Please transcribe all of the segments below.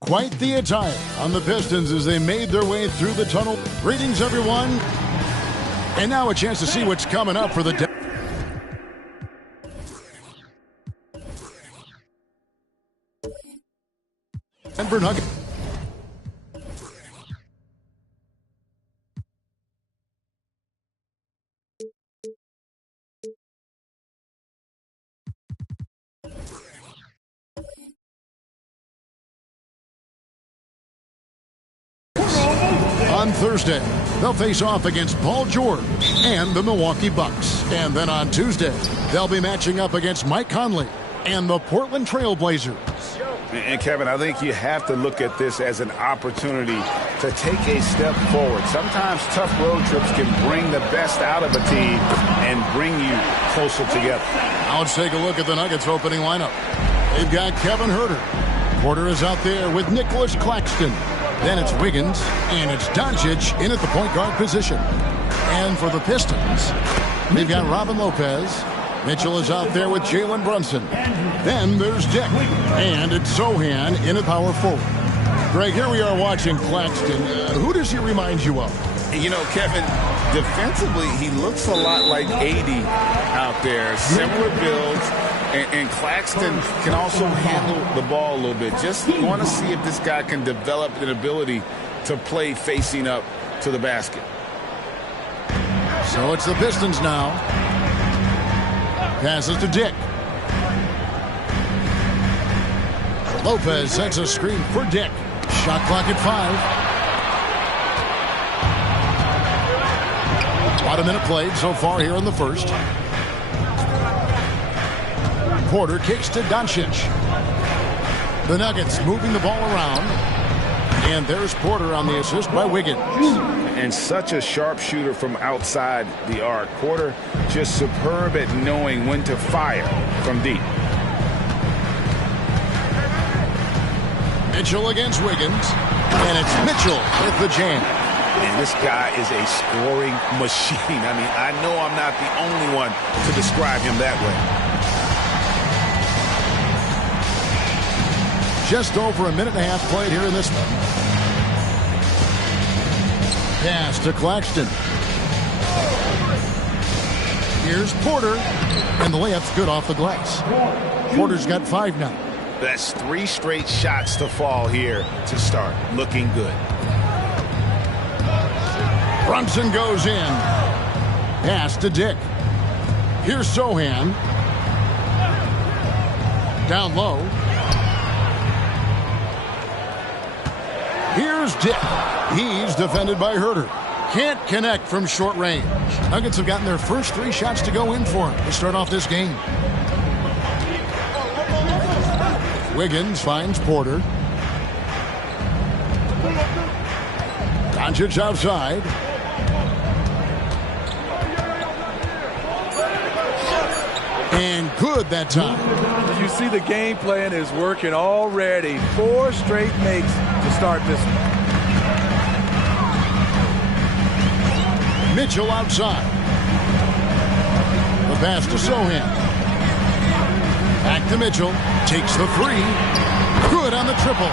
Quite the attire on the Pistons as they made their way through the tunnel. Greetings, everyone. And now a chance to see what's coming up for the Denver Nuggets. On Thursday, they'll face off against Paul George and the Milwaukee Bucks. And then on Tuesday, they'll be matching up against Mike Conley and the Portland Trail Blazers. And Kevin, I think you have to look at this as an opportunity to take a step forward. Sometimes tough road trips can bring the best out of a team and bring you closer together. Now let's take a look at the Nuggets opening lineup. They've got Kevin Huerter. Porter is out there with Nicholas Claxton. Then it's Wiggins, and it's Doncic in at the point guard position. And for the Pistons, they've got Robin Lopez. Mitchell is out there with Jalen Brunson. Then there's Dick, and it's Sohan in at power forward. Greg, here we are watching Claxton. Who does he remind you of? You know, Kevin, defensively, he looks a lot like 80 out there. Similar builds. And Claxton can also handle the ball a little bit. Just want to see if this guy can develop an ability to play facing up to the basket. So it's the Pistons now. Passes to Dick. Lopez sets a screen for Dick. Shot clock at 5. About a minute played so far here in the first. Porter kicks to Doncic. The Nuggets moving the ball around. And there's Porter on the assist by Wiggins. And such a sharp shooter from outside the arc. Porter just superb at knowing when to fire from deep. Mitchell against Wiggins. And it's Mitchell with the jam. And this guy is a scoring machine. I mean, I know I'm not the only one to describe him that way. Just over a minute and a half played here in this one. Pass to Claxton. Here's Porter. And the layup's good off the glass. Porter's got 5 now. That's 3 straight shots to fall here to start. Looking good. Brunson goes in. Pass to Dick. Here's Sohan. Down low. Here's Dick. He's defended by Huerter. Can't connect from short range. Nuggets have gotten their first 3 shots to go in for him to start off this game. Wiggins finds Porter. Doncic outside. And good that time. You see the game plan is working already. 4 straight makes to start this one. Mitchell outside. The pass to Sohan. Back to Mitchell. Takes the 3. Good on the triple.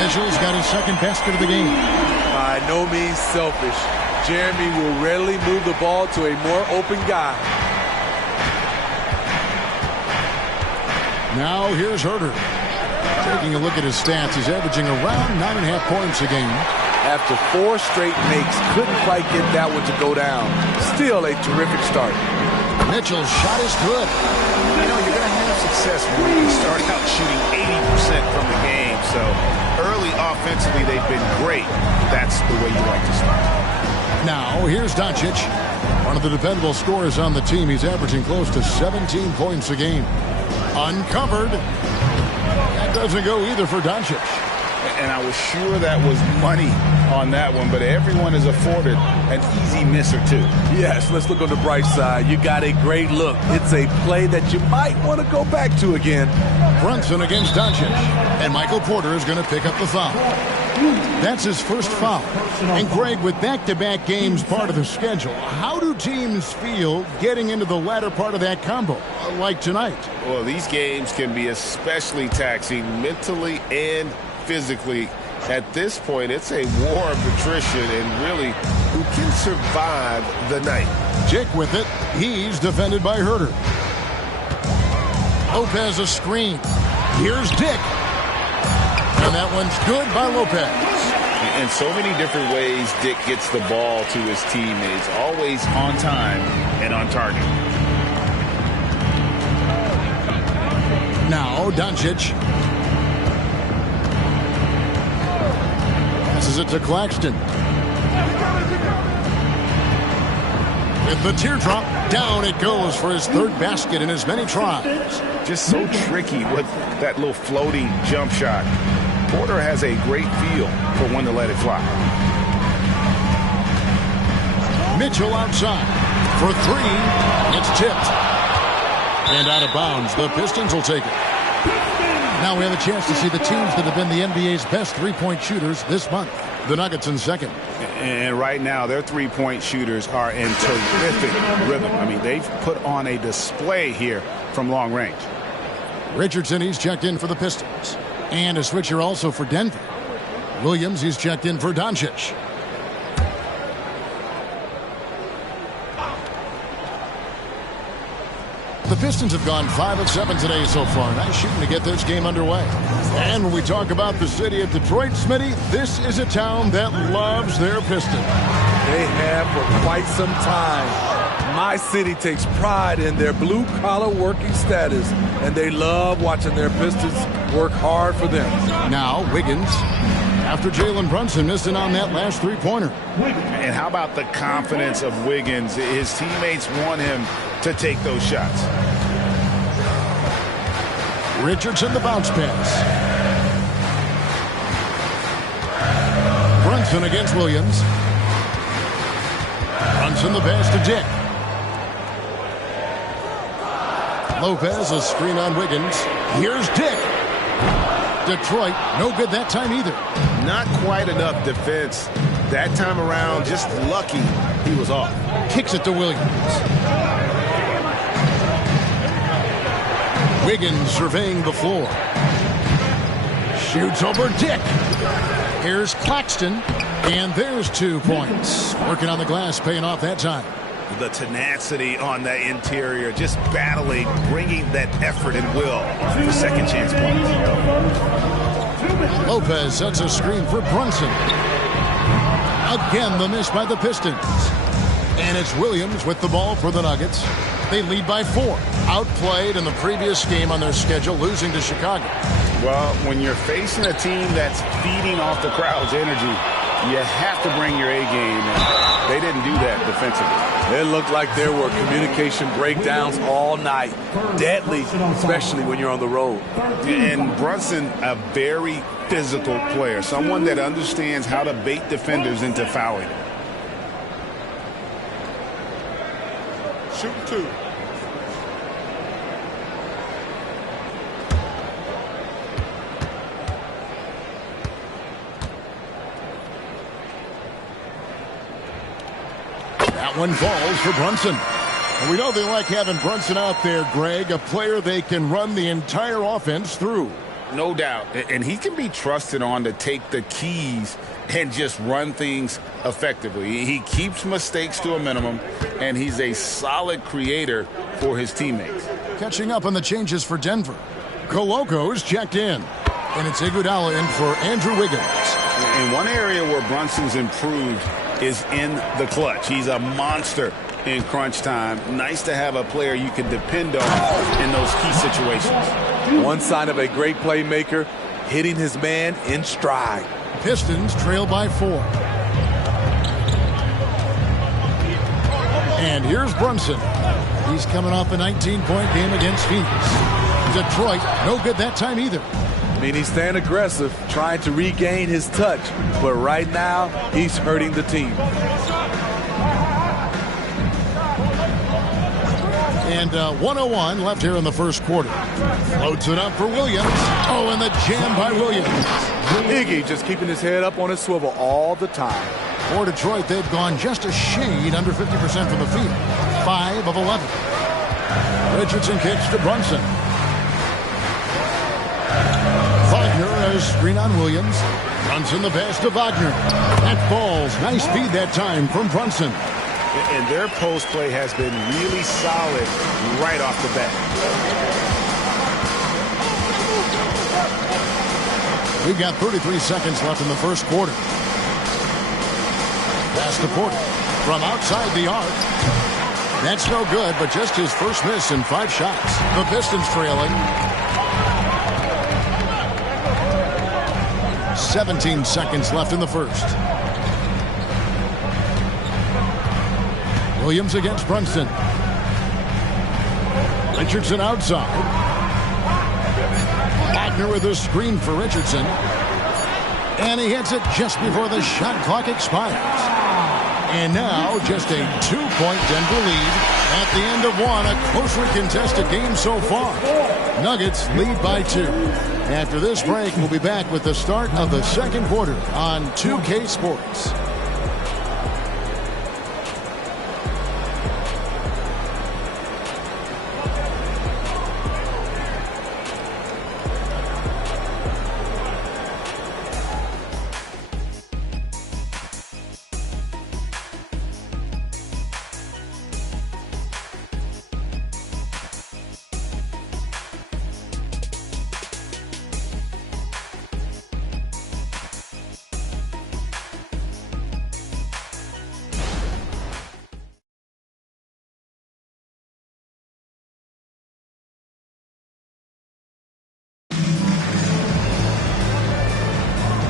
Mitchell's got his second basket of the game. By no means selfish. Jeremy will readily move the ball to a more open guy. Now here's Huerter. Taking a look at his stats, he's averaging around 9.5 points a game. After 4 straight makes, couldn't quite get that one to go down. Still a terrific start. Mitchell's shot is good. You know, you're going to have success when you start out shooting 80% So early offensively, they've been great. That's the way you like to start. Now, here's Doncic, one of the dependable scorers on the team. He's averaging close to 17 points a game. Uncovered. That doesn't go either for Doncic. And I was sure that was money on that one, but everyone is afforded an easy miss or two. Yes, let's look on the bright side. You got a great look. It's a play that you might want to go back to again. Brunson against Doncic. And Michael Porter is going to pick up the foul. That's his first foul. And Greg, with back-to-back games part of the schedule, how do teams feel getting into the latter part of that combo, like tonight? Well, these games can be especially taxing mentally and physically. At this point, it's a war of attrition and really who can survive the night. Jake with it. He's defended by Herter. Lopez a screen. Here's Dick. And that one's good by Lopez. In so many different ways, Dick gets the ball to his teammates. Always on time and on target. Now, Doncic. Passes it to Claxton. With the teardrop, down it goes for his third basket in as many tries. Just so tricky with that little floating jump shot. Porter has a great feel for when to let it fly. Mitchell outside for three. It's tipped. And out of bounds. The Pistons will take it. Now we have a chance to see the teams that have been the NBA's best three-point shooters this month. The Nuggets in second. And right now, their three-point shooters are in terrific rhythm. I mean, they've put on a display here from long range. Richardson, he's checked in for the Pistons. And a switcher also for Denver. Williams, he's checked in for Doncic. The Pistons have gone 5 of 7 today so far. Nice shooting to get this game underway. And when we talk about the city of Detroit, Smitty, this is a town that loves their Pistons. They have for quite some time. My city takes pride in their blue-collar working status, and they love watching their Pistons work hard for them. Now, Wiggins, after Jalen Brunson missing on that last three-pointer. And how about the confidence of Wiggins? His teammates want him to take those shots. Richardson, the bounce pass. Brunson against Williams. Brunson the pass to Dick. Lopez, a screen on Wiggins. Here's Dick. Detroit, no good that time either. Not quite enough defense that time around. Just lucky he was off. Kicks it to Williams. Wiggins surveying the floor. Shoots over Dick. Here's Claxton. And there's 2 points. Working on the glass, paying off that time. The tenacity on that interior, just battling, bringing that effort and will for second chance points. Lopez sets a screen for Brunson. Again, the miss by the Pistons. And it's Williams with the ball for the Nuggets. They lead by 4. Outplayed in the previous game on their schedule, losing to Chicago. Well, when you're facing a team that's feeding off the crowd's energy, you have to bring your A game, and they didn't do that defensively. It looked like there were communication breakdowns all night. Deadly, especially when you're on the road. And Brunson, a very physical player, someone that understands how to bait defenders into fouling. Shoot 2. That one falls for Brunson. And we know they like having Brunson out there, Greg, a player they can run the entire offense through. No doubt. And he can be trusted on to take the keys and just run things effectively. He keeps mistakes to a minimum, and he's a solid creator for his teammates. Catching up on the changes for Denver. Coloco's checked in. And it's Iguodala in for Andrew Wiggins. In one area where Brunson's improved is in the clutch. He's a monster in crunch time. Nice to have a player you can depend on in those key situations. One sign of a great playmaker, hitting his man in stride. Pistons trail by 4. And here's Brunson. He's coming off a 19-point game against Phoenix. Detroit, no good that time either. I mean, he's staying aggressive, trying to regain his touch. But right now, he's hurting the team. And 1:01 left here in the first quarter. Loads it up for Williams. Oh, and the jam by Williams. Iggy just keeping his head up on his swivel all the time. For Detroit, they've gone just a shade under 50% from the field. 5 of 11. Richardson kicks to Brunson. Wagner has screen on Williams. Brunson the pass to Wagner. That falls. Nice speed that time from Brunson. And their post play has been really solid right off the bat. We've got 33 seconds left in the first quarter. Pass to Porter from outside the arc. That's no good, but just his first miss in 5 shots. The Pistons trailing. 17 seconds left in the first. Williams against Brunson. Richardson outside. Wagner with a screen for Richardson. And he hits it just before the shot clock expires. And now just a 2-point Denver lead at the end of one. A closely contested game so far. Nuggets lead by 2. After this break, we'll be back with the start of the second quarter on 2K Sports.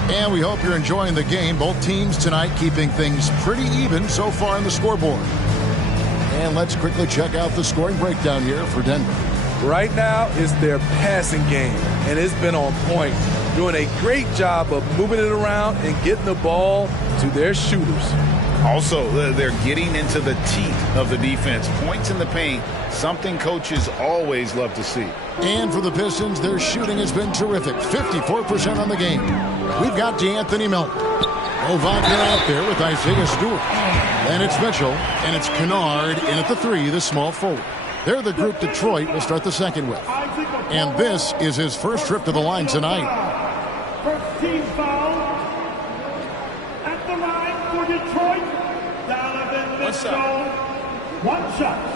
And we hope you're enjoying the game. Both teams tonight keeping things pretty even so far on the scoreboard. And let's quickly check out the scoring breakdown here for Denver. Right now, it's their passing game, and it's been on point. Doing a great job of moving it around and getting the ball to their shooters. Also, they're getting into the teeth of the defense. Points in the paint, something coaches always love to see. And for the Pistons, their shooting has been terrific. 54% on the game. We've got DeAnthony Melton. Wagner out there with Isaiah Stewart. Then it's Mitchell, and it's Kennard in at the 3, the small forward. They're the group Detroit will start the second with. And this is his first trip to the line tonight. First team foul at the line for Detroit. Donovan Mitchell. One shot.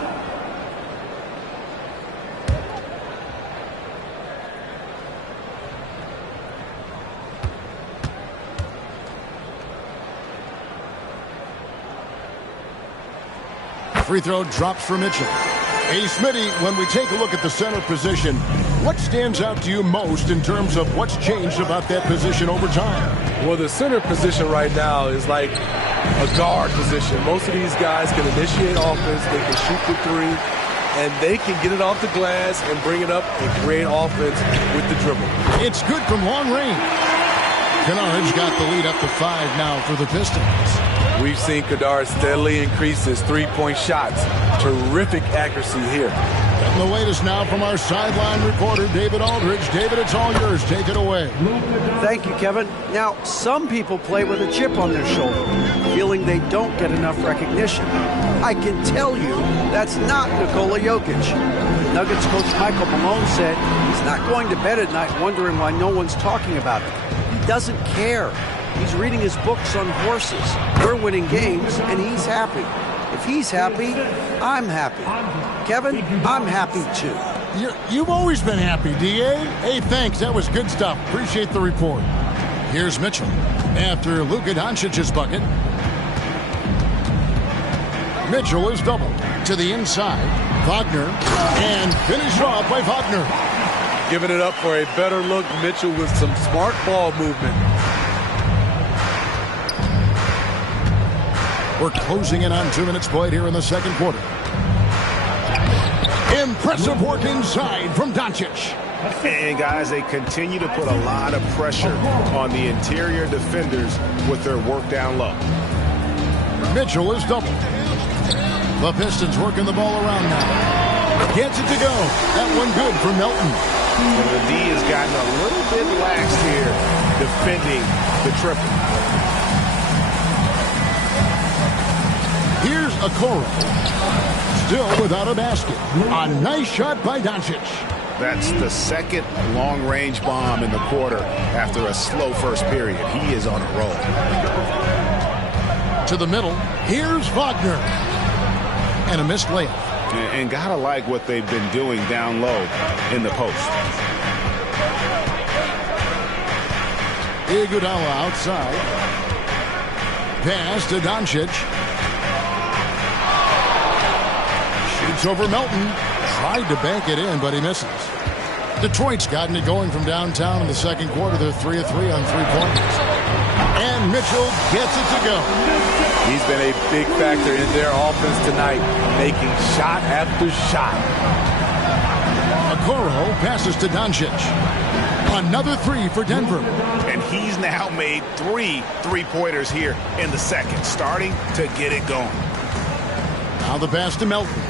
Free throw drops for Mitchell. Hey, Smitty, when we take a look at the center position, what stands out to you most in terms of what's changed about that position over time? Well, the center position right now is like a guard position. Most of these guys can initiate offense, they can shoot the 3, and they can get it off the glass and bring it up and create offense with the dribble. It's good from long range. Kennard's got the lead up to 5 now for the Pistons. We've seen Kennard steadily increase his three-point shots. Terrific accuracy here. Getting the latest now from our sideline reporter, David Aldridge. David, it's all yours. Take it away. Thank you, Kevin. Now, some people play with a chip on their shoulder, feeling they don't get enough recognition. I can tell you that's not Nikola Jokic. Nuggets coach Michael Malone said he's not going to bed at night wondering why no one's talking about it. He doesn't care. He's reading his books on horses. We're winning games, and he's happy. If he's happy, I'm happy. Kevin, I'm happy too. You've always been happy, D.A. Hey, thanks. That was good stuff. Appreciate the report. Here's Mitchell after Luka Doncic's bucket. Mitchell is doubled to the inside. Wagner, and finished off by Wagner. giving it up for a better look. Mitchell with some smart ball movement. We're closing in on 2 minutes played here in the second quarter. Impressive work inside from Doncic. And guys, they continue to put a lot of pressure on the interior defenders with their work down low. Mitchell is doubled. The Pistons working the ball around now. Gets it to go. That one good for Melton. So the D has gotten a little bit lax here defending the triple. Here's Okoro. Still without a basket. A nice shot by Doncic. That's the second long-range bomb in the quarter after a slow first period. He is on a roll. To the middle. Here's Wagner. And a missed layup. And gotta like what they've been doing down low in the post. Iguodala outside. Pass to Doncic. Shoots over Melton. Tried to bank it in, but he misses. Detroit's gotten it going from downtown in the second quarter. They're 3 of 3 on three-pointers. And Mitchell gets it to go. He's been a big factor in their offense tonight, making shot after shot. Okoro passes to Doncic. Another three for Denver. And he's now made 3 three-pointers here in the second, starting to get it going. Now the pass to Melton.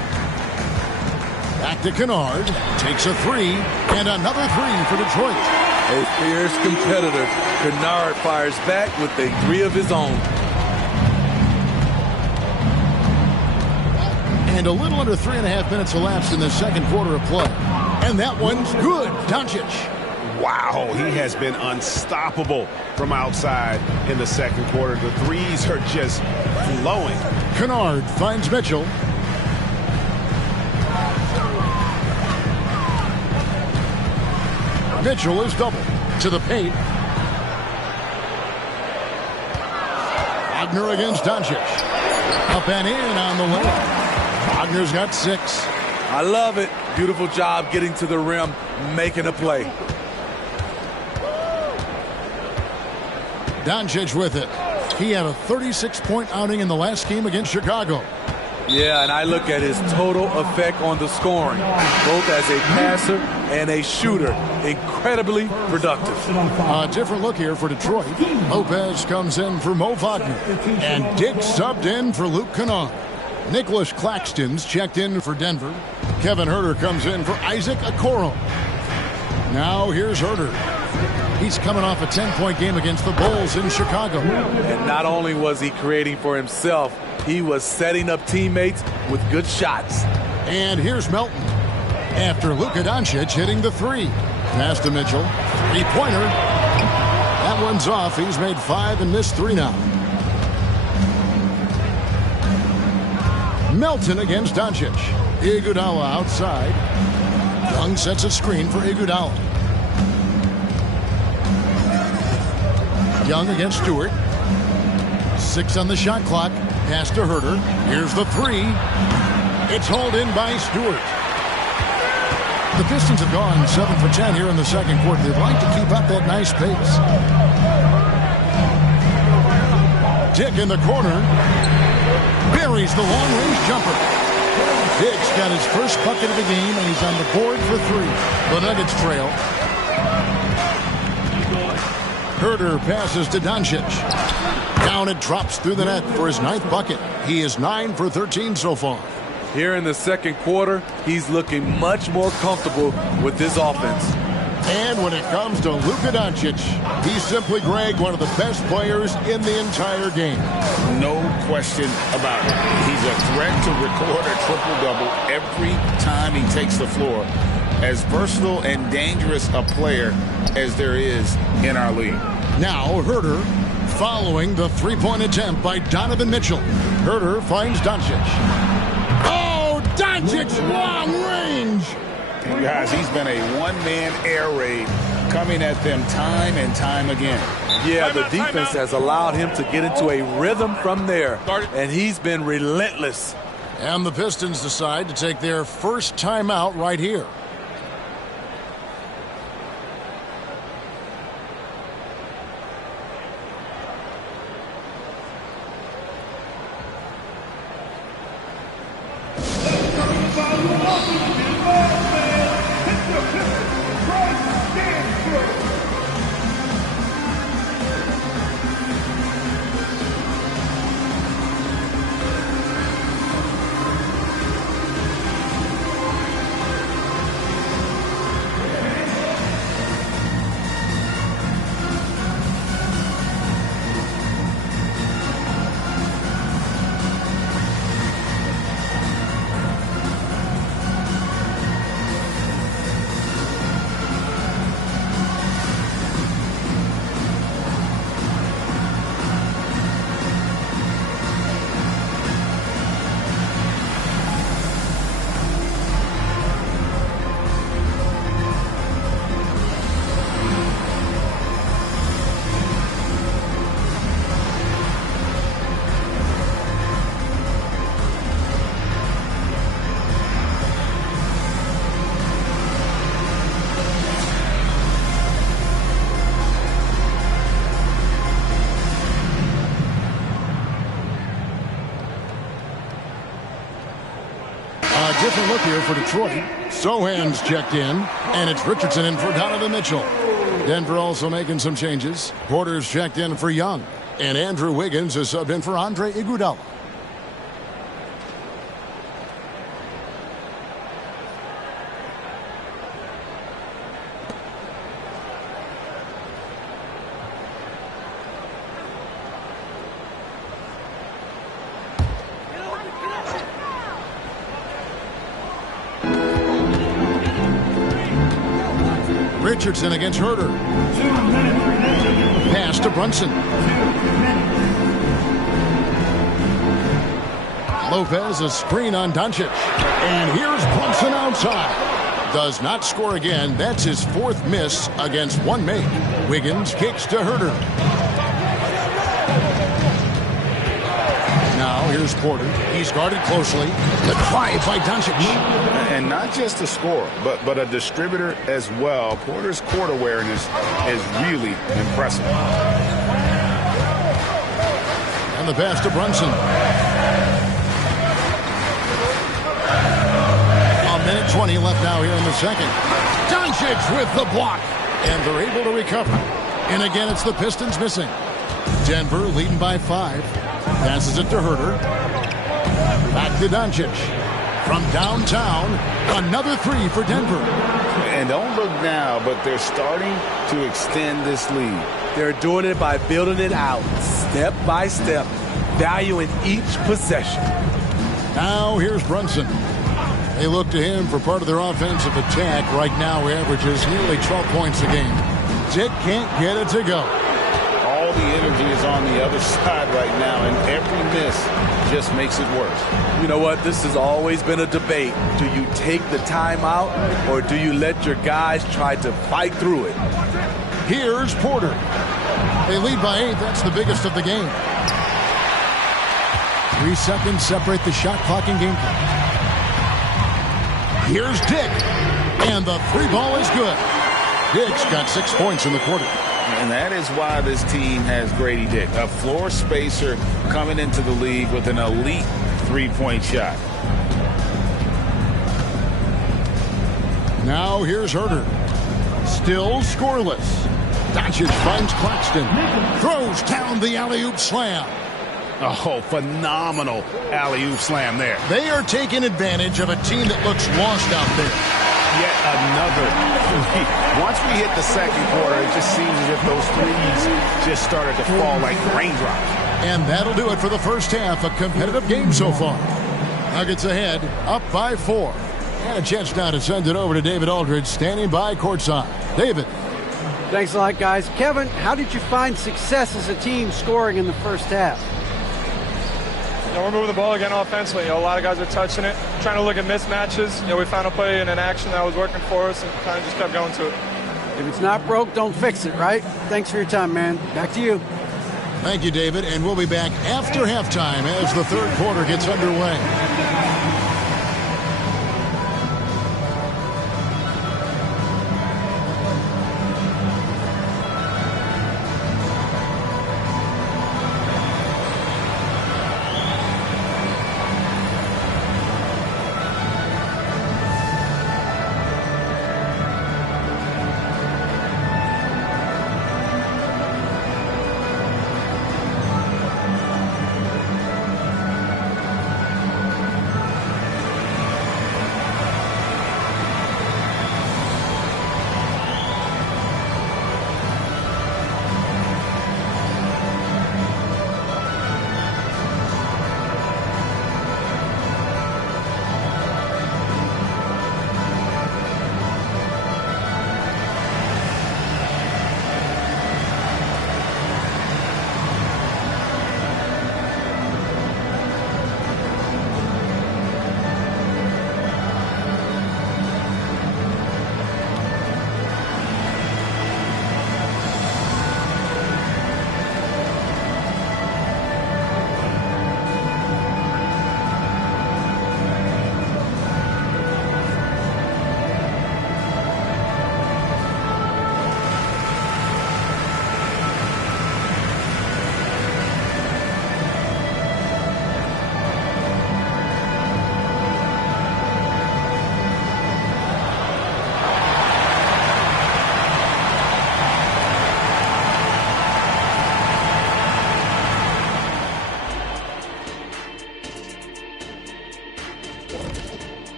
Back to Kennard. Takes a three. And another three for Detroit. A fierce competitor. Kennard fires back with a 3 of his own. And a little under 3.5 minutes elapsed in the second quarter of play. And that one's good. Doncic. Wow, he has been unstoppable from outside in the second quarter. The threes are just flowing. Kennard finds Mitchell. Mitchell is doubled to the paint. Wagner against Doncic. Up and in on the layup. Wagner's got 6. I love it. Beautiful job getting to the rim, making a play. Doncic with it. He had a 36-point outing in the last game against Chicago. Yeah, and I look at his total effect on the scoring, both as a passer and a shooter. Incredibly productive. A different look here for Detroit. Lopez comes in for Mo Wagner. And Dick subbed in for Luke Kennard. Nicholas Claxton's checked in for Denver. Kevin Huerter comes in for Isaac Okoro. Now here's Huerter. He's coming off a 10-point game against the Bulls in Chicago. And not only was he creating for himself, he was setting up teammates with good shots. And here's Melton. After Luka Doncic hitting the 3. Pass to Mitchell. 3-pointer. That one's off. He's made 5 and missed 3 now. Melton against Doncic. Iguodala outside. Young sets a screen for Iguodala. Young against Stewart. 6 on the shot clock. Pass to Huerter. Here's the 3. It's hauled in by Stewart. The Pistons have gone 7 for 10 here in the second quarter. They'd like to keep up that nice pace. Dick in the corner. Buries the long-range jumper. Dick's got his first bucket of the game, and he's on the board for 3. The Nuggets trail. Huerter passes to Doncic. Down it drops through the net for his 9th bucket. He is 9 for 13 so far. Here in the second quarter, he's looking much more comfortable with this offense. And when it comes to Luka Doncic, he's simply, Greg, one of the best players in the entire game. No question about it. He's a threat to record a triple-double every time he takes the floor. As versatile and dangerous a player as there is in our league. Now Huerter following the 3-point attempt by Donovan Mitchell. Huerter finds Doncic. Oh, Doncic long range. And guys, he's been a one-man air raid coming at them time and time again. Yeah, the defense has allowed him to get into a rhythm from there, and he's been relentless. And the Pistons decide to take their first timeout right here. different look here for Detroit. Sohan's checked in, and it's Richardson in for Donovan Mitchell. Denver also making some changes. Porter's checked in for Young, and Andrew Wiggins is subbed in for Andre Iguodala. Richardson against Herter. Pass to Brunson. Lopez, a screen on Doncic. And here's Brunson outside. Does not score again. That's his fourth miss against one make. Wiggins kicks to Herter. Now here's Porter. He's guarded closely. The drive by Doncic. And not just a scorer, but a distributor as well. Porter's court awareness is really impressive. And the pass to Brunson. A minute 20 left now here in the second. Doncic with the block. And they're able to recover. And again, it's the Pistons missing. Denver leading by 5. Passes it to Herter. Back to Doncic. From downtown, another 3 for Denver. And don't look now, but they're starting to extend this lead. They're doing it by building it out, step by step, valuing each possession. Now here's Brunson. They look to him for part of their offensive attack. Right now, he averages nearly 12 points a game. Dick can't get it to go. All the energy is on the other side right now, and every miss just makes it worse. You know what? This has always been a debate. Do you take the timeout, or do you let your guys try to fight through it? Here's Porter. They lead by 8. That's the biggest of the game. 3 seconds separate the shot clock and game clock. Here's Dick. And the 3 ball is good. Dick's got 6 points in the quarter. And that is why this team has Grady Dick, a floor spacer coming into the league with an elite 3-point shot. Now here's Herter. Still scoreless. Doncic finds Claxton. Throws down the alley-oop slam. Oh, phenomenal alley-oop slam there. They are taking advantage of a team that looks lost out there. Yet another three. Once we hit the second quarter, it just seems as if those threes just started to fall like raindrops. And that'll do it for the first half. A competitive game so far. Nuggets ahead, up by 4. And a chance now to send it over to David Aldridge, standing by courtside. David. Thanks a lot, guys. Kevin, how did you find success as a team scoring in the first half? We're moving the ball again offensively. A lot of guys are touching it, trying to look at mismatches. We found a play and an action that was working for us and kind of just kept going to it. If it's not broke, don't fix it, right? Thanks for your time, man. Back to you. Thank you, David. And we'll be back after halftime as the third quarter gets underway.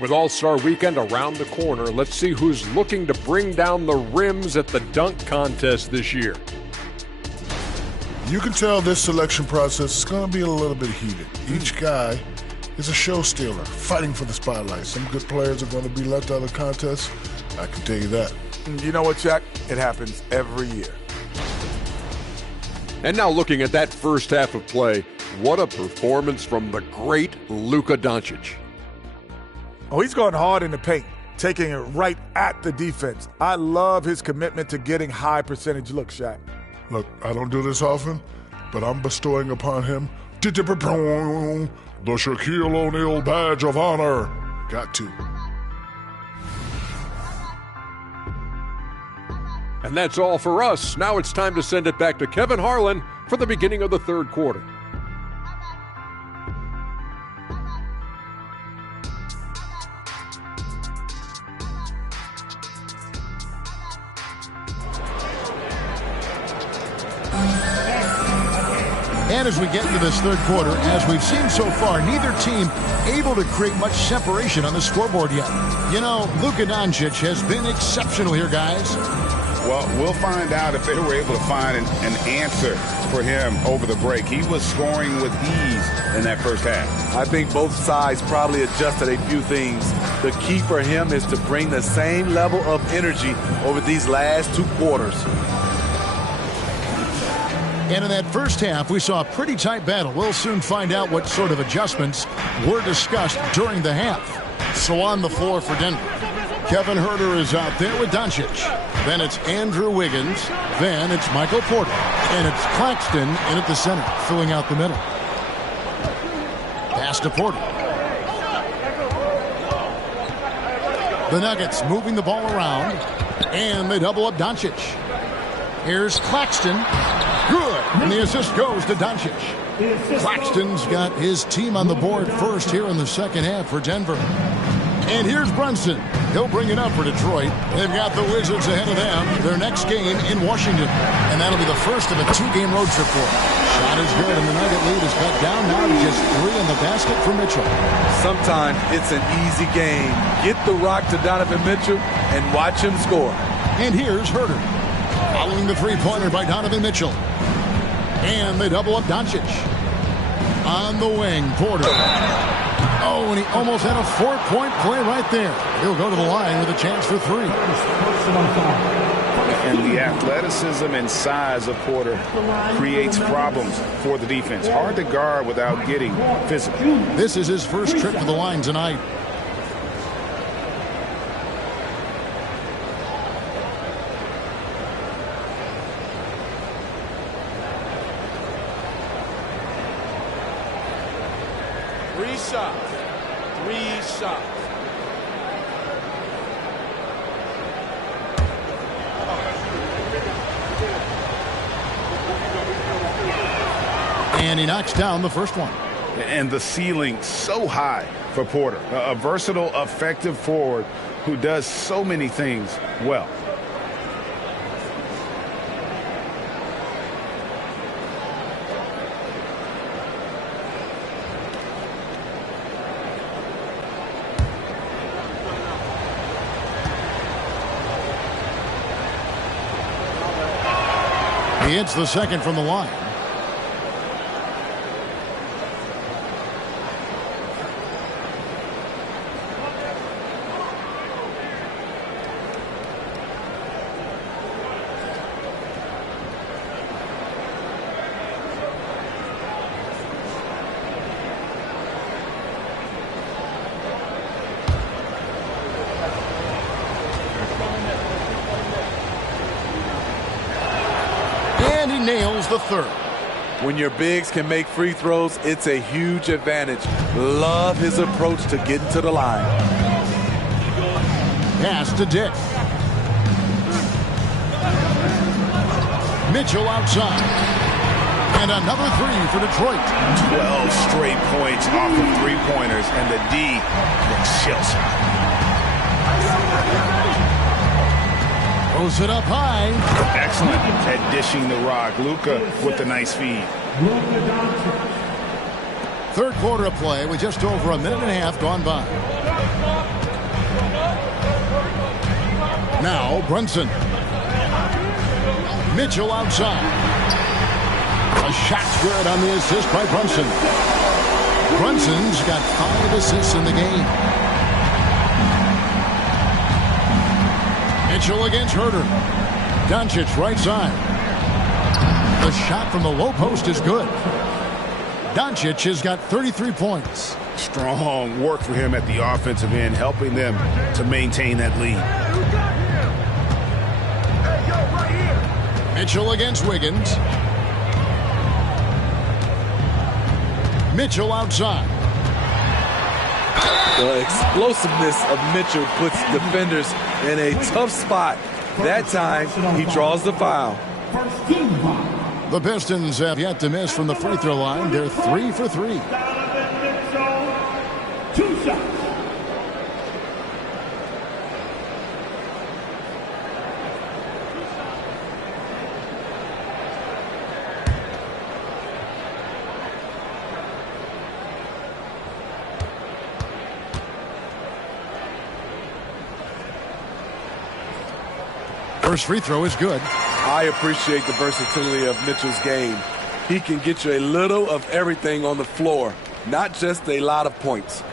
With All-Star Weekend around the corner, let's see who's looking to bring down the rims at the dunk contest this year. You can tell this selection process is going to be a little bit heated. Each guy is a show stealer, fighting for the spotlight. Some good players are going to be left out of the contest. I can tell you that. You know what, Jack? It happens every year. And now looking at that first half of play, what a performance from the great Luka Doncic. Oh, he's going hard in the paint, taking it right at the defense. I love his commitment to getting high percentage looks, Shaq. Look, I don't do this often, but I'm bestowing upon him the Shaquille O'Neal badge of honor. Got to. And that's all for us. Now it's time to send it back to Kevin Harlan for the beginning of the third quarter. And as we get into this third quarter, as we've seen so far, neither team able to create much separation on the scoreboard yet. You know, Luka Doncic has been exceptional here, guys. Well, we'll find out if they were able to find an answer for him over the break. He was scoring with ease in that first half. I think both sides probably adjusted a few things. The key for him is to bring the same level of energy over these last two quarters. And in that first half, we saw a pretty tight battle. We'll soon find out what sort of adjustments were discussed during the half. So on the floor for Denver, Kevin Huerter is out there with Doncic. Then it's Andrew Wiggins. Then it's Michael Porter. And it's Claxton in at the center, filling out the middle. Pass to Porter. The Nuggets moving the ball around. And they double up Doncic. Here's Claxton. Good. And the assist goes to Doncic. Claxton's got his team on the board first here in the second half for Denver. And here's Brunson. He'll bring it up for Detroit. They've got the Wizards ahead of them. Their next game in Washington. And that'll be the first of a two-game road trip for them. Shot is good, and the Nugget lead is cut down now to just 3 in the basket for Mitchell. Sometimes it's an easy game. Get the rock to Donovan Mitchell and watch him score. And here's Huerter. Following the three-pointer by Donovan Mitchell. And they double up Doncic. On the wing, Porter. Oh, and he almost had a 4-point play right there. He'll go to the line with a chance for 3. And the athleticism and size of Porter creates problems for the defense. Hard to guard without getting physical. This is his first trip to the line tonight. Three shots. And he knocks down the first one. And the ceiling so high for Porter. A versatile, effective forward who does so many things well. He hits the second from the line. Nails the third. When your bigs can make free throws, it's a huge advantage. Love his approach to getting to the line. Pass to Dick. Mitchell outside. And another 3 for Detroit. 12 straight points off of three-pointers, and the D looks chills. Throws it up high. Excellent at dishing the rock. Luka with the nice feed. Third quarter of play with just over a minute and a half gone by. Now Brunson. Mitchell outside. A shot's good on the assist by Brunson. Brunson's got 5 assists in the game. Mitchell against Herter. Doncic right side. The shot from the low post is good. Doncic has got 33 points. Strong work for him at the offensive end, helping them to maintain that lead. Mitchell against Wiggins. Mitchell outside. The explosiveness of Mitchell puts defenders in a tough spot. That time, he draws the foul. The Pistons have yet to miss from the free throw line. They're 3 for 3. 2 shots. First free throw is good. I appreciate the versatility of Mitchell's game. He can get you a little of everything on the floor, not just a lot of points.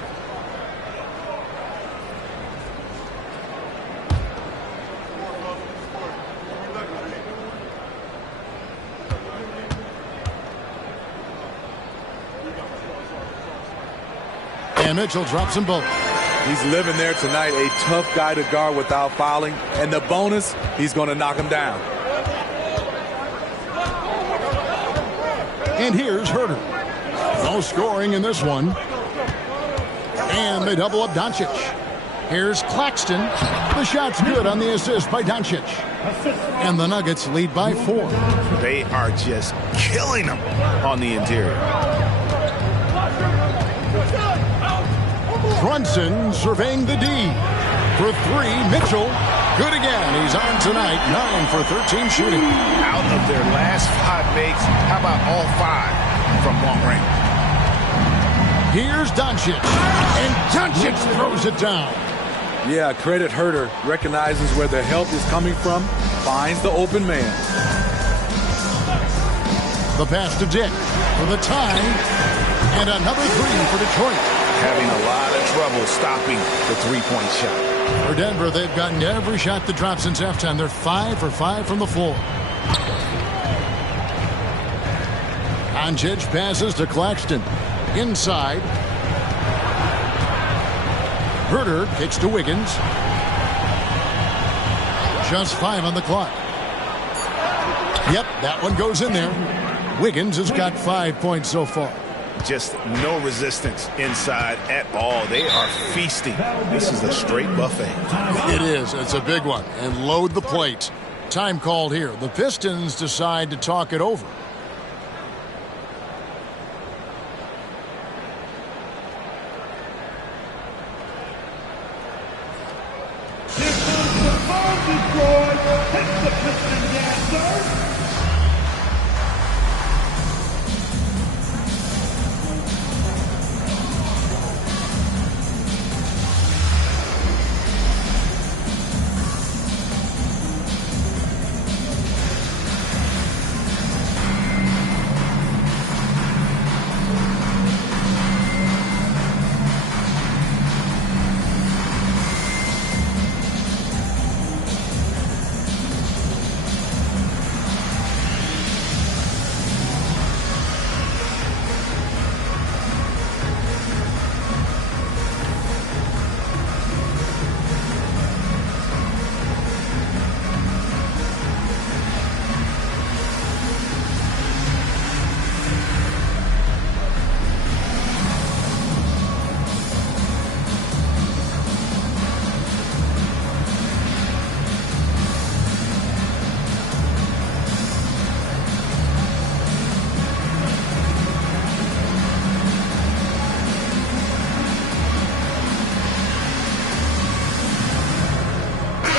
And Mitchell drops them both. He's living there tonight, a tough guy to guard without fouling. And the bonus, he's going to knock him down. And here's Herter. No scoring in this one. And they double up Doncic. Here's Claxton. The shot's good on the assist by Doncic. And the Nuggets lead by 4. They are just killing them on the interior. Brunson surveying the D. For 3, Mitchell. Good again. He's on tonight. 9 for 13 shooting. Out of their last 5 makes, how about all 5 from long range? Here's Doncic. And Doncic throws it down. Yeah, credit Herter. Recognizes where the help is coming from. Finds the open man. The pass to Dick for the tie. And another 3 for Detroit. Having a lot of trouble stopping the three-point shot. For Denver, they've gotten every shot that dropped since halftime. They're 5 for 5 from the floor. Doncic passes to Claxton. Inside. Herter kicks to Wiggins. Just 5 on the clock. Yep, that one goes in there. Wiggins has got 5 points so far. Just no resistance inside at all. They are feasting. This is a straight buffet. It is. It's a big one. And load the plate. Time called here. The Pistons decide to talk it over. Take the Pistons answer.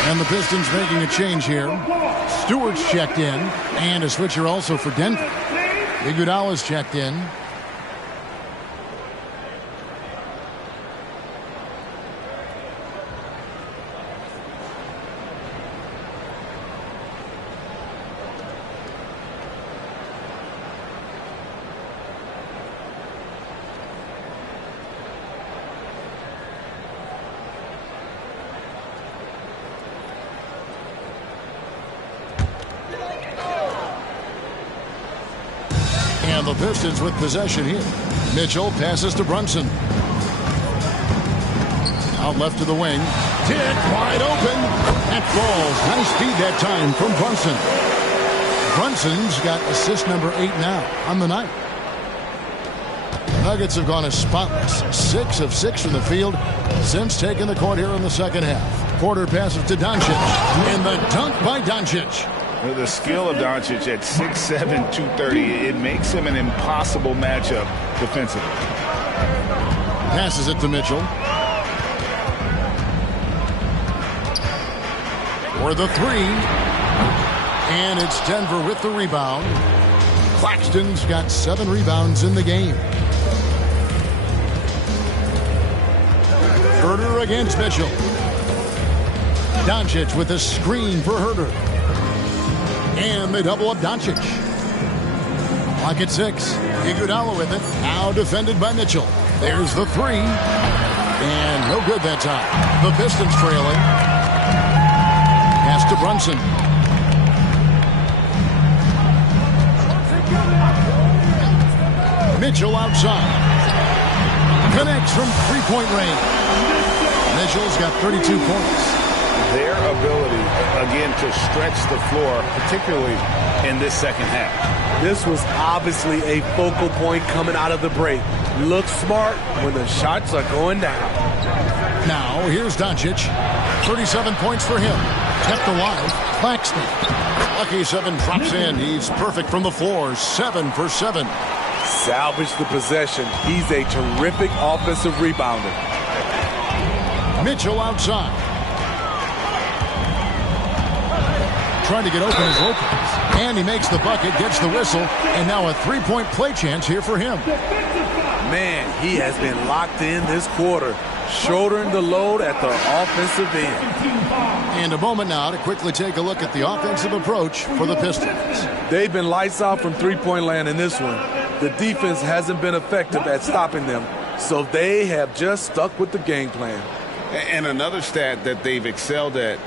And the Pistons making a change here. Stewart's checked in, and a switcher also for Denver. Iguodala's checked in. And the Pistons with possession here. Mitchell passes to Brunson. Out left to the wing. Dick wide open. That falls. Nice feed that time from Brunson. Brunson's got assist number 8 now on the night. The Nuggets have gone as spotless. 6 of 6 from the field since taking the court here in the second half. Porter passes to Doncic. And the dunk by Doncic. The skill of Doncic at 6'7", 230, it makes him an impossible matchup defensively. Passes it to Mitchell. For the 3. And it's Denver with the rebound. Claxton's got 7 rebounds in the game. Herter against Mitchell. Doncic with a screen for Herter. And they double up Doncic. Clock at 6. Iguodala with it. Now defended by Mitchell. There's the 3. And no good that time. The Pistons trailing. Pass to Brunson. Mitchell outside. Connects from three-point range. Mitchell's got 32 points. Their ability, again, to stretch the floor, particularly in this second half. This was obviously a focal point coming out of the break. Look smart when the shots are going down. Now, here's Doncic. 37 points for him. Kept alive. Claxton. Lucky 7 drops in. He's perfect from the floor. 7 for 7. Salvage the possession. He's a terrific offensive rebounder. Mitchell outside. Trying to get open as Lopez. And he makes the bucket, gets the whistle, and now a three-point play chance here for him. Man, he has been locked in this quarter, shouldering the load at the offensive end. And a moment now to quickly take a look at the offensive approach for the Pistons. They've been lights out from three-point land in this one. The defense hasn't been effective at stopping them, so they have just stuck with the game plan. And another stat that they've excelled at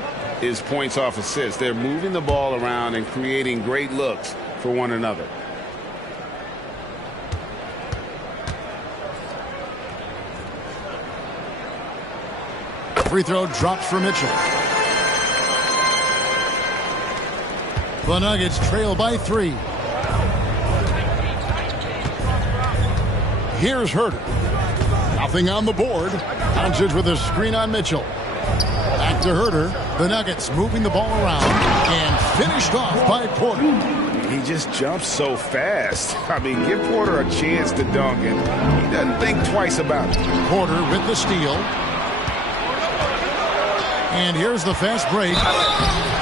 is points off assists. They're moving the ball around and creating great looks for one another. Free throw drops for Mitchell. The Nuggets trail by 3. Here's Herter. Nothing on the board. Doncic with a screen on Mitchell. Back to Herter. The Nuggets moving the ball around and finished off by Porter. He just jumps so fast. I mean, give Porter a chance to dunk, and he doesn't think twice about it. Porter with the steal. And here's the fast break.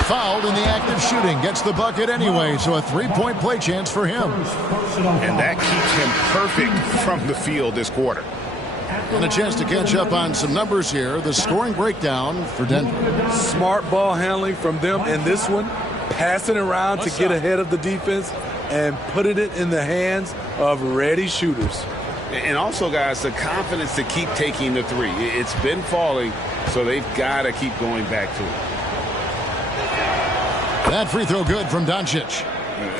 Fouled in the act of shooting. Gets the bucket anyway, so a three-point play chance for him. And that keeps him perfect from the field this quarter. And a chance to catch up on some numbers here. The scoring breakdown for Denver. Smart ball handling from them in this one. Passing around to get ahead of the defense and putting it in the hands of ready shooters. And also, guys, the confidence to keep taking the 3. It's been falling, so they've got to keep going back to it. That free throw good from Doncic.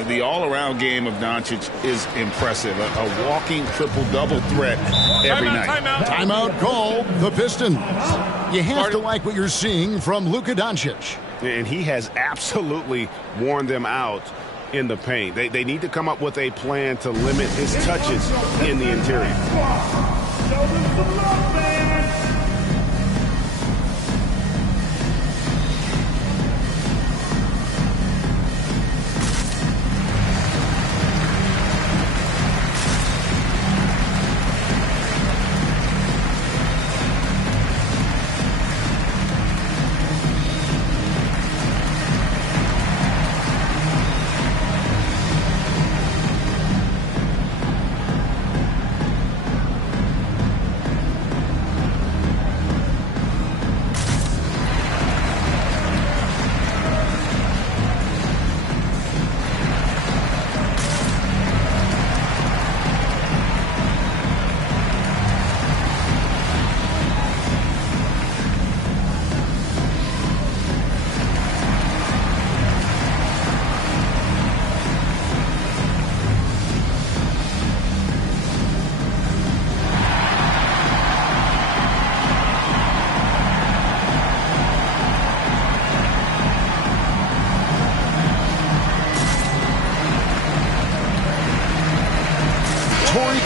The all-around game of Doncic is impressive. A walking triple-double threat every night. Timeout call, the Pistons. You have to like what you're seeing from Luka Doncic. And he has absolutely worn them out in the paint. They need to come up with a plan to limit his touches in the interior.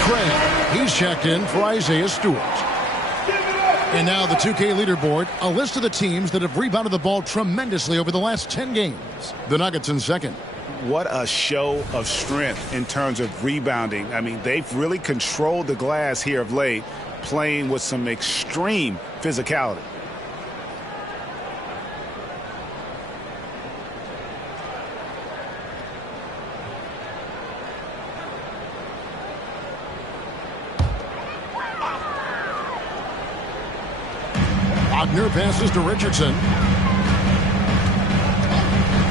Craig. He's checked in for Isaiah Stewart. And now the 2K leaderboard, a list of the teams that have rebounded the ball tremendously over the last 10 games. The Nuggets in second. What a show of strength in terms of rebounding. I mean, they've really controlled the glass here of late, playing with some extreme physicality. Wagner passes to Richardson.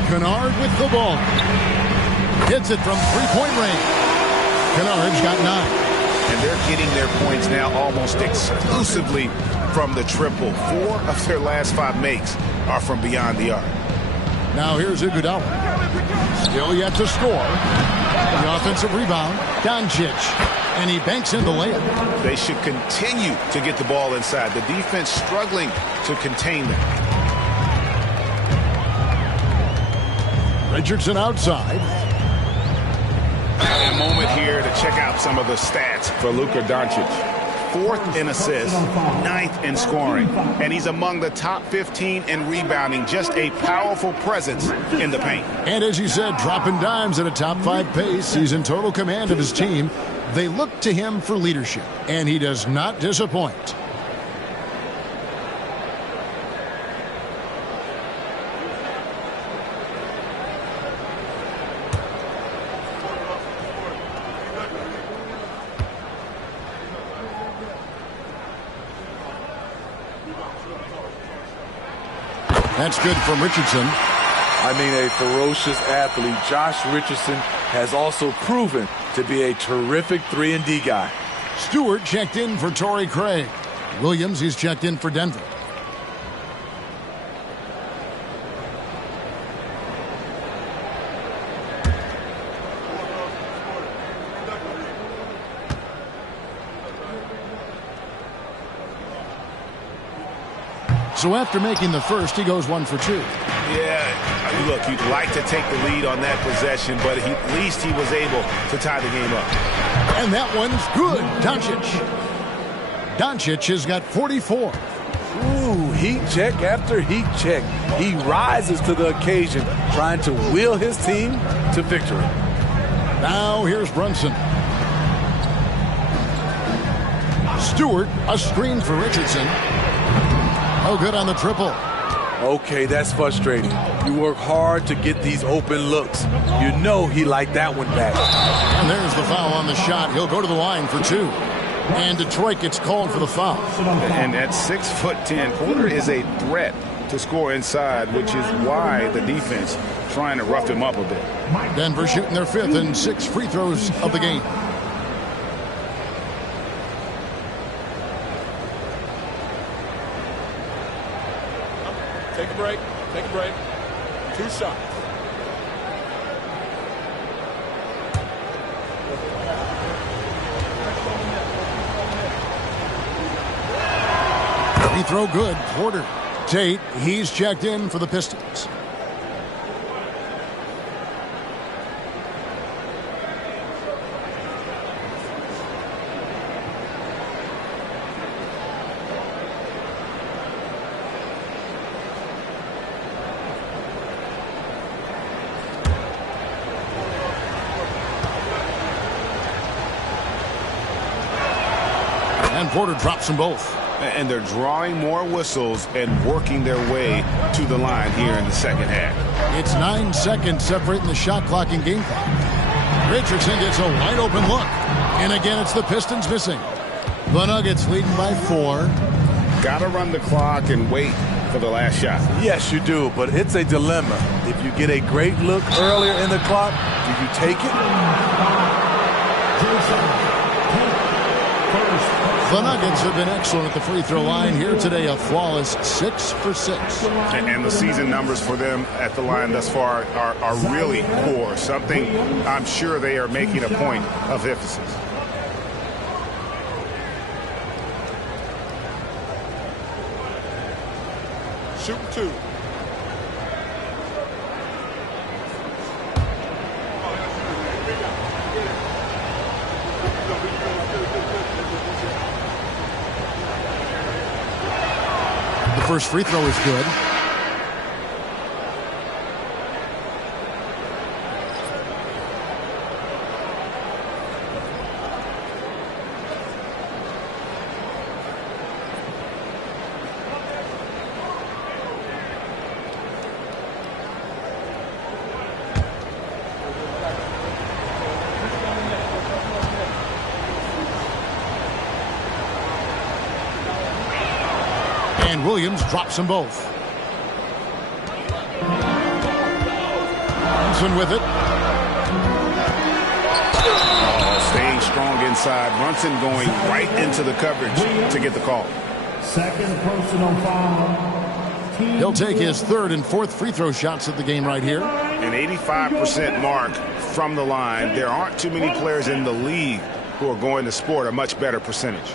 Kennard with the ball. Hits it from three-point range. Kennard's got 9. And they're getting their points now almost exclusively from the triple. 4 of their last 5 makes are from beyond the arc. Now here's Iguodala. Still yet to score. The offensive rebound, Doncic. And he banks in the layup. They should continue to get the ball inside. The defense struggling to contain them. Richardson outside. A moment here to check out some of the stats for Luka Doncic. 4th in assists, 9th in scoring, and he's among the top 15 in rebounding. Just a powerful presence in the paint. And as you said, dropping dimes at a top 5 pace. He's in total command of his team. They look to him for leadership, and he does not disappoint. That's good from Richardson. I mean, a ferocious athlete. Josh Richardson has also proven to be a terrific 3-and-D guy. Stewart checked in for Torrey Craig. Williams, he's checked in for Denver. So after making the first, he goes 1 for 2. Yeah, look, you'd like to take the lead on that possession, but at least he was able to tie the game up. And that one's good. Doncic has got 44. Ooh, heat check after heat check. He rises to the occasion, trying to will his team to victory. Now here's Brunson. Stewart, a screen for Richardson. Oh, good on the triple. Okay, that's frustrating. You work hard to get these open looks. You know he liked that one back. And there's the foul on the shot. He'll go to the line for 2. And Detroit gets called for the foul. And at 6'10", Porter is a threat to score inside, which is why the defense trying to rough him up a bit. Denver shooting their 5th and 6 free throws of the game. Take a break. Take a break. 2 shots. Free throw good. Porter. Tate, he's checked in for the Pistons. And Porter drops them both. And they're drawing more whistles and working their way to the line here in the second half. It's 9 seconds separating the shot clock and game clock. Richardson gets a wide open look. And again, it's the Pistons missing. The Nuggets leading by 4. Got to run the clock and wait for the last shot. Yes, you do, but it's a dilemma. If you get a great look earlier in the clock, do you take it? The Nuggets have been excellent at the free throw line here today. A flawless 6 for 6. And the season numbers for them at the line thus far are really poor. Something I'm sure they are making a point of emphasis. Shooting 2. first free throw is good. And Williams drops them both. Brunson with it. Staying strong inside. Brunson going right into the coverage to get the call. Second personal foul. He'll take his third and fourth free throw shots of the game right here. An 85% mark from the line. There aren't too many players in the league who are going to sport a much better percentage.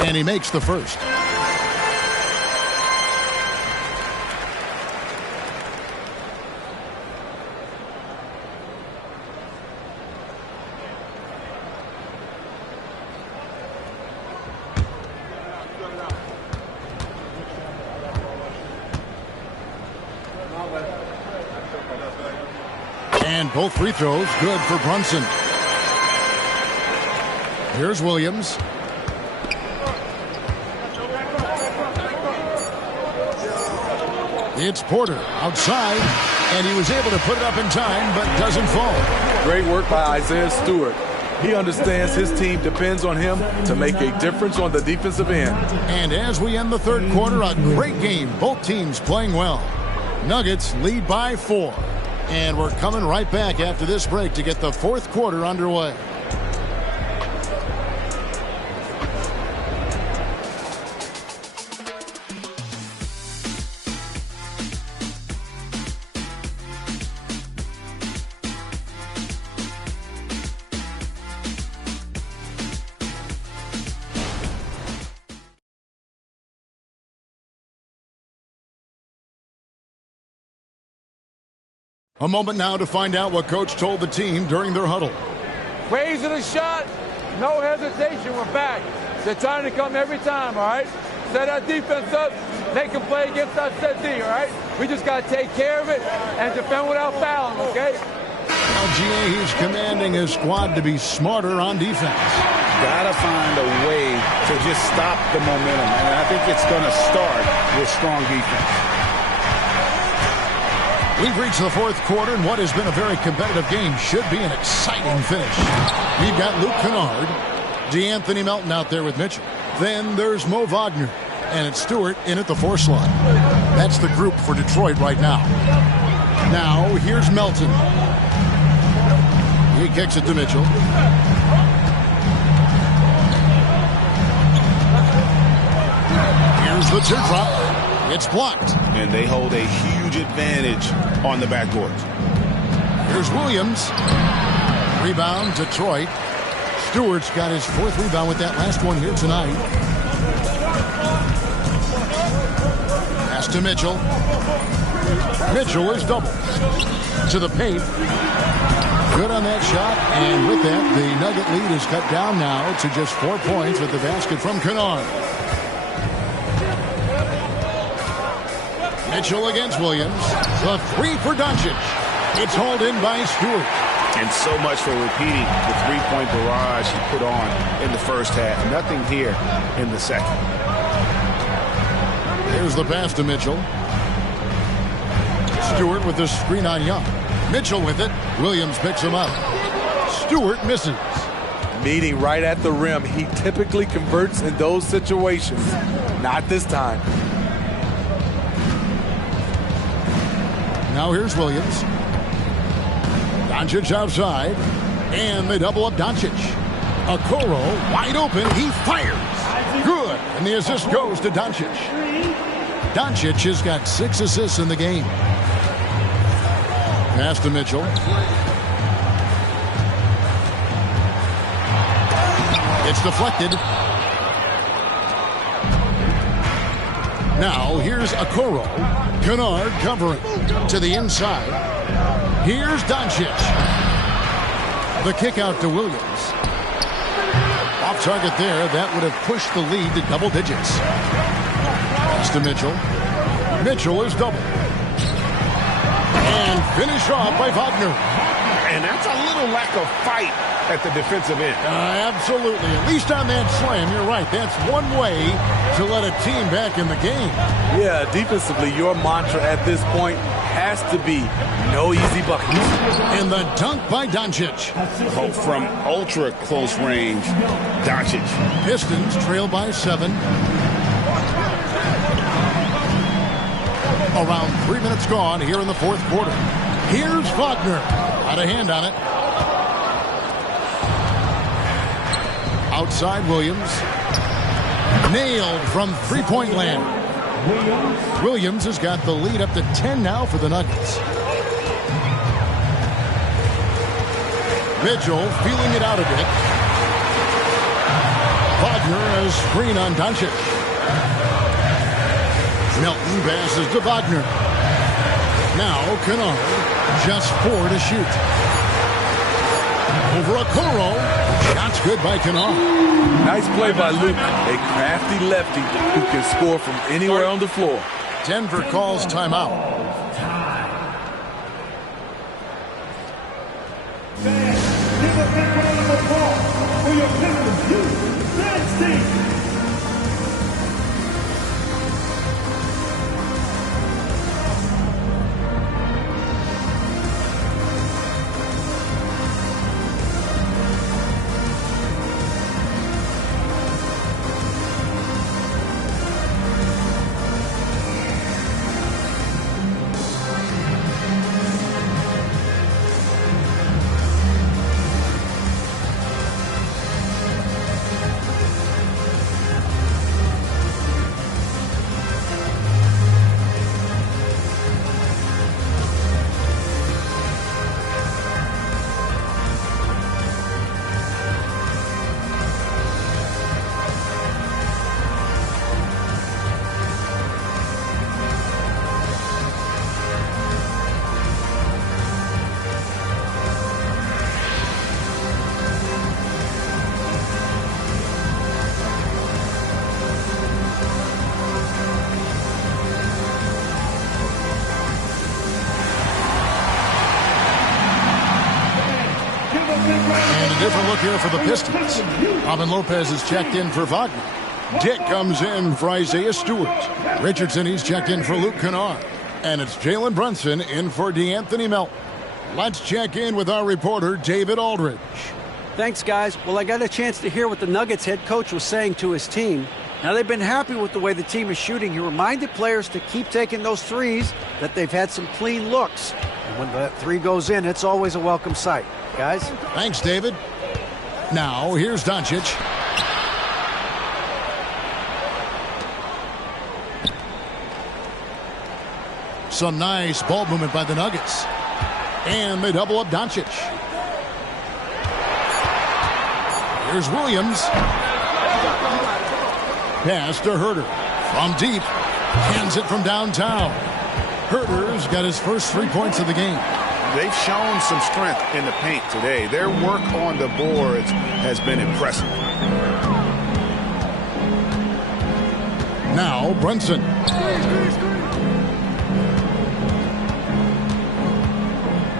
And he makes the first. And both free throws good for Brunson. Here's Williams. It's Porter outside, and he was able to put it up in time, but doesn't fall. Great work by Isaiah Stewart. He understands his team depends on him to make a difference on the defensive end. And as we end the third quarter, a great game. Both teams playing well. Nuggets lead by 4. And we're coming right back after this break to get the fourth quarter underway. A moment now to find out what Coach told the team during their huddle. Raising a shot, no hesitation, we're back. They're trying to come every time, all right? Set our defense up, they can play against our set D, all right? We just got to take care of it and defend without fouling, okay? LGA, he's commanding his squad to be smarter on defense. Gotta find a way to just stop the momentum, and I think it's going to start with strong defense. We've reached the fourth quarter, and what has been a very competitive game should be an exciting finish. We've got Luke Kennard, DeAnthony Melton out there with Mitchell. Then there's Mo Wagner, and it's Stewart in at the 4 slot. That's the group for Detroit right now. Now, here's Melton. He kicks it to Mitchell. Here's the teardrop. It's blocked. And they hold a huge advantage on the backboard. Here's Williams. Rebound, Detroit. Stewart's got his 4th rebound with that last one here tonight. Pass to Mitchell. Mitchell is doubled. To the paint. Good on that shot. And with that, the Nugget lead is cut down now to just 4 points with the basket from Kennard. Mitchell against Williams. The 3 for Doncic. It's hauled in by Stewart. And so much for repeating the 3-point barrage he put on in the first half. Nothing here in the second. Here's the pass to Mitchell. Stewart with the screen on Young. Mitchell with it. Williams picks him up. Stewart misses. Meeting right at the rim. He typically converts in those situations. Not this time. Now here's Williams. Doncic outside. And they double up Doncic. Okoro wide open. He fires. Good. And the assist goes to Doncic. Doncic has got 6 assists in the game. Pass to Mitchell. It's deflected. Now here's Okoro. Kennard covering to the inside. Here's Doncic. The kick out to Williams. Off target there. That would have pushed the lead to double digits. Pass to Mitchell. Mitchell is double. And finish off by Wagner. And that's a little lack of fight at the defensive end. Absolutely. At least on that slam, you're right. That's one way to let a team back in the game. Yeah, defensively, your mantra at this point has to be no easy buckets. And the dunk by Doncic. Oh, from ultra close range, Doncic. Pistons trail by 7. Around 3 minutes gone here in the fourth quarter. Here's Wagner. Had a hand on it. Outside Williams. Nailed from three-point land. Williams has got the lead up to 10 now for the Nuggets. Mitchell feeling it out a bit. Wagner has screen on Doncic. Melton passes to Wagner. Now Kennard, just 4 to shoot. Over Okoro. Shots good by Kennard. Nice play by Luke, a crafty lefty who can score from anywhere on the floor. Denver calls timeout. Give a big round of applause for your Pistons youth dance team. And a different look here for the Pistons. Robin Lopez is checked in for Wagner. Dick comes in for Isaiah Stewart. Richardson, he's checked in for Luke Kennard. And it's Jalen Brunson in for DeAnthony Melton. Let's check in with our reporter, David Aldridge. Thanks, guys. Well, I got a chance to hear what the Nuggets head coach was saying to his team. Now, they've been happy with the way the team is shooting. He reminded players to keep taking those threes, that they've had some clean looks. And when that three goes in, it's always a welcome sight. Guys? Thanks, David. Now, here's Doncic. Some nice ball movement by the Nuggets. And they double up Doncic. Here's Williams. Pass to Herter. From deep. Hands it from downtown. Herter's got his first 3 points of the game. They've shown some strength in the paint today. Their work on the boards has been impressive. Now Brunson.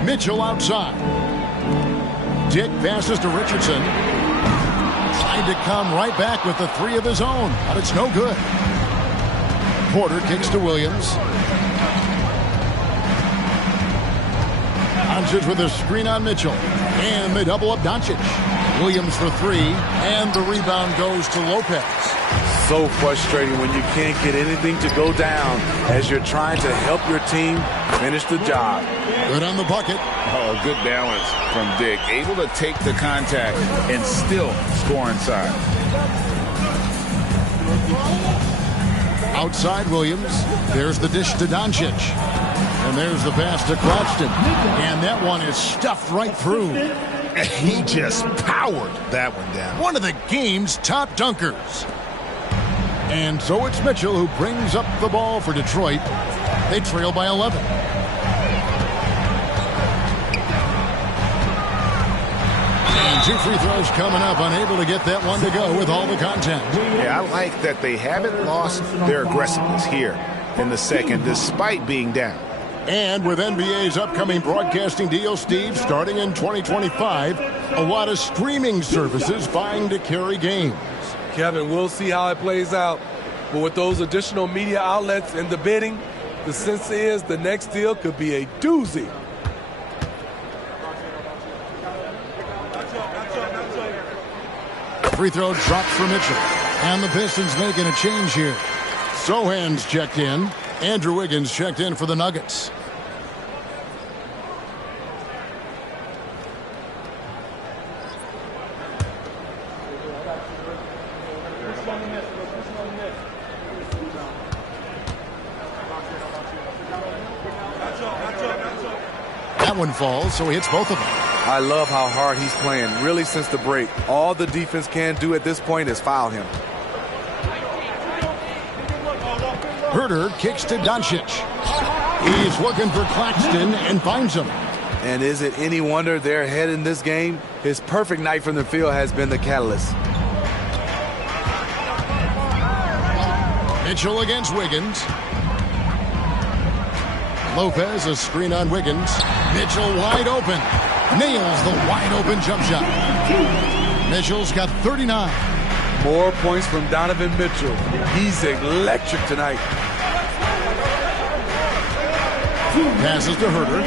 Mitchell outside. Dick passes to Richardson. Trying to come right back with the three of his own, but it's no good. Porter kicks to Williams. Doncic with a screen on Mitchell. And they double up Doncic. Williams for three, and the rebound goes to Lopez. So frustrating when you can't get anything to go down as you're trying to help your team finish the job. Good on the bucket. Oh, good balance from Dick. Able to take the contact and still score inside. Outside Williams. There's the dish to Doncic. And there's the pass to Claxton. And that one is stuffed right through. He just powered that one down. One of the game's top dunkers. And so it's Mitchell who brings up the ball for Detroit. They trail by 11. And 2 free throws coming up, unable to get that one to go with all the contact. Yeah, I like that they haven't lost their aggressiveness here in the second, despite being down. And with NBA's upcoming broadcasting deal, Steve, starting in 2025, a lot of streaming services vying to carry games. Kevin, we'll see how it plays out. But with those additional media outlets in the bidding, the sense is the next deal could be a doozy. Free throw dropped for Mitchell. And the Pistons making a change here. Sohan's checked in. Andrew Wiggins checked in for the Nuggets. That one falls, so he hits both of them. I love how hard he's playing, really, since the break. All the defense can do at this point is foul him. Herter kicks to Doncic. He's looking for Claxton and finds him. And is it any wonder they're ahead in this game? His perfect night from the field has been the catalyst. Mitchell against Wiggins. Lopez, a screen on Wiggins. Mitchell wide open. Nails the wide open jump shot. Mitchell's got 39. More points from Donovan Mitchell. He's electric tonight. Passes to Herter.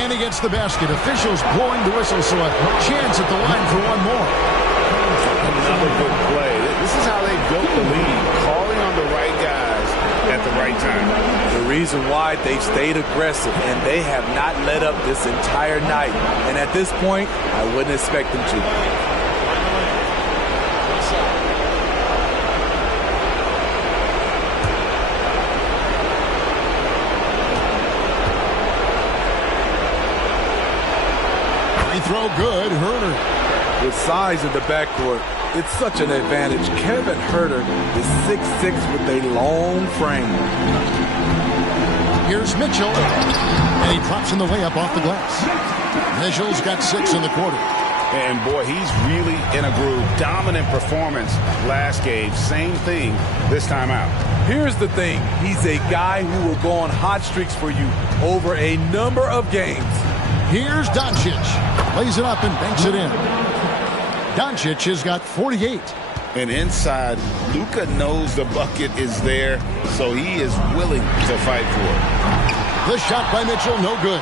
And he gets the basket. Officials blowing the whistle, so a chance at the line for one more. Another good play. This is how they built the lead, calling on the right guys at the right time. The reason why they've stayed aggressive, and they have not let up this entire night. And at this point, I wouldn't expect them to. Throw good, Herter. With size in the backcourt, it's such an advantage. Kevin Herter is 6'6" with a long frame. Here's Mitchell. And he drops in the layup off the glass. Mitchell's got 6 in the quarter. And boy, he's really in a groove. Dominant performance last game. Same thing this time out. Here's the thing. He's a guy who will go on hot streaks for you over a number of games. Here's Doncic. Lays it up and banks it in. Doncic has got 48. And inside, Luka knows the bucket is there, so he is willing to fight for it. The shot by Mitchell, no good.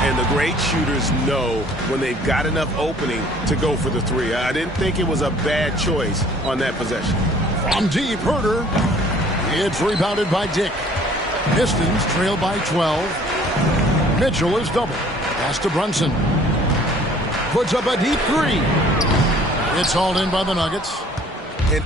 And the great shooters know when they've got enough opening to go for the three. I didn't think it was a bad choice on that possession. From deep, Herter. It's rebounded by Dick. Pistons trail by 12. Mitchell is double. Pass to Brunson. Puts up a deep 3. It's hauled in by the Nuggets.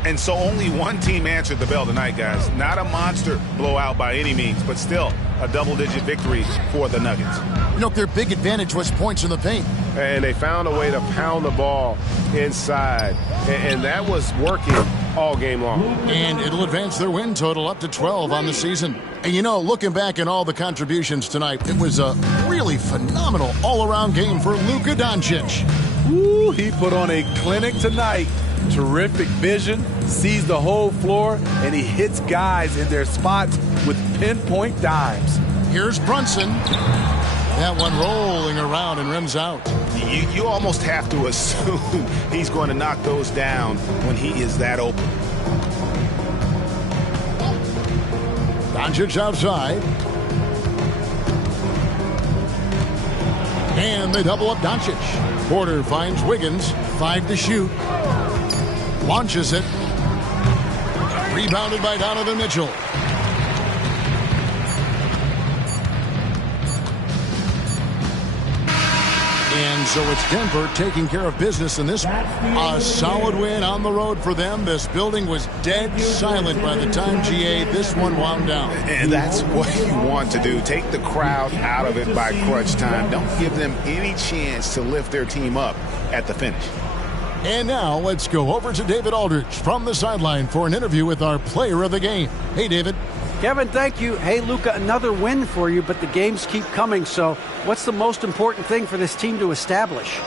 And so only one team answered the bell tonight, guys. Not a monster blowout by any means, but still a double-digit victory for the Nuggets. You know, their big advantage was points in the paint. And they found a way to pound the ball inside. And that was working all game long. And it'll advance their win total up to 12 on the season. And, you know, looking back at all the contributions tonight, it was a really phenomenal all-around game for Luka Doncic. Ooh, he put on a clinic tonight. Terrific vision, sees the whole floor, and he hits guys in their spots with pinpoint dimes. Here's Brunson. That one rolling around and rims out. You almost have to assume he's going to knock those down when he is that open. Doncic outside. And they double up Doncic. Porter finds Wiggins. 5 to shoot. Launches it. Rebounded by Donovan Mitchell. And so it's Denver taking care of business in this one. A solid win on the road for them. This building was dead silent by the time, GA, this one wound down. And that's what you want to do. Take the crowd out of it by crunch time. Don't give them any chance to lift their team up at the finish. And now let's go over to David Aldridge from the sideline for an interview with our player of the game. Hey, David. Kevin, thank you. Hey, Luka, another win for you, but the games keep coming. So what's the most important thing for this team to establish?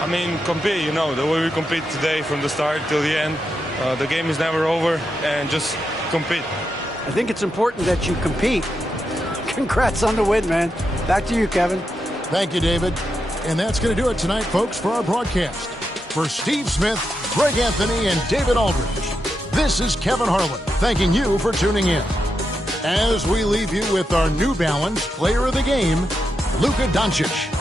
I mean, compete, the way we compete today from the start till the end. The game is never over, and just compete. I think it's important that you compete. Congrats on the win, man. Back to you, Kevin. Thank you, David. And that's going to do it tonight, folks, for our broadcast. For Steve Smith, Greg Anthony, and David Aldridge, this is Kevin Harlan thanking you for tuning in. As we leave you with our New Balance player of the game, Luka Doncic.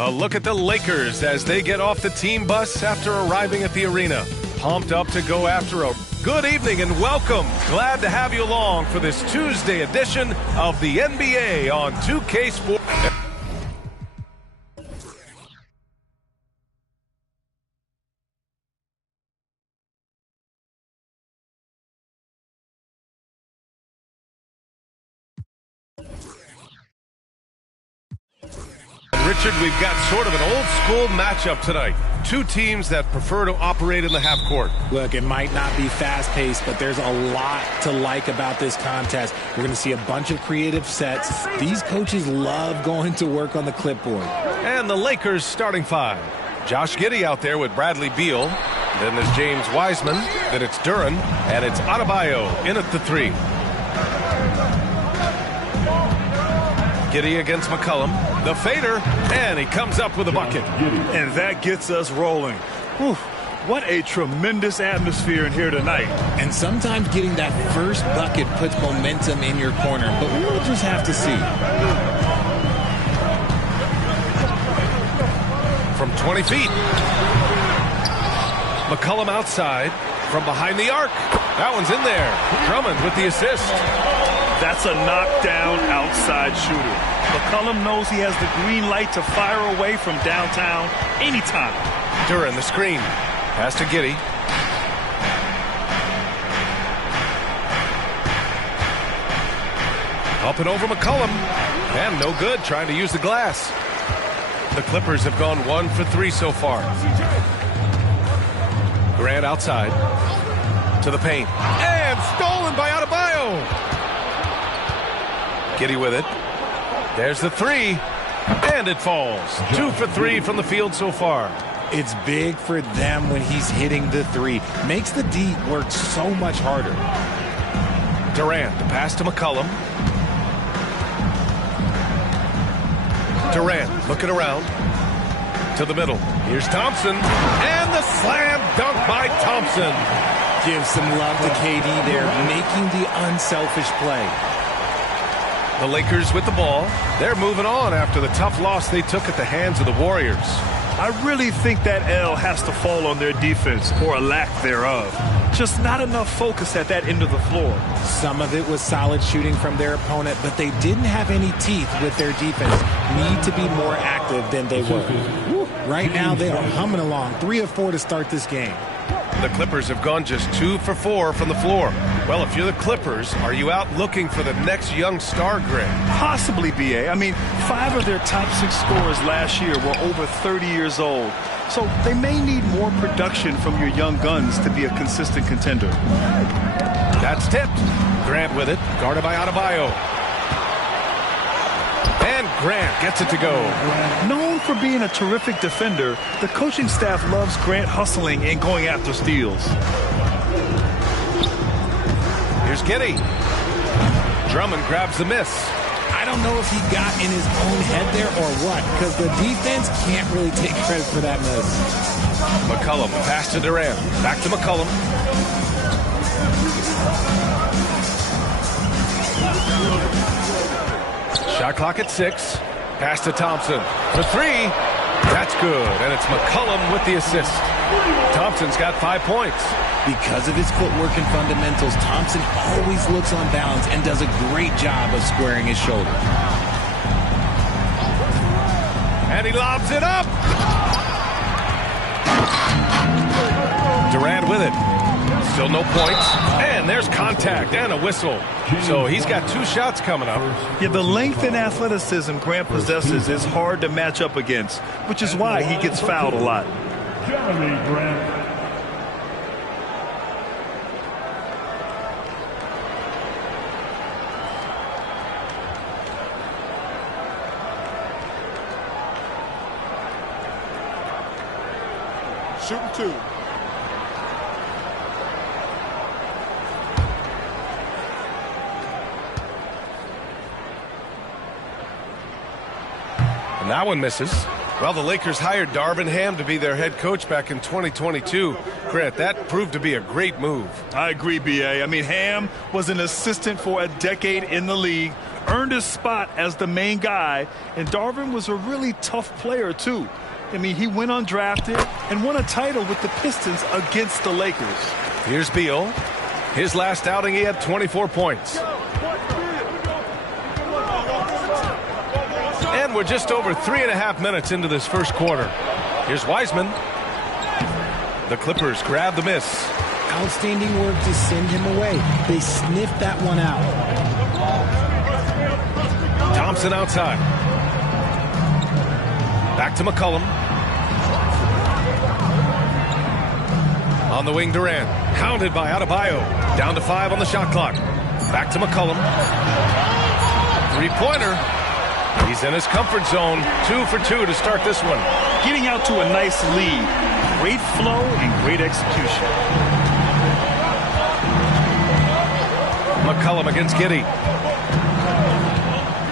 A look at the Lakers as they get off the team bus after arriving at the arena. Pumped up to go after a good evening and welcome. Glad to have you along for this Tuesday edition of the NBA on 2K Sports. Richard, we've got sort of an old-school matchup tonight. Two teams that prefer to operate in the half court. Look, it might not be fast-paced, but there's a lot to like about this contest. We're going to see a bunch of creative sets. These coaches love going to work on the clipboard. And the Lakers starting five. Josh Giddey out there with Bradley Beal. Then there's James Wiseman. Then it's Duren. And it's Adebayo in at the three. Giddey against McCollum. The fader, and he comes up with a bucket. And that gets us rolling. Whew, what a tremendous atmosphere in here tonight. And sometimes getting that first bucket puts momentum in your corner, but we'll just have to see. From 20 feet. McCollum outside from behind the arc. That one's in there. Drummond with the assist. That's a knockdown outside shooter. McCollum knows he has the green light to fire away from downtown anytime. Duren, the screen. Pass to Giddey. Up and over McCollum. And no good, trying to use the glass. The Clippers have gone 1 for 3 so far. Grant outside. To the paint. And stolen by Adebayo. Giddey with it. There's the three. And it falls. 2 for 3 from the field so far. It's big for them when he's hitting the three. Makes the D work so much harder. Durant, the pass to McCollum. Durant looking around. To the middle. Here's Thompson. And the slam dunk by Thompson. Give some love to KD there, making the unselfish play. The Lakers with the ball. They're moving on after the tough loss they took at the hands of the Warriors. I really think that L has to fall on their defense, or a lack thereof. Just not enough focus at that end of the floor. Some of it was solid shooting from their opponent, but they didn't have any teeth with their defense. Need to be more active than they were. Right now, they are humming along. 3 of 4 to start this game. The Clippers have gone just 2 for 4 from the floor. Well, if you're the Clippers, are you out looking for the next young star, Greg? Possibly, B.A. I mean, 5 of their top 6 scorers last year were over 30 years old. So they may need more production from your young guns to be a consistent contender. That's tipped. Grant with it, guarded by Adebayo. And Grant gets it to go. Known for being a terrific defender, the coaching staff loves Grant hustling and going after steals. Here's Giddey. Drummond grabs the miss. I don't know if he got in his own head there or what, because the defense can't really take credit for that miss. McCollum, pass to Durant. Back to McCollum. Shot clock at 6. Pass to Thompson. For 3. That's good. And it's McCollum with the assist. Thompson's got 5 points. Because of his footwork and fundamentals, Thompson always looks on balance and does a great job of squaring his shoulder. And he lobs it up. Durant with it. Still no points. And there's contact and a whistle. So he's got 2 shots coming up. Yeah, the length and athleticism Grant possesses is hard to match up against, which is why he gets fouled a lot. Jeremy Grant. Shooting 2. And that one misses. Well, the Lakers hired Darvin Ham to be their head coach back in 2022. Grant, that proved to be a great move. I agree, B.A. I mean, Ham was an assistant for a decade in the league, earned his spot as the main guy, and Darvin was a really tough player, too. I mean, he went undrafted and won a title with the Pistons against the Lakers. Here's Beal. His last outing, he had 24 points. And we're just over 3.5 minutes into this first quarter. Here's Wiseman. The Clippers grab the miss. Outstanding work to send him away. They sniffed that one out. Thompson outside. Back to McCollum. On the wing, Durant. Hounded by Adebayo. Down to 5 on the shot clock. Back to McCollum. Three-pointer. He's in his comfort zone. 2 for 2 to start this one. Getting out to a nice lead. Great flow and great execution. McCollum against Giddey.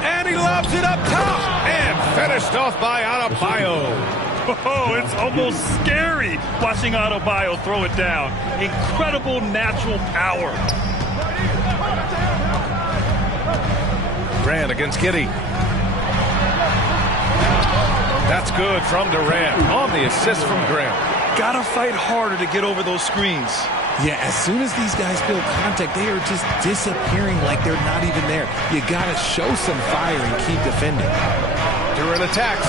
And he lobs it up top. And finished off by Adebayo. Oh, it's almost scary watching Adebayo throw it down. Incredible natural power. Grant against Giddey. That's good from Durant on the assist from Grant. Gotta fight harder to get over those screens. Yeah, as soon as these guys feel contact, they are just disappearing like they're not even there. You gotta show some fire and keep defending. Durant attacks.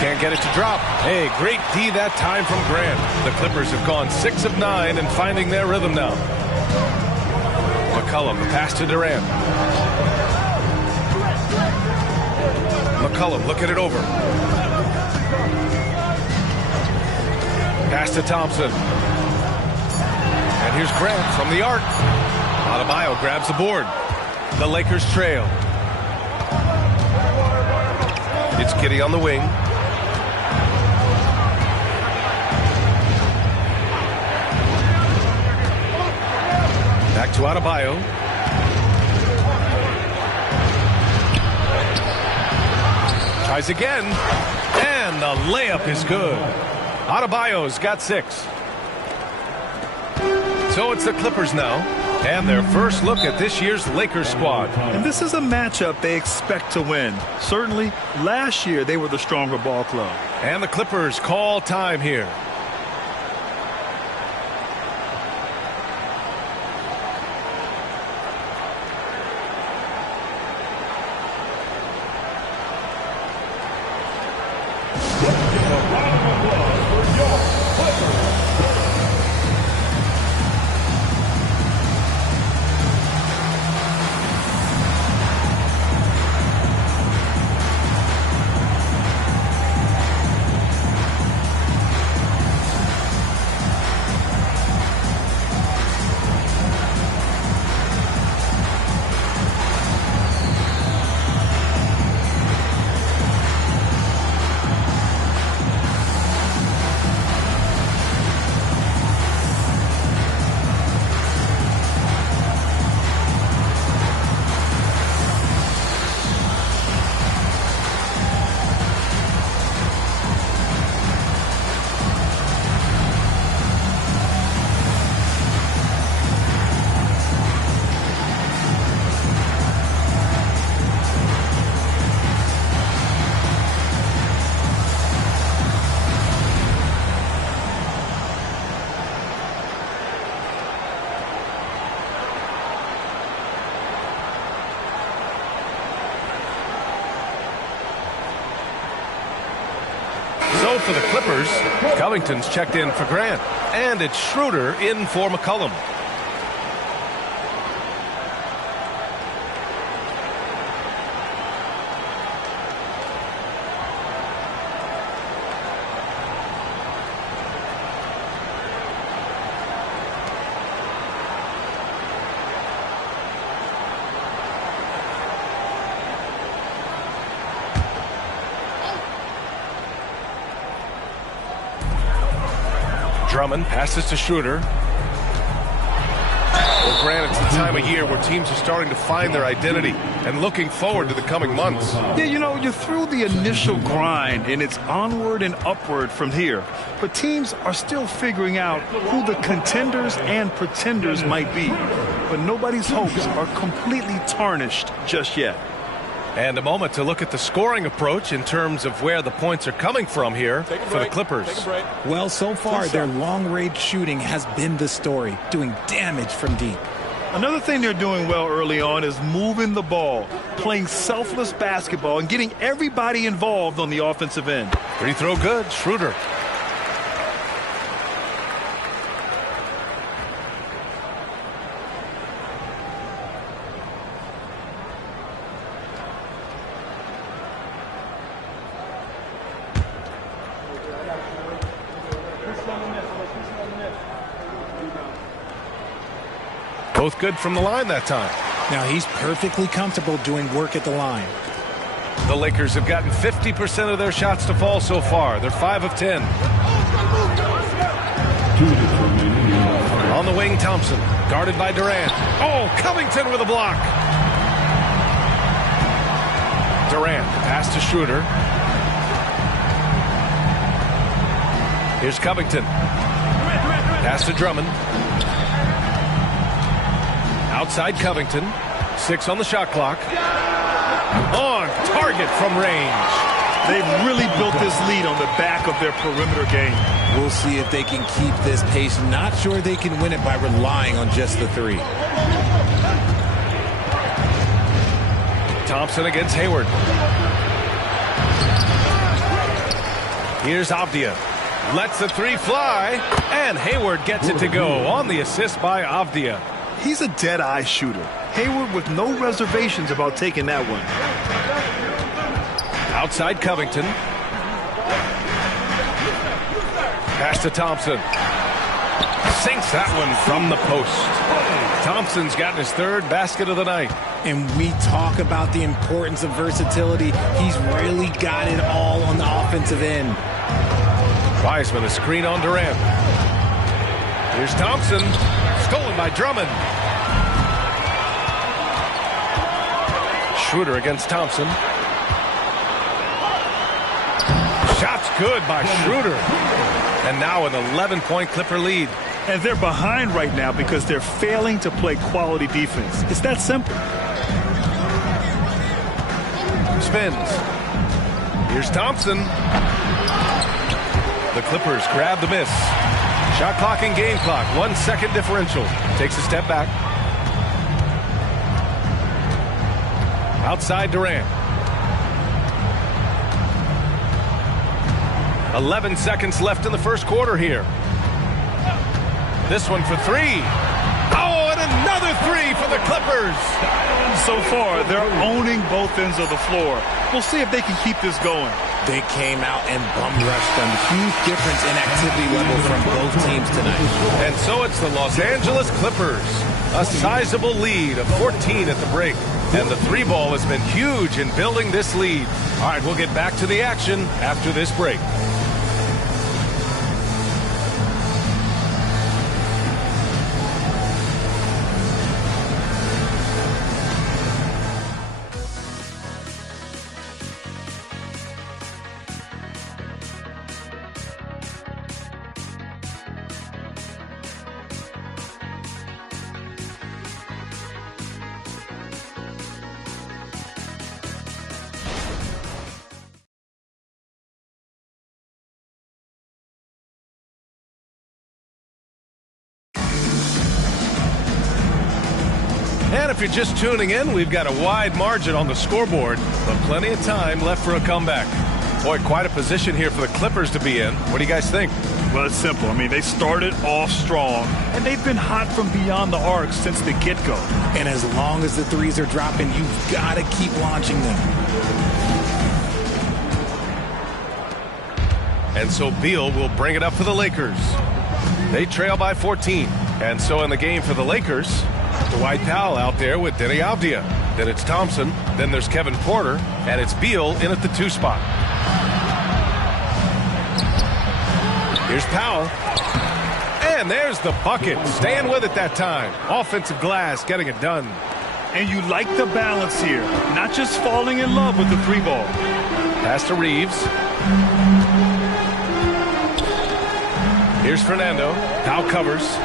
Can't get it to drop. Hey, great D that time from Grant. The Clippers have gone 6 of 9 and finding their rhythm now. McCollum, pass to Durant. McCollum looking it over. Pass to Thompson. And here's Grant from the arc. Adebayo grabs the board. The Lakers trail. It's Giddey on the wing. Back to Adebayo. Tries again. And the layup is good. Adebayo's got 6. So it's the Clippers now. And their first look at this year's Lakers squad. And this is a matchup they expect to win. Certainly, last year they were the stronger ball club. And the Clippers call time here. So for the Clippers, Covington's checked in for Grant. And it's Schroeder in for McCollum. Drummond passes to Schroeder. Well, Grant, it's the time of year where teams are starting to find their identity and looking forward to the coming months. Yeah, you know, you're through the initial grind, and it's onward and upward from here. But teams are still figuring out who the contenders and pretenders might be. But nobody's hopes are completely tarnished just yet. And a moment to look at the scoring approach in terms of where the points are coming from here for the Clippers. Well, so far, their long-range shooting has been the story, doing damage from deep. Another thing they're doing well early on is moving the ball, playing selfless basketball, and getting everybody involved on the offensive end. Free throw good, Schroeder. Both good from the line that time. Now he's perfectly comfortable doing work at the line. The Lakers have gotten 50% of their shots to fall so far. They're 5 of 10. On the wing, Thompson, guarded by Durant. Oh, Covington with a block. Durant, pass to Schroeder. Here's Covington. Pass to Drummond. Outside Covington. 6 on the shot clock. On target from range. They've really built this lead on the back of their perimeter game. We'll see if they can keep this pace. Not sure they can win it by relying on just the 3. Thompson against Hayward. Here's Avdia. Lets the 3 fly. And Hayward gets it to go on the assist by Avdia. He's a dead-eye shooter. Hayward with no reservations about taking that one. Outside Covington. Pass to Thompson. Sinks that one from the post. Thompson's gotten his 3rd basket of the night. And we talk about the importance of versatility. He's really got it all on the offensive end. Wiseman, a screen on Durant. Here's Thompson. Stolen by Drummond. Schroeder against Thompson. Shots good by Schroeder. And now an 11-point Clipper lead. And they're behind right now because they're failing to play quality defense. It's that simple. Spins. Here's Thompson. The Clippers grab the miss. Shot clock and game clock. 1 second differential. Takes a step back. Outside Durant. 11 seconds left in the first quarter here. This one for 3. Oh, and another 3 for the Clippers. So far, they're owning both ends of the floor. We'll see if they can keep this going. They came out and bum rushed them. Huge difference in activity level from both teams tonight. And so it's the Los Angeles Clippers. A sizable lead of 14 at the break. And the 3 ball has been huge in building this lead. All right, we'll get back to the action after this break. And if you're just tuning in, we've got a wide margin on the scoreboard, but plenty of time left for a comeback. Boy, quite a position here for the Clippers to be in. What do you guys think? Well, it's simple. I mean, they started off strong, and they've been hot from beyond the arc since the get-go. And as long as the 3s are dropping, you've got to keep launching them. And so Beal will bring it up for the Lakers. They trail by 14. And so in the game for the Lakers, Dwight Powell out there with Denny Avdia. Then it's Thompson. Then there's Kevin Porter. And it's Beal in at the 2 spot. Here's Powell. And there's the bucket. Staying with it that time. Offensive glass getting it done. And you like the balance here. Not just falling in love with the 3 ball. Pass to Reeves. Here's Fernando. Powell covers.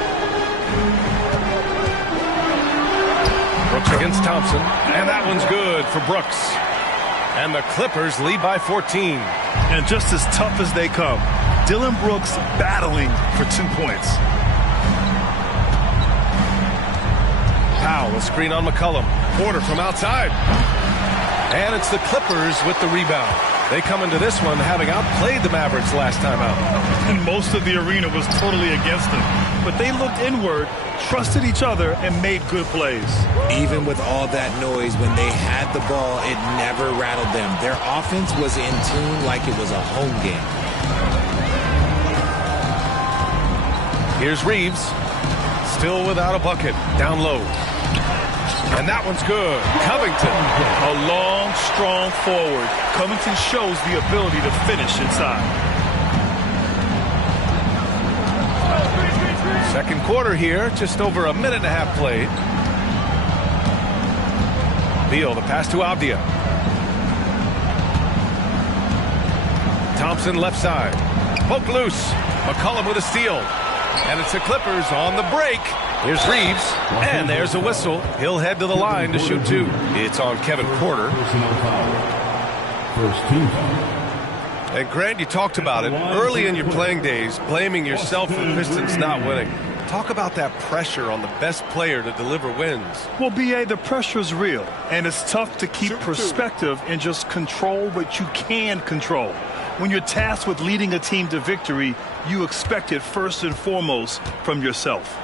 Brooks against Thompson. And that one's good for Brooks. And the Clippers lead by 14. And just as tough as they come, Dillon Brooks battling for 2 points. Powell, a screen on McCollum. Porter from outside. And it's the Clippers with the rebound. They come into this one having outplayed the Mavericks last time out. And most of the arena was totally against them. But they looked inward, trusted each other, and made good plays. Even with all that noise, when they had the ball, it never rattled them. Their offense was in tune like it was a home game. Here's Reeves. Still without a bucket. Down low. And that one's good. Covington. A long, strong forward. Covington shows the ability to finish inside. Second quarter here. Just over a minute and a half played. Beal, the pass to Avdia. Thompson left side. Poke loose. McCollum with a steal. And it's the Clippers on the break. Here's Reeves, and there's a whistle. He'll head to the line to shoot 2. It's on Kevin Porter. First team foul. And Grant, you talked about it early in your playing days, blaming yourself for the Pistons not winning. Talk about that pressure on the best player to deliver wins. Well, B.A., the pressure is real, and it's tough to keep perspective and just control what you can control. When you're tasked with leading a team to victory, you expect it first and foremost from yourself.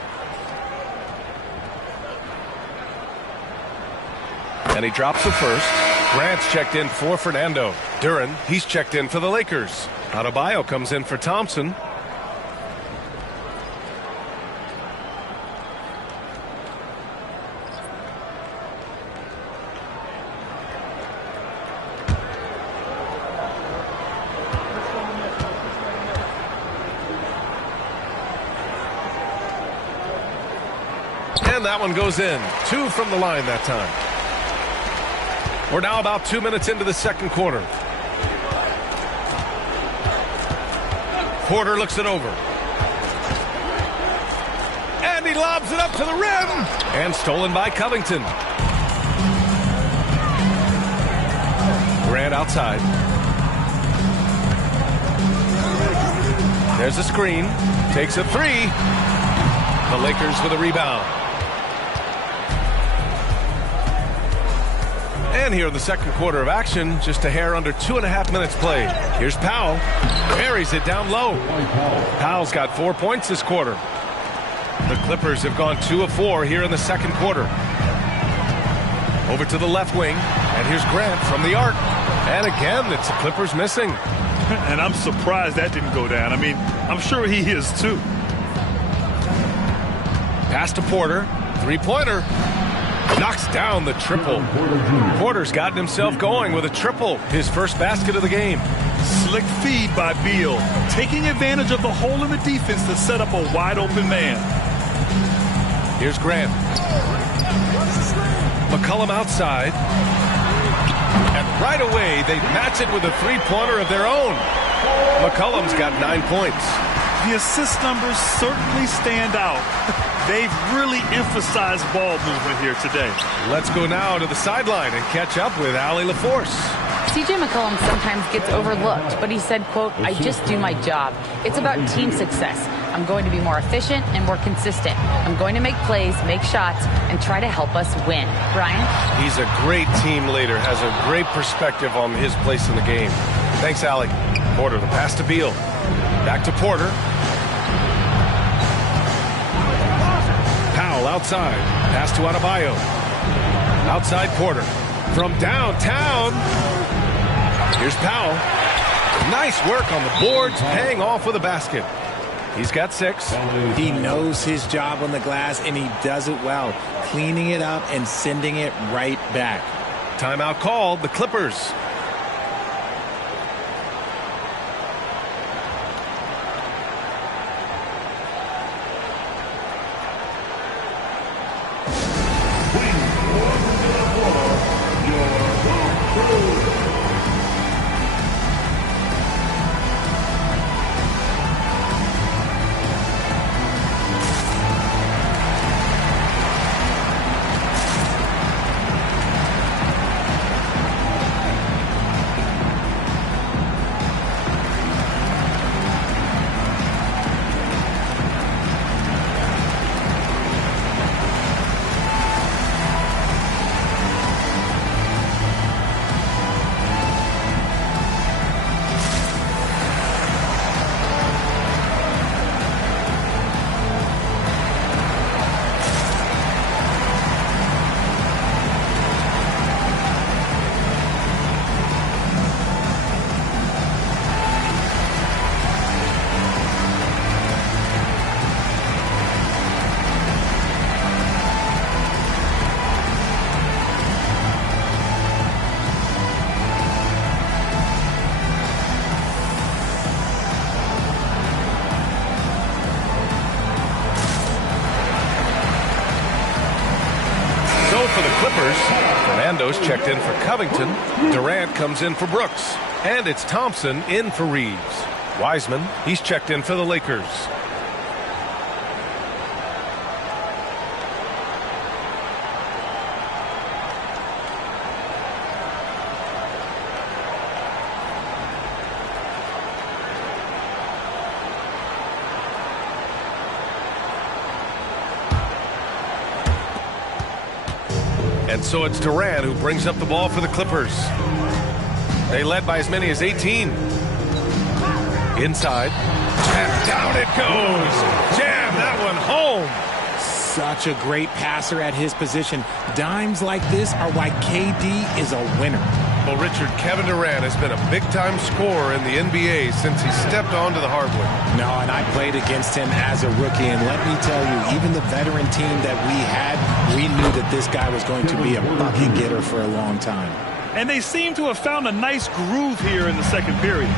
And he drops the first. Grant's checked in for Fernando. Duran, he's checked in for the Lakers. Adebayo comes in for Thompson. And that one goes in. 2 from the line that time. We're now about 2 minutes into the second quarter. Porter looks it over. And he lobs it up to the rim. And stolen by Covington. Grant outside. There's a screen. Takes a 3. The Lakers with a rebound. And here in the second quarter of action, just a hair under 2.5 minutes played. Here's Powell. Buries it down low. Powell's got 4 points this quarter. The Clippers have gone 2 of 4 here in the second quarter. Over to the left wing. And here's Grant from the arc. And again, it's the Clippers missing. And I'm surprised that didn't go down. I mean, I'm sure he is too. Pass to Porter. 3-pointer. Knocks down the triple. Porter's gotten himself going with a triple. His first basket of the game. Slick feed by Beal. Taking advantage of the hole in the defense to set up a wide open man. Here's Grant. McCollum outside. And right away, they match it with a 3-pointer of their own. McCollum's got 9 points. The assist numbers certainly stand out. They've really emphasized ball movement here today. Let's go now to the sideline and catch up with Allie LaForce. C.J. McCollum sometimes gets overlooked, but he said, quote, "I just do my job. It's about team success. I'm going to be more efficient and more consistent. I'm going to make plays, make shots, and try to help us win." Brian? He's a great team leader, has a great perspective on his place in the game. Thanks, Allie. Porter, the pass to Beal. Back to Porter. Powell outside. Pass to Adebayo. Outside Porter. From downtown. Here's Powell. Nice work on the boards, paying off with a basket. He's got 6. He knows his job on the glass, and he does it well, cleaning it up and sending it right back. Timeout called, the Clippers. for the Clippers. Fernando's checked in for Covington. Durant comes in for Brooks. And it's Thompson in for Reeves. Wiseman, he's checked in for the Lakers. And so it's Durant who brings up the ball for the Clippers. They led by as many as 18. Inside. And down it goes. Jam that one home. Such a great passer at his position. Dimes like this are why KD is a winner. Well, Richard, Kevin Durant has been a big-time scorer in the NBA since he stepped onto the hardwood. No, and I played against him as a rookie, and let me tell you, even the veteran team that we had, we knew that this guy was going to be a bucket getter for a long time. And they seem to have found a nice groove here in the second period.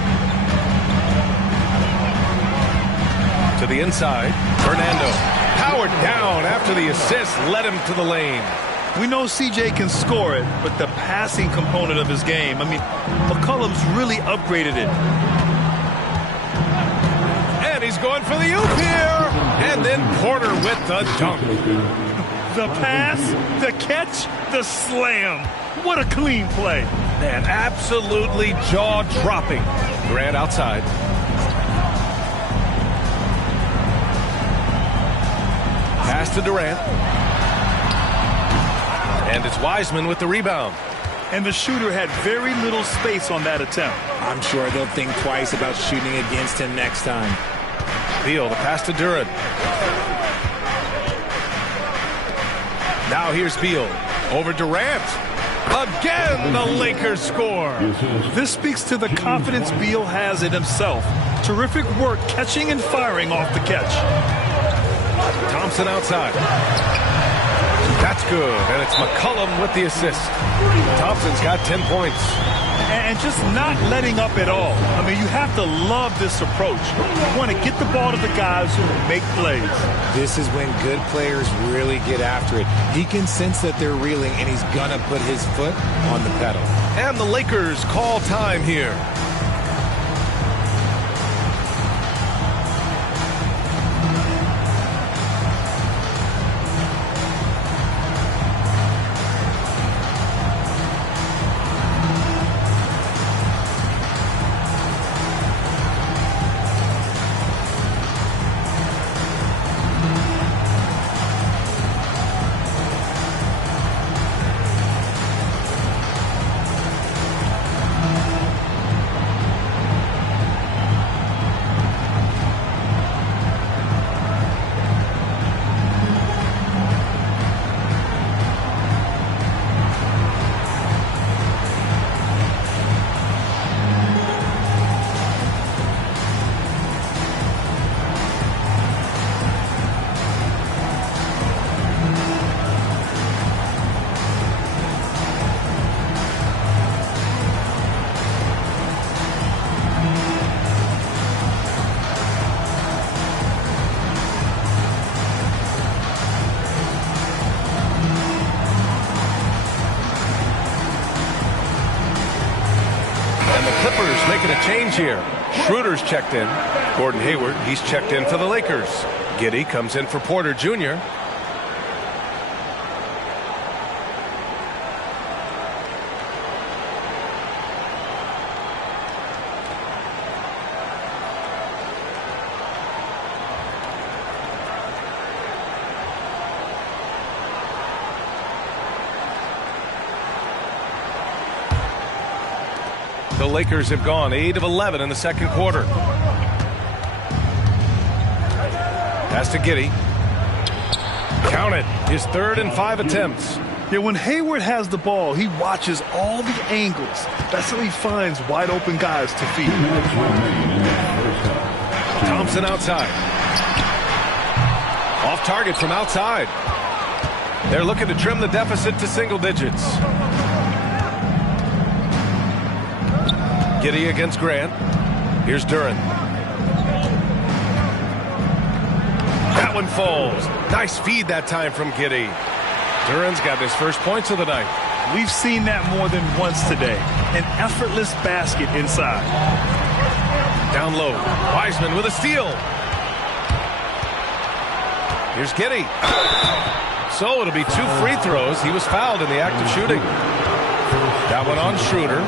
To the inside, Fernando. Powered down after the assist led him to the lane. We know CJ can score it, but the passing component of his game, I mean, McCollum's really upgraded it. And he's going for the oop here. And then Porter with the dunk. The pass, the catch, the slam. What a clean play. Man, absolutely jaw-dropping. Durant outside. Pass to Durant. And it's Wiseman with the rebound. And the shooter had very little space on that attempt. I'm sure they'll think twice about shooting against him next time. Beal, the pass to Duran. Now here's Beal. Over Durant. Again, the Lakers score. This speaks to the confidence Beal has in himself. Terrific work catching and firing off the catch. Thompson outside. That's good, and it's McCollum with the assist. Thompson's got 10 points. And just not letting up at all. I mean, you have to love this approach. You want to get the ball to the guys who make plays. This is when good players really get after it. He can sense that they're reeling, and he's going to put his foot on the pedal. And the Lakers call time here. Making a change here. Schroeder's checked in. Gordon Hayward, he's checked in for the Lakers. Giddey comes in for Porter Jr. The Lakers have gone 8 of 11 in the second quarter. Pass to Giddey. Count it. His 3rd and 5 attempts. Yeah, when Hayward has the ball, he watches all the angles. That's how he finds wide open guys to feed. Thompson outside. Off target from outside. They're looking to trim the deficit to single digits. Giddey against Grant. Here's Duran. That one falls. Nice feed that time from Giddey. Duran's got his first points of the night. We've seen that more than once today. An effortless basket inside. Down low. Wiseman with a steal. Here's Giddey. So it'll be 2 free throws. He was fouled in the act of shooting. That one on Schroeder.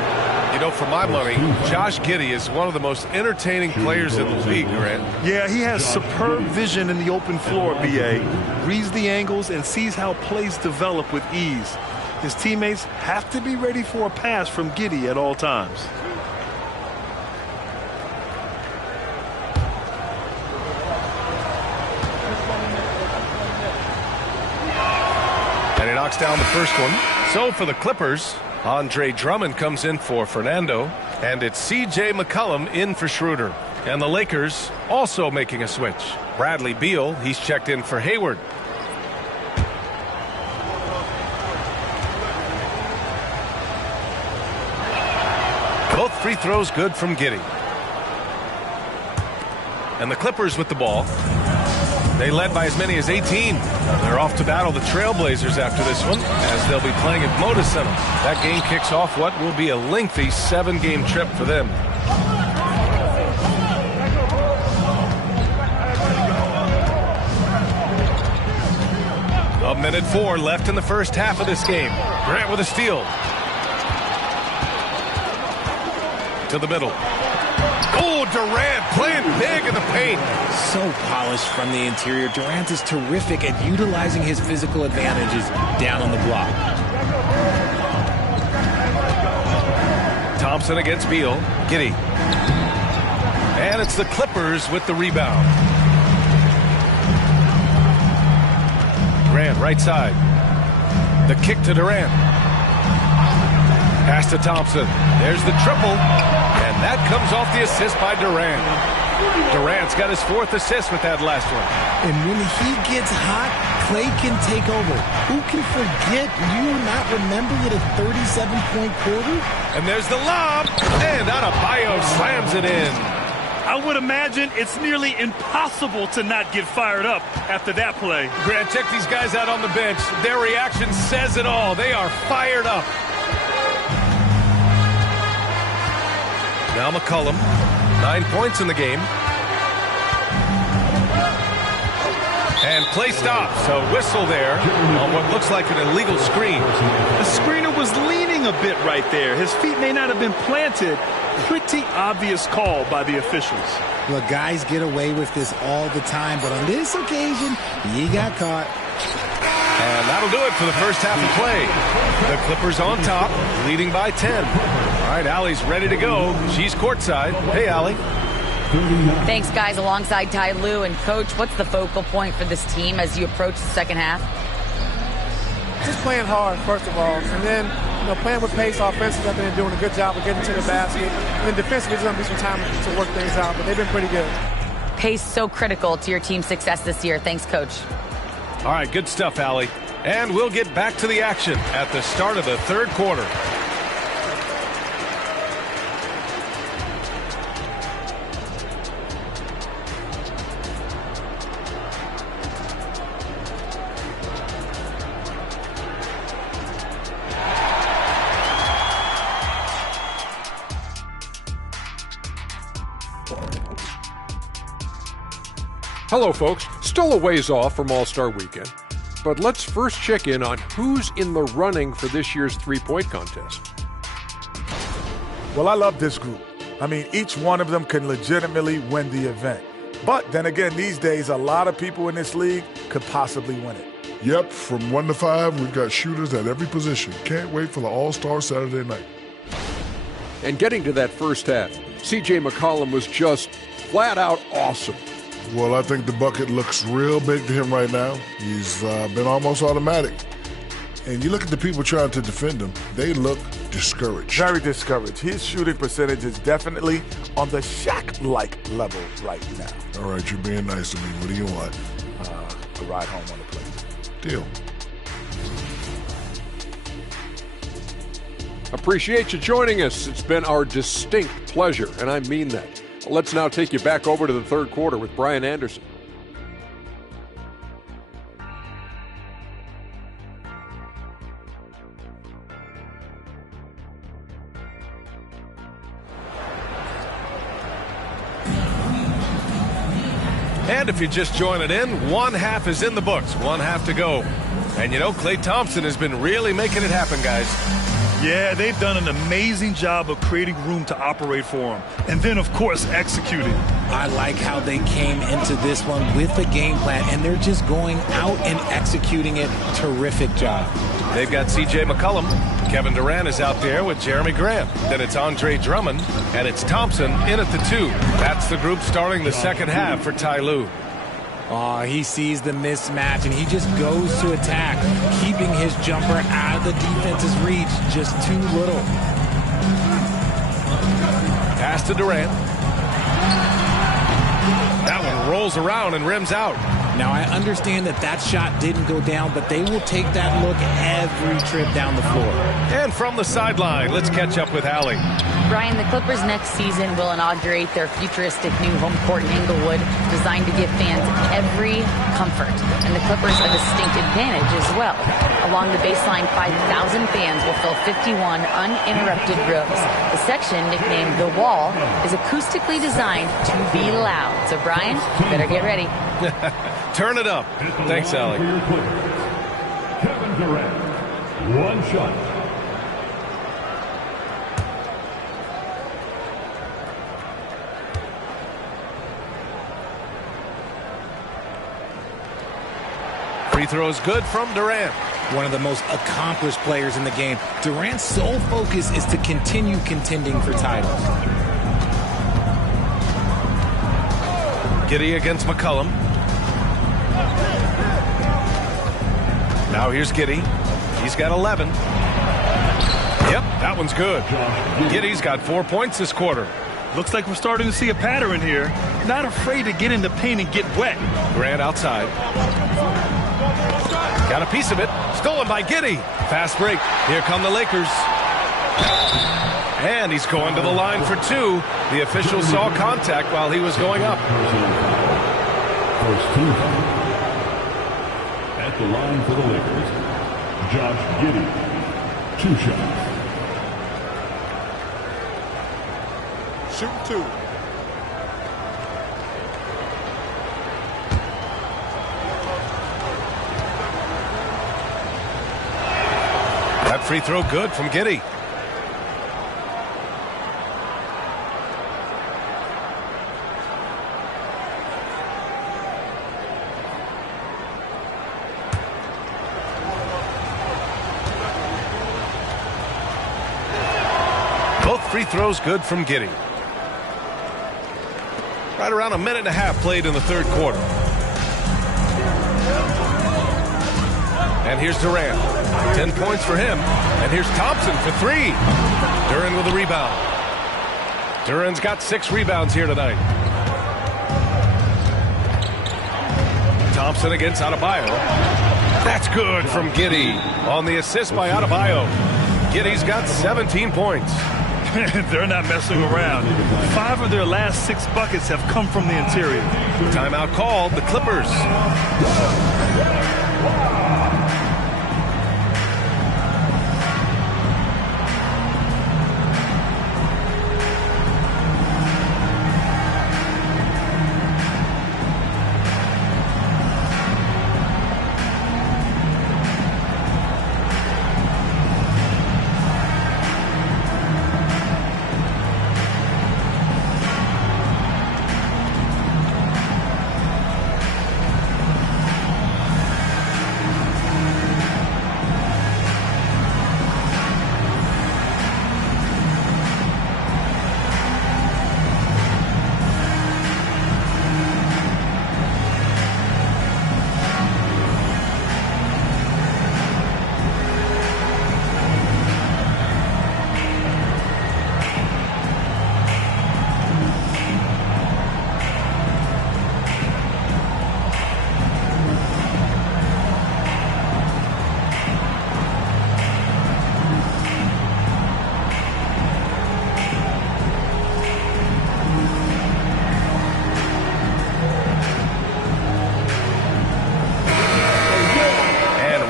You know, for my money, Josh Giddey is one of the most entertaining players in the league, Grant. Yeah, he has superb vision in the open floor, B.A. Reads the angles and sees how plays develop with ease. His teammates have to be ready for a pass from Giddey at all times. And he knocks down the first one. So for the Clippers, Andre Drummond comes in for Fernando, and it's C.J. McCollum in for Schroeder. And the Lakers also making a switch. Bradley Beal, he's checked in for Hayward. Both free throws good from Giddey. And the Clippers with the ball. They led by as many as 18. They're off to battle the Trailblazers after this one, as they'll be playing at Moda Center. That game kicks off what will be a lengthy 7-game trip for them. A minute 4 left in the first half of this game. Grant with a steal. To the middle. Oh, Durant playing big in the paint. So polished from the interior. Durant is terrific at utilizing his physical advantages down on the block. Thompson against Beal. Giddey. And it's the Clippers with the rebound. Grant, right side. The kick to Durant. Pass to Thompson. There's the triple. And that comes off the assist by Durant. Durant's got his 4th assist with that last one. And when he gets hot, Clay can take over. Who can forget you not remembering it a 37-point quarter? And there's the lob. And Adebayo slams it in. I would imagine it's nearly impossible to not get fired up after that play. Grant, check these guys out on the bench. Their reaction says it all. They are fired up. Now McCollum, 9 points in the game. And play stops. A whistle there on what looks like an illegal screen. The screener was leaning a bit right there. His feet may not have been planted. Pretty obvious call by the officials. Look, guys get away with this all the time, but on this occasion, he got caught. And that'll do it for the first half of play. The Clippers on top, leading by 10. All right, Allie's ready to go. She's courtside. Hey, Allie. Thanks, guys. Alongside Ty Lue. And, Coach, what's the focal point for this team as you approach the second half? Just playing hard, first of all. And then, playing with pace offensively. I think they're doing a good job of getting to the basket. And then defensively, there's going to be some time to work things out. But they've been pretty good. Pace so critical to your team's success this year. Thanks, Coach. All right, good stuff, Allie. And we'll get back to the action at the start of the third quarter. Hello, folks. Still a ways off from All-Star Weekend, but let's first check in on who's in the running for this year's three-point contest. Well, I love this group. I mean, each one of them can legitimately win the event. But then again, these days, a lot of people in this league could possibly win it. Yep, from 1 to 5, we've got shooters at every position. Can't wait for the All-Star Saturday night. And getting to that first half, C.J. McCollum was just flat-out awesome. Well, I think the bucket looks real big to him right now. He's been almost automatic. And you look at the people trying to defend him, they look discouraged. Very discouraged. His shooting percentage is definitely on the Shaq-like level right now. All right, you're being nice to me. What do you want? A ride home on the plane. Deal. Appreciate you joining us. It's been our distinct pleasure, and I mean that. Let's now take you back over to the third quarter with Brian Anderson. And if you're just joining in, one half is in the books, one half to go. And you know, Klay Thompson has been really making it happen, guys. Yeah, they've done an amazing job of creating room to operate for him. And then, of course, executing. I like how they came into this one with a game plan, and they're just going out and executing it. Terrific job. They've got C.J. McCollum. Kevin Durant is out there with Jeremy Grant. Then it's Andre Drummond, and it's Thompson in at the 2. That's the group starting the second half for Ty Lue. He sees the mismatch, and he just goes to attack, keeping his jumper out of the defense's reach. Just too little. Pass to Durant. That one rolls around and rims out. Now, I understand that shot didn't go down, but they will take that look every trip down the floor. And from the sideline, let's catch up with Allie. Brian, the Clippers next season will inaugurate their futuristic new home court in Inglewood, designed to give fans every comfort. And the Clippers a distinct advantage as well. Along the baseline, 5,000 fans will fill 51 uninterrupted rows. The section, nicknamed The Wall, is acoustically designed to be loud. So, Brian, you better get ready. Turn it up. Thanks, Allie. Kevin Durant, one shot. Free throw is good from Durant. One of the most accomplished players in the game. Durant's sole focus is to continue contending for titles. Giddey against McCollum. Now here's Giddey. He's got 11. Yep, that one's good. Giddey's got 4 points this quarter. Looks like we're starting to see a pattern here. Not afraid to get in the paint and get wet. Grant outside. Got a piece of it. Stolen by Giddey. Fast break. Here come the Lakers. And he's going to the line for 2. The official saw contact while he was going up. First team at the line for the Lakers, Josh Giddey, 2 shots. Shoot 2. That free throw good from Giddey. Both free throws good from Giddey. Right around a minute and a half played in the third quarter. And here's Durant. 10 points for him. And here's Thompson for 3. Duran with a rebound. Duran's got 6 rebounds here tonight. Thompson against Adebayo. That's good from Giddey on the assist by Adebayo. Giddey's got 17 points. They're not messing around. 5 of their last 6 buckets have come from the interior. Timeout called, the Clippers.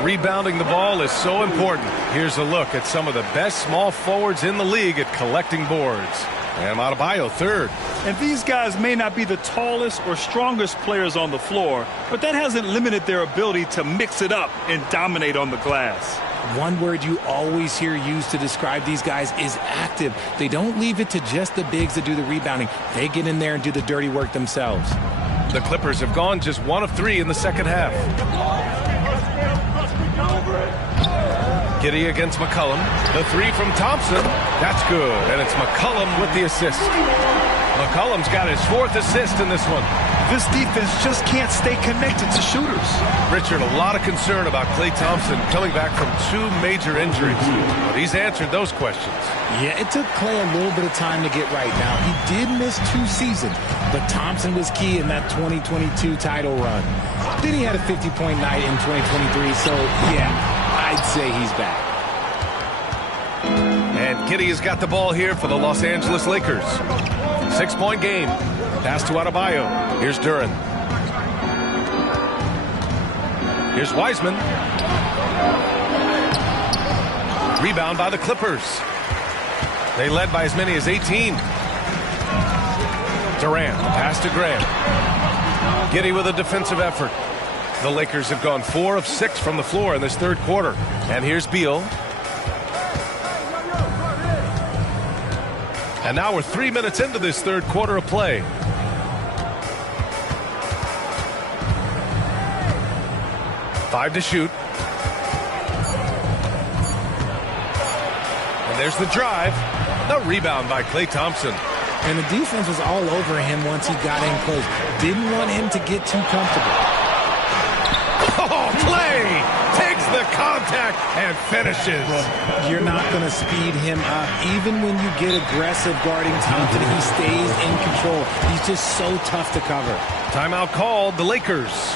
Rebounding the ball is so important. Here's a look at some of the best small forwards in the league at collecting boards. And Adebayo third. And these guys may not be the tallest or strongest players on the floor, but that hasn't limited their ability to mix it up and dominate on the glass. One word you always hear used to describe these guys is active. They don't leave it to just the bigs to do the rebounding. They get in there and do the dirty work themselves. The Clippers have gone just 1 of 3 in the second half. Giddey against McCollum. The 3 from Thompson. That's good. And it's McCollum with the assist. McCollum's got his 4th assist in this one. This defense just can't stay connected to shooters. Richard, a lot of concern about Klay Thompson coming back from 2 major injuries. But he's answered those questions. Yeah, it took Klay a little bit of time to get right now. He did miss 2 seasons, but Thompson was key in that 2022 title run. Then he had a 50-point night in 2023, so yeah, I'd say he's back. And Giddey has got the ball here for the Los Angeles Lakers. 6-point game. Pass to Adebayo. Here's Duren. Here's Wiseman. Rebound by the Clippers. They led by as many as 18. Durant, pass to Graham. Giddey with a defensive effort. The Lakers have gone 4 of 6 from the floor in this third quarter. And here's Beal. And now we're 3 minutes into this third quarter of play. Five to shoot. And there's the drive. The rebound by Klay Thompson. And the defense was all over him once he got in close. Didn't want him to get too comfortable. Oh, Klay takes the contact and finishes. You're not going to speed him up. Even when you get aggressive guarding Thompson, he stays in control. He's just so tough to cover. Timeout called, the Lakers.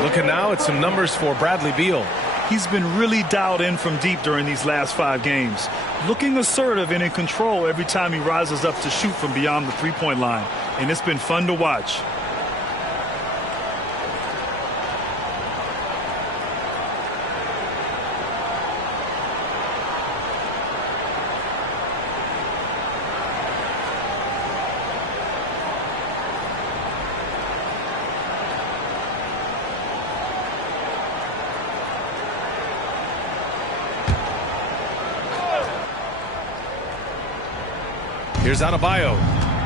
Looking now at some numbers for Bradley Beal. He's been really dialed in from deep during these last 5 games. Looking assertive and in control every time he rises up to shoot from beyond the three-point line. And it's been fun to watch. Here's Adebayo.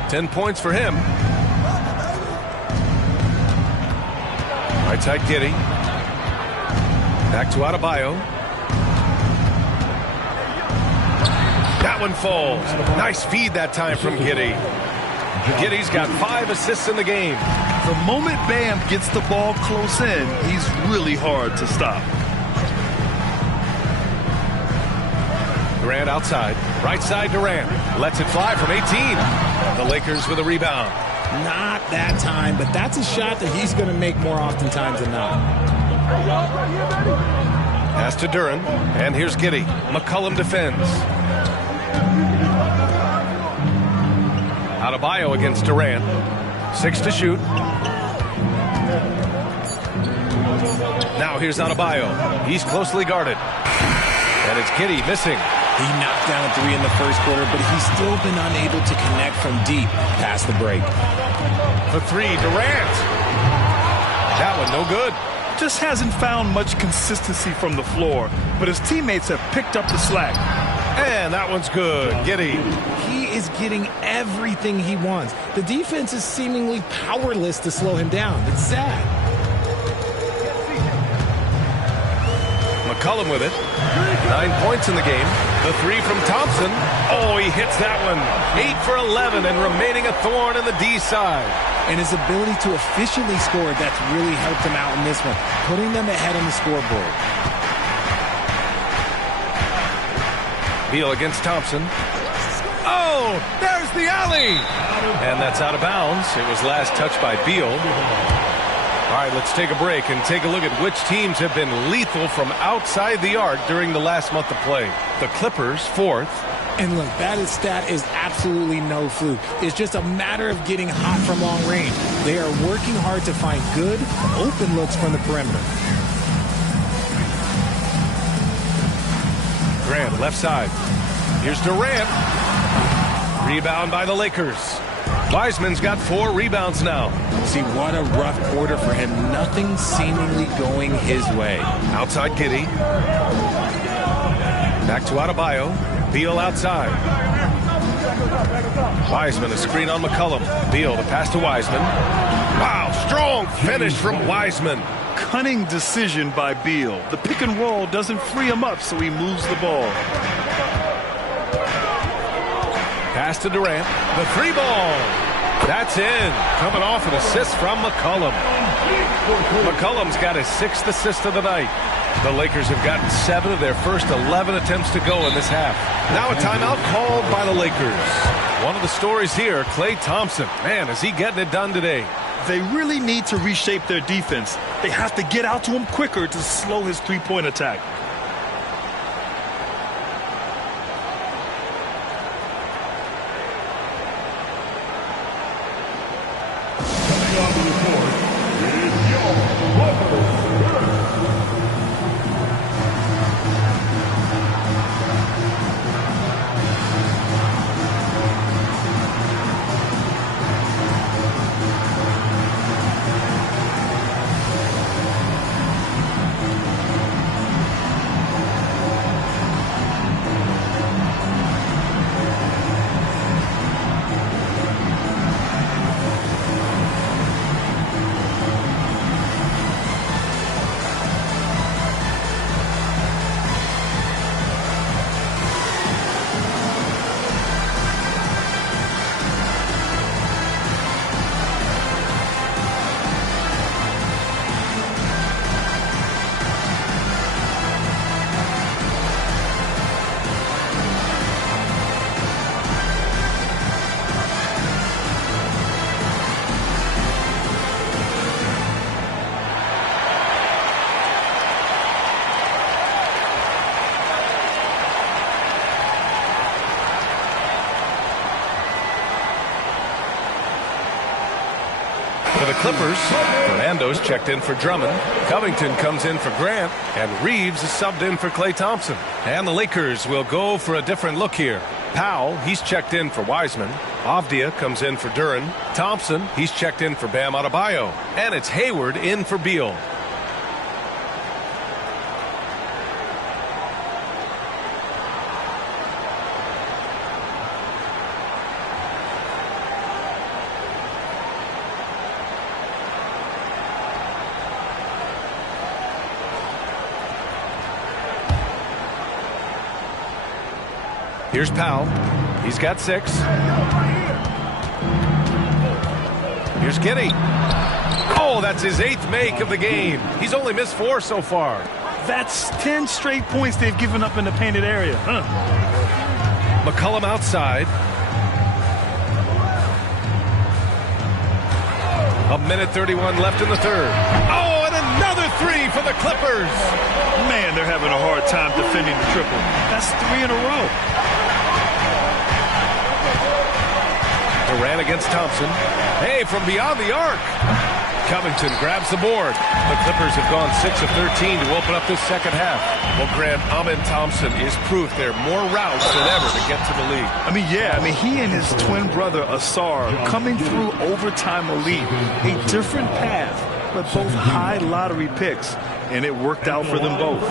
10 points for him. Right side Giddey. Back to Adebayo. That one falls. Nice feed that time from Giddey. Giddey's got 5 assists in the game. The moment Bam gets the ball close in, he's really hard to stop. Durant outside. Right side Durant. Lets it fly from 18. The Lakers with a rebound. Not that time, but that's a shot that he's going to make more oftentimes than not. Pass to Duren. And here's Giddey. McCollum defends. Adebayo against Durant. 6 to shoot. Now here's Adebayo. He's closely guarded. And it's Giddey missing. He knocked down a 3 in the first quarter, but he's still been unable to connect from deep past the break. For 3, Durant. That one no good. Just hasn't found much consistency from the floor, but his teammates have picked up the slack. And that one's good. Giddey. He is getting everything he wants. The defense is seemingly powerless to slow him down. It's sad. McCollum with it. 9 points in the game. The 3 from Thompson. Oh, he hits that one. 8 for 11 and remaining a thorn in the D side. And his ability to efficiently score, that's really helped him out in this one, putting them ahead on the scoreboard. Beal against Thompson. Oh, there's the alley. And that's out of bounds. It was last touched by Beal. All right, let's take a break and take a look at which teams have been lethal from outside the arc during the last month of play. The Clippers, 4th. And look, that stat is absolutely no fluke. It's just a matter of getting hot from long range. They are working hard to find good, open looks from the perimeter. Grant, left side. Here's Durant. Rebound by the Lakers. Wiseman's got 4 rebounds now. See, what a rough quarter for him. Nothing seemingly going his way. Outside Giddey. Back to Adebayo. Beal outside. Wiseman, a screen on McCollum. Beal, the pass to Wiseman. Wow, strong finish from Wiseman. Cunning decision by Beal. The pick and roll doesn't free him up, so he moves the ball. Pass to Durant. The 3-ball. That's in. Coming off an assist from McCollum. McCollum's got his 6th assist of the night. The Lakers have gotten 7 of their first 11 attempts to go in this half. Now a timeout called by the Lakers. One of the stories here, Klay Thompson. Man, is he getting it done today? They really need to reshape their defense. They have to get out to him quicker to slow his three-point attack. For the Clippers, Fernando's checked in for Drummond. Covington comes in for Grant. And Reeves is subbed in for Klay Thompson. And the Lakers will go for a different look here. Powell, he's checked in for Wiseman. Avdia comes in for Duren. Thompson, he's checked in for Bam Adebayo. And it's Hayward in for Beal. Here's Powell. He's got 6. Here's Giddey. Oh, that's his 8th make of the game. He's only missed 4 so far. That's 10 straight points they've given up in the painted area. McCollum outside. 1:31 left in the 3rd. Oh, and another 3 for the Clippers. Man, they're having a hard time defending the triple. That's 3 in a row. Durant against Thompson. Hey, from beyond the arc. Covington grabs the board. The Clippers have gone 6 of 13 to open up this second half. Well, Grant, Amin Thompson is proof there are more routes than ever to get to the league. He and his twin brother, Asar, coming through overtime elite. A different path, but both high lottery picks, and it worked out for them both.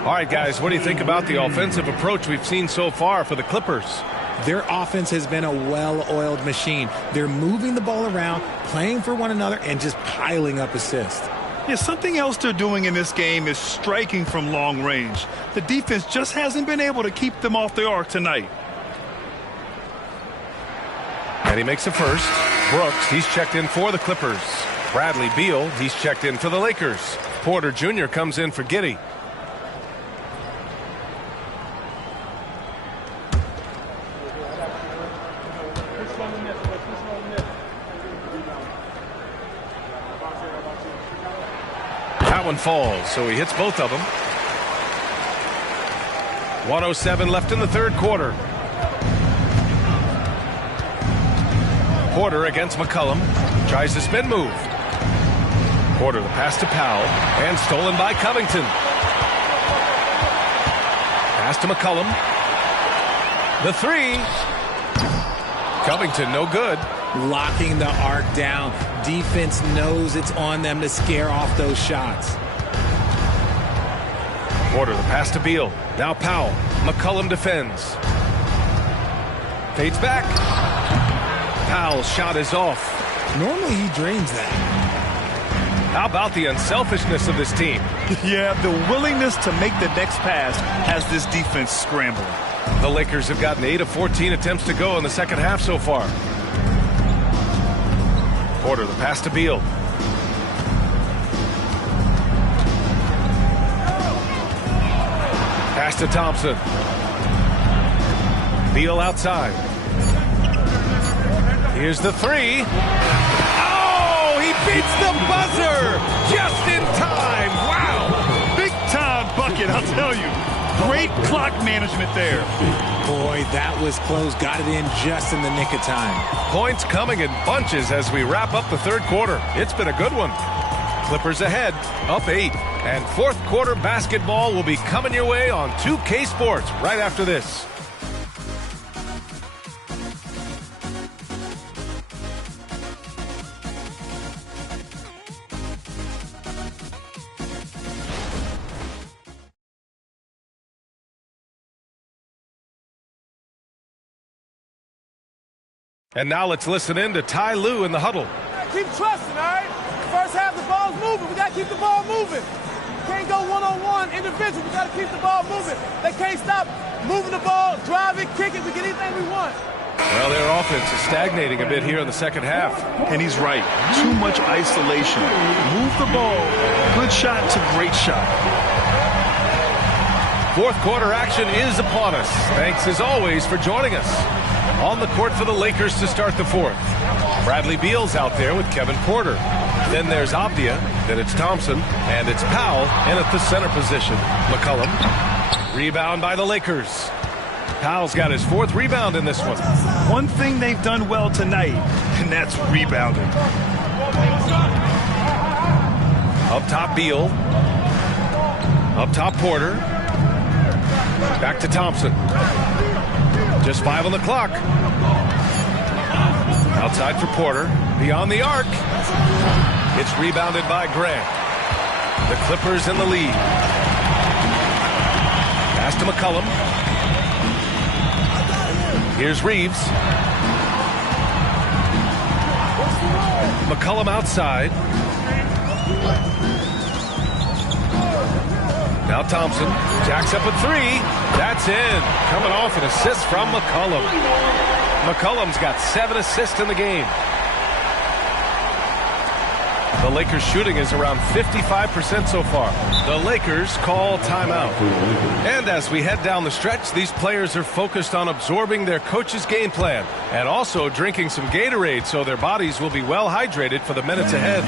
All right, guys, what do you think about the offensive approach we've seen so far for the Clippers? Their offense has been a well-oiled machine. They're moving the ball around, playing for one another, and just piling up assists. Yeah, something else they're doing in this game is striking from long range. The defense just hasn't been able to keep them off the arc tonight. And he makes a first. Brooks, he's checked in for the Clippers. Bradley Beal, he's checked in for the Lakers. Porter Jr. comes in for Giddey. That one falls, so he hits both of them. 1:07 left in the third quarter. Porter against McCollum. Tries the spin move. Porter, the pass to Powell. And stolen by Covington. Pass to McCollum. The three. Covington, no good. Locking the arc down. Defense knows it's on them to scare off those shots. Porter, the pass to Beal. Now Powell. McCollum defends. Fades back. Powell's shot is off. Normally he drains that. How about the unselfishness of this team? Yeah, the willingness to make the next pass has this defense scrambling. The Lakers have gotten 8 of 14 attempts to go in the second half so far. Porter, the pass to Beal. Pass to Thompson. Beal outside. Here's the three. Oh, he beats the buzzer just in time. Wow. Big time bucket, I'll tell you. Great clock management there. Boy, that was close. Got it in just in the nick of time. Points coming in bunches as we wrap up the third quarter. It's been a good one. Clippers ahead, up 8. And fourth quarter basketball will be coming your way on 2K Sports right after this. And now let's listen in to Ty Lue in the huddle. Keep trusting, all right? First half, the ball's moving. We got to keep the ball moving. Can't go one-on-one individual. We got to keep the ball moving. They can't stop moving the ball, drive it, kick it. We get anything we want. Well, their offense is stagnating a bit here in the second half. And he's right. Too much isolation. Move the ball. Good shot to great shot. Fourth quarter action is upon us. Thanks, as always, for joining us. On the court for the Lakers to start the fourth. Bradley Beal's out there with Kevin Porter. Then there's Avdia, then it's Thompson, and it's Powell in at the center position. McCollum. Rebound by the Lakers. Powell's got his fourth rebound in this one. One thing they've done well tonight, and that's rebounding. Up top, Beal. Up top, Porter. Back to Thompson. Just 5 on the clock. Outside for Porter. Beyond the arc. It's rebounded by Grant. The Clippers in the lead. Pass to McCollum. Here's Reeves. McCollum outside. Now Thompson jacks up a three. That's in. Coming off an assist from McCollum. McCollum's got 7 assists in the game. The Lakers shooting is around 55% so far. The Lakers call timeout. And as we head down the stretch, these players are focused on absorbing their coach's game plan and also drinking some Gatorade so their bodies will be well hydrated for the minutes ahead.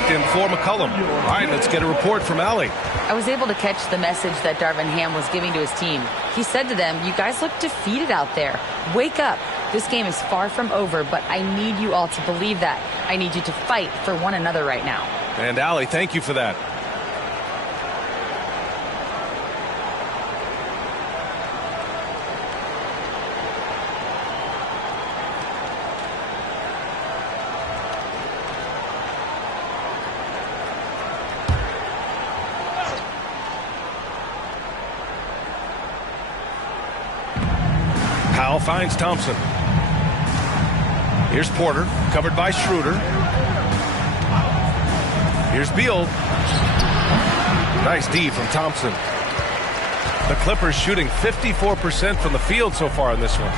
checked in for McCollum. All right, let's get a report from Allie. I was able to catch the message that Darvin Ham was giving to his team. He said to them, "You guys look defeated out there. Wake up. This game is far from over, but I need you all to believe that. I need you to fight for one another right now." And Allie, thank you for that. Powell finds Thompson. Here's Porter, covered by Schroeder. Here's Beal. Nice D from Thompson. The Clippers shooting 54% from the field so far in this one.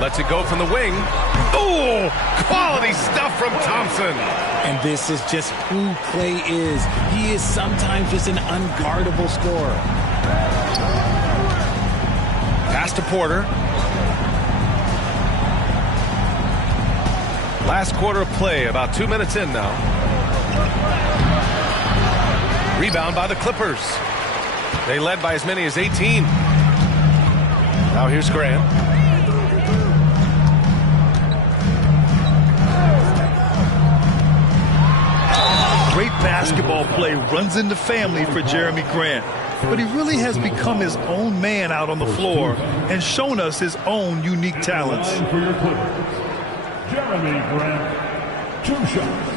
Lets it go from the wing. Oh, quality stuff from Thompson. And this is just who Clay is. He is sometimes just an unguardable scorer. Pass to Porter. Last quarter of play, about 2 minutes in now. Rebound by the Clippers. They led by as many as 18. Now here's Grant. Great basketball play runs into family for Jeremy Grant. But he really has become his own man out on the floor and shown us his own unique talents. For your Clippers, Jeremy Grant, 2 shots.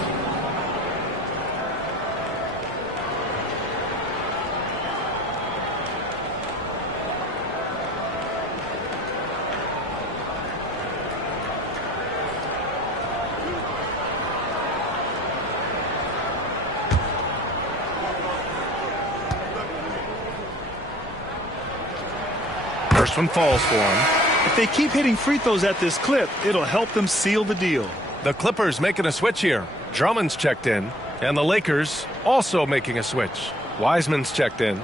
First one falls for him. If they keep hitting free throws at this clip, it'll help them seal the deal. The Clippers making a switch here. Drummond's checked in, and the Lakers also making a switch. Wiseman's checked in.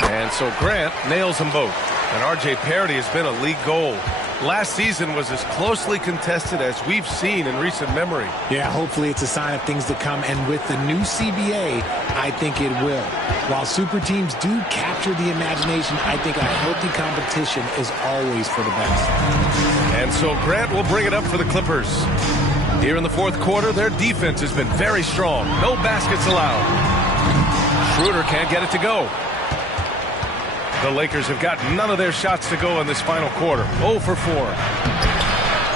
And so Grant nails them both. And R.J. parity has been a league goal. Last season was as closely contested as we've seen in recent memory. Yeah, hopefully it's a sign of things to come. And with the new CBA, I think it will. While super teams do capture the imagination, I think a healthy competition is always for the best. And so Grant will bring it up for the Clippers. Here in the fourth quarter, their defense has been very strong. No baskets allowed. Schroeder can't get it to go. The Lakers have got none of their shots to go in this final quarter. 0 for 4.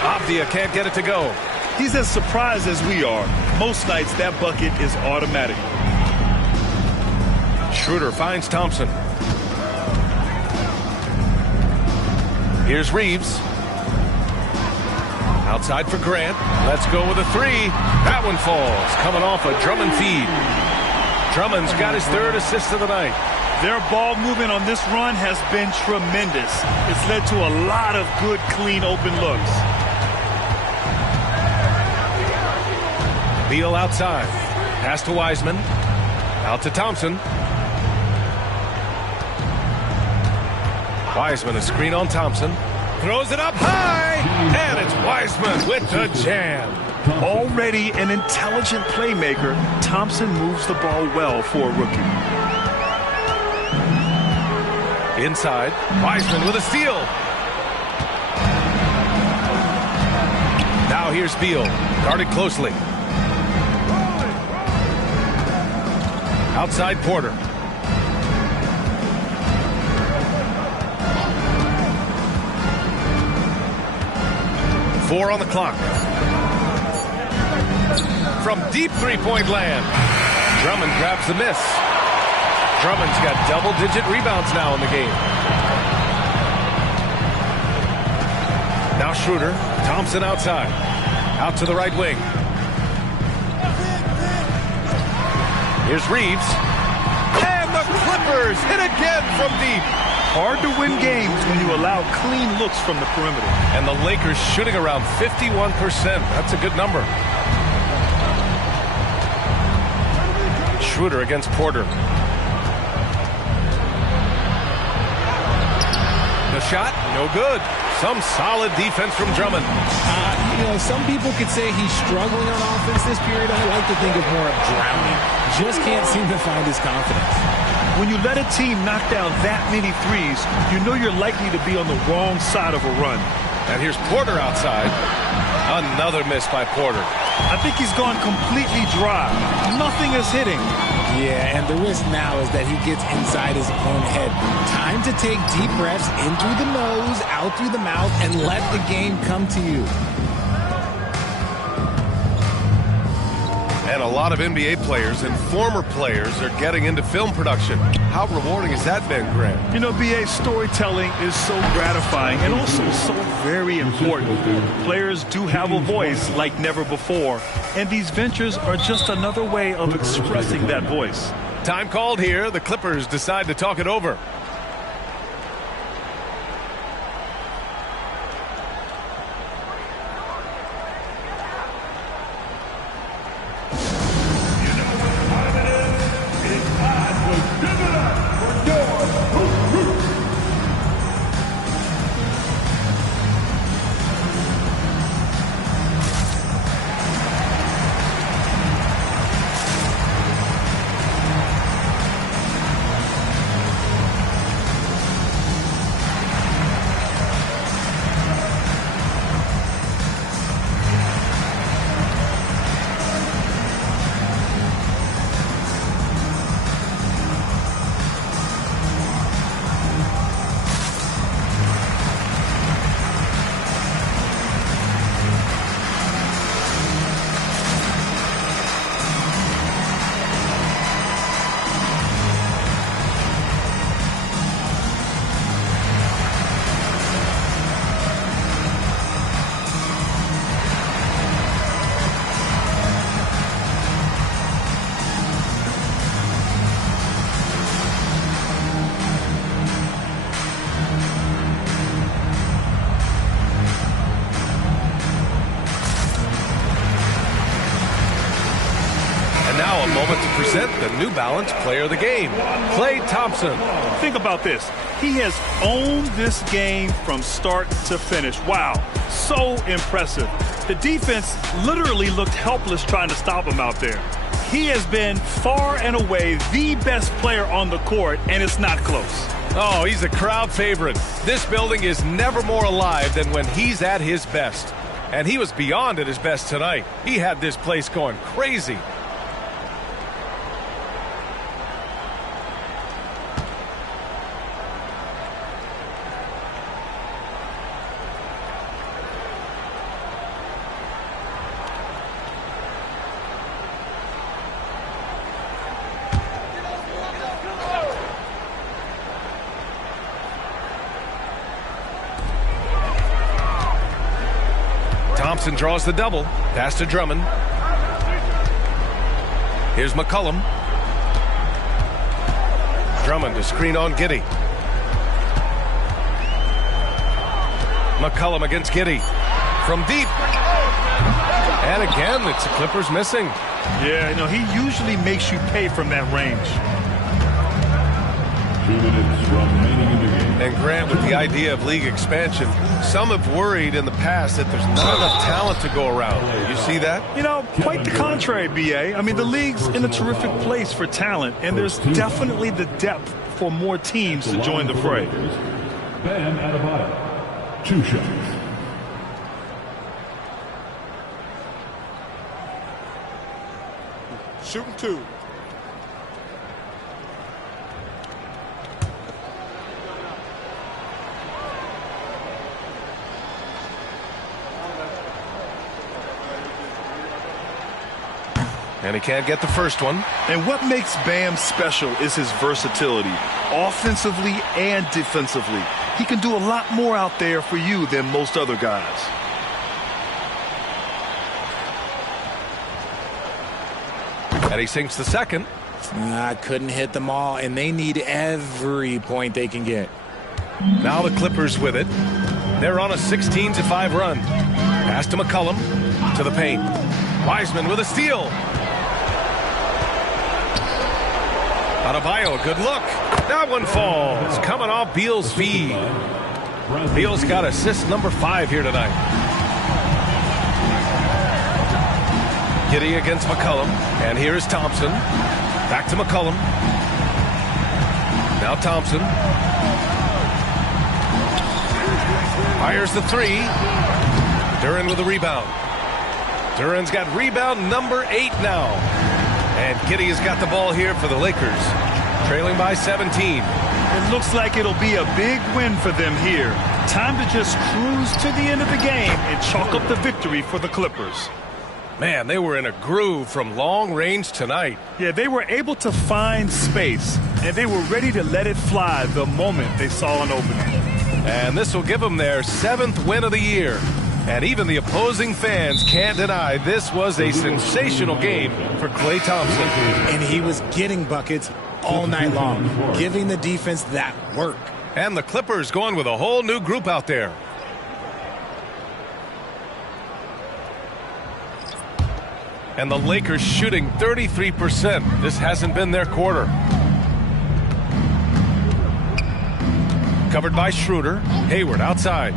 Avdia can't get it to go. He's as surprised as we are. Most nights that bucket is automatic. Schroeder finds Thompson. Here's Reeves. Outside for Grant. Let's go with a 3. That one falls. Coming off a Drummond feed. Drummond's got his 3rd assist of the night. Their ball movement on this run has been tremendous. It's led to a lot of good, clean, open looks. Beal outside. Pass to Wiseman. Out to Thompson. Wiseman, a screen on Thompson. Throws it up high. And it's Wiseman with the jam. Already an intelligent playmaker, Thompson moves the ball well for a rookie. Inside, Wiseman with a steal. Now here's Beal, guarded closely. Outside Porter. Four on the clock. From deep three-point land, Drummond grabs the miss. Drummond's got double-digit rebounds now in the game. Now Schroeder. Thompson outside. Out to the right wing. Here's Reeves. And the Clippers hit again from deep. Hard to win games when you allow clean looks from the perimeter. And the Lakers shooting around 51%. That's a good number. Schroeder against Porter. The shot, no good. Some solid defense from Drummond. Some people could say he's struggling on offense this period. I like to think of more of drowning. Just can't seem to find his confidence. When you let a team knock down that many threes, you know you're likely to be on the wrong side of a run. And here's Porter outside. Another miss by Porter. I think he's gone completely dry. Nothing is hitting. Yeah, and the risk now is that he gets inside his own head. Time to take deep breaths in through the nose, out through the mouth, and let the game come to you. And a lot of NBA players and former players are getting into film production. How rewarding has that been, Grant? BA, storytelling is so gratifying and also so very important. Players do have a voice like never before, and these ventures are just another way of expressing that voice. Time called here. The Clippers decide to talk it over. The New Balance Player of the Game, Klay Thompson. Think about this. He has owned this game from start to finish. Wow, so impressive. The defense literally looked helpless trying to stop him out there. He has been far and away the best player on the court, and it's not close. Oh, he's a crowd favorite. This building is never more alive than when he's at his best. And he was beyond at his best tonight. He had this place going crazy. Thompson draws the double. Pass to Drummond. Here's McCollum. Drummond to screen on Giddey. McCollum against Giddey. From deep. And again, it's the Clippers missing. Yeah, he usually makes you pay from that range. 2 minutes remaining in the game. And Grant, with the idea of league expansion, some have worried in the past that there's not enough talent to go around. You see that? Quite the contrary, BA. I mean, the league's in a terrific place for talent, and there's definitely the depth for more teams to join the fray. Bam Adebayo, 2 shots. Shooting 2. And he can't get the first one. And what makes Bam special is his versatility, offensively and defensively. He can do a lot more out there for you than most other guys. And he sinks the second. Couldn't hit them all, and they need every point they can get. Now the Clippers with it. They're on a 16-5 run. Pass to McCollum. To the paint. Wiseman with a steal. Adebayo, good look. That one falls. Coming off Beal's feed. Beal's got assist number 5 here tonight. Giddey against McCollum. And here is Thompson. Back to McCollum. Now Thompson. Fires the 3. Duren with a rebound. Duren's got rebound number 8 now. And Giddey has got the ball here for the Lakers. Trailing by 17. It looks like it'll be a big win for them here. Time to just cruise to the end of the game and chalk up the victory for the Clippers. Man, they were in a groove from long range tonight. Yeah, they were able to find space, and they were ready to let it fly the moment they saw an opening. And this will give them their 7th win of the year. And even the opposing fans can't deny this was a sensational game for Klay Thompson. And he was getting buckets all night long, giving the defense that work. And the Clippers going with a whole new group out there. And the Lakers shooting 33%. This hasn't been their quarter. Covered by Schroeder. Hayward outside.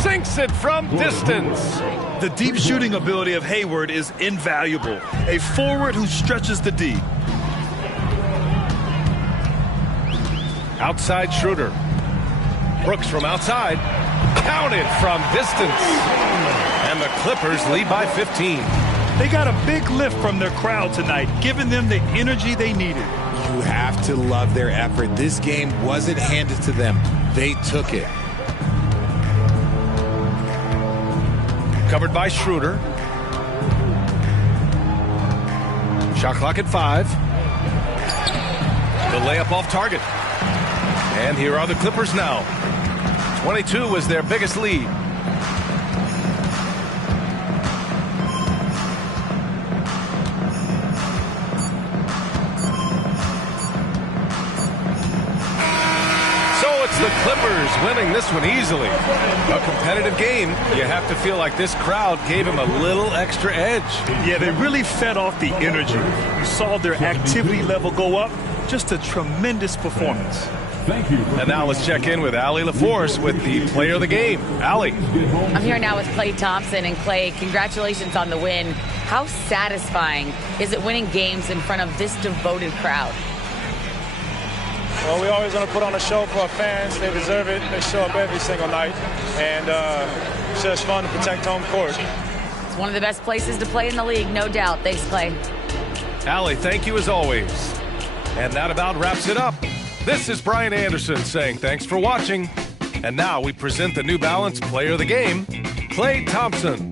Sinks it from distance. The deep shooting ability of Hayward is invaluable. A forward who stretches the D. Outside Schroeder. Brooks from outside. Counted from distance. And the Clippers lead by 15. They got a big lift from their crowd tonight, giving them the energy they needed. You have to love their effort. This game wasn't handed to them. They took it. Covered by Schroeder. Shot clock at 5. The layup off target. And here are the Clippers now. 22 was their biggest lead. The Clippers winning this one easily. A competitive game. You have to feel like this crowd gave him a little extra edge. Yeah, they really fed off the energy. You saw their activity level go up. Just a tremendous performance. Thank you. And now let's check in with Allie LaForce with the player of the game. Allie. I'm here now with Klay Thompson. And Klay, congratulations on the win. How satisfying is it winning games in front of this devoted crowd? Well, we always want to put on a show for our fans. They deserve it. They show up every single night. And it's just fun to protect home court. It's one of the best places to play in the league, no doubt. Thanks, Klay. Allie, thank you as always. And that about wraps it up. This is Brian Anderson saying thanks for watching. And now we present the New Balance Player of the Game, Klay Thompson.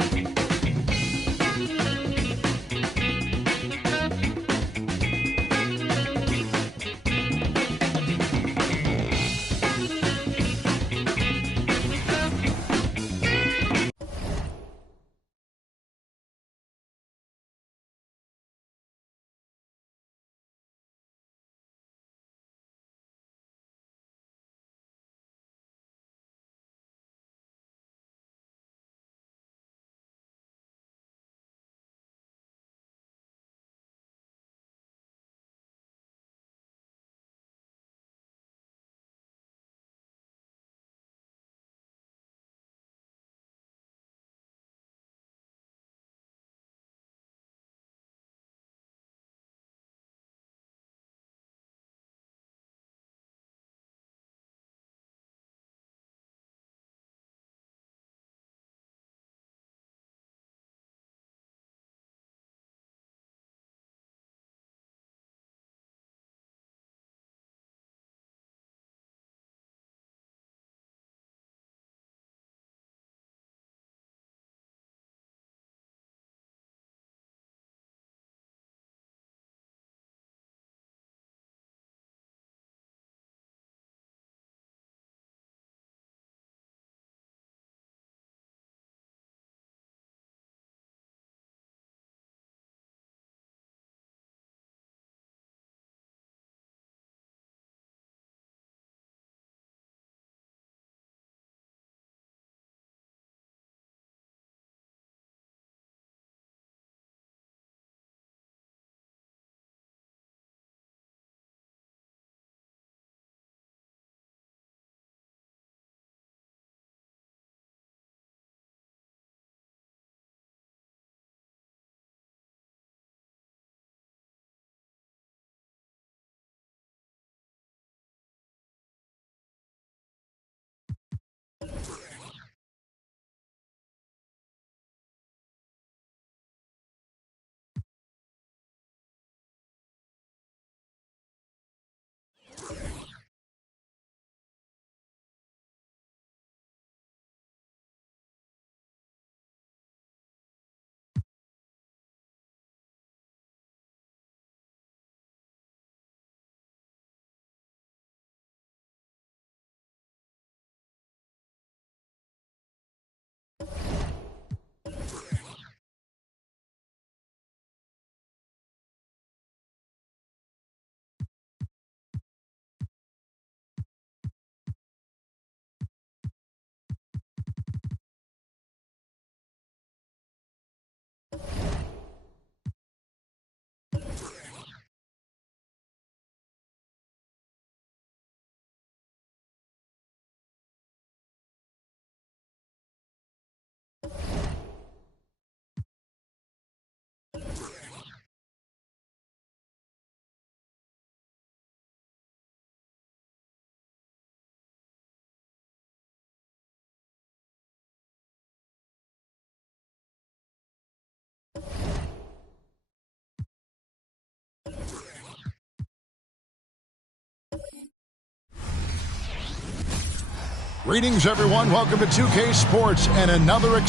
Greetings, everyone. Welcome to 2K Sports and another and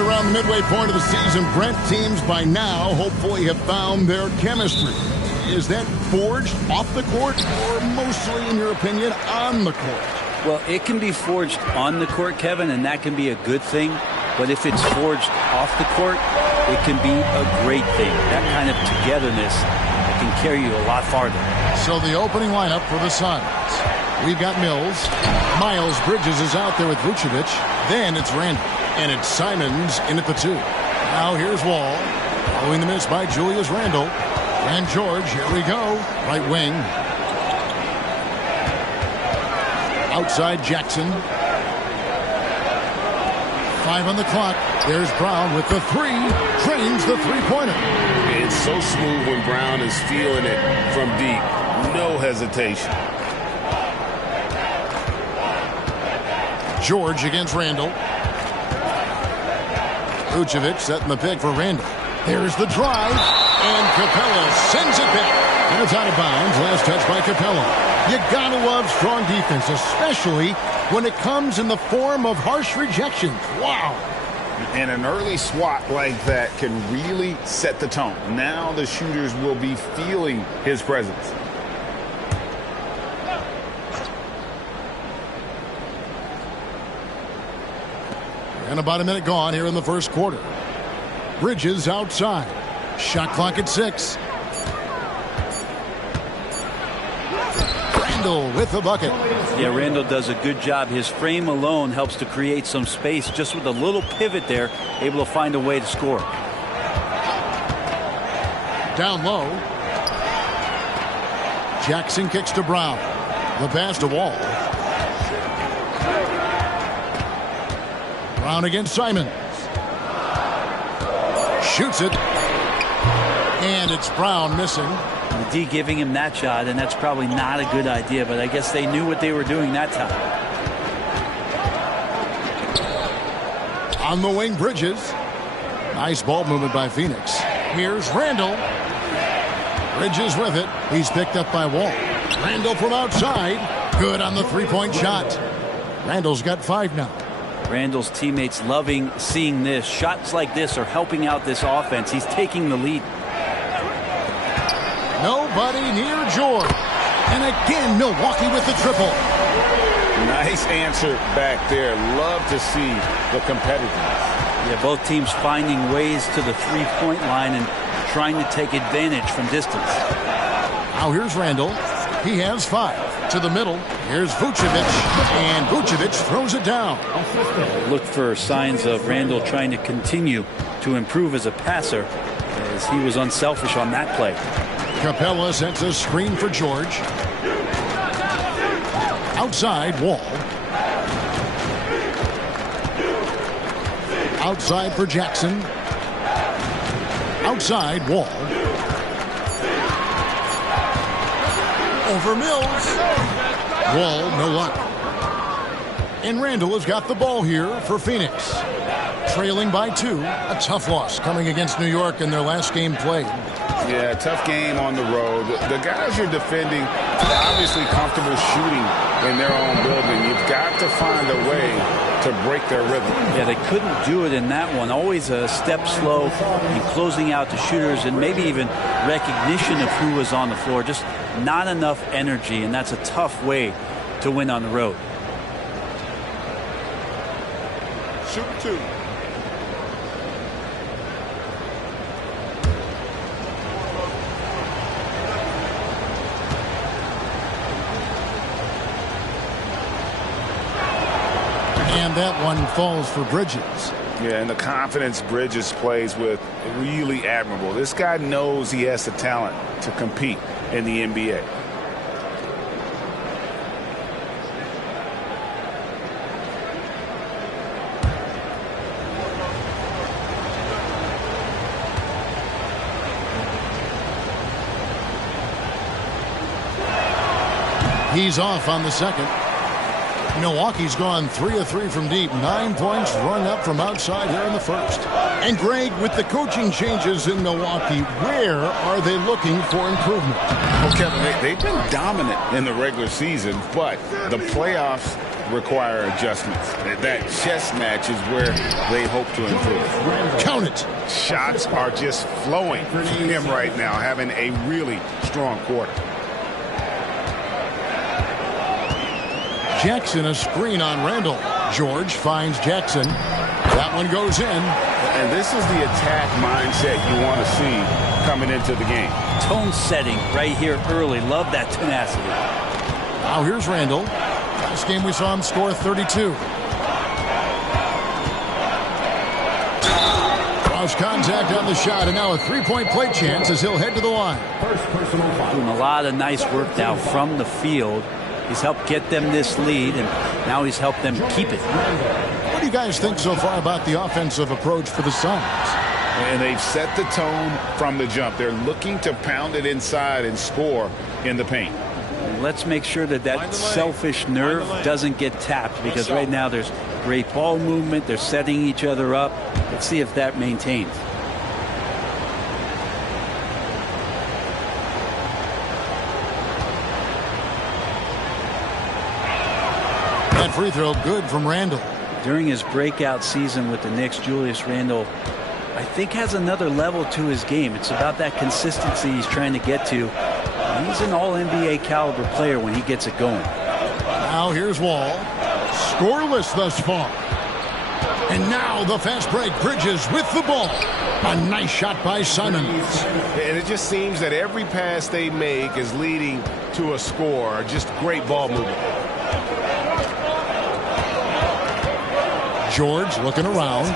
around the midway point of the season, Brent, teams by now hopefully have found their chemistry. Is that forged off the court or mostly, in your opinion, on the court? Well, it can be forged on the court, Kevin, and that can be a good thing. But if it's forged off the court, it can be a great thing. That kind of togetherness can carry you a lot farther. So the opening lineup for the Suns. We've got Mills. Miles Bridges is out there with Vucevic. Then it's Randall. And it's Simons in at the 2. Now here's Wall. Following the miss by Julius Randle. And George, here we go. Right wing. Outside Jackson. 5 on the clock. There's Brown with the 3. Drains the three-pointer. It's so smooth when Brown is feeling it from deep. No hesitation. George against Randall. Vucevic setting the pick for Randall. There's the drive. And Capella sends it back. And it's out of bounds. Last touch by Capella. You gotta love strong defense, especially when it comes in the form of harsh rejections. Wow. And an early swat like that can really set the tone. Now the shooters will be feeling his presence. And about a minute gone here in the first quarter. Bridges outside. Shot clock at 6. Randall with the bucket. Yeah, Randall does a good job. His frame alone helps to create some space. Just with a little pivot there, able to find a way to score. Down low. Jackson kicks to Brown. The pass to Wall. Brown against Simons. Shoots it. And it's Brown missing. The D giving him that shot, and that's probably not a good idea, but I guess they knew what they were doing that time. On the wing, Bridges. Nice ball movement by Phoenix. Here's Randall. Bridges with it. He's picked up by Wall. Randall from outside. Good on the three-point shot. Randall's got 5 now. Randall's teammates loving seeing this. Shots like this are helping out this offense. He's taking the lead. Nobody near George. And again, Milwaukee with the triple. Nice answer back there. Love to see the competitiveness. Yeah, both teams finding ways to the three-point line and trying to take advantage from distance. Now here's Randall. He has 5. To the middle. Here's Vucevic. And Vucevic throws it down. Look for signs of Randall trying to continue to improve as a passer, as he was unselfish on that play. Capella sets a screen for George. Outside, Wall. Outside for Jackson. Outside, Wall. Over Mills. Wall, no luck. And Randall has got the ball here for Phoenix. Trailing by 2. A tough loss coming against New York in their last game played. Yeah, tough game on the road. The guys you're defending are obviously comfortable shooting in their own building. You've got to find a way to break their rhythm. Yeah, they couldn't do it in that one. Always a step slow in closing out the shooters and maybe even recognition of who was on the floor. Just not enough energy, and that's a tough way to win on the road. Shoot 2. And that one falls for Bridges. Yeah, and the confidence Bridges plays with, really admirable. This guy knows he has the talent to compete in the NBA. He's off on the second. Milwaukee's gone 3 of 3 from deep. 9 points rung up from outside here in the first. And Greg, with the coaching changes in Milwaukee, where are they looking for improvement? Well, Kevin, they've been dominant in the regular season, but the playoffs require adjustments. That chess match is where they hope to improve. Count it. Shots are just flowing for him right now, having a really strong quarter. Jackson, a screen on Randall. George finds Jackson. That one goes in. And this is the attack mindset you want to see coming into the game. Tone setting right here early. Love that tenacity. Now here's Randall. Last game we saw him score 32. Cross contact on the shot, and now a three-point play chance as he'll head to the line. Doing a lot of nice work now from the field. He's helped get them this lead, and now he's helped them keep it. What do you guys think so far about the offensive approach for the Suns? And they've set the tone from the jump. They're looking to pound it inside and score in the paint. Let's make sure that selfish nerve doesn't get tapped, because right now there's great ball movement. They're setting each other up. Let's see if that maintains. That free throw good from Randall. During his breakout season with the Knicks, Julius Randle, I think, has another level to his game. It's about that consistency he's trying to get to. He's an all-NBA caliber player when he gets it going. Now here's Wall. Scoreless thus far. And now the fast break. Bridges with the ball. A nice shot by Simons. And it just seems that every pass they make is leading to a score. Just great ball movement. George looking around.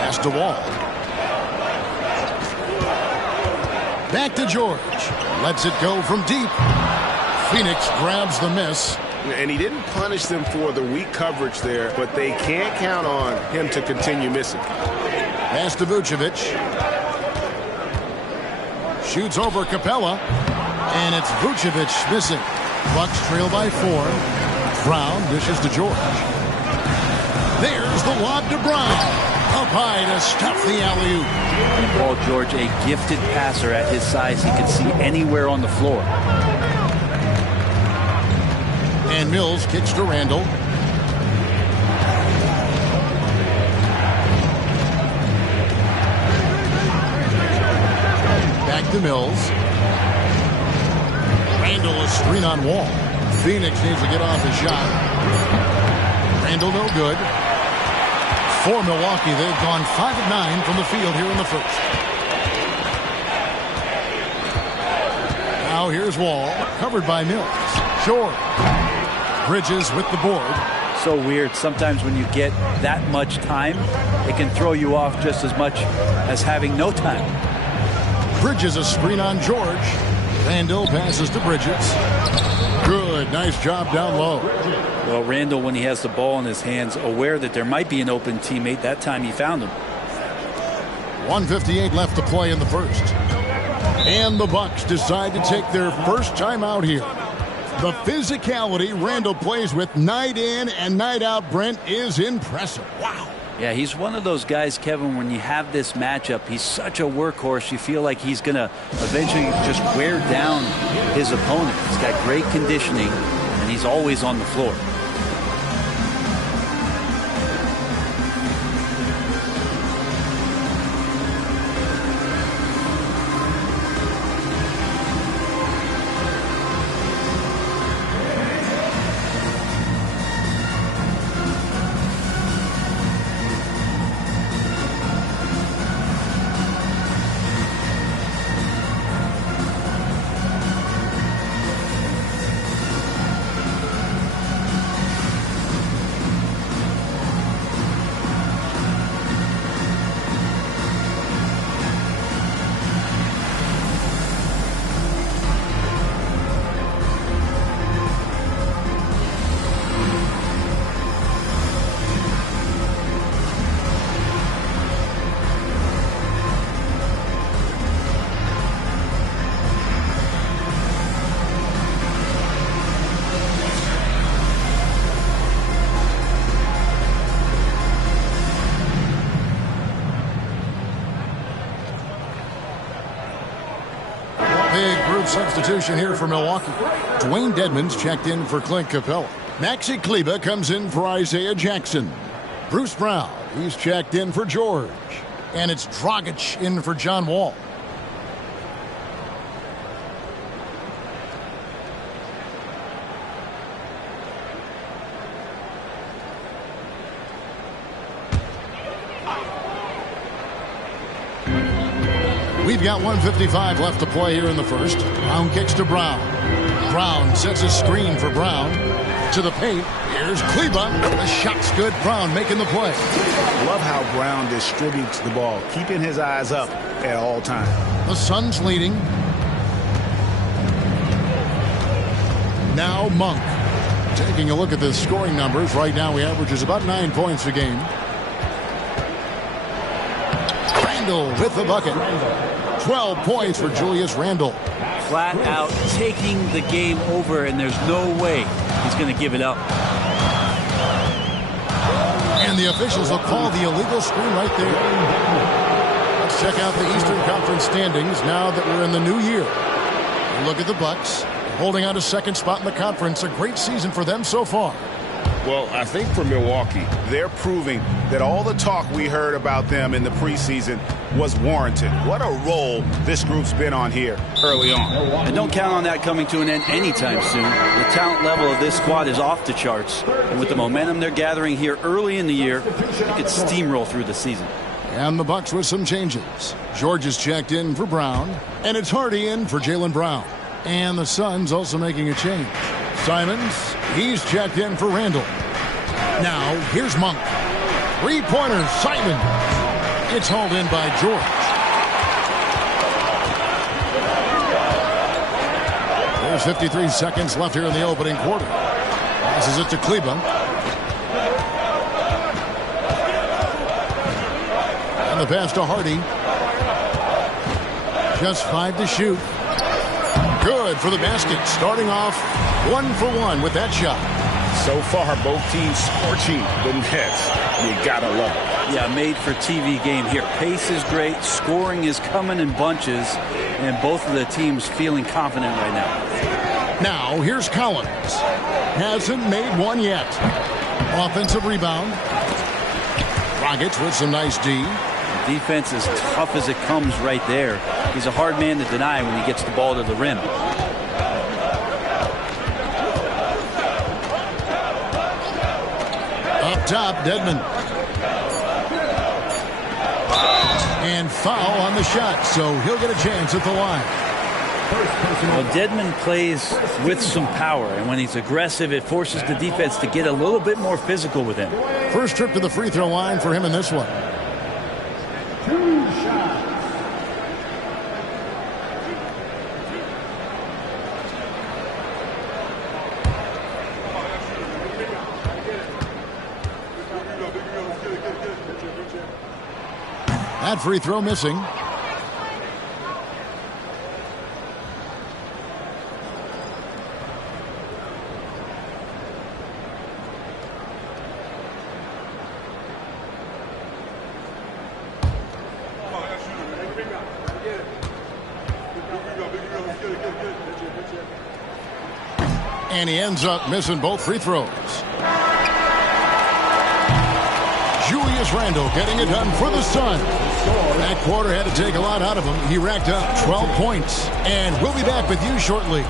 Pass to Wall. Back to George. Lets it go from deep. Phoenix grabs the miss. And he didn't punish them for the weak coverage there, but they can't count on him to continue missing. Pass to Vucevic. Shoots over Capella. And it's Vucevic missing. Bucks trail by 4. Brown dishes to George. There's the lob to Brown. Up high to stuff the alley-oop. Paul George, a gifted passer at his size. He can see anywhere on the floor. And Mills kicks to Randall. Back to Mills. Randall a screen on Wall. Phoenix needs to get off his shot. Randall no good. For Milwaukee, they've gone 5 of 9 from the field here in the first. Now here's Wall, covered by Mills. George. Bridges with the board. So weird. Sometimes when you get that much time, it can throw you off just as much as having no time. Bridges a screen on George. Randall passes to Bridges. Good. Nice job down low. Well, Randall, when he has the ball in his hands, aware that there might be an open teammate, that time he found him. 1:58 left to play in the first. And the Bucks decide to take their first time out here. The physicality Randall plays with night in and night out, Brent, is impressive. Wow. Yeah, he's one of those guys, Kevin, when you have this matchup, he's such a workhorse. You feel like he's going to eventually just wear down his opponent. He's got great conditioning, and he's always on the floor. substitution here for Milwaukee. Dwayne Dedmon's checked in for Clint Capella. Maxi Kleber comes in for Isaiah Jackson. Bruce Brown, he's checked in for George. And it's Dragic in for John Wall. We've got 1:55 left to play here in the first. Brown kicks to Brown. Brown sets a screen for Brown. To the paint. Here's Kleber. The shot's good. Brown making the play. Love how Brown distributes the ball, keeping his eyes up at all times. The Suns leading. Now Monk. Taking a look at the scoring numbers. Right now he averages about 9 points a game. Randle with the bucket. 12 points for Julius Randle. Flat out taking the game over, and there's no way he's going to give it up. And the officials will call the illegal screen right there. Let's check out the Eastern Conference standings now that we're in the new year. Look at the Bucks, holding out a second spot in the conference. A great season for them so far. Well, I think for Milwaukee, they're proving that all the talk we heard about them in the preseason was warranted. What a role this group's been on here early on. And don't count on that coming to an end anytime soon. The talent level of this squad is off the charts. And with the momentum they're gathering here early in the year, they could steamroll through the season. And the Bucks with some changes. George is checked in for Brown, and it's Hardy in for Jaylen Brown. And the Suns also making a change. Simons, he's checked in for Randle. Now, here's Monk. Three-pointer, Simon. It's hauled in by George. There's 53 seconds left here in the opening quarter. Passes it to Kleber. And the pass to Hardy. Just 5 to shoot. Good for the basket. Starting off 1-for-1 with that shot. So far, both teams scorching the nets. You gotta love it. Yeah, made for TV game here. Pace is great. Scoring is coming in bunches. And both of the teams feeling confident right now. Now, here's Collins. Hasn't made one yet. Offensive rebound. Dragic with some nice D. Defense is tough as it comes right there. He's a hard man to deny when he gets the ball to the rim. Up top, Dedmon. And foul on the shot, so he'll get a chance at the line. Well, Dedmon plays with some power, and when he's aggressive, it forces the defense to get a little bit more physical with him. First trip to the free throw line for him in this one. That free throw missing. And he ends up missing both free throws. Julius Randle getting it done for the Suns. That quarter had to take a lot out of him. He racked up 12 points. And we'll be back with you shortly.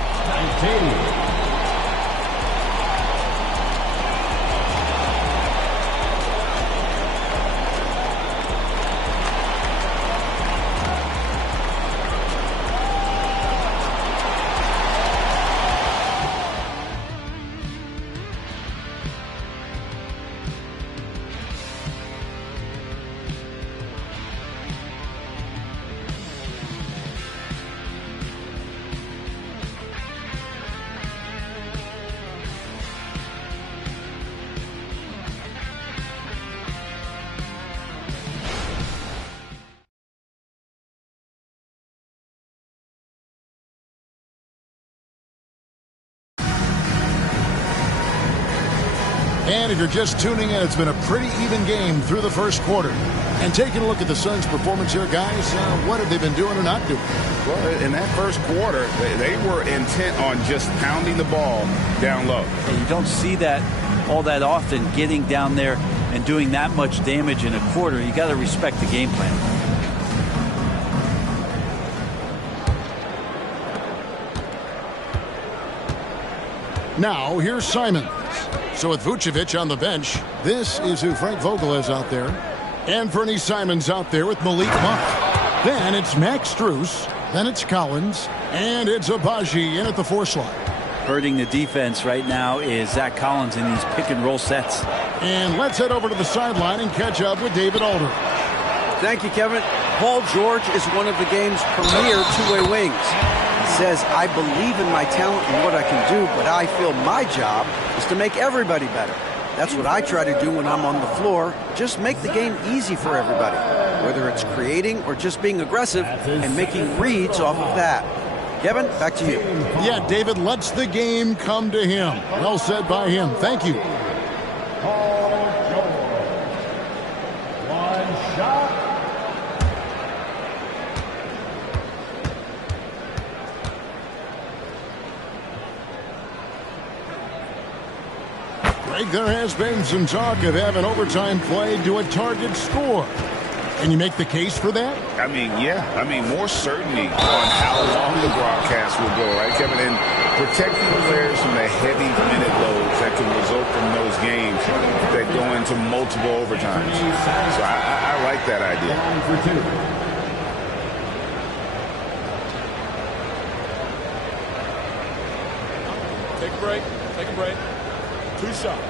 And if you're just tuning in, it's been a pretty even game through the first quarter. And taking a look at the Suns' performance here, guys, what have they been doing or not doing? Well, in that first quarter, they were intent on just pounding the ball down low. And you don't see that all that often, getting down there and doing that much damage in a quarter. You got to respect the game plan. Now, here's Simons. So with Vucevic on the bench, this is who Frank Vogel has out there. Anthony Simons out there with Malik Monk. Then it's Max Strus. Then it's Collins. And it's Abaji in at the 4 slot. Hurting the defense right now is Zach Collins in these pick-and-roll sets. And let's head over to the sideline and catch up with David Alder. Thank you, Kevin. Paul George is one of the game's premier two-way wings. He says, I believe in my talent and what I can do, but I feel my job is to make everybody better. That's what I try to do when I'm on the floor. Just make the game easy for everybody, whether it's creating or just being aggressive and making reads off of that. Kevin, back to you. Yeah, David lets the game come to him. Well said by him. Thank you. Paul George. One shot. Greg, there has been some talk of having overtime play to a target score. Can you make the case for that? I mean, yeah. I mean, more certainty on how long the broadcast will go, right, Kevin? And protecting players from the heavy minute loads that can result from those games that go into multiple overtimes. So I like that idea. Take a break. Take a break. 2 shots.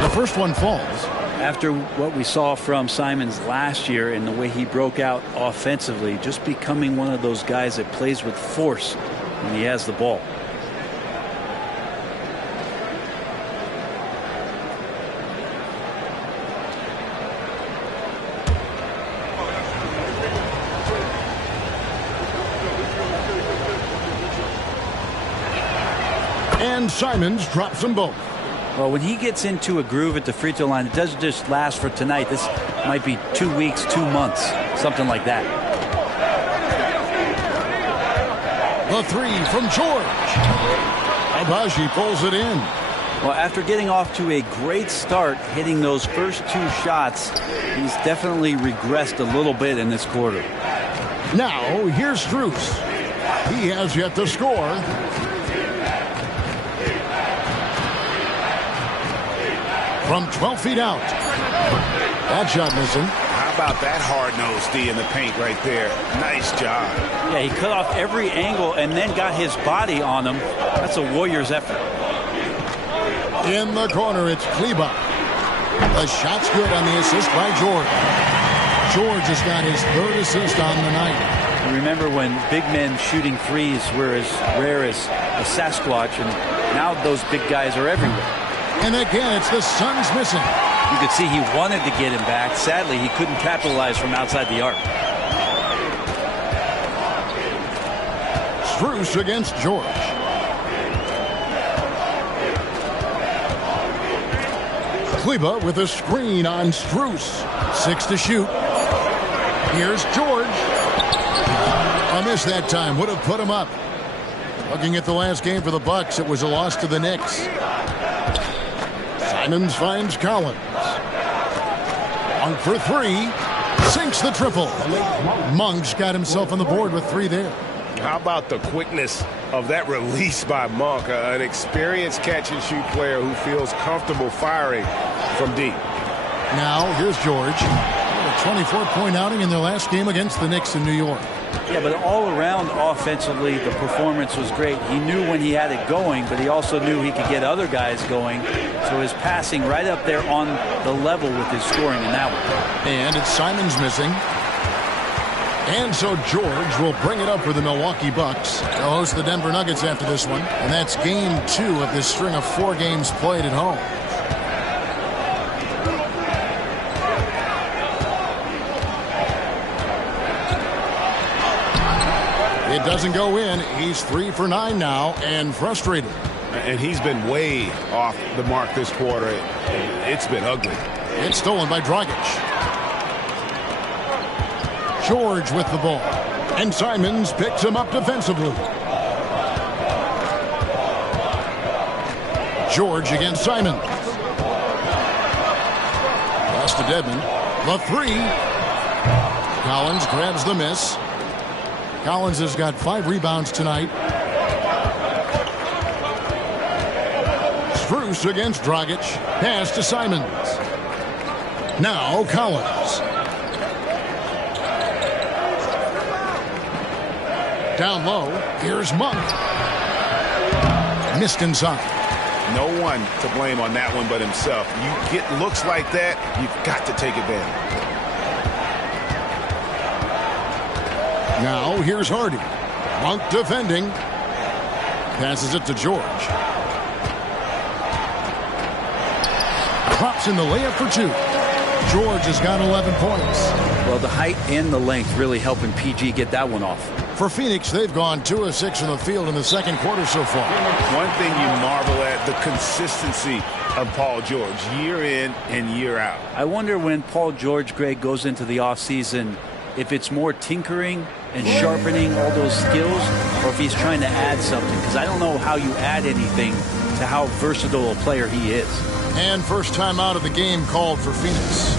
The first one falls. After what we saw from Simons last year and the way he broke out offensively, just becoming one of those guys that plays with force when he has the ball. And Simons drops them both. Well, when he gets into a groove at the free throw line, it doesn't just last for tonight. This might be 2 weeks, 2 months, something like that. The 3 from George. Abaji pulls it in. Well, after getting off to a great start, hitting those first 2 shots, he's definitely regressed a little bit in this quarter. Now, here's Strus. He has yet to score. From 12 feet out. That shot missing. How about that hard-nosed D in the paint right there? Nice job. Yeah, he cut off every angle and then got his body on him. That's a Warriors effort. In the corner, it's Kleba. The shot's good on the assist by George. George has got his 3rd assist on the night. You remember when big men shooting threes were as rare as a Sasquatch, and now those big guys are everywhere. And again, it's the Suns missing. You could see he wanted to get him back. Sadly, he couldn't capitalize from outside the arc. Strus against George. Kleba with a screen on Strus. 6 to shoot. Here's George. A miss that time. Would have put him up. Looking at the last game for the Bucks, it was a loss to the Knicks. Simons finds Collins. Monk for 3. Sinks the triple. Monk's got himself on the board with 3 there. How about the quickness of that release by Monk? An experienced catch-and-shoot player who feels comfortable firing from deep. Now, here's George. A 24-point outing in their last game against the Knicks in New York. Yeah, but all around offensively, the performance was great. He knew when he had it going, but he also knew he could get other guys going. So his passing right up there on the level with his scoring in that one. And it's Simons missing. And so George will bring it up for the Milwaukee Bucks. They'll host the Denver Nuggets after this one. And that's game 2 of this string of 4 games played at home. It doesn't go in. He's 3 for 9 now and frustrated. And he's been way off the mark this quarter. It's been ugly. It's stolen by Dragic. George with the ball. And Simons picks him up defensively. George against Simons. Pass to Dedmon. The 3. Collins grabs the miss. Collins has got 5 rebounds tonight. Strus against Dragic. Pass to Simons. Now Collins. Down low. Here's Monk. Missed inside. No one to blame on that one but himself. You get looks like that, you've got to take advantage. Now here's Hardy. Monk defending. Passes it to George. Drops in the layup for 2. George has got 11 points. Well, the height and the length really helping PG get that one off. For Phoenix, they've gone 2 of 6 from the field in the second quarter so far. One thing you marvel at, the consistency of Paul George, year in and year out. I wonder when Paul George, Greg, goes into the offseason, if it's more tinkering and sharpening all those skills, or if he's trying to add something. Because I don't know how you add anything to how versatile a player he is. And first time out of the game called for Phoenix.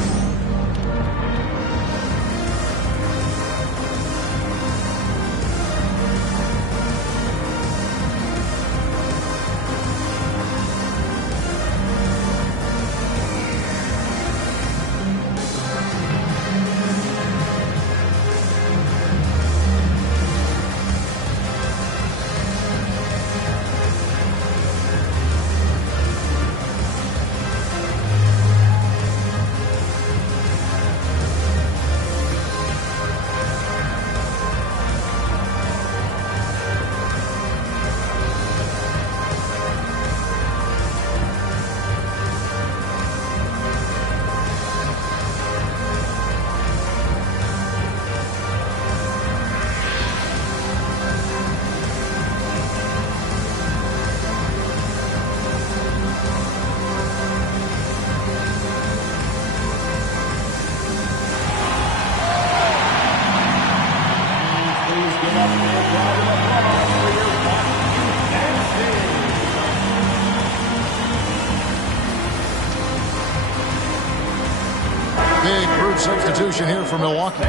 Big group substitution here for Milwaukee.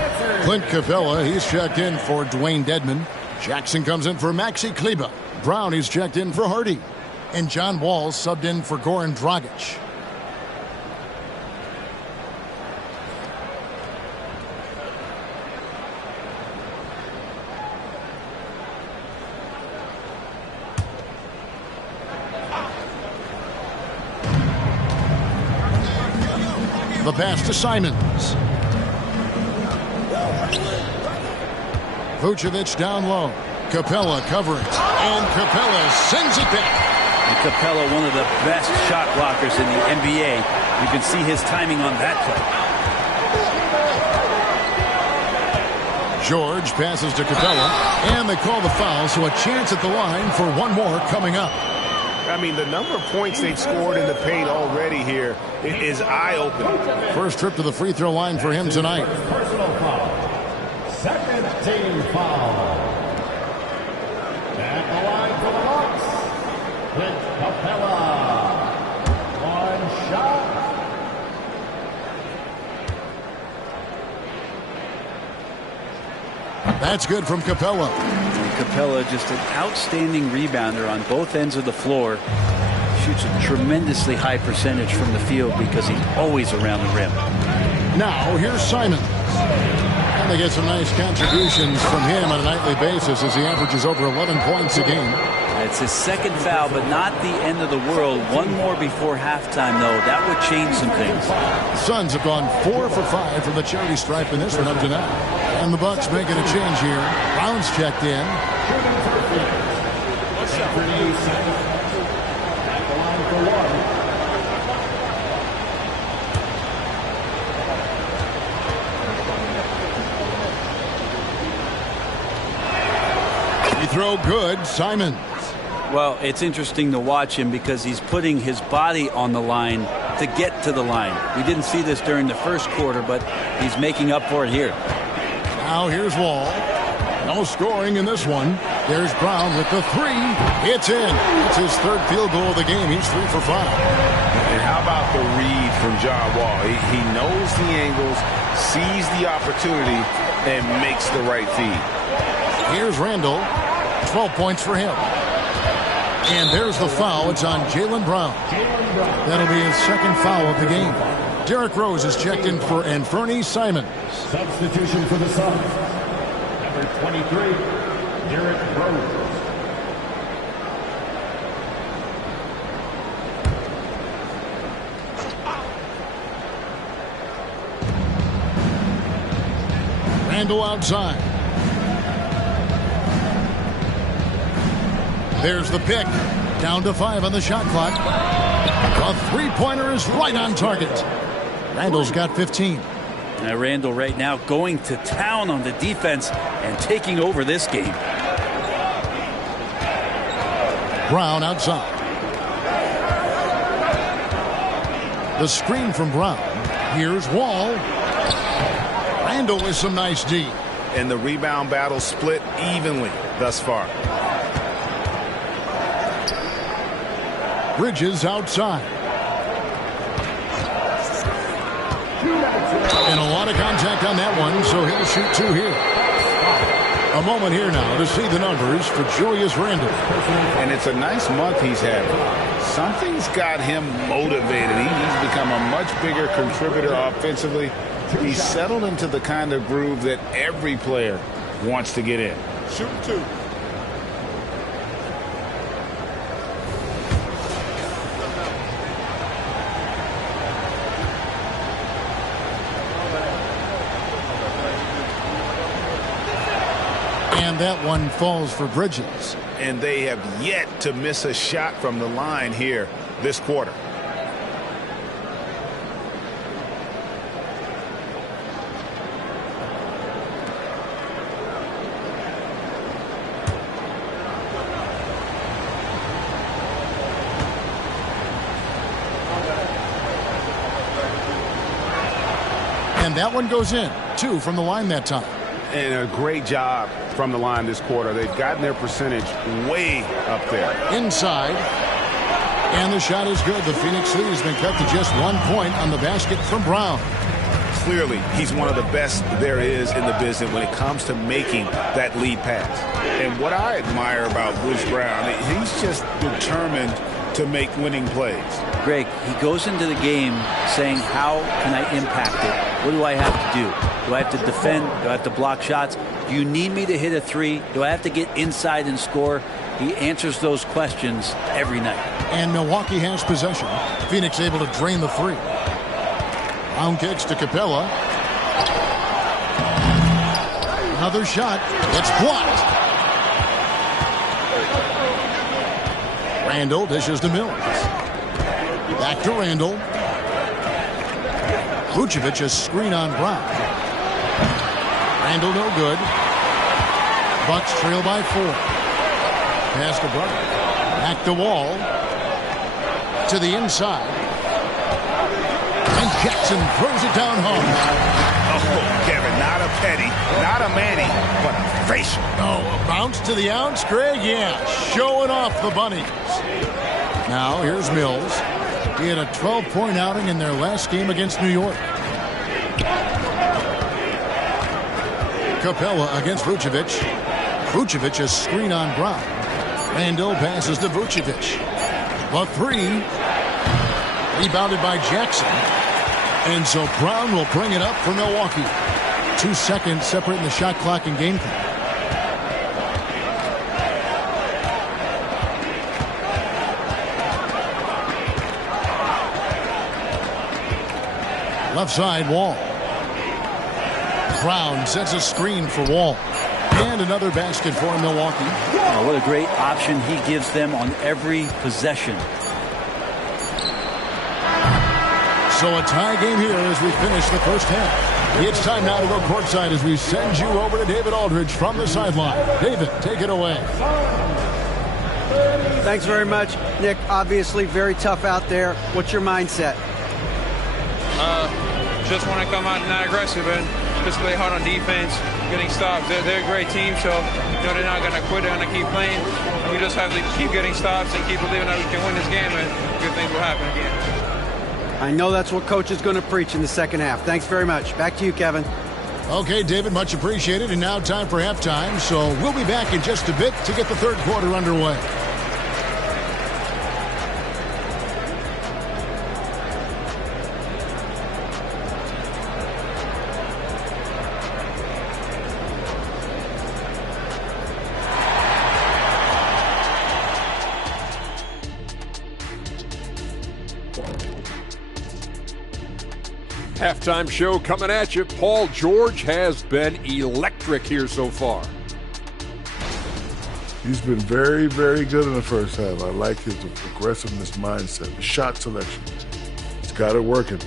Clint Capella, he's checked in for Dwayne Dedmon. Jackson comes in for Maxi Kleber. Brown, he's checked in for Hardy. And John Wall's subbed in for Goran Dragic. The pass to Simons. Vucevic down low. Capella covering. And Capella sends it back. And Capella, one of the best shot blockers in the NBA. You can see his timing on that play. George passes to Capella. And they call the foul, so a chance at the line for one more coming up. I mean, the number of points they've scored in the paint already here is eye-opening. First trip to the free throw line for him tonight. Personal foul. Second team foul. At the line for the Bucks, Clint Capella. One shot. That's good from Capella. Capella, just an outstanding rebounder on both ends of the floor. Shoots a tremendously high percentage from the field because he's always around the rim. Now, here's Simons. And they get some nice contributions from him on a nightly basis as he averages over 11 points a game. It's his second foul, but not the end of the world. One more before halftime, though. That would change some things. Suns have gone 4 for 5 from the charity stripe in this one up to now. And the Bucks making a change here. Brown's checked in. throw good. Simons. Well, it's interesting to watch him because he's putting his body on the line to get to the line. We didn't see this during the first quarter, but he's making up for it here. Now here's Wall. No scoring in this one. There's Brown with the three. It's in. It's his third field goal of the game. He's 3 for 5. And how about the read from John Wall? He knows the angles, sees the opportunity, and makes the right feed. Here's Randall. 12 points for him. And there's the foul. It's on Jaylen Brown. That'll be his second foul of the game. Derrick Rose is checked in for Anfernee Simons. Substitution for the Suns. Number 23, Derrick Rose. Randall outside. There's the pick. Down to 5 on the shot clock. A three-pointer is right on target. Randall's got 15. Now Randall right now going to town on the defense and taking over this game. Brown outside. The screen from Brown. Here's Wall. Randall with some nice D. And the rebound battle split evenly thus far. Bridges outside. And a lot of contact on that one, so he'll shoot 2 here. A moment here now to see the numbers for Julius Randle. And it's a nice month he's having. Something's got him motivated. He's become a much bigger contributor offensively. He's settled into the kind of groove that every player wants to get in. Shoot 2. And that one falls for Bridges. And they have yet to miss a shot from the line here this quarter. And that one goes in. 2 from the line that time. And a great job from the line this quarter. They've gotten their percentage way up there. Inside. And the shot is good. The Phoenix lead has been cut to just 1 point on the basket from Brown. Clearly, he's one of the best there is in the business when it comes to making that lead pass. And what I admire about Bruce Brown, he's just determined to make winning plays. Greg, he goes into the game saying, how can I impact it? What do I have to do? Do I have to defend? Do I have to block shots? Do you need me to hit a 3? Do I have to get inside and score? He answers those questions every night. And Milwaukee has possession. Phoenix able to drain the 3. Brown kicks to Capella. Another shot. It's blocked. Randall dishes to Mills. Back to Randall. Vucevic a screen on Brown. Randall no good. Bucks trail by 4. Pass to Brown. Back to Wall. To the inside. And Jackson throws it down home. Oh, Kevin, not a penny, not a Manny, but a facial. Oh, a bounce to the ounce, Greg? Yeah, showing off the Bunnies. Now, here's Mills. He had a 12-point outing in their last game against New York. Capella against Vucevic. Vucevic a screen on Brown. Randall passes to Vucevic. The 3. Rebounded by Jackson. And so Brown will bring it up for Milwaukee. 2 seconds separating the shot clock and game clock. Left side, Wall. Brown sets a screen for Wall. And another basket for Milwaukee. Oh, what a great option he gives them on every possession. So a tie game here as we finish the first half. It's time now to go courtside as we send you over to David Aldridge from the sideline. David, take it away. Thanks very much, Nick. Obviously very tough out there. What's your mindset? Just want to come out and not aggressive and just play hard on defense, getting stops. They're a great team, so they're not going to quit. They're going to keep playing. We just have to keep getting stops and keep believing that we can win this game, and good things will happen again. I know that's what Coach is going to preach in the second half. Thanks very much. Back to you, Kevin. Okay, David, much appreciated. And now time for halftime, so we'll be back in just a bit to get the third quarter underway. Halftime show coming at you. Paul George has been electric here so far. He's been very, very good in the first half. I like his aggressiveness mindset, the shot selection. He's got it working.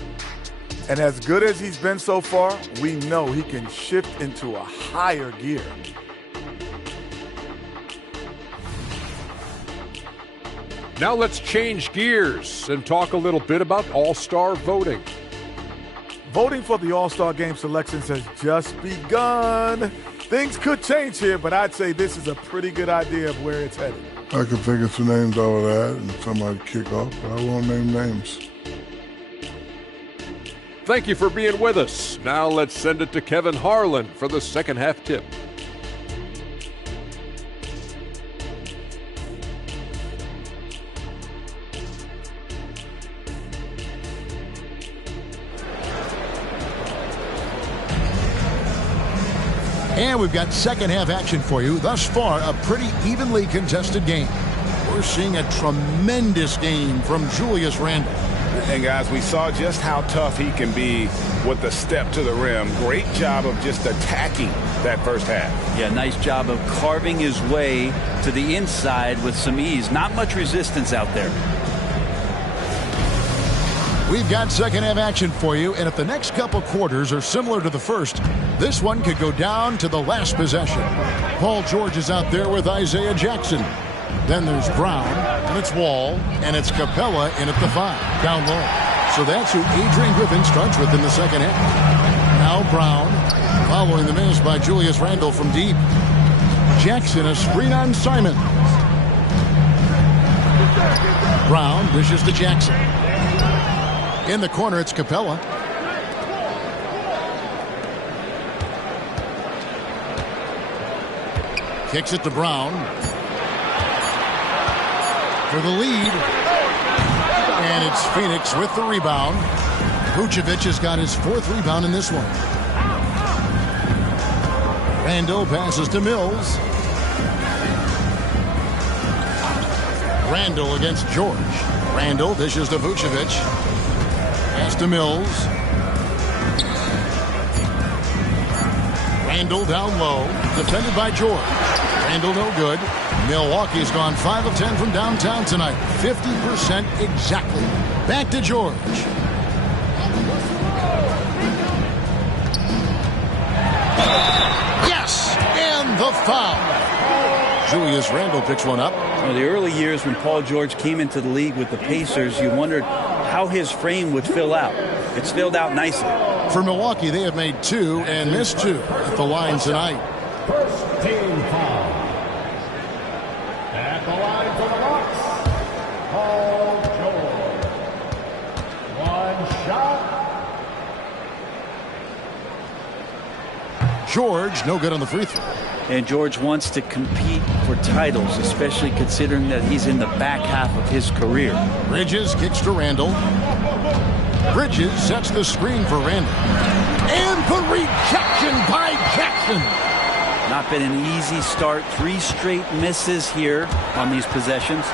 And as good as he's been so far, we know he can shift into a higher gear. Now let's change gears and talk a little bit about All-Star voting. Voting for the All-Star Game selections has just begun. Things could change here, but I'd say this is a pretty good idea of where it's headed. I could think of some names out of that and somebody kick off, but I won't name names. Thank you for being with us. Now let's send it to Kevin Harlan for the second half tip. And we've got second half action for you. Thus far, a pretty evenly contested game. We're seeing a tremendous game from Julius Randle. And guys, we saw just how tough he can be with the step to the rim. Great job of just attacking that first half. Yeah, nice job of carving his way to the inside with some ease. Not much resistance out there. We've got second half action for you, and if the next couple quarters are similar to the first, this one could go down to the last possession. Paul George is out there with Isaiah Jackson. Then there's Brown, and it's Wall, and it's Capella in at the 5, down low. So that's who Adrian Griffin starts with in the second half. Now Brown, following the miss by Julius Randle from deep. Jackson, a screen on Simon. Brown dishes to Jackson. In the corner, it's Capella. Kicks it to Brown. For the lead. And it's Phoenix with the rebound. Vucevic has got his 4th rebound in this one. Randle passes to Mills. Randle against George. Randle dishes to Vucevic. Pass to Mills. Randle down low. Defended by George. Randle no good. Milwaukee's gone 5 of 10 from downtown tonight. 50% exactly. Back to George. Yes! And the foul. Julius Randle picks one up. Well, the early years when Paul George came into the league with the Pacers, you wondered how his frame would fill out. It's filled out nicely. For Milwaukee, they have made 2 and missed 2 at the line tonight. First team foul. At the line for the Bucks, Paul George. One shot. George, no good on the free throw. And George wants to compete for titles, especially considering that he's in the back half of his career. Bridges kicks to Randle. Bridges sets the screen for Randle. And the rejection by Jackson. Not been an easy start. 3 straight misses here on these possessions.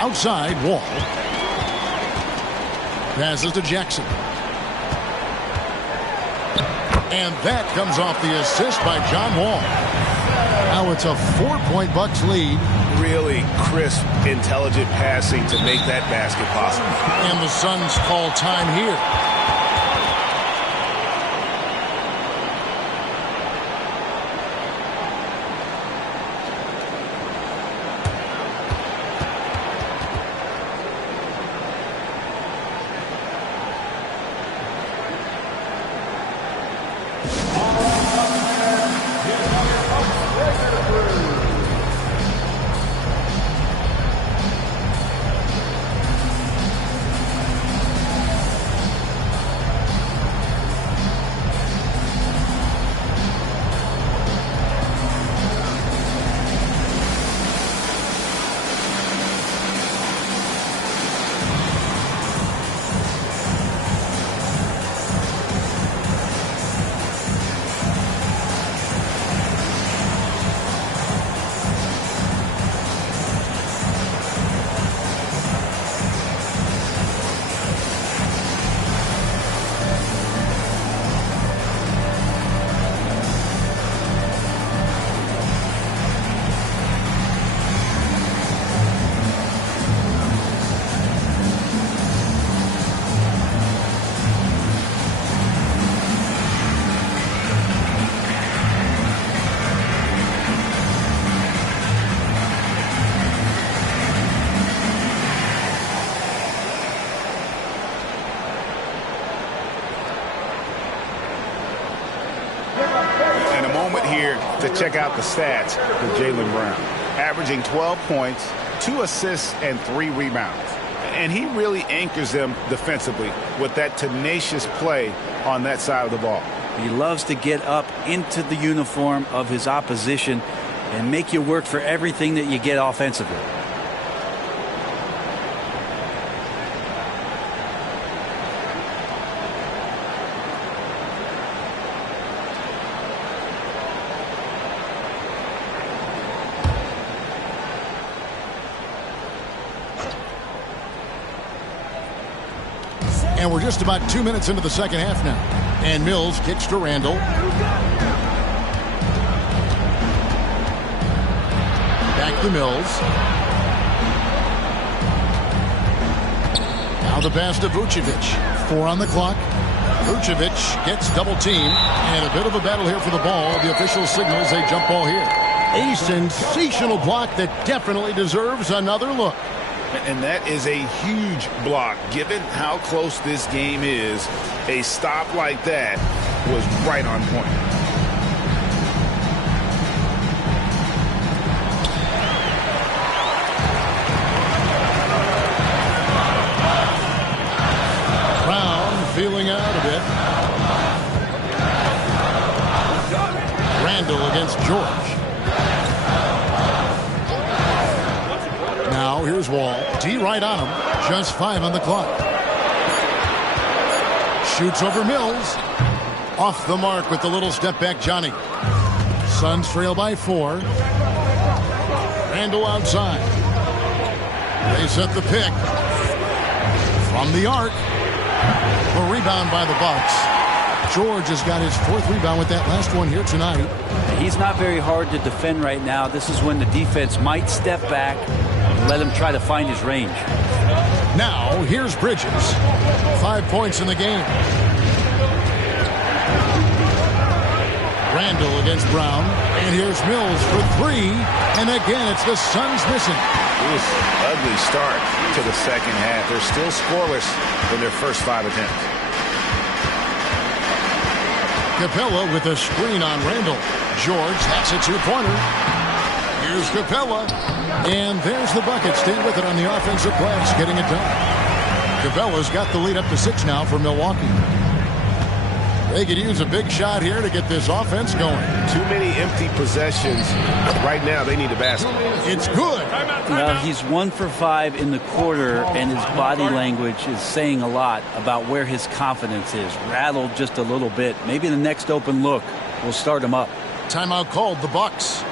Outside, Wall. Passes to Jackson. And that comes off the assist by John Wall. Now it's a 4-point Bucks lead really crisp, intelligent passing to make that basket possible. And the Suns call time here. To check out the stats for Jaylen Brown. Averaging 12 points, 2 assists, and 3 rebounds. And he really anchors them defensively with that tenacious play on that side of the ball. He loves to get up into the uniform of his opposition and make you work for everything that you get offensively. And we're just about 2 minutes into the second half now. And Mills kicks to Randall. Back to Mills. Now the pass to Vucevic. 4 on the clock. Vucevic gets double teamed. And a bit of a battle here for the ball. The official signals a jump ball here. A sensational block that definitely deserves another look. And that is a huge block. Given how close this game is, a stop like that was right on point. Brown feeling out a bit. Randall against George. Now here's Wall. D right on him. Just 5 on the clock. Shoots over Mills. Off the mark with the little step back Johnny. Suns trail by 4. Randall outside. They set the pick. From the arc. A rebound by the Bucks. George has got his 4th rebound with that last one here tonight. He's not very hard to defend right now. This is when the defense might step back. Let him try to find his range. Now, here's Bridges. 5 points in the game. Randall against Brown. And here's Mills for 3. And again, it's the Suns missing. Ugly start to the second half. They're still scoreless in their first 5 attempts. Capella with a screen on Randall. George has a 2-pointer. Here's Capella. And there's the bucket. Stay with it on the offensive glass, getting it done. Capella's got the lead up to 6 now for Milwaukee. They could use a big shot here to get this offense going. Too many empty possessions. Right now, they need a basket. It's good. Well, he's 1 for 5 in the quarter, and his body language is saying a lot about where his confidence is. Rattled just a little bit. Maybe the next open look will start him up. Timeout called, the Bucks.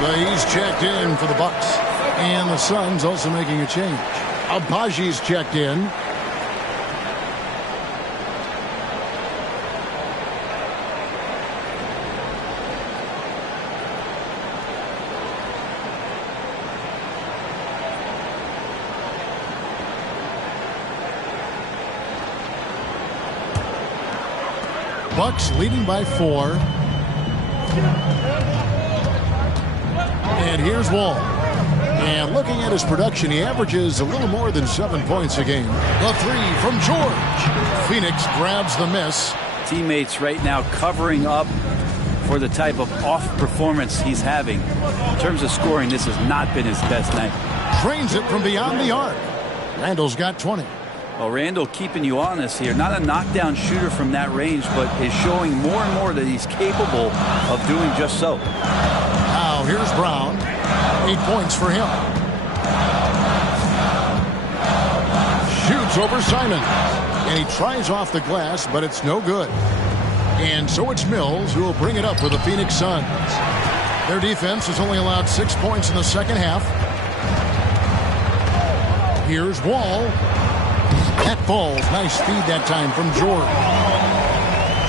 but he's checked in for the Bucks. And the Suns also making a change. Abaji's checked in. Bucks leading by 4. And here's Wall. And looking at his production, he averages a little more than 7 points a game. The 3 from George. Phoenix grabs the miss. Teammates right now covering up for the type of off performance he's having. In terms of scoring, this has not been his best night. Drains it from beyond the arc. Randall's got 20. Well, Randall keeping you honest here. Not a knockdown shooter from that range, but is showing more and more that he's capable of doing just so. Now here's Brown. 8 points for him. Shoots over Simon. And he tries off the glass, but it's no good. And so it's Mills who will bring it up for the Phoenix Suns. Their defense has only allowed 6 points in the second half. Here's Wall. That falls. Nice feed that time from George.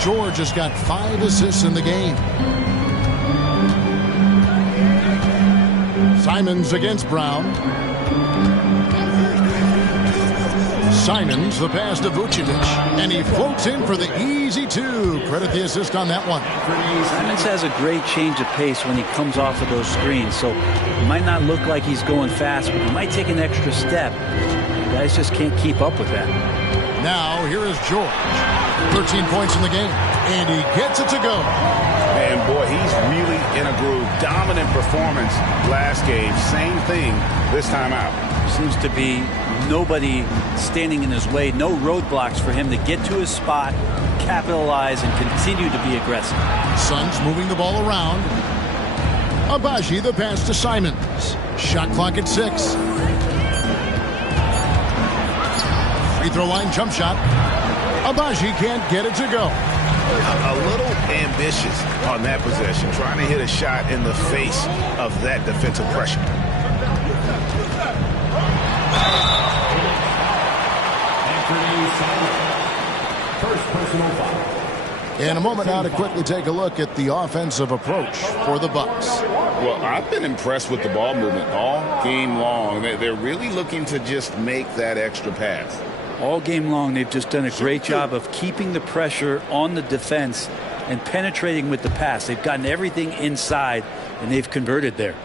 George has got 5 assists in the game. Simons against Brown. Simons, the pass to Vucevic. And he floats in for the easy 2. Credit the assist on that one. Simons has a great change of pace when he comes off of those screens. So it might not look like he's going fast, but he might take an extra step. Guys just can't keep up with that. Now, here is George. 13 points in the game. And he gets it to go. And boy, he's really in a groove. Dominant performance last game. Same thing this time out. Seems to be nobody standing in his way. No roadblocks for him to get to his spot, capitalize, and continue to be aggressive. Suns moving the ball around. Abaji, the pass to Simons. Shot clock at 6. Free throw line jump shot. Abaji can't get it to go. A little ambitious on that possession, trying to hit a shot in the face of that defensive pressure. First personal foul. In a moment now to quickly take a look at the offensive approach for the Bucks. Well, I've been impressed with the ball movement all game long. They're really looking to just make that extra pass. All game long, they've just done a great job of keeping the pressure on the defense and penetrating with the pass. They've gotten everything inside, and they've converted there.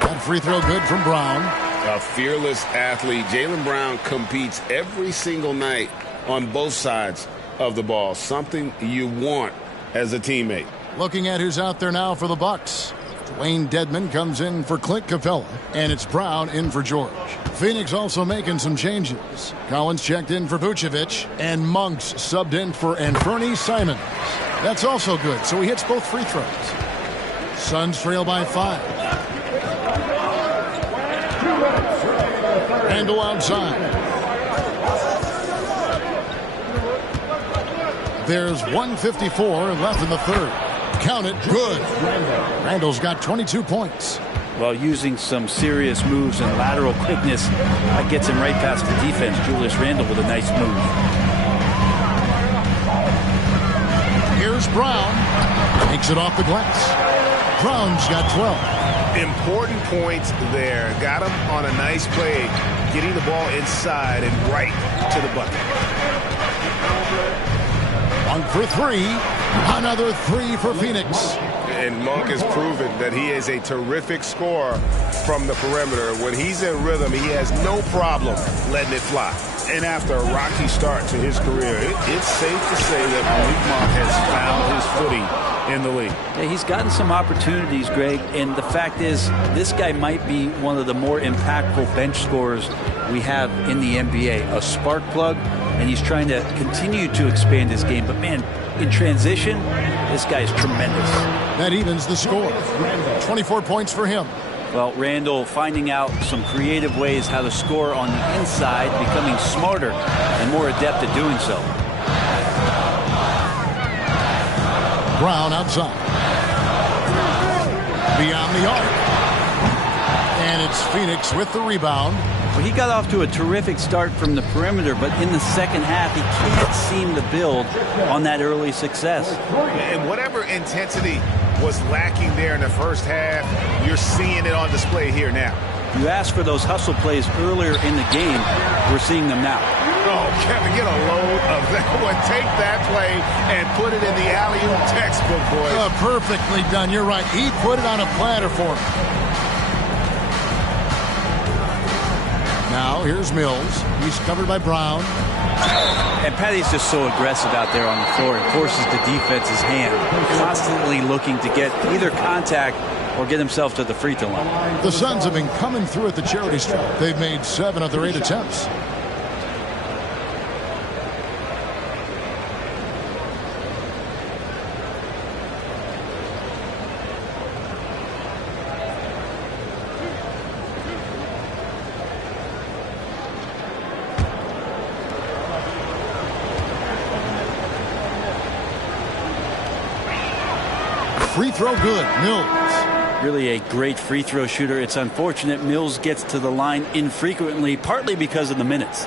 That free throw good from Brown. A fearless athlete. Jaylen Brown competes every single night on both sides of the ball. Something you want as a teammate. Looking at who's out there now for the Bucks. Dwayne Dedman comes in for Clint Capella, and it's Brown in for George. Phoenix also making some changes. Collins checked in for Vucevic, and Monks subbed in for Anfernee Simons. That's also good, so he hits both free throws. Suns trail by 5. Randall outside. There's 1:54 left in the third. Count it, good. Randall's got 22 points. Well, using some serious moves and lateral quickness, that gets him right past the defense. Julius Randle with a nice move. Here's Brown. Takes it off the glass. Brown's got 12. Important points there. Got him on a nice play, getting the ball inside and right to the bucket. Monk for 3. Another 3 for Phoenix. And Monk has proven that he is a terrific scorer from the perimeter. When he's in rhythm, he has no problem letting it fly. And after a rocky start to his career, it's safe to say that Malik Monk has found his footing in the league. Yeah, he's gotten some opportunities, Greg, and the fact is this guy might be one of the more impactful bench scorers we have in the NBA. A spark plug, and he's trying to continue to expand his game. But, man, in transition, this guy's tremendous. That evens the score. 24 points for him. Well, Randall finding out some creative ways how to score on the inside, becoming smarter and more adept at doing so. Brown outside. Beyond the arc. And it's Phoenix with the rebound. Well, he got off to a terrific start from the perimeter, but in the second half, he can't seem to build on that early success. And whatever intensity was lacking there in the first half, you're seeing it on display here now. You asked for those hustle plays earlier in the game. We're seeing them now. Oh, Kevin, get a load of that one. Take that play and put it in the alley-oop textbook, boys. Perfectly done. You're right. He put it on a platter for him. Now, here's Mills. He's covered by Brown. And Patty's just so aggressive out there on the floor. It forces the defense's hand. Constantly looking to get either contact or get himself to the free throw line. The Suns have been coming through at the charity stripe. They've made 7 of their 8 attempts. Free throw good. Mills. Really a great free throw shooter. It's unfortunate Mills gets to the line infrequently, partly because of the minutes.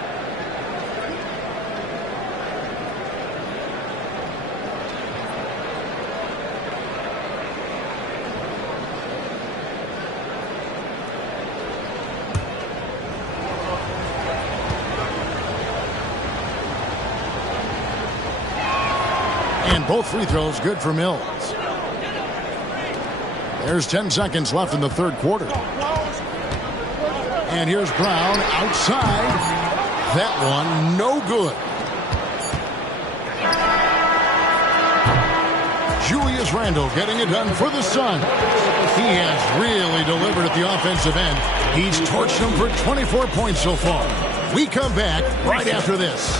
And both free throws good for Mills. There's 10 seconds left in the third quarter. And here's Brown outside. That one no good. Julius Randle getting it done for the Suns. He has really delivered at the offensive end. He's torched them for 24 points so far. We come back right after this.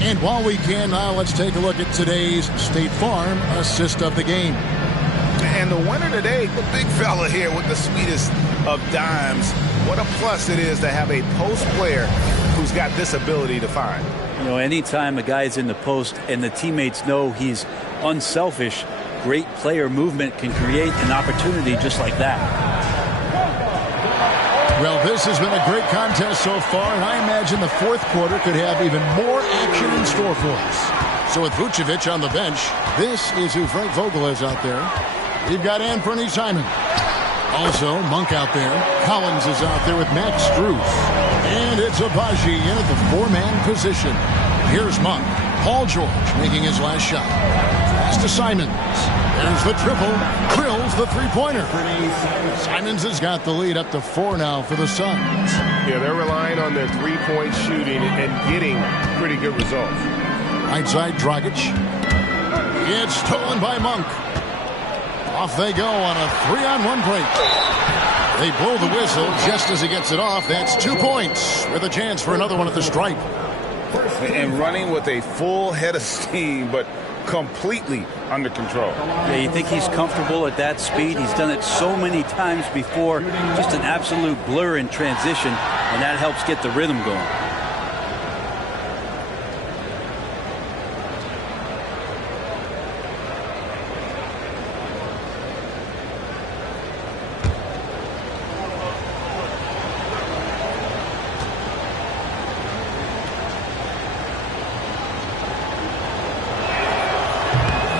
And while we can, now let's take a look at today's State Farm assist of the game. And the winner today, the big fella here with the sweetest of dimes. What a plus it is to have a post player who's got this ability to find. You know, anytime a guy's in the post and the teammates know he's unselfish, great player movement can create an opportunity just like that. Well, this has been a great contest so far, and I imagine the fourth quarter could have even more action in store for us. So with Vucevic on the bench, this is who Frank Vogel is out there. We've got Anthony Simon. Also, Monk out there. Collins is out there with Max Strus. And it's Abaji in at the four-man position. Here's Monk. Paul George making his last shot. Pass to Simons. There's the triple. Drills the three-pointer. Simons has got the lead up to 4 now for the Suns. Yeah, they're relying on their three-point shooting and getting pretty good results. Right side, Dragic. It's stolen by Monk. Off they go on a 3-on-1 break. They blow the whistle just as he gets it off. That's 2 points with a chance for another one at the stripe. And running with a full head of steam, but completely under control. Yeah, you think he's comfortable at that speed? He's done it so many times before. Just an absolute blur in transition, and that helps get the rhythm going.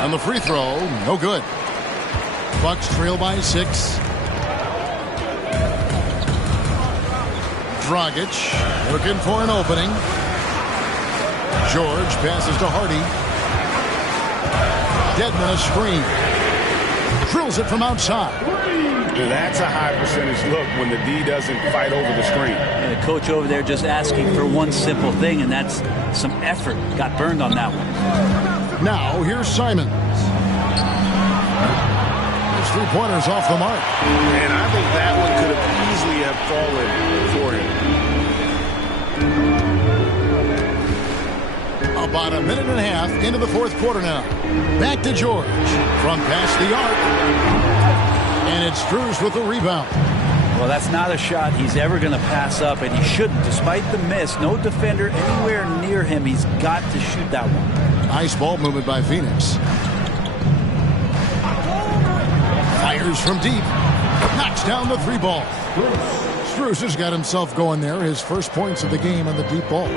On the free throw, no good. Bucks trail by 6. Dragic looking for an opening. George passes to Hardy. Dedmon a screen. Drills it from outside. That's a high percentage look when the D doesn't fight over the screen. And the coach over there just asking for one simple thing, and that's some effort. Got burned on that one. Now, here's Simons. His three-pointers off the mark. And I think that one could have easily have fallen for him. About a minute and a half into the fourth quarter now. Back to George from past the arc. And it's Strus with the rebound. Well, that's not a shot he's ever going to pass up, and he shouldn't. Despite the miss, no defender anywhere near him. He's got to shoot that one. Nice ball movement by Phoenix. Fires from deep. Knocks down the three ball. Strus has got himself going there. His first points of the game on the deep ball.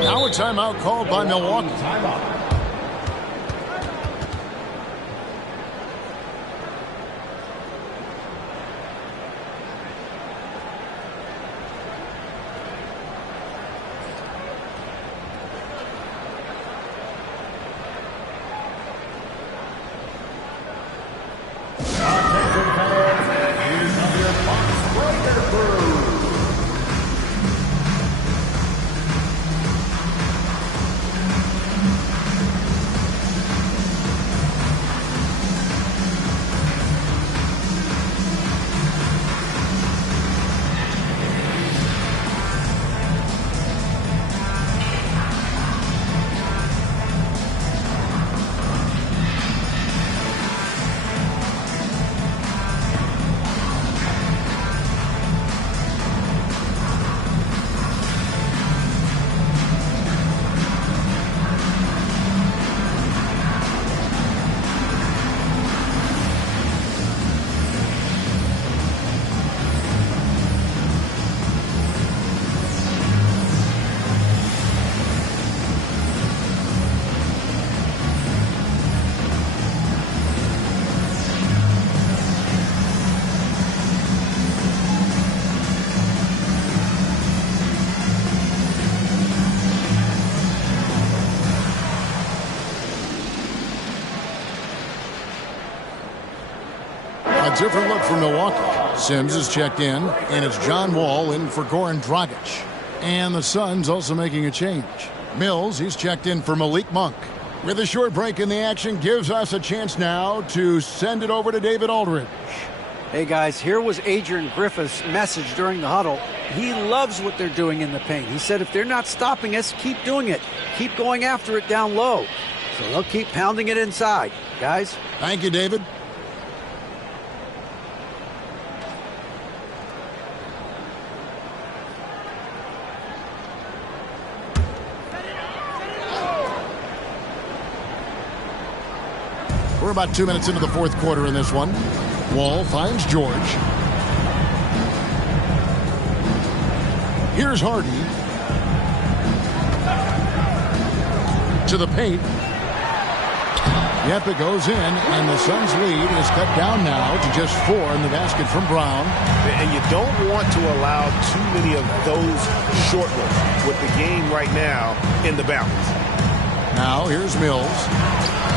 Now a timeout called by Milwaukee. Timeout. A different look for Milwaukee. Sims is checked in, and it's John Wall in for Goran Dragic. And the Suns also making a change. Mills, he's checked in for Malik Monk. With a short break in the action, gives us a chance now to send it over to David Aldridge. Hey guys, here was Adrian Griffith's message during the huddle. He loves what they're doing in the paint. He said if they're not stopping us, keep doing it. Keep going after it down low. So they'll keep pounding it inside. Guys? Thank you, David. We're about 2 minutes into the fourth quarter in this one. Wall finds George. Here's Hardy. To the paint. Yep, it goes in, and the Suns' lead is cut down now to just 4 in the basket from Brown. And you don't want to allow too many of those short ones with the game right now in the balance. Now here's Mills.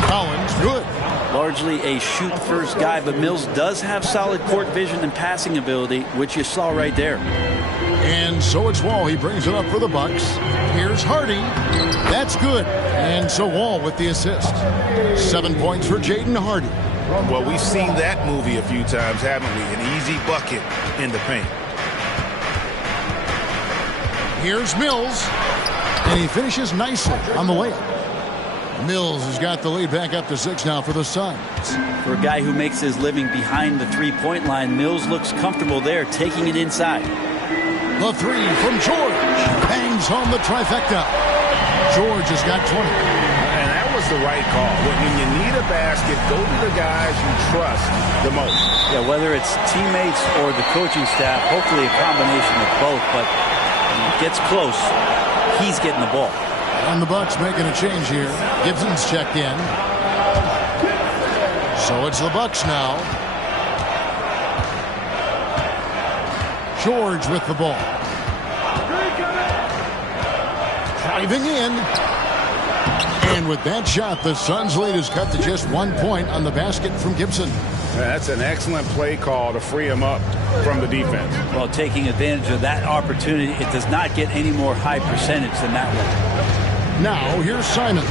Collins, good. Largely a shoot-first guy, but Mills does have solid court vision and passing ability, which you saw right there. And so it's Wall. He brings it up for the Bucks. Here's Hardy. That's good. And so Wall with the assist. 7 points for Jaden Hardy. Well, we've seen that movie a few times, haven't we? An easy bucket in the paint. Here's Mills. And he finishes nicely on the layup. Mills has got the lead back up to 6 now for the Suns. For a guy who makes his living behind the three-point line, Mills looks comfortable there, taking it inside. The three from George. Bangs home the trifecta. George has got 20. And that was the right call. When you need a basket, go to the guys you trust the most. Yeah, whether it's teammates or the coaching staff, hopefully a combination of both. But when it gets close, he's getting the ball. And the Bucks making a change here. Gibson's checked in. So it's the Bucks now. George with the ball. Driving in. And with that shot, the Suns' lead is cut to just 1 point on the basket from Gibson. That's an excellent play call to free him up from the defense. Well, taking advantage of that opportunity, it does not get any more high percentage than that one. Now, here's Simon.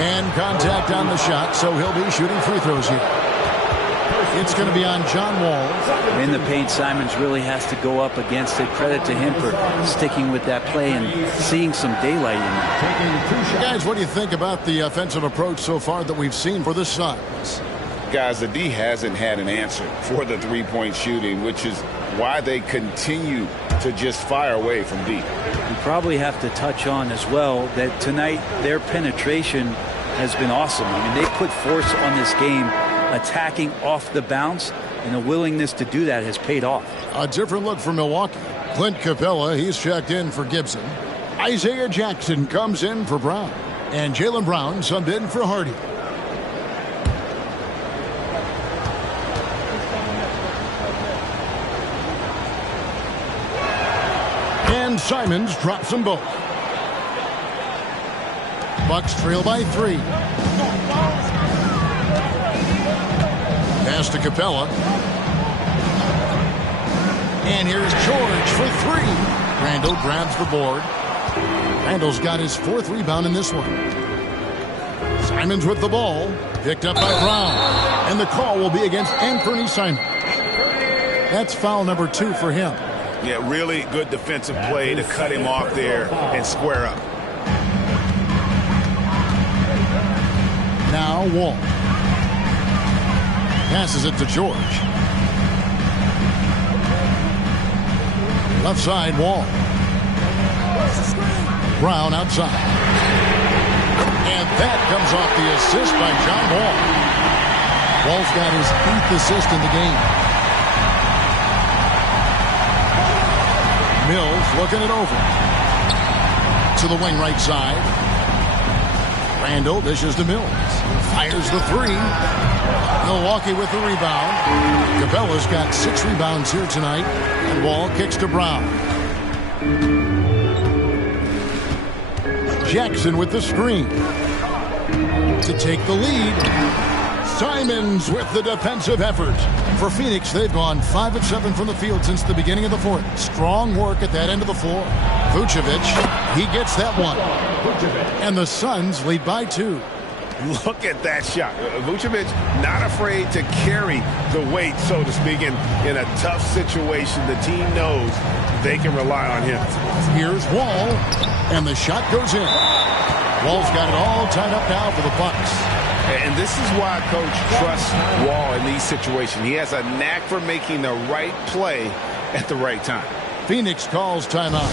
And contact on the shot, so he'll be shooting free throws here. It's going to be on John Wall. In the paint, Simons really has to go up against it. Credit to him for sticking with that play and seeing some daylight in it. Guys, what do you think about the offensive approach so far that we've seen for the Suns? Guys, the D hasn't had an answer for the three-point shooting, which is why they continue to just fire away from deep. We probably have to touch on as well that tonight their penetration has been awesome. I mean, they put force on this game, attacking off the bounce, and the willingness to do that has paid off. A different look for Milwaukee. Clint Capella, he's checked in for Gibson. Isaiah Jackson comes in for Brown. And Jaylen Brown subbed in for Hardy. And Simons drops them both. Bucks trail by 3. Pass to Capella. And here's George for 3. Randall grabs the board. Randall's got his 4th rebound in this one. Simons with the ball. Picked up by Brown. And the call will be against Anthony Simons. That's foul number 2 for him. Yeah, really good defensive play to cut him off there and square up. Now Wall. Passes it to George. Left side, Wall. Brown outside. And that comes off the assist by John Wall. Wall's got his 8th assist in the game. Mills looking it over. To the wing right side. Randall dishes to Mills. Fires the 3. Milwaukee with the rebound. Capella's got 6 rebounds here tonight. And Wall kicks to Brown. Jackson with the screen. To take the lead. Simons with the defensive effort. For Phoenix, they've gone 5 of 7 from the field since the beginning of the 4th. Strong work at that end of the floor. Vucevic, he gets that one. And the Suns lead by 2. Look at that shot. Vucevic not afraid to carry the weight, so to speak, in a tough situation. The team knows they can rely on him. Here's Wall, and the shot goes in. Wall's got it all tied up now for the Bucks. And this is why Coach trusts Wall in these situations. He has a knack for making the right play at the right time. Phoenix calls timeout.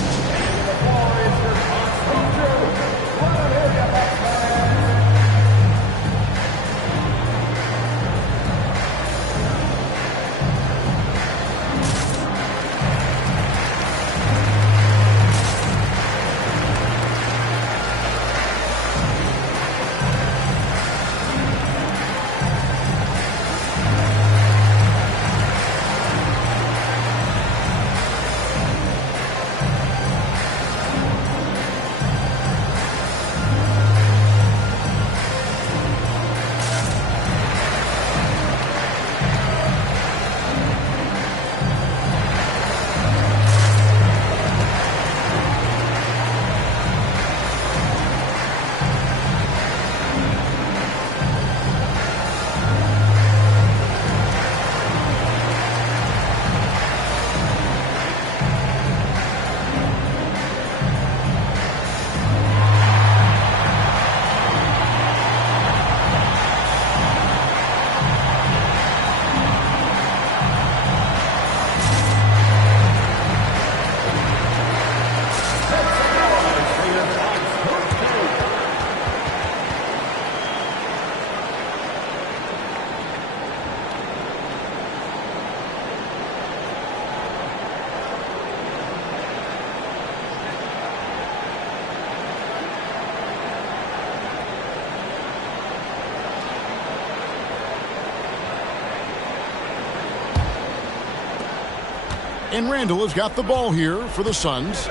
And Randall has got the ball here for the Suns.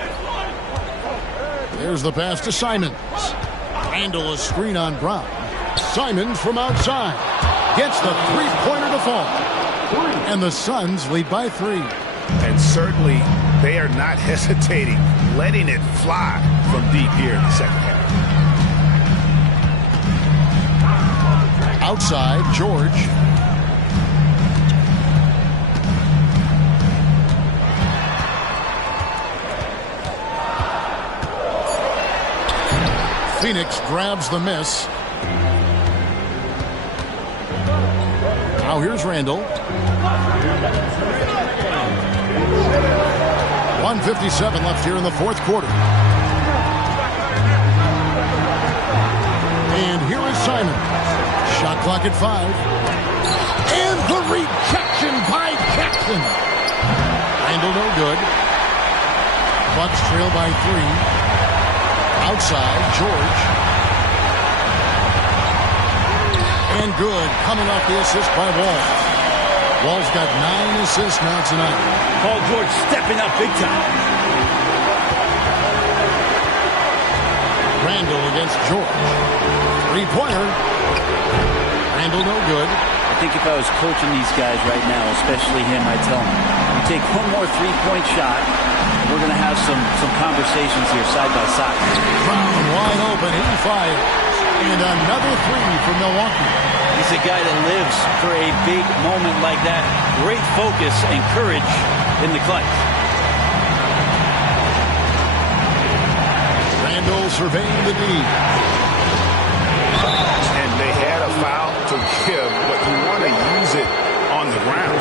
There's the pass to Simons. Randall, a screen on Brown. Simons from outside gets the three-pointer to fall. And the Suns lead by 3. And certainly they are not hesitating, letting it fly from deep here in the second half. Outside, George. Phoenix grabs the miss. Now here's Randall. 1:57 left here in the fourth quarter. And here is Simon. Shot clock at 5. And the rejection by Jackson. Randall no good. Bucks trail by 3. Outside, George. And good, coming off the assist by Wall. Wall's got 9 assists now tonight. Paul George stepping up big time. Randall against George. Three-pointer. Randall no good. I think if I was coaching these guys right now, especially him, I'd tell him, you take one more three-point shot, we're going to have some conversations here side by side. Brown wide open, he fires. And another 3 for Milwaukee. He's a guy that lives for a big moment like that. Great focus and courage in the clutch. Randall surveying the D. And they had a foul to give, but you want to use it on the ground.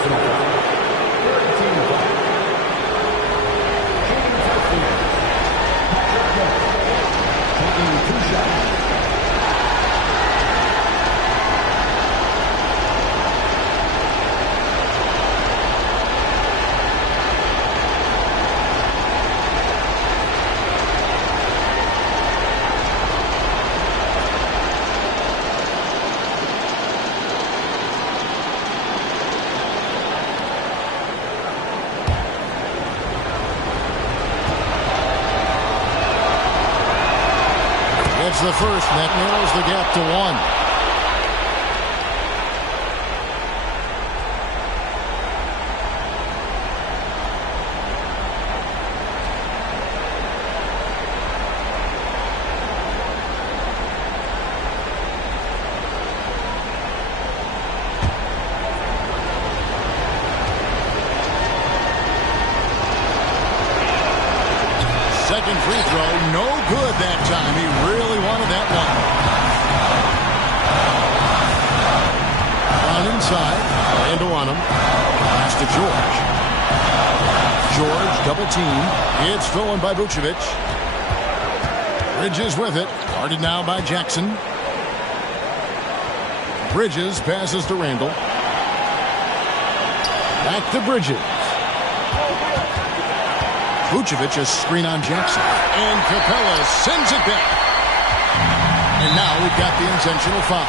The first, and that narrows the gap to 1. Second free throw, no good that time. He really wanted that one. On inside, Randall on him. Pass to George. George, double team. It's stolen by Vucevic. Bridges with it. Guarded now by Jackson. Bridges passes to Randall. Back to Bridges. Vucevic, a screen on Jackson. And Capella sends it back. And now we've got the intentional foul.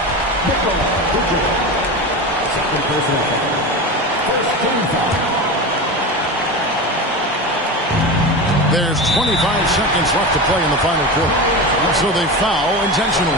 There's 25 seconds left to play in the final quarter. So they foul intentionally.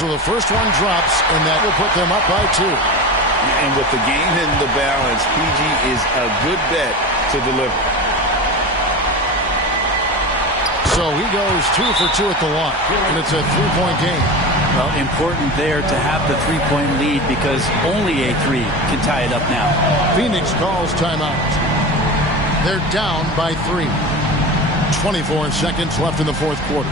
So the first one drops, and that will put them up by 2. And with the game in the balance, PG is a good bet to deliver. So he goes 2 for 2 at the line, and it's a 3-point game. Well, important there to have the 3-point lead because only a 3 can tie it up now. Phoenix calls timeout. They're down by 3. 24 seconds left in the fourth quarter.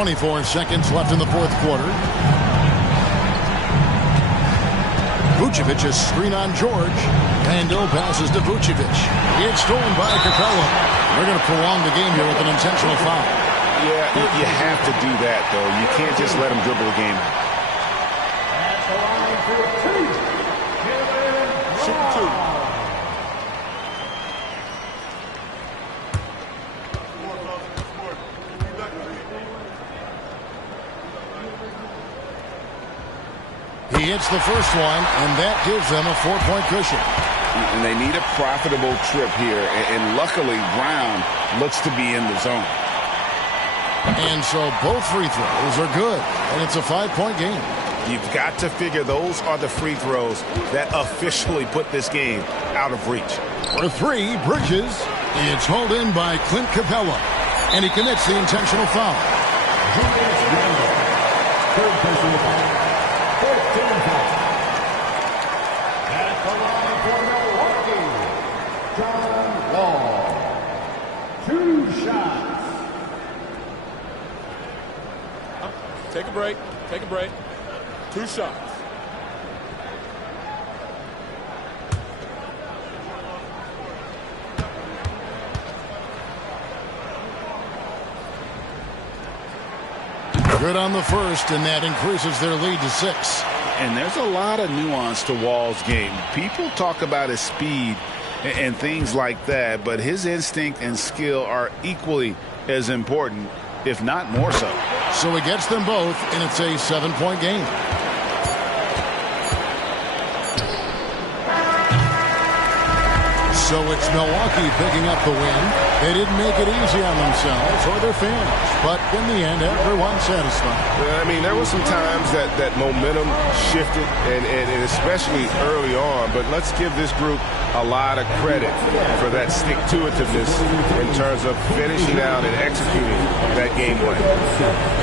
24 seconds left in the fourth quarter. Vucevic is screen on George. Randall passes to Vucevic. It's stolen by Capella. They're going to prolong the game here with an intentional foul. Yeah, you have to do that, though. You can't just let him dribble the game out. Shoot two. He hits the first one, and that gives them a 4-point cushion. And they need a profitable trip here. And luckily, Brown looks to be in the zone. And so both free throws are good, and it's a 5-point game. You've got to figure those are the free throws that officially put this game out of reach. For three, Bridges. It's hauled in by Clint Capella, and he commits the intentional foul. Third personal foul. 14 foul. At the line for Milwaukee, John Wall. 2 shots. Take a break. Take a break. 2 shots. Good on the first, and that increases their lead to 6. And there's a lot of nuance to Wall's game. People talk about his speed and things like that, but his instinct and skill are equally as important, if not more so. So he gets them both, and it's a 7-point game. So it's Milwaukee picking up the win. They didn't make it easy on themselves or their fans, but in the end, everyone's satisfied. Well, I mean, there were some times that momentum shifted, and especially early on, but let's give this group a lot of credit for that stick-to-itiveness in terms of finishing out and executing that game win.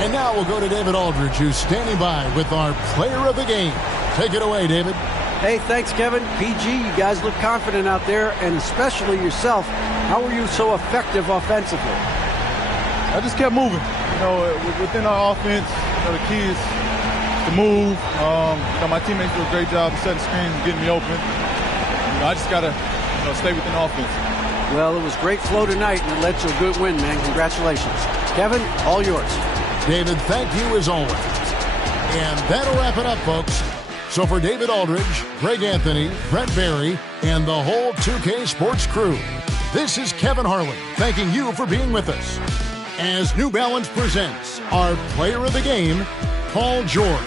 And now we'll go to David Aldridge, who's standing by with our player of the game. Take it away, David. Hey, thanks, Kevin. PG, you guys look confident out there, and especially yourself. How were you so effective offensively? I just kept moving. You know, within our offense, the key is to move. My teammates do a great job of setting screens and getting me open. I just got to stay within offense. Well, it was great flow tonight, and it led to a good win, man. Congratulations. Kevin, all yours. David, thank you as always. And that'll wrap it up, folks. So for David Aldridge, Greg Anthony, Brent Barry, and the whole 2K Sports crew, this is Kevin Harlan thanking you for being with us. As New Balance presents our player of the game, Paul George.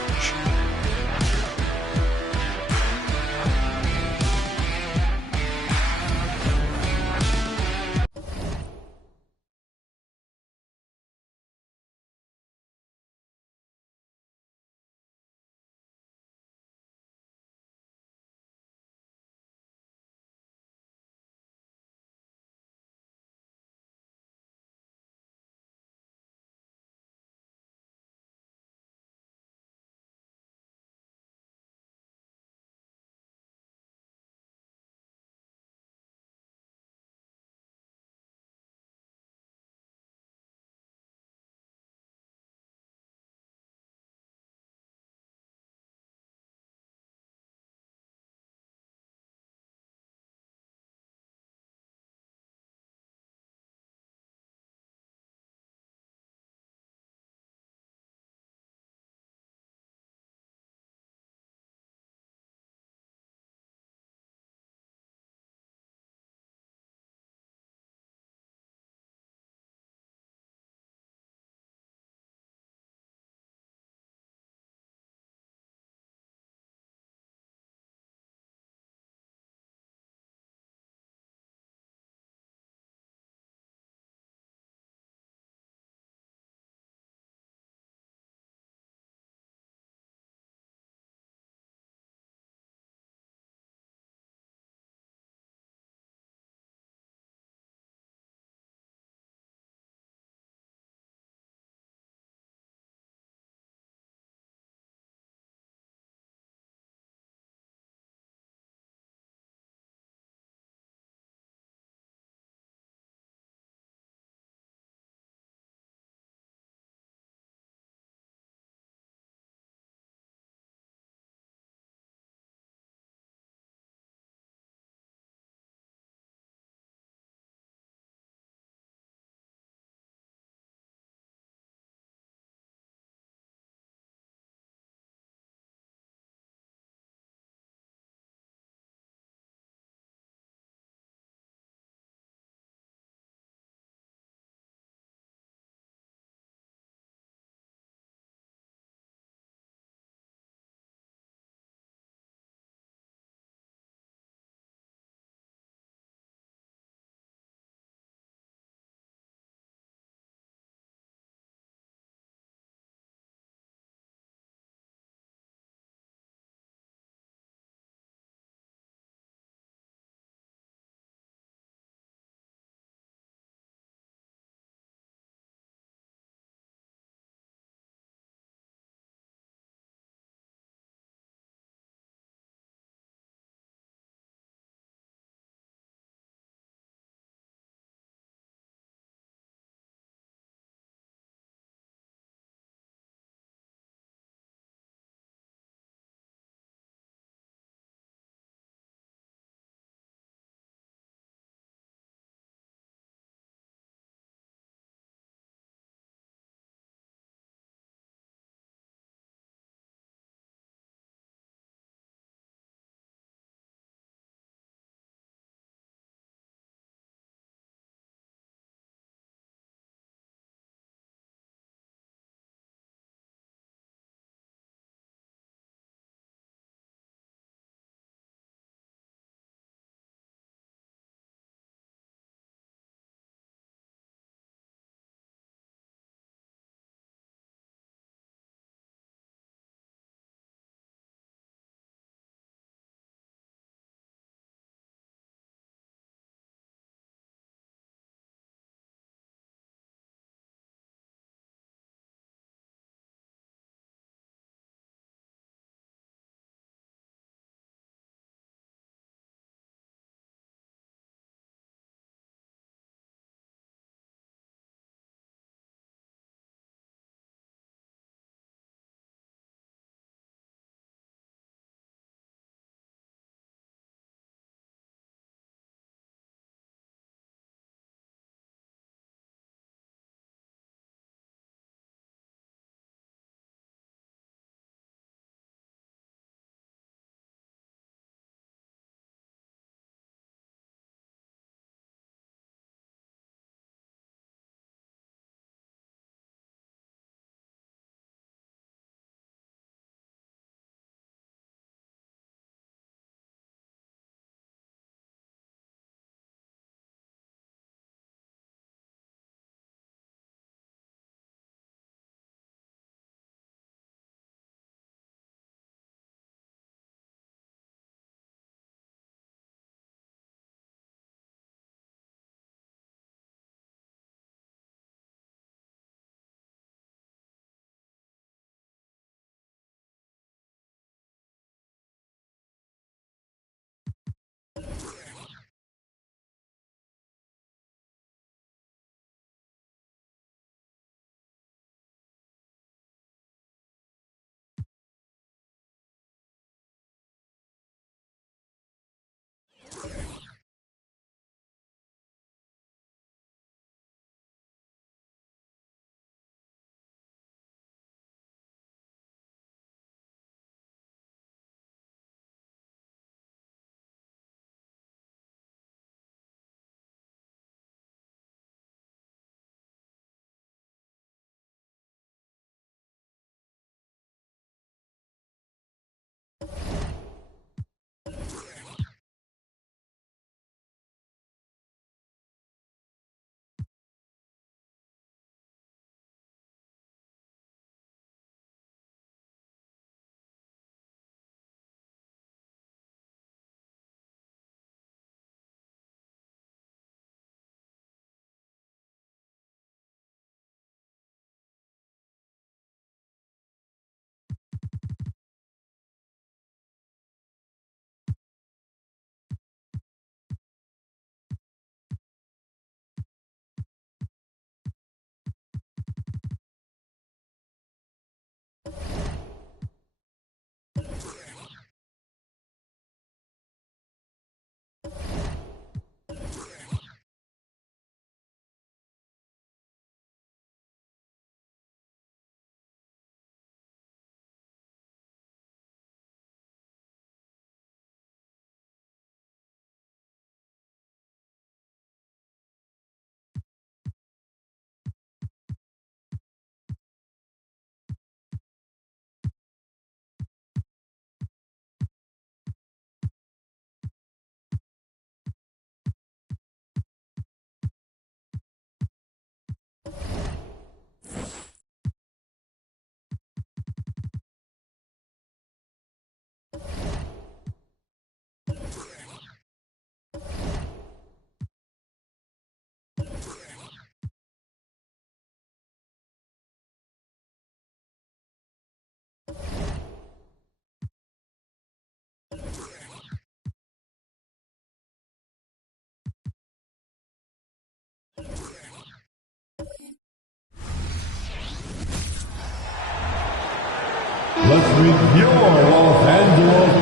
let's meet your Los Angeles.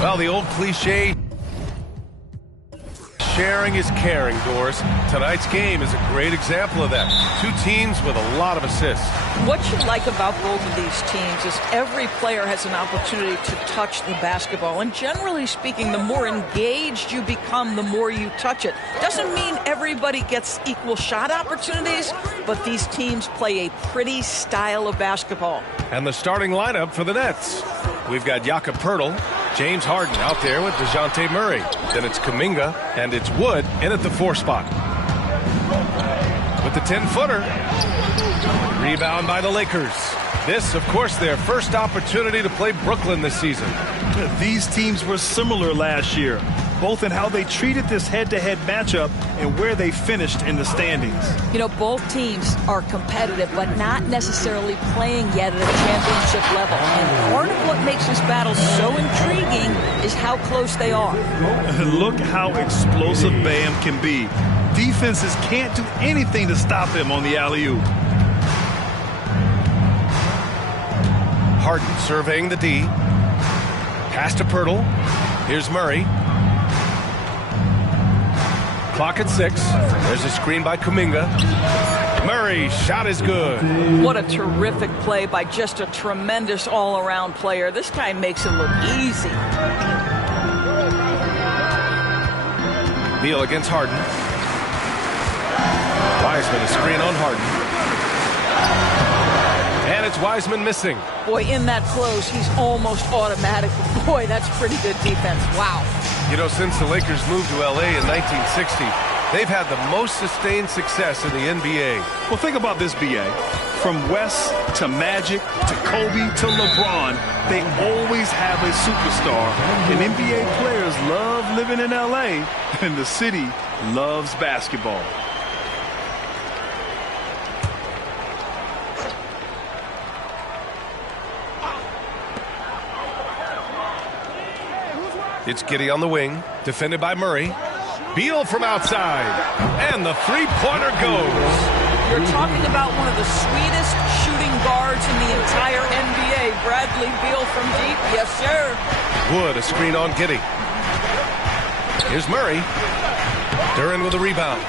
Well, the old cliche, sharing is caring, Doris. Tonight's game is a great example of that. Two teams with a lot of assists. What you like about both of these teams is every player has an opportunity to touch the basketball. And generally speaking, the more engaged you become, the more you touch it. Doesn't mean everybody gets equal shot opportunities, but these teams play a pretty style of basketball. And the starting lineup for the Nets. We've got Jakob Poeltl, James Harden out there with DeJounte Murray. Then it's Kuminga, and it's Wood in at the 4 spot. With the 10-footer. Rebound by the Lakers. This, of course, their first opportunity to play Brooklyn this season. These teams were similar last year, both in how they treated this head-to-head matchup and where they finished in the standings. You know, both teams are competitive, but not necessarily playing yet at a championship level. And part of what makes this battle so intriguing is how close they are. Look how explosive Bam can be. Defenses can't do anything to stop him on the alley-oop. Harden surveying the D. Pass to Poeltl. Here's Murray. Clock at 6. There's a screen by Kuminga. Murray, shot is good. What a terrific play by just a tremendous all-around player. This guy makes it look easy. Beal against Harden. Wiseman, a screen on Harden. And it's Wiseman missing. Boy, in that close, he's almost automatic. Boy, that's pretty good defense. Wow. You know, since the Lakers moved to L.A. in 1960, they've had the most sustained success in the NBA. Well, think about this, B.A. From West to Magic to Kobe to LeBron, they always have a superstar. And NBA players love living in L.A., and the city loves basketball. It's Giddey on the wing, defended by Murray. Beal from outside, and the three-pointer goes. You're talking about one of the sweetest shooting guards in the entire NBA. Bradley Beal from deep, yes, sir. Wood, a screen on Giddey. Here's Murray. Duren with a rebound.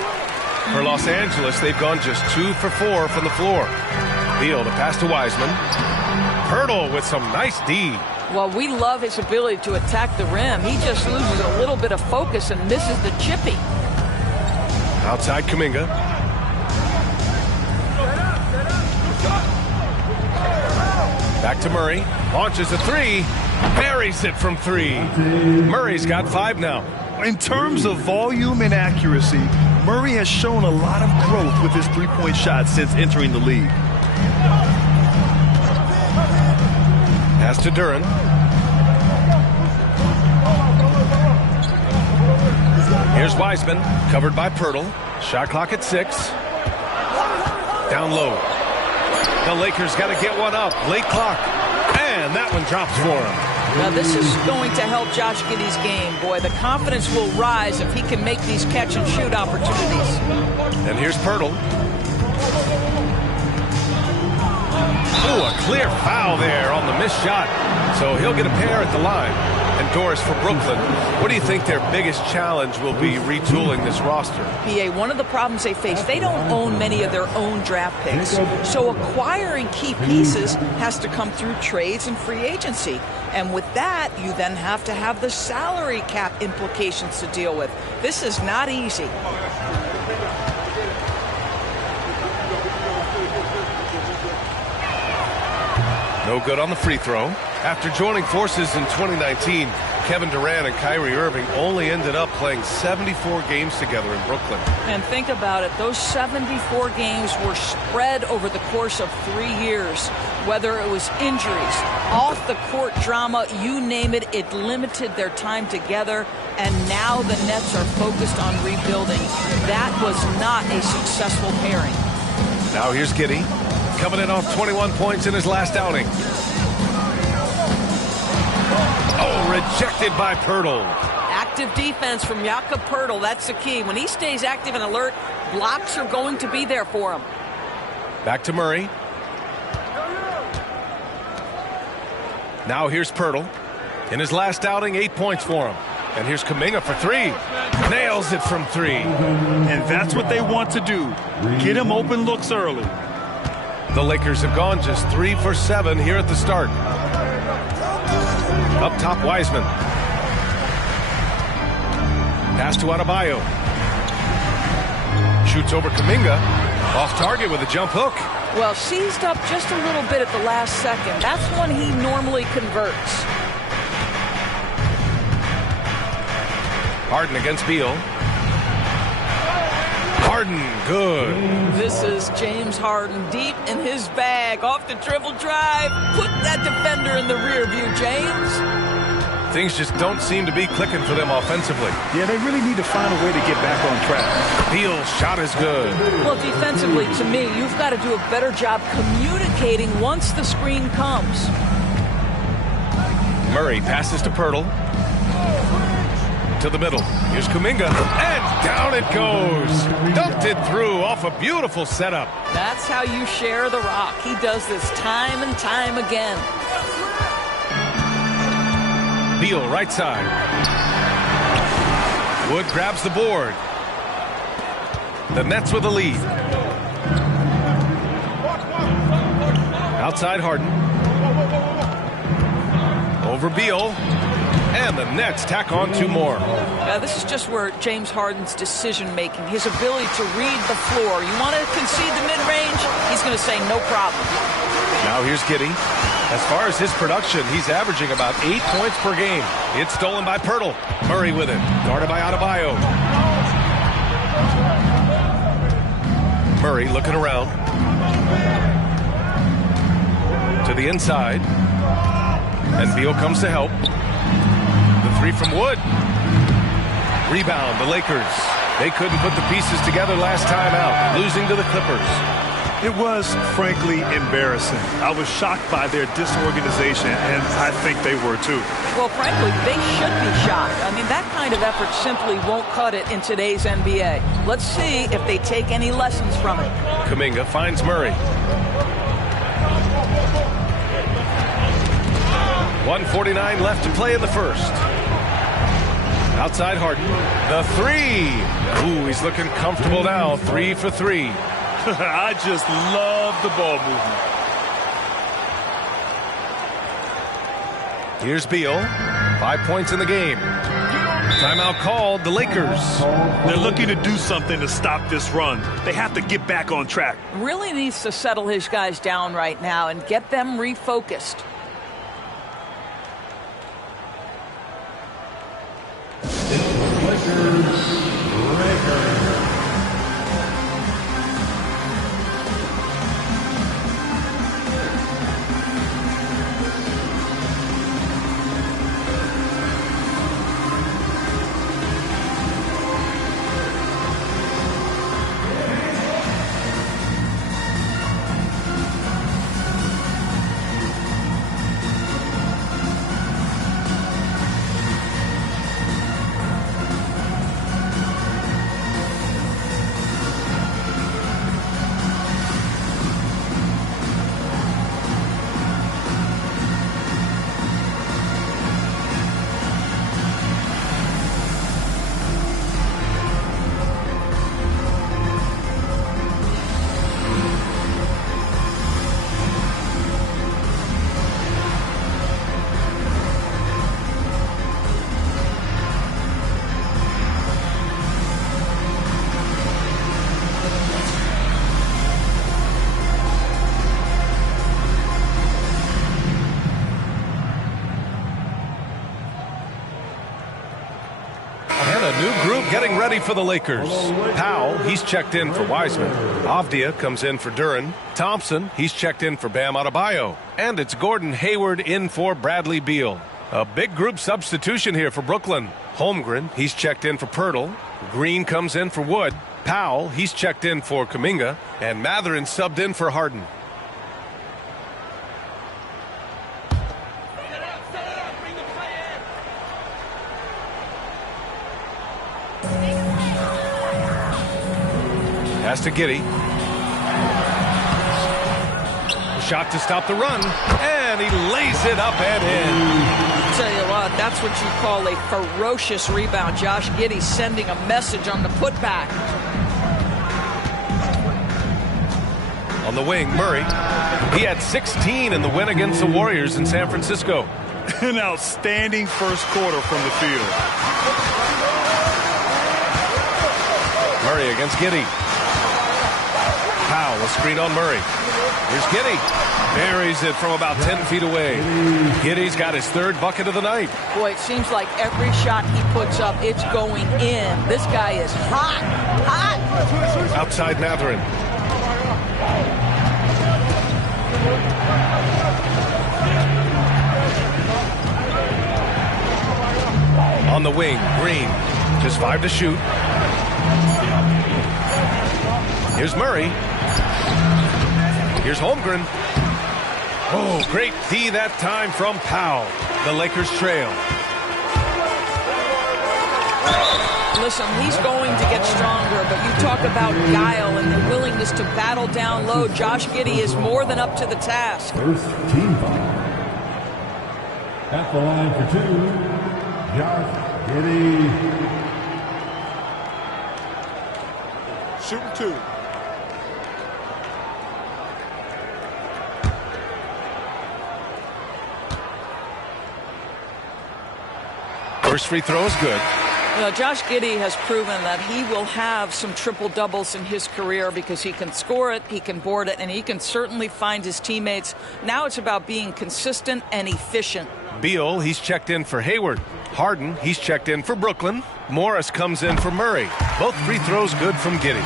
For Los Angeles, they've gone just 2 for 4 from the floor. Beal, the pass to Wiseman. Poeltl with some nice D. Well, we love his ability to attack the rim. He just loses a little bit of focus and misses the chippy. Outside Kuminga. Back to Murray. Launches a 3. Buries it from 3. Murray's got 5 now. In terms of volume and accuracy, Murray has shown a lot of growth with his three-point shot since entering the league. Pass to Duren. Here's Wiseman, covered by Poeltl. Shot clock at 6. Down low. The Lakers got to get one up. Late clock. And that one drops for him. Now this is going to help Josh Giddey's game. Boy, the confidence will rise if he can make these catch-and-shoot opportunities. And here's Poeltl. Oh, a clear foul there on the missed shot. So he'll get a pair at the line. And Doris, for Brooklyn, what do you think their biggest challenge will be retooling this roster? PA, one of the problems they face, they don't own many of their own draft picks. So acquiring key pieces has to come through trades and free agency. And with that, you then have to have the salary cap implications to deal with. This is not easy. No good on the free throw. After joining forces in 2019, Kevin Durant and Kyrie Irving only ended up playing 74 games together in Brooklyn. And think about it. Those 74 games were spread over the course of 3 years. Whether it was injuries, off-the-court drama, you name it, it limited their time together. And now the Nets are focused on rebuilding. That was not a successful pairing. Now here's Giddey, coming in off 21 points in his last outing. Oh, rejected by Poeltl. Active defense from Jakob Poeltl. That's the key. When he stays active and alert, blocks are going to be there for him. Back to Murray. Now here's Pirtle. In his last outing, 8 points for him. And here's Kuminga for 3. Nails it from 3. And that's what they want to do. Get him open looks early. The Lakers have gone just 3 for 7 here at the start. Up top, Wiseman. Pass to Adebayo. Shoots over Kuminga. Off target with a jump hook. Well, seized up just a little bit at the last second. That's when he normally converts. Harden against Beal. Harden, good. This is James Harden deep in his bag. Off the dribble drive. Put that defender in the rear view, James. Things just don't seem to be clicking for them offensively. Yeah, they really need to find a way to get back on track. Beal's shot is good. Well, defensively, to me, you've got to do a better job communicating once the screen comes. Murray passes to Pirtle. To the middle. Here's Kuminga. And down it goes. Dumped it through off a beautiful setup. That's how you share the rock. He does this time and time again. Beal, right side. Wood grabs the board. The Nets with the lead. Outside Harden. Over Beal. And the Nets tack on 2 more. This is just where James Harden's decision-making, his ability to read the floor. You want to concede the mid-range? He's going to say no problem. Now here's Giddey. As far as his production, he's averaging about 8 points per game. It's stolen by Pirtle. Murray with it. Guarded by Adebayo. Murray looking around. To the inside. And Beal comes to help. The 3 from Wood. Rebound, the Lakers. They couldn't put the pieces together last time out, losing to the Clippers. It was, frankly, embarrassing. I was shocked by their disorganization, and I think they were too. Well, frankly, they should be shocked. I mean, that kind of effort simply won't cut it in today's NBA. Let's see if they take any lessons from it. Kuminga finds Murray. 1:49 left to play in the first. Outside Harden. The 3. Ooh, he's looking comfortable now. 3 for 3. I just love the ball movement. Here's Beal. 5 points in the game. Timeout called. The Lakers. They're looking to do something to stop this run. They have to get back on track. Really needs to settle his guys down right now and get them refocused. Getting ready for the Lakers. Powell, he's checked in for Wiseman. Avdia comes in for Duren. Thompson, he's checked in for Bam Adebayo. And it's Gordon Hayward in for Bradley Beal. A big group substitution here for Brooklyn. Holmgren, he's checked in for Pirtle. Green comes in for Wood. Powell, he's checked in for Kuminga. And Mathurin subbed in for Harden. Pass to Giddey. Shot to stop the run. and he lays it up and in. I'll tell you what, that's what you call a ferocious rebound. Josh Giddey sending a message on the putback. On the wing, Murray. He had 16 in the win against the Warriors in San Francisco. An outstanding first quarter from the field. Murray against Giddey. Powell, a screen on Murray. Here's Giddey. Buries it from about 10 feet away. Giddey's got his third bucket of the night. Boy, it seems like every shot he puts up, it's going in. This guy is hot, hot. Outside Mathurin. On the wing, Green. Just 5 to shoot. Here's Murray. Here's Holmgren. Oh, great D that time from Powell. The Lakers trail. Listen, he's going to get stronger, but you talk about guile and the willingness to battle down low. Josh Giddey is more than up to the task. First team foul. At the line for 2, Josh Giddey. Shooting 2. First free throw is good. You know, Josh Giddey has proven that he will have some triple-doubles in his career because he can score it, he can board it, and he can certainly find his teammates. Now it's about being consistent and efficient. Beal, he's checked in for Hayward. Harden, he's checked in for Brooklyn. Morris comes in for Murray. Both free throws good from Giddey.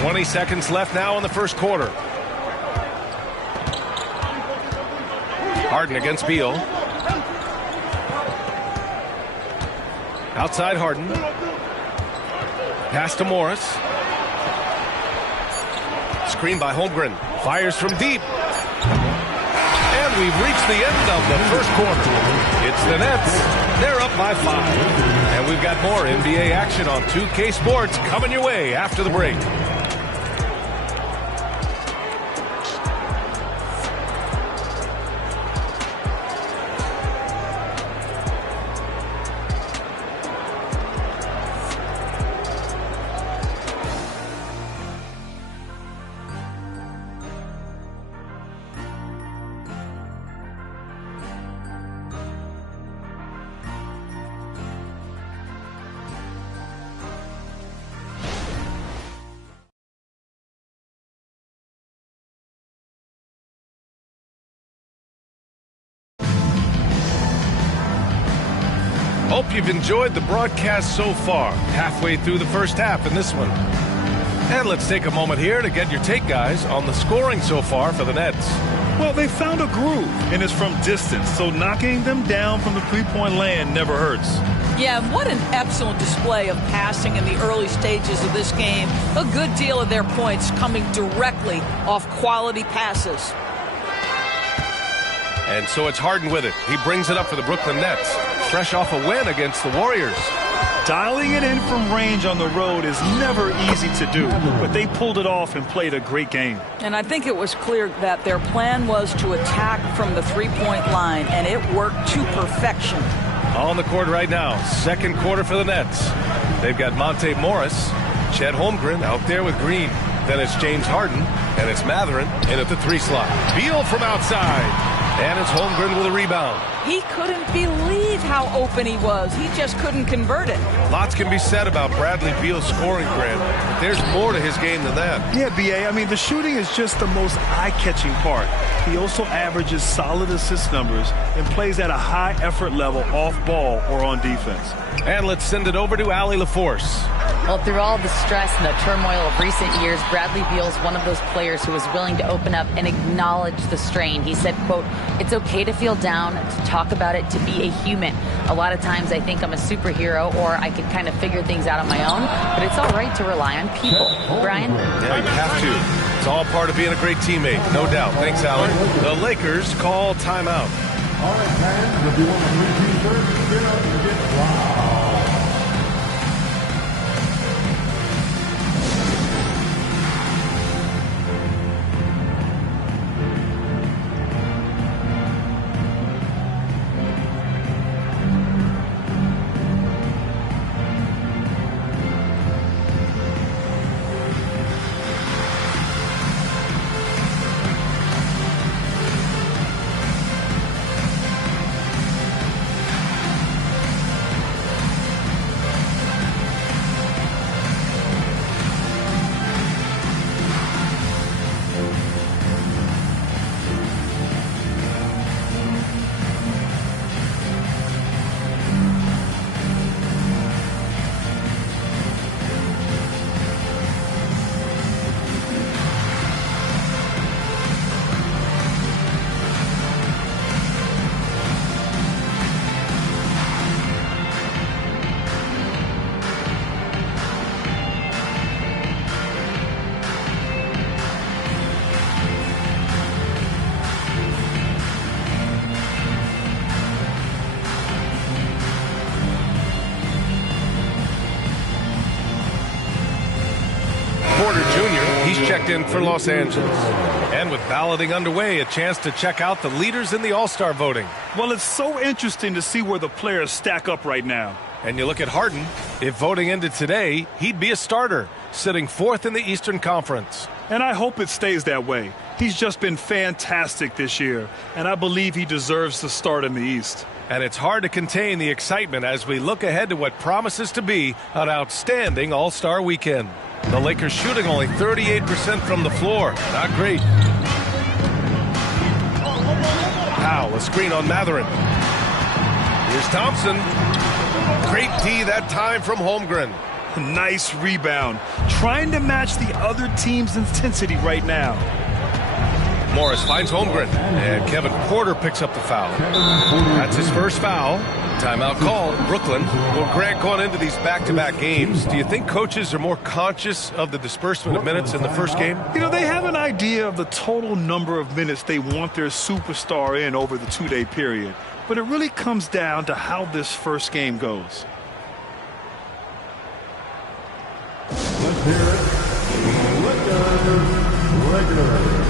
20 seconds left now in the first quarter. Harden against Beal. Outside Harden. Pass to Morris. Screen by Holmgren. Fires from deep. And we've reached the end of the first quarter. It's the Nets. They're up by 5. And we've got more NBA action on 2K Sports coming your way after the break. Hope you've enjoyed the broadcast so far. Halfway through the first half in this one. And let's take a moment here to get your take, guys, on the scoring so far for the Nets. Well, they found a groove, and it's from distance, so knocking them down from the three-point land never hurts. Yeah, what an excellent display of passing in the early stages of this game. A good deal of their points coming directly off quality passes. And so it's Harden with it. He brings it up for the Brooklyn Nets. Fresh off a win against the Warriors. Dialing it in from range on the road is never easy to do, but they pulled it off and played a great game. And I think it was clear that their plan was to attack from the three-point line, and it worked to perfection. On the court right now, second quarter for the Nets. They've got Monte Morris, Chet Holmgren out there with Green. Then it's James Harden, and it's Mathurin in at the 3 slot. Beal from outside. And it's Holmgren with a rebound. He couldn't believe how open he was. He just couldn't convert it. Lots can be said about Bradley Beal's scoring, Grant, but there's more to his game than that. Yeah, B.A., I mean, the shooting is just the most eye-catching part. He also averages solid assist numbers and plays at a high effort level off ball or on defense. And let's send it over to Allie LaForce. Well, through all the stress and the turmoil of recent years, Bradley Beal's one of those players who was willing to open up and acknowledge the strain. He said, quote, "It's okay to feel down, to talk about it, to be a human. A lot of times I think I'm a superhero or I can kind of figure things out on my own, but it's all right to rely on people." Brian? Yeah, you have to. It's all part of being a great teammate, no doubt. Thanks, Allie. The Lakers call timeout. All right, fans, if you want to repeat first, get up and get loud. checked in for Los Angeles. And with balloting underway, a chance to check out the leaders in the All-Star voting. Well, it's so interesting to see where the players stack up right now. And you look at Harden. If voting ended today, he'd be a starter, sitting 4th in the Eastern Conference. And I hope it stays that way. He's just been fantastic this year, and I believe he deserves to start in the East. And it's hard to contain the excitement as we look ahead to what promises to be an outstanding All-Star weekend. The Lakers shooting only 38% from the floor. Not great. Powell, a screen on Matherin. Here's Thompson. Great D that time from Holmgren. Nice rebound. Trying to match the other team's intensity right now. Morris finds Holmgren, and Kevin Porter picks up the foul. That's his first foul. Timeout called. Brooklyn. Well, Grant, going into these back-to-back games, do you think coaches are more conscious of the disbursement of minutes in the first game? You know, they have an idea of the total number of minutes they want their superstar in over the 2-day period. But it really comes down to how this first game goes. Let's hear it from the Lakers.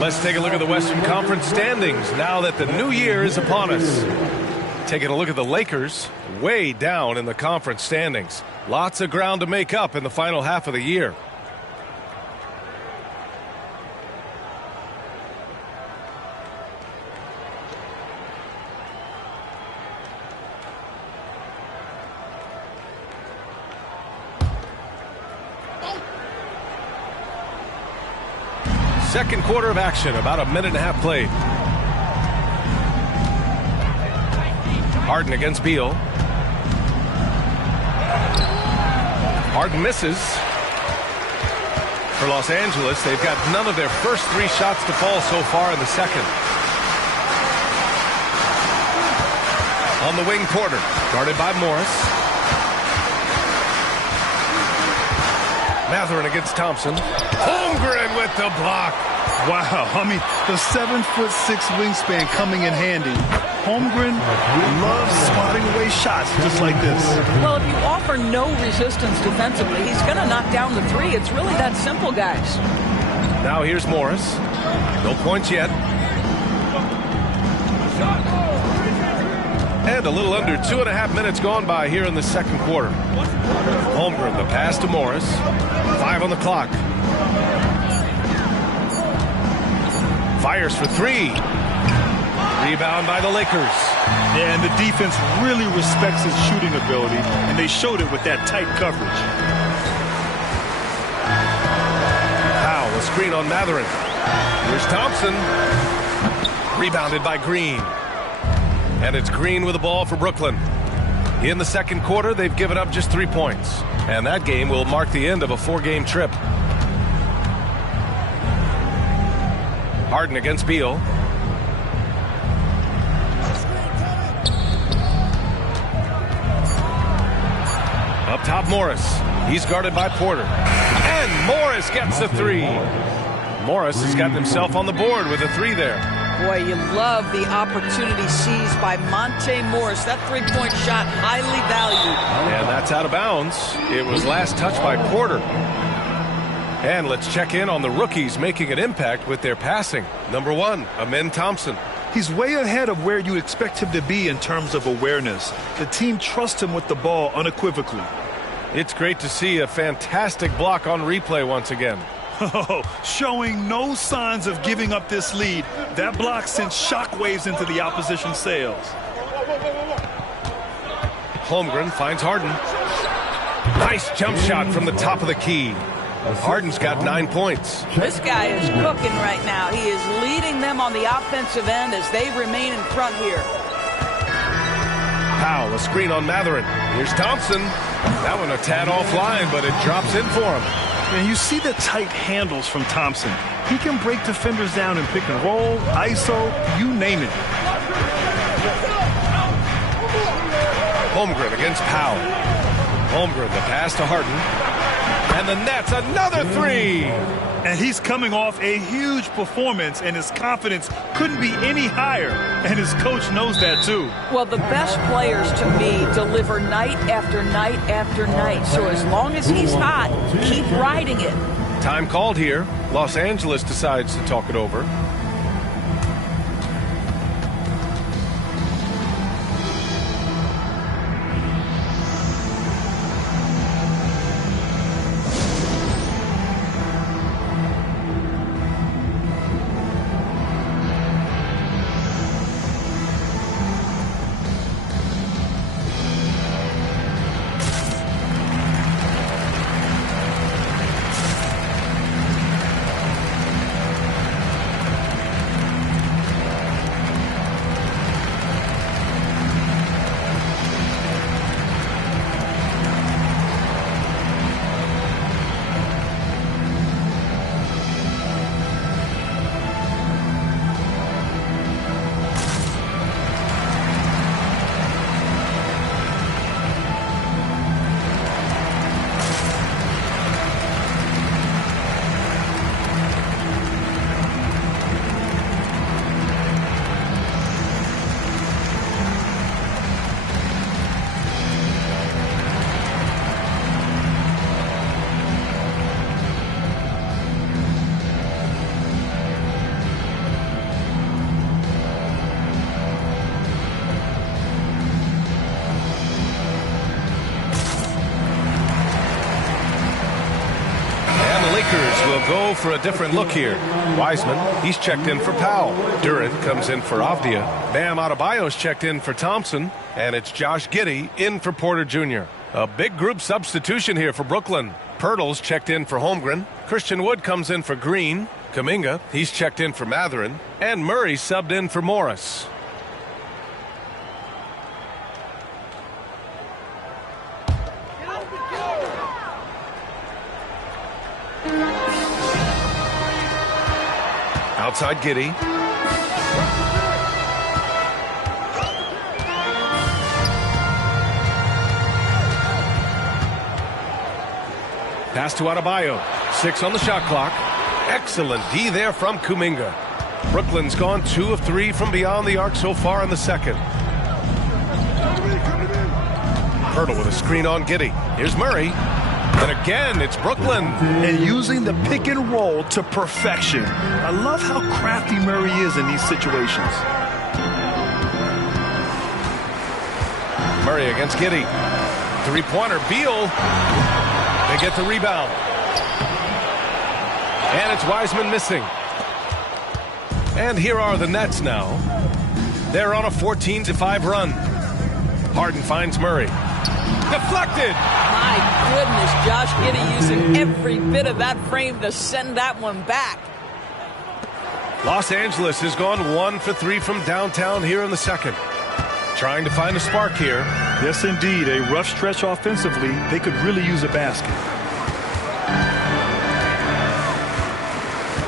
Let's take a look at the Western Conference standings now that the new year is upon us. Taking a look at the Lakers, way down in the conference standings. Lots of ground to make up in the final half of the year. Second quarter of action, about a minute and a half played. Harden against Beal. Harden misses. For Los Angeles, they've got none of their first 3 shots to fall so far in the second. On the wing, Porter, guarded by Morris. Matherin against Thompson. Holmgren with the block. Wow, I mean, the 7'6" wingspan coming in handy. Holmgren loves swatting away shots just like this. Well, if you offer no resistance defensively, he's going to knock down the 3. It's really that simple, guys. Now here's Morris. No points yet. And a little under 2.5 minutes gone by here in the second quarter. Holmgren, the pass to Morris. 5 on the clock. Fires for 3. Rebound by the Lakers. Yeah, and the defense really respects his shooting ability, and they showed it with that tight coverage. Powell, a screen on Matherin. Here's Thompson. Rebounded by Green. And it's Green with the ball for Brooklyn. In the second quarter, they've given up just 3 points. And that game will mark the end of a 4-game trip. Harden against Beal. Up top, Morris. He's guarded by Porter. And Morris gets the 3. Morris has gotten himself on the board with a 3 there. Boy, you love the opportunity seized by Monte Morris. That 3-point shot, highly valued. And that's out of bounds. It was last touched by Porter. And let's check in on the rookies making an impact with their passing. Number 1, Amen Thompson. He's way ahead of where you expect him to be in terms of awareness. The team trusts him with the ball unequivocally. It's great to see a fantastic block on replay once again. Showing no signs of giving up this lead. That block sent shockwaves into the opposition sails. Holmgren finds Harden. Nice jump shot from the top of the key. Harden's got 9 points. This guy is cooking right now. He is leading them on the offensive end as they remain in front here. Powell, a screen on Matherin. Here's Thompson. That one a tad offline, but it drops in for him. And you see the tight handles from Thompson. He can break defenders down in pick and roll, ISO, you name it. Holmgren against Powell. Holmgren, the pass to Harden. And the Nets, another 3. And he's coming off a huge performance, and his confidence couldn't be any higher. And his coach knows that, too. Well, the best players, to me, deliver night after night after night. So as long as he's hot, keep riding it. Time called here. Los Angeles decides to talk it over. Will go for a different look here. Wiseman, he's checked in for Powell. Duran comes in for Avdia. Bam Adebayo's checked in for Thompson. And it's Josh Giddey in for Porter Jr. A big group substitution here for Brooklyn. Pirtle's checked in for Holmgren. Christian Wood comes in for Green. Kuminga, he's checked in for Matherin. And Murray subbed in for Morris. Outside Giddey. Pass to Adebayo. 6 on the shot clock. Excellent D there from Kuminga. Brooklyn's gone 2 of 3 from beyond the arc so far in the second. Pirtle with a screen on Giddey. Here's Murray. And again, it's Brooklyn. And using the pick and roll to perfection. I love how crafty Murray is in these situations. Murray against Giddey. 3-pointer, Beal. They get the rebound. And it's Wiseman missing. And here are the Nets now. They're on a 14-5 run. Harden finds Murray. Deflected. My goodness, Josh Giddey using every bit of that frame to send that one back. Los Angeles has gone 1 for 3 from downtown here in the second. Trying to find a spark here. Yes, indeed. A rough stretch offensively. They could really use a basket.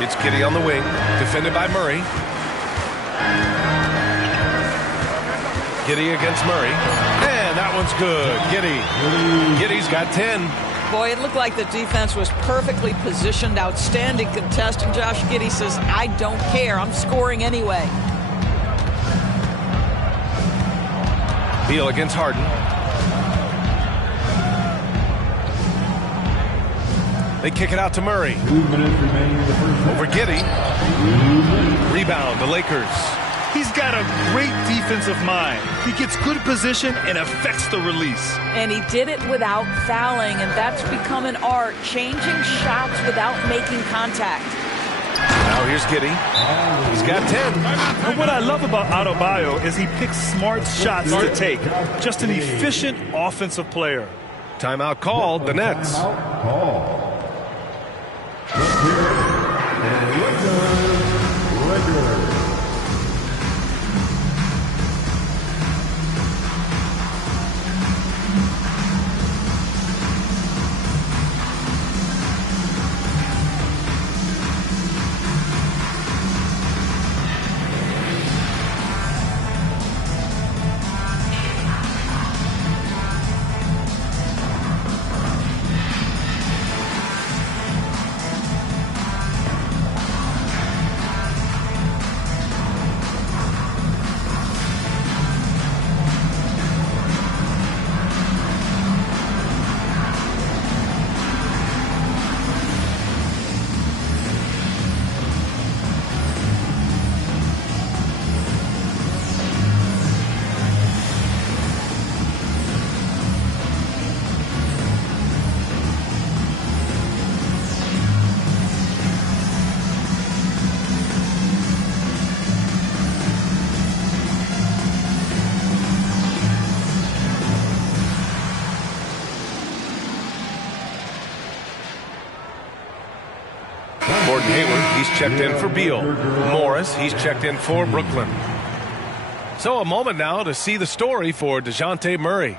It's Giddey on the wing, defended by Murray. Giddey against Murray. And that one's good. Giddey's got 10. Boy, it looked like the defense was perfectly positioned. Outstanding contest. And Josh Giddey says, I don't care. I'm scoring anyway. Beal against Harden. They kick it out to Murray. 2 minutes remaining in the first. Over Giddey. Rebound, the Lakers. He's got a great defensive mind. He gets good position and affects the release. And he did it without fouling, and that's become an art, changing shots without making contact. Now here's Giddey. He's got 10. And what I love about Adebayo is he picks smart shots to take. Just an efficient offensive player. Timeout called, the Nets. Gordon Hayward, he's checked in for Beal. Morris, he's checked in for Brooklyn. So a moment now to see the story for DeJounte Murray.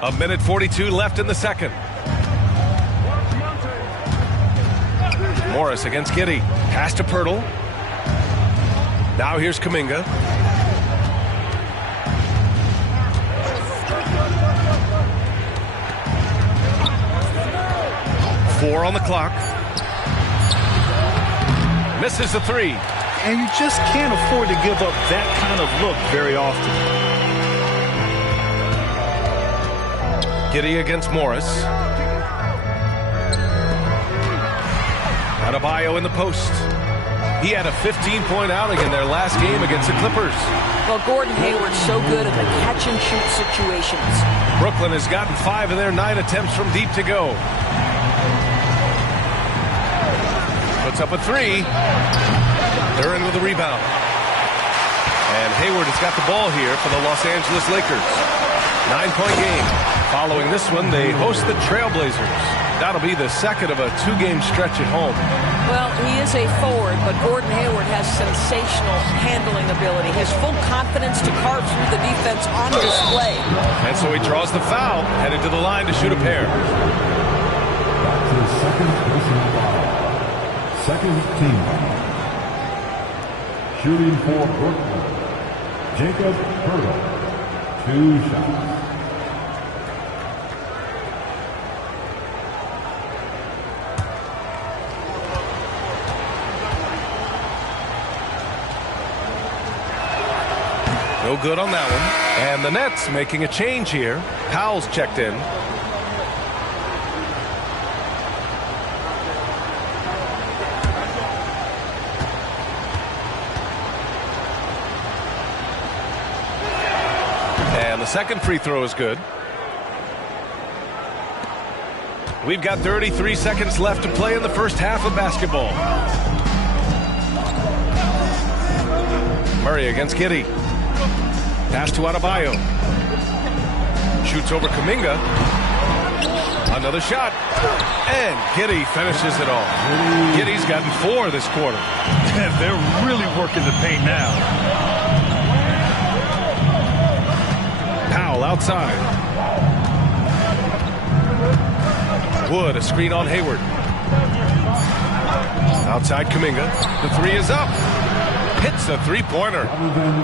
A minute 42 left in the second. Morris against Giddey. Pass to Pirtle. Now here's Kuminga. Four on the clock. Misses the three. And you just can't afford to give up that kind of look very often. Giddey against Morris. Adebayo in the post. He had a 15-point outing in their last game against the Clippers. Well, Gordon Hayward's so good at the catch-and-shoot situations. Brooklyn has gotten 5 of their 9 attempts from deep to go. Puts up a 3. They're in with the rebound. And Hayward has got the ball here for the Los Angeles Lakers. 9-point game. Following this one, they host the Trailblazers. That'll be the second of a 2-game stretch at home. Well, he is a forward, but Gordon Hayward has sensational handling ability. His full confidence to carve through the defense on display. And so he draws the foul, headed to the line to shoot a pair. That's his second personal foul. Second team foul. Shooting for Brooklyn, Jacob Pirtle. 2 shots. No good on that one. And the Nets making a change here. Powell's checked in. And the second free throw is good. We've got 33 seconds left to play in the first half of basketball. Murray against Giddey. Pass to Adebayo. Shoots over Kuminga. Another shot. And Giddey finishes it off. Giddey's gotten 4 this quarter. They're really working the paint now. Powell outside. Wood, a screen on Hayward. Outside Kuminga. The 3 is up. Hits the three-pointer.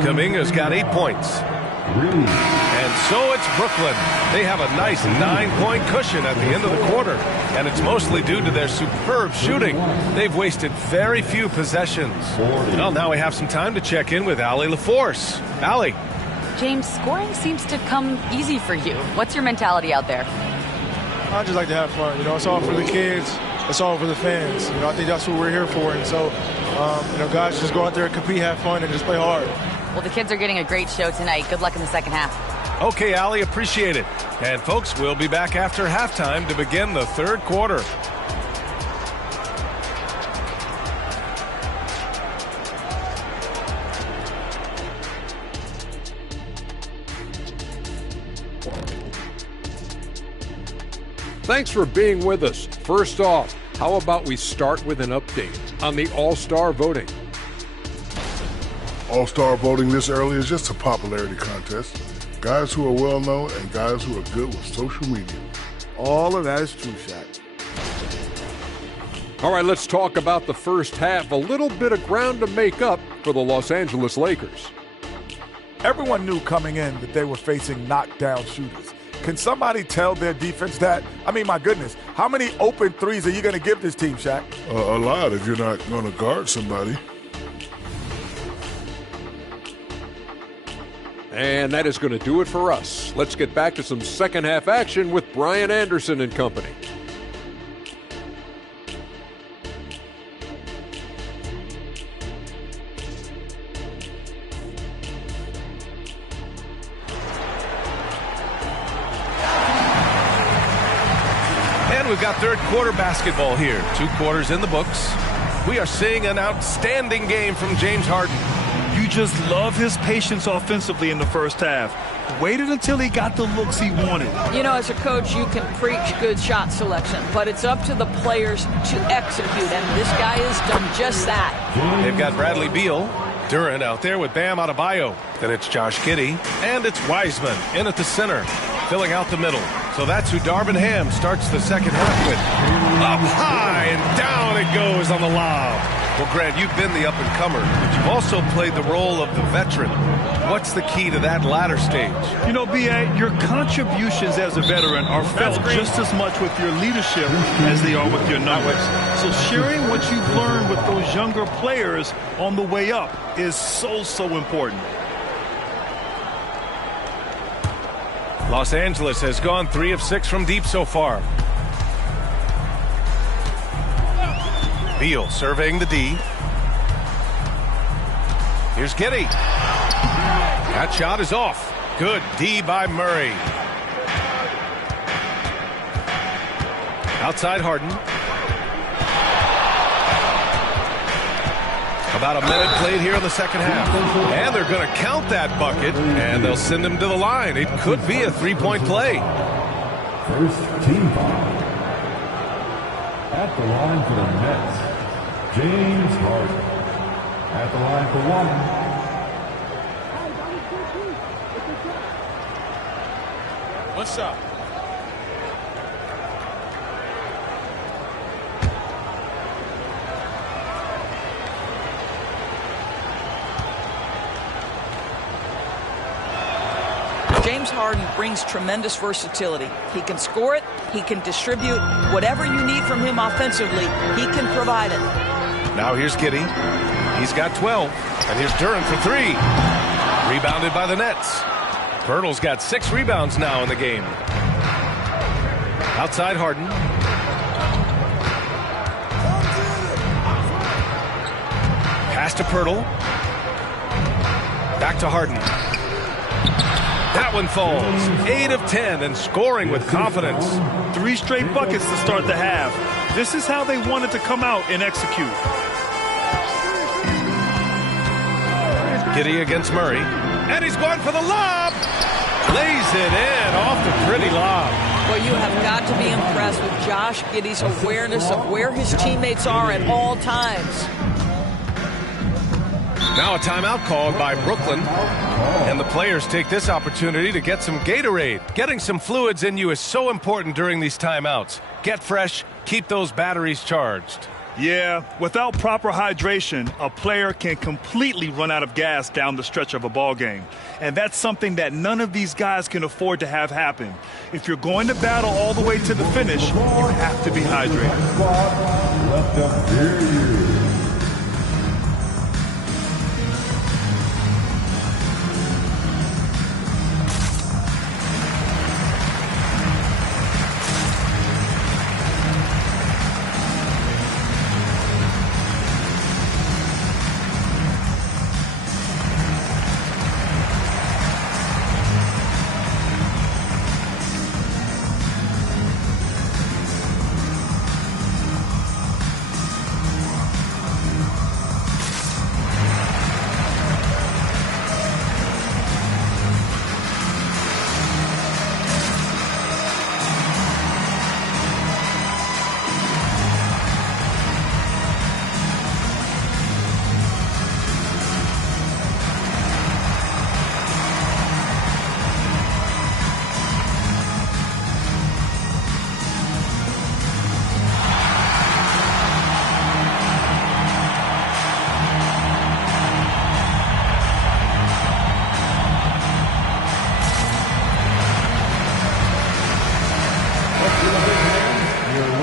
Kuminga's got 8 points. And And so it's Brooklyn. They have a nice 9-point cushion at the end of the quarter, and it's mostly due to their superb shooting. They've wasted very few possessions. Well, now we have some time to check in with Allie LaForce. Allie. James, scoring seems to come easy for you. What's your mentality out there? I just like to have fun. It's all for the kids. It's all for the fans. I think that's what we're here for. And so, guys, just go out there and compete, have fun, and just play hard. Well, the kids are getting a great show tonight. Good luck in the second half. Okay, Allie, appreciate it. And, folks, we'll be back after halftime to begin the third quarter. Thanks for being with us. First off, how about we start with an update on the All-Star voting? All-Star voting this early is just a popularity contest. Guys who are well-known and guys who are good with social media. All of that is true, Shaq. All right, let's talk about the first half. A little bit of ground to make up for the Los Angeles Lakers. Everyone knew coming in that they were facing knockdown shooters. Can somebody tell their defense that? I mean, my goodness, how many open threes are you going to give this team, Shaq? A lot if you're not going to guard somebody. And that is going to do it for us. Let's get back to some second half action with Brian Anderson and company. We've got third quarter basketball here. 2 quarters in the books. We are seeing an outstanding game from James Harden. You just love his patience offensively in the first half. Waited until he got the looks he wanted. As a coach, you can preach good shot selection, but it's up to the players to execute, and this guy has done just that. They've got Bradley Beal, Duran out there with Bam Adebayo. Then it's Josh Giddey, and it's Wiseman in at the center, filling out the middle. So that's who Darvin Ham starts the second half with. Up high and down it goes on the lob. Well, Grant, you've been the up-and-comer, but you've also played the role of the veteran. What's the key to that latter stage? B.A., your contributions as a veteran are felt just as much with your leadership as they are with your numbers. So sharing what you've learned with those younger players on the way up is so important. Los Angeles has gone 3 of 6 from deep so far. Beal surveying the D. Here's Giddey. That shot is off. Good D by Murray. Outside Harden. About a minute played here in the second half. And they're going to count that bucket, and they'll send him to the line. It could be a 3-point play. First team foul. At the line for the Nets, James Harden. At the line for one. What's up? James Harden brings tremendous versatility. He can score it, he can distribute. Whatever you need from him offensively, he can provide it. Now here's Giddey. He's got 12. And here's Duran for 3. Rebounded by the Nets. Pirtle's got 6 rebounds now in the game. Outside Harden. Pass to Pirtle. Back to Harden. That one falls. 8 of 10 and scoring with confidence. 3 straight buckets to start the half. This is how they wanted to come out and execute. Giddey against Murray. And he's going for the lob. Lays it in off the pretty lob. Well, you have got to be impressed with Josh Giddey's awareness of where his teammates are at all times. Now a timeout called by Brooklyn. And the players take this opportunity to get some Gatorade. Getting some fluids in you is so important during these timeouts. Get fresh, keep those batteries charged. Yeah, without proper hydration, a player can completely run out of gas down the stretch of a ball game. And that's something that none of these guys can afford to have happen. If you're going to battle all the way to the finish, you have to be hydrated.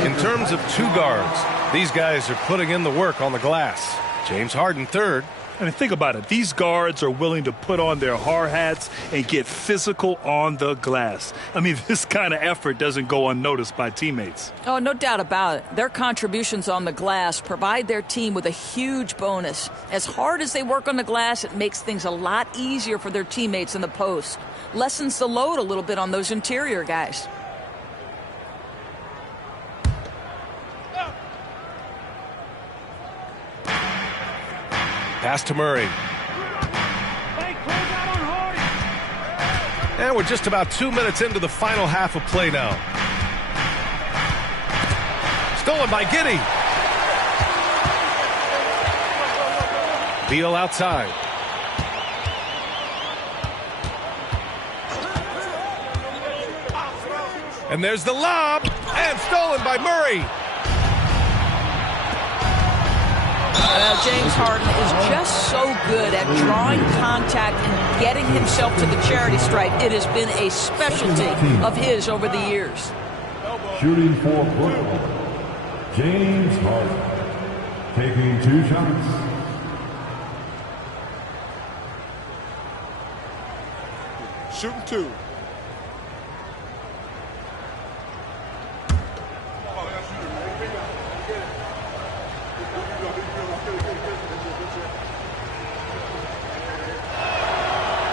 In terms of two guards, these guys are putting in the work on the glass. James Harden third. I mean, think about it. These guards are willing to put on their hard hats and get physical on the glass. I mean, this kind of effort doesn't go unnoticed by teammates. Oh, no doubt about it. Their contributions on the glass provide their team with a huge bonus. As hard as they work on the glass, it makes things a lot easier for their teammates in the post. Lessens the load a little bit on those interior guys. Pass to Murray. And we're just about 2 minutes into the final half of play now. Stolen by Giddey. Beal outside. And there's the lob. And stolen by Murray. James Harden is just so good at drawing contact and getting himself to the charity stripe. It has been a specialty of his over the years. Shooting for Brooklyn, James Harden, taking 2 shots. Shooting 2.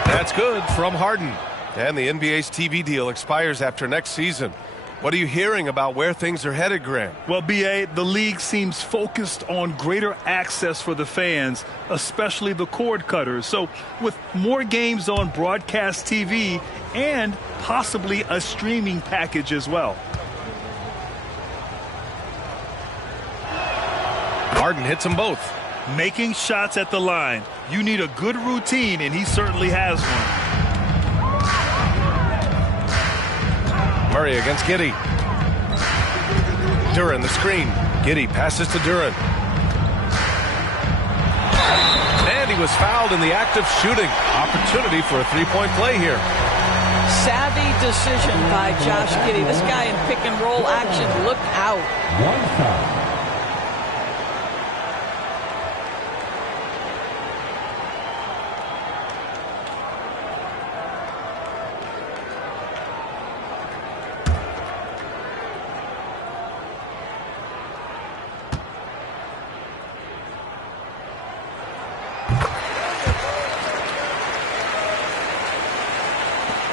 That's good from Harden. And the NBA's TV deal expires after next season. What are you hearing about where things are headed, Graham? Well, B.A., the league seems focused on greater access for the fans, especially the cord cutters. So with more games on broadcast TV and possibly a streaming package as well. Harden hits them both. Making shots at the line. You need a good routine, and he certainly has one. Murray against Giddey. Duren, the screen. Giddey passes to Duren. And he was fouled in the act of shooting. Opportunity for a three-point play here. Savvy decision by Josh Giddey. This guy in pick and roll action. Look out. One foul.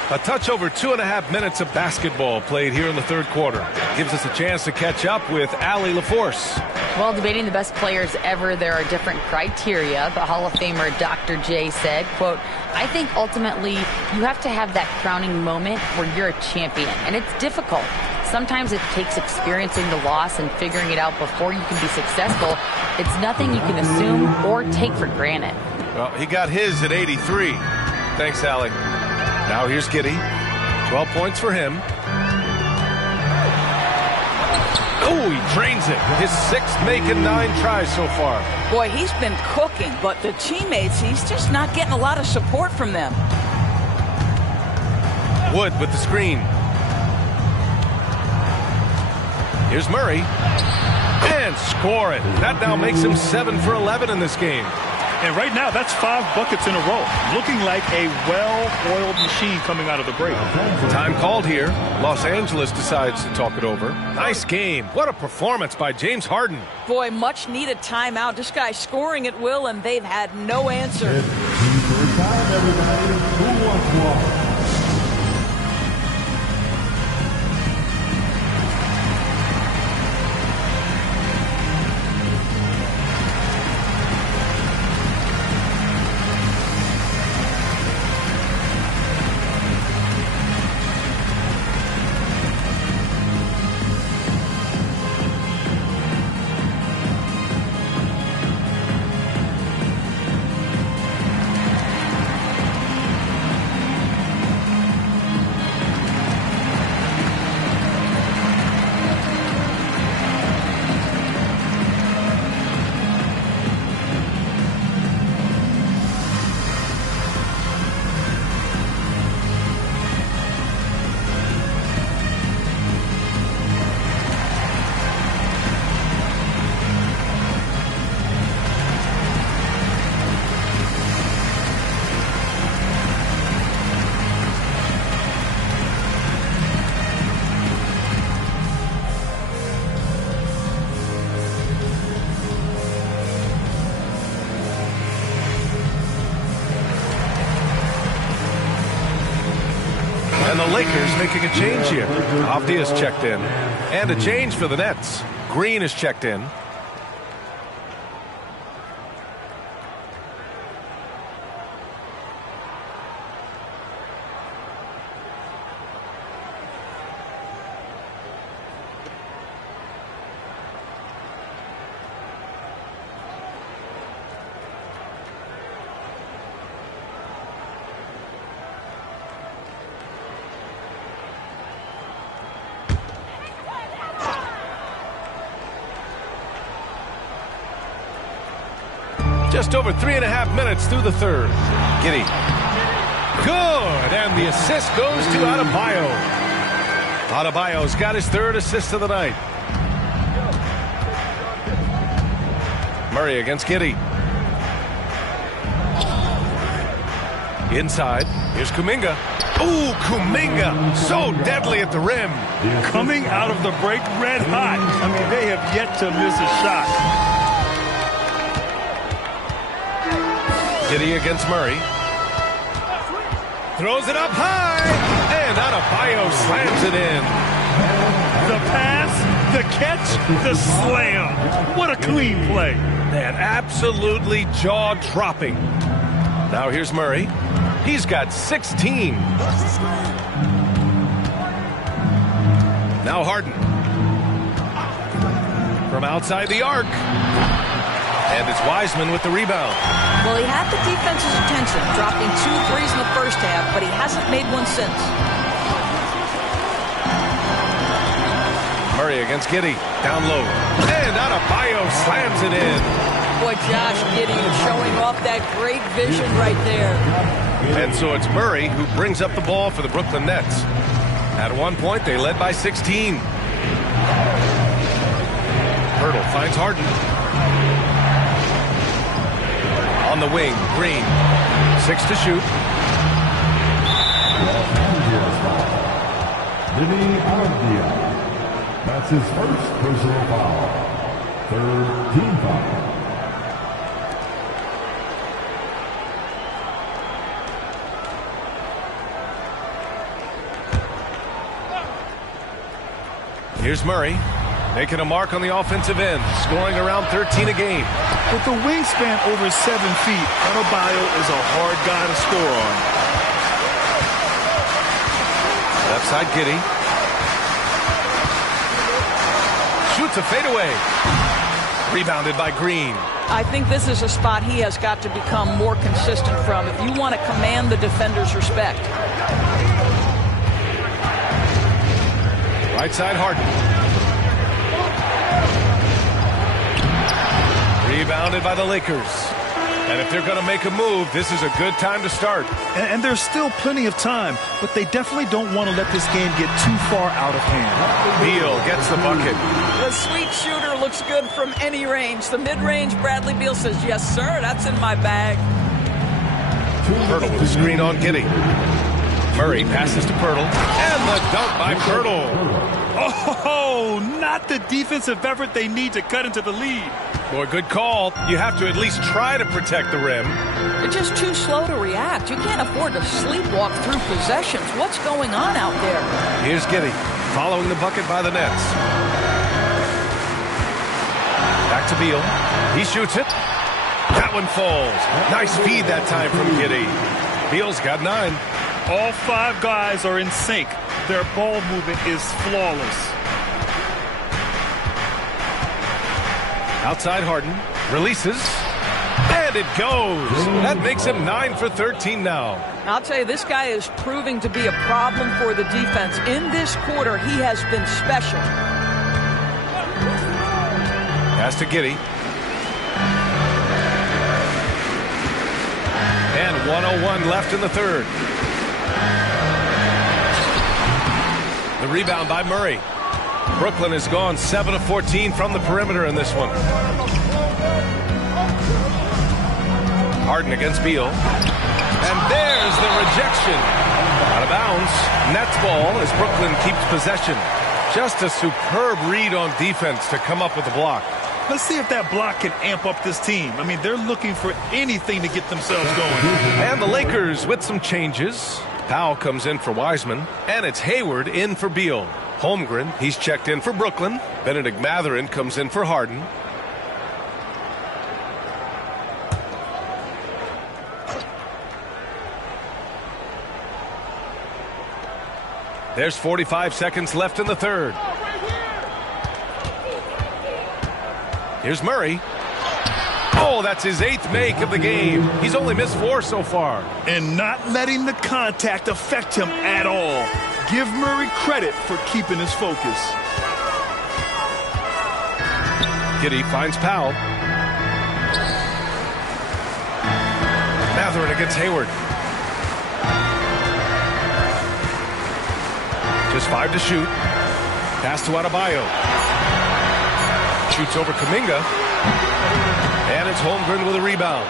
A touch over 2.5 minutes of basketball played here in the third quarter. Gives us a chance to catch up with Allie LaForce. Well, debating the best players ever, there are different criteria, but Hall of Famer Dr. J said, quote, I think ultimately you have to have that crowning moment where you're a champion, and it's difficult. Sometimes it takes experiencing the loss and figuring it out before you can be successful. It's nothing you can assume or take for granted. Well, he got his at 83. Thanks, Allie. Now here's Giddey. 12 points for him. Oh, he drains it. His 6th make in 9 tries so far. Boy, he's been cooking, but the teammates, he's just not getting a lot of support from them. Wood with the screen. Here's Murray. And score it. That now makes him 7 for 11 in this game. And right now, that's 5 buckets in a row. Looking like a well-oiled machine coming out of the break. Time called here. Los Angeles decides to talk it over. Nice game. What a performance by James Harden. Boy, much needed timeout. This guy's scoring at will, and they've had no answer. Time, everybody. Who wants water? And the Lakers making a change here. Avdija is checked in. And a change for the Nets. Green is checked in. Just over 3.5 minutes through the third. Giddey. Good. And the assist goes to Adebayo. Adebayo's got his 3rd assist of the night. Murray against Giddey. Inside. Here's Kuminga. Ooh, Kuminga. So deadly at the rim. Coming out of the break red hot. I mean, they have yet to miss a shot. Giddey against Murray. Throws it up high. And Adebayo slams it in. The pass, the catch, the slam. What a clean play. Man, absolutely jaw-dropping. Now here's Murray. He's got 16. Now Harden. From outside the arc. And it's Wiseman with the rebound. Well, he had the defense's attention, dropping 2 threes in the first half, but he hasn't made one since. Murray against Giddey. Down low. And Adebayo slams it in. Boy, Josh Giddey showing off that great vision right there. And so it's Murray who brings up the ball for the Brooklyn Nets. At one point, they led by 16. Hurdle finds Harden. On the wing, Green. 6 to shoot. That's his first personal foul. 3rd team foul. Here's Murray. Making a mark on the offensive end. Scoring around 13 a game. With the wingspan over 7 feet, Adebayo is a hard guy to score on. Left side, Giddey. Shoots a fadeaway. Rebounded by Green. I think this is a spot he has got to become more consistent from if you want to command the defender's respect. Right side, Harden. Rebounded by the Lakers. And if they're going to make a move, this is a good time to start. And there's still plenty of time, but they definitely don't want to let this game get too far out of hand. Beal gets the bucket. The sweet shooter looks good from any range. The mid-range, Bradley Beal says, yes, sir, that's in my bag. Pirtle with a screen on Giddey. Murray passes to Pirtle. And the dunk by Pirtle. Oh, not the defensive effort they need to cut into the lead. Boy, good call. You have to at least try to protect the rim. You're just too slow to react. You can't afford to sleepwalk through possessions. What's going on out there? Here's Giddey, following the bucket by the Nets. Back to Beal. He shoots it. That one falls. Nice feed that time from Giddey. Beal's got 9. All 5 guys are in sync. Their ball movement is flawless. Outside Harden. Releases. And it goes. That makes him 9 for 13 now. I'll tell you, this guy is proving to be a problem for the defense. In this quarter, he has been special. Pass to Giddey. And 1:01 left in the third. The rebound by Murray. Brooklyn has gone 7 of 14 from the perimeter in this one. Harden against Beal. And there's the rejection. Out of bounds. Nets ball as Brooklyn keeps possession. Just a superb read on defense to come up with the block. Let's see if that block can amp up this team. I mean, they're looking for anything to get themselves going. And the Lakers with some changes. Powell comes in for Wiseman. And it's Hayward in for Beal. Holmgren, he's checked in for Brooklyn. Benedict Mathurin comes in for Harden. There's 45 seconds left in the third. Here's Murray. Oh, that's his 8th make of the game. He's only missed 4 so far. And not letting the contact affect him at all. Give Murray credit for keeping his focus. Giddey finds Powell. Mathurin against Hayward. Just 5 to shoot. Pass to Adebayo. Shoots over Kuminga. And it's Holmgren with a rebound.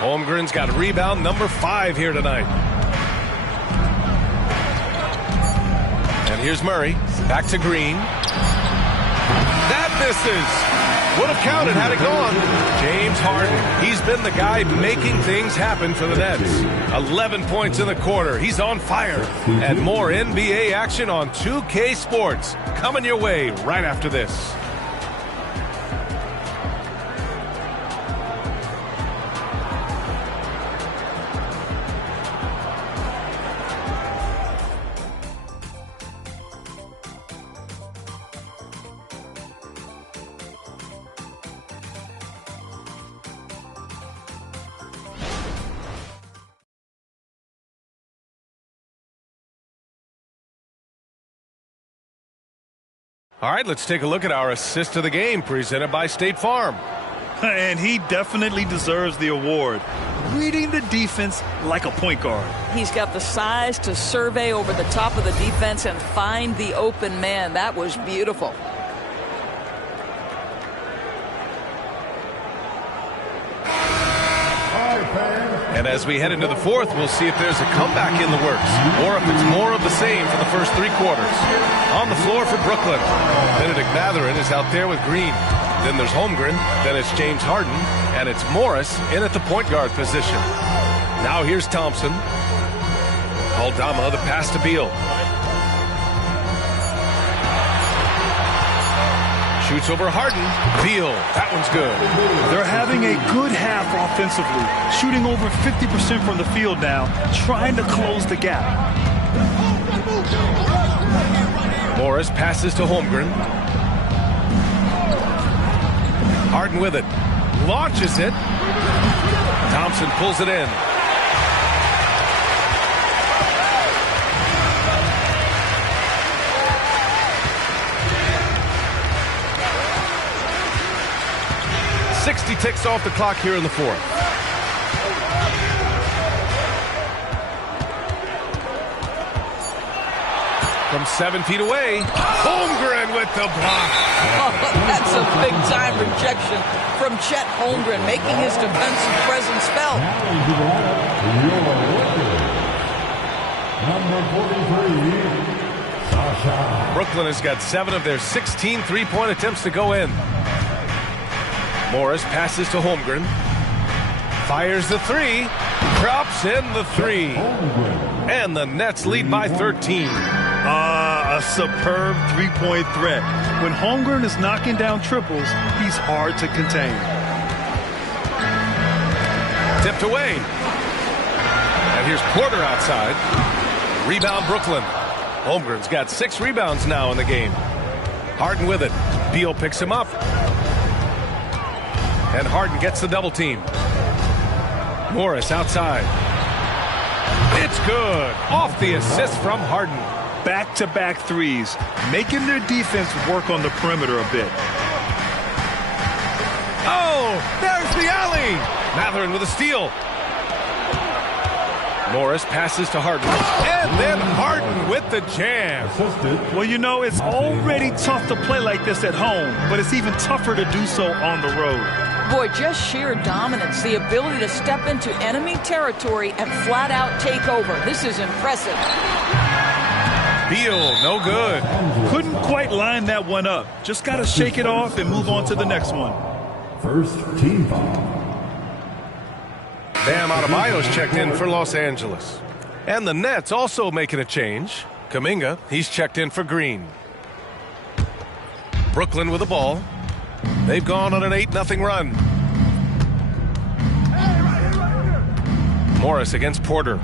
Holmgren's got rebound number 5 here tonight. And here's Murray. Back to Green. That misses. Would have counted had it gone. James Harden. He's been the guy making things happen for the Nets. 11 points in the quarter. He's on fire. And more NBA action on 2K Sports. Coming your way right after this. All right, let's take a look at our assist of the game presented by State Farm. And he definitely deserves the award. Reading the defense like a point guard. He's got the size to survey over the top of the defense and find the open man. That was beautiful. And as we head into the fourth, we'll see if there's a comeback in the works or if it's more of the same for the first 3 quarters. On the floor for Brooklyn, Benedict Mathurin is out there with Green. Then there's Holmgren, then it's James Harden, and it's Morris in at the point guard position. Now here's Thompson. Aldama, the pass to Beal. Shoots over Harden. Beal, that one's good. They're having a good half offensively, shooting over 50% from the field now, trying to close the gap. Morris passes to Holmgren. Harden with it. Launches it. Thompson pulls it in. 60 ticks off the clock here in the fourth. From 7 feet away, Holmgren with the block. Oh, that's a big-time rejection from Chet Holmgren, making his defensive presence felt. Brooklyn has got 7 of their 16 three-point attempts to go in. Morris passes to Holmgren. Fires the 3. Drops in the 3. And the Nets lead by 13. A superb three-point threat. When Holmgren is knocking down triples, he's hard to contain. Tipped away. And here's Porter outside. Rebound Brooklyn. Holmgren's got 6 rebounds now in the game. Harden with it. Beal picks him up. And Harden gets the double team. Morris outside. It's good. Off the assist from Harden. Back-to-back threes, making their defense work on the perimeter a bit. Oh, there's the alley. Mathurin with a steal. Morris passes to Harden. And then Harden with the jam. Well, you know, it's already tough to play like this at home, but it's even tougher to do so on the road. Boy, just sheer dominance, the ability to step into enemy territory and flat out take over. This is impressive. Beal, no good. Couldn't quite line that one up. Just got to shake it off and move on to the next one. First team foul. Bam Adebayo's checked in for Los Angeles. And the Nets also making a change. Kuminga, he's checked in for Green. Brooklyn with the ball. They've gone on an 8-0 run. Morris against Porter.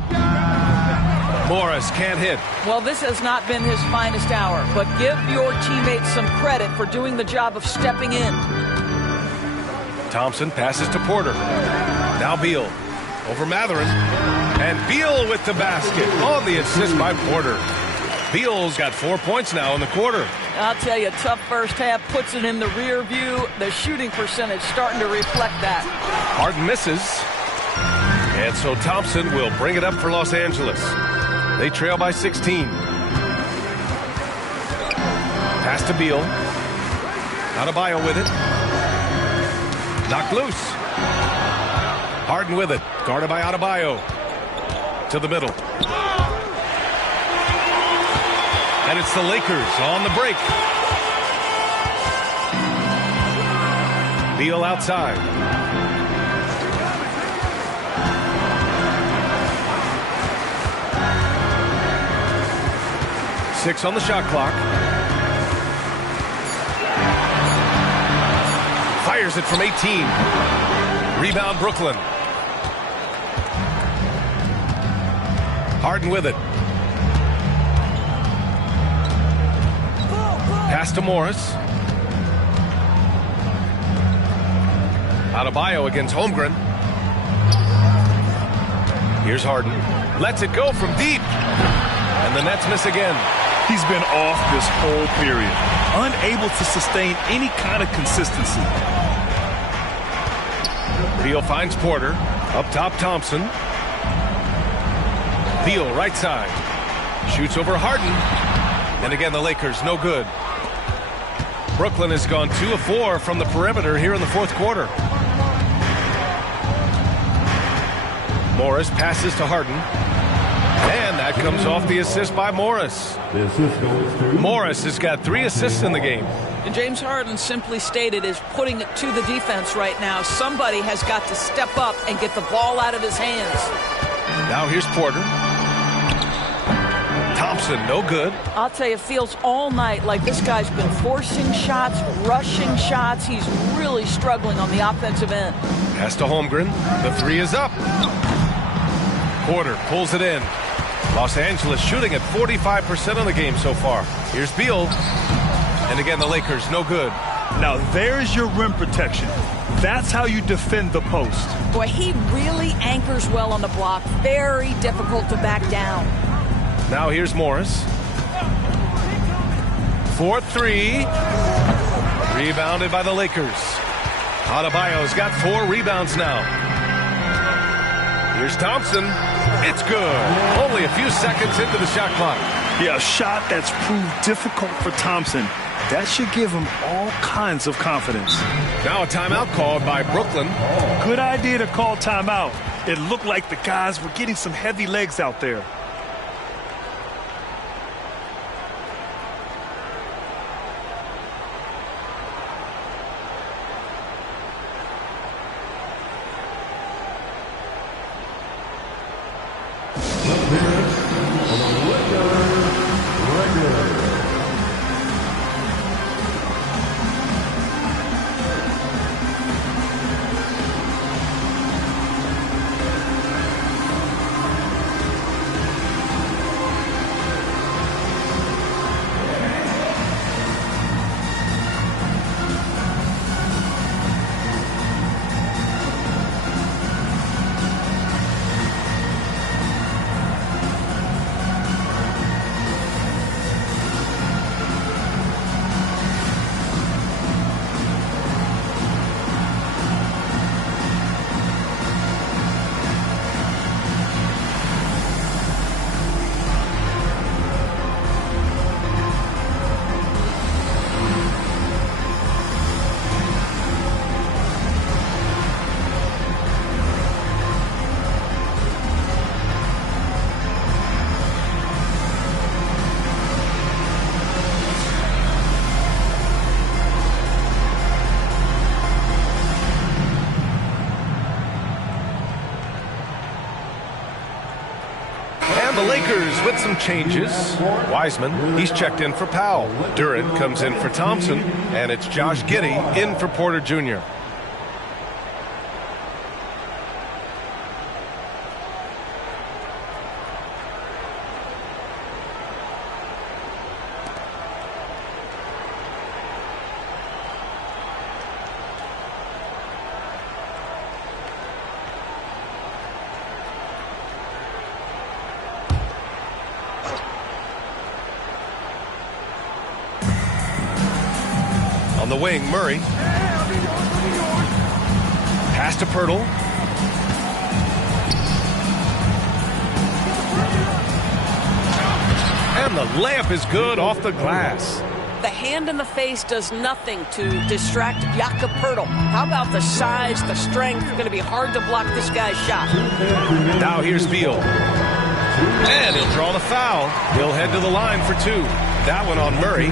Morris can't hit. Well, this has not been his finest hour, but give your teammates some credit for doing the job of stepping in. Thompson passes to Porter. Now Beal over Mathurin. And Beal with the basket on the assist by Porter. Beal's got 4 points now in the quarter. I'll tell you, tough first half, puts it in the rear view. The shooting percentage starting to reflect that. Harden misses. And so Thompson will bring it up for Los Angeles. They trail by 16. Pass to Beal. Adebayo with it. Knocked loose. Harden with it. Guarded by Adebayo. To the middle. And it's the Lakers on the break. Beal outside. Six on the shot clock. Fires it from 18. Rebound Brooklyn. Harden with it. Pass to Morris. Adebayo against Holmgren. Here's Harden. Lets it go from deep. And the Nets miss again. He's been off this whole period. Unable to sustain any kind of consistency. Beal finds Porter. Up top, Thompson. Beal, right side. Shoots over Harden. And again, the Lakers, no good. Brooklyn has gone 2 of 4 from the perimeter here in the fourth quarter. Morris passes to Harden. And that comes off the assist by Morris. Morris has got 3 assists in the game. And James Harden simply stated is putting it to the defense right now. Somebody has got to step up and get the ball out of his hands. Now here's Porter. Thompson, no good. I'll tell you, it feels all night like this guy's been forcing shots, rushing shots. He's really struggling on the offensive end. Pass to Holmgren. The 3 is up. Porter pulls it in. Los Angeles shooting at 45% of the game so far. Here's Beal. And again, the Lakers, no good. Now there's your rim protection. That's how you defend the post. Boy, he really anchors well on the block. Very difficult to back down. Now here's Morris. 4-3. Rebounded by the Lakers. Adebayo's got 4 rebounds now. Here's Thompson. It's good. Only a few seconds into the shot clock. Yeah, a shot that's proved difficult for Thompson. That should give him all kinds of confidence. Now a timeout called by Brooklyn. Good idea to call timeout. It looked like the guys were getting some heavy legs out there. The Lakers with some changes. Wiseman, he's checked in for Powell. Duran comes in for Thompson. And it's Josh Giddey in for Porter Jr. On the wing, Murray. Pass to Pirtle. And the layup is good off the glass. The hand in the face does nothing to distract Jakob Pirtle. How about the size, the strength? Going to be hard to block this guy's shot. Now here's Beal. And he'll draw the foul. He'll head to the line for 2. That one on Murray.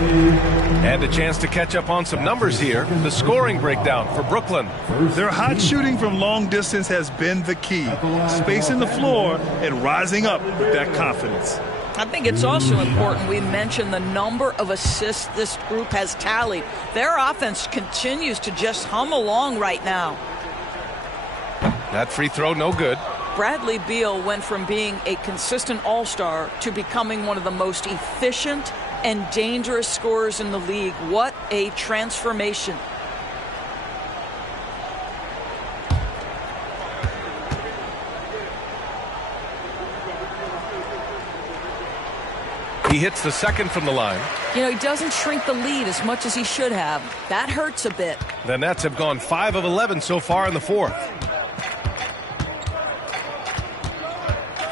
And a chance to catch up on some numbers here. The scoring breakdown for Brooklyn. Their hot shooting from long distance has been the key. Spacing the floor and rising up with that confidence. I think it's also important we mention the number of assists this group has tallied. Their offense continues to just hum along right now. That free throw no good. Bradley Beal went from being a consistent all-star to becoming one of the most efficient and dangerous scorers in the league. What a transformation. He hits the second from the line. You know, he doesn't shrink the lead as much as he should have. That hurts a bit. The Nets have gone 5 of 11 so far in the fourth.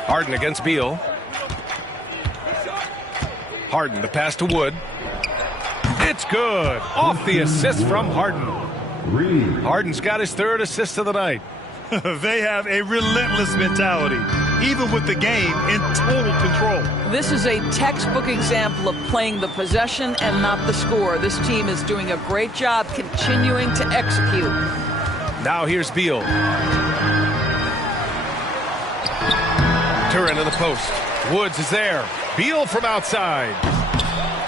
Harden against Beal. Harden, the pass to Wood. It's good. Off the assist from Harden. Harden's got his 3rd assist of the night. They have a relentless mentality, even with the game in total control. This is a textbook example of playing the possession and not the score. This team is doing a great job continuing to execute. Now here's Beal. Duran to the post. Woods is there. Beal from outside.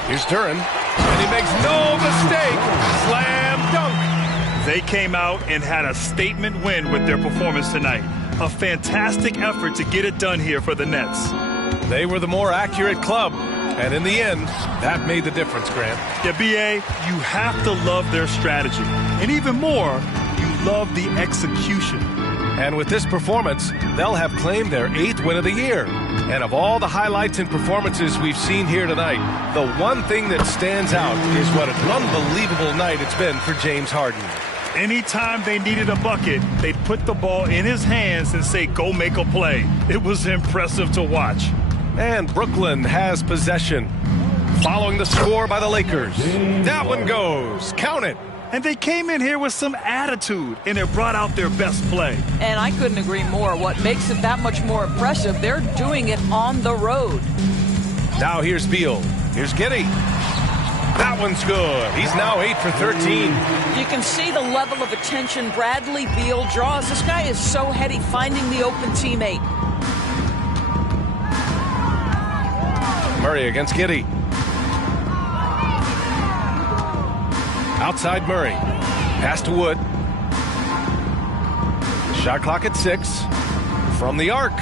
Here's Duran. And he makes no mistake. Slam dunk. They came out and had a statement win with their performance tonight. A fantastic effort to get it done here for the Nets. They were the more accurate club. And in the end, that made the difference, Grant. Yeah, B.A., you have to love their strategy. And even more, you love the execution. And with this performance, they'll have claimed their 8th win of the year. And of all the highlights and performances we've seen here tonight, the one thing that stands out is what an unbelievable night it's been for James Harden. Anytime they needed a bucket, they'd put the ball in his hands and say, go make a play. It was impressive to watch. And Brooklyn has possession. Following the score by the Lakers. That one goes. Count it. And they came in here with some attitude, and it brought out their best play. And I couldn't agree more. What makes it that much more impressive, they're doing it on the road. Now here's Beal. Here's Giddey. That one's good. He's now 8 for 13. You can see the level of attention Bradley Beal draws. This guy is so heady finding the open teammate. Murray against Giddey. Outside Murray. Pass to Wood. Shot clock at 6. From the arc.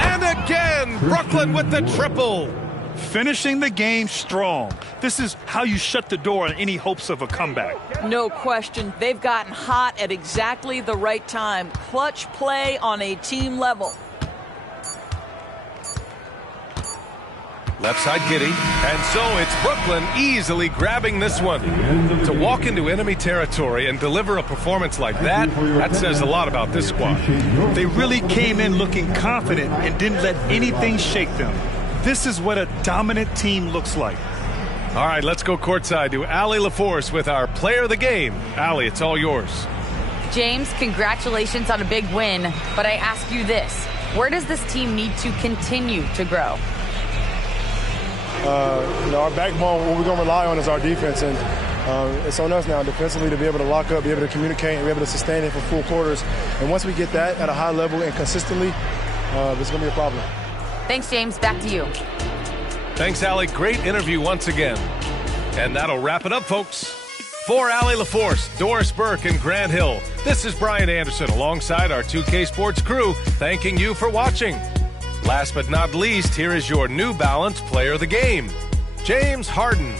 And again, Brooklyn with the triple. Finishing the game strong. This is how you shut the door on any hopes of a comeback. No question. They've gotten hot at exactly the right time. Clutch play on a team level. Left side Giddey. And so it's Brooklyn easily grabbing this one. To walk into enemy territory and deliver a performance like that, that says a lot about this squad. They really came in looking confident and didn't let anything shake them. This is what a dominant team looks like. All right, let's go courtside to Allie LaForce with our player of the game. Allie, it's all yours. James, congratulations on a big win, but I ask you this. Where does this team need to continue to grow? Our backbone, what we're going to rely on is our defense, and it's on us now defensively to be able to lock up, be able to communicate, and be able to sustain it for full quarters. And once we get that at a high level and consistently, it's going to be a problem. Thanks, James. Back to you. Thanks, Allie. Great interview once again. And that'll wrap it up, folks. For Allie LaForce, Doris Burke, and Grant Hill, this is Brian Anderson alongside our 2K Sports crew, thanking you for watching. Last but not least, here is your New Balance player of the game, James Harden.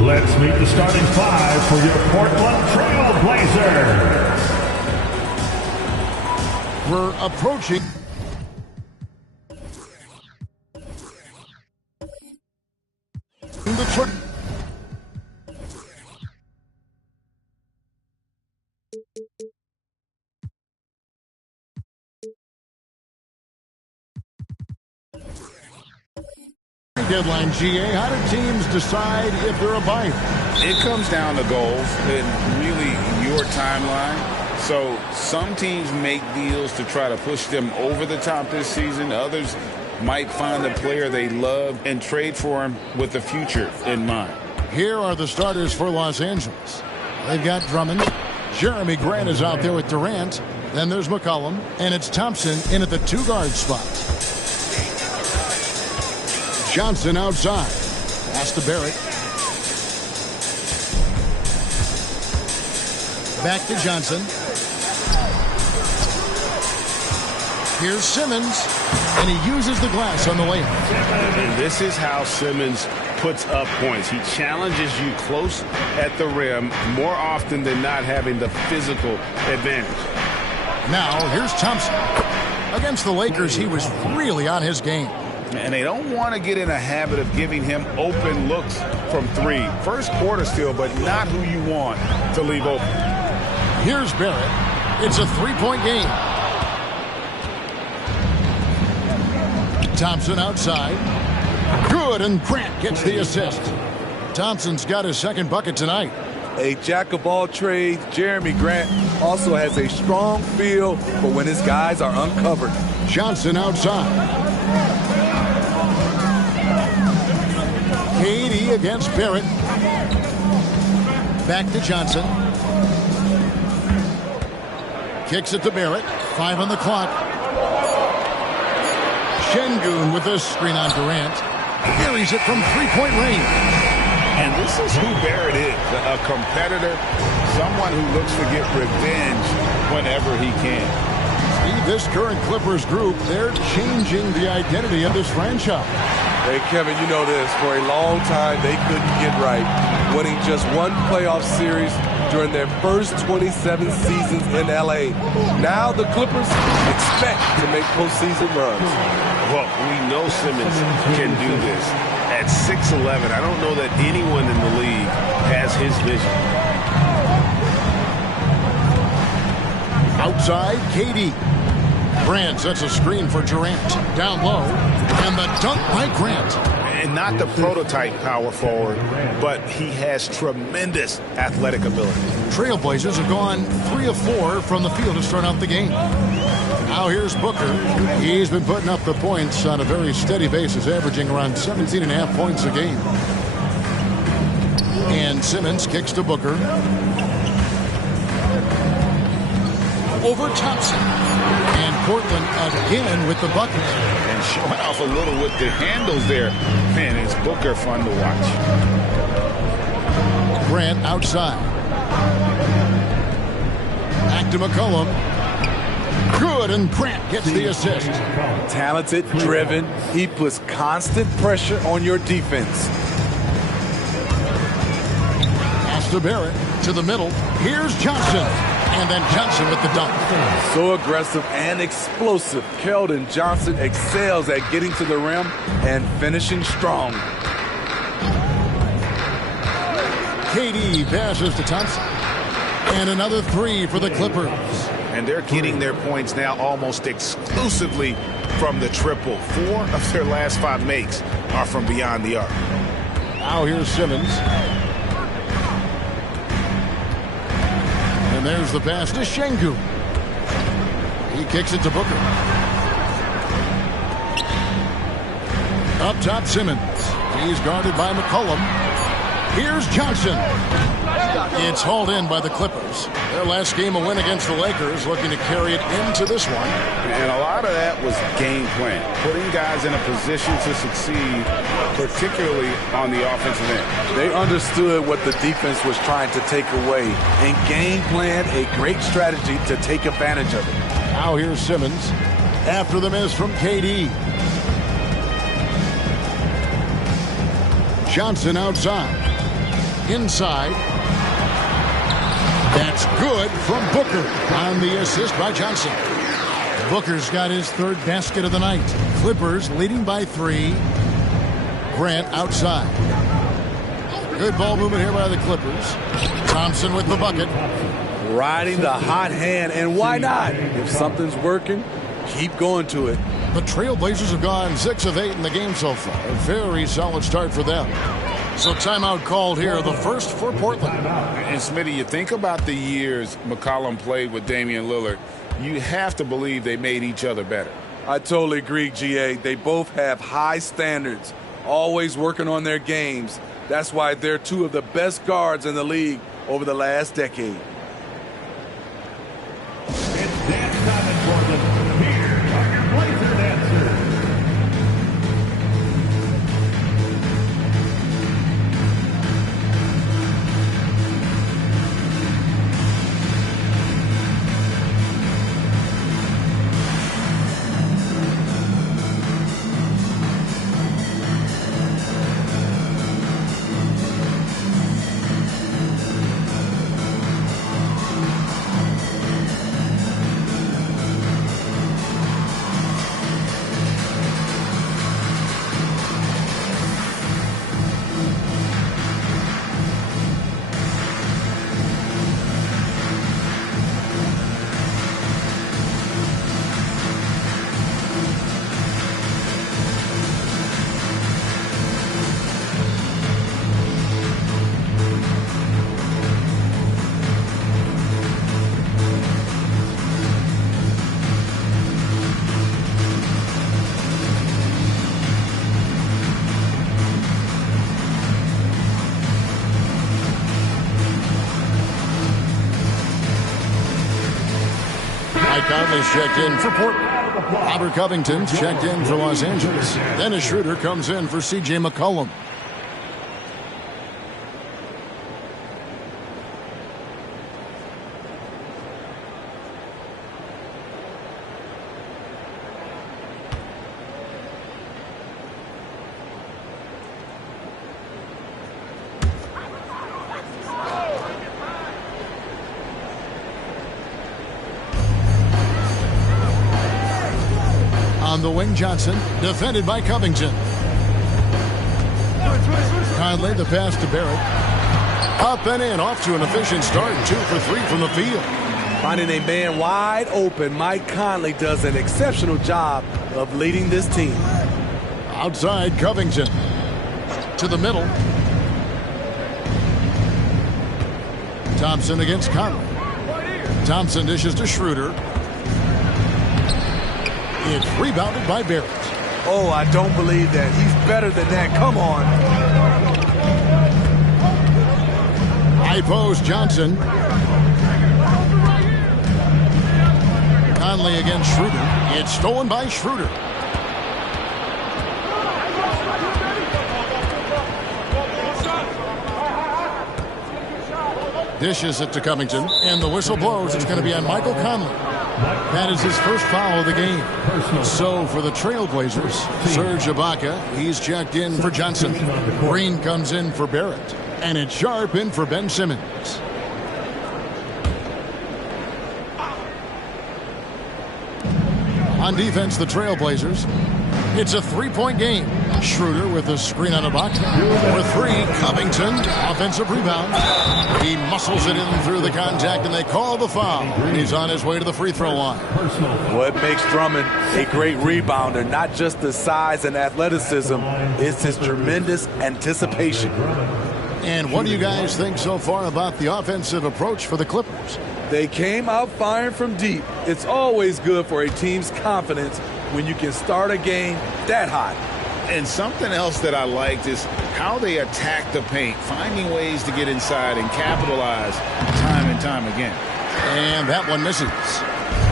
Let's meet the starting five for your Portland Trail Blazers. We're approaching the trip. Deadline, GA. How do teams decide if they're a bite? It comes down to goals and really your timeline. So some teams make deals to try to push them over the top this season. Others might find a player they love and trade for him with the future in mind. Here are the starters for Los Angeles. They've got Drummond. Jeremy Grant is out there with Durant. Then there's McCollum. And it's Thompson in at the two-guard spot. Johnson outside. Pass to Barrett. Back to Johnson. Here's Simmons. And he uses the glass on the layup. And this is how Simmons puts up points. He challenges you close at the rim more often than not, having the physical advantage. Now, here's Thompson. Against the Lakers, he was really on his game. And they don't want to get in a habit of giving him open looks from three. First quarter still, but not who you want to leave open. Here's Barrett. It's a three-point game. Thompson outside. Good, and Grant gets the assist. Thompson's got his second bucket tonight. A jack of all trades, Jeremy Grant also has a strong feel for when his guys are uncovered. Johnson outside. KD against Barrett. Back to Johnson. Kicks it to Barrett. 5 on the clock. Şengün with a screen on Durant. Carries it from three-point range. And this is who Barrett is, a competitor, someone who looks to get revenge whenever he can. Steve, this current Clippers group, they're changing the identity of this franchise. Hey, Kevin, you know this. For a long time, they couldn't get right, winning just one playoff series during their first 27 seasons in L.A. Now the Clippers expect to make postseason runs. Well, we know Simmons can do this. At 6'11", I don't know that anyone in the league has his vision. Outside, KD. Grant sets a screen for Durant. Down low. And the dunk by Grant. And not the prototype power forward, but he has tremendous athletic ability. Trailblazers have gone 3 of 4 from the field to start out the game. Now here's Booker. He's been putting up the points on a very steady basis, averaging around 17.5 points a game. And Simmons kicks to Booker. Over Thompson. And Portland again with the bucket. And showing off a little with the handles there. Man, is Booker fun to watch. Grant outside. Back to McCollum. Good, and Grant gets the assist. Talented, driven. He puts constant pressure on your defense. Pass to Barrett. To the middle. Here's Johnson. And then Johnson with the dunk. So aggressive and explosive. Keldon Johnson excels at getting to the rim and finishing strong. KD passes to Thompson. And another three for the Clippers. And they're getting their points now almost exclusively from the triple. 4 of their last 5 makes are from beyond the arc. Now here's Simmons. And there's the pass to Şengün. He kicks it to Booker. Up top, Simmons. He's guarded by McCollum. Here's Johnson. It's hauled in by the Clippers. Their last game, a win against the Lakers, looking to carry it into this one. And a lot of that was game plan, putting guys in a position to succeed, particularly on the offensive end. They understood what the defense was trying to take away and game plan a great strategy to take advantage of it. Now here's Simmons after the miss from KD. Johnson outside. Inside. That's good from Booker on the assist by Johnson. Booker's got his 3rd basket of the night. Clippers leading by 3. Grant outside. Good ball movement here by the Clippers. Thompson with the bucket. Riding the hot hand, and why not? If something's working, keep going to it. The Trailblazers have gone 6 of 8 in the game so far. A very solid start for them. So timeout called here, the first for Portland. And Smitty, you think about the years McCollum played with Damian Lillard, you have to believe they made each other better. I totally agree, GA. They both have high standards, always working on their games. That's why they're 2 of the best guards in the league over the last decade. It's dance time in Portland. Here are your Blazer dancers. Conley's checked in for Portland. Robert Covington's checked in for Los Angeles. Dennis Schroeder comes in for C.J. McCollum. On the wing, Johnson, defended by Covington. Conley, the pass to Barrett. Up and in, off to an efficient start. 2 for 3 from the field. Finding a man wide open, Mike Conley does an exceptional job of leading this team. Outside, Covington. To the middle. Thompson against Conley. Thompson dishes to Schroeder. It's rebounded by Barrett. Oh, I don't believe that. He's better than that. Come on. High post, Johnson. Conley against Schroeder. It's stolen by Schroeder. Dishes it to Covington, and the whistle blows. It's going to be on Michael Conley. That is his first foul of the game. So for the Trailblazers, Serge Ibaka, he's checked in for Johnson. Green comes in for Barrett, and it's Sharp in for Ben Simmons. On defense, the Trailblazers. It's a three-point game. Schroeder with a screen on Ibaka. For three, Covington, offensive rebound. He muscles it in through the contact, and they call the foul. He's on his way to the free throw line. What makes Drummond a great rebounder, not just the size and athleticism, it's his tremendous anticipation. And what do you guys think so far about the offensive approach for the Clippers? They came out firing from deep. It's always good for a team's confidence when you can start a game that hot. And something else that I liked is how they attack the paint, finding ways to get inside and capitalize time and time again. And that one misses.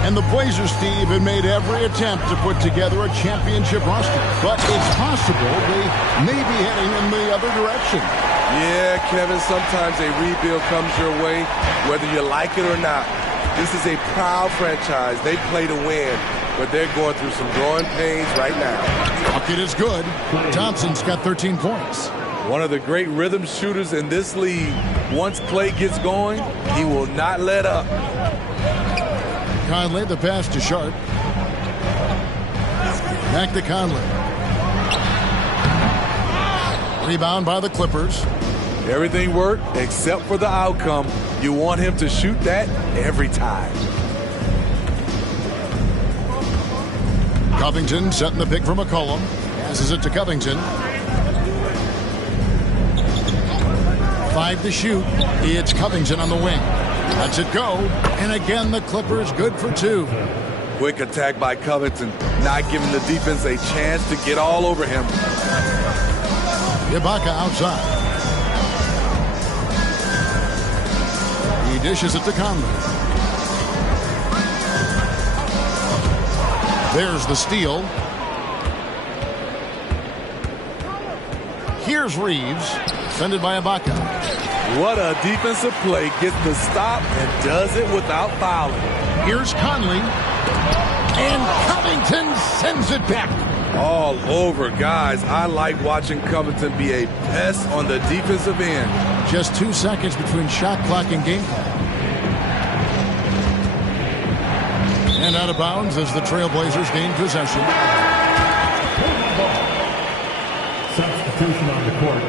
And the Blazers, Steve, have made every attempt to put together a championship roster. But it's possible they may be heading in the other direction. Yeah, Kevin, sometimes a rebuild comes your way, whether you like it or not. This is a proud franchise. They play to win, but they're going through some growing pains right now. Bucket is good. Thompson's got 13 points. One of the great rhythm shooters in this league. Once Clay gets going, he will not let up. Conley, the pass to Sharp. Back to Conley. Rebound by the Clippers. Everything worked except for the outcome. You want him to shoot that every time. Covington setting the pick for McCollum. Passes it to Covington. 5 to shoot. It's Covington on the wing. Lets it go. And again, the Clippers good for 2. Quick attack by Covington. Not giving the defense a chance to get all over him. Ibaka outside. He dishes it to Conley. There's the steal. Here's Reeves, defended by Ibaka. What a defensive play. Gets the stop and does it without fouling. Here's Conley. And Covington sends it back. All over, guys. I like watching Covington be a pest on the defensive end. Just 2 seconds between shot clock and game clock. And out of bounds as the Trailblazers gain possession. Substitution on the court.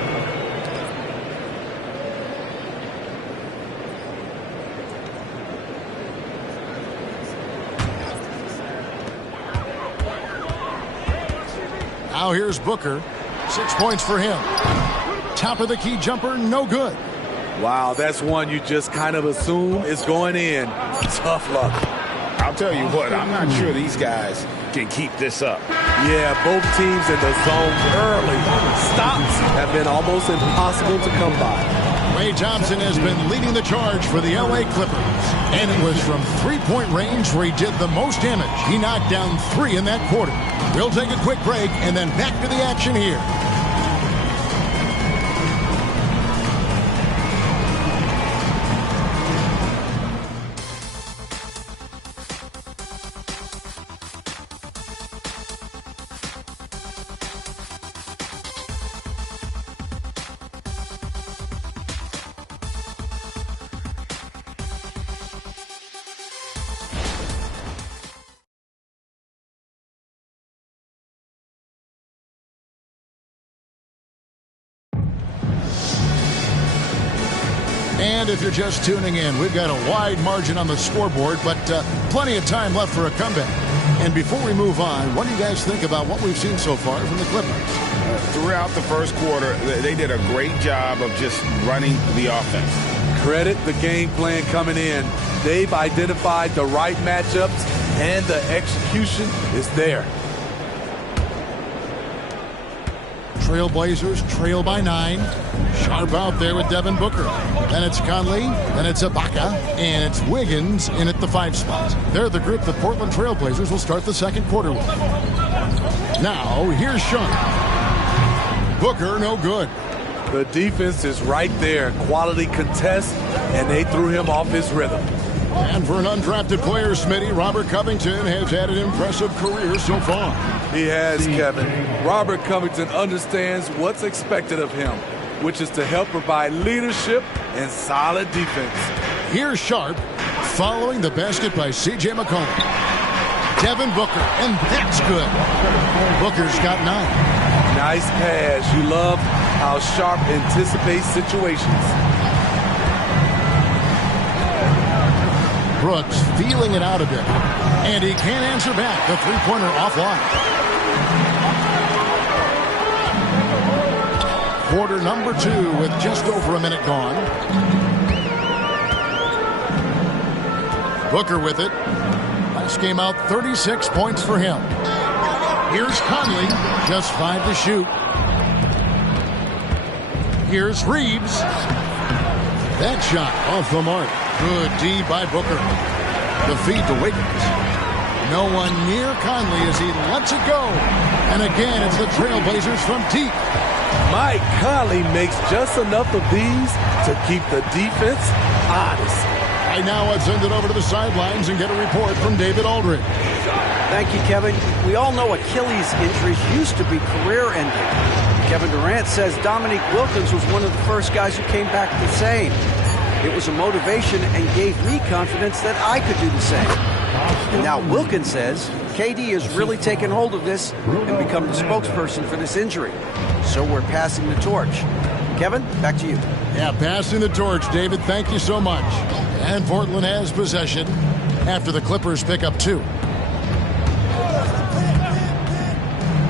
Now here's Booker. 6 points for him. Top of the key jumper, no good. Wow, that's one you just kind of assume is going in. Tough luck. I'll tell you what, I'm not sure these guys can keep this up. Yeah, both teams in the zone early. Stops have been almost impossible to come by. Ray Thompson has been leading the charge for the LA Clippers. And it was from three-point range where he did the most damage. He knocked down 3 in that quarter. We'll take a quick break and then back to the action here. And if you're just tuning in, we've got a wide margin on the scoreboard, but plenty of time left for a comeback. And before we move on, what do you guys think about what we've seen so far from the Clippers? Throughout the first quarter, they did a great job of just running the offense. Credit the game plan coming in. They've identified the right matchups, and the execution is there. Trailblazers trail by 9. Sharp out there with Devin Booker. Then it's Conley, then it's Ibaka, and it's Wiggins in at the 5 spot. They're the group the Portland Trailblazers will start the second quarter with. Now, here's Sharp. Booker, no good. The defense is right there. Quality contest, and they threw him off his rhythm. And for an undrafted player, Smitty, Robert Covington has had an impressive career so far. He has, Kevin. Robert Covington understands what's expected of him, which is to help provide leadership and solid defense. Here's Sharp, following the basket by C.J. McCollum. Devin Booker, and that's good. Booker's got 9. Nice pass. You love how Sharp anticipates situations. Brooks feeling it out a bit. And he can't answer back. The three-pointer offline. Quarter number 2 with just over a minute gone. Booker with it. Last game out, 36 points for him. Here's Conley, just 5 to shoot. Here's Reeves. That shot off the mark. Good D by Booker. The feed to Wiggins. No one near Conley as he lets it go. And again, it's the Trailblazers from deep. Mike Conley makes just enough of these to keep the defense honest. Right now, let's send it over to the sidelines and get a report from David Aldridge. Thank you, Kevin. We all know Achilles injuries used to be career-ending. Kevin Durant says Dominique Wilkins was one of the first guys who came back the same. It was a motivation and gave me confidence that I could do the same. And now Wilkins says KD has really taken hold of this and become the spokesperson for this injury. So we're passing the torch. Kevin, back to you. Yeah, passing the torch, David. Thank you so much. And Portland has possession after the Clippers pick up 2.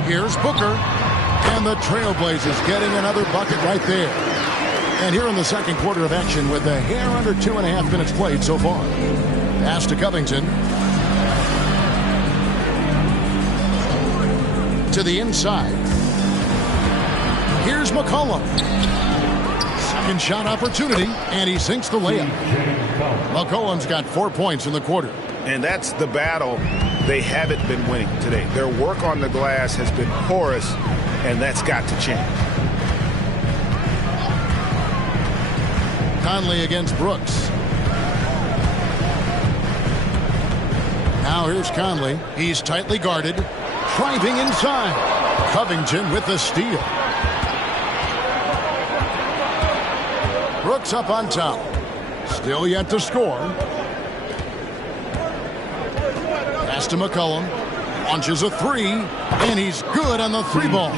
Here's Booker. And the Trailblazers getting another bucket right there. And here in the second quarter of action with a hair under 2.5 minutes played so far. Pass to Covington. To the inside. Here's McCollum. Second shot opportunity, and he sinks the layup. McCollum's got 4 points in the quarter. And that's the battle they haven't been winning today. Their work on the glass has been porous, and that's got to change. Conley against Brooks. Now here's Conley. He's tightly guarded. Driving inside. Covington with the steal. Brooks up on top. Still yet to score. Pass to McCollum. Launches a 3. And he's good on the 3-ball.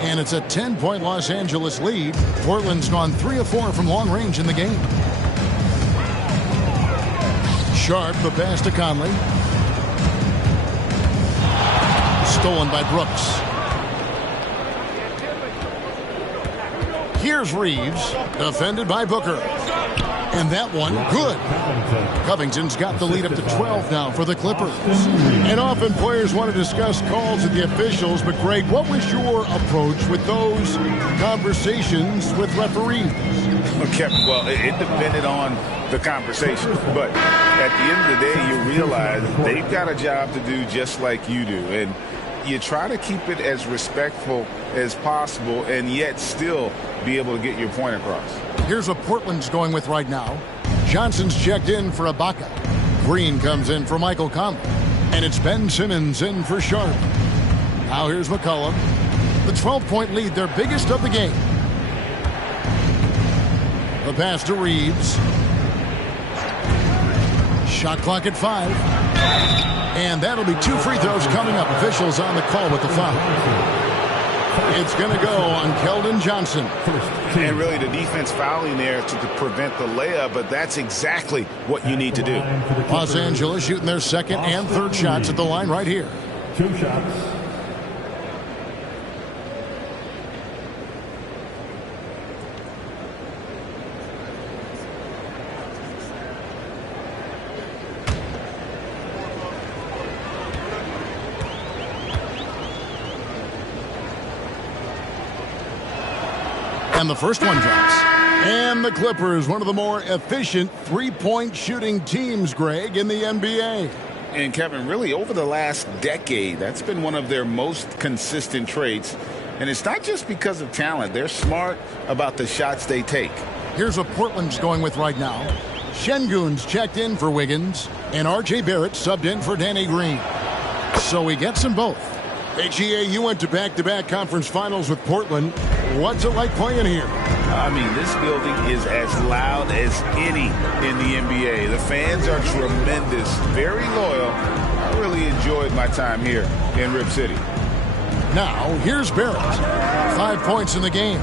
And it's a 10-point Los Angeles lead. Portland's gone 3 of 4 from long range in the game. Sharp, the pass to Conley. Stolen by Brooks. Here's Reeves, defended by Booker. And that one, good. Covington's got the lead up to 12 now for the Clippers. And often players want to discuss calls of the officials, but Greg, what was your approach with those conversations with referees? Well, it depended on the conversation. But at the end of the day, you realize they've got a job to do just like you do. And you try to keep it as respectful as possible and yet still be able to get your point across. Here's what Portland's going with right now. Johnson's checked in for Ibaka. Green comes in for Michael Conley. And it's Ben Simmons in for Sharp. Now here's McCollum. The 12-point lead, their biggest of the game. The pass to Reeves. Shot clock at 5. And that'll be 2 free throws coming up. Officials on the call with the foul. It's going to go on Keldon Johnson. And really the defense fouling there to prevent the layup, but that's exactly what you need to do. Los Angeles shooting their second and third shots at the line right here. 2 shots. And the first one drops. And the Clippers, one of the more efficient three-point shooting teams, Greg, in the NBA. And Kevin, really over the last decade, that's been one of their most consistent traits. And it's not just because of talent. They're smart about the shots they take. Here's what Portland's going with right now. Şengün's checked in for Wiggins, and R.J. Barrett subbed in for Danny Green. So he gets them both. HEA, you went to back-to-back conference finals with Portland. What's it like playing here? I mean, this building is as loud as any in the NBA. The fans are tremendous, very loyal. I really enjoyed my time here in Rip City. Now, here's Barrett. 5 points in the game.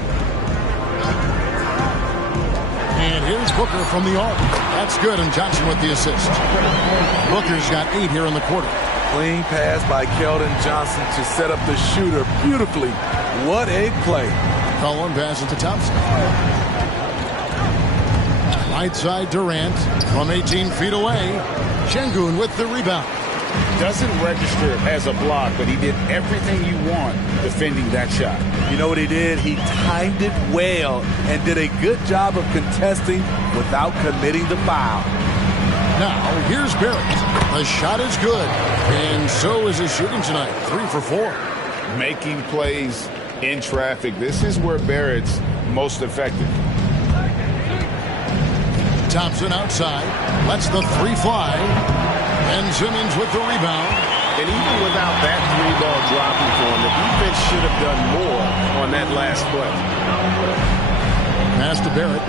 And here's Booker from the arc. That's good, and Johnson with the assist. Booker's got 8 here in the quarter. Clean pass by Keldon Johnson to set up the shooter beautifully. What a play. Cullen passes to Thompson. Right side Durant from 18 feet away. Şengün with the rebound. Doesn't register as a block, but he did everything you want defending that shot. You know what he did? He timed it well and did a good job of contesting without committing the foul. Now, here's Barrett. The shot is good, and so is his shooting tonight. 3 for 4. Making plays in traffic. This is where Barrett's most effective. Thompson outside. Lets the 3 fly. Ben Simmons with the rebound. And even without that 3-ball dropping for him, the defense should have done more on that last play. Pass to Barrett.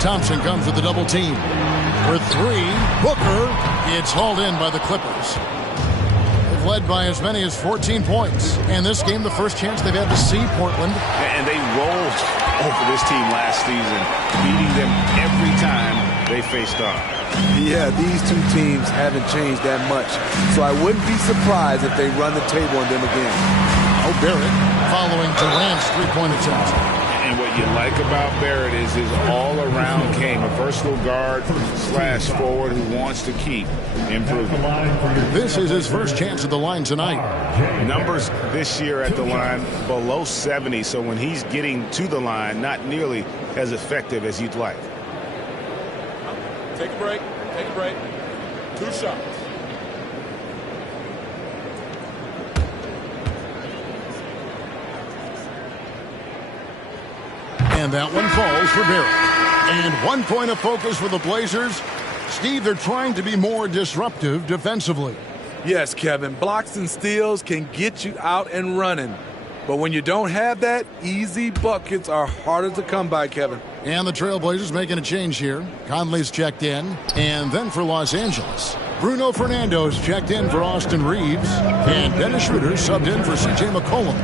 Thompson comes with the double team. For 3, Booker. It's hauled in by the Clippers. They've led by as many as 14 points. And this game, the first chance they've had to see Portland. And they rolled over this team last season, beating them every time they faced off. Yeah, these two teams haven't changed that much. So I wouldn't be surprised if they run the table on them again. Oh, Barrett following Durant's 3-point attempt. And what you like about Barrett is his all-around game, a versatile guard / forward who wants to keep improving. This is his first chance at the line tonight. Numbers this year at the line below 70, so when he's getting to the line, not nearly as effective as you'd like. Take a break. Take a break. 2 shots. And that one falls for Barrett. And 1 point of focus for the Blazers. Steve, they're trying to be more disruptive defensively. Yes, Kevin. Blocks and steals can get you out and running. But when you don't have that, easy buckets are harder to come by, Kevin. And the Trailblazers making a change here. Conley's checked in. And then for Los Angeles, Bruno Fernando's checked in for Austin Reeves. And Dennis Schroeder subbed in for C.J. McCollum.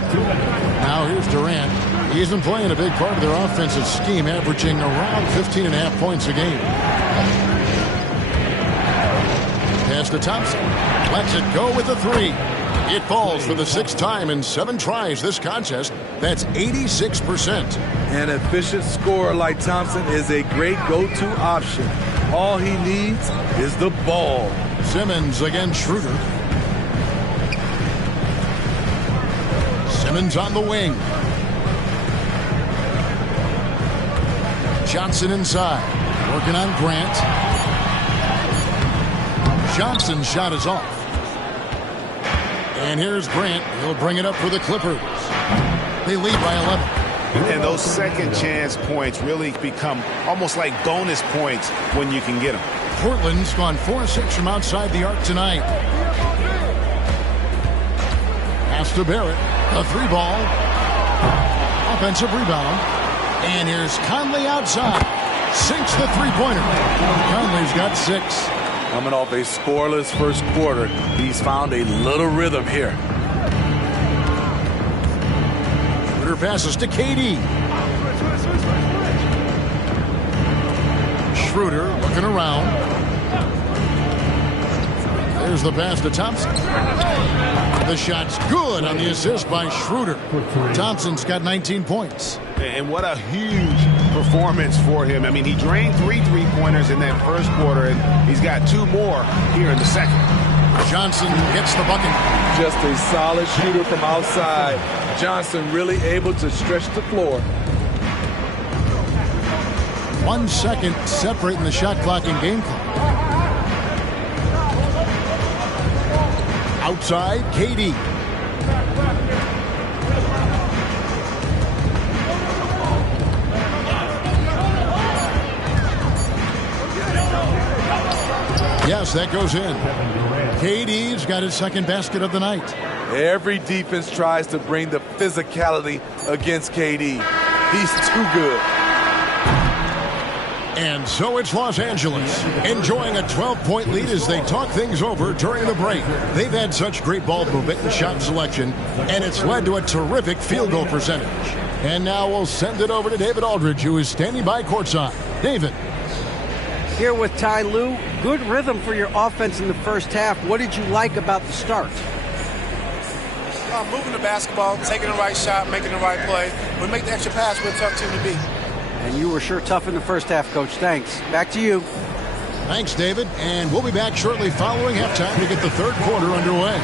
Now here's Durant. He's been playing a big part of their offensive scheme, averaging around 15.5 points a game. Pass to Thompson. Lets it go with the 3. It falls for the 6th time in 7 tries this contest. That's 86%. An efficient scorer like Thompson is a great go-to option. All he needs is the ball. Simmons against Schroeder. Simmons on the wing. Johnson inside. Working on Grant. Johnson's shot is off. And here's Grant. He'll bring it up for the Clippers. They lead by 11. And those second chance points really become almost like bonus points when you can get them. Portland's gone 4-6 from outside the arc tonight. Pass to Barrett. A 3-ball. Offensive rebound. And here's Conley outside. Sinks the 3-pointer. Conley's got 6. Coming off a scoreless first quarter, he's found a little rhythm here. Schroeder passes to KD. Schroeder looking around. There's the pass to Thompson. The shot's good on the assist by Schroeder. Thompson's got 19 points. And what a huge performance for him. I mean, he drained 3 3-pointers in that first quarter, and he's got 2 more here in the second. Johnson gets the bucket. Just a solid shooter from outside. Johnson really able to stretch the floor. 1 second separating the shot clock and game clock. Outside, KD. Yes, that goes in. KD's got his second basket of the night. Every defense tries to bring the physicality against KD. He's too good. And so it's Los Angeles, enjoying a 12-point lead as they talk things over during the break. They've had such great ball movement and shot selection, and it's led to a terrific field goal percentage. And now we'll send it over to David Aldridge, who is standing by courtside. David. Here with Ty Lue, good rhythm for your offense in the first half. What did you like about the start? Moving the basketball, taking the right shot, making the right play. We make the extra pass, we're a tough team to beat. And you were sure tough in the first half, Coach. Thanks. Back to you. Thanks, David. And we'll be back shortly following halftime to get the third quarter underway.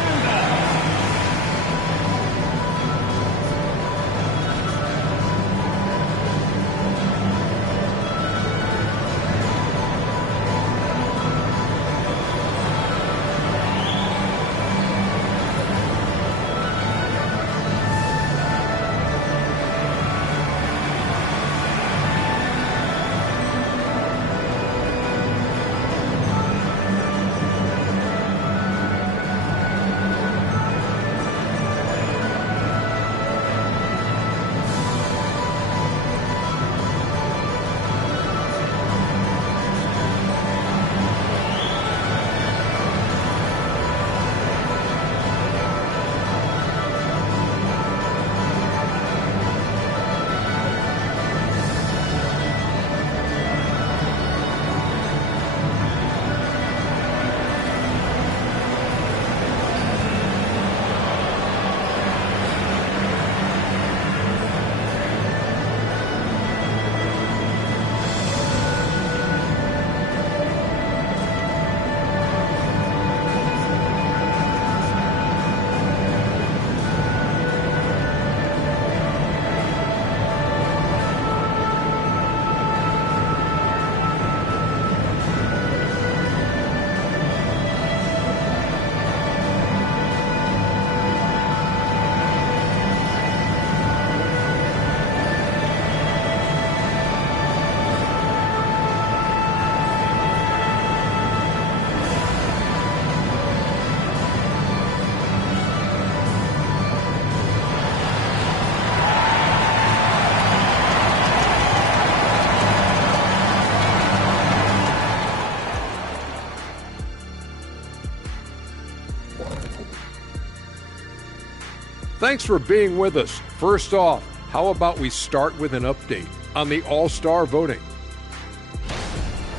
Thanks for being with us. First off, how about we start with an update on the All-Star voting?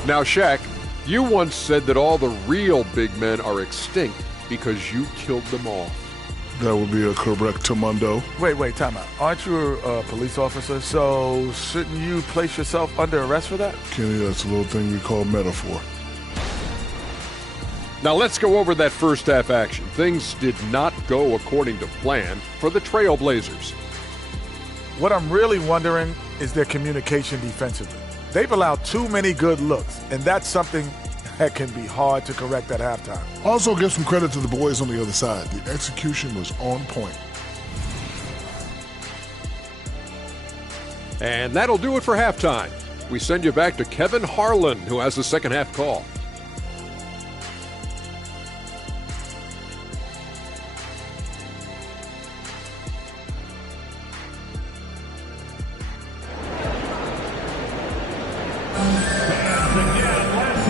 Now, Shaq, you once said that all the real big men are extinct because you killed them all. That would be a correctamundo. Wait, time out. Aren't you a police officer? So shouldn't you place yourself under arrest for that? Kenny, that's a little thing we call metaphor. Now let's go over that first half action. Things did not go according to plan for the Trailblazers. What I'm really wondering is their communication defensively. They've allowed too many good looks, and that's something that can be hard to correct at halftime. Also give some credit to the boys on the other side. The execution was on point. And that'll do it for halftime. We send you back to Kevin Harlan, who has the second half call.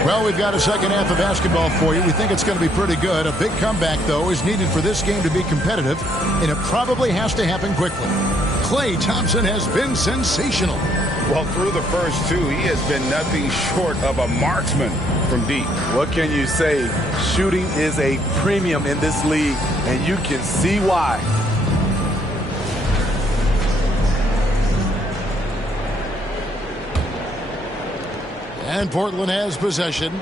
Well, we've got a second half of basketball for you. We think it's going to be pretty good. A big comeback, though, is needed for this game to be competitive, and it probably has to happen quickly. Klay Thompson has been sensational. Well, through the first two, he has been nothing short of a marksman from deep. What can you say? Shooting is a premium in this league, and you can see why. And Portland has possession,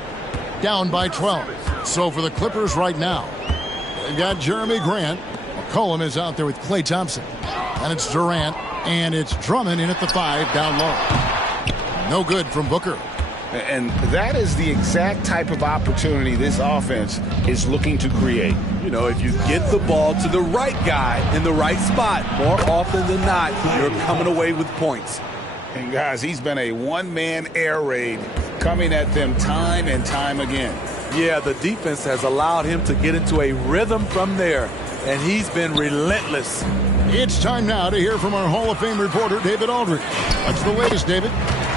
down by 12. So for the Clippers right now, they've got Jeremy Grant. McCollum is out there with Klay Thompson. And it's Durant. And it's Drummond in at the 5 down low. No good from Booker. And that is the exact type of opportunity this offense is looking to create. You know, if you get the ball to the right guy in the right spot, more often than not, you're coming away with points. And guys, he's been a one-man air raid coming at them time and time again. Yeah, the defense has allowed him to get into a rhythm from there, and he's been relentless. It's time now to hear from our Hall of Fame reporter, David Aldridge. What's the latest, David?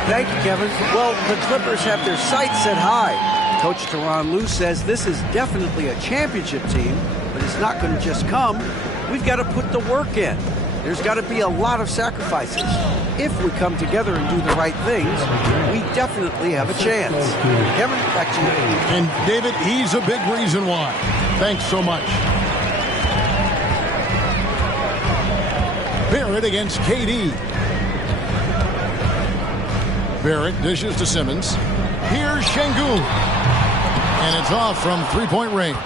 Thank you, Kevin. Well, the Clippers have their sights set high. Coach Tyronn Lue says this is definitely a championship team, but it's not going to just come. We've got to put the work in. There's got to be a lot of sacrifices. If we come together and do the right things, we definitely have a chance. Kevin, back to you. And David, he's a big reason why. Thanks so much. Barrett against KD. Barrett dishes to Simmons. Here's Şengün. And it's off from three-point range.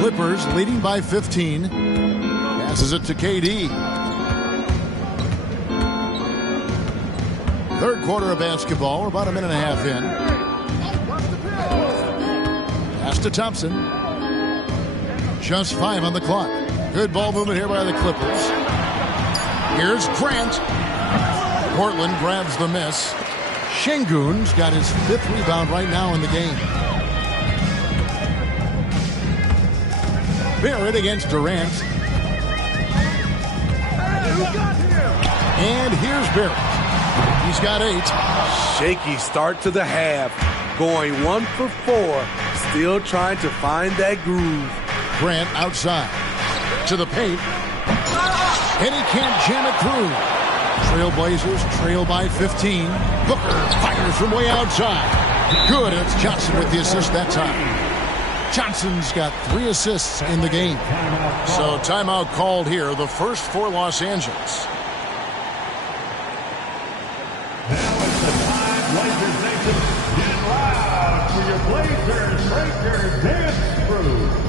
Clippers leading by 15. Passes it to KD. Third quarter of basketball. We're about a minute and a half in. Pass to Thompson. Just 5 on the clock. Good ball movement here by the Clippers. Here's Grant. Portland grabs the miss. Şengün's got his 5th rebound right now in the game. Barrett against Durant. And here's Barrett. He's got 8. Shaky start to the half. Going 1 for 4. Still trying to find that groove. Grant outside. To the paint. And he can't jam it through. Trailblazers trail by 15. Booker fires from way outside. Good, and it's Johnson with the assist that time. Johnson's got 3 assists in the game. So timeout called here, the first for Los Angeles. Now it's the time Blazers Nation get loud for your Blazers Breaker Dance Crew.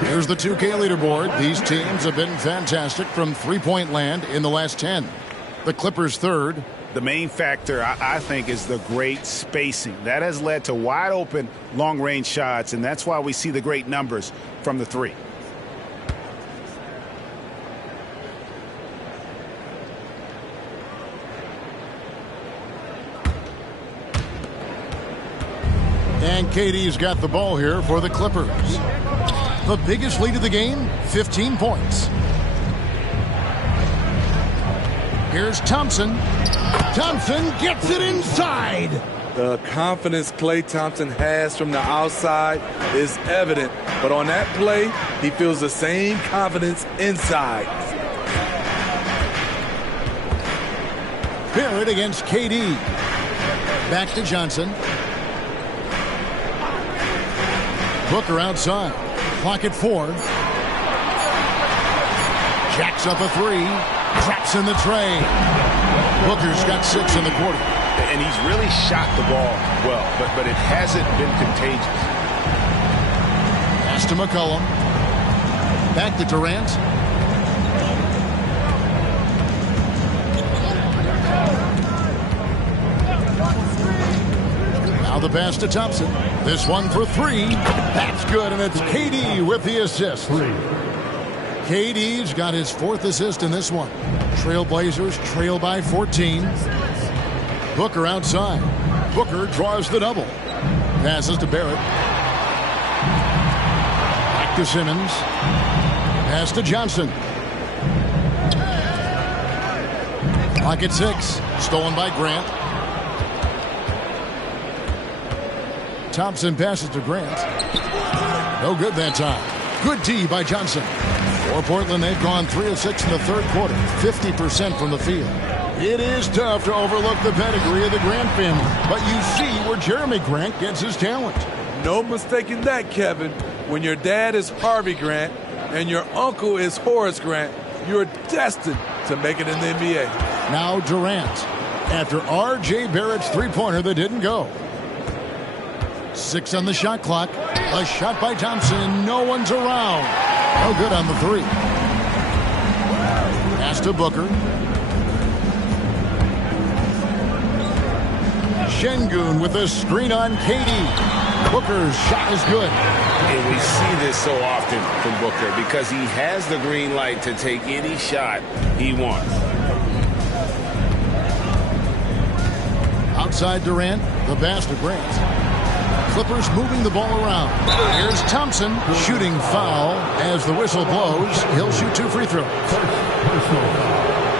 Here's the 2K leaderboard. These teams have been fantastic from three-point land in the last 10. The Clippers third. The main factor, I think, is the great spacing. That has led to wide open long-range shots, and that's why we see the great numbers from the 3. And KD's got the ball here for the Clippers. The biggest lead of the game, 15 points. Here's Thompson. Thompson gets it inside. The confidence Klay Thompson has from the outside is evident. But on that play, he feels the same confidence inside. Barrett against KD. Back to Johnson. Booker outside. Clock at 4. Jacks up a 3. Drops in the tray. Booker's got 6 in the quarter. And he's really shot the ball well, but it hasn't been contagious. Pass to McCollum. Back to Durant. Now the pass to Thompson. This one for three. That's good, and it's KD with the assist. KD's got his 4th assist in this one. Trailblazers trail by 14. Booker outside. Booker draws the double. Passes to Barrett. Back to Simmons. Pass to Johnson. Clock at 6. Stolen by Grant. Thompson passes to Grant. No good that time. Good D by Johnson. For Portland, they've gone 3 of 6 in the third quarter. 50% from the field. It is tough to overlook the pedigree of the Grant family, but you see where Jeremy Grant gets his talent. No mistaking that, Kevin. When your dad is Harvey Grant and your uncle is Horace Grant, you're destined to make it in the NBA. Now Durant, after R.J. Barrett's three-pointer that didn't go. 6 on the shot clock. A shot by Thompson, and no one's around. No good on the 3. Pass to Booker. Şengün with a screen on KD. Booker's shot is good. And we see this so often from Booker because he has the green light to take any shot he wants. Outside Durant, the pass to Grant. Clippers moving the ball around. Here's Thompson, shooting foul. As the whistle blows, he'll shoot 2 free throws.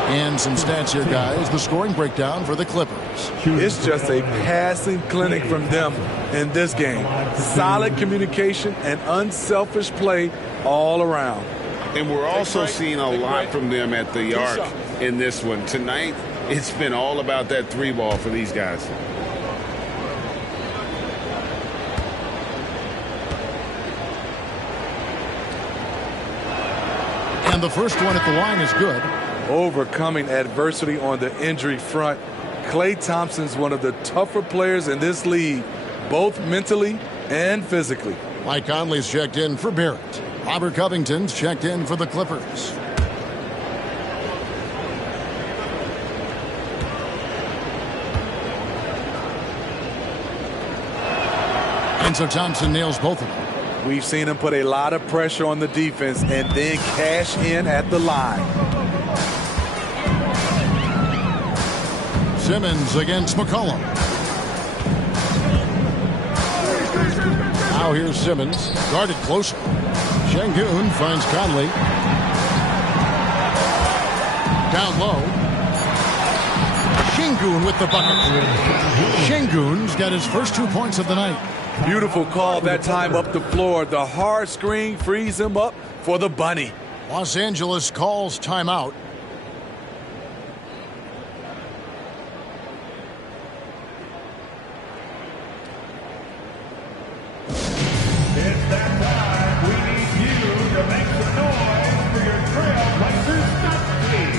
And some stats here, guys. The scoring breakdown for the Clippers. It's just a passing clinic from them in this game. Solid communication and unselfish play all around. And we're also seeing a lot from them at the arc in this one. Tonight, it's been all about that 3-ball for these guys. And the first one at the line is good. Overcoming adversity on the injury front. Klay Thompson's one of the tougher players in this league, both mentally and physically. Mike Conley's checked in for Barrett. Robert Covington's checked in for the Clippers. And so Thompson nails both of them. We've seen him put a lot of pressure on the defense and then cash in at the line. Simmons against McCollum. Now here's Simmons, guarded closer. Şengün finds Conley. Down low. Şengün with the bucket. Şengün's got his first 2 points of the night. Beautiful call that time up the floor. The hard screen frees him up for the bunny. Los Angeles calls timeout. It's that time. We need you to make some noise for your Trailblazers stat sheet.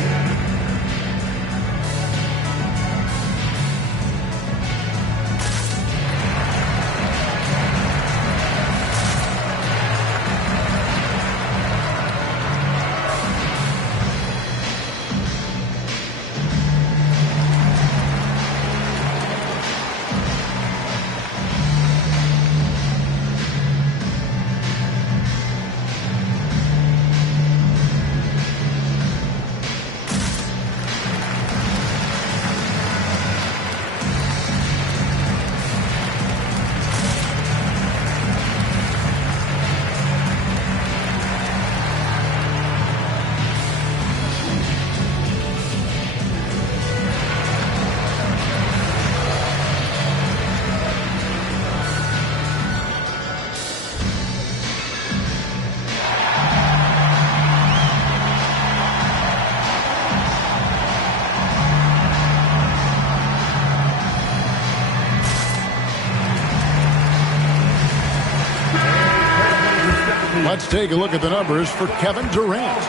Let's take a look at the numbers for Kevin Durant.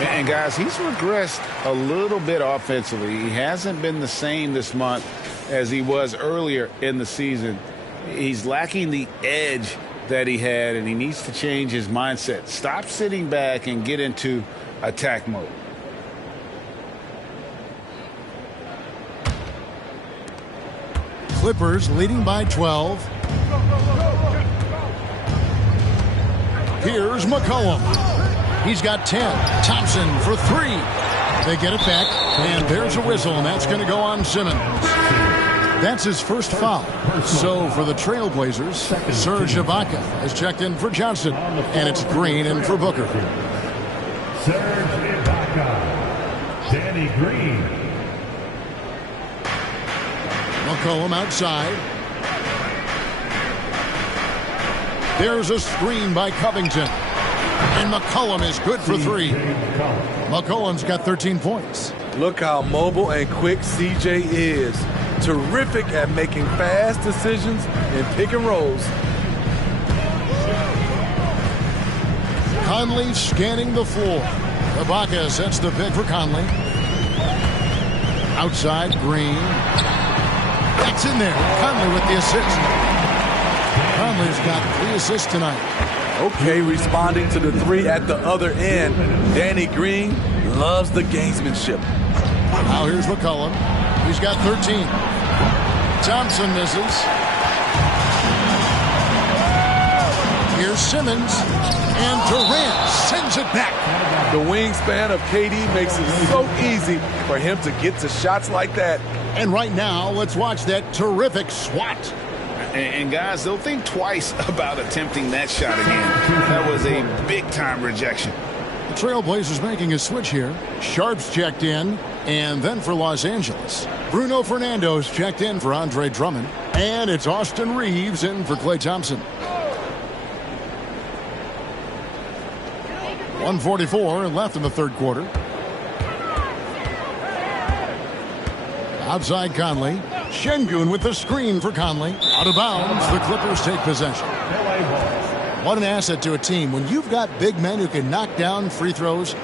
And guys, he's regressed a little bit offensively. He hasn't been the same this month as he was earlier in the season. He's lacking the edge that he had, and he needs to change his mindset. Stop sitting back and get into attack mode. Clippers leading by 12. Here's McCollum. He's got 10. Thompson for 3. They get it back, and there's a whistle, and that's going to go on Simmons. That's his first foul. So for the Trailblazers, Serge Ibaka has checked in for Johnson, and it's Green in for Booker. Serge Ibaka. Danny Green. McCollum outside. There's a screen by Covington. And McCollum is good for 3. McCollum's got 13 points. Look how mobile and quick CJ is. Terrific at making fast decisions in pick and rolls. Conley scanning the floor. Ibaka sets the pick for Conley. Outside, Green. That's in there. Conley with the assist. Conley's got 3 assists tonight. Okay, responding to the 3 at the other end. Danny Green loves the gamesmanship. Now here's McCollum. He's got 13. Thompson misses. Here's Simmons. And Durant sends it back. The wingspan of KD makes it so easy for him to get to shots like that. And right now, let's watch that terrific swat. And guys, they'll think twice about attempting that shot again. That was a big-time rejection. The Trailblazers making a switch here. Sharp's checked in, and then for Los Angeles, Bruno Fernando's checked in for Andre Drummond, and it's Austin Reeves in for Klay Thompson. 1:44 left in the third quarter. Outside Conley. Şengün with the screen for Conley. Out of bounds, the Clippers take possession. What an asset to a team when you've got big men who can knock down free throws.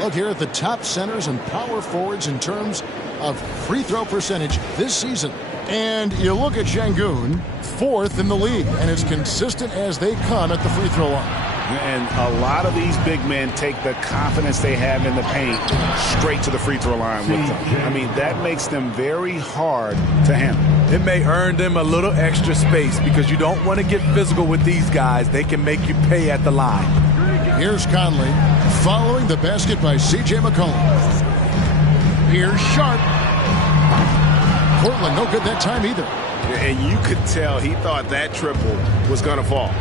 Look here at the top centers and power forwards in terms of free throw percentage this season. And you look at Şengün, 4th in the league, and as consistent as they come at the free throw line. And a lot of these big men take the confidence they have in the paint straight to the free throw line with them. I mean, that makes them very hard to handle. It may earn them a little extra space because you don't want to get physical with these guys. They can make you pay at the line. Here's Conley following the basket by C.J. McCollum. Here's Sharp. Portland no good that time either. And you could tell he thought that triple was going to fall.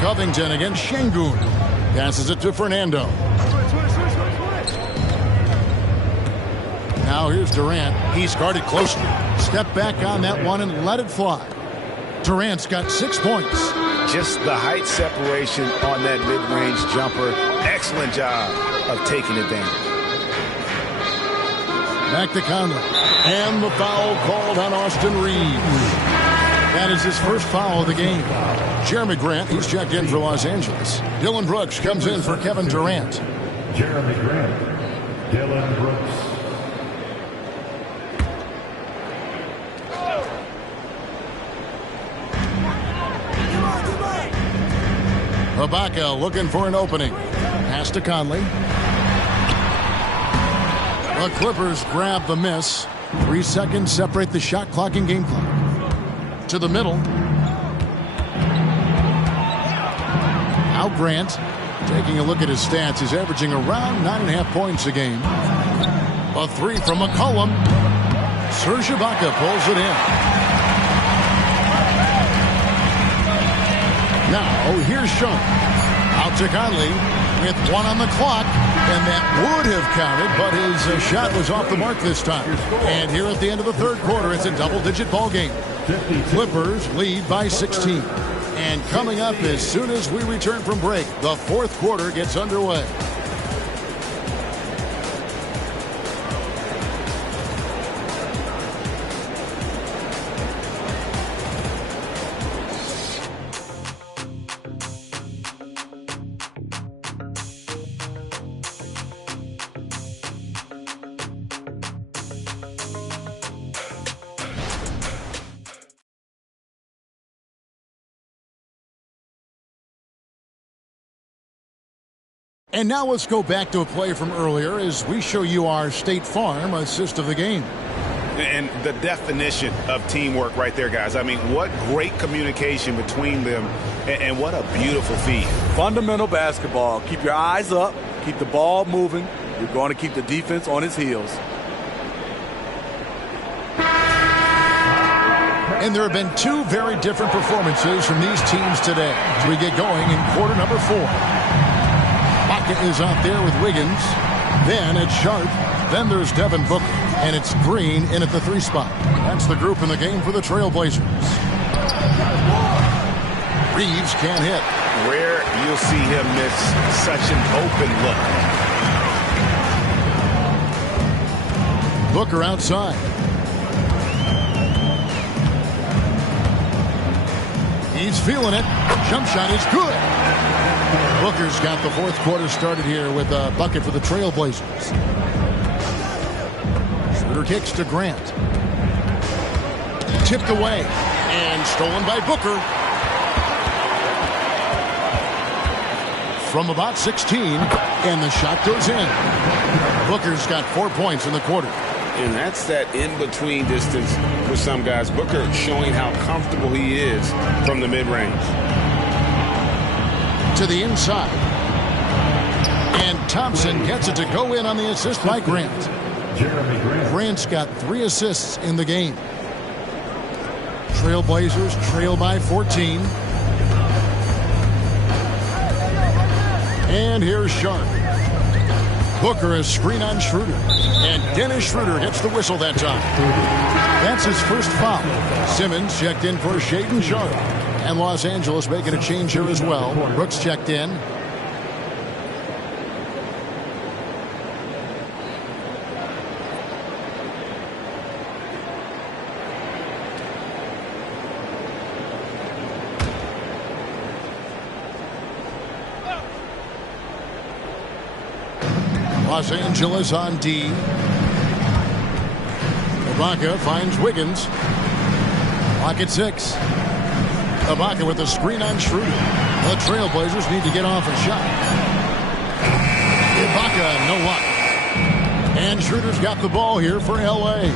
Covington against Şengün. Passes it to Fernando. Now here's Durant. He's guarded closely. Step back on that one and let it fly. Durant's got 6 points. Just the height separation on that mid-range jumper. Excellent job of taking advantage. Back to Conley. And the foul called on Austin Reeves. That is his first foul of the game. Jeremy Grant, he's checked in for Los Angeles. Dylan Brooks comes in for Kevin Durant. Jeremy Grant. Dylan Brooks. Ibaka looking for an opening. Pass to Conley. The Clippers grab the miss. 3 seconds separate the shot clock and game clock. To the middle. Now Grant, taking a look at his stats, he's averaging around 9.5 points a game. A 3 from McCollum. Serge Ibaka pulls it in. Now here's Sean. Out to Conley with 1 on the clock, and that would have counted, but his shot was off the mark this time. And here at the end of the third quarter, it's a double-digit ball game. Clippers lead by 16. And coming up as soon as we return from break, the fourth quarter gets underway. And now let's go back to a play from earlier as we show you our State Farm assist of the game. And the definition of teamwork right there, guys. I mean, what great communication between them, and what a beautiful feed. Fundamental basketball. Keep your eyes up. Keep the ball moving. You're going to keep the defense on its heels. And there have been two very different performances from these teams today as we get going in quarter number 4. Bucket is out there with Wiggins. Then it's Sharp. Then there's Devin Booker. And it's Green in at the 3 spot. That's the group in the game for the Trailblazers. Reeves can't hit. Rare you'll see him miss such an open look. Booker outside. He's feeling it. Jump shot is good. Booker's got the fourth quarter started here with a bucket for the Trailblazers. Schroeder kicks to Grant. Tipped away and stolen by Booker. From about 16, and the shot goes in. Booker's got 4 points in the quarter. And that's that in-between distance for some guys. Booker showing how comfortable he is from the mid-range. To the inside. And Thompson gets it to go in on the assist by Grant. Grant's got 3 assists in the game. Trailblazers trail by 14. And here's Sharp. Booker is screen on Schroeder. And Dennis Schroeder gets the whistle that time. That's his first foul. Simmons checked in for Shaedon Sharp. And Los Angeles making a change here as well. Brooks checked in. Los Angeles on D. Ibaka finds Wiggins. Clock at 6. Ibaka with a screen on Schroeder. The Trailblazers need to get off a shot. Ibaka, no luck. And Schroeder's got the ball here for L.A.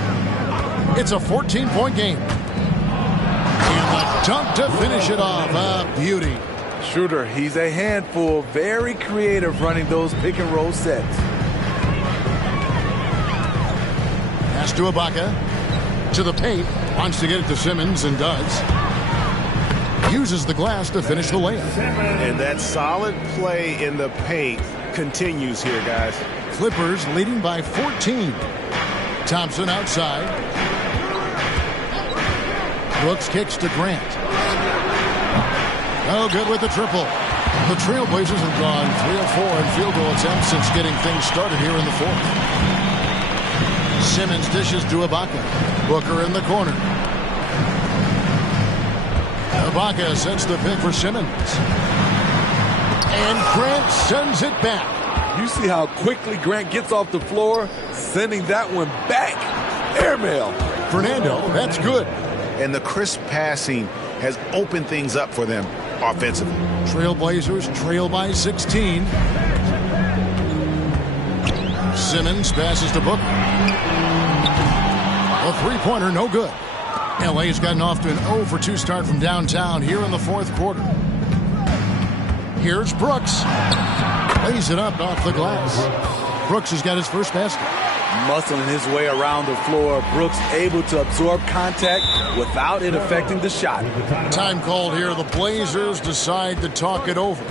It's a 14-point game. And the dunk to finish it off. A beauty. Schroeder, he's a handful. Very creative running those pick and roll sets. Pass to Ibaka. To the paint. Wants to get it to Simmons and does. Uses the glass to finish the layup. And that solid play in the paint continues here, guys. Clippers leading by 14. Thompson outside. Brooks kicks to Grant. No good with the triple. The Trailblazers have gone 3 of 4 in field goal attempts since getting things started here in the fourth. Simmons dishes to Ibaka. Booker in the corner. Ibaka sets the pick for Simmons. And Grant sends it back. You see how quickly Grant gets off the floor, sending that one back. Airmail. Fernando, that's good. And the crisp passing has opened things up for them offensively. Trailblazers trail by 16. Simmons passes to Booker. A three-pointer, no good. LA's gotten off to an 0 for 2 start from downtown here in the fourth quarter. Here's Brooks. Lays it up off the glass. Brooks has got his first basket. Muscling his way around the floor. Brooks able to absorb contact without it affecting the shot. Time called here. The Blazers decide to talk it over.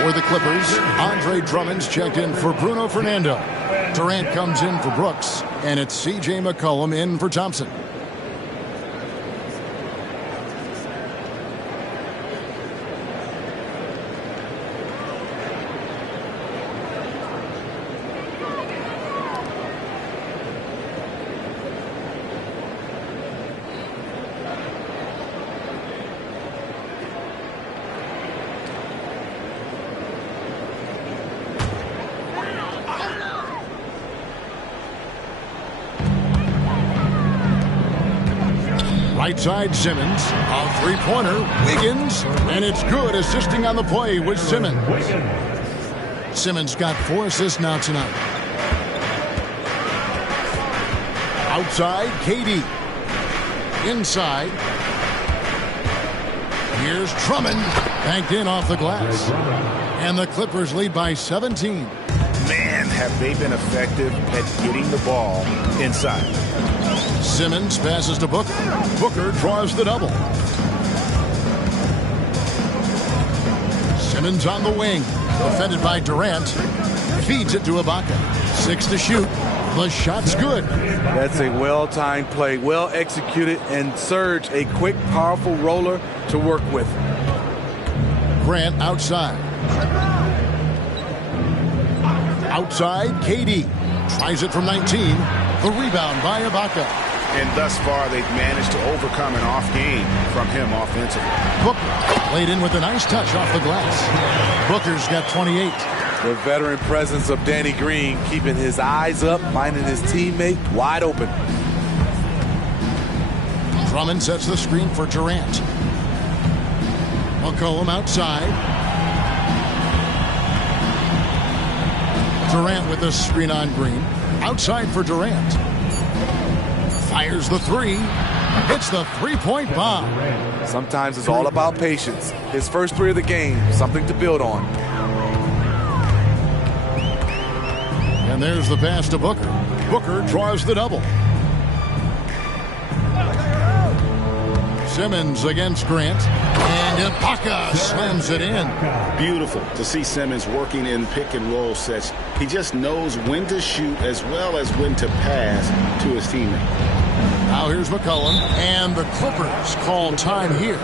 For the Clippers, Andre Drummond's checked in for Bruno Fernando. Durant comes in for Brooks, and it's C.J. McCollum in for Thompson. Right side Simmons, a three-pointer, Wiggins, and it's good. Assisting on the play was Simmons. Simmons got 4 assists now tonight. Outside, KD. Inside. Here's Drummond, banked in off the glass. And the Clippers lead by 17. Man, have they been effective at getting the ball inside. Simmons passes to Booker. Booker draws the double. Simmons on the wing. Defended by Durant. Feeds it to Ibaka. 6 to shoot. The shot's good. That's a well-timed play, well executed, and Serge, a quick, powerful roller to work with. Grant outside. Outside, KD. Tries it from 19. The rebound by Ibaka. And thus far, they've managed to overcome an off game from him offensively. Booker laid in with a nice touch off the glass. Booker's got 28. The veteran presence of Danny Green keeping his eyes up, finding his teammate wide open. Drummond sets the screen for Durant. McCollum outside. Durant with the screen on Green. Outside for Durant. Fires the three. Hits the three-point bomb. Sometimes it's all about patience. His first 3 of the game, something to build on. And there's the pass to Booker. Booker draws the double. Simmons against Grant. And Ibaka slams it in. Beautiful to see Simmons working in pick and roll sets. He just knows when to shoot as well as when to pass to his teammate. Now here's McCollum, and the Clippers call time here.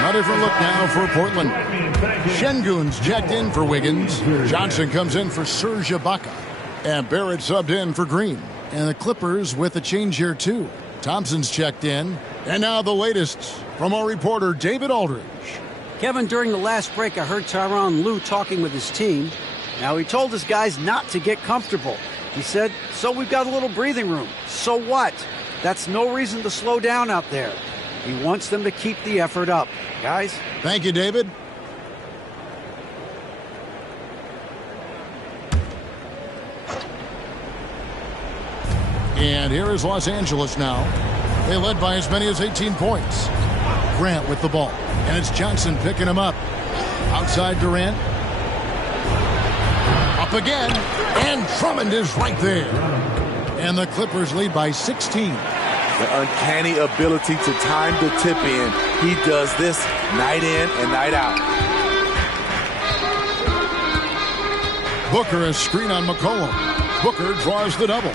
A different look now for Portland. Şengün's checked in for Wiggins. Johnson comes in for Serge Ibaka. And Barrett subbed in for Green. And the Clippers with a change here, too. Thompson's checked in. And now the latest from our reporter, David Aldridge. Kevin, during the last break, I heard Tyronn Lue talking with his team. Now, he told his guys not to get comfortable. He said, so we've got a little breathing room. So what? That's no reason to slow down out there. He wants them to keep the effort up. Guys? Thank you, David. And here is Los Angeles now. They led by as many as 18 points. Grant with the ball. And it's Johnson picking him up. Outside Durant. A Up again, and Drummond is right there. And the Clippers lead by 16. The uncanny ability to time the tip in. He does this night in and night out. Booker a screen on McCollum. Booker draws the double.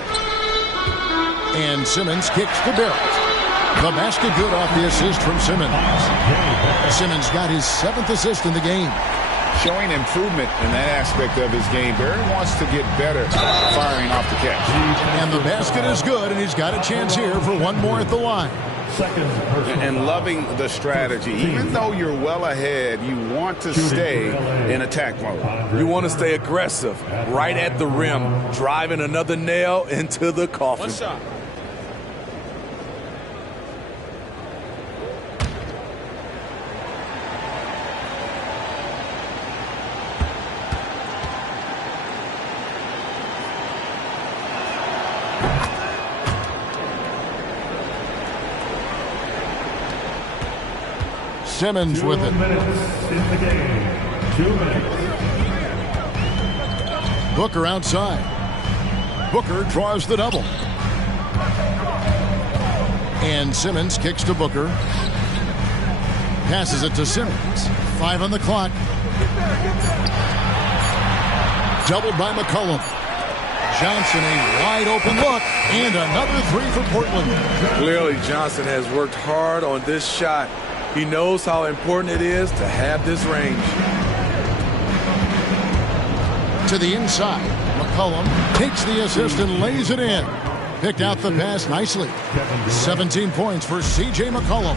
And Simmons kicks to Barrett. The basket good off the assist from Simmons. Simmons got his 7th assist in the game. Showing improvement in that aspect of his game. Barrett wants to get better firing off the catch. And the basket is good, and he's got a chance here for one more at the line. And loving the strategy. Even though you're well ahead, you want to stay in attack mode. You want to stay aggressive, right at the rim, driving another nail into the coffin. One shot. Simmons with it. 2 minutes in the game. 2 minutes. Booker outside. Booker draws the double. And Simmons kicks to Booker. Passes it to Simmons. 5 on the clock. Doubled by McCollum. Johnson a wide open look. And another 3 for Portland. Clearly Johnson has worked hard on this shot. He knows how important it is to have this range. To the inside. McCollum takes the assist and lays it in. Picked out the pass nicely. 17 points for C.J. McCollum.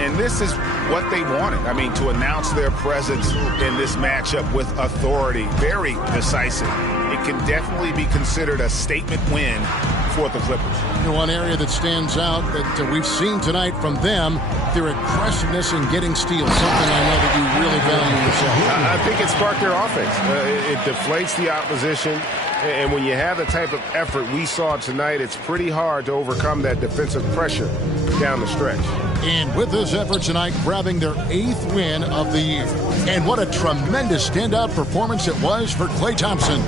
And this is what they wanted. I mean, to announce their presence in this matchup with authority. Very decisive. It can definitely be considered a statement win for the Clippers. One area that stands out that we've seen tonight from them, their aggressiveness in getting steals, something I know that you really value yourself. I think it sparked their offense. It deflates the opposition, and when you have the type of effort we saw tonight, it's pretty hard to overcome that defensive pressure down the stretch. And with this effort tonight, grabbing their 8th win of the year. And what a tremendous standout performance it was for Klay Thompson.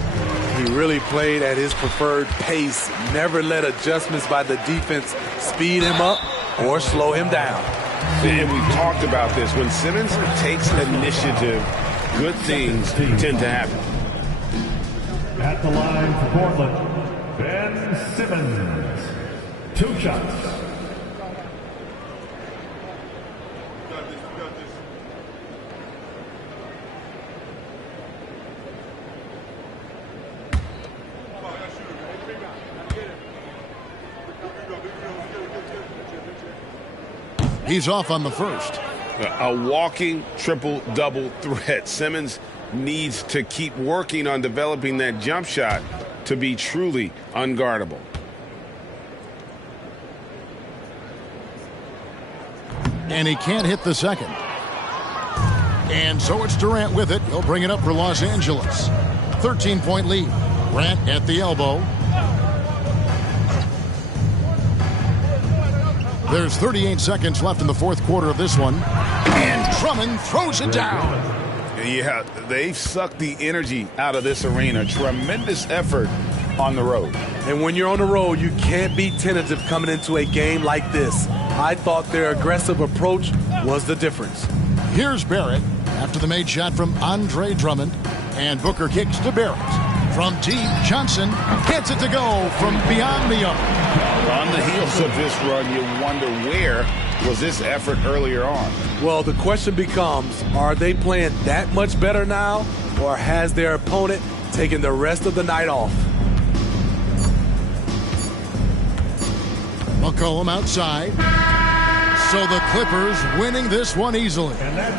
He really played at his preferred pace, never let adjustments by the defense speed him up or slow him down. And we've talked about this. When Simmons takes initiative, good things tend to happen. At the line for Portland, Ben Simmons. 2 shots. He's off on the first. A walking triple-double threat. Simmons needs to keep working on developing that jump shot to be truly unguardable. And he can't hit the second. And so it's Durant with it. He'll bring it up for Los Angeles. 13-point lead. Durant at the elbow. There's 38 seconds left in the 4th quarter of this one. And Drummond throws it down. Yeah, they've sucked the energy out of this arena. Tremendous effort on the road. And when you're on the road, you can't be tentative coming into a game like this. I thought their aggressive approach was the difference. Here's Barrett after the made shot from Andre Drummond. And Booker kicks to Barrett. From deep, Johnson gets it to go from beyond the arc. On the heels of this run, you wonder where was this effort earlier on? Well, the question becomes, are they playing that much better now, or has their opponent taken the rest of the night off? McCollum outside. So the Clippers winning this one easily.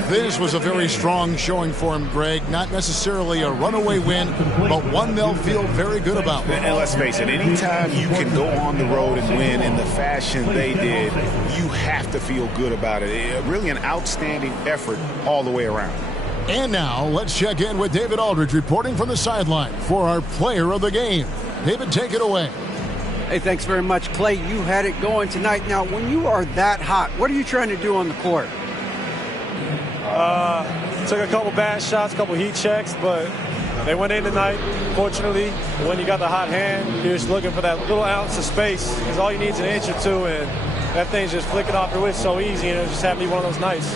This was a very strong showing for him, Greg. Not necessarily a runaway win, but one they'll feel very good about. And let's face it, anytime you can go on the road and win in the fashion they did, you have to feel good about it. Really an outstanding effort all the way around. And now let's check in with David Aldridge reporting from the sideline for our player of the game. David, take it away. Hey, thanks very much, Klay. You had it going tonight. Now, when you are that hot, what are you trying to do on the court? Took a couple bad shots, a couple heat checks, but They went in tonight. Fortunately, when you got the hot hand, you're just looking for that little ounce of space because all you need is an inch or two, and that thing's just flicking off the wrist so easy, and it just happened to be one of those nights.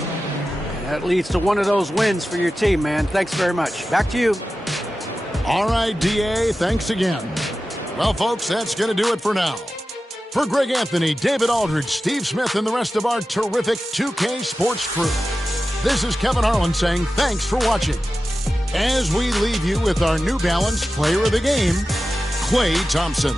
That leads to one of those wins for your team, man. Thanks very much. Back to you. All right, DA, thanks again. Well, folks, that's going to do it for now. For Greg Anthony, David Aldridge, Steve Smith, and the rest of our terrific 2K Sports crew, this is Kevin Harlan saying thanks for watching. As we leave you with our New Balance Player of the Game, Klay Thompson.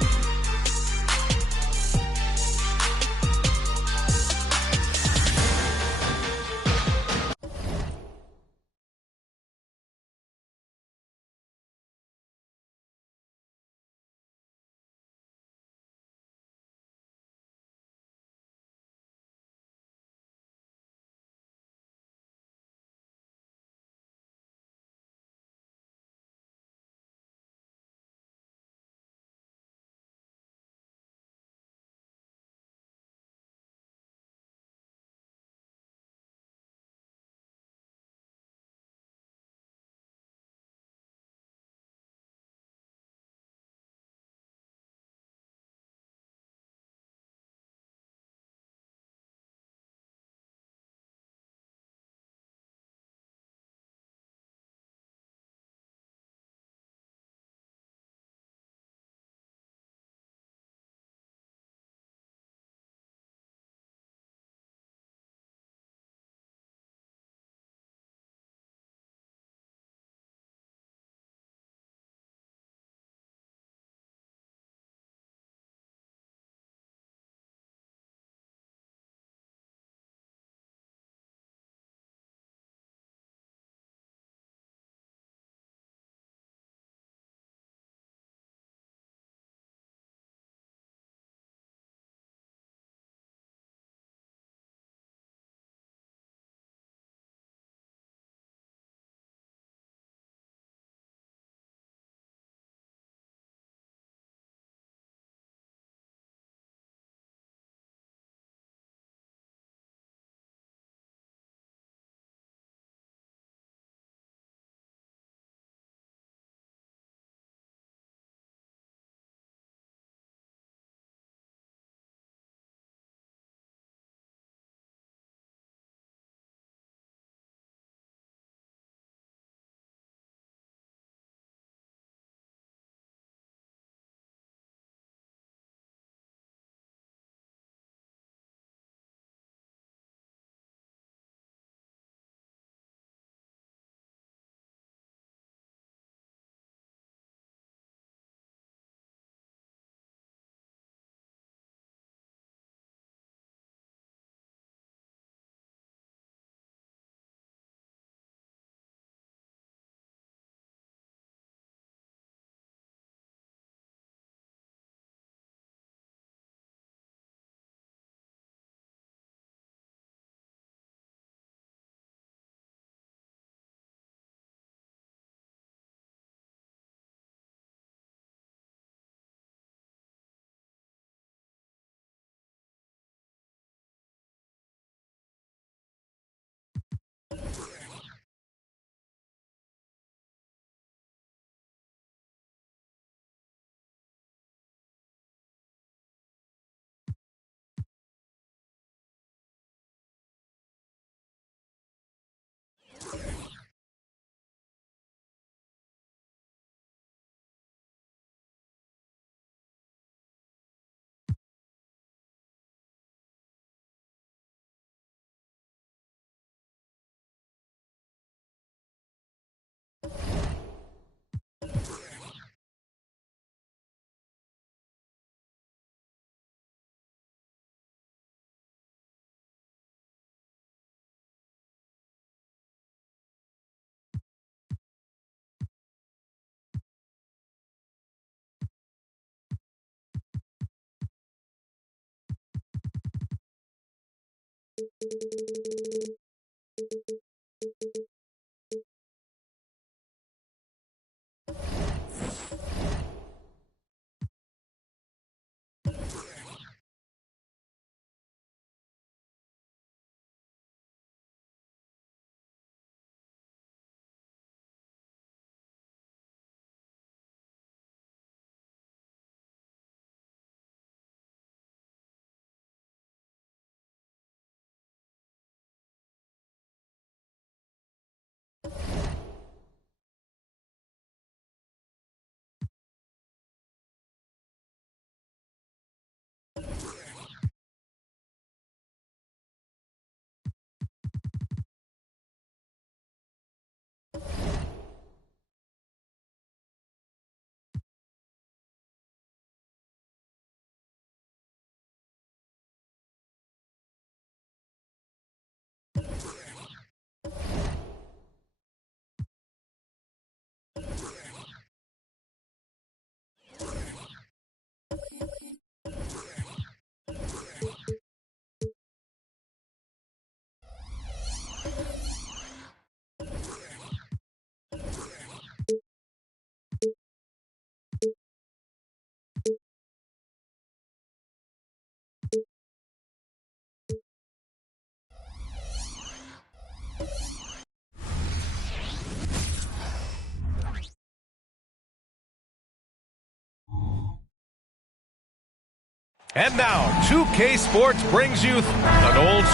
And now, 2K Sports brings you an old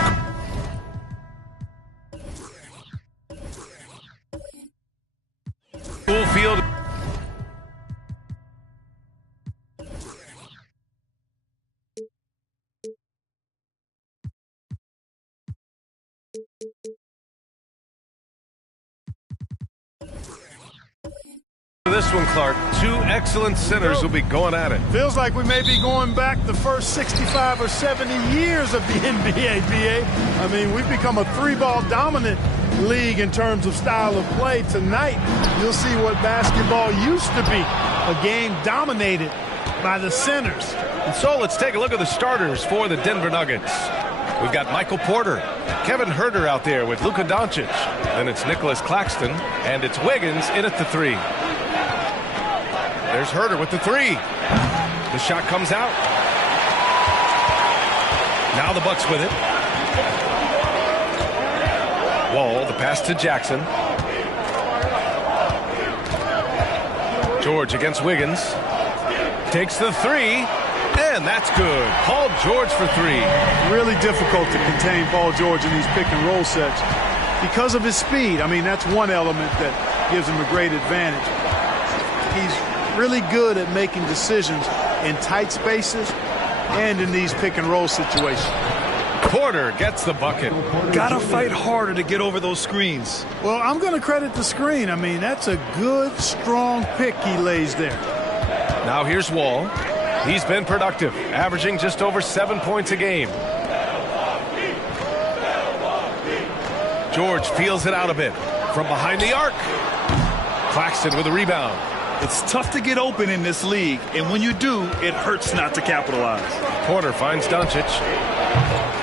school field. This one, Clark, two excellent centers will be going at it. Feels like we may be going back the first 65 or 70 years of the NBA, BA. I mean, we've become a three-ball dominant league in terms of style of play. Tonight, you'll see what basketball used to be, a game dominated by the centers. And so let's take a look at the starters for the Denver Nuggets. We've got Michael Porter, Kevin Huerter out there with Luka Doncic. Then it's Nicholas Claxton, and it's Wiggins in at the three. There's Huerter with the three. The shot comes out. Now the Bucks with it. Wall, the pass to Jackson. George against Wiggins. Takes the three, and that's good. Paul George for three. Really difficult to contain Paul George in these pick and roll sets because of his speed. I mean, that's one element that gives him a great advantage. He's really good at making decisions in tight spaces and in these pick and roll situations. Porter gets the bucket. Gotta fight harder to get over those screens. Well, I'm going to credit the screen. I mean, that's a good, strong pick he lays there. Now here's Wall. He's been productive, averaging just over 7 points a game. George feels it out a bit from behind the arc. Claxton with a rebound. It's tough to get open in this league, and when you do, it hurts not to capitalize. Porter finds Doncic.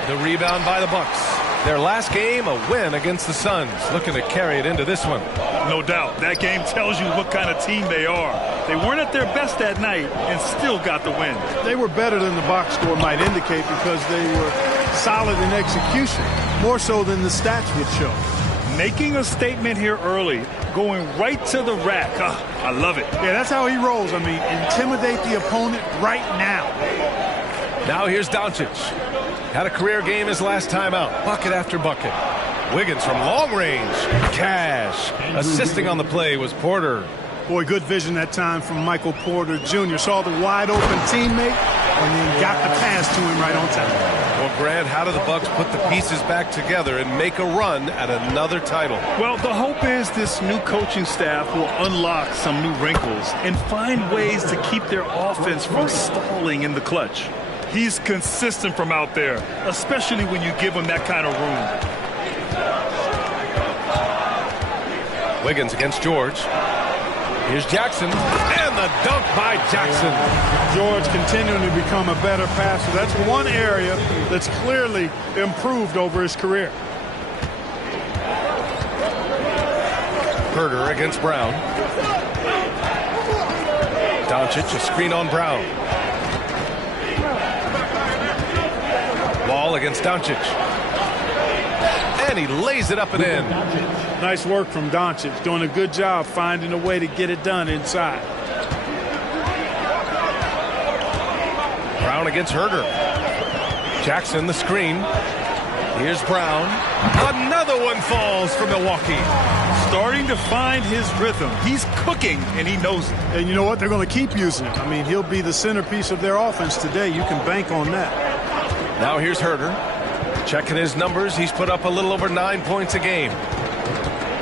The rebound by the Bucks. Their last game, a win against the Suns. Looking to carry it into this one. No doubt. That game tells you what kind of team they are. They weren't at their best that night and still got the win. They were better than the box score might indicate because they were solid in execution, more so than the stats would show. Making a statement here early, going right to the rack. I love it. Yeah, that's how he rolls. I mean, intimidate the opponent right now. Now here's Doncic. Had a career game his last time out. Bucket after bucket. Wiggins from long range. Cash. Assisting on the play was Porter. Boy, good vision that time from Michael Porter Jr. Saw the wide open teammate and then got the pass to him right on time. Well, Grant, how do the Bucks put the pieces back together and make a run at another title? Well, the hope is this new coaching staff will unlock some new wrinkles and find ways to keep their offense from stalling in the clutch. He's consistent from out there, especially when you give him that kind of room. Wiggins against George. Here's Jackson, and the dunk by Jackson. George continuing to become a better passer. That's one area that's clearly improved over his career. Huerter against Brown. Doncic, a screen on Brown. Wall against Doncic. And he lays it up and in. Nice work from Doncic. Doing a good job finding a way to get it done inside. Brown against Huerter. Jackson the screen. Here's Brown. Another one falls from Milwaukee. Starting to find his rhythm. He's cooking, and he knows it. And you know what? They're going to keep using it. I mean, he'll be the centerpiece of their offense today. You can bank on that. Now here's Huerter. Checking his numbers. He's put up a little over 9 points a game.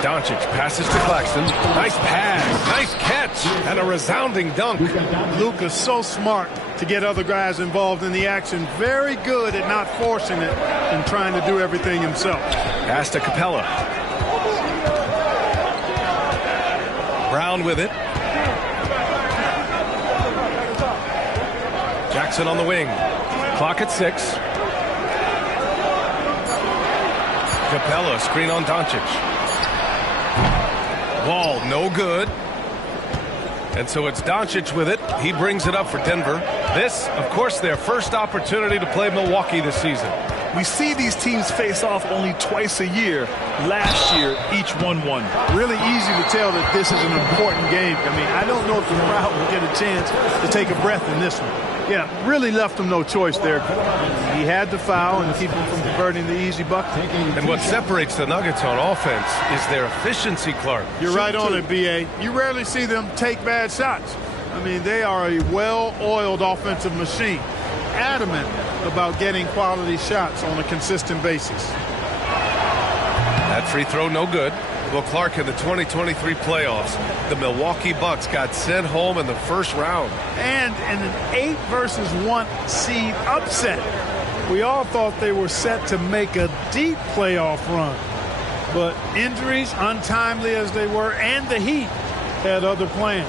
Doncic passes to Claxton. Nice pass, nice catch, and a resounding dunk. Luka's so smart to get other guys involved in the action. Very good at not forcing it and trying to do everything himself. Pass to Capella. Brown with it. Jackson on the wing. Clock at 6. Capella, screen on Doncic. Wall, no good. And so it's Doncic with it. He brings it up for Denver. This, of course, their first opportunity to play Milwaukee this season. We see these teams face off only twice a year. Last year, each won one. Really easy to tell that this is an important game. I mean, I don't know if the crowd will get a chance to take a breath in this one. Yeah, really left him no choice there. He had to foul and keep him from converting the easy bucket. And what separates the Nuggets on offense is their efficiency, Clark. You're right on it, B.A. You rarely see them take bad shots. I mean, they are a well-oiled offensive machine. Adamant about getting quality shots on a consistent basis. That free throw no good. Well, Clark, in the 2023 playoffs, the Milwaukee Bucks got sent home in the first round. And in an 8-1 seed upset. We all thought they were set to make a deep playoff run. But injuries, untimely as they were, and the Heat had other plans.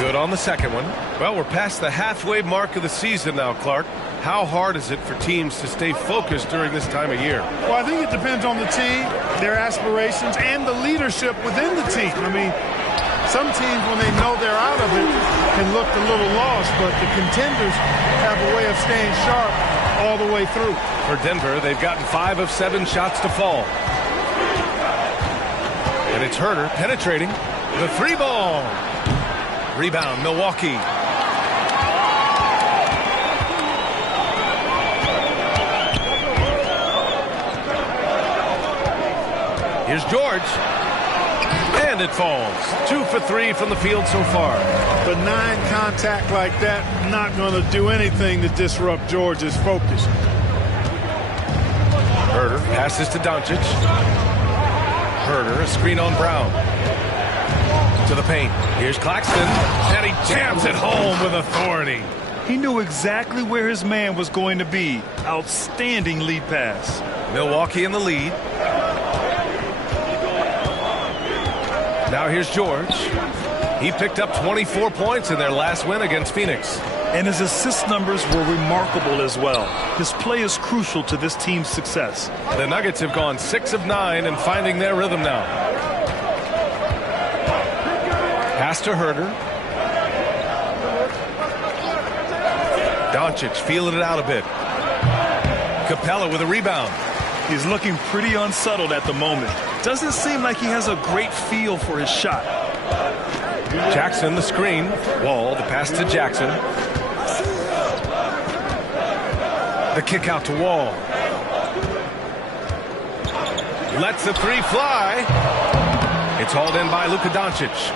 Good on the second one. Well, we're past the halfway mark of the season now, Clark. How hard is it for teams to stay focused during this time of year? Well, I think it depends on the team, their aspirations, and the leadership within the team. I mean, some teams, when they know they're out of it, can look a little lost, but the contenders have a way of staying sharp all the way through. For Denver, they've gotten 5 of 7 shots to fall. And it's Herter penetrating the 3-ball. Rebound, Milwaukee. Here's George. And it falls. 2 for 3 from the field so far. Benign contact like that, not going to do anything to disrupt George's focus. Herter passes to Doncic. Herter, a screen on Brown. To the paint. Here's Claxton. And he jams it home with authority. He knew exactly where his man was going to be. Outstanding lead pass. Milwaukee in the lead. Now here's George. He picked up 24 points in their last win against Phoenix. And his assist numbers were remarkable as well. His play is crucial to this team's success. The Nuggets have gone 6 of 9 and finding their rhythm now. Pass to Herter. Doncic feeling it out a bit. Capella with a rebound. He's looking pretty unsettled at the moment. Doesn't seem like he has a great feel for his shot. Jackson the screen. Wall the pass to Jackson. The kick out to Wall. Lets the 3 fly. It's hauled in by Luka Doncic.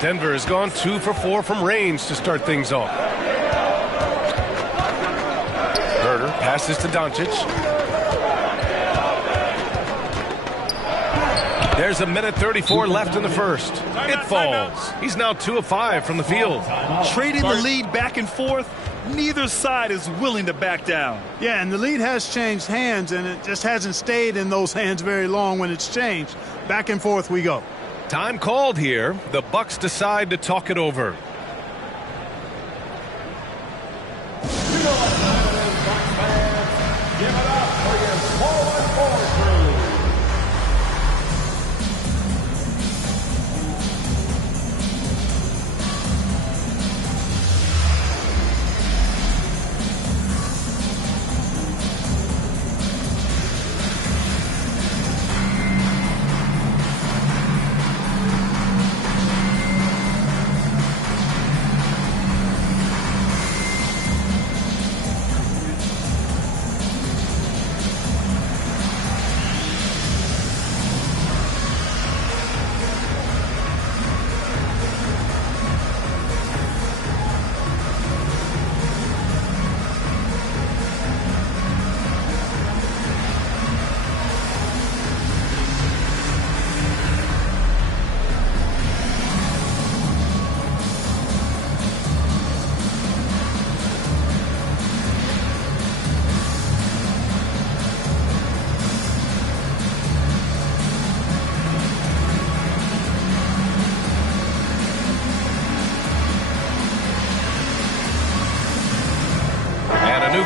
Denver has gone 2 for 4 from range to start things off. Herter passes to Doncic. There's a minute 34 left in the first. It falls. He's now 2 of 5 from the field. Trading the lead back and forth, neither side is willing to back down. Yeah, and the lead has changed hands, and it just hasn't stayed in those hands very long when it's changed. Back and forth we go. Time called here. The Bucks decide to talk it over. Give it up for your forward crew.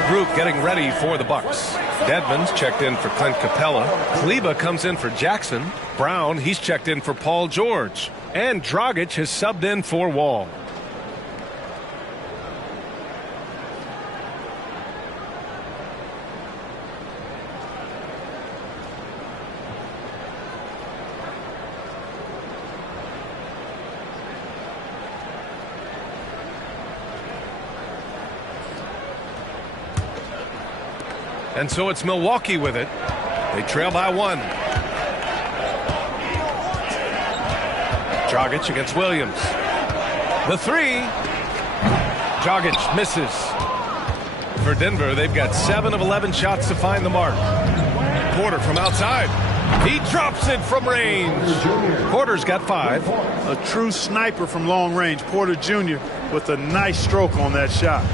group getting ready for the Bucks. Dedmon's checked in for Clint Capella. Kleba comes in for Jackson. Brown, he's checked in for Paul George. And Dragic has subbed in for Wall. And so it's Milwaukee with it. They trail by 1. Dragic against Williams. The 3. Dragic misses. For Denver, they've got 7 of 11 shots to find the mark. Porter from outside. He drops it from range. Porter's got 5. A true sniper from long range. Porter Jr. with a nice stroke on that shot.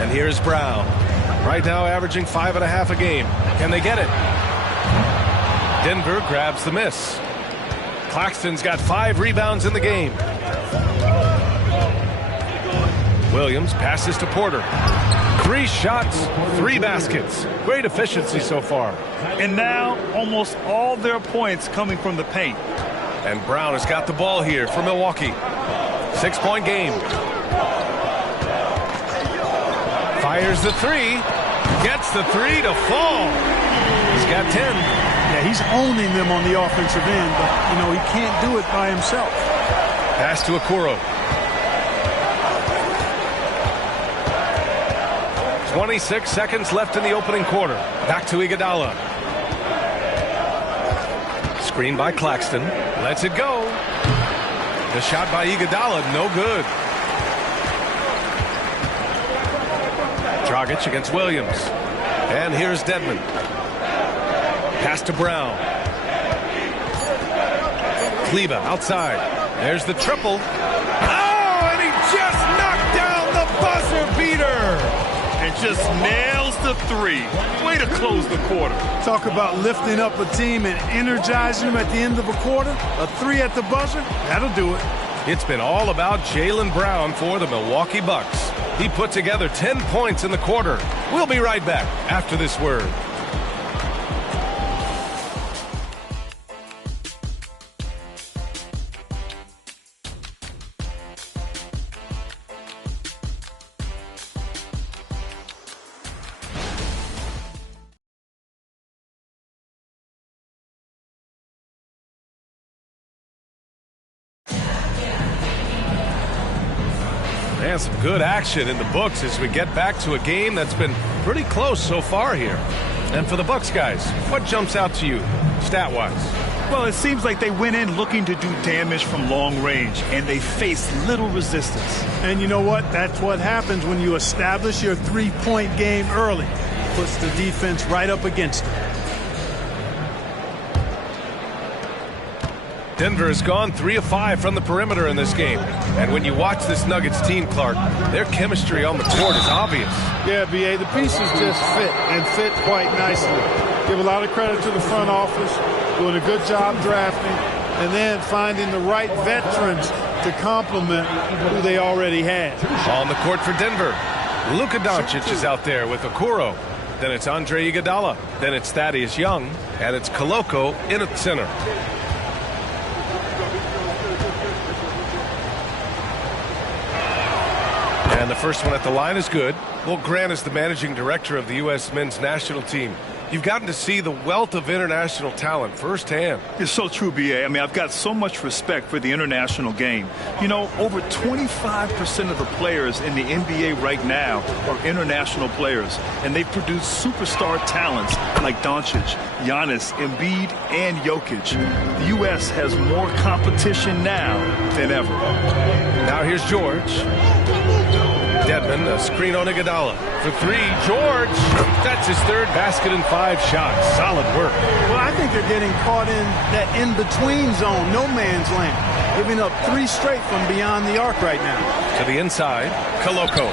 And here's Brown. Right now averaging 5.5 a game. Can they get it? Denver grabs the miss. Claxton's got 5 rebounds in the game. Williams passes to Porter. 3 shots, 3 baskets. Great efficiency so far. And now almost all their points coming from the paint. And Brown has got the ball here for Milwaukee. 6-point game. Fires the 3. Gets the 3 to fall. He's got 10. Yeah, he's owning them on the offensive end, but, you know, he can't do it by himself. Pass to Okoro. 26 seconds left in the opening quarter. Back to Iguodala. Screen by Claxton. Lets it go. The shot by Iguodala, no good. Dragic against Williams. And here's Dedmon. Pass to Brown. Kleba outside. There's the triple. Oh, and he just knocked down the buzzer beater. And just nails the 3. Way to close the quarter. Talk about lifting up a team and energizing them at the end of a quarter. A 3 at the buzzer, that'll do it. It's been all about Jaylen Brown for the Milwaukee Bucks. He put together 10 points in the quarter. We'll be right back after this word. And some good action in the books as we get back to a game that's been pretty close so far here. And for the Bucks guys, what jumps out to you stat-wise? Well, it seems like they went in looking to do damage from long range, and they faced little resistance. And you know what? That's what happens when you establish your 3-point game early. Puts the defense right up against it. Denver has gone 3 of 5 from the perimeter in this game. And when you watch this Nuggets team, Clark, their chemistry on the court is obvious. Yeah, B.A., the pieces just fit, and fit quite nicely. Give a lot of credit to the front office, doing a good job drafting, and then finding the right veterans to complement who they already had. On the court for Denver, Luka Doncic is out there with Okoro. Then it's Andre Iguodala. Then it's Thaddeus Young. And it's Koloko in at center. And the first one at the line is good. Well, Grant is the managing director of the U.S. men's national team. You've gotten to see the wealth of international talent firsthand. It's so true, B.A. I mean, I've got so much respect for the international game. You know, over 25% of the players in the NBA right now are international players, and they've produced superstar talents like Doncic, Giannis, Embiid, and Jokic. The U.S. has more competition now than ever. Now here's George. Dedmon, a screen on Iguodala. For 3, George. That's his 3rd basket and 5 shots. Solid work. Well, I think they're getting caught in that in-between zone, no man's land. Giving up 3 straight from beyond the arc right now. To the inside, Koloko.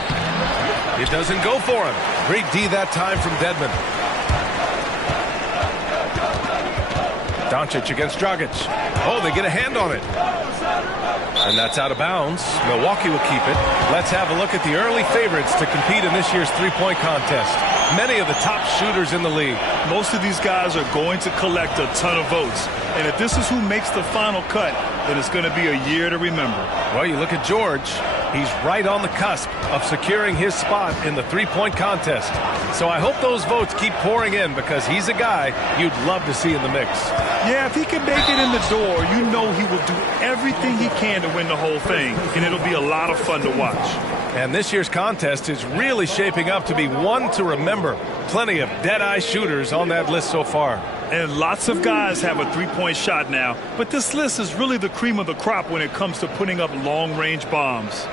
It doesn't go for him. Great D that time from Dedmon. Doncic against Dragic. Oh, they get a hand on it. And that's out of bounds. Milwaukee will keep it. Let's have a look at the early favorites to compete in this year's three-point contest. Many of the top shooters in the league. Most of these guys are going to collect a ton of votes. And if this is who makes the final cut, then it's going to be a year to remember. Well, you look at George. He's right on the cusp of securing his spot in the three-point contest. So I hope those votes keep pouring in because he's a guy you'd love to see in the mix. Yeah, if he can make it in the door, you know he will do everything he can to win the whole thing. And it'll be a lot of fun to watch. And this year's contest is really shaping up to be one to remember. Plenty of dead-eye shooters on that list so far. And lots of guys have a three-point shot now. But this list is really the cream of the crop when it comes to putting up long-range bombs.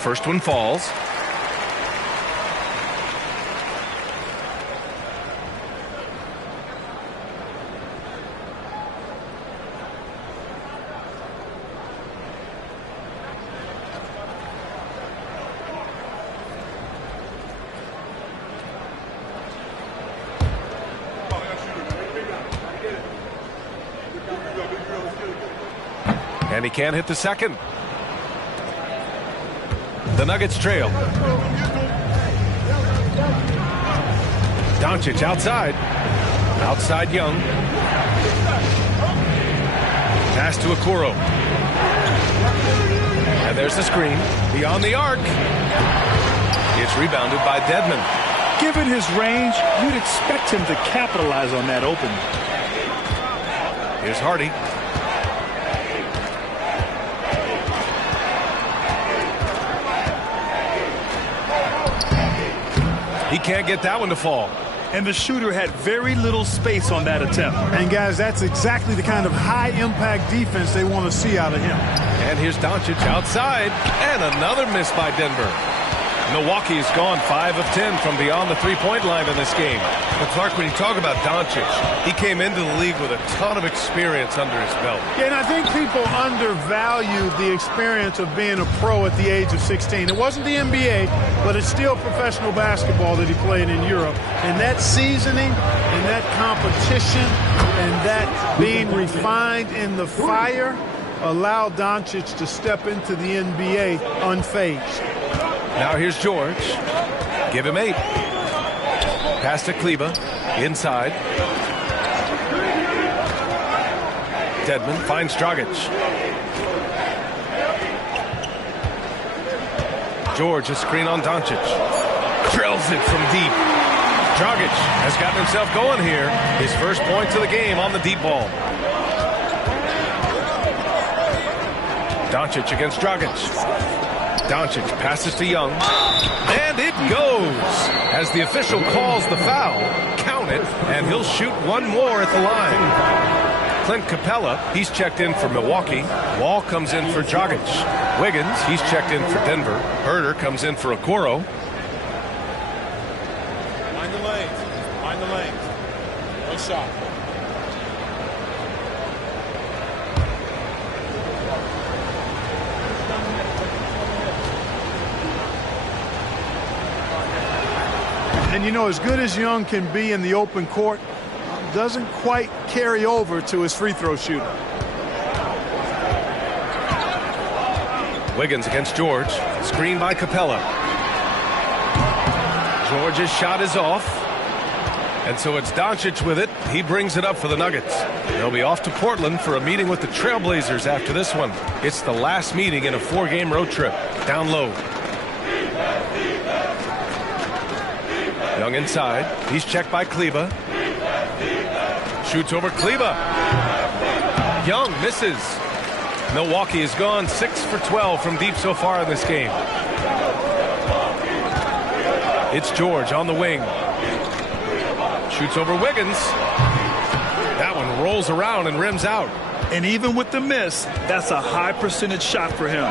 First one falls. And he can't hit the second. The Nuggets trail. Doncic outside. Outside Young. Pass to Okoro. And there's the screen. Beyond the arc. It's rebounded by Dedmon. Given his range, you'd expect him to capitalize on that opening. Here's Hardy. He can't get that one to fall. And the shooter had very little space on that attempt. And guys, that's exactly the kind of high-impact defense they want to see out of him. And here's Doncic outside. And another miss by Denver. Milwaukee's gone 5 of 10 from beyond the three-point line in this game. But Clark, when you talk about Doncic, he came into the league with a ton of experience under his belt. Yeah, and I think people undervalue the experience of being a pro at the age of 16. It wasn't the NBA, but it's still professional basketball that he played in Europe. And that seasoning and that competition and that being refined in the fire allowed Doncic to step into the NBA unfazed. Now here's George. Give him 8. Pass to Kleba. Inside. Dedmon finds Dragic. George, a screen on Doncic. Drills it from deep. Dragic has gotten himself going here. His first points of the game on the deep ball. Doncic against Dragic. Doncic passes to Young. And it goes. As the official calls the foul, count it, and he'll shoot one more at the line. Clint Capella, he's checked in for Milwaukee. Wall comes in for Dragic. Wiggins, he's checked in for Denver. Herder comes in for Okoro. Mind the lanes. Mind the lanes. No shot. And, you know, as good as Young can be in the open court, doesn't quite carry over to his free throw shooting. Wiggins against George. Screen by Capella. George's shot is off. And so it's Doncic with it. He brings it up for the Nuggets. They'll be off to Portland for a meeting with the Trailblazers after this one. It's the last meeting in a 4-game road trip. Down low. Young inside. He's checked by Kleba. Shoots over Kleba. Young misses. Milwaukee has gone 6 for 12 from deep so far in this game. It's George on the wing. Shoots over Wiggins. That one rolls around and rims out. And even with the miss, that's a high percentage shot for him.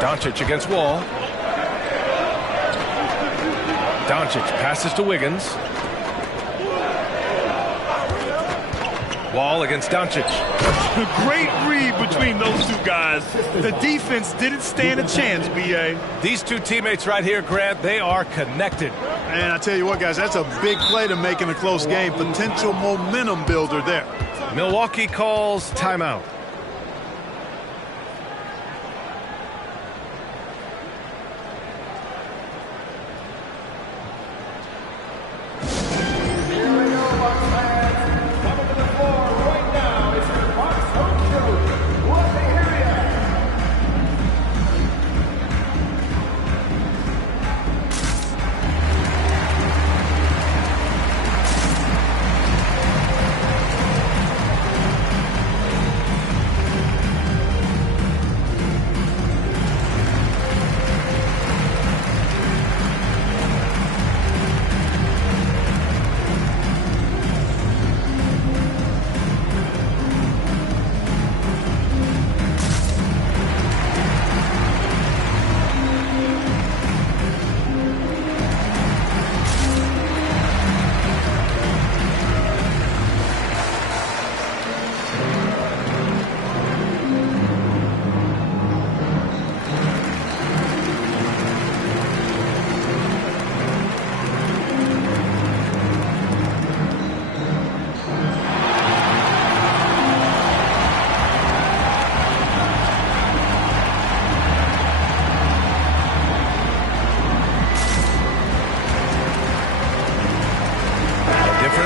Doncic against Wall. Doncic passes to Wiggins. Wall against Doncic. Great read between those two guys. The defense didn't stand a chance, B.A. These two teammates right here, Grant, they are connected. And I tell you what, guys, that's a big play to make in a close game. Potential momentum builder there. Milwaukee calls timeout.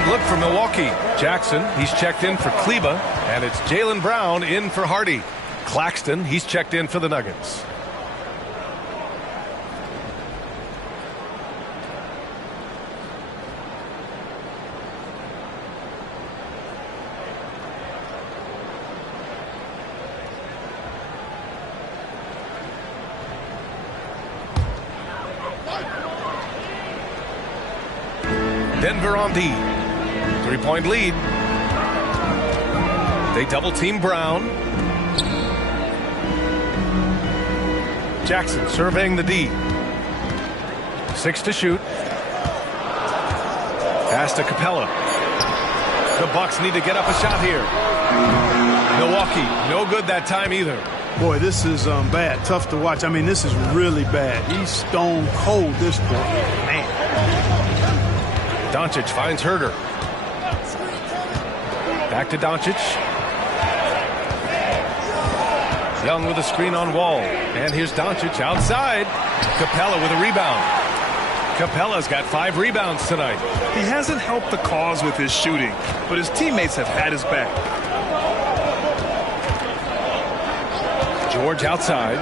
Look for Milwaukee. Jackson, he's checked in for Kleba, and it's Jaylen Brown in for Hardy. Claxton, he's checked in for the Nuggets. Denver on D. 3-point lead. They double team Brown. Jackson surveying the D. 6 to shoot. Pass to Capella. The Bucks need to get up a shot here. Milwaukee, no good that time either. Boy, this is bad. Tough to watch. I mean, this is really bad. He's stone cold this point. Man. Doncic finds Herder. Back to Doncic. Young with a screen on Wall. And here's Doncic outside. Capella with a rebound. Capella's got 5 rebounds tonight. He hasn't helped the cause with his shooting, but his teammates have had his back. George outside.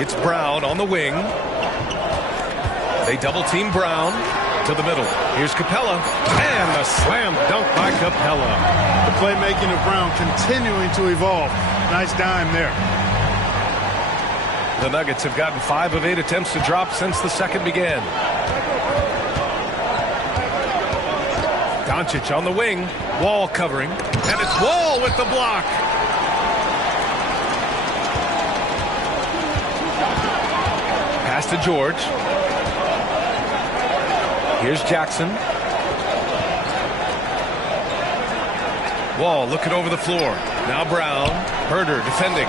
It's Brown on the wing. They double team Brown to the middle. Here's Capella. And a slam dunk by Capella. The playmaking of Brown continuing to evolve. Nice dime there. The Nuggets have gotten 5 of 8 attempts to drop since the second began. Doncic on the wing. Wall covering. And it's Wall with the block. Pass to George. Here's Jackson. Wall looking over the floor. Now Brown. Herder defending.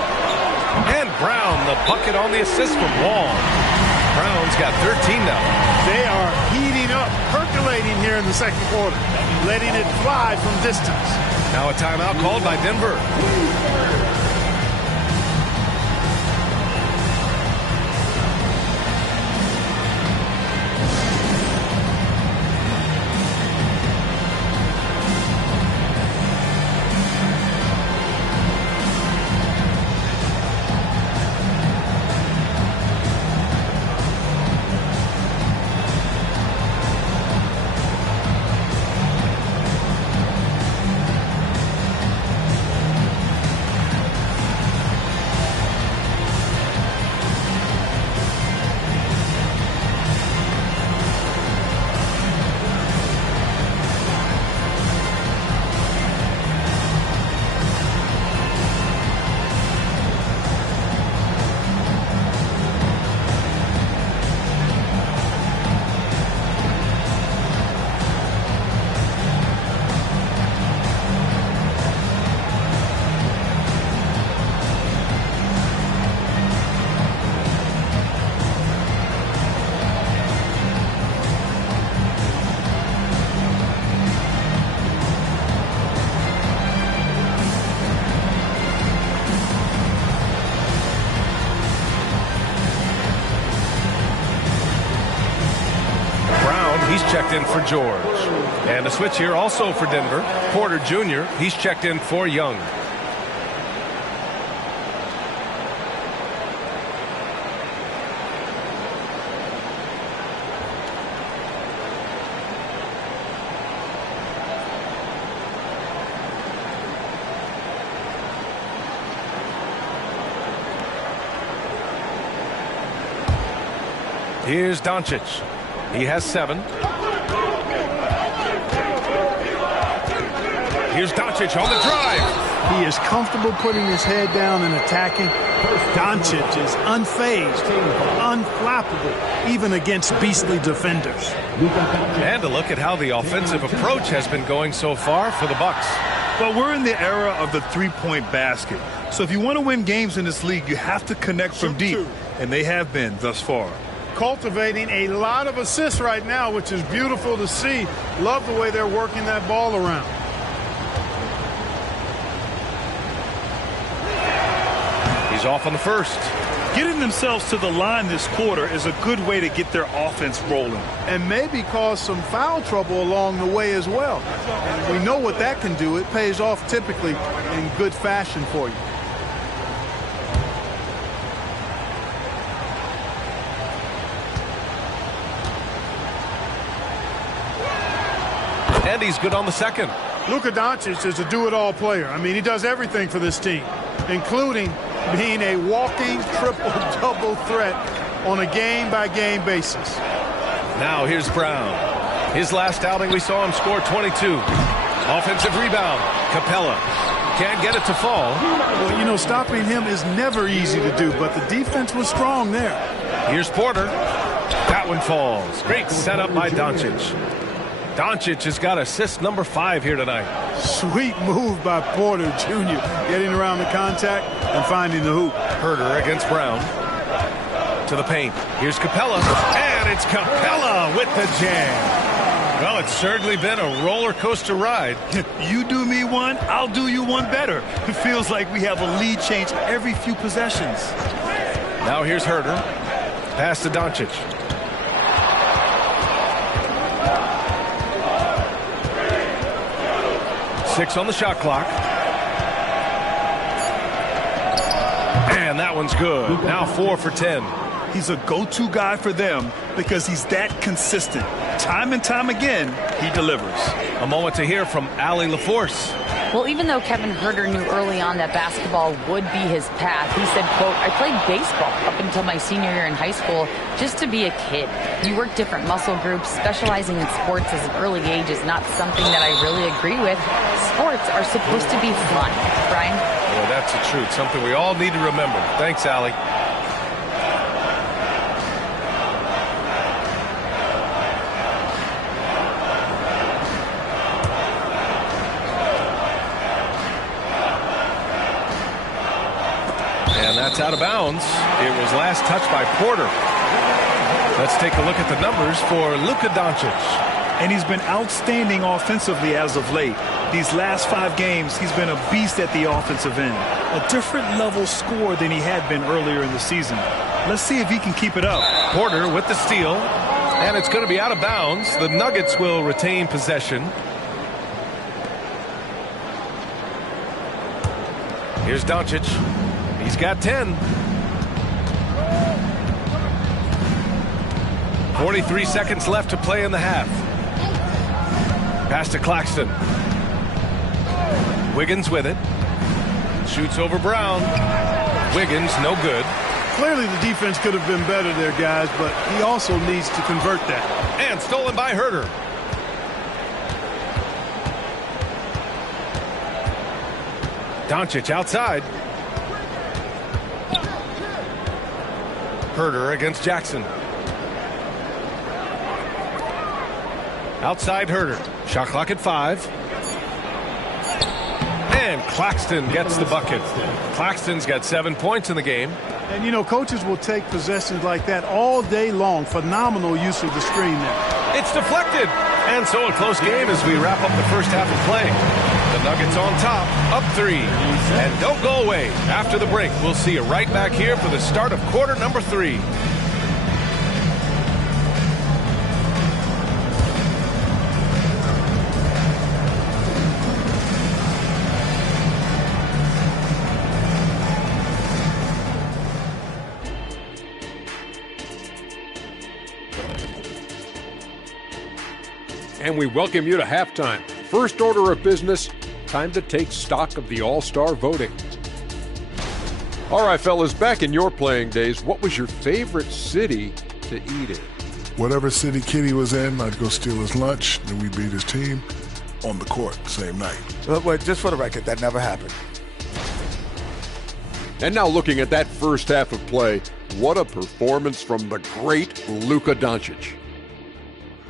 And Brown, the bucket on the assist from Wall. Brown's got 13 now. They are heating up, percolating here in the second quarter, letting it fly from distance. Now a timeout called by Denver. checked in for George. And a switch here also for Denver. Porter Jr., he's checked in for Young. Here's Doncic. He has 7. Here's Doncic on the drive. He is comfortable putting his head down and attacking. Doncic is unfazed, unflappable, even against beastly defenders. And a look at how the offensive approach has been going so far for the Bucks. Well, we're in the era of the three-point basket. So if you want to win games in this league, you have to connect from deep. And they have been thus far. Cultivating a lot of assists right now, which is beautiful to see. Love the way they're working that ball around. He's off on the first. Getting themselves to the line this quarter is a good way to get their offense rolling. And maybe cause some foul trouble along the way as well. And we know what that can do. It pays off typically in good fashion for you. And he's good on the second. Luka Doncic is a do-it-all player. I mean, he does everything for this team, including being a walking triple-double threat on a game-by-game basis. Now here's Brown. His last outing, we saw him score 22. Offensive rebound. Capella can't get it to fall. Well, you know, stopping him is never easy to do, but the defense was strong there. Here's Porter. That one falls. Great setup by Doncic. Doncic has got assist number 5 here tonight. Sweet move by Porter Jr. Getting around the contact and finding the hoop. Herder against Brown. To the paint. Here's Capella. And it's Capella with the jam. Well, it's certainly been a roller coaster ride. You do me one, I'll do you one better. It feels like we have a lead change every few possessions. Now here's Herder. Pass to Doncic. Six on the shot clock. And that one's good. Now 4 for 10. He's a go-to guy for them because he's that consistent. Time and time again, he delivers. A moment to hear from Allie LaForce. Well, even though Kevin Herder knew early on that basketball would be his path, he said, quote, I played baseball up until my senior year in high school just to be a kid. You work different muscle groups. Specializing in sports as an early age is not something that I really agree with. Sports are supposed to be fun. Brian? Well, that's the truth. Something we all need to remember. Thanks, Allie. And that's out of bounds. It was last touched by Porter. Let's take a look at the numbers for Luka Doncic. And he's been outstanding offensively as of late. These last 5 games, he's been a beast at the offensive end. A different level score than he had been earlier in the season. Let's see if he can keep it up. Porter with the steal. And it's going to be out of bounds. The Nuggets will retain possession. Here's Doncic. He's got 10. 43 seconds left to play in the half. Pass to Claxton. Wiggins with it. Shoots over Brown. Wiggins, no good. Clearly the defense could have been better there, guys, but he also needs to convert that. And stolen by Herder. Doncic outside. Herder against Jackson. Outside Herder. Shot clock at 5. And Claxton gets the bucket. Claxton's got 7 points in the game. And, you know, coaches will take possessions like that all day long. Phenomenal use of the screen there. It's deflected. And so a close game as we wrap up the first half of play. The Nuggets on top, up 3. And don't go away. After the break, we'll see you right back here for the start of quarter number 3. And we welcome you to halftime. First order of business, time to take stock of the All-Star voting. All right, fellas, back in your playing days, what was your favorite city to eat in? Whatever city Kitty was in, I'd go steal his lunch, then we beat his team on the court same night. Wait, just for the record, that never happened. And now looking at that first half of play, what a performance from the great Luka Doncic.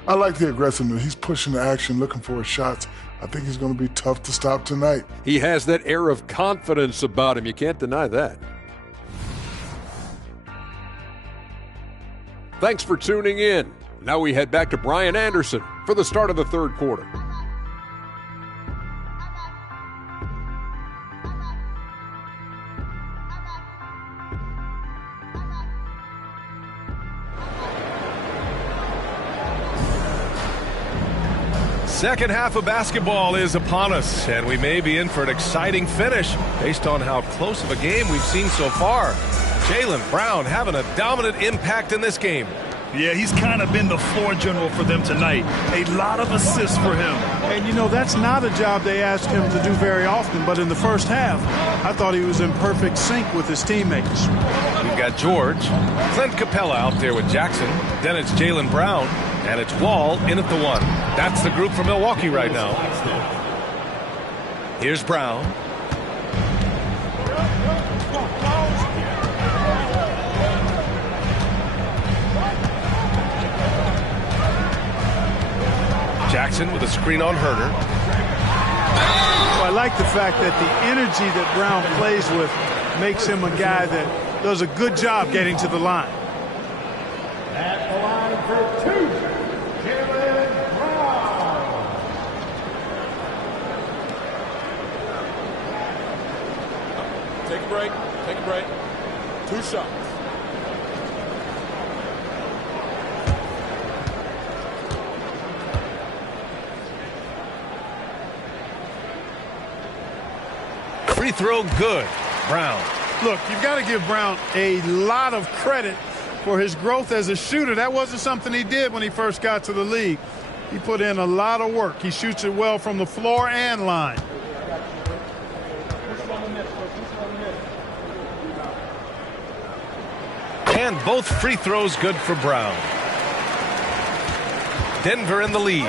I like the aggressiveness. He's pushing the action, looking for his shots. I think he's going to be tough to stop tonight. He has that air of confidence about him. You can't deny that. Thanks for tuning in. Now we head back to Brian Anderson for the start of the third quarter. Second half of basketball is upon us, and we may be in for an exciting finish based on how close of a game we've seen so far. Jaylen Brown having a dominant impact in this game. Yeah, he's kind of been the floor general for them tonight. A lot of assists for him. And, you know, that's not a job they asked him to do very often, but in the first half, I thought he was in perfect sync with his teammates. We've got George, Clint Capella out there with Jackson. Then it's Jaylen Brown, and it's Wall in at the one. That's the group for Milwaukee right now. Here's Brown. Jackson with a screen on Herter. Well, I like the fact that the energy that Brown plays with makes him a guy that does a good job getting to the line. At the line for two, Jaylen Brown. Take a break. Take a break. 2 shots. Free throw good. Brown. Look, you've got to give Brown a lot of credit for his growth as a shooter. That wasn't something he did when he first got to the league. He put in a lot of work. He shoots it well from the floor and line. And both free throws good for Brown. Denver in the lead.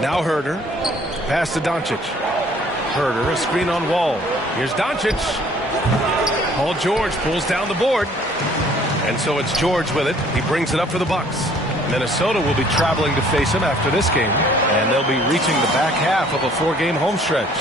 Now Herter. Pass to Doncic. Herter, a screen on Wall. Here's Doncic. Paul George pulls down the board. And so it's George with it. He brings it up for the Bucks. Minnesota will be traveling to face him after this game. And they'll be reaching the back half of a 4-game home stretch.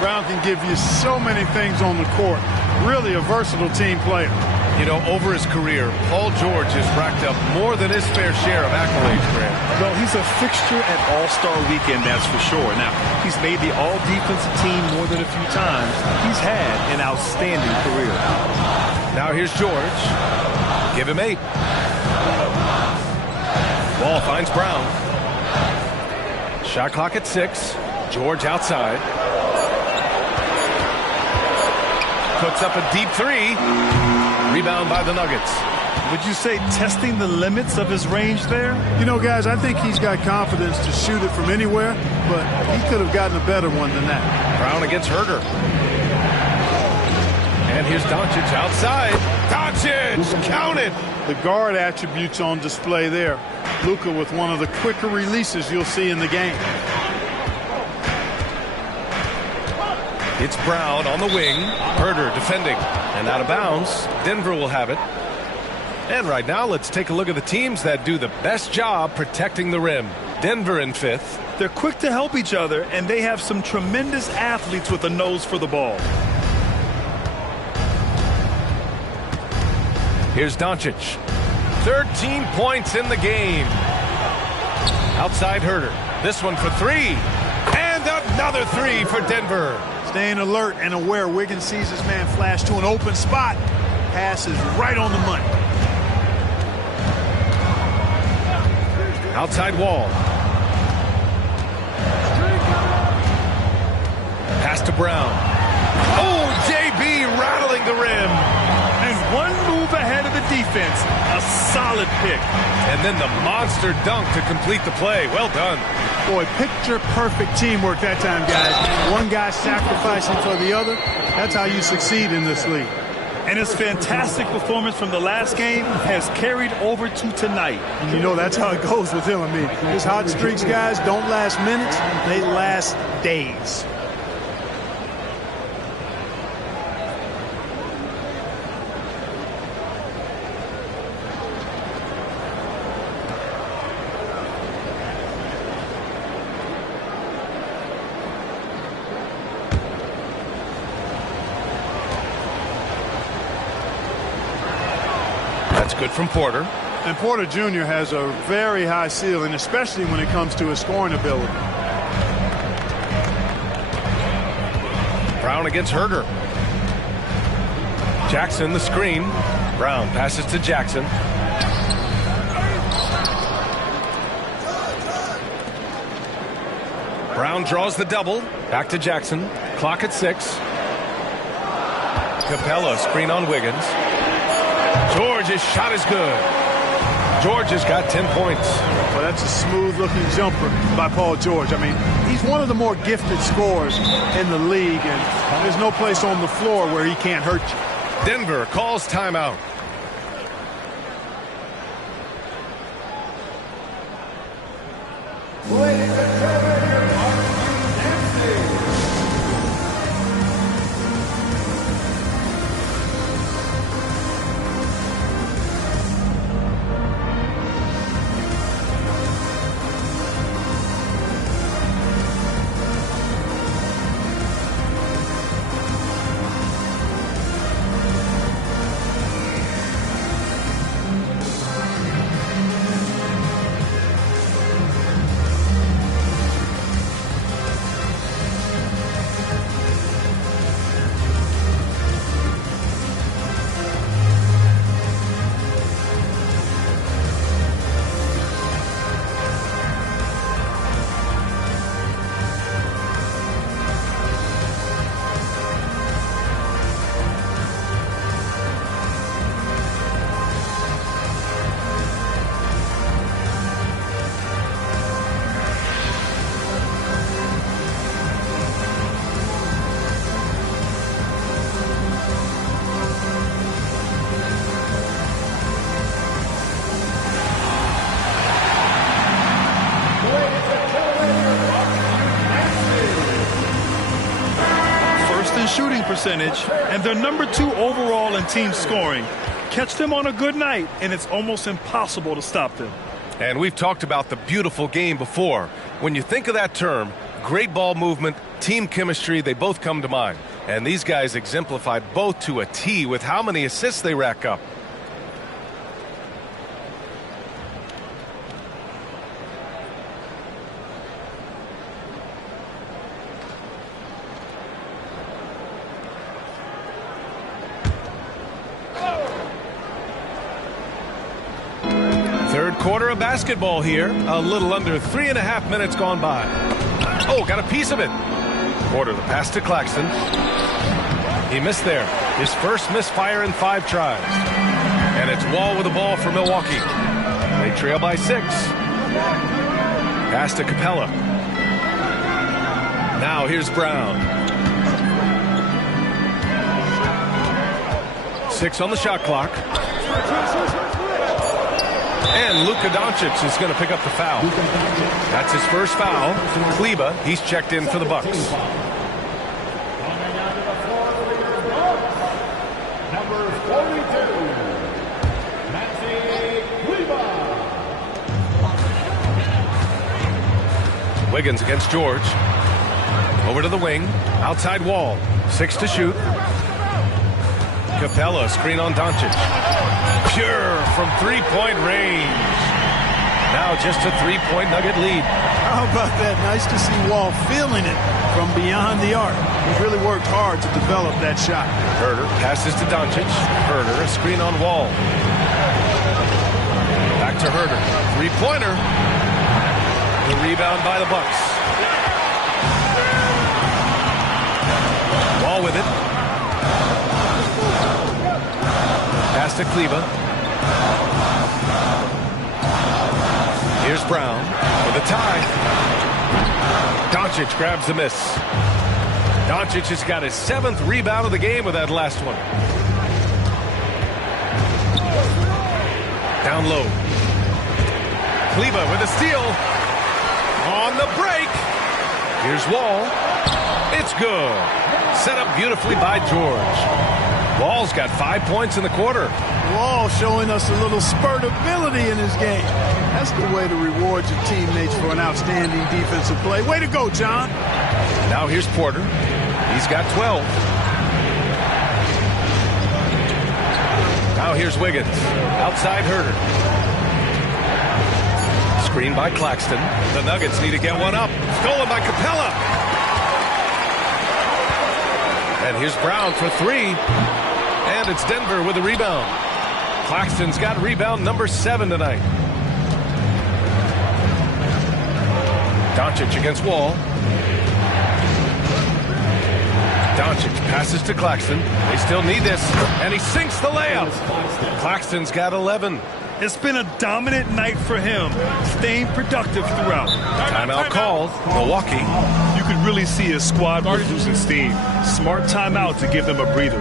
Brown can give you so many things on the court. Really a versatile team player. You know, over his career, Paul George has racked up more than his fair share of accolades, Grant. Well, he's a fixture at All-Star Weekend, that's for sure. Now, he's made the All-Defensive team more than a few times. He's had an outstanding career. Now here's George. Give him 8. Ball finds Brown. Shot clock at 6. George outside. Puts up a deep 3. Rebound by the Nuggets. Would you say testing the limits of his range there? You know, guys, I think he's got confidence to shoot it from anywhere, but he could have gotten a better one than that. Brown against Herter. And here's Doncic outside. Doncic, count it. The guard attributes on display there. Luka with one of the quicker releases you'll see in the game. It's Brown on the wing. Herter defending. And out of bounds. Denver will have it. And right now, let's take a look at the teams that do the best job protecting the rim. Denver in 5th. They're quick to help each other, and they have some tremendous athletes with a nose for the ball. Here's Doncic. 13 points in the game. Outside Herter. This one for 3. And another 3 for Denver. Staying alert and aware. Wiggins sees his man flash to an open spot. Pass is right on the money. Outside Wall. Pass to Brown. Oh, JB rattling the rim. And one move ahead of the defense. A solid pick. And then the monster dunk to complete the play. Well done. Boy, picture-perfect teamwork that time, guys. One guy sacrificing for the other. That's how you succeed in this league. And his fantastic performance from the last game has carried over to tonight. And you know that's how it goes with him. I mean, his hot streaks, guys, don't last minutes. They last days. That's good from Porter. And Porter Jr. has a very high ceiling, especially when it comes to his scoring ability. Brown against Herder. Jackson the screen. Brown passes to Jackson. Brown draws the double. Back to Jackson. Clock at 6. Capella screen on Wiggins. George's shot is good. George has got 10 points. Well, that's a smooth-looking jumper by Paul George. I mean, he's one of the more gifted scorers in the league, and there's no place on the floor where he can't hurt you. Denver calls timeout. Ladies and gentlemen, your dancing. Shooting percentage, and they're number 2 overall in team scoring. Catch them on a good night, and it's almost impossible to stop them. And we've talked about the beautiful game before. When you think of that term, great ball movement, team chemistry, they both come to mind. And these guys exemplified both to a T with how many assists they rack up. Third quarter of basketball here. A little under 3.5 minutes gone by. Oh, got a piece of it. Porter the pass to Claxton. He missed there. His first misfire in 5 tries. And it's Wall with the ball for Milwaukee. They trail by 6. Pass to Capella. Now here's Brown. 6 on the shot clock. And Luka Doncic is going to pick up the foul. That's his first foul. Kleba, he's checked in for the Bucks. Number 42, Maxi Kleba. Wiggins against George. Over to the wing. Outside Wall. 6 to shoot. Capella, screen on Doncic. Pure from three-point range. Now just a three-point Nugget lead. How about that? Nice to see Wall feeling it from beyond the arc. He's really worked hard to develop that shot. Herder passes to Doncic. Herder, a screen on Wall. Back to Herder. Three-pointer. The rebound by the Bucks. Wall with it. pass to Kleba. Here's Brown with a tie. Doncic grabs the miss. Doncic has got his 7th rebound of the game with that last one. Down low. Kleba with a steal. On the break. Here's Wall. It's good. Set up beautifully by George. Wall's got 5 points in the quarter. Wall showing us a little spurt ability in his game. That's the way to reward your teammates for an outstanding defensive play. Way to go, John. Now here's Porter. He's got 12. Now here's Wiggins. Outside Herter. Screen by Claxton. The Nuggets need to get one up. Stolen by Capella. And here's Brown for 3. And it's Denver with a rebound. Claxton's got rebound number 7 tonight. Doncic against Wall. Doncic passes to Claxton. They still need this. And he sinks the layup. Claxton's got 11. It's been a dominant night for him, staying productive throughout. Timeout called. Milwaukee. You could really see his squad was losing steam. Smart timeout to give them a breather.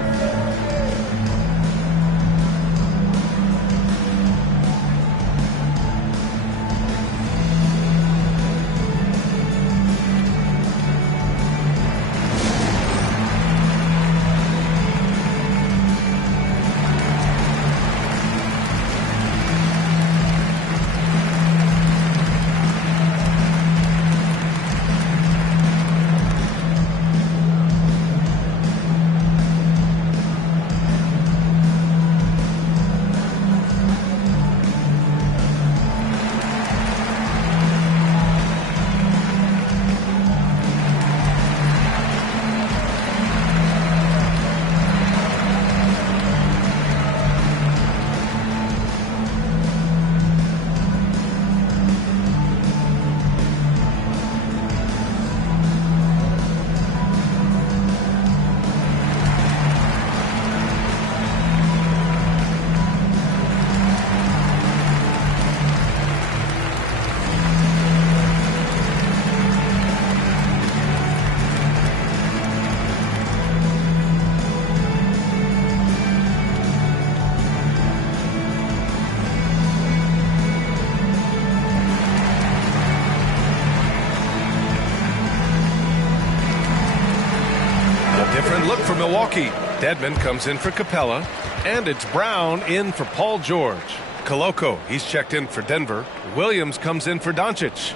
Milwaukee. Dedmon comes in for Capella, and it's Brown in for Paul George. Koloko, he's checked in for Denver. Williams comes in for Doncic.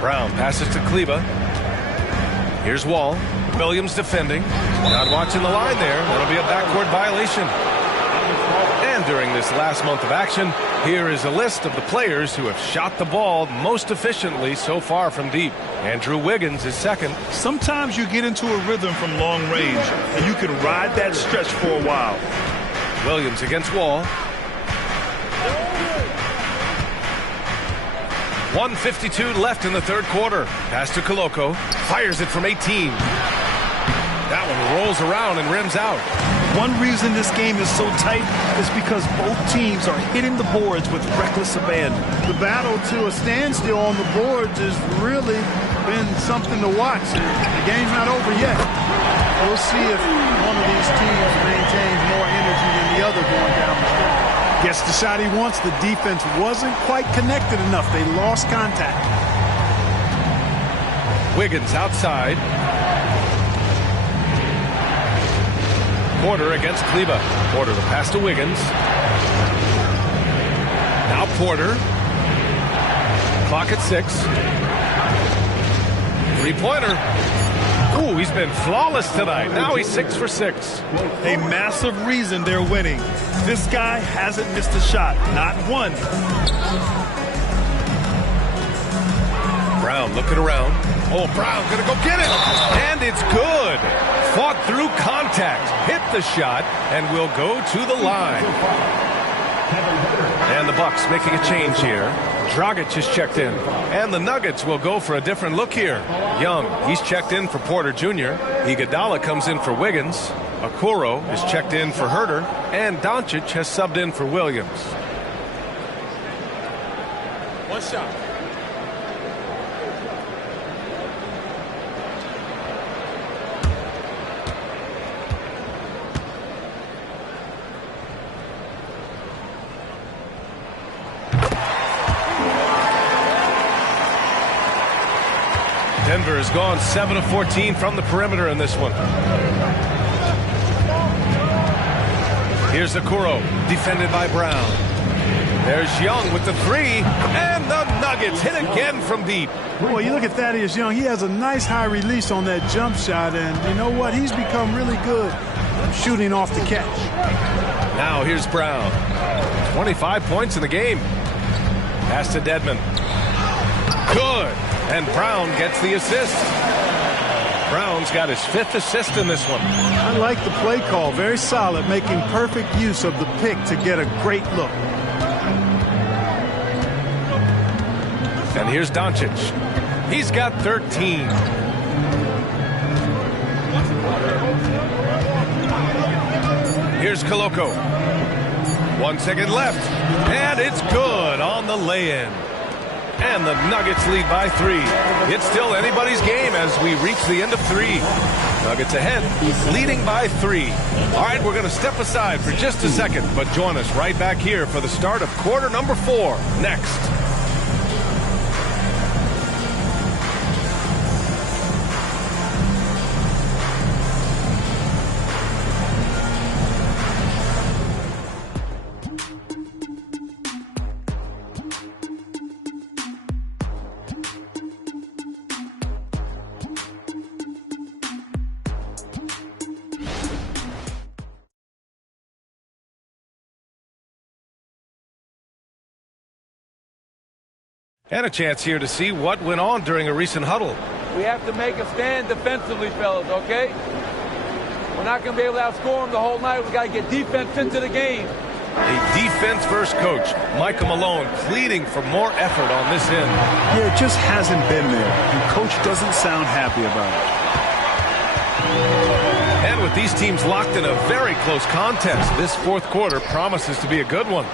Brown passes to Kleba. Here's Wall. Williams defending. Not watching the line there. That'll be a backcourt violation. And during this last month of action, here is a list of the players who have shot the ball most efficiently so far from deep. Andrew Wiggins is second. Sometimes you get into a rhythm from long range, and you can ride that stretch for a while. Williams against Wall. 1:52 left in the third quarter. Pass to Koloko. Fires it from 18. That one rolls around and rims out. One reason this game is so tight is because both teams are hitting the boards with reckless abandon. The battle to a standstill on the boards has really been something to watch. The game's not over yet. We'll see if one of these teams maintains more energy than the other going down the stretch. Gets the shot he wants. The defense wasn't quite connected enough. They lost contact. Wiggins outside. Porter against Kleba. Porter the pass to Wiggins. Now Porter. Clock at 6. Three-pointer. Ooh, he's been flawless tonight. Now he's 6 for 6. A massive reason they're winning. This guy hasn't missed a shot, not one. Brown looking around. Oh, Brown gonna go get it. And it's good. Fought through contact, hit the shot, and will go to the line. And the Bucks making a change here. Dragic is checked in. And the Nuggets will go for a different look here. Young, he's checked in for Porter Jr. Iguodala comes in for Wiggins. Okoro is checked in for Herter. And Doncic has subbed in for Williams. One shot. Denver has gone 7 of 14 from the perimeter in this one. Here's Okoro, defended by Brown. There's Young with the three, and the Nuggets hit again from deep. Boy, you look at Thaddeus Young. He has a nice high release on that jump shot, and you know what? He's become really good shooting off the catch. Now here's Brown. 25 points in the game. Pass to Dedmon. Good. And Brown gets the assist. Brown's got his 5th assist in this one. I like the play call. Very solid, making perfect use of the pick to get a great look. And here's Doncic. He's got 13. Here's Koloko. 1 second left. And it's good on the lay-in. And the Nuggets lead by 3. It's still anybody's game as we reach the end of 3. Nuggets ahead, leading by 3. All right, we're going to step aside for just a second, but join us right back here for the start of quarter number 4 next. And a chance here to see what went on during a recent huddle. We have to make a stand defensively, fellas, okay? We're not going to be able to outscore them the whole night. We got to get defense into the game. A defense-first coach, Michael Malone, pleading for more effort on this end. Yeah, it just hasn't been there, and Coach doesn't sound happy about it. And with these teams locked in a very close contest, this fourth quarter promises to be a good one.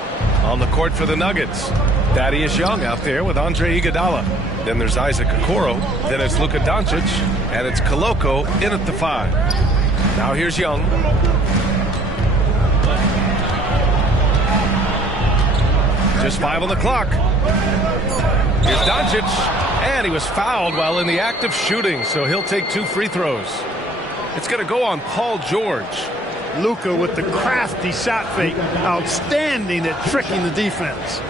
On the court for the Nuggets, Thaddeus Young out there with Andre Iguodala. Then there's Isaac Okoro. Then it's Luka Doncic. And it's Koloko in at the 5. Now here's Young. Just 5 on the clock. Here's Doncic. And he was fouled while in the act of shooting, so he'll take 2 free throws. It's going to go on Paul George. Luka with the crafty shot fake. Outstanding at tricking the defense.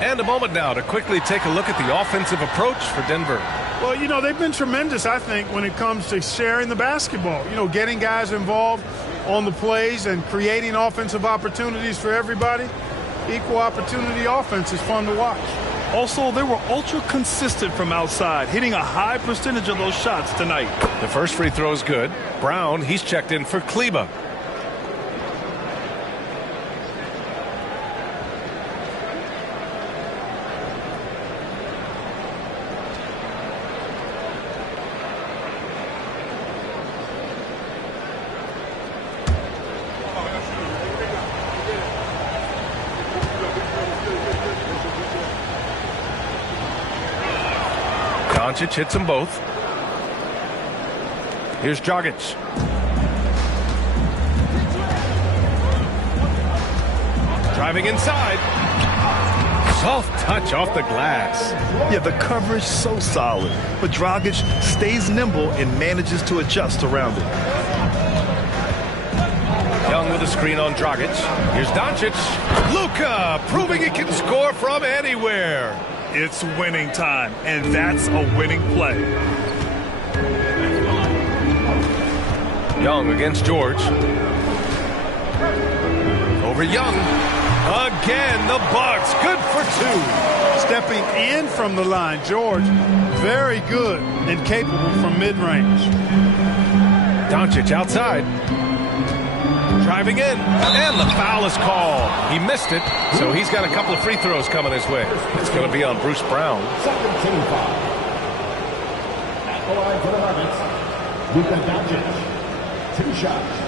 And a moment now to quickly take a look at the offensive approach for Denver. Well, you know, they've been tremendous, I think, when it comes to sharing the basketball. You know, getting guys involved on the plays and creating offensive opportunities for everybody. Equal opportunity offense is fun to watch. Also, they were ultra consistent from outside, hitting a high percentage of those shots tonight. The first free throw is good. Brown, he's checked in for Kleba. Doncic hits them both. Here's Dragic. Driving inside. Soft touch off the glass. Yeah, the coverage so solid, but Dragic stays nimble and manages to adjust around it. Young with a screen on Dragic. Here's Doncic. Luka proving he can score from anywhere. It's winning time, and that's a winning play. Young against George. Over Young. Again, the Bucks. Good for 2. Stepping in from the line, George, very good and capable from mid-range. Doncic outside. Driving in, and the foul is called. He missed it, so he's got a couple of free throws coming his way. It's going to be on Bruce Brown. 17 foul. At the line for the Nuggets, Luka Doncic. 2 shots.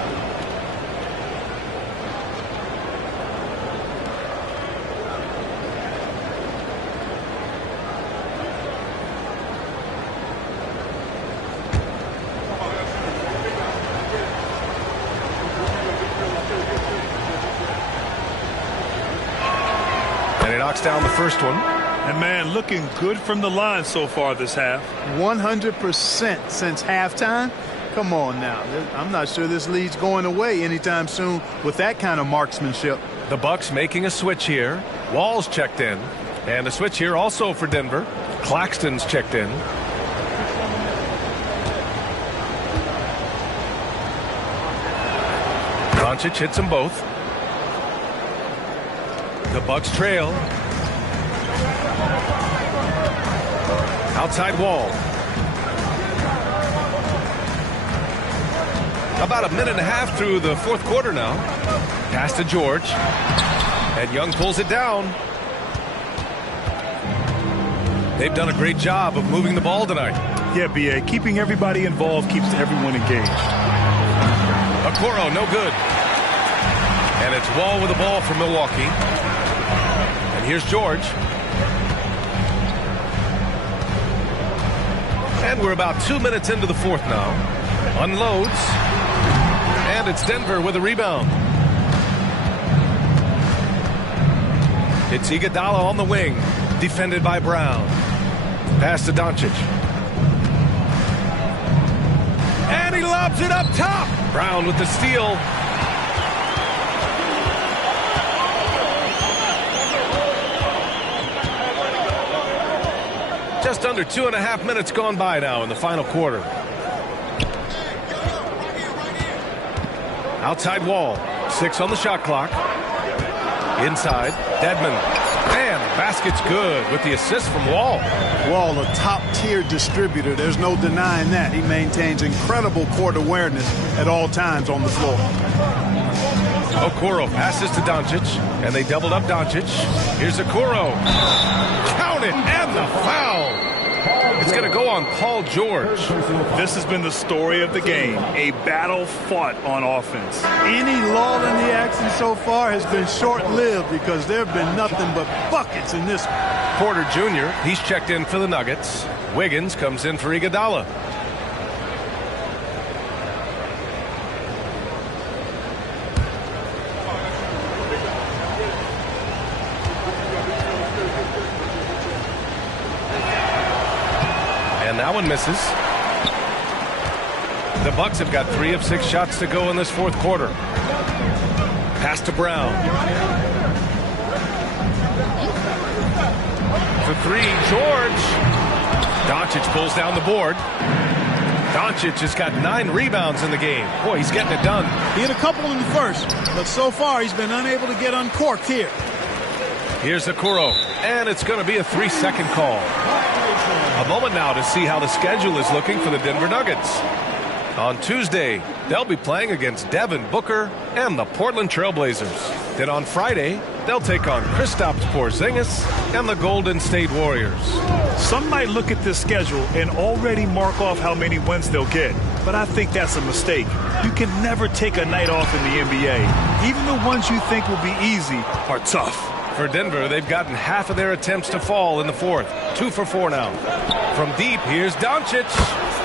Knocks down the first one. And man, looking good from the line so far this half. 100% since halftime. Come on now. I'm not sure this lead's going away anytime soon with that kind of marksmanship. The Bucks making a switch here. Wall's checked in. And a switch here also for Denver. Claxton's checked in. Doncic hits them both. The Bucks trail. Outside Wall. About a minute and a half through the fourth quarter now. Pass to George. And Young pulls it down. They've done a great job of moving the ball tonight. Yeah, B.A. Keeping everybody involved keeps everyone engaged. Okoro, no good. And it's Wall with the ball for Milwaukee. And here's George. And we're about 2 minutes into the fourth now. Unloads. And it's Denver with a rebound. It's Iguodala on the wing. Defended by Brown. Pass to Doncic. And he lobs it up top. Brown with the steal. Just under 2.5 minutes gone by now in the final quarter. Outside Wall. 6 on the shot clock. Inside. Dedmon. And the basket's good with the assist from Wall. Wall, a top-tier distributor. There's no denying that. He maintains incredible court awareness at all times on the floor. Okoro passes to Doncic, and they doubled up Doncic. Here's Okoro. Count it, and the foul. It's going to go on Paul George. This has been the story of the game, a battle fought on offense. Any lull in the action so far has been short-lived because there have been nothing but buckets in this one. Porter Jr., he's checked in for the Nuggets. Wiggins comes in for Iguodala. And that one misses. The Bucks have got 3 of 6 shots to go in this fourth quarter. Pass to Brown. For 3, George. Doncic pulls down the board. Doncic has got 9 rebounds in the game. Boy, he's getting it done. He had a couple in the first, but so far he's been unable to get uncorked here. Here's Okoro, and it's going to be a 3-second call. A moment now to see how the schedule is looking for the Denver Nuggets. On Tuesday, they'll be playing against Devin Booker and the Portland Trailblazers. Then on Friday, they'll take on Kristaps Porzingis and the Golden State Warriors. Some might look at this schedule and already mark off how many wins they'll get, but I think that's a mistake. You can never take a night off in the NBA. Even the ones you think will be easy are tough. For Denver, they've gotten half of their attempts to fall in the fourth. 2 for 4 now. From deep, here's Doncic.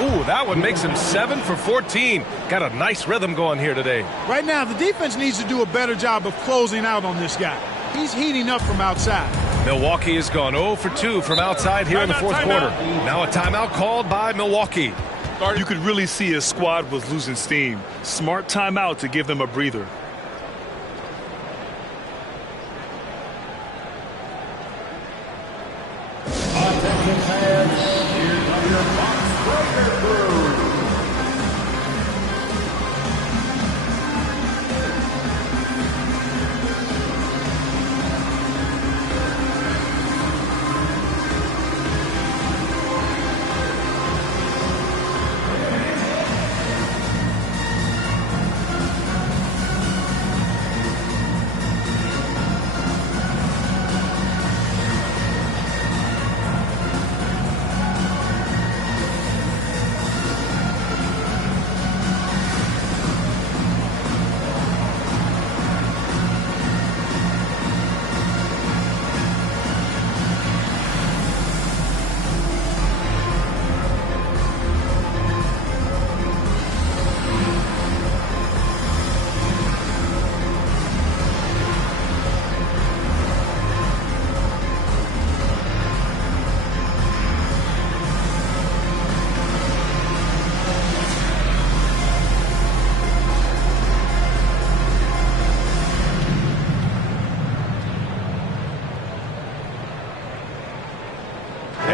Ooh, that one makes him 7 for 14. Got a nice rhythm going here today. Right now, the defense needs to do a better job of closing out on this guy. He's heating up from outside. Milwaukee has gone 0 for 2 from outside here in the fourth quarter. Now a timeout called by Milwaukee. You could really see his squad was losing steam. Smart timeout to give them a breather.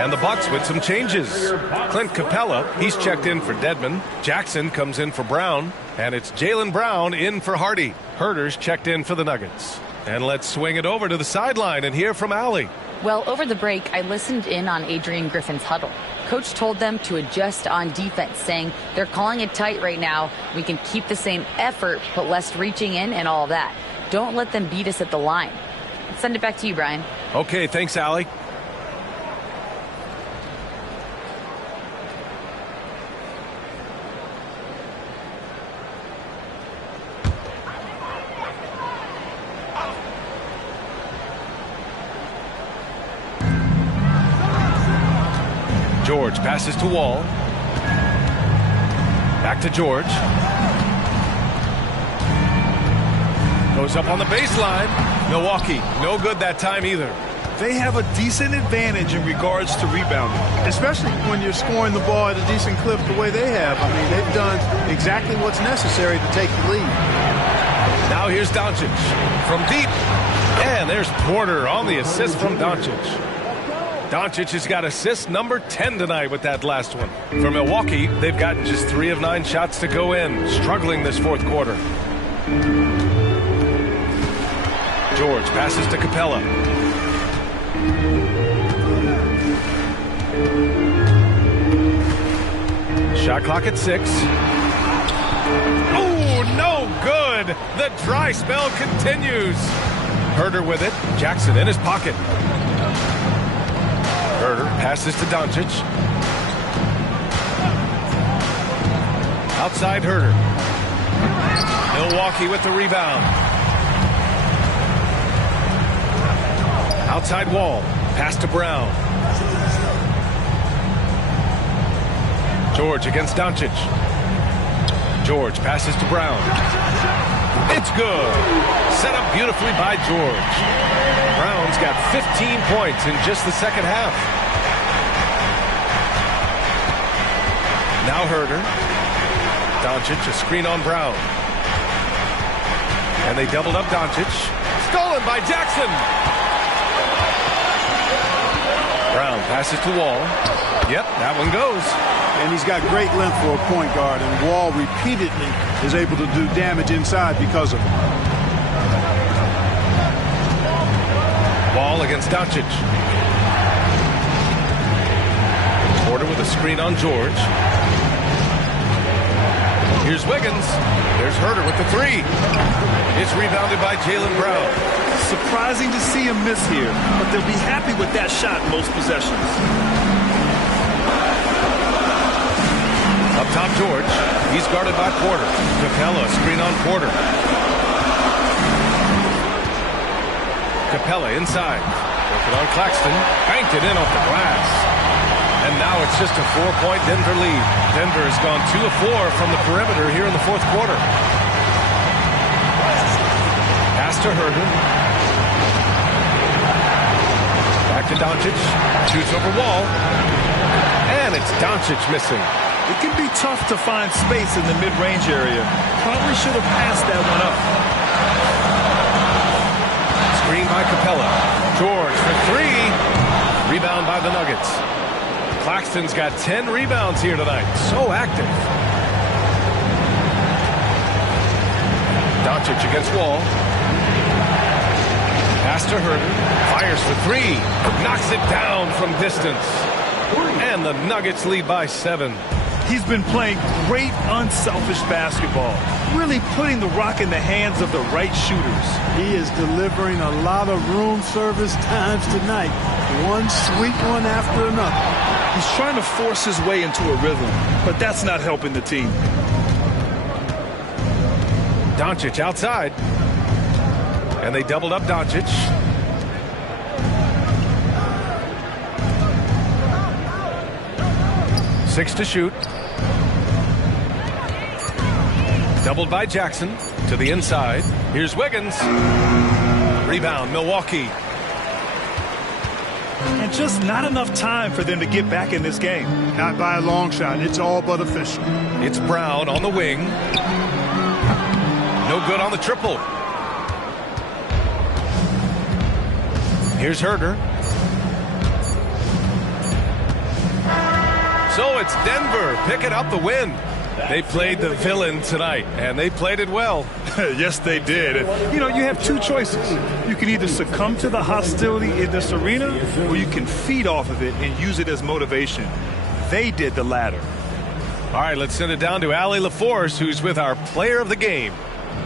And the Bucks with some changes. Clint Capella, he's checked in for Dedmon. Jackson comes in for Brown. And it's Jaylen Brown in for Hardy. Herder's checked in for the Nuggets. And let's swing it over to the sideline and hear from Allie. Well, over the break, I listened in on Adrian Griffin's huddle. Coach told them to adjust on defense, saying they're calling it tight right now. We can keep the same effort, but less reaching in and all that. Don't let them beat us at the line. Let's send it back to you, Brian. Okay, thanks, Allie. George passes to Wall. Back to George. Goes up on the baseline. Milwaukee, no good that time either. They have a decent advantage in regards to rebounding. Especially when you're scoring the ball at a decent clip the way they have. I mean, they've done exactly what's necessary to take the lead. Now here's Doncic from deep. And there's Porter on the assist from Doncic. Doncic has got assist number 10 tonight with that last one. For Milwaukee, they've gotten just 3 of 9 shots to go in, struggling this fourth quarter. George passes to Capella. Shot clock at 6. Oh, no good. The dry spell continues. Herder with it. Jackson in his pocket. Herder passes to Doncic. Outside Herder. Milwaukee with the rebound. Outside Wall. Pass to Brown. George against Doncic. George passes to Brown. It's good. Set up beautifully by George. Brown's got 15 points in just the second half. Now Herder. Doncic, a screen on Brown. And they doubled up Doncic. Stolen by Jackson. Brown passes to Wall. Yep, that one goes. And he's got great length for a point guard, and Wall repeatedly is able to do damage inside because of it. Wall against Doncic. Porter with a screen on George. Here's Wiggins. There's Herder with the 3. It's rebounded by Jaylen Brown. Surprising to see him miss here, but they'll be happy with that shot most possessions. Up top, George. He's guarded by Porter. Capella, screen on Porter. Capella inside. Working on Claxton. Banked it in off the glass. And now it's just a 4-point Denver lead. Denver has gone 2 of 4 from the perimeter here in the fourth quarter. Pass to Herder. Back to Doncic. Shoots over Wall. And it's Doncic missing. It can be tough to find space in the mid-range area. Probably should have passed that one up. Screen by Capella. George for 3. Rebound by the Nuggets. Claxton's got 10 rebounds here tonight. So active. Doncic against Wall. Pass to Herder. Fires for 3. Knocks it down from distance. And the Nuggets lead by 7. He's been playing great, unselfish basketball, really putting the rock in the hands of the right shooters. He is delivering a lot of room service times tonight. One sweet one after another. He's trying to force his way into a rhythm, but that's not helping the team. Doncic outside. And they doubled up Doncic. Six to shoot. Doubled by Jackson to the inside. Here's Wiggins. Rebound, Milwaukee. And just not enough time for them to get back in this game. Not by a long shot. It's all but official. It's Brown on the wing. No good on the triple. Here's Herder. It's Denver picking up the win. They played the villain tonight, and they played it well. Yes, they did. And, you have two choices. You can either succumb to the hostility in this arena, or you can feed off of it and use it as motivation. They did the latter. All right, let's send it down to Allie LaForce, who's with our player of the game.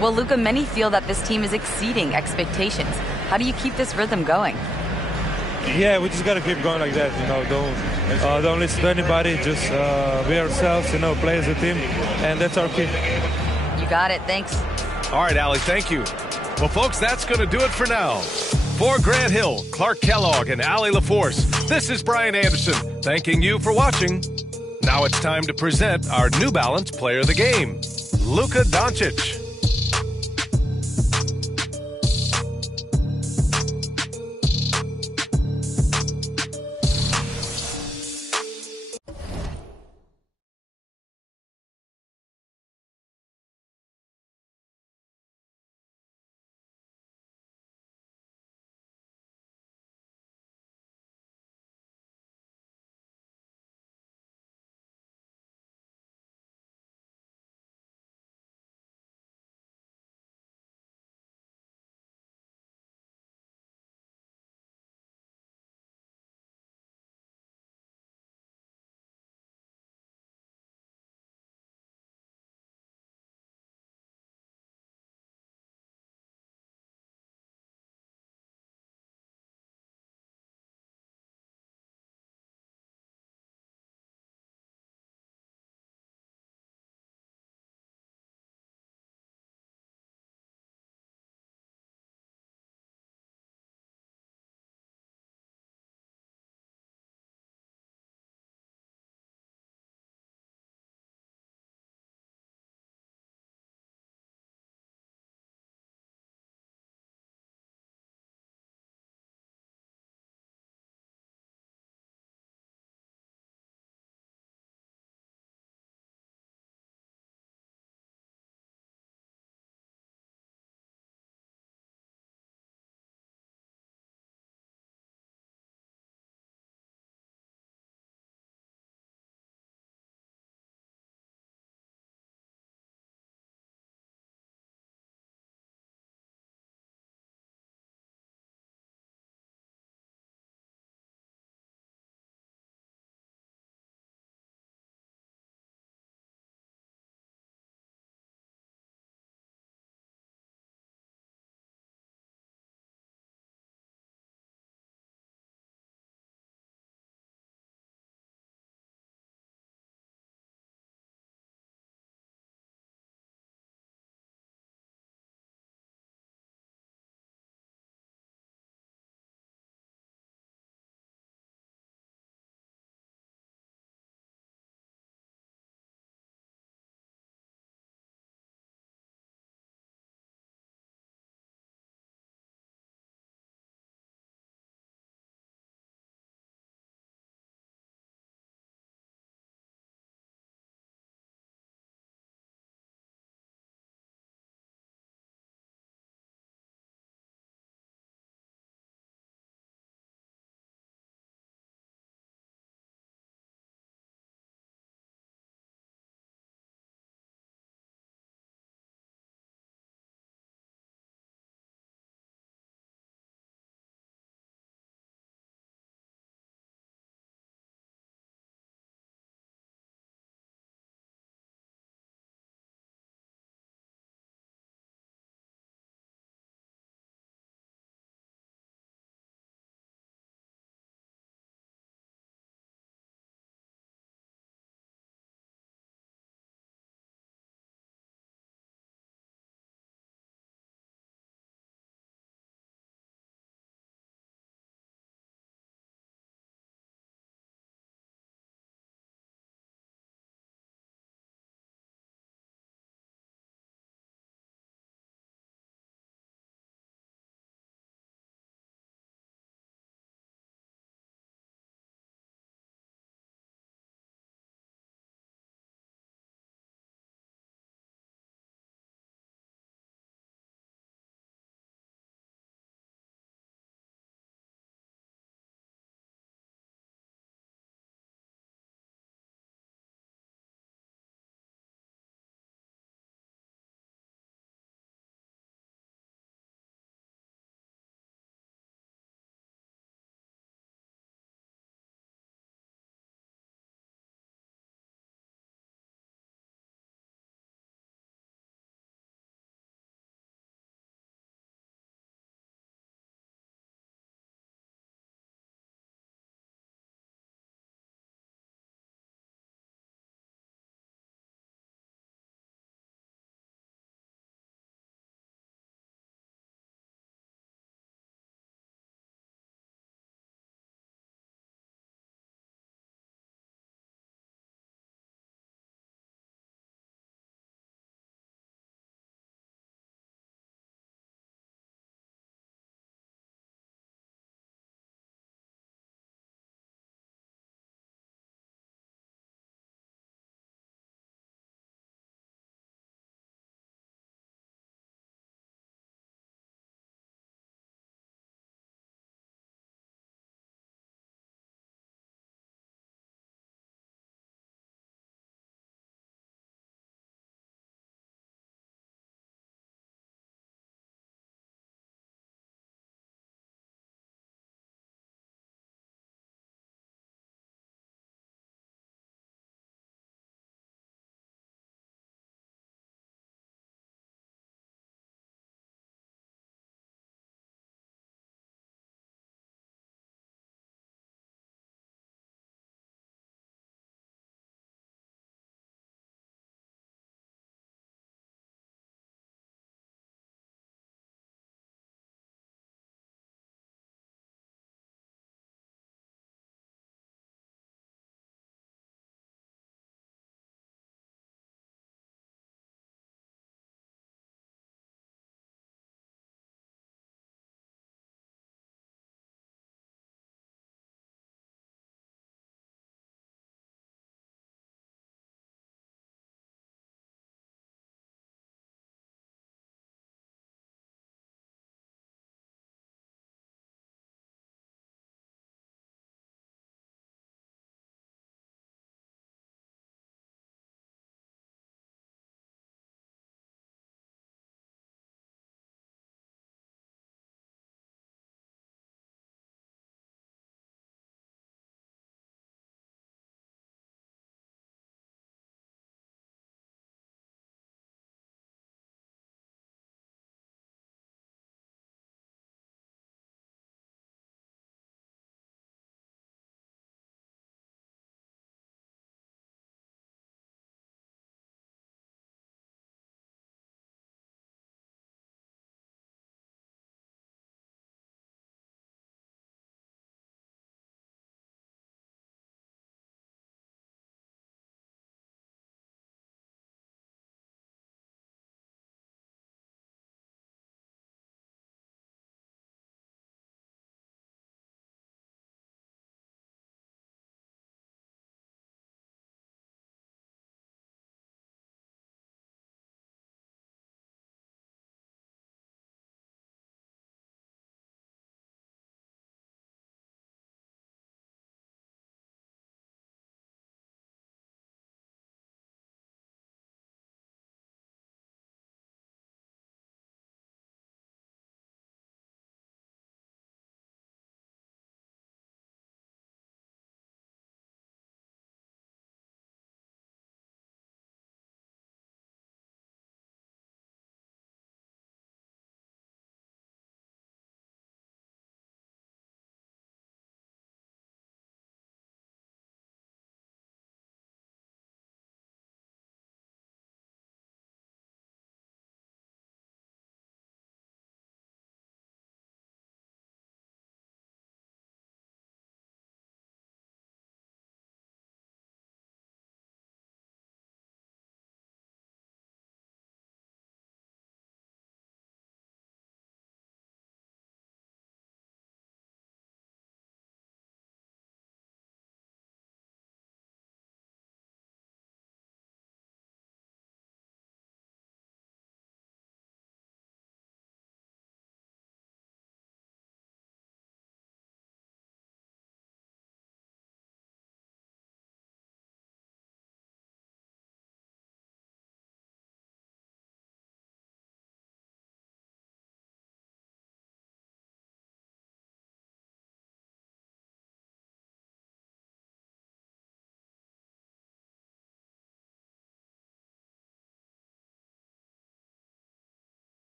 Well, Luca, many feel that this team is exceeding expectations. How do you keep this rhythm going? Yeah, we just got to keep going like that. Don't listen to anybody. Just be ourselves. Play as a team, and that's our key. You got it. Thanks. All right, Allie, thank you. Well, folks, that's going to do it for now. For Grant Hill, Clark Kellogg, and Allie LaForce, this is Brian Anderson, thanking you for watching. Now it's time to present our New Balance Player of the Game, Luka Doncic.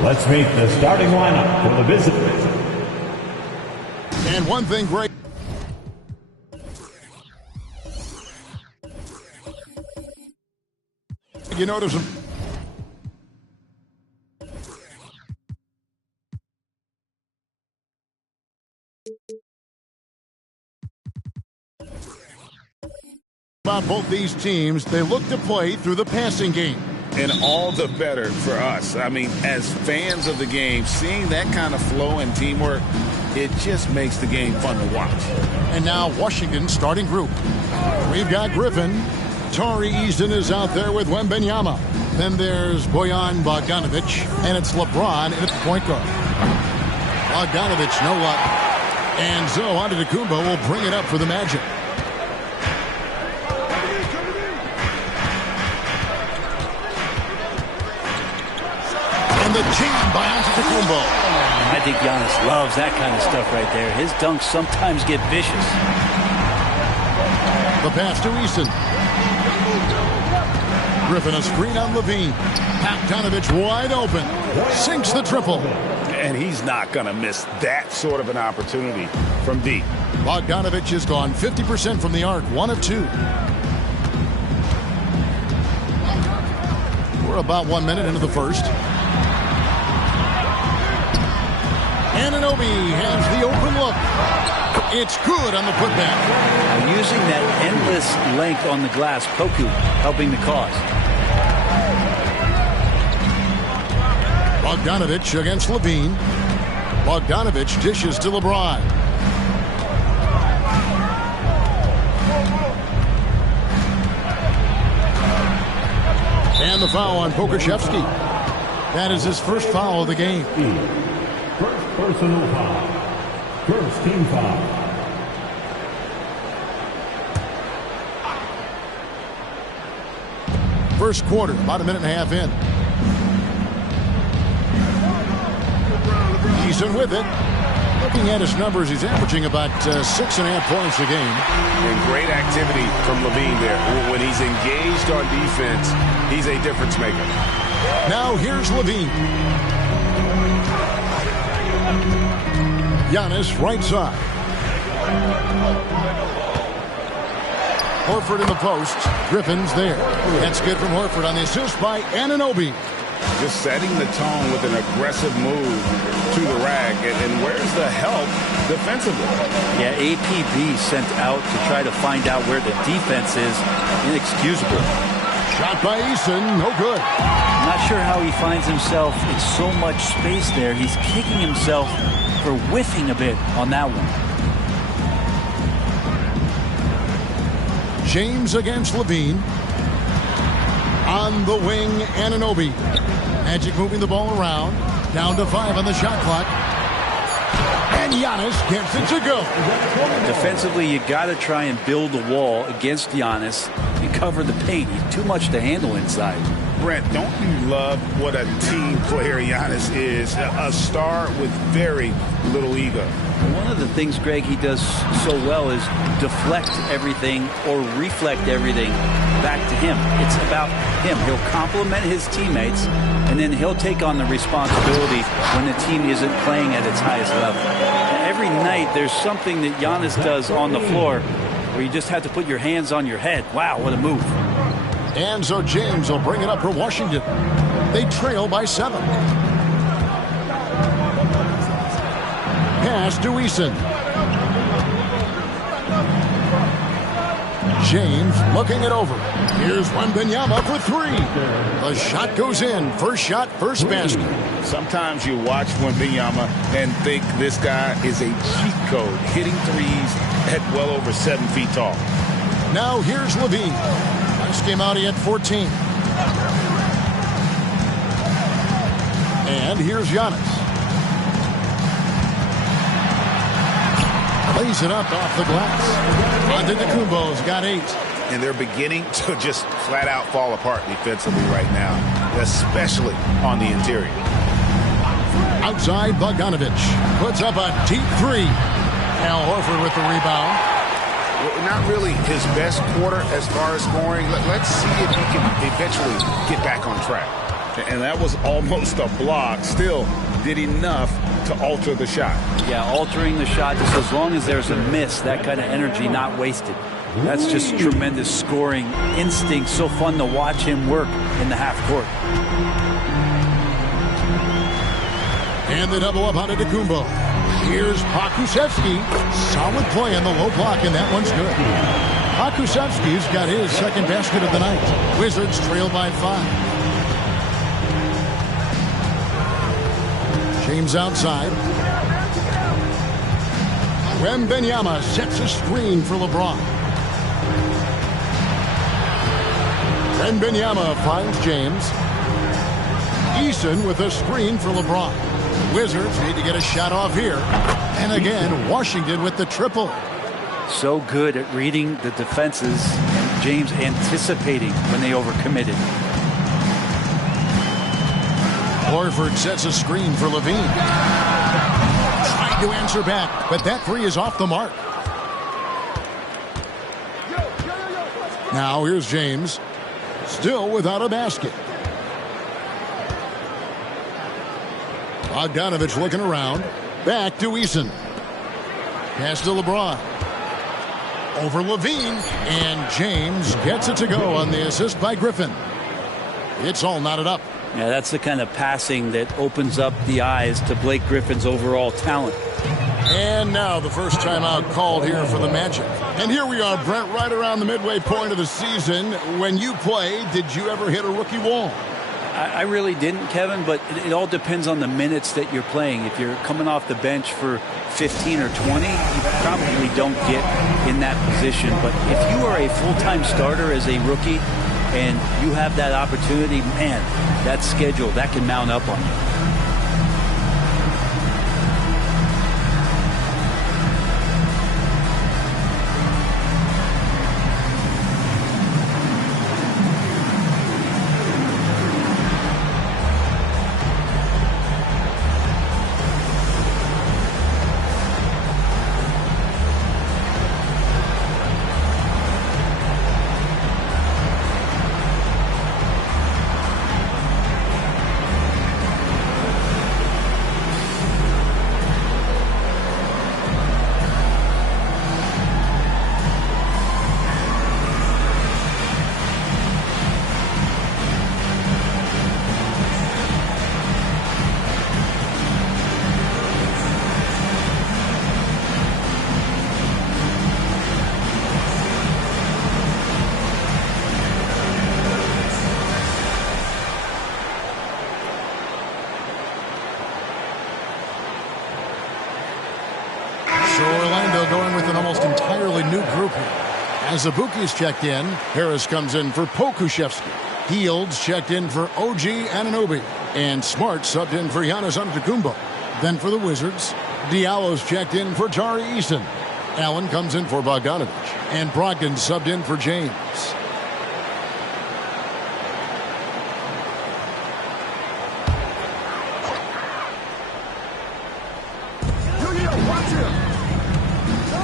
Let's meet the starting lineup for the visitors. And one thing great. You notice him. About both these teams, they look to play through the passing game. And all the better for us. I mean, as fans of the game, seeing that kind of flow and teamwork, it just makes the game fun to watch. And now Washington starting group. We've got Griffin. Tari Easton is out there with Wembenyama. Then there's Bojan Bogdanovic, and it's LeBron at the point guard. Bogdanovic, no luck. And Zo Antetokounmpo will bring it up for the Magic. The jam by Antetokounmpo. I think Giannis loves that kind of stuff right there. His dunks sometimes get vicious. The pass to Easton. Griffin a screen on Levine. Bogdanovic wide open. Sinks the triple. And he's not going to miss that sort of an opportunity from deep. Bogdanovic has gone 50% from the arc, 1 of 2. We're about 1 minute into the first. Anunoby has the open look. It's good on the putback. Now using that endless length on the glass, Poku helping the cause. Bogdanovic against Levine. Bogdanovic dishes to LeBron. And the foul on Pokuševski. That is his first foul of the game. First personal foul. First team foul. First quarter, about a minute and a half in. Eason with it. Looking at his numbers, he's averaging about 6.5 points a game. And great activity from Levine there. When he's engaged on defense, he's a difference maker. Now here's Levine. Giannis right side. Horford in the post. Griffin's there. That's good from Horford on the assist by Anunoby. Just setting the tone with an aggressive move to the rack. And where's the help defensively? Yeah, APB sent out to try to find out where the defense is. Inexcusable. Shot by Eason, no good. I'm not sure how he finds himself in so much space there. He's kicking himself for whiffing a bit on that one. James against Levine. On the wing, Anunoby. Magic moving the ball around. Down to 5 on the shot clock. And Giannis gets it to go. Defensively, you got to try and build a wall against Giannis and cover the paint. He's too much to handle inside. Brent, don't you love what a team player Giannis is? A star with very little ego. One of the things, Greg, he does so well is deflect everything or reflect everything back to him. It's about him. He'll compliment his teammates, and then he'll take on the responsibility when the team isn't playing at its highest level. And every night there's something that Giannis does on the floor where you just have to put your hands on your head. Wow, what a move. And so James will bring it up for Washington. They trail by 7. Pass to Eason. James looking it over. Here's Wembanyama for 3. The shot goes in. First shot, first basket. Sometimes you watch Wembanyama and think this guy is a cheat code, hitting threes at well over 7 feet tall. Now here's Levine. Last game out, he had 14. And here's Giannis. Lays it up off the glass. Antetokounmpo's got 8. And they're beginning to just flat out fall apart defensively right now, especially on the interior. Outside, Bogdanovich puts up a deep 3. Al Horford with the rebound. Not really his best quarter as far as scoring. Let's see if he can eventually get back on track. And that was almost a block. Still did enough to alter the shot. Yeah, altering the shot just as long as there's a miss, that kind of energy not wasted. That's just tremendous scoring instinct. So fun to watch him work in the half court. And the double up on Antetokounmpo. Here's Pokusevski. Solid play on the low block, and that one's good. Pokusevski's got his second basket of the night. Wizards trail by 5. James outside. Wembanyama sets a screen for LeBron. Wembanyama finds James. Eason with a screen for LeBron. Wizards need to get a shot off here. And again, Washington with the triple. So good at reading the defenses. And James anticipating when they overcommitted. Horford sets a screen for Levine. Trying to answer back, but that 3 is off the mark. Now here's James. Still without a basket. Bogdanovich looking around. Back to Eason. Pass to LeBron. Over Levine. And James gets it to go on the assist by Griffin. It's all knotted up. Yeah, that's the kind of passing that opens up the eyes to Blake Griffin's overall talent. And now the first timeout called here for the Magic. And here we are, Brent, right around the midway point of the season. When you play, did you ever hit a rookie wall? I really didn't, Kevin, but it all depends on the minutes that you're playing. If you're coming off the bench for 15 or 20, you probably don't get in that position. But if you are a full-time starter as a rookie and you have that opportunity, man, that schedule, that can mount up on you. As Azubuike's checked in, Harris comes in for Pokuševski. Fields checked in for OG Anunoby. And Smart subbed in for Giannis Antetokounmpo. Then for the Wizards, Diallo's checked in for Tari Eason. Allen comes in for Bogdanovic. And Brogdon subbed in for James.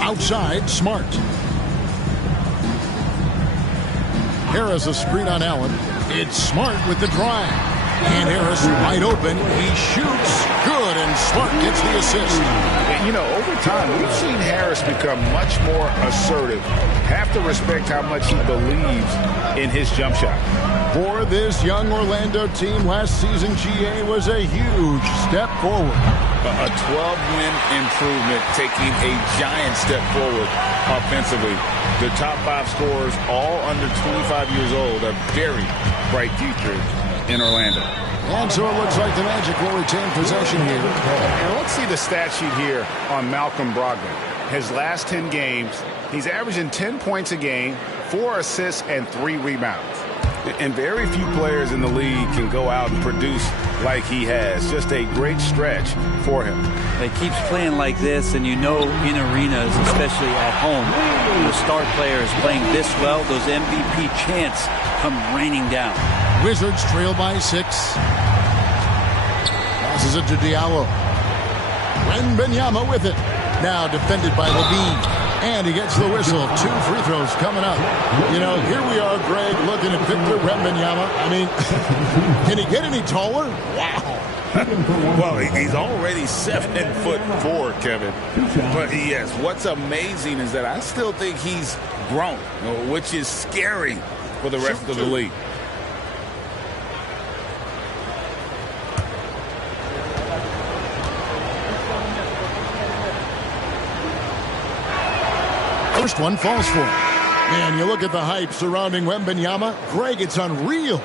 Outside, Smart. Harris a screen on Allen. It's Smart with the drive. And Harris wide open. He shoots. Good, and Smart gets the assist. You know, over time, we've seen Harris become much more assertive. Have to respect how much he believes in his jump shot. For this young Orlando team, last season GA was a huge step forward. A 12-win improvement, taking a giant step forward offensively. The top 5 scorers, all under 25 years old, a very bright future in Orlando. And so it looks like the Magic will retain possession here. And let's see the stat sheet here on Malcolm Brogdon. His last 10 games, he's averaging 10 points a game, 4 assists, and 3 rebounds. And very few players in the league can go out and produce like he has. Just a great stretch for him. He keeps playing like this, and you know in arenas, especially at home, the star player is playing this well, those MVP chants come raining down. Wizards trail by 6. Passes it to Diallo. Wembanyama with it. Now defended by Levine. And he gets the whistle. 2 free throws coming up. You know, here we are, Greg, looking at Victor Wembanyama. I mean, can he get any taller? Wow. Well, he's already 7'4", Kevin. But yes, what's amazing is that I still think he's grown, which is scary for the rest of the league. First one falls for him. And you look at the hype surrounding Wembanyama. Greg, it's unreal.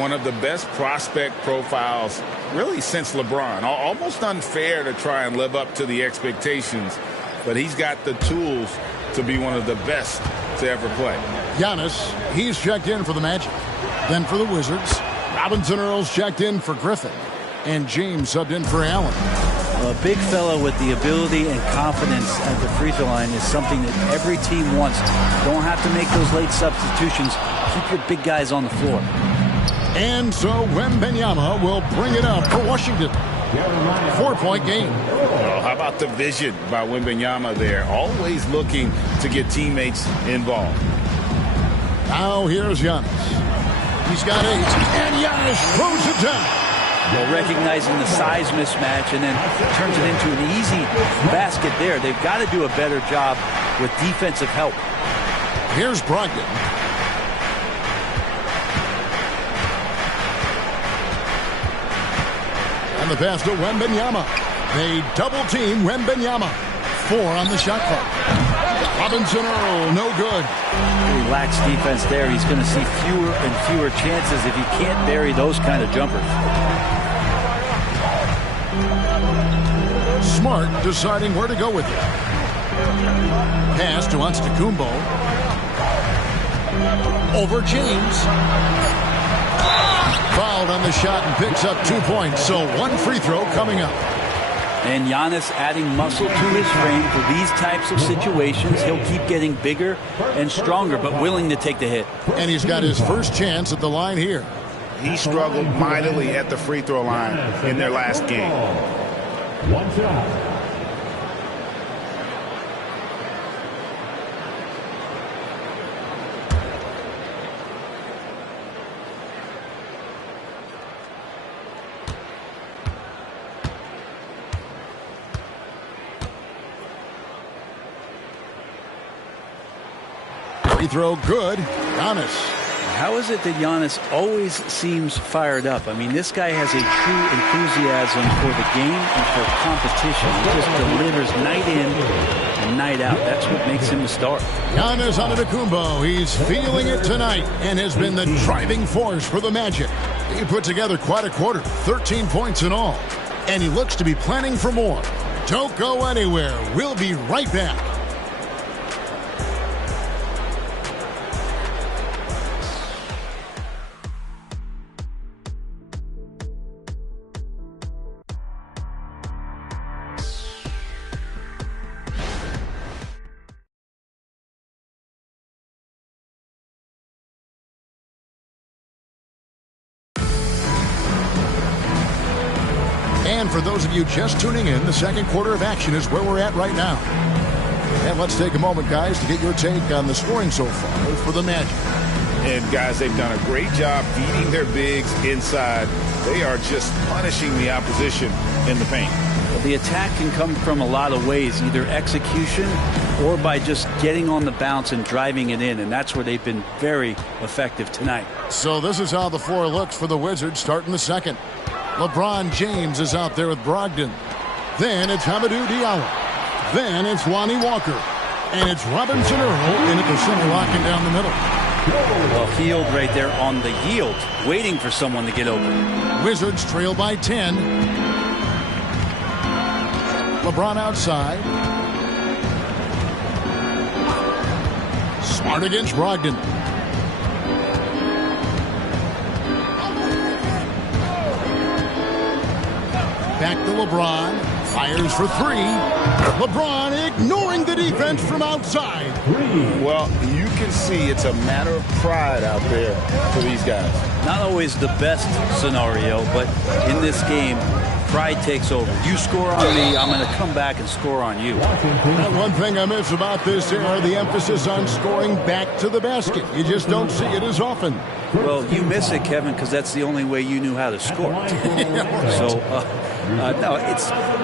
One of the best prospect profiles really since LeBron. Almost unfair to try and live up to the expectations, but he's got the tools to be one of the best to ever play. Giannis, he's checked in for the Magic. Then for the Wizards, Robinson Earls checked in for Griffin. And James subbed in for Allen. A big fella with the ability and confidence at the free throw line is something that every team wants. Don't have to make those late substitutions. Keep your big guys on the floor. And so Wembanyama will bring it up for Washington. 4-point game. Well, how about the vision by Wembanyama there? Always looking to get teammates involved. Now here's Giannis. He's got 8. And Giannis throws it down. Well, recognizing the size mismatch and then turns it into an easy basket there. They've got to do a better job with defensive help. Here's Brogdon. And the pass to Wembanyama. They double-team Wembanyama. 4 on the shot clock. Robinson Earl, no good. Relaxed defense there. He's going to see fewer and fewer chances if he can't bury those kind of jumpers. Smart deciding where to go with it. Pass to Antetokounmpo. Over James. Fouled on the shot and picks up 2 points. So 1 free throw coming up. And Giannis adding muscle to his frame for these types of situations. He'll keep getting bigger and stronger, but willing to take the hit. And he's got his first chance at the line here. He struggled mightily at the free throw line in their last game. 1 shot. Free throw good. Giannis. How is it that Giannis always seems fired up? I mean, this guy has a true enthusiasm for the game and for competition. He just delivers night in and night out. That's what makes him a star. Giannis Antetokounmpo. He's feeling it tonight and has been the driving force for the Magic. He put together quite a quarter, 13 points in all. And he looks to be planning for more. Don't go anywhere. We'll be right back. And for those of you just tuning in, the second quarter of action is where we're at right now. And let's take a moment, guys, to get your take on the scoring so far for the Magic. And, guys, they've done a great job feeding their bigs inside. They are just punishing the opposition in the paint. Well, the attack can come from a lot of ways, either execution or by just getting on the bounce and driving it in, and that's where they've been very effective tonight. So this is how the floor looks for the Wizards starting the second. LeBron James is out there with Brogdon. Then it's Hamidou Diallo. Then it's Lonnie Walker. And it's Robinson Earl in at the center, locking down the middle. Well, Hield right there on the yield, waiting for someone to get open. Wizards trail by 10. LeBron outside. Smart against Brogdon. Back to LeBron. Fires for three. LeBron ignoring the defense from outside. Well, you can see it's a matter of pride out there for these guys. Not always the best scenario, but in this game, pride takes over. You score on me, I'm going to come back and score on you. And one thing I miss about this era, the emphasis on scoring back to the basket. You just don't see it as often. Well, you miss it, Kevin, because that's the only way you knew how to score. So, no,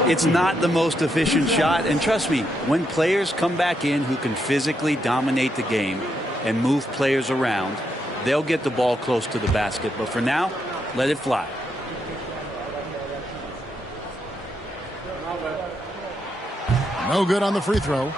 it's not the most efficient shot. And trust me, when players come back in who can physically dominate the game and move players around, they'll get the ball close to the basket. But for now, let it fly. No good on the free throw.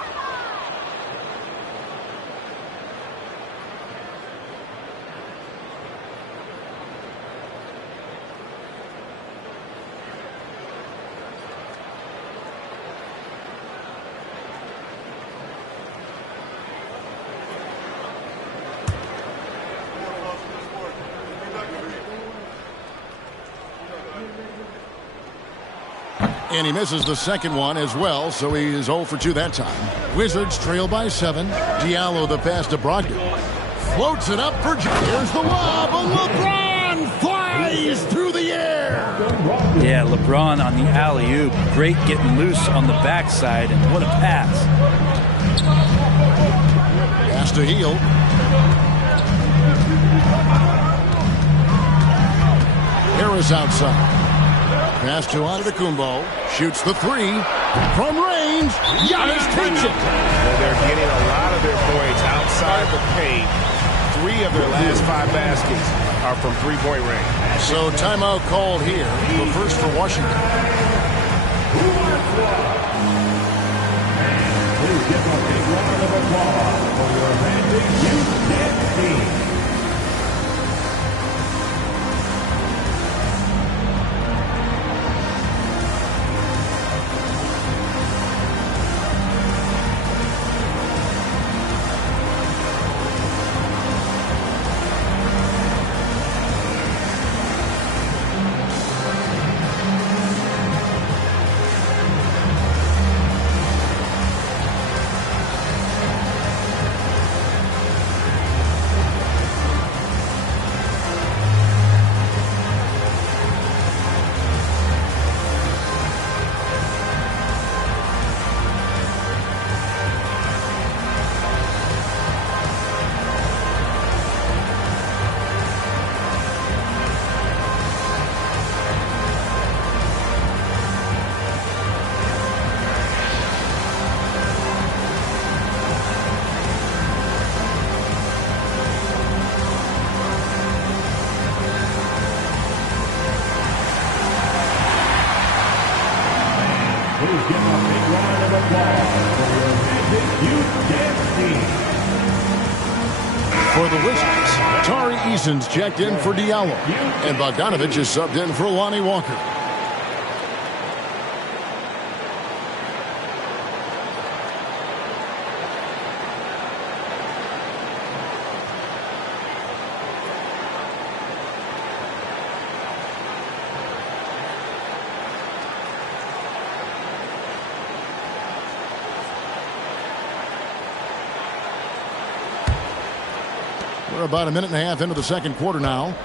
And he misses the second one as well, so he is 0 for 2 that time. Wizards trail by 7. Diallo the pass to Brogdon. Floats it up for... Here's the lob, and LeBron flies through the air. Yeah, LeBron on the alley-oop. Great getting loose on the backside, and what a pass. Pass to Hield. Harris outside. Pass to Antetokounmpo. Shoots the three. From range. Giannis takes it. Well, they're getting a lot of their points outside the paint. 3 of their last 5 baskets are from three-point range. So timeout called here. The first for Washington. Please give a big round of applause for your Magic Youth team. Please give a big round of applause for your Magic Youth dance team. For the Wizards, Tari Eason's checked in for Diallo. And Bogdanovich is subbed in for Lonnie Walker. We're about a minute and a half into the second quarter now.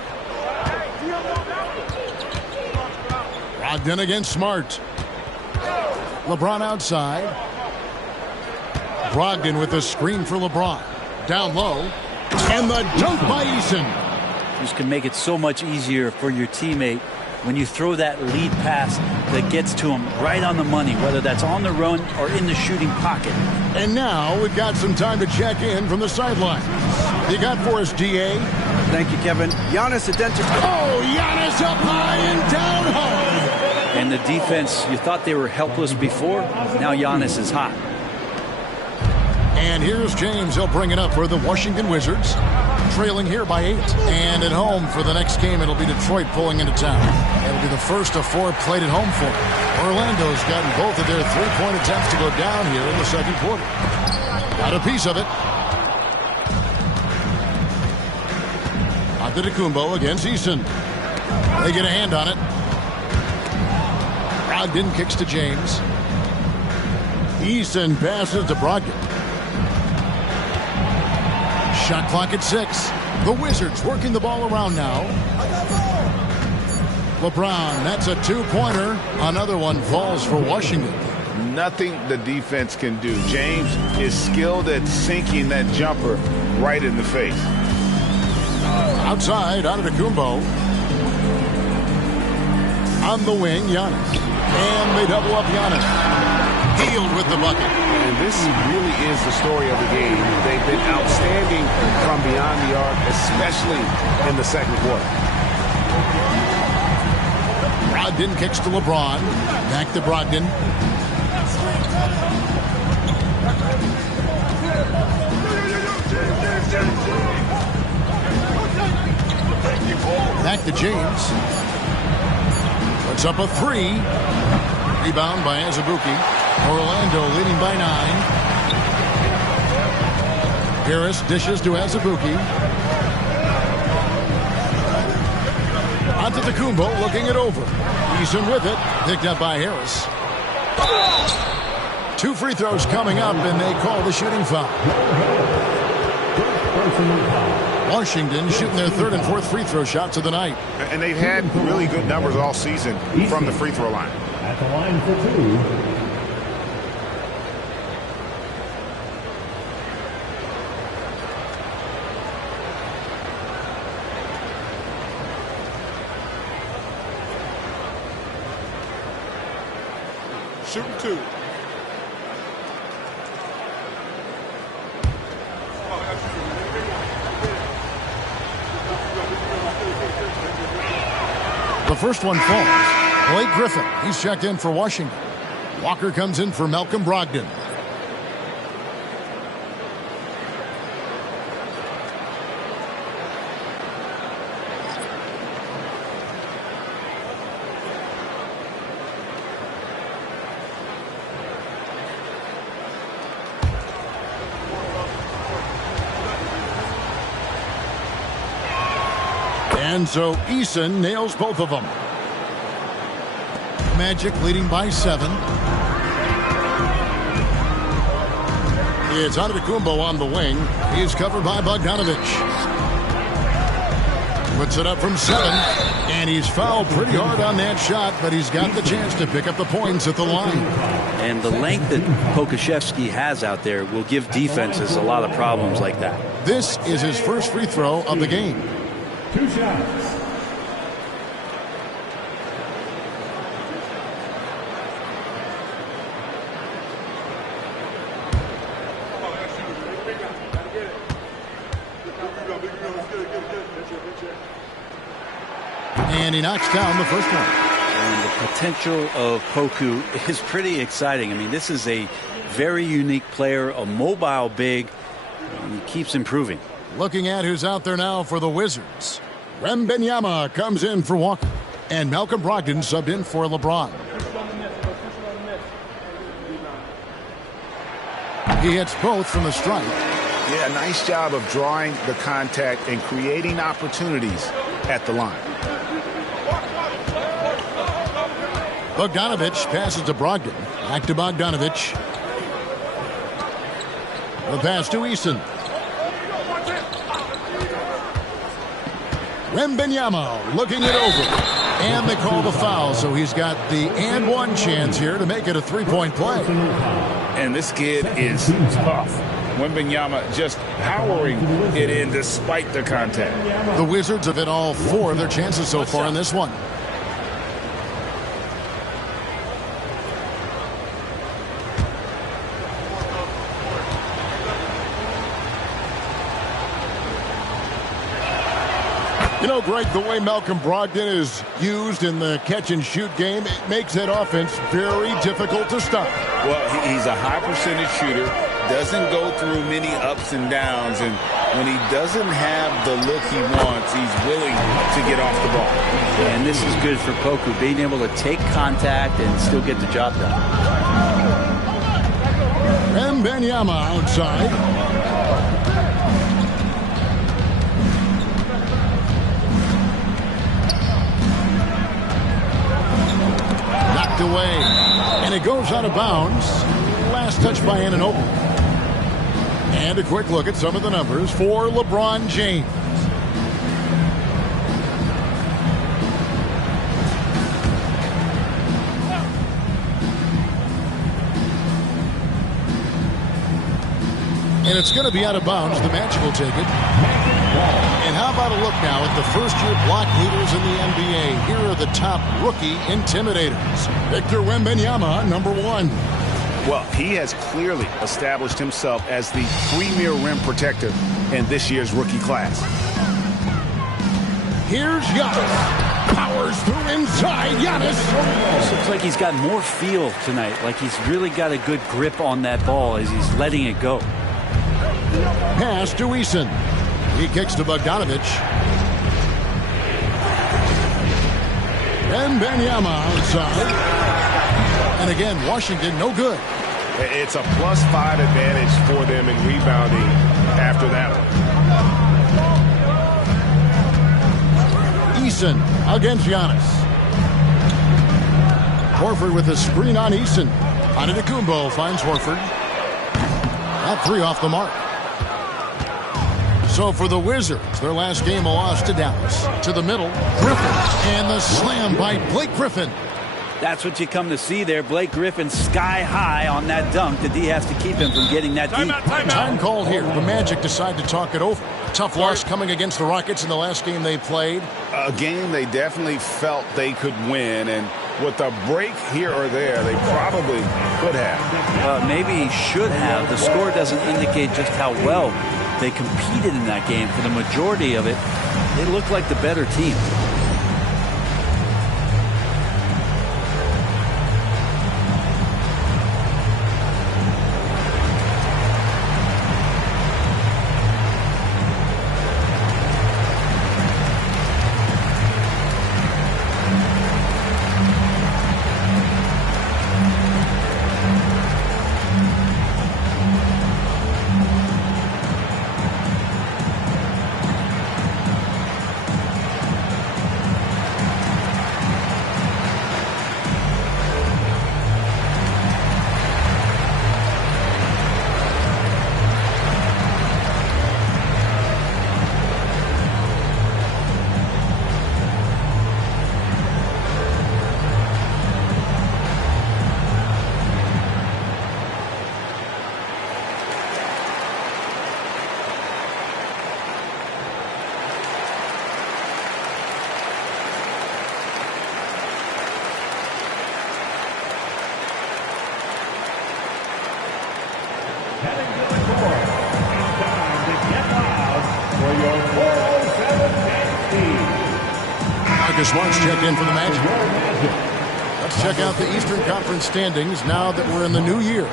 Brogdon against Smart. LeBron outside. Brogdon with a screen for LeBron. Down low. And the dunk by Eason. This can make it so much easier for your teammate when you throw that lead pass that gets to him right on the money, whether that's on the run or in the shooting pocket. And now we've got some time to check in from the sideline. You got for us, DA? Thank you, Kevin. Giannis Antetokounmpo. Oh, Giannis up high and down hard. And the defense, you thought they were helpless before. Now Giannis is hot. And here's James. He'll bring it up for the Washington Wizards. Trailing here by 8. And at home for the next game, it'll be Detroit pulling into town. It'll be the first of 4 played at home for them. Orlando's gotten both of their 3-point attempts to go down here in the second quarter. Got a piece of it. Antetokounmpo against Eason. They get a hand on it. Brogdon kicks to James. Eason passes to Brogdon. Shot clock at 6. The Wizards working the ball around now. LeBron, that's a 2-pointer. Another one falls for Washington. Nothing the defense can do. James is skilled at sinking that jumper right in the face. Outside, Antetokounmpo. On the wing, Giannis. And they double up Giannis. Healed with the bucket. And this really is the story of the game. They've been outstanding from beyond the arc, especially in the second quarter. Brogdon kicks to LeBron. Back to Brogdon. Back to James. Puts up a 3. Rebound by Azubuike. Orlando leading by 9. Harris dishes to Azubuike. Antetokounmpo looking it over. Eason with it. Picked up by Harris. 2 free throws coming up, and they call the shooting foul. Washington shooting their 3rd and 4th free throw shots of the night. And they've had really good numbers all season from the free throw line. At the line for 2. Shooting 2. The first one falls. Blake Griffin, he's checked in for Washington. Walker comes in for Malcolm Brogdon. And so Eason nails both of them. Magic leading by 7. It's Antetokounmpo on the wing. He's covered by Bogdanovic. Puts it up from 7. And he's fouled pretty hard on that shot, but he's got the chance to pick up the points at the line. And the length that Pokusevski has out there will give defenses a lot of problems like that. This is his first free throw of the game. 2 shots. And he knocks down the first one. And the potential of Poku is pretty exciting. I mean, this is a very unique player, a mobile big, and he keeps improving. Looking at who's out there now for the Wizards. Wembanyama comes in for Walker. And Malcolm Brogdon subbed in for LeBron. He hits both from the stripe. Yeah, nice job of drawing the contact and creating opportunities at the line. Bogdanovic passes to Brogdon. Back to Bogdanovic. The pass to Eason. Wembanyama looking it over. And they call the foul, so he's got the and one chance here to make it a three-point play. And this kid is tough. Wembanyama just powering it in despite the contact. The Wizards have hit all 4 of their chances so far in this one. You know, Greg, the way Malcolm Brogdon is used in the catch-and-shoot game, it makes that offense very difficult to stop. Well, he's a high-percentage shooter, doesn't go through many ups and downs, and when he doesn't have the look he wants, he's willing to get off the ball. And this is good for Poku, being able to take contact and still get the job done. Wembanyama outside. Away, and it goes out of bounds. Last touch by Anunoby. And a quick look at some of the numbers for LeBron James. And it's going to be out of bounds. The Magic will take it. And how about a look now at the first-year block leaders in the NBA. Here are the top rookie intimidators. Victor Wembanyama, number 1. Well, he has clearly established himself as the premier rim protector in this year's rookie class. Here's Giannis. Powers through inside. Giannis. This looks like he's got more feel tonight. Like he's really got a good grip on that ball as he's letting it go. Pass to Eason. He kicks to Bogdanovich. And Wembanyama outside. And again, Washington no good. It's a +5 advantage for them in rebounding after that one. Eason against Giannis. Horford with a screen on Eason. Antetokounmpo finds Horford. That 3 off the mark. So for the Wizards, their last game a loss to Dallas. To the middle, Griffin. And the slam by Blake Griffin. That's what you come to see there. Blake Griffin sky high on that dunk. The D has to keep him from getting that deep. Time called here. The Magic decide to talk it over. Tough loss coming against the Rockets in the last game they played. A game they definitely felt they could win, and with a break here or there, they probably could have. Maybe should have. The score doesn't indicate just how well they competed in that game. For the majority of it, they looked like the better team. Smart's checked in for the Magic. Let's check out the Eastern Conference standings now that we're in the new year.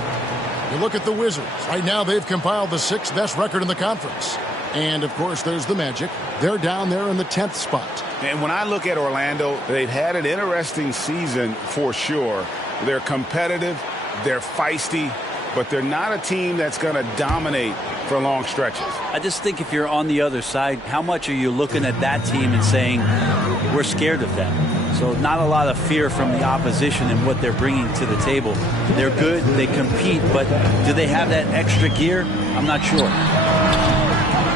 You look at the Wizards. Right now they've compiled the 6th best record in the conference. And, of course, there's the Magic. They're down there in the 10th spot. And when I look at Orlando, they've had an interesting season for sure. They're competitive, they're feisty, but they're not a team that's going to dominate for long stretches. I just think if you're on the other side, how much are you looking at that team and saying, we're scared of them? So not a lot of fear from the opposition and what they're bringing to the table. They're good, they compete, but do they have that extra gear? I'm not sure.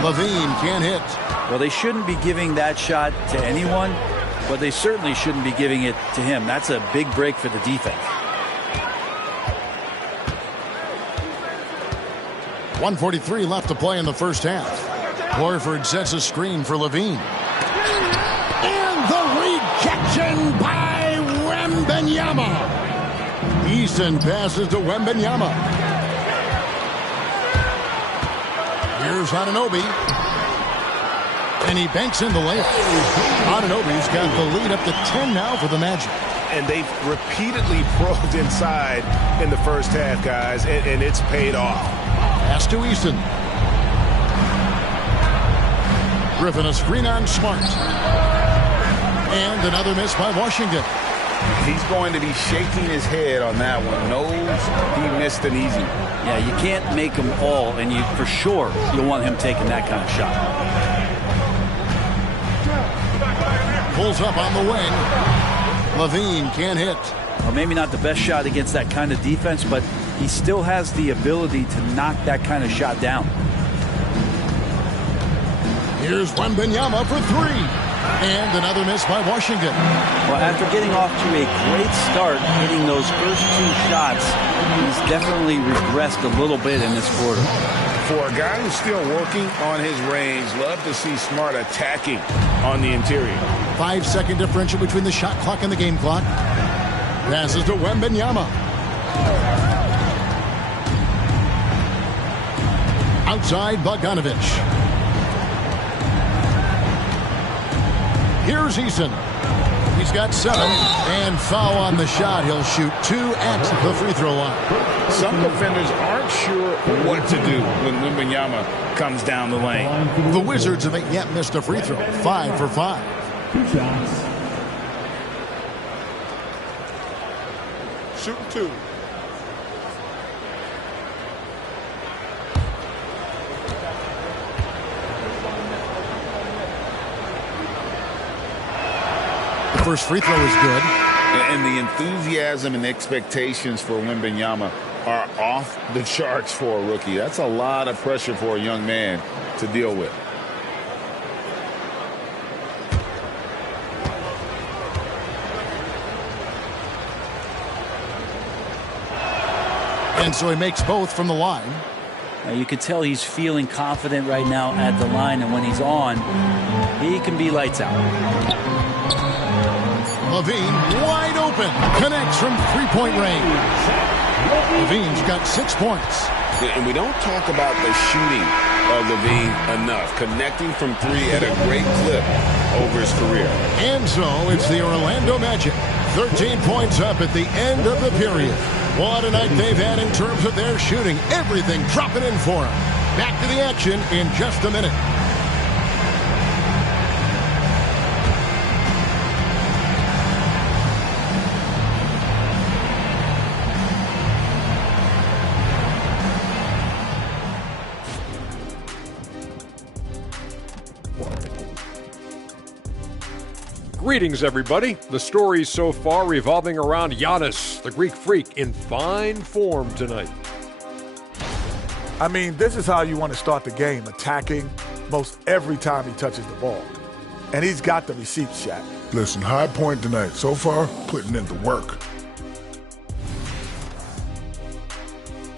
Levine can't hit. Well, they shouldn't be giving that shot to anyone, but they certainly shouldn't be giving it to him. That's a big break for the defense. 1:43 left to play in the first half. Horford sets a screen for Levine. And the rejection by Wembanyama. Easton passes to Wembanyama. Here's Anunoby. And he banks in the layup. Anunoby's got the lead up to 10 now for the Magic. And they've repeatedly probed inside in the first half, guys, and it's paid off. Pass to Easton. Griffin a screen on Smart. And another miss by Washington. He's going to be shaking his head on that one. Knows he missed an easy. Yeah, you can't make them all, and you for sure you'll want him taking that kind of shot. Pulls up on the wing. Levine can't hit. Well, maybe not the best shot against that kind of defense, but he still has the ability to knock that kind of shot down. Here's Wembanyama for three. And another miss by Washington. Well, after getting off to a great start, hitting those first two shots, he's definitely regressed a little bit in this quarter. For a guy who's still working on his range, love to see Smart attacking on the interior. 5-second differential between the shot clock and the game clock. Passes to Wembanyama. Outside Bogdanovich. Here's Eason. He's got 7 and foul on the shot. He'll shoot 2 at the free throw line. Some defenders aren't sure what to do when Wembanyama comes down the lane. The Wizards haven't yet missed a free throw. 5 for 5. 2 shots. Shooting 2. The first free throw is good. And the enthusiasm and expectations for Wembanyama are off the charts for a rookie. That's a lot of pressure for a young man to deal with. And so he makes both from the line. You can tell he's feeling confident right now at the line, and when he's on, he can be lights out. Levine wide open. Connects from three-point range. Levine's got 6 points. And we don't talk about the shooting of Levine enough. Connecting from 3 at a great clip over his career. And so it's the Orlando Magic. 13 points up at the end of the period. What a night they've had in terms of their shooting. Everything dropping in for them. Back to the action in just a minute. Greetings, everybody. The stories so far revolving around Giannis, the Greek freak, in fine form tonight. I mean, this is how you want to start the game, attacking most every time he touches the ball. And he's got the receipts, Shaq. Listen, high point tonight. So far, putting in the work.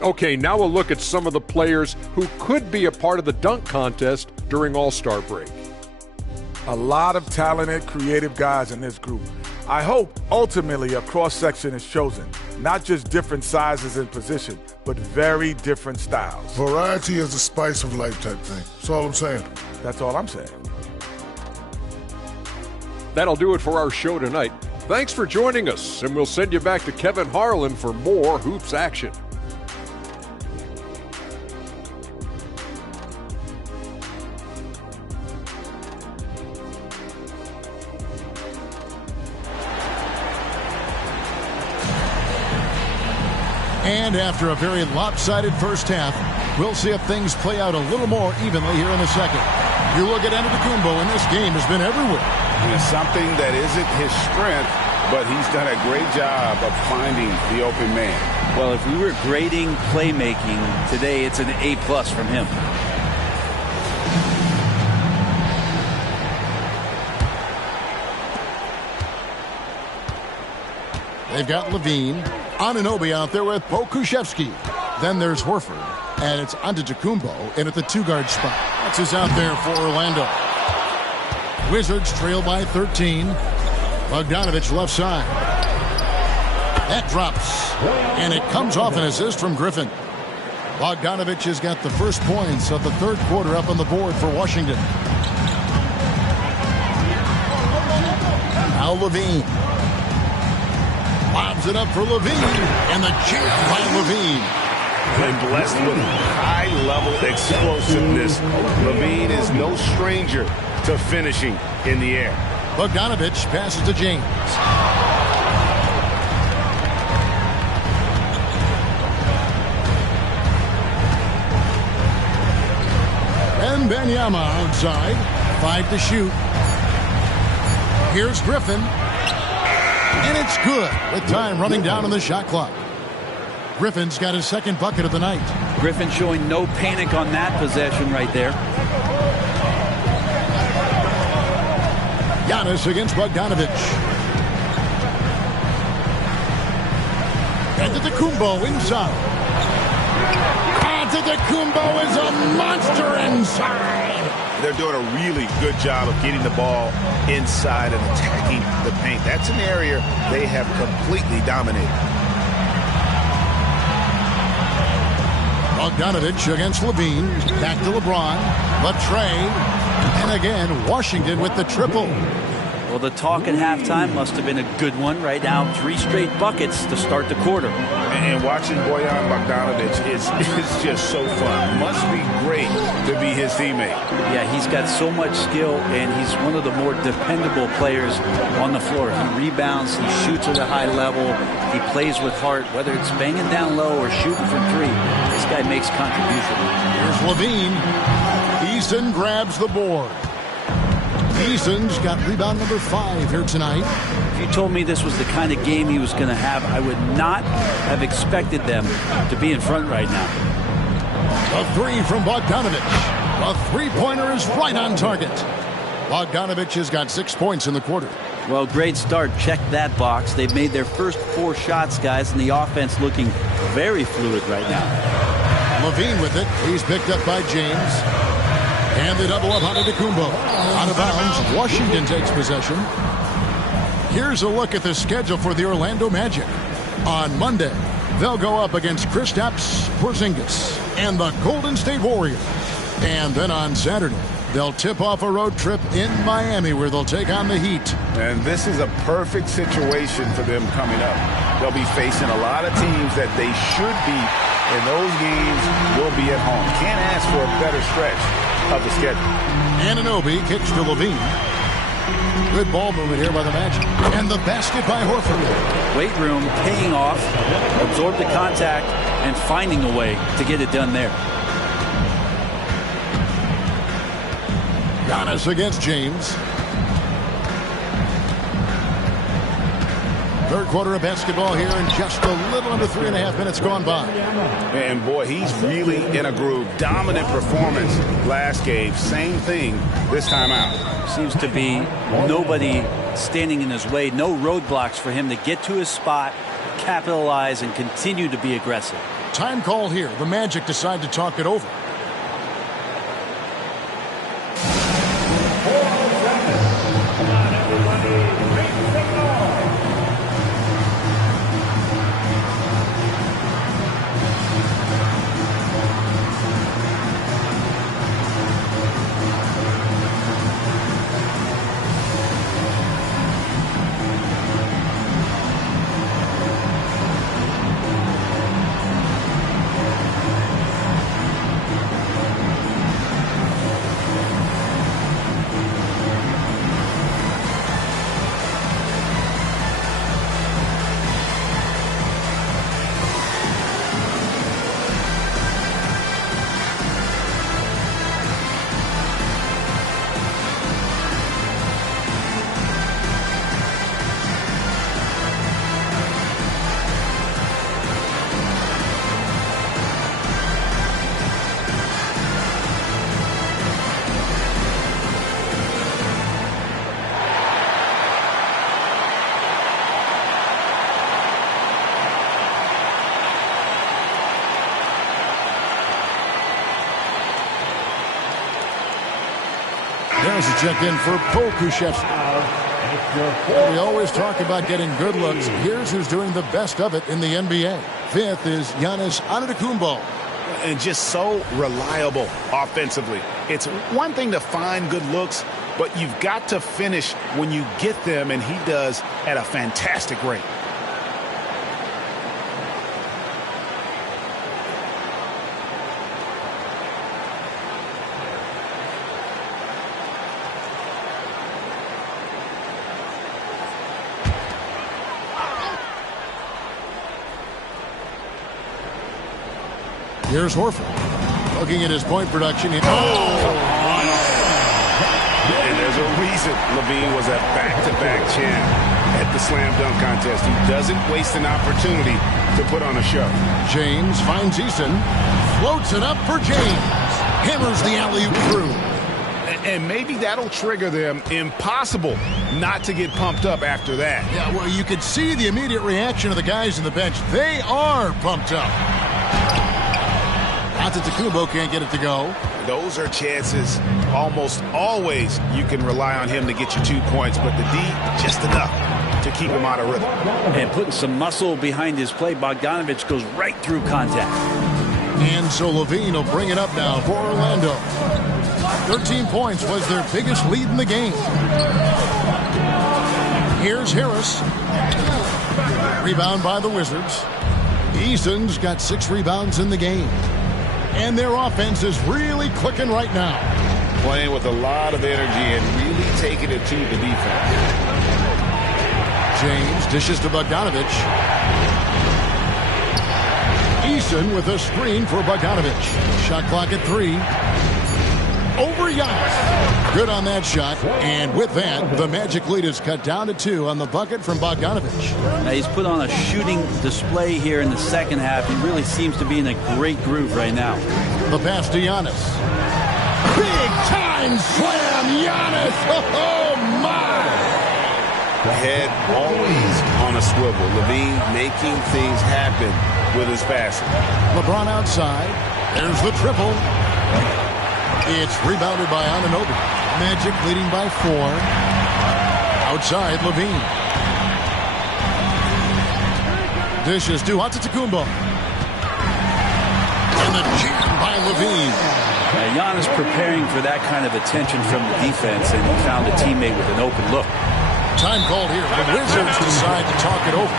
Okay, now we'll look at some of the players who could be a part of the dunk contest during All-Star break. A lot of talented, creative guys in this group. I hope ultimately a cross-section is chosen. Not just different sizes and position, but very different styles. Variety is the spice of life type thing. That's all I'm saying. That's all I'm saying. That'll do it for our show tonight. Thanks for joining us, and we'll send you back to Kevin Harlan for more Hoops action. And after a very lopsided first half, we'll see if things play out a little more evenly here in the second. You look at Antetokounmpo, and this game has been everywhere. It's something that isn't his strength, but he's done a great job of finding the open man. Well, if we were grading playmaking today, it's an A+ from him. They've got Levine. Anunoby out there with Pokuševski. Then there's Horford. And it's Antetokounmpo in at the 2-guard spot. That's who's out there for Orlando. Wizards trail by 13. Bogdanovich left side. That drops. And it comes off an assist from Griffin. Bogdanovich has got the first points of the third quarter up on the board for Washington. Now Levine. Lobs it up for Levine. And the jam by Levine. And blessed with high-level explosiveness. Levine is no stranger to finishing in the air. Bogdanovich passes to James. And Wembanyama outside. 5 to shoot. Here's Griffin. And it's good with time running down on the shot clock. Griffin's got his second bucket of the night. Griffin showing no panic on that possession right there. Giannis against Bogdanovich. Antetokounmpo inside. Antetokounmpo is a monster inside. They're doing a really good job of getting the ball inside and attacking the paint. That's an area they have completely dominated. Bogdanovich against Levine. Back to LeBron. Latrey. And again, Washington with the triple. Well, the talk at halftime must have been a good one. Right now, 3 straight buckets to start the quarter. And watching Bojan Bogdanović is just so fun. Must be great to be his teammate. Yeah, he's got so much skill, and he's one of the more dependable players on the floor. He rebounds, he shoots at a high level, he plays with heart, whether it's banging down low or shooting from 3. This guy makes contribution. Here's Levine. Eason grabs the board. Eason's got rebound number 5 here tonight. If you told me this was the kind of game he was going to have, I would not have expected them to be in front right now. A 3 from Bogdanovich. A 3-pointer is right on target. Bogdanovich has got 6 points in the quarter. Well, great start. Check that box. They've made their first 4 shots, guys, and the offense looking very fluid right now. Levine with it. He's picked up by James. And they double up Antetokounmpo. Out of bounds, Washington takes possession. Here's a look at the schedule for the Orlando Magic. On Monday, they'll go up against Kristaps Porzingis and the Golden State Warriors. And then on Saturday, they'll tip off a road trip in Miami where they'll take on the Heat. And this is a perfect situation for them coming up. They'll be facing a lot of teams that they should beat, and those games will be at home. Can't ask for a better stretch of the schedule. Anunoby kicks to Levine. Good ball movement here by the Magic. And the basket by Horford. Weight room paying off, absorb the contact, and finding a way to get it done there. Giannis against James. Third quarter of basketball here, and just a little under 3.5 minutes gone by. And boy, he's really in a groove. Dominant performance last game. Same thing this time out. Seems to be nobody standing in his way. No roadblocks for him to get to his spot, capitalize, and continue to be aggressive. Time call here. The Magic decide to talk it over. There's a check in for Pokuševski. We always talk about getting good looks. Here's who's doing the best of it in the NBA. Fifth is Giannis Antetokounmpo. And just so reliable offensively. It's one thing to find good looks, but you've got to finish when you get them, and he does at a fantastic rate. Here's Horford. Looking at his point production. And there's a reason Levine was a back-to-back champ at the slam dunk contest. He doesn't waste an opportunity to put on a show. James finds Eason. Floats it up for James. Hammers the alley-oop through. And maybe that'll trigger them. Impossible not to get pumped up after that. Yeah, well, you could see the immediate reaction of the guys on the bench. They are pumped up. Antetokounmpo can't get it to go. Those are chances almost always you can rely on him to get you 2 points, but the D, just enough to keep him out of rhythm. And putting some muscle behind his play, Bogdanovich goes right through contact. And so Levine will bring it up now for Orlando. 13 points was their biggest lead in the game. Here's Harris. Rebound by the Wizards. Eason's got 6 rebounds in the game. And their offense is really clicking right now. Playing with a lot of energy and really taking it to the defense. James dishes to Bogdanovich. Eason with a screen for Bogdanovich. Shot clock at 3. Over Giannis. Good on that shot. And with that, the Magic lead is cut down to 2 on the bucket from Bogdanovich. Now he's put on a shooting display here in the second half. He really seems to be in a great groove right now. The pass to Giannis. Big time slam, Giannis. Oh, my. Head always on a swivel. Levine making things happen with his passing. LeBron outside. There's the triple. It's rebounded by Anunoby. Magic leading by 4. Outside, Levine. Dishes to Antetokounmpo. And the jam by Levine. Giannis preparing for that kind of attention from the defense, and he found a teammate with an open look. Time called here. The Wizards decide to talk it over.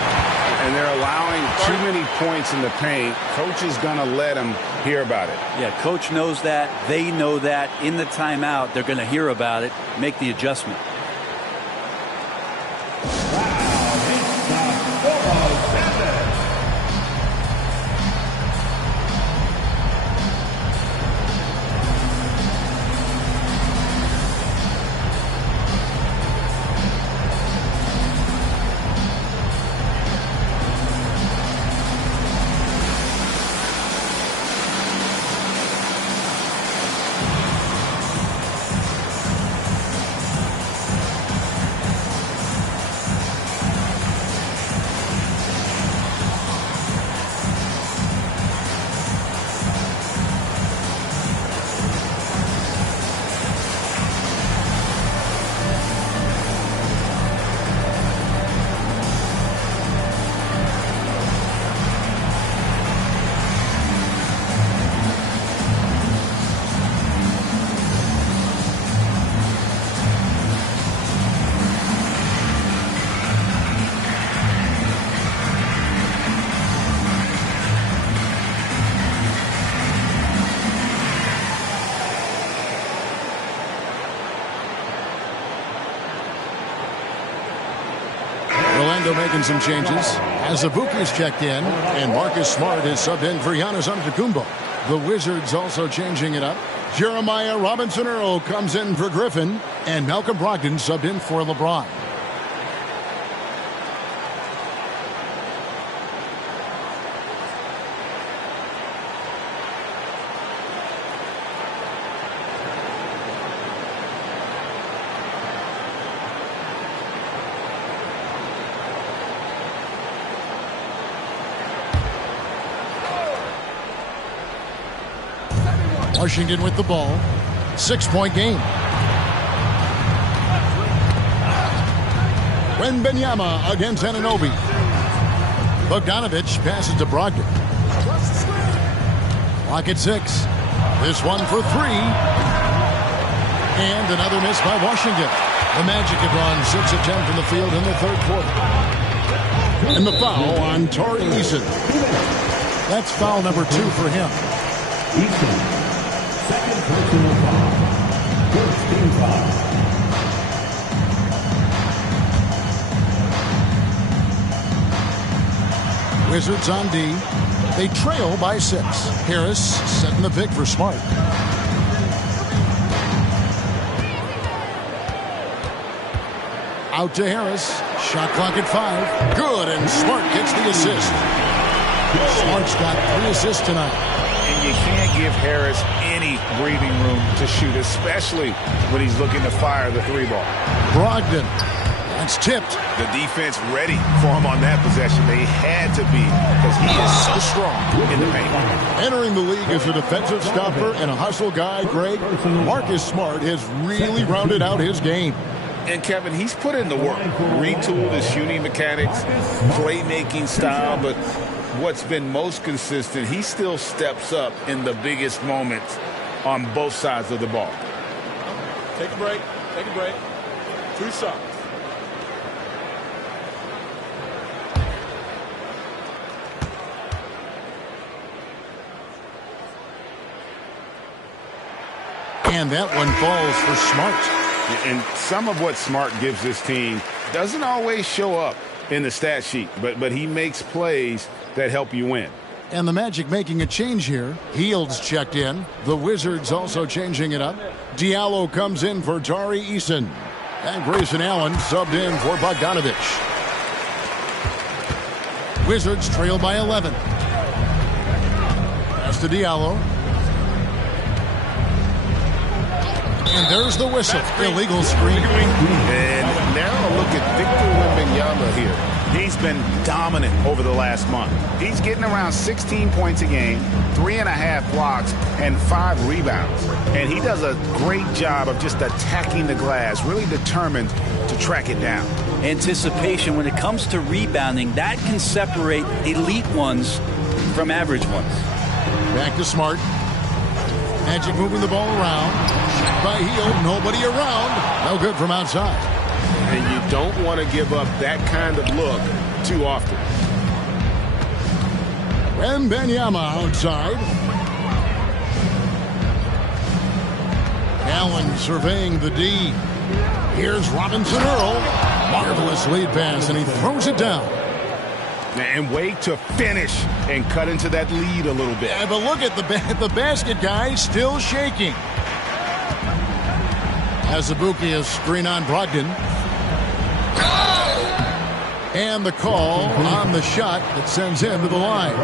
And they're allowing too many points in the paint. Coach is going to let them hear about it. Yeah, coach knows that. They know that. In the timeout, they're going to hear about it, make the adjustment. Making some changes. Azubuike's checked in, and Marcus Smart is subbed in for Giannis Antetokounmpo. The Wizards also changing it up. Jeremiah Robinson-Earl comes in for Griffin, and Malcolm Brogdon subbed in for LeBron. Washington with the ball. 6-point game. Wembanyama against Anunoby. Bogdanovich passes to Brogdon. Clock at 6. This one for 3. And another miss by Washington. The Magic have gone 6 of 10 from the field in the third quarter. And the foul on Tari Eason. That's foul number 2 for him. Eason, second personal foul. First team foul. Wizards on D. They trail by 6. Harris setting the pick for Smart. Out to Harris. Shot clock at 5. Good, and Smart gets the assist. Smart's got 3 assists tonight. And you can't give Harris any breathing room to shoot, especially when he's looking to fire the 3-ball. Brogdon. That's tipped. The defense ready for him on that possession. They had to be, because he is so strong in the paint. Entering the league as a defensive stopper and a hustle guy, Greg, Marcus Smart has really rounded out his game. And, Kevin, he's put in the work. Retooled his shooting mechanics, playmaking style, but what's been most consistent, he still steps up in the biggest moments on both sides of the ball. Take a break. Take a break. 2 shots. And that one falls for Smart. And some of what Smart gives this team doesn't always show up in the stat sheet, but he makes plays that help you win. And the Magic making a change here. Heald's checked in. The Wizards also changing it up. Diallo comes in for Tari Eason. And Grayson Allen subbed in for Bogdanovich. Wizards trail by 11. Pass to Diallo. And there's the whistle. Illegal screen. And now look at Victor Wembanyama here. He's been dominant over the last month. He's getting around 16 points a game, 3.5 blocks, and 5 rebounds. And he does a great job of just attacking the glass, really determined to track it down. Anticipation, when it comes to rebounding, that can separate elite ones from average ones. Back to Smart. Magic moving the ball around. Shot by Hield. Nobody around. No good from outside. And you don't want to give up that kind of look too often. Wembanyama outside. Allen surveying the D. Here's Robinson Earl. Marvelous lead pass, and he throws it down. And wait to finish and cut into that lead a little bit. Yeah, but look at the basket guy still shaking. Azubuike is screen on Brogdon. And the call on the shot that sends him to the line.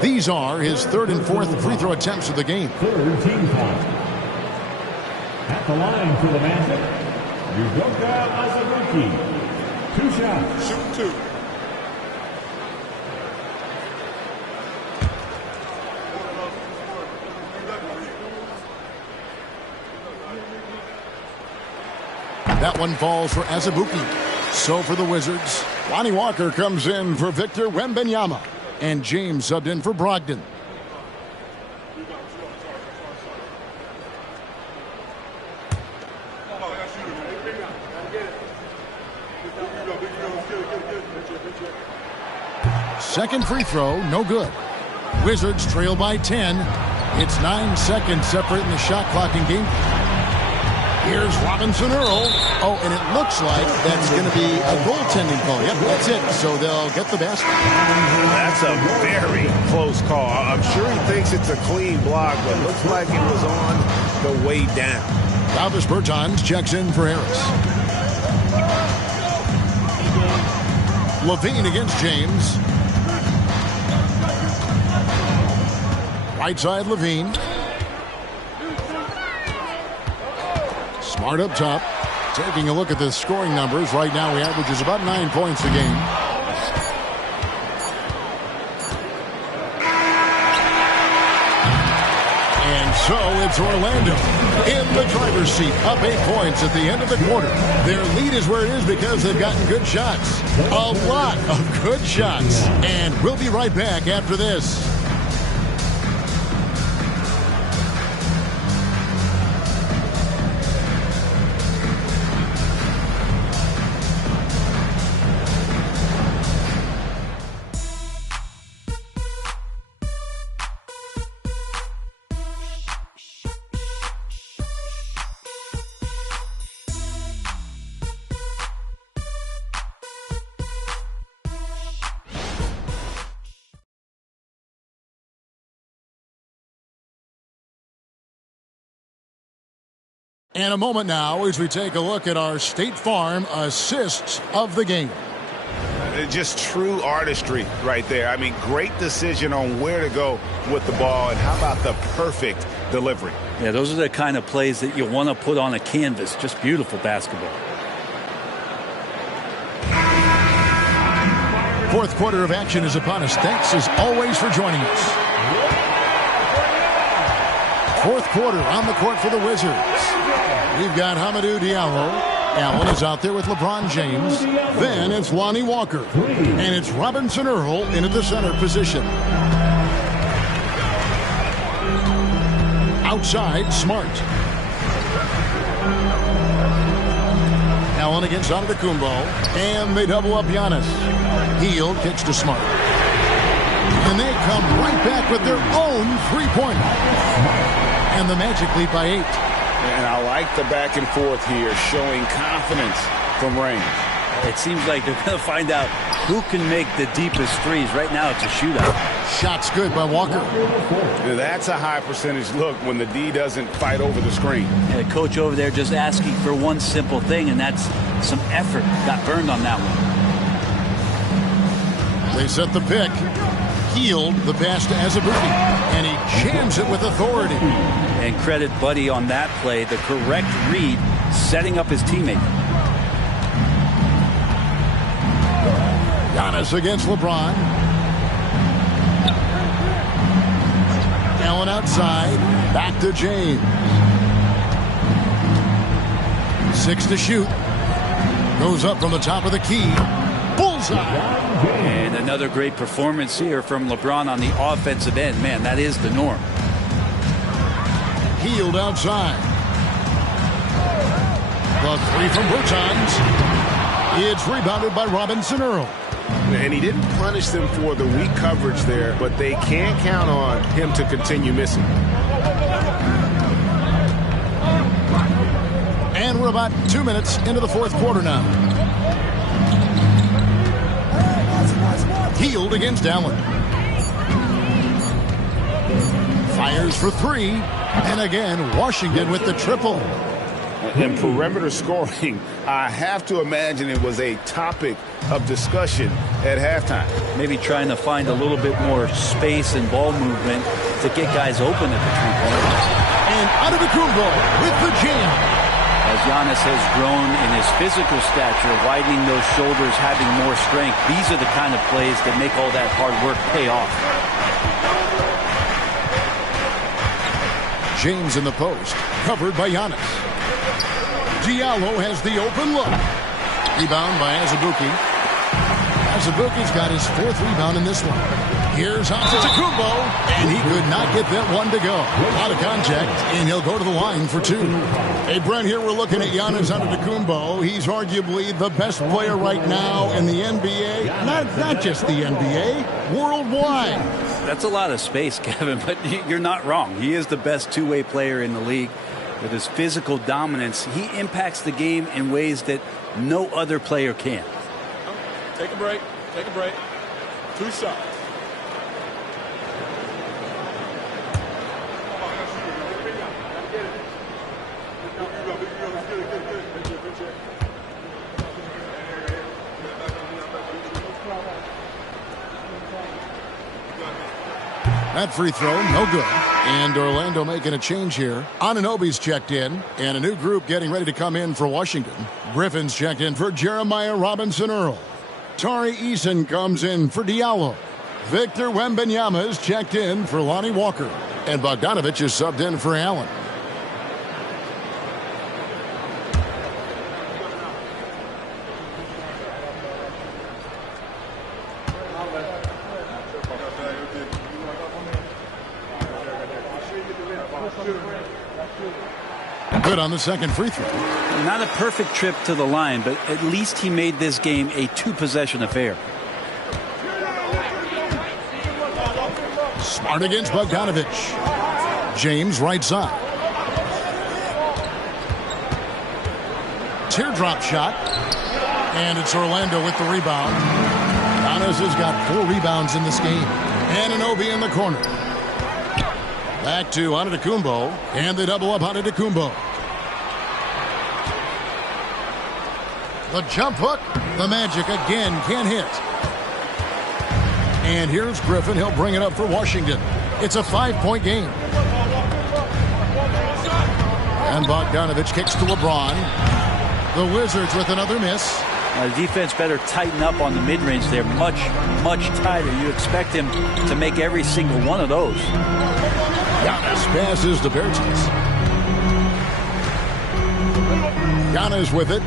These are his 3rd and 4th free throw attempts of the game. 3rd team foul. At the line for the Magic, Udoka Azubuike. 2 shots. Shoot 2. That one falls for Azubuike. So for the Wizards, Lonnie Walker comes in for Victor Wembanyama. And James subbed in for Brogdon. Second free throw, no good. Wizards trail by 10. It's 9 seconds separating the shot clock and game. Here's Robinson Earl. Oh, and it looks like that's going to be a goaltending call. Yep, that's it. So they'll get the basket. That's a very close call. I'm sure he thinks it's a clean block, but looks like it was on the way down. Davis Bertans checks in for Harris. Levine against James. Right side, Levine. Smart up top. Taking a look at the scoring numbers. Right now, he averages about 9 points a game. And so it's Orlando in the driver's seat, up 8 points at the end of the quarter. Their lead is where it is because they've gotten good shots. A lot of good shots. And we'll be right back after this. And a moment now as we take a look at our State Farm assists of the game. Just true artistry right there. I mean, great decision on where to go with the ball, and how about the perfect delivery? Yeah, those are the kind of plays that you want to put on a canvas. Just beautiful basketball. Fourth quarter of action is upon us. Thanks as always for joining us. Fourth quarter on the court for the Wizards. We've got Hamidou Diallo. Allen is out there with LeBron James. Then it's Lonnie Walker. And it's Robinson Earl in at the center position. Outside, Smart. Allen against Antetokounmpo. And they double up Giannis. Hield kicks to Smart. And they come right back with their own three-pointer. And the Magic lead by 8. And I like the back and forth here, showing confidence from range. It seems like they're going to find out who can make the deepest threes. Right now, it's a shootout. Shot's good by Walker. That's a high percentage look when the D doesn't fight over the screen. And the coach over there just asking for one simple thing, and that's some effort. Got burned on that one. They set the pick. Hield the pass to Azubuike, and he jams it with authority. And credit Buddy on that play, the correct read, setting up his teammate. Giannis against LeBron. Allen outside, back to James. 6 to shoot. Goes up from the top of the key. Bullseye. And another great performance here from LeBron on the offensive end. Man, that is the norm. Hield outside. The three from Bertans. It's rebounded by Robinson Earl. And he didn't punish them for the weak coverage there, but they can't count on him to continue missing. And we're about 2 minutes into the fourth quarter now. Hield against Allen. Fires for 3. And again, Washington with the triple. And perimeter scoring, I have to imagine it was a topic of discussion at halftime. Maybe trying to find a little bit more space and ball movement to get guys open at the three-point. And Antetokounmpo with the jam. As Giannis has grown in his physical stature, widening those shoulders, having more strength, these are the kind of plays that make all that hard work pay off. James in the post, covered by Giannis. Diallo has the open look. Rebound by Azubuike. Azubuike's got his 4th rebound in this one. Here's Antetokounmpo, and he could not get that one to go. Out of contact, and he'll go to the line for 2. Hey, Brent, here we're looking at Giannis Antetokounmpo. He's arguably the best player right now in the NBA. Not just the NBA, worldwide. That's a lot of space, Kevin, but you're not wrong. He is the best two-way player in the league. With his physical dominance, he impacts the game in ways that no other player can. Take a break. Take a break. 2 shots. That free throw, no good. And Orlando making a change here. Anunoby's checked in, and a new group getting ready to come in for Washington. Griffin's checked in for Jeremiah Robinson Earl. Tari Eason comes in for Diallo. Victor Wembanyama is checked in for Lonnie Walker. And Bogdanovich is subbed in for Allen. Good on the second free throw. Not a perfect trip to the line, but at least he made this game a two-possession affair. Smart against Bogdanovich. James right side. Teardrop shot. And it's Orlando with the rebound. Giannis has got 4 rebounds in this game. Anunoby in the corner. Back to Antetokounmpo. And they double up Antetokounmpo. The jump hook. The Magic again can't hit. And here's Griffin. He'll bring it up for Washington. It's a 5-point game. And Bogdanovich kicks to LeBron. The Wizards with another miss. The defense better tighten up on the mid-range. They're much, much tighter. You expect him to make every single one of those. Giannis passes to Bertans. Giannis with it.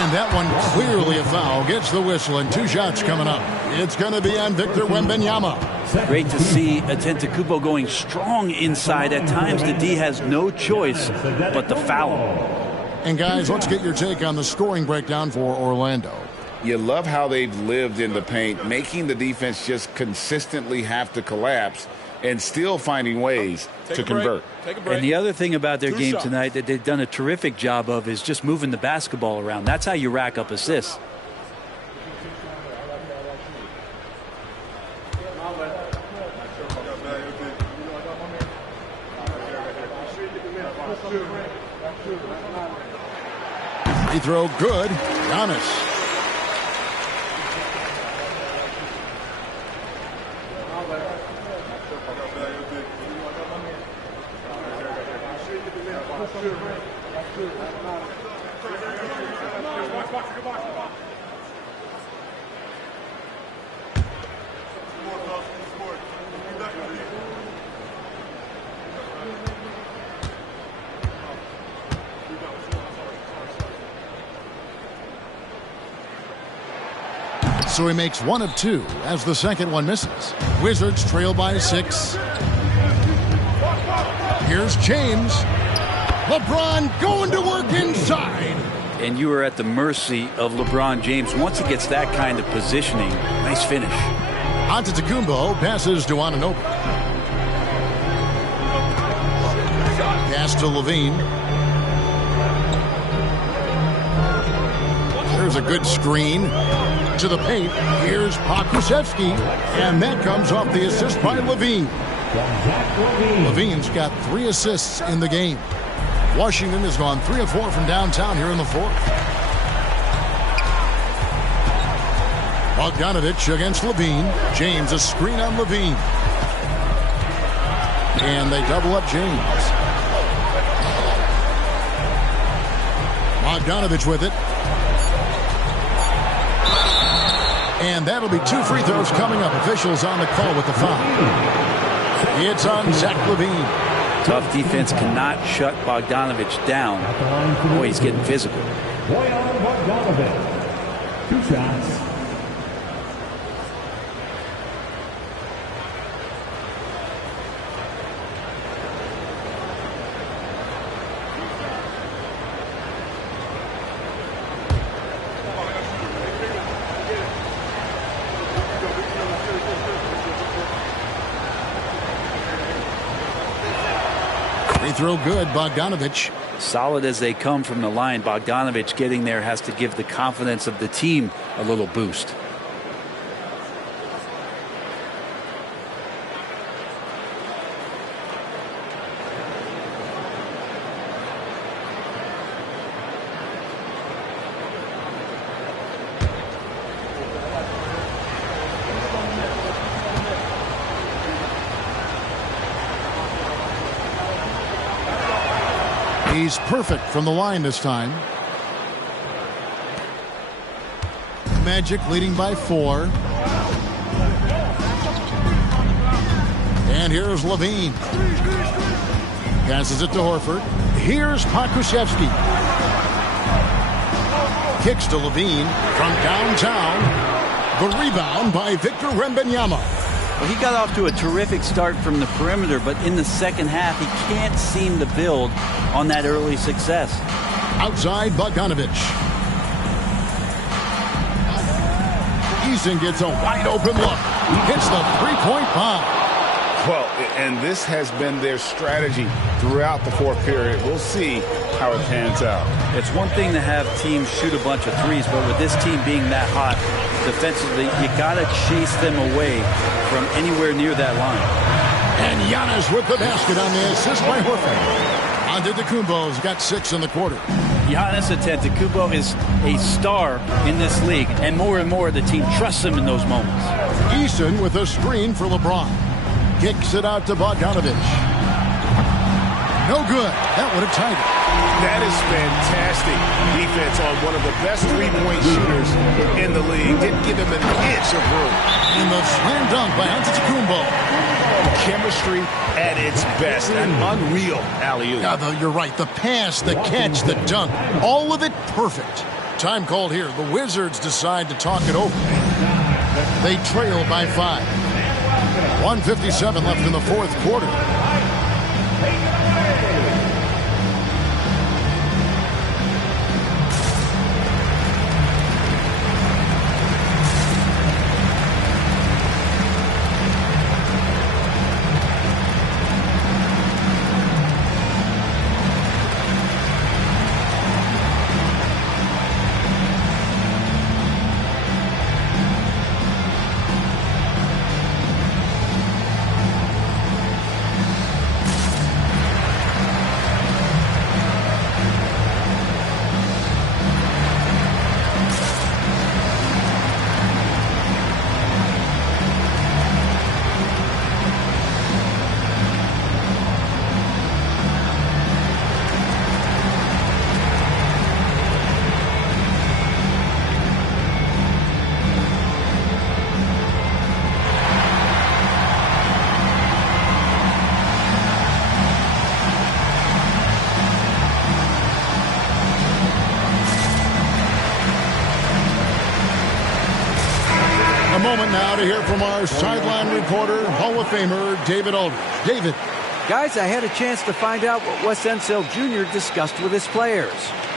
And that one clearly a foul. Gets the whistle and 2 shots coming up. It's going to be on Victor Wembanyama. Great to see Antetokounmpo going strong inside. At times the D has no choice but to foul him. And guys, let's get your take on the scoring breakdown for Orlando. You love how they've lived in the paint, making the defense just consistently have to collapse and still finding ways to convert. And the other thing about their game tonight that they've done a terrific job of is just moving the basketball around. That's how you rack up assists. Free throw good. Giannis. So he makes 1 of 2 as the second one misses. Wizards trail by 6. Here's James. LeBron going to work inside. And you are at the mercy of LeBron James. Once he gets that kind of positioning, nice finish. Antetokounmpo passes to Anunoby. Pass to Levine. There's a good screen to the paint. Here's Pokusevski, and that comes off the assist by Levine. Levine's got 3 assists in the game. Washington has gone 3 of 4 from downtown here in the 4th. Bogdanovich against Levine. James a screen on Levine. And they double up James. Bogdanovich with it. And that'll be 2 free throws coming up. Officials on the call with the foul. It's on Zach LaVine. Tough defense cannot shut Bogdanovich down. Boy, he's getting physical. Bogdanovich. 2 shots. Throw good, Bogdanovich. Solid as they come from the line, Bogdanovich getting there has to give the confidence of the team a little boost. He's perfect from the line this time. Magic leading by 4. And here's Levine. Passes it to Horford. Here's Pokusevski. Kicks to Levine from downtown. The rebound by Victor Wembanyama. Well, he got off to a terrific start from the perimeter, but in the second half, he can't seem to build on that early success. Outside, Bogdanovich. Eason gets a wide open look. Hits the three-point bomb. Well, and this has been their strategy throughout the fourth period. We'll see how it pans out. It's one thing to have teams shoot a bunch of threes, but with this team being that hot defensively, you got to chase them away from anywhere near that line. And Giannis with the basket on the assist by Horford. Antetokounmpo's got 6 in the quarter. Giannis Antetokounmpo is a star in this league, and more the team trusts him in those moments. Eason with a screen for LeBron. Kicks it out to Bogdanovich. No good. That would have tied it. That is fantastic defense on one of the best three-point shooters in the league. Didn't give him an inch of room. And the slam dunk by Antetokounmpo. Chemistry at its best. An unreal alley-oop. Yeah, you're right. The pass, the catch, the dunk. All of it perfect. Time called here. The Wizards decide to talk it over. They trail by 5. 1:57 left in the fourth quarter. Moment now to hear from our sideline reporter, Hall of Famer David Aldridge. David. Guys, I had a chance to find out what Wes Unseld Jr. discussed with his players.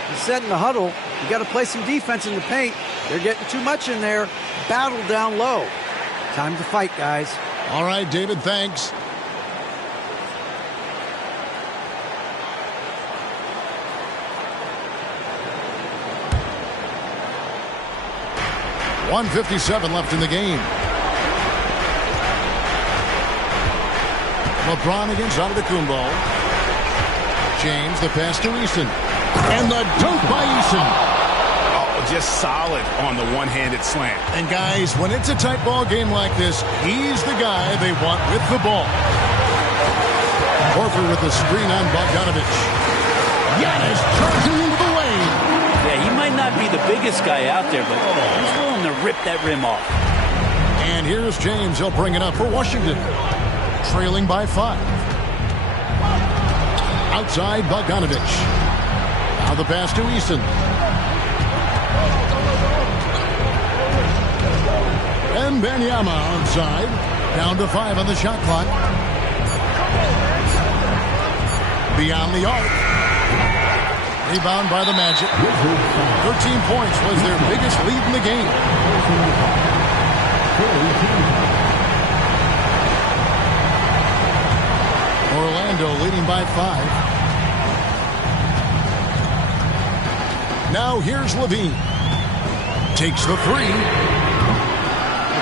He said in the huddle, you got to play some defense in the paint. They're getting too much in there. Battle down low. Time to fight, guys. All right, David, thanks. .157 left in the game. LeBron against Antetokounmpo. James, the pass to Eason. And the dunk by Eason. Oh, just solid on the one-handed slam. And guys, when it's a tight ball game like this, he's the guy they want with the ball. Horford with the screen on Bogdanovich. Giannis charging into the lane. Yeah, he might not be the biggest guy out there, but he's willing to rip that rim off. And here's James. He'll bring it up for Washington. Trailing by 5. Outside, Bogdanovich. Now the pass to Eason. And Benyama onside. Down to 5 on the shot clock. Beyond the arc. Rebound by the Magic. 13 points was their biggest lead in the game. Orlando leading by 5. Now here's Levine. Takes the 3.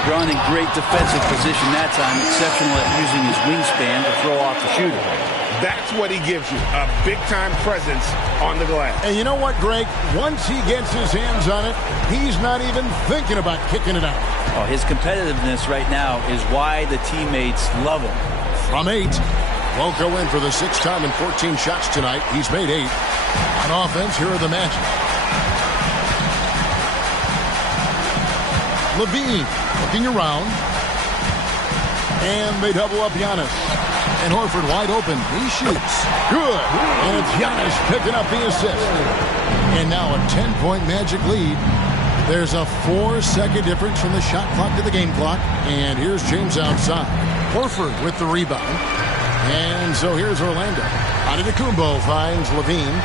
LeBron in great defensive position that time. Exceptional at using his wingspan to throw off the shooter. That's what he gives you, a big-time presence on the glass. And you know what, Greg? Once he gets his hands on it, he's not even thinking about kicking it out. Oh, his competitiveness right now is why the teammates love him. From 8. Won't go in for the 6th time in 14 shots tonight. He's made 8. On offense, here are the Magic. Levine looking around. And they double up Giannis. And Horford wide open. He shoots. Good. And it's Giannis picking up the assist. And now a 10-point Magic lead. There's a 4-second difference from the shot clock to the game clock. And here's James outside. Horford with the rebound. And so here's Orlando. Antetokounmpo finds Levine.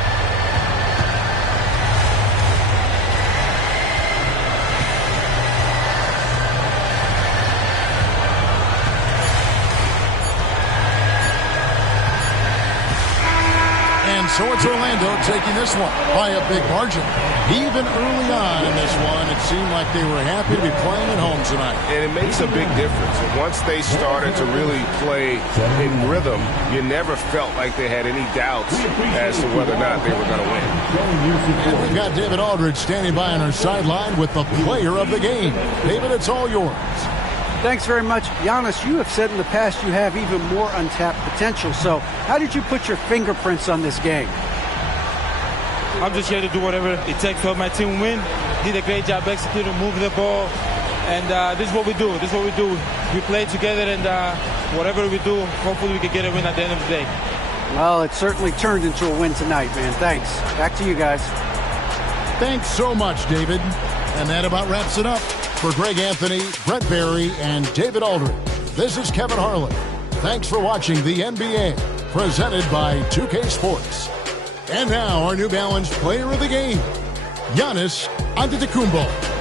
So it's Orlando taking this one by a big margin. Even early on in this one, it seemed like they were happy to be playing at home tonight. And it makes a big difference. Once they started to really play in rhythm, you never felt like they had any doubts as to whether or not they were going to win. And we've got David Aldridge standing by on our sideline with the player of the game. David, it's all yours. Thanks very much. Giannis, you have said in the past you have even more untapped potential. So how did you put your fingerprints on this game? I'm just here to do whatever it takes to help my team win. Did a great job executing, moving the ball. And this is what we do. This is what we do. We play together, and whatever we do, hopefully we can get a win at the end of the day. Well, it certainly turned into a win tonight, man. Thanks. Back to you guys. Thanks so much, David. And that about wraps it up. For Greg Anthony, Brett Barry, and David Aldridge, this is Kevin Harlan. Thanks for watching the NBA, presented by 2K Sports. And now our New Balance player of the game, Giannis Antetokounmpo.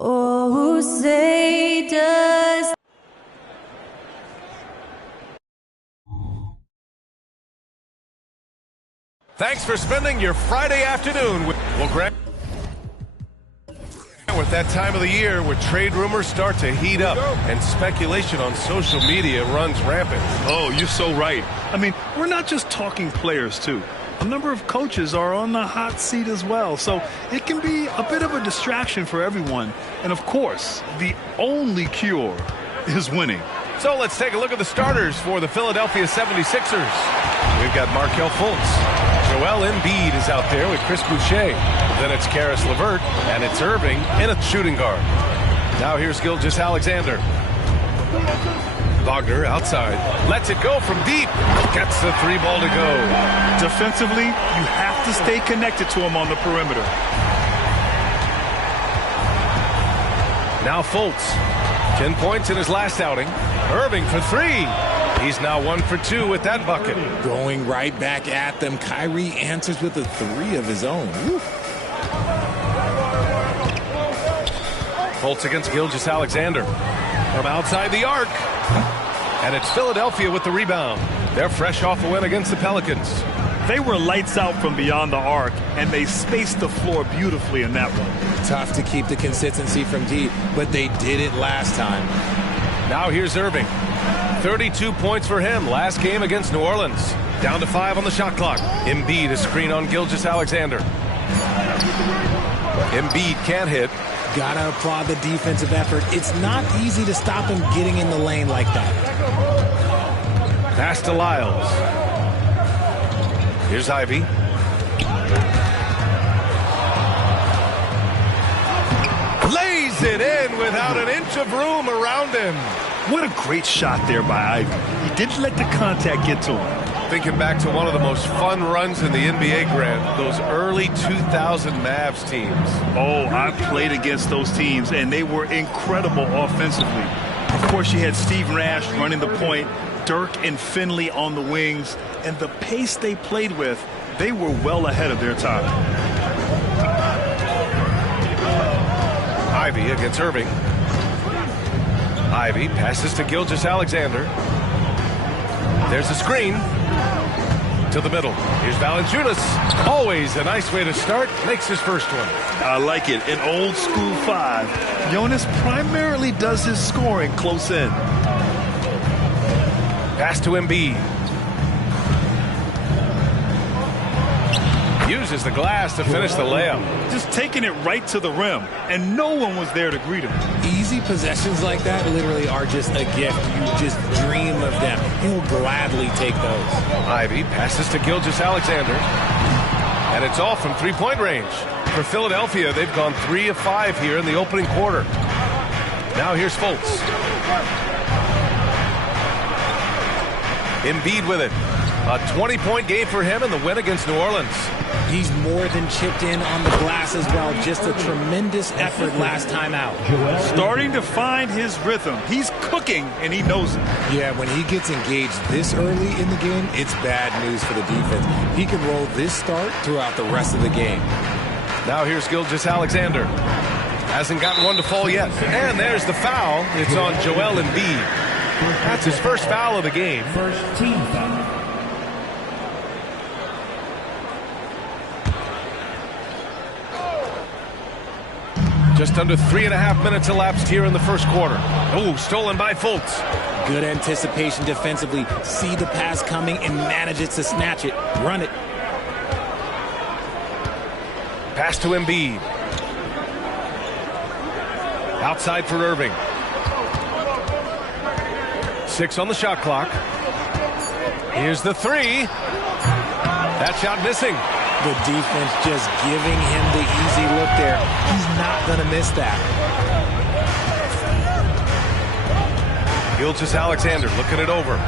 Oh, say does. Thanks for spending your Friday afternoon with Grant. With that time of the year where trade rumors start to heat up and speculation on social media runs rampant. Oh, you're so right. I mean, we're not just talking players, too. A number of coaches are on the hot seat as well, so it can be a bit of a distraction for everyone. And, of course, the only cure is winning. So let's take a look at the starters for the Philadelphia 76ers. We've got Markelle Fultz. Joel Embiid is out there with Chris Boucher. Then it's Karis LeVert, and it's Irving in a shooting guard. Now here's Gilgeous-Alexander. Wagner outside. Lets it go from deep. Gets the three ball to go. Defensively, you have to stay connected to him on the perimeter. Now Fultz. 10 points in his last outing. Irving for three. He's now 1 for 2 with that bucket. Going right back at them. Kyrie answers with a three of his own. Woo. Fultz against Gilgeous-Alexander. From outside the arc. And it's Philadelphia with the rebound. They're fresh off a win against the Pelicans. They were lights out from beyond the arc, and they spaced the floor beautifully in that one. Tough to keep the consistency from deep, but they did it last time. Now here's Irving. 32 points for him last game against New Orleans. Down to 5 on the shot clock. Embiid a screen on Gilgeous-Alexander. Embiid can't hit. Gotta applaud the defensive effort. It's not easy to stop him getting in the lane like that. Pass to Lyles. Here's Ivy. Lays it in without an inch of room around him. What a great shot there by Ivy. He didn't let the contact get to him. Thinking back to one of the most fun runs in the NBA, Grant, those early 2000 Mavs teams. Oh, I played against those teams, and they were incredible offensively. Of course, you had Steve Nash running the point, Dirk and Finley on the wings, and the pace they played with, they were well ahead of their time. Ivy against Irving. Ivy passes to Gilgeous-Alexander. There's a screen to the middle. Here's Valanciunas. Always a nice way to start. Makes his first one. I like it. An old school 5. Jonas primarily does his scoring close in. Pass to Embiid. Uses the glass to finish the layup. Just taking it right to the rim, and no one was there to greet him. Easy possessions like that literally are just a gift. You just dream of them. He'll gladly take those. Ivy passes to Gilgeous-Alexander. And it's all from three-point range. For Philadelphia, they've gone 3 of 5 here in the opening quarter. Now here's Fultz. Embiid with it. A 20-point game for him in the win against New Orleans. He's more than chipped in on the glass as well. Just a tremendous effort last time out. Starting to find his rhythm. He's cooking, and he knows it. Yeah, when he gets engaged this early in the game, it's bad news for the defense. He can roll this start throughout the rest of the game. Now here's Gilgeous-Alexander. Hasn't gotten one to fall yet. And there's the foul. It's on Joel Embiid. That's his first foul of the game. First team foul. Just under 3.5 minutes elapsed here in the first quarter. Oh, stolen by Fultz. Good anticipation defensively. See the pass coming and manages to snatch it. Run it. Pass to Embiid. Outside for Irving. 6 on the shot clock. Here's the 3. That shot missing. The defense just giving him the easy look there. He's not going to miss that. Gilgeous-Alexander looking it over.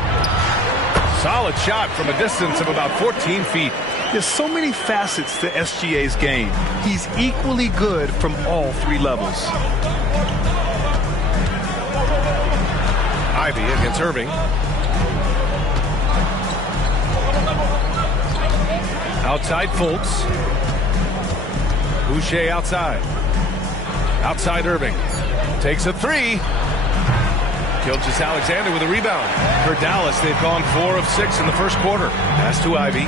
Solid shot from a distance of about 14 feet. There's so many facets to SGA's game. He's equally good from all 3 levels. Ivy against Irving. Outside Fultz. Boucher outside. Outside Irving. Takes a three. Gilgeous-Alexander with a rebound. For Dallas, they've gone 4 of 6 in the first quarter. Pass to Ivy.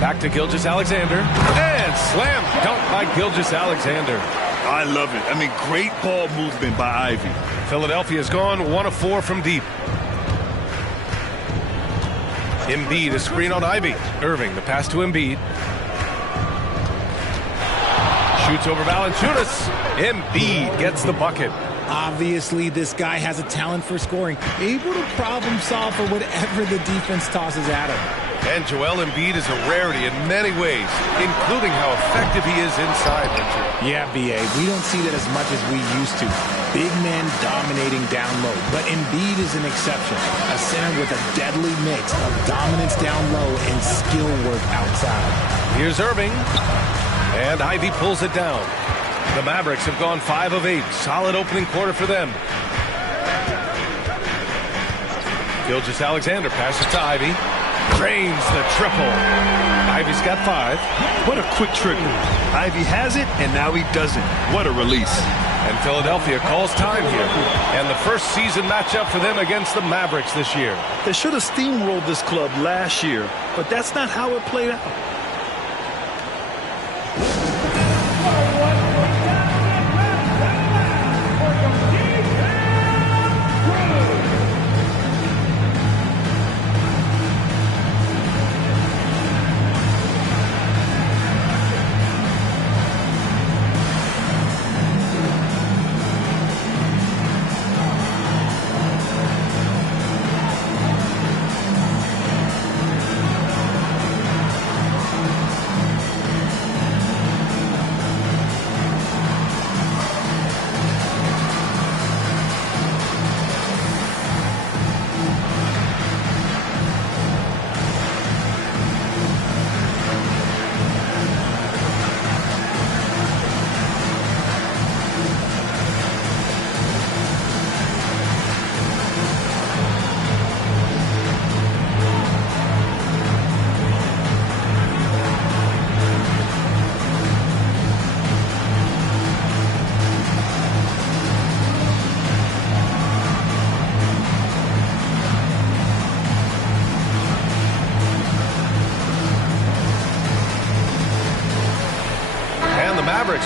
Back to Gilgeous-Alexander. And slam dunk by Gilgeous-Alexander. I love it. I mean, great ball movement by Ivy. Philadelphia's gone 1 of 4 from deep. Embiid, a screen on Ivy. Irving, the pass to Embiid. Shoots over Valanciunas. Embiid gets the bucket. Obviously, this guy has a talent for scoring, able to problem solve for whatever the defense tosses at him. And Joel Embiid is a rarity in many ways, including how effective he is inside, Richard. Yeah, B.A., we don't see that as much as we used to. Big men dominating down low, but Embiid is an exception. A center with a deadly mix of dominance down low and skill work outside. Here's Irving, and Ivy pulls it down. The Mavericks have gone 5 of 8. Solid opening quarter for them. Gilgeous-Alexander passes to Ivy. Drains the triple. Ivy's got 5. What a quick trigger. Ivy has it, and now he doesn't. What a release. And Philadelphia calls time here. And the first season matchup for them against the Mavericks this year. They should have steamrolled this club last year, but that's not how it played out.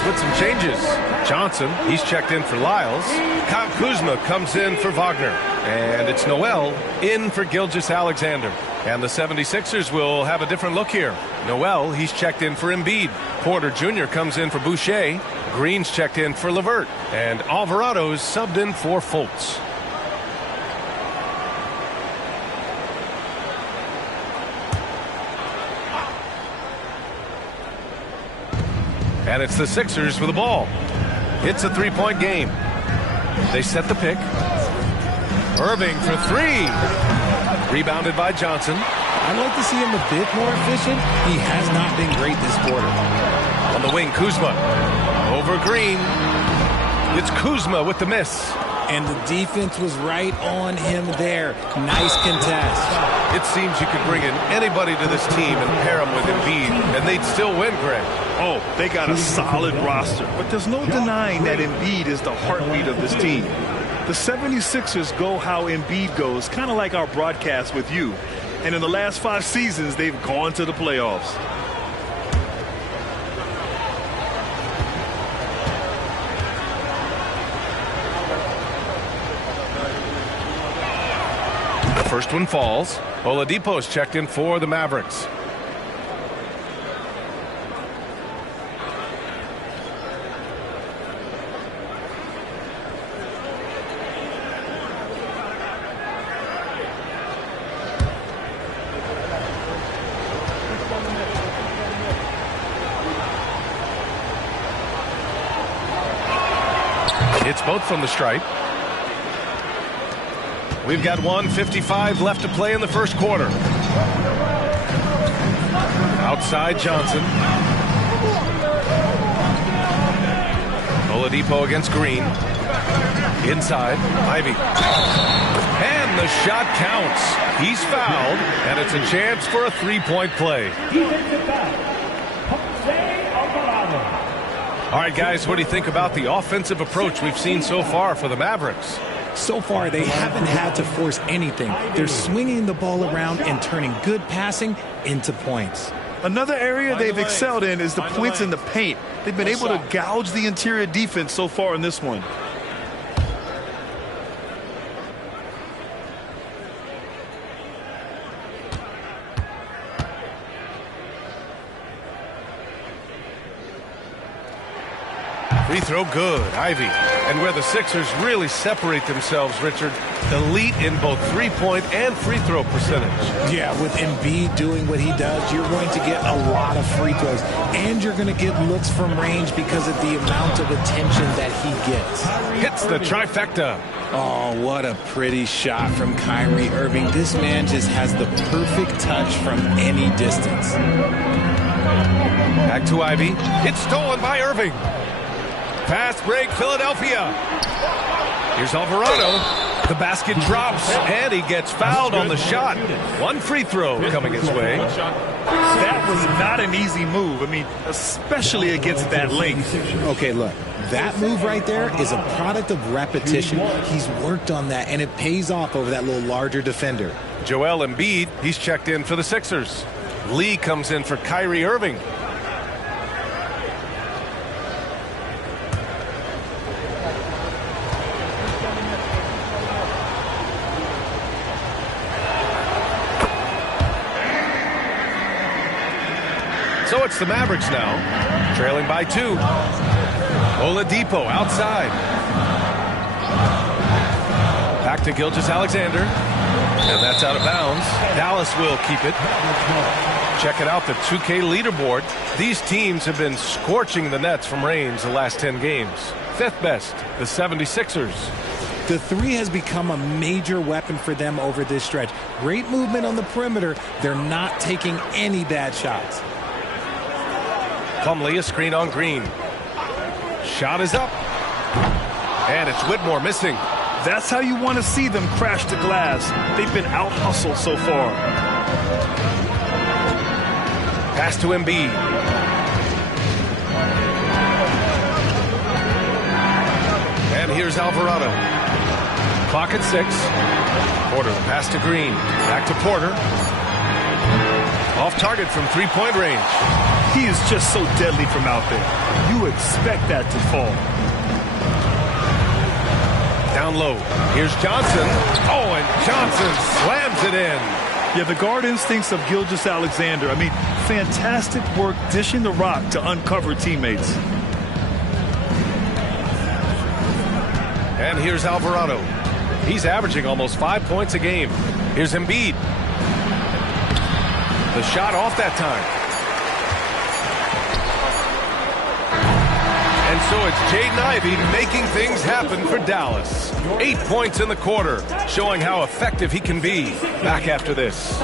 With some changes. Johnson, he's checked in for Lyles. Kyle Kuzma comes in for Wagner. And it's Noel in for Gilgeous-Alexander. And the 76ers will have a different look here. Noel, he's checked in for Embiid. Porter Jr. comes in for Boucher. Green's checked in for LeVert. And Alvarado's subbed in for Fultz. And it's the Sixers with the ball. It's a 3-point game. They set the pick. Irving for 3. Rebounded by Johnson. I'd like to see him a bit more efficient. He has not been great this quarter. On the wing, Kuzma. Over Green. It's Kuzma with the miss. And the defense was right on him there. Nice contest. It seems you could bring in anybody to this team and pair them with Embiid, and they'd still win, Greg. Oh, they got a solid roster, but there's no denying that Embiid is the heartbeat of this team. The 76ers go how Embiid goes, kind of like our broadcast with you. And in the last 5 seasons, they've gone to the playoffs. The first one falls. Oladipo's checked in for the Mavericks. It's both from the stripe. We've got 1:55 left to play in the first quarter. Outside Johnson. Oladipo against Green. Inside, Ivy. And the shot counts. He's fouled, and it's a chance for a 3-point play. All right, guys, what do you think about the offensive approach we've seen so far for the Mavericks? So far, they haven't had to force anything. They're swinging the ball around and turning good passing into points. Another area they've excelled in is the points in the paint. They've been able to gouge the interior defense so far in this one. Free throw good, Ivy. And where the Sixers really separate themselves, Richard, elite in both three-point and free throw percentage. Yeah, with Embiid doing what he does, you're going to get a lot of free throws. And you're going to get looks from range because of the amount of attention that he gets. Hits the trifecta. Oh, what a pretty shot from Kyrie Irving. This man just has the perfect touch from any distance. Back to Ivy. It's stolen by Irving. Fast break, Philadelphia. Here's Alvarado. The basket drops, and he gets fouled on the shot. One free throw coming his way. That was not an easy move. I mean, especially against that length. Okay, look. That move right there is a product of repetition. He's worked on that, and it pays off over that little larger defender. Joel Embiid, he's checked in for the Sixers. Lee comes in for Kyrie Irving. So it's the Mavericks now, trailing by 2. Oladipo outside. Back to Gilgeous-Alexander. And that's out of bounds. Dallas will keep it. Check it out, the 2K leaderboard. These teams have been scorching the nets from range the last 10 games. 5th best, the 76ers. The three has become a major weapon for them over this stretch. Great movement on the perimeter. They're not taking any bad shots. Plumlee, a screen on Green. Shot is up. And it's Whitmore missing. That's how you want to see them crash the glass. They've been out-hustled so far. Pass to Embiid. And here's Alvarado. Clock at 6. Porter, the pass to Green. Back to Porter. Off target from three-point range. He is just so deadly from out there. You expect that to fall. Down low. Here's Johnson. Oh, and Johnson slams it in. Yeah, the guard instincts of Gilgeous-Alexander. I mean, fantastic work dishing the rock to uncover teammates. And here's Alvarado. He's averaging almost 5 points a game. Here's Embiid. The shot off that time. And so it's Jaden Ivey making things happen for Dallas. 8 points in the quarter, showing how effective he can be. Back after this.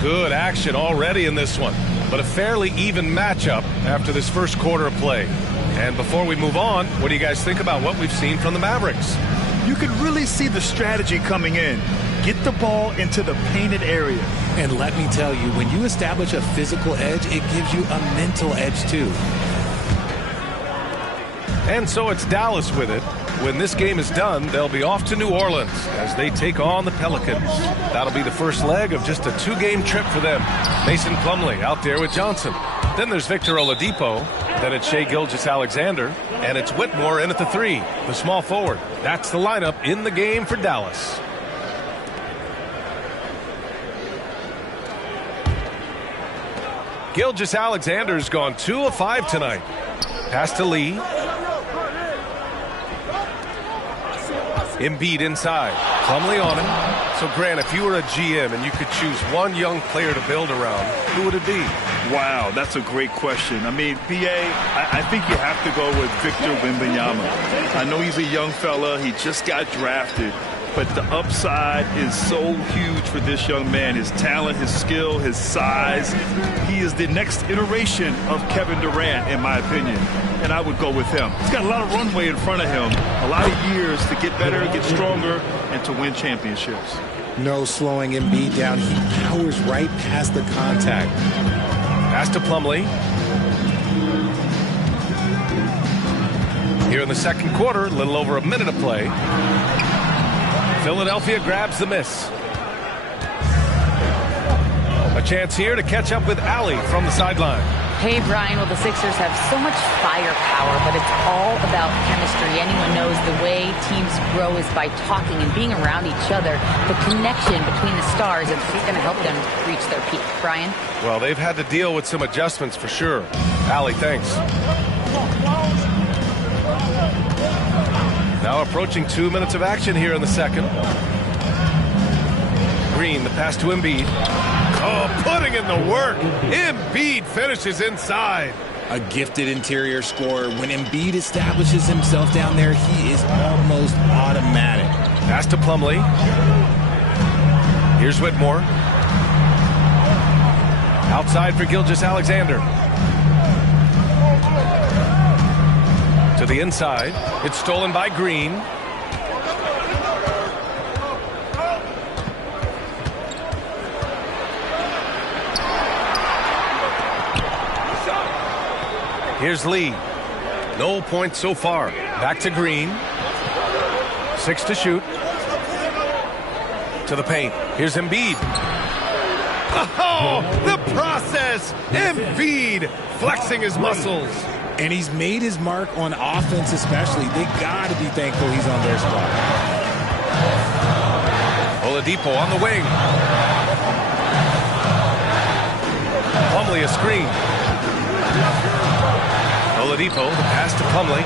Good action already in this one, but a fairly even matchup after this first quarter of play. And before we move on, what do you guys think about what we've seen from the Mavericks? You can really see the strategy coming in. Get the ball into the painted area. And let me tell you, when you establish a physical edge, it gives you a mental edge too. And so it's Dallas with it. When this game is done, they'll be off to New Orleans as they take on the Pelicans. That'll be the first leg of just a 2-game trip for them. Mason Plumlee out there with Johnson. Then there's Victor Oladipo. Then it's Shai Gilgeous-Alexander. And it's Whitmore in at the 3, the small forward. That's the lineup in the game for Dallas. Gilgeous-Alexander's gone 2 of 5 tonight. Pass to Lee. Embiid inside. Plumlee on him. So, Grant, if you were a GM and you could choose one young player to build around, who would it be? Wow, that's a great question. I mean, B.A., I think you have to go with Victor Wembanyama. I know he's a young fella. He just got drafted. But the upside is so huge for this young man. His talent, his skill, his size. He is the next iteration of Kevin Durant, in my opinion. And I would go with him. He's got a lot of runway in front of him. A lot of years to get better, get stronger, and to win championships. No slowing Embiid down. He powers right past the contact. Pass to Plumlee. Here in the second quarter, a little over a minute of play. Philadelphia grabs the miss. A chance here to catch up with Allie from the sideline. Hey, Brian, well, the Sixers have so much firepower, but it's all about chemistry. Anyone knows the way teams grow is by talking and being around each other. The connection between the stars is going to help them reach their peak. Brian? Well, they've had to deal with some adjustments for sure. Allie, thanks. Now approaching 2 minutes of action here in the second. Green, the pass to Embiid. Oh, putting in the work. Embiid finishes inside. A gifted interior scorer. When Embiid establishes himself down there, he is almost automatic. Pass to Plumlee. Here's Whitmore. Outside for Gilgeous-Alexander. To the inside. It's stolen by Green. Here's Lee. No points so far. Back to Green. 6 to shoot. To the paint. Here's Embiid. Oh, the process. Embiid flexing his muscles. And he's made his mark on offense especially. They got to be thankful he's on their spot. Oladipo on the wing. Plumlee a screen. Oladipo, the pass to Plumlee.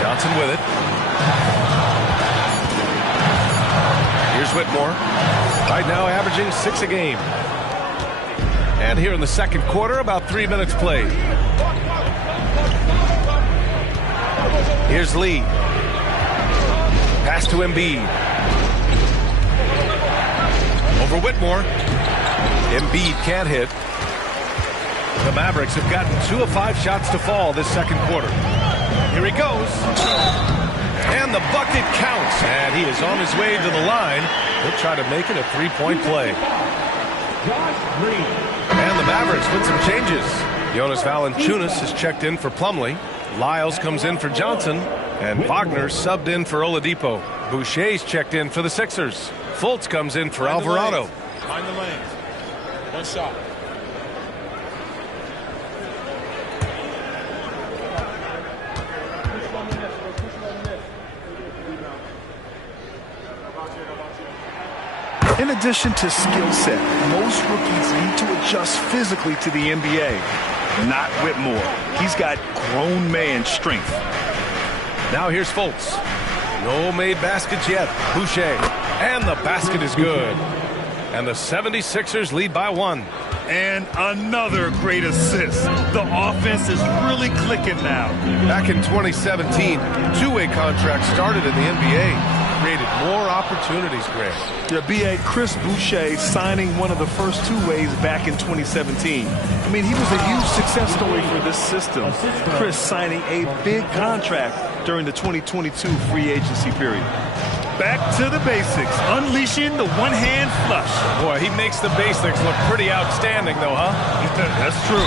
Johnson with it. Here's Whitmore. Right now averaging 6 a game. And here in the second quarter, about 3 minutes played. Here's Lee. Pass to Embiid. Over Whitmore. Embiid can't hit. The Mavericks have gotten 2 of 5 shots to fall this second quarter. Here he goes. And the bucket counts. And he is on his way to the line. He'll try to make it a 3-point play. And the Mavericks with some changes. Jonas Valanciunas has checked in for Plumlee. Lyles comes in for Johnson. And Wagner subbed in for Oladipo. Boucher's checked in for the Sixers. Fultz comes in for Alvarado. Mind the lanes. One shot. In addition to skill set, most rookies need to adjust physically to the NBA. Not Whitmore. He's got grown man strength. Now here's Fultz. No made baskets yet. Boucher. And the basket is good. And the 76ers lead by 1. And another great assist. The offense is really clicking now. Back in 2017, two-way contracts started in the NBA. Created more opportunities, Grant. Yeah, B.A. Chris Boucher signing one of the first two-ways back in 2017. I mean, he was a huge success story for this system. Chris signing a big contract during the 2022 free agency period. Back to the basics, unleashing the one-hand flush. Boy, he makes the basics look pretty outstanding, though, huh? That's true.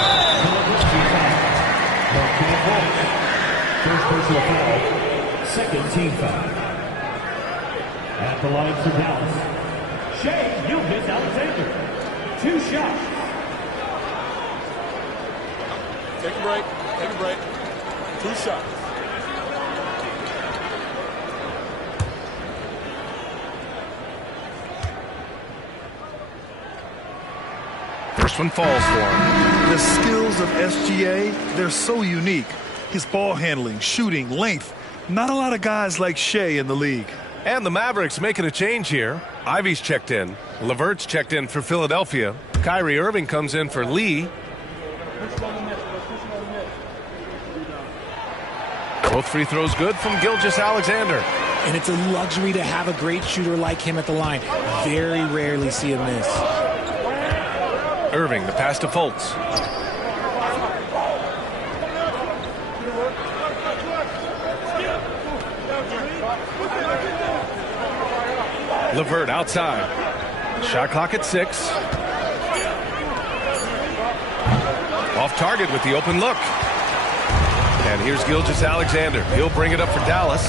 First personal foul, second team foul. At the line for Dallas, Shea Gilgeous-Alexander. 2 shots. Take a break. Take a break. 2 shots. First one falls for him. The skills of SGA, they're so unique. His ball handling, shooting, length. Not a lot of guys like Shea in the league. And the Mavericks making a change here. Ivy's checked in. LeVert's checked in for Philadelphia. Kyrie Irving comes in for Lee. Both free throws good from Gilgeous-Alexander. And it's a luxury to have a great shooter like him at the line. Very rarely see him miss. Irving, the pass to Fultz. LeVert outside. Shot clock at 6. Off target with the open look. And here's Gilgeous-Alexander. He'll bring it up for Dallas.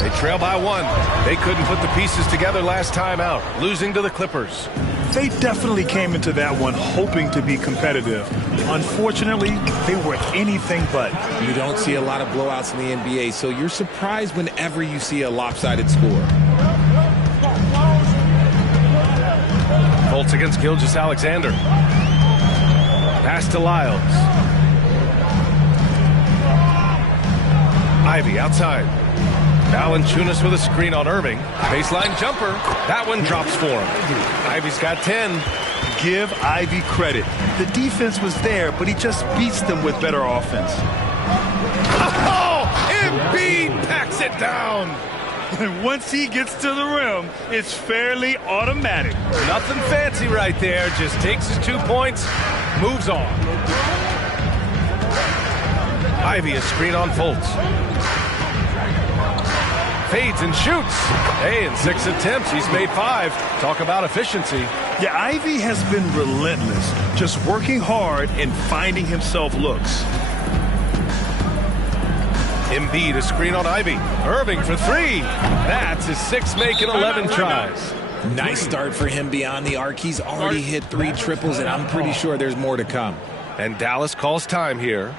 They trail by 1. They couldn't put the pieces together last time out, losing to the Clippers. They definitely came into that one hoping to be competitive. Unfortunately, they were anything but. You don't see a lot of blowouts in the NBA, so you're surprised whenever you see a lopsided score. Fultz against Gilgeous-Alexander. Pass to Lyles. Ivy outside. Valanciunas with a screen on Irving. Baseline jumper. That one drops for him. Ivy's got 10. Give Ivy credit. The defense was there, but he just beats them with better offense. Oh! Embiid packs it down. And once he gets to the rim, it's fairly automatic. Nothing fancy right there. Just takes his 2 points, moves on. Ivy a screen on Fultz. Fades and shoots. Hey, in 6 attempts, he's made 5. Talk about efficiency. Yeah, Ivy has been relentless, just working hard and finding himself looks. Embiid a screen on Ivy. Irving for 3. That's his 6th make in 11 tries. Nice start for him beyond the arc. He's already hit 3 triples, and I'm pretty sure there's more to come. And Dallas calls time here.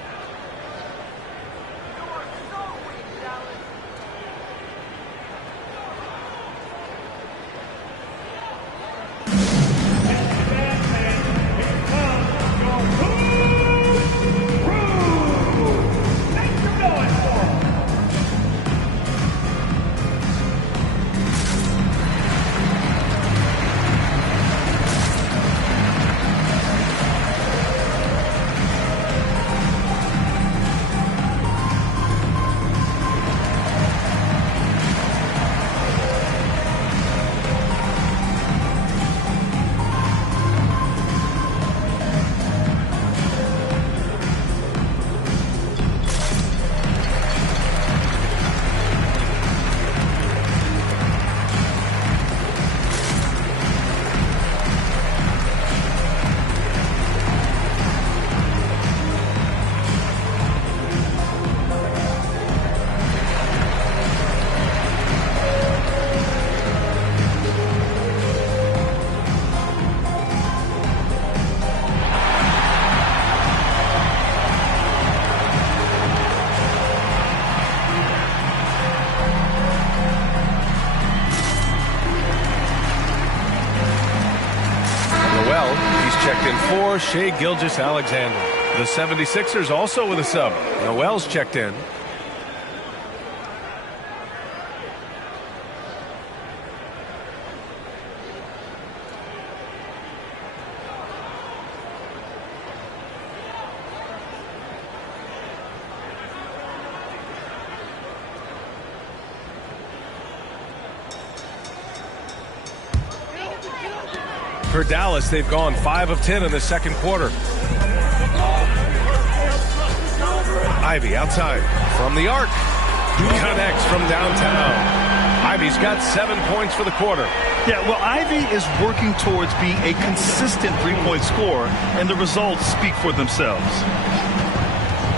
Checked in for Shai Gilgeous-Alexander. The 76ers also with a sub. Noel's checked in. For Dallas, they've gone 5 of 10 in the second quarter. Ivy outside from the arc. Connects from downtown. Ivy's got 7 points for the quarter. Yeah, well, Ivy is working towards being a consistent three-point scorer, and the results speak for themselves.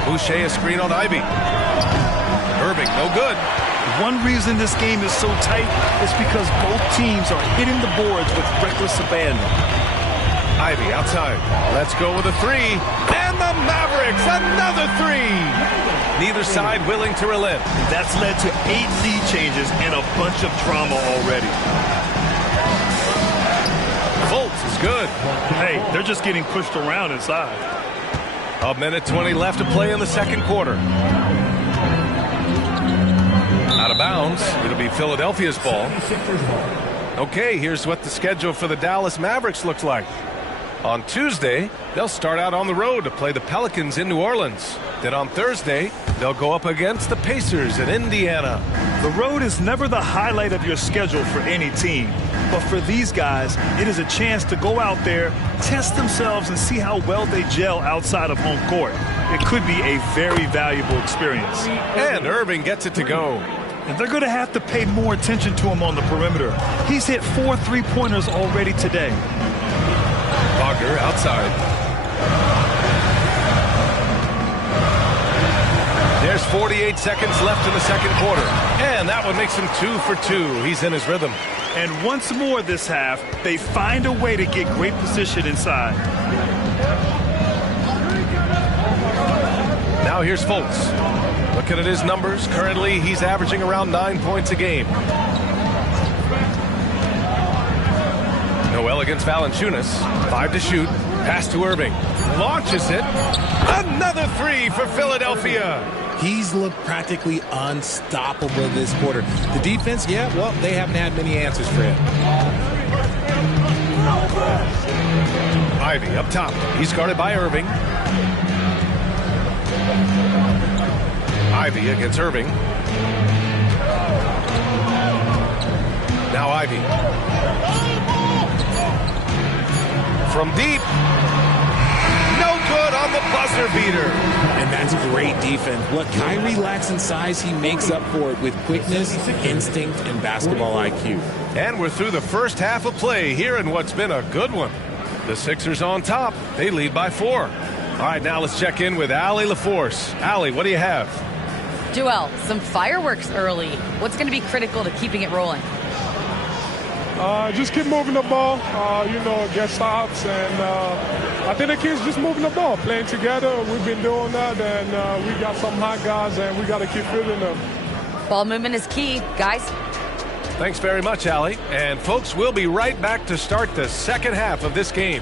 Boucher a screen on Ivy. Irving, no good. One reason this game is so tight is because both teams are hitting the boards with reckless abandon. Ivy outside. Let's go with a 3. And the Mavericks, another 3. Neither side willing to relent. That's led to 8 lead changes and a bunch of drama already. Fultz is good. Hey, they're just getting pushed around inside. A minute 20 left to play in the second quarter. Out of bounds. It'll be Philadelphia's ball. Okay, here's what the schedule for the Dallas Mavericks looks like. On Tuesday, they'll start out on the road to play the Pelicans in New Orleans. Then on Thursday, they'll go up against the Pacers in Indiana. The road is never the highlight of your schedule for any team. But for these guys, it is a chance to go out there, test themselves, and see how well they gel outside of home court. It could be a very valuable experience. And Irving gets it to go. And they're going to have to pay more attention to him on the perimeter. He's hit 4 3-pointers already today. Wagner outside. There's 48 seconds left in the second quarter. And that one makes him 2 for 2. He's in his rhythm. And once more this half, they find a way to get great position inside. Now here's Fultz. Looking at his numbers, currently he's averaging around 9 points a game. Noel against Valanciunas. 5 to shoot. Pass to Irving. Launches it. Another 3 for Philadelphia. He's looked practically unstoppable this quarter. The defense, yeah, well, they haven't had many answers for him. Ivy up top. He's guarded by Irving. Ivy against Irving. Now Ivy. From deep. No good on the buzzer beater. And that's great defense. What Kyrie lacks in size, he makes up for it with quickness, instinct, and basketball IQ. And we're through the first half of play here in what's been a good one. The Sixers on top. They lead by 4. All right, now let's check in with Allie LaForce. Allie, what do you have? Joel, some fireworks early. What's going to be critical to keeping it rolling? Just keep moving the ball, get stops, and I think the kids just moving the ball, playing together. We've been doing that, and we got some hot guys, and we got to keep fielding them. Ball movement is key, guys. Thanks very much, Allie. And folks, we'll be right back to start the second half of this game.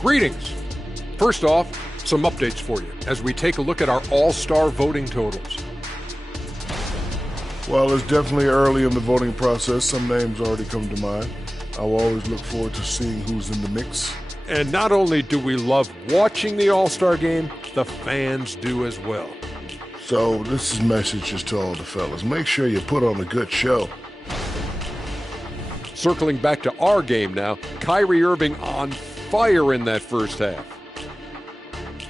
Greetings. First off, some updates for you as we take a look at our all-star voting totals. Well, it's definitely early in the voting process. Some names already come to mind. I will always look forward to seeing who's in the mix. And not only do we love watching the all-star game, the fans do as well. So this is messages to all the fellas. Make sure you put on a good show. Circling back to our game now, Kyrie Irving on fire in that first half.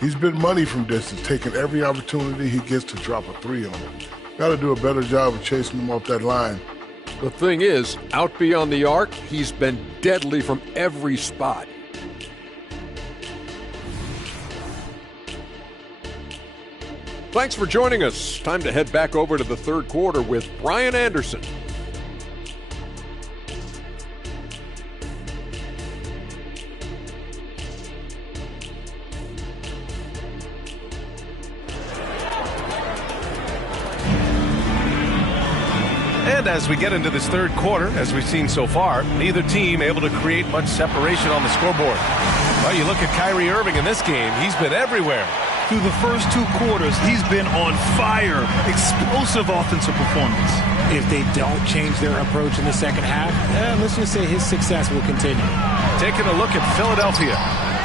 He's been money from distance, taking every opportunity he gets to drop a 3 on him. Got to do a better job of chasing him off that line. The thing is, out beyond the arc, he's been deadly from every spot. Thanks for joining us. Time to head back over to the third quarter with Brian Anderson. And as we get into this third quarter, as we've seen so far, neither team able to create much separation on the scoreboard. Well, you look at Kyrie Irving in this game, he's been everywhere. Through the first 2 quarters, he's been on fire. Explosive offensive performance. If they don't change their approach in the second half, let's just say his success will continue. Taking a look at Philadelphia.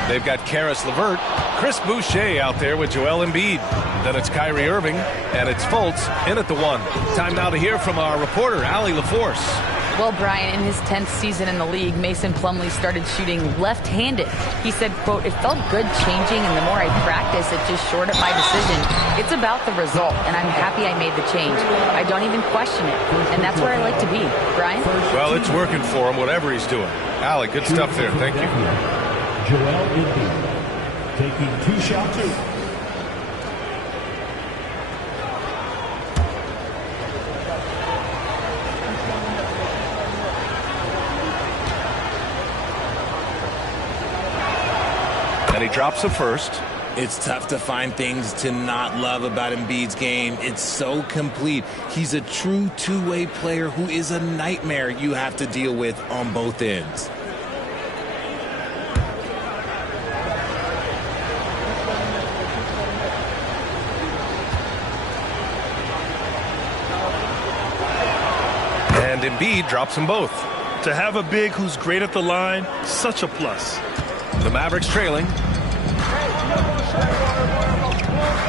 They've got Karis LeVert, Chris Boucher out there with Joel Embiid. Then it's Kyrie Irving, and it's Fultz in at the 1. Time now to hear from our reporter, Allie LaForce. Well, Brian, in his 10th season in the league, Mason Plumlee started shooting left-handed. He said, quote, "It felt good changing, and the more I practice, it just shored up my decision. It's about the result, and I'm happy I made the change. I don't even question it, and that's where I like to be." Brian? Well, it's working for him, whatever he's doing. Allie, good stuff there. Thank you. Joel Embiid taking 2 shots. And he drops the first. It's tough to find things to not love about Embiid's game. It's so complete. He's a true two-way player who is a nightmare you have to deal with on both ends. And Embiid drops them both. To have a big who's great at the line, such a plus. The Mavericks trailing.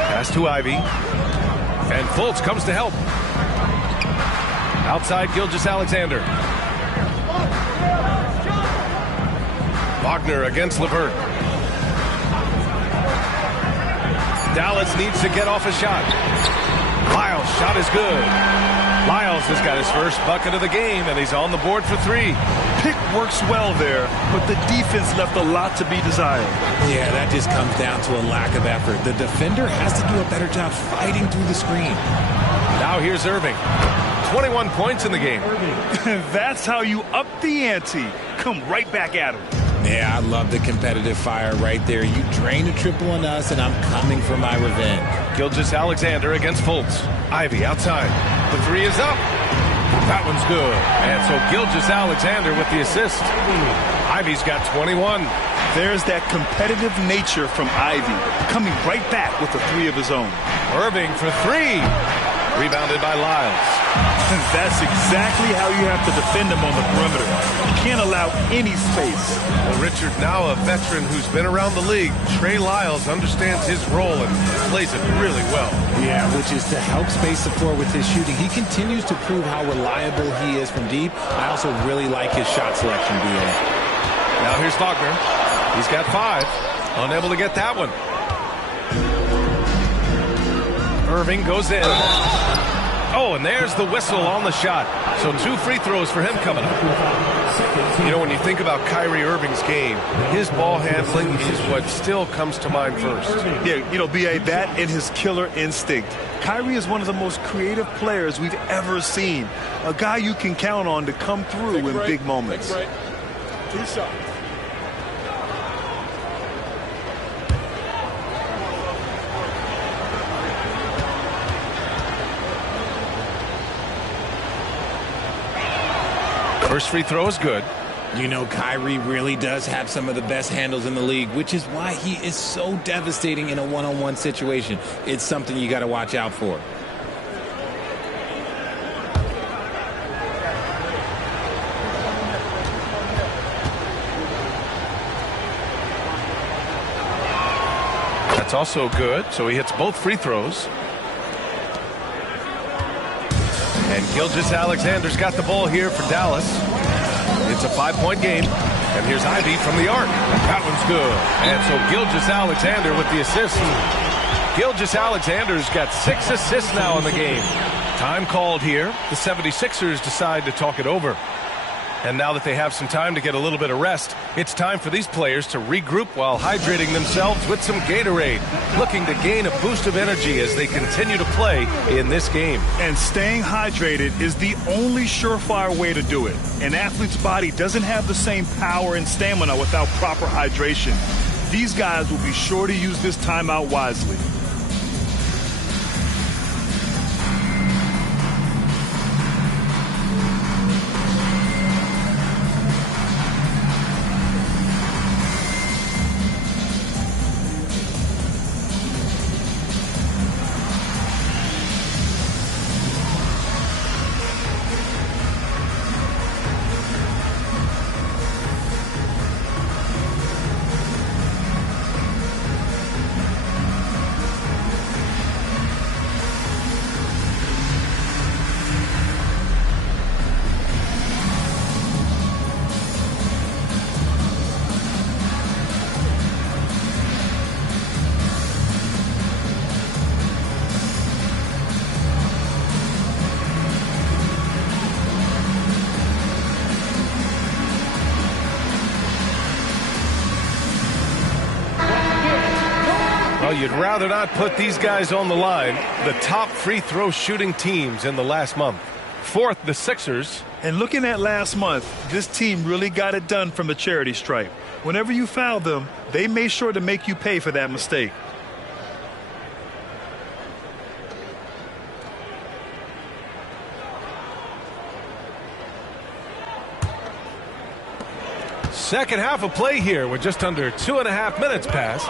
Pass to Ivy. And Fultz comes to help. Outside Gilgeous-Alexander. Wagner against LeVert. Dallas needs to get off a shot. Lyles' shot is good. Lyles has got his first bucket of the game, and he's on the board for 3. Pick works well there, but the defense left a lot to be desired. Yeah, that just comes down to a lack of effort. The defender has to do a better job fighting through the screen. Now here's Irving. 21 points in the game. That's how you up the ante. Come right back at him. Yeah, I love the competitive fire right there. You drain a triple on us, and I'm coming for my revenge. Gilgeous-Alexander against Fultz. Ivy outside. The 3 is up. That one's good. And so Gilgeous-Alexander with the assist. Ivy's got 21. There's that competitive nature from Ivy, coming right back with a 3 of his own. Irving for 3. Rebounded by Lyles. That's exactly how you have to defend him on the perimeter. You can't allow any space. Well, Richard, now a veteran who's been around the league, Trey Lyles understands his role and plays it really well. Yeah, which is to help space the floor with his shooting. He continues to prove how reliable he is from deep. I also really like his shot selection, B.A. Now here's Wagner. He's got 5. Unable to get that one. Irving goes in. Oh, and there's the whistle on the shot. So 2 free throws for him coming up. You know, when you think about Kyrie Irving's game, his ball handling is what still comes to mind first. Yeah, you know, B.A., that and his killer instinct. Kyrie is one of the most creative players we've ever seen. A guy you can count on to come through in big moments. 2 shots. First free throw is good. You know, Kyrie really does have some of the best handles in the league, which is why he is so devastating in a one-on-one situation. It's something you got to watch out for. That's also good. So he hits both free throws. And Gilgeous-Alexander's got the ball here for Dallas. It's a 5-point game. And here's Ivy from the arc. That one's good. And so Gilgeous-Alexander with the assist. Gilgeous-Alexander's got 6 assists now in the game. Time called here. The 76ers decide to talk it over. And now that they have some time to get a little bit of rest, it's time for these players to regroup while hydrating themselves with some Gatorade, looking to gain a boost of energy as they continue to play in this game. And staying hydrated is the only surefire way to do it. An athlete's body doesn't have the same power and stamina without proper hydration. These guys will be sure to use this timeout wisely. Well, you'd rather not put these guys on the line. The top free throw shooting teams in the last month. Fourth, the Sixers. And looking at last month, this team really got it done from the charity stripe. Whenever you foul them, they made sure to make you pay for that mistake. Second half of play here with just under 2.5 minutes passed.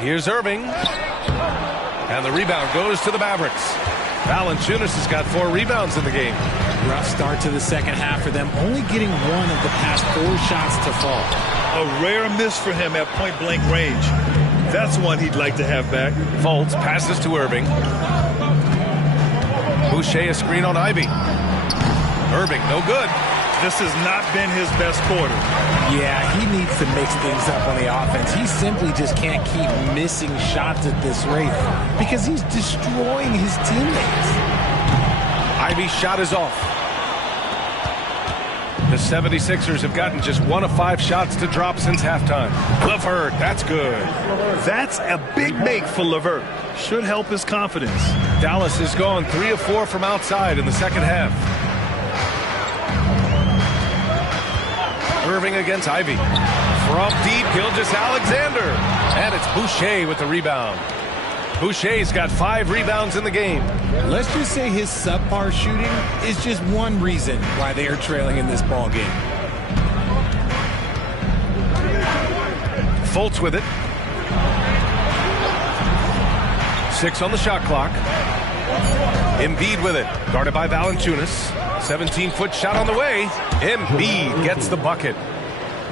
Here's Irving. And the rebound goes to the Mavericks. Valanciunas has got 4 rebounds in the game. Rough start to the second half for them, only getting one of the past 4 shots to fall. A rare miss for him at point-blank range. That's one he'd like to have back. Fultz passes to Irving. Boucher a screen on Ivy. Irving, no good. This has not been his best quarter. Yeah, he needs to mix things up on the offense. He simply just can't keep missing shots at this rate because he's destroying his teammates. Ivy's shot is off. The 76ers have gotten just 1 of 5 shots to drop since halftime. LeVert, that's good. That's a big make for LeVert. Should help his confidence. Dallas has gone 3 of 4 from outside in the second half. Irving against Ivy. From deep, Gilgeous-Alexander. And it's Boucher with the rebound. Boucher's got 5 rebounds in the game. Let's just say his subpar shooting is just one reason why they are trailing in this ball game. Fultz with it. 6 on the shot clock. Embiid with it. Guarded by Valanciunas. 17-foot shot on the way. Embiid gets the bucket.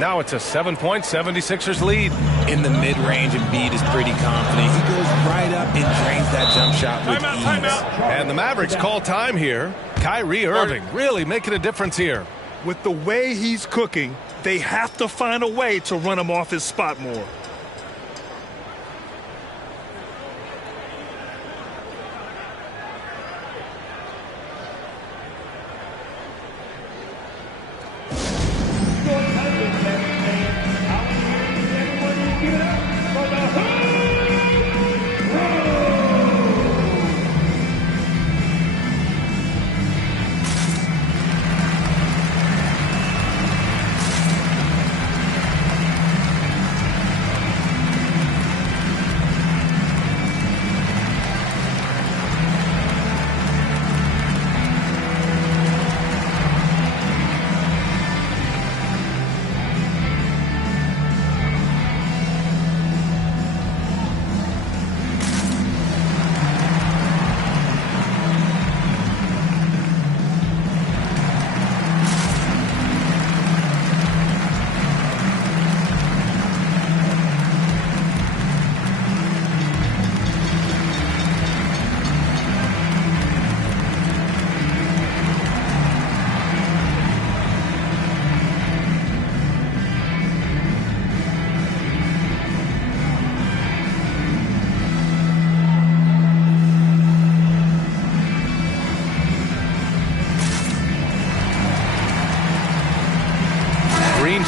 Now it's a 7-point 76ers lead. In the mid-range, Embiid is pretty confident. He goes right up and drains that jump shot with ease. And the Mavericks call time here. Kyrie Irving really making a difference here. With the way he's cooking, they have to find a way to run him off his spot more.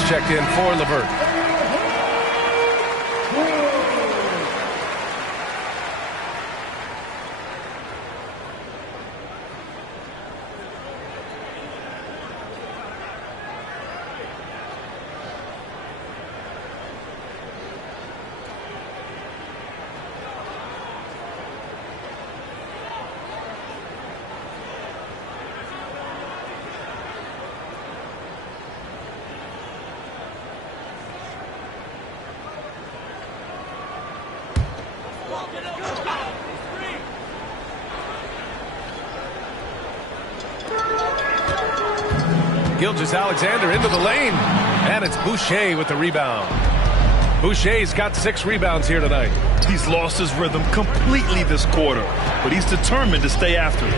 Checked in for LeVert. Gilgeous-Alexander into the lane. And it's Boucher with the rebound. Boucher's got 6 rebounds here tonight. He's lost his rhythm completely this quarter, but he's determined to stay after it.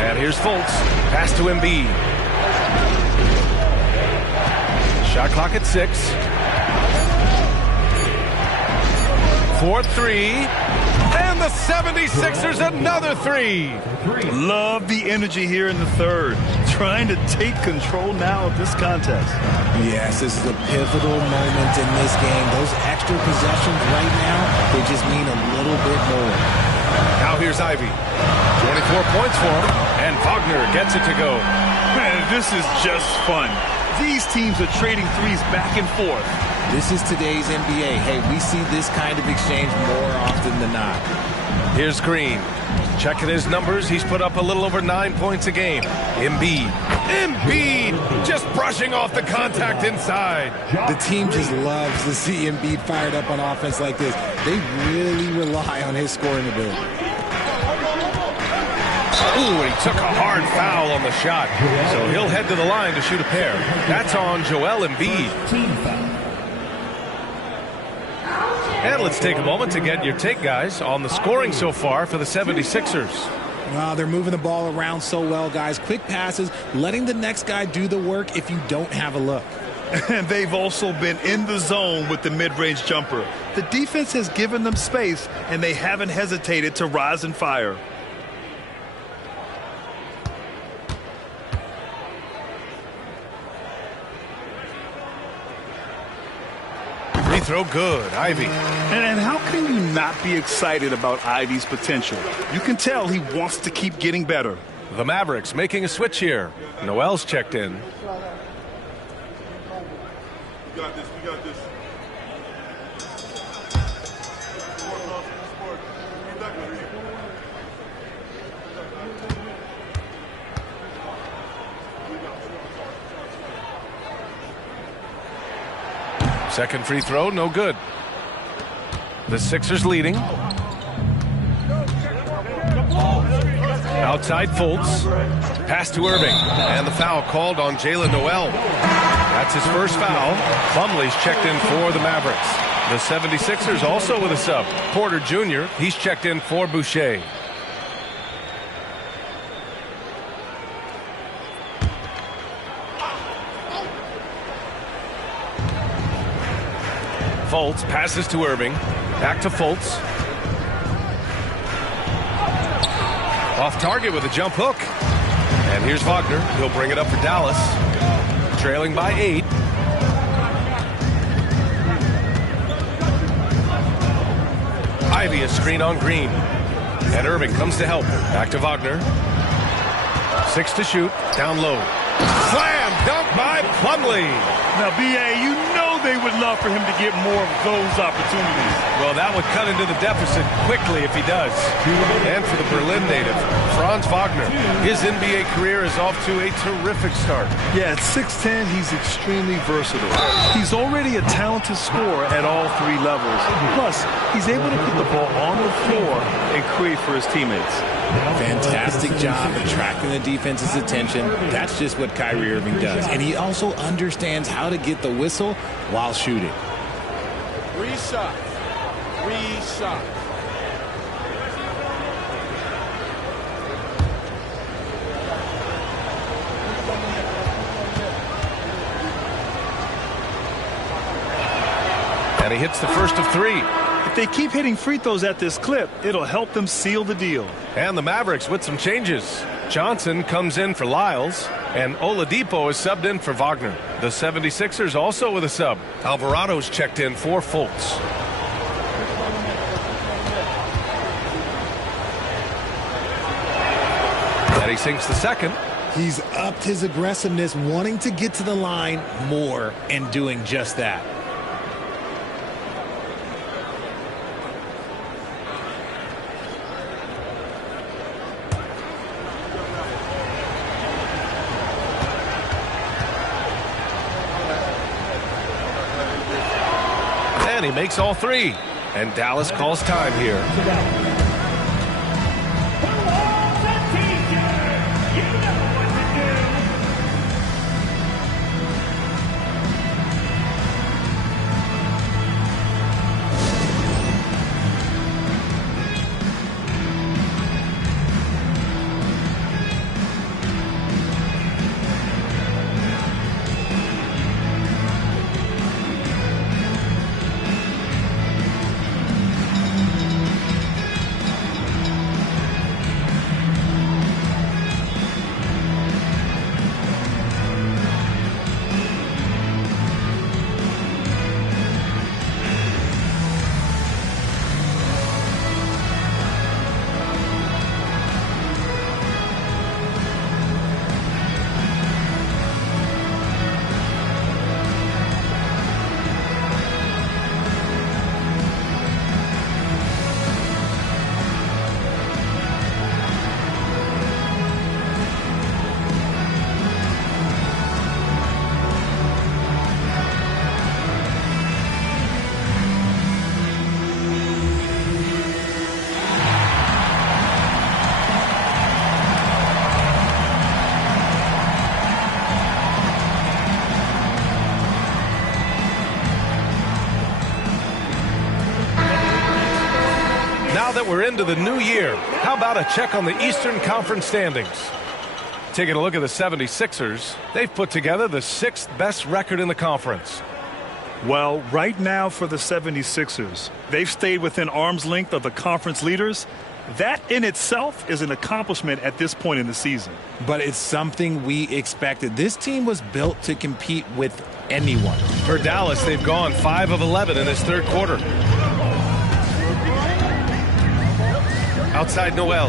And here's Fultz. Pass to Embiid. Shot clock at 6. 4-3. And the 76ers another 3. Love the energy here in the third. Trying to take control now of this contest. Yes, this is a pivotal moment in this game. Those extra possessions right now, they just mean a little bit more. Now here's Ivy. 24 points for him. And Wagner gets it to go. Man, this is just fun. These teams are trading threes back and forth. This is today's NBA. Hey, we see this kind of exchange more often than not. Here's Green. Checking his numbers, he's put up a little over 9 points a game. Embiid just brushing off the contact inside. The team just loves to see Embiid fired up on offense like this. They really rely on his scoring ability. Ooh, and he took a hard foul on the shot. So he'll head to the line to shoot a pair. That's on Joel Embiid. And let's take a moment to get your take, guys, on the scoring so far for the 76ers. Wow, they're moving the ball around so well, guys. Quick passes, letting the next guy do the work if you don't have a look. And they've also been in the zone with the mid-range jumper. The defense has given them space, and they haven't hesitated to rise and fire. Free throw good. Ivy. And how can you not be excited about Ivy's potential? You can tell he wants to keep getting better. The Mavericks making a switch here. Noel's checked in. We got this. We got this. Second free throw, no good. The Sixers leading. Outside Fultz. Pass to Irving. And the foul called on Jalen Noel. That's his first foul. Plumlee's checked in for the Mavericks. The 76ers also with a sub. Porter Jr., he's checked in for Boucher. Fultz passes to Irving. Back to Fultz. Off target with a jump hook. And here's Wagner. He'll bring it up for Dallas. Trailing by 8. Ivy a screen on Green. And Irving comes to help. Back to Wagner. 6 to shoot. Down low. Slam dunk by Plumlee. Now, B.A., you know they would love for him to get more of those opportunities. Well, that would cut into the deficit quickly if he does. And for the Berlin native, Franz Wagner, his NBA career is off to a terrific start. Yeah, at 6'10", he's extremely versatile. He's already a talented scorer at all 3 levels. Plus, he's able to put the ball on the floor and create for his teammates. Fantastic job attracting the defense's attention. That's just what Kyrie Irving does. And he also understands how to get the whistle while shooting. 3 shots. 3 shots. And he hits the first of 3. If they keep hitting free throws at this clip, it'll help them seal the deal. And the Mavericks with some changes. Johnson comes in for Lyles, and Oladipo is subbed in for Wagner. The 76ers also with a sub. Alvarado's checked in for Fultz. And he sinks the second. He's upped his aggressiveness, wanting to get to the line more and doing just that. And he makes all 3. And Dallas calls time here. that we're into the new year, how about a check on the Eastern Conference standings? Taking a look at the 76ers, they've put together the 6th best record in the conference. Well, right now for the 76ers, they've stayed within arm's length of the conference leaders. That in itself is an accomplishment at this point in the season. But it's something we expected. This team was built to compete with anyone. For Dallas, they've gone 5 of 11 in this third quarter. Outside Noel.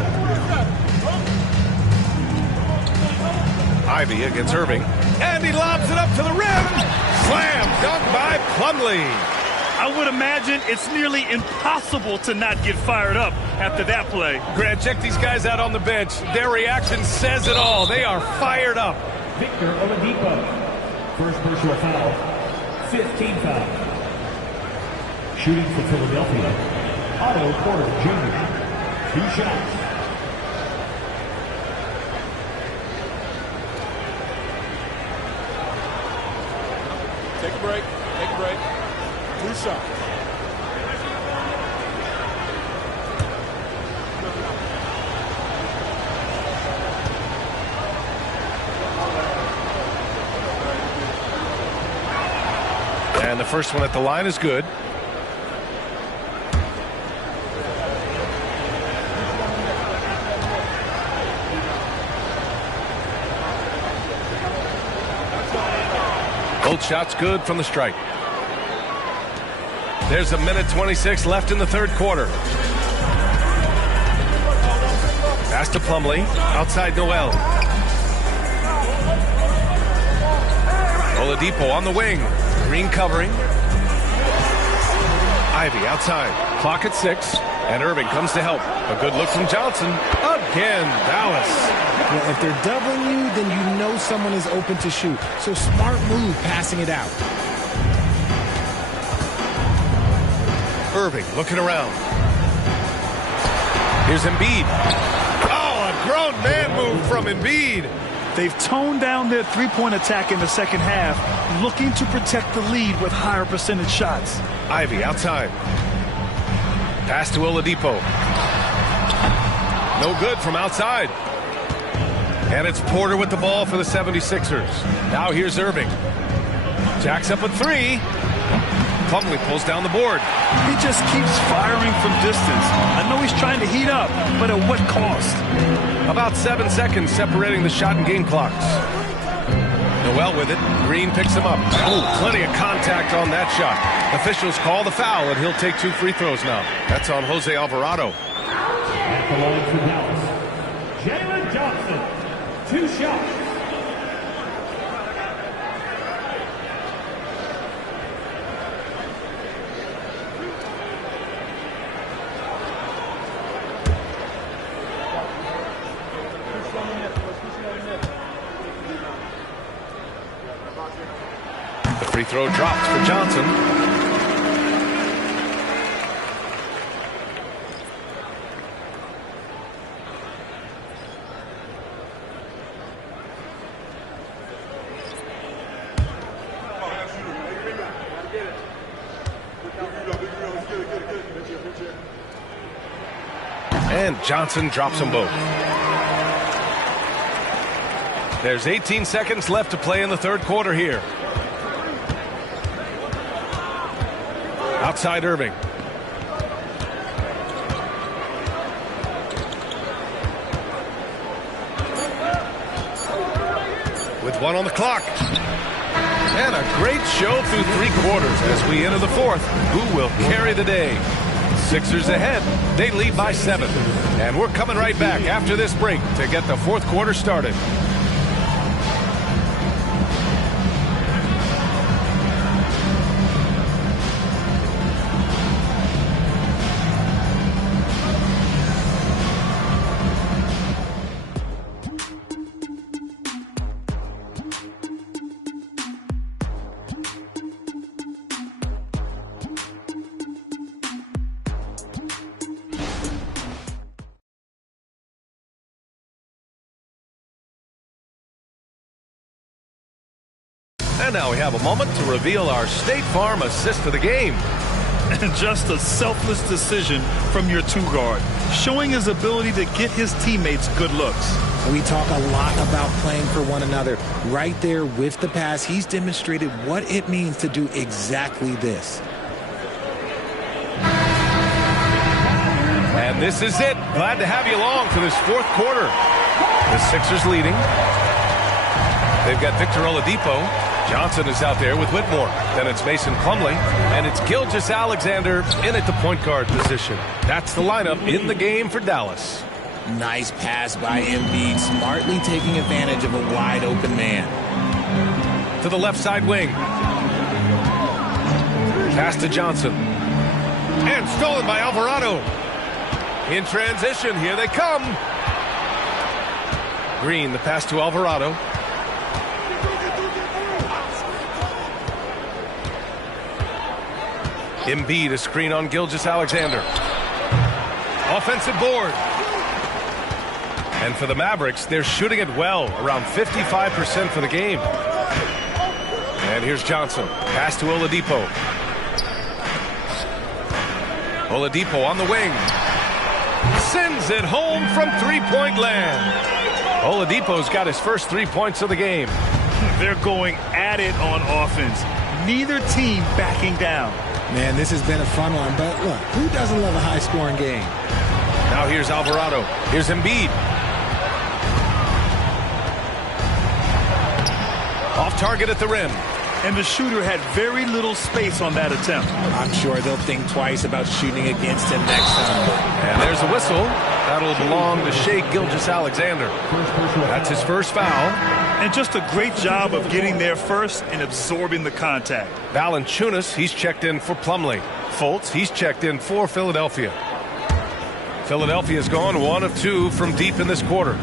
Ivy against Irving. And he lobs it up to the rim. Slam dunk by Plumlee. I would imagine it's nearly impossible to not get fired up after that play. Grant, check these guys out on the bench. Their reaction says it all. They are fired up. Victor Oladipo. First personal foul. 15 foul. Shooting for Philadelphia. Otto Porter Jr. 2 shots. Take a break. Take a break. 2 shots. And the first one at the line is good. Both shots good from the stripe. There's a minute 26 left in the third quarter. Pass to Plumlee. Outside Noel. Oladipo on the wing. Green covering. Ivy outside. Clock at 6. And Irving comes to help. A good look from Johnson. Again, Dallas. Well, if they're doubling you, then you know someone is open to shoot. So smart move passing it out. Irving looking around. Here's Embiid. Oh, a grown man move from Embiid. They've toned down their three-point attack in the second half, looking to protect the lead with higher percentage shots. Ivy outside. Pass to Oladipo. No good from outside. And it's Porter with the ball for the 76ers. Now here's Irving. Jacks up a 3. Plumlee pulls down the board. He just keeps firing from distance. I know he's trying to heat up, but at what cost? About 7 seconds separating the shot and game clocks. Noel with it. Green picks him up. Oh, plenty of contact on that shot. Officials call the foul, and he'll take 2 free throws now. That's on Jose Alvarado. At the line for Dallas, Jalen Johnson. 2 shots. The free throw drops for Johnson. And Johnson drops them both. There's 18 seconds left to play in the third quarter here. Outside Irving. With 1 on the clock. And a great show through 3 quarters as we enter the fourth. Who will carry the day? Sixers ahead. They lead by 7. And we're coming right back after this break to get the fourth quarter started. And now we have a moment to reveal our State Farm assist of the game. And just a selfless decision from your two guard, showing his ability to get his teammates good looks. We talk a lot about playing for one another. Right there with the pass, he's demonstrated what it means to do exactly this. And this is it. Glad to have you along for this fourth quarter. The Sixers leading. They've got Victor Oladipo. Johnson is out there with Whitmore. Then it's Mason Plumlee. And it's Gilgeous-Alexander in at the point guard position. That's the lineup in the game for Dallas. Nice pass by Embiid, smartly taking advantage of a wide open man. To the left side wing. Pass to Johnson. And stolen by Alvarado. In transition, here they come. Green, the pass to Alvarado. Embiid, a screen on Gilgeous-Alexander. Offensive board. And for the Mavericks, they're shooting it well, around 55% for the game. And here's Johnson. Pass to Oladipo. Oladipo on the wing. Sends it home from three-point land. Oladipo's got his first 3 points of the game. They're going at it on offense. Neither team backing down. Man, this has been a fun one, but look, who doesn't love a high-scoring game? Now here's Alvarado. Here's Embiid. Off target at the rim. And the shooter had very little space on that attempt. I'm sure they'll think twice about shooting against him next time. And there's a whistle. That'll belong to Shai Gilgeous-Alexander. That's his first foul. And just a great job of getting there first and absorbing the contact. Valanciunas, he's checked in for Plumlee. Fultz, he's checked in for Philadelphia. Philadelphia's gone 1 of 2 from deep in this quarter.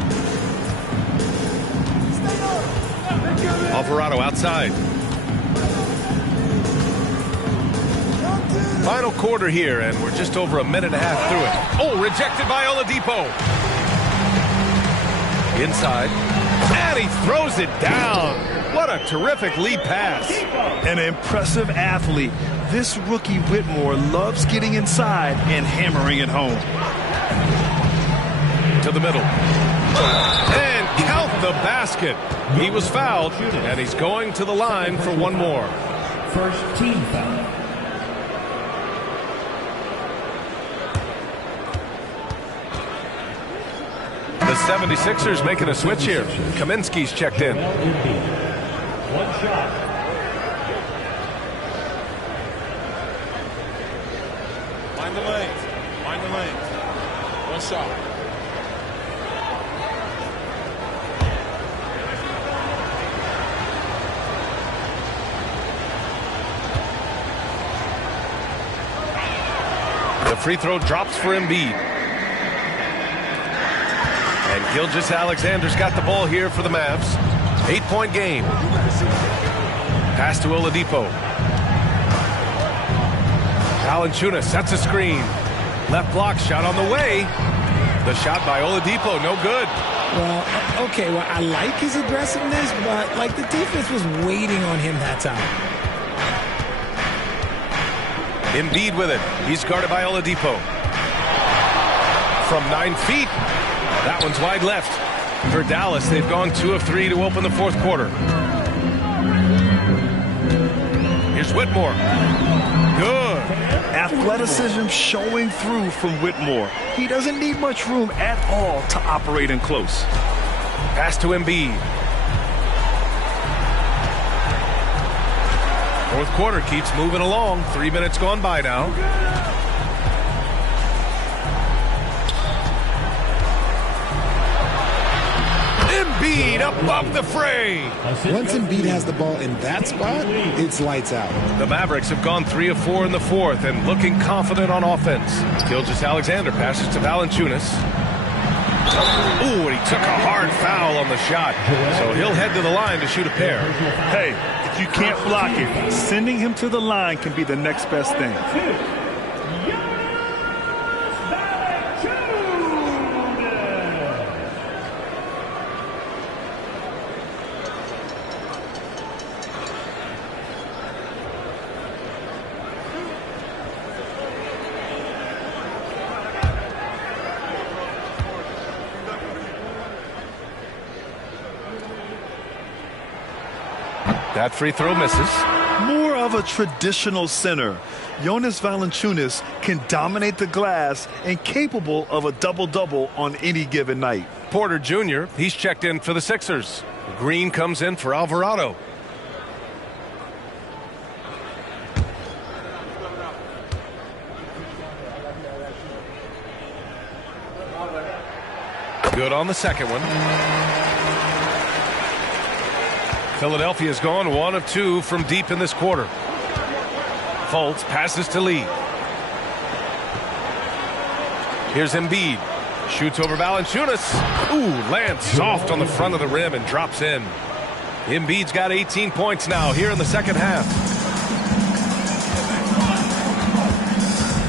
Alvarado outside. Final quarter here, and we're just over a minute and a half through it. Oh, rejected by Oladipo. Inside. And he throws it down. What a terrific lead pass. An impressive athlete. This rookie Whitmore loves getting inside and hammering it home. To the middle. And count the basket. He was fouled, and he's going to the line for one more. First team foul. The 76ers making a switch here. Kaminsky's checked in. One shot. Mind the lanes. Mind the lanes. One shot. The free throw drops for Embiid. And Gilgeous-Alexander's got the ball here for the Mavs. 8-point game. Pass to Oladipo. Valanciunas sets a screen. Left block shot on the way. The shot by Oladipo, no good. Well, okay, well, I like his aggressiveness, but, like, the defense was waiting on him that time. Embiid with it. He's guarded by Oladipo. From 9 feet. That one's wide left. For Dallas, they've gone 2 of 3 to open the fourth quarter. Here's Whitmore. Good. Athleticism showing through from Whitmore. He doesn't need much room at all to operate in close. Pass to Embiid. Fourth quarter keeps moving along. 3 minutes gone by now. Embiid above the fray. Once Embiid has the ball in that spot, it's lights out. The Mavericks have gone 3 of 4 in the fourth and looking confident on offense. Gilgeous-Alexander passes to Valanciunas. Ooh, and he took a hard foul on the shot. So he'll head to the line to shoot a pair. Hey, if you can't block it, sending him to the line can be the next best thing. That free throw misses. More of a traditional center. Jonas Valanciunas can dominate the glass and capable of a double-double on any given night. Porter Jr., he's checked in for the Sixers. Green comes in for Alvarado. Good on the second one. Philadelphia's gone 1 of 2 from deep in this quarter. Fultz passes to Lee. Here's Embiid. Shoots over Valanciunas. Ooh, lands soft on the front of the rim and drops in. Embiid's got 18 points now here in the second half.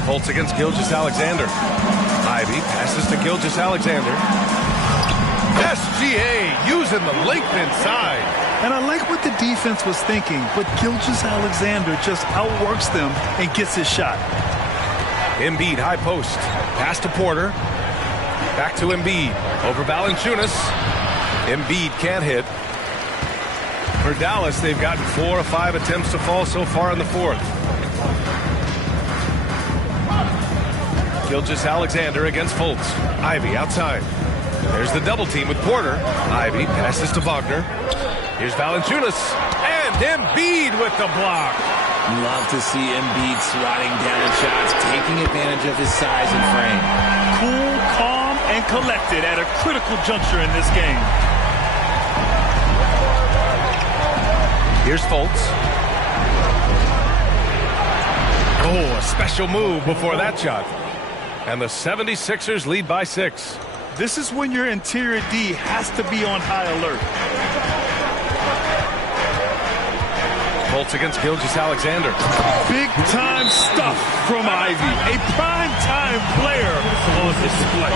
Fultz against Gilgeous-Alexander. Ivy passes to Gilgeous-Alexander. SGA using the length inside. And I like what the defense was thinking, but Gilgeous-Alexander just outworks them and gets his shot. Embiid, high post. Pass to Porter. Back to Embiid. Over Valanciunas. Embiid can't hit. For Dallas, they've gotten 4 of 5 attempts to fall so far in the fourth. Gilgeous-Alexander against Fultz. Ivy outside. There's the double team with Porter. Ivy passes to Wagner. Here's Valanciunas. And Embiid with the block. Love to see Embiid swatting down shots, taking advantage of his size and frame. Cool, calm, and collected at a critical juncture in this game. Here's Fultz. Oh, a special move before that shot. And the 76ers lead by 6. This is when your interior D has to be on high alert. Fultz against Gilgeous-Alexander. Big-time stuff from Ivy. A prime-time player on display.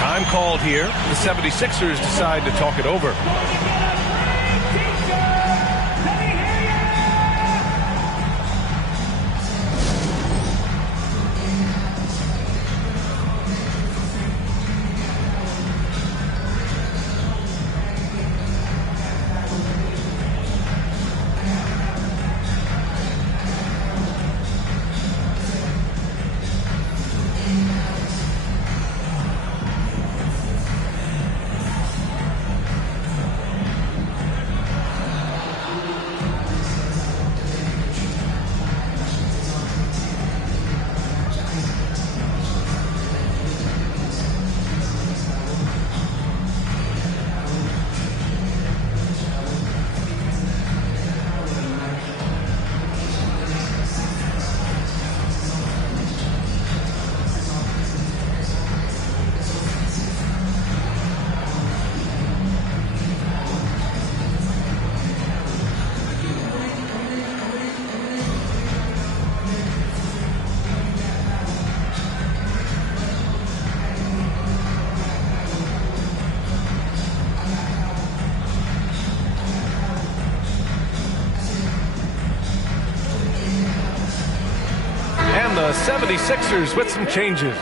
Time called here. The 76ers decide to talk it over. The 76ers with some changes.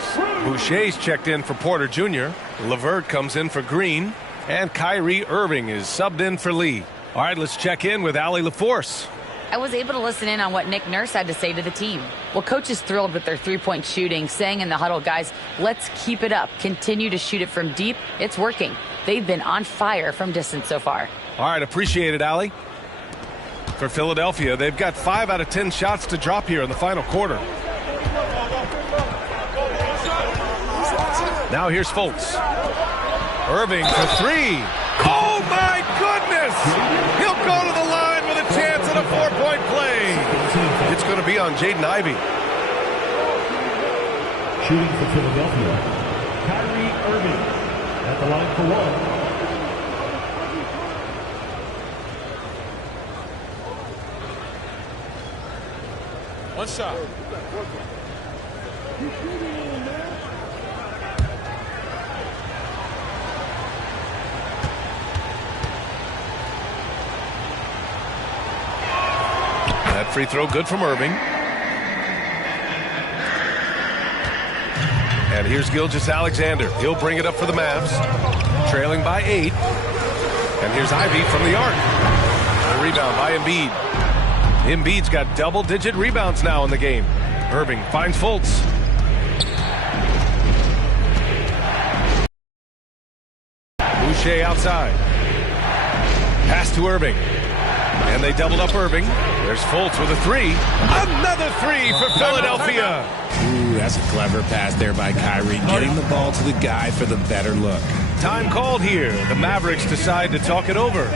Boucher's checked in for Porter Jr. LeVert comes in for Green. And Kyrie Irving is subbed in for Lee. All right, let's check in with Allie LaForce. I was able to listen in on what Nick Nurse had to say to the team. Well, coach is thrilled with their three-point shooting, saying in the huddle, guys, let's keep it up. Continue to shoot it from deep. It's working. They've been on fire from distance so far. All right, appreciate it, Allie. For Philadelphia, they've got 5 out of 10 shots to drop here in the final quarter. Now here's Fultz. Irving for 3. Oh, my goodness! He'll go to the line with a chance at a 4-point play. It's going to be on Jaden Ivey. Shooting for Philadelphia, Kyrie Irving at the line for 1. One shot. That free throw good from Irving. And here's Gilgeous-Alexander. He'll bring it up for the Mavs. Trailing by 8. And here's Ivy from the arc. The rebound by Embiid. Embiid's got double-digit rebounds now in the game. Irving finds Fultz. Boucher outside. Pass to Irving. And they doubled up Irving. There's Fultz with a three. Another three for Philadelphia. Ooh, that's a clever pass there by Kyrie. Getting the ball to the guy for the better look. Time called here. The Mavericks decide to talk it over.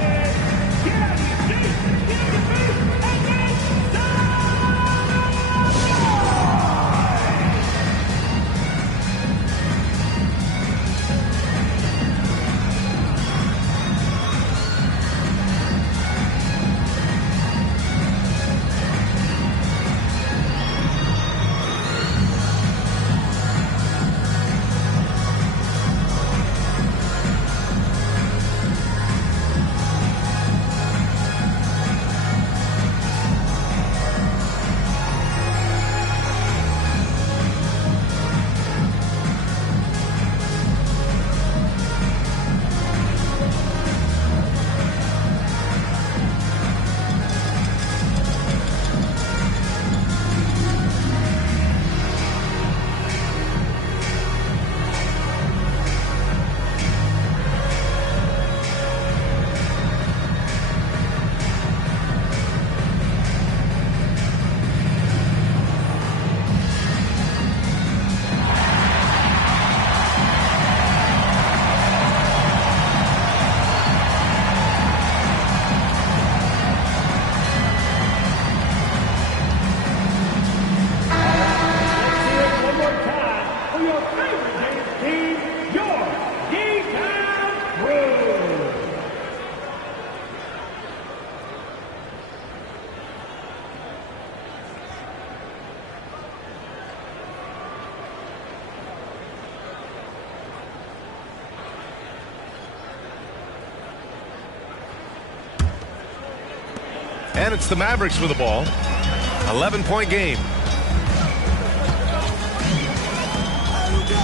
And it's the Mavericks with the ball. 11-point game.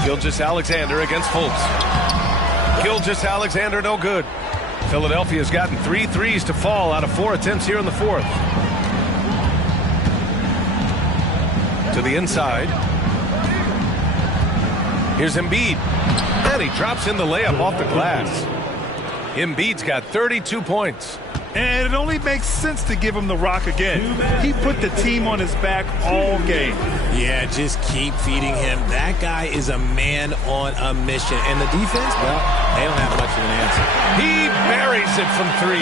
Gilgeous-Alexander against Fultz. Gilgeous-Alexander no good. Philadelphia's gotten 3 threes to fall out of 4 attempts here in the fourth. To the inside. Here's Embiid. And he drops in the layup off the glass. Embiid's got 32 points. And it only makes sense to give him the rock again. He put the team on his back all game. Yeah, just keep feeding him. That guy is a man on a mission. And the defense, well, they don't have much of an answer. He buries it from 3.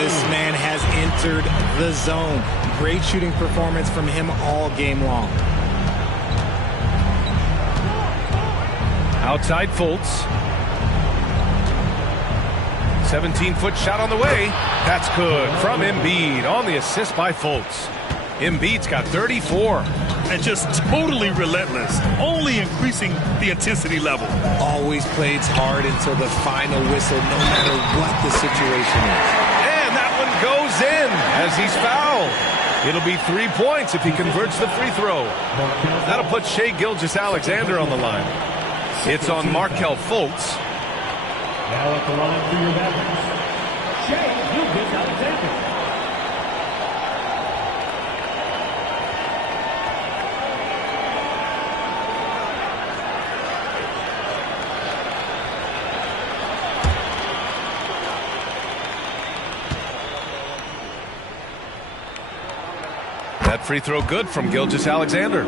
This man has entered the zone. Great shooting performance from him all game long. Outside Fultz. 17-foot shot on the way. That's good from Embiid on the assist by Fultz. Embiid's got 34. And just totally relentless, only increasing the intensity level. Always plays hard until the final whistle, no matter what the situation is. And that one goes in as he's fouled. It'll be 3 points if he converts the free throw. That'll put Shai Gilgeous-Alexander on the line. It's on Markelle Fultz. Now at the line for your Mavericks, Shai Gilgeous-Alexander. That free throw good from Gilgeous-Alexander.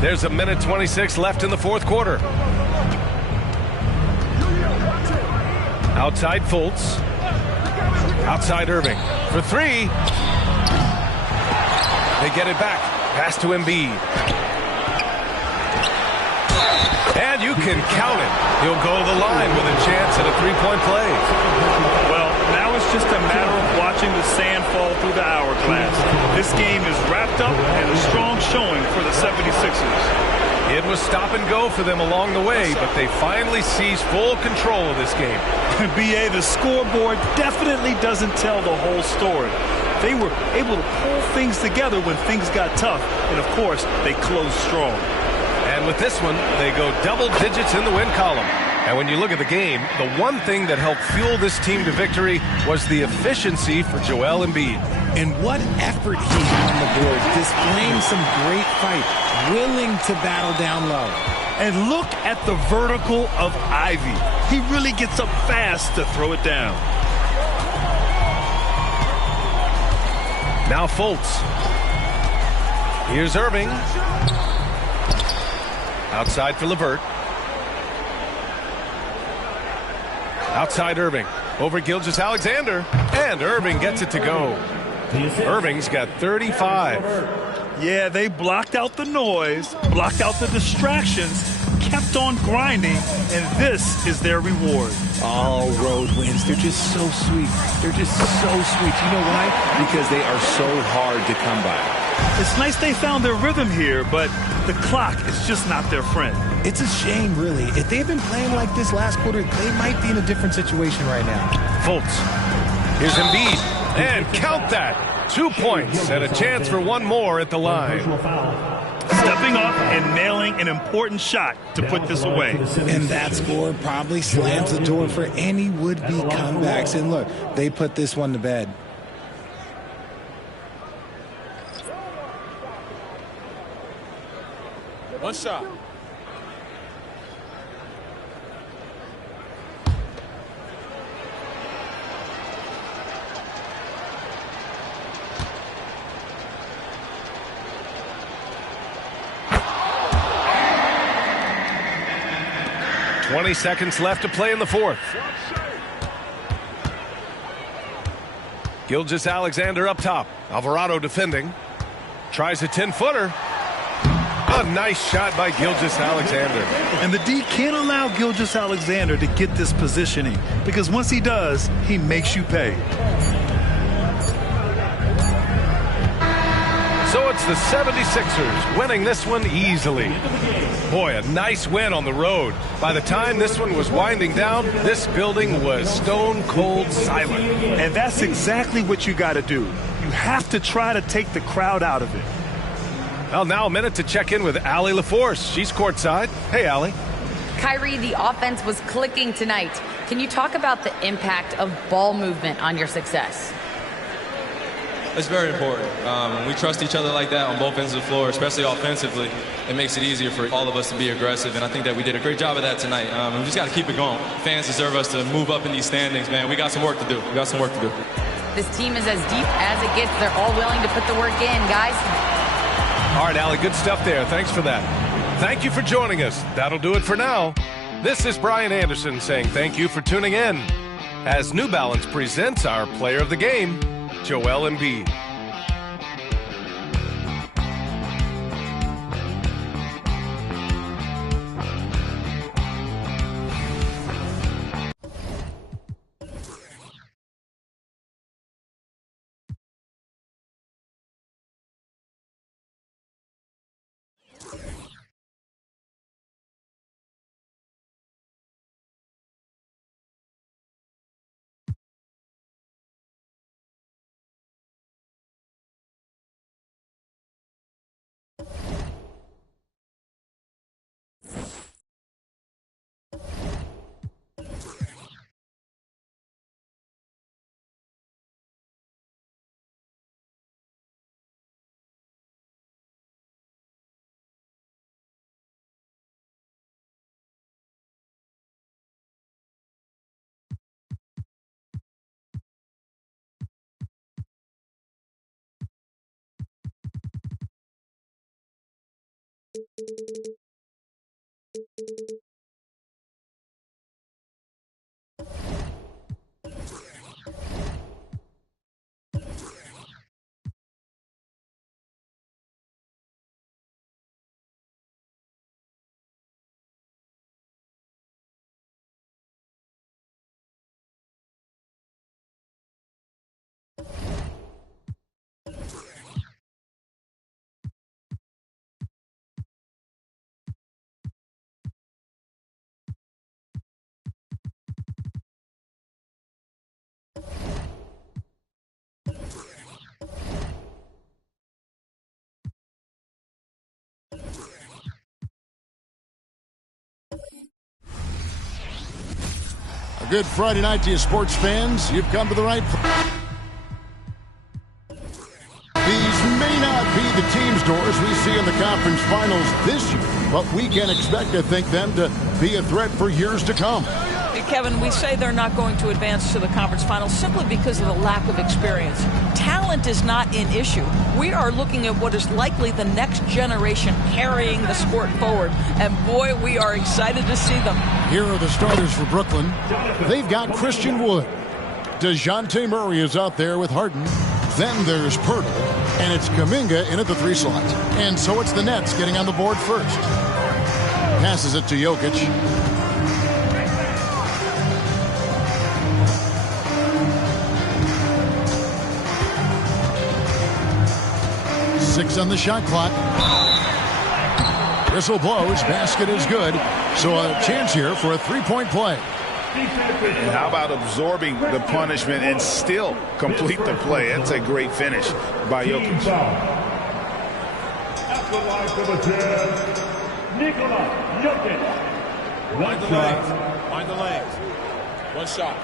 There's 1:26 left in the fourth quarter. Outside Fultz. Outside Irving. For 3. They get it back. Pass to Embiid. And you can count it. He'll go to the line with a chance at a 3-point play. Well, now it's just a matter of watching the sand fall through the hourglass. This game is wrapped up and a strong showing for the 76ers. It was stop and go for them along the way, but they finally seized full control of this game. BA, the scoreboard definitely doesn't tell the whole story. They were able to pull things together when things got tough, and of course, they closed strong. And with this one, they go double digits in the win column. And when you look at the game, the one thing that helped fuel this team to victory was the efficiency for Joel Embiid. And what effort he had on the board, displaying some great fight, willing to battle down low. And look at the vertical of Ivy. He really gets up fast to throw it down. Now Fultz. Here's Irving. Outside for LeVert. Outside Irving. Over Gilgeous-Alexander. And Irving gets it to go. Irving's got 35. Yeah, they blocked out the noise, blocked out the distractions, kept on grinding, and this is their reward. All road wins. They're just so sweet. They're just so sweet. You know why? Because they are so hard to come by. It's nice they found their rhythm here, but the clock is just not their friend. It's a shame, really. If they've been playing like this last quarter, they might be in a different situation right now. Fultz. Here's Embiid. And count that. 2 points and a chance for one more at the line. Stepping up and nailing an important shot to put this away. And that score probably slams the door for any would-be comebacks. And look, they put this one to bed. One shot. "20 seconds left to play in the fourth. Gilgeous-Alexander up top. Alvarado defending. Tries a 10-footer. A nice shot by Gilgeous-Alexander. And the D can't allow Gilgeous-Alexander to get this positioning, because once he does, he makes you pay. So it's the 76ers winning this one easily. Boy, a nice win on the road. By the time this one was winding down, this building was stone cold silent. And that's exactly what you got to do. You have to try to take the crowd out of it. Well, now a minute to check in with Allie LaForce. She's courtside. Hey, Allie. Kyrie, the offense was clicking tonight. Can you talk about the impact of ball movement on your success? It's very important. When we trust each other like that on both ends of the floor, especially offensively, it makes it easier for all of us to be aggressive, and I think that we did a great job of that tonight. We just got to keep it going. Fans deserve us to move up in these standings, man. We got some work to do. We got some work to do. This team is as deep as it gets. They're all willing to put the work in, guys. All right, Allie, good stuff there. Thanks for that. Thank you for joining us. That'll do it for now. This is Brian Anderson saying thank you for tuning in as New Balance presents our player of the game, Joel Embiid. good Friday night to you, sports fans. You've come to the right place. These may not be the teams, Doris, we see in the conference finals this year, but we can expect, I think, them to be a threat for years to come. Kevin, we say they're not going to advance to the conference finals simply because of the lack of experience. Talent is not an issue. We are looking at what is likely the next generation carrying the sport forward. And boy, we are excited to see them. Here are the starters for Brooklyn. They've got Christian Wood. DeJounte Murray is out there with Harden. Then there's Pirtle. And it's Kuminga in at the 3 slot. And so it's the Nets getting on the board first. Passes it to Jokic. Six on the shot clock. Whistle blows. Basket is good. So a chance here for a 3-point play. And how about absorbing the punishment and still complete the play? That's a great finish by Jokic. At the line for the Jazz, Nikola Jokic. Mind the lanes. Mind the lanes. One shot.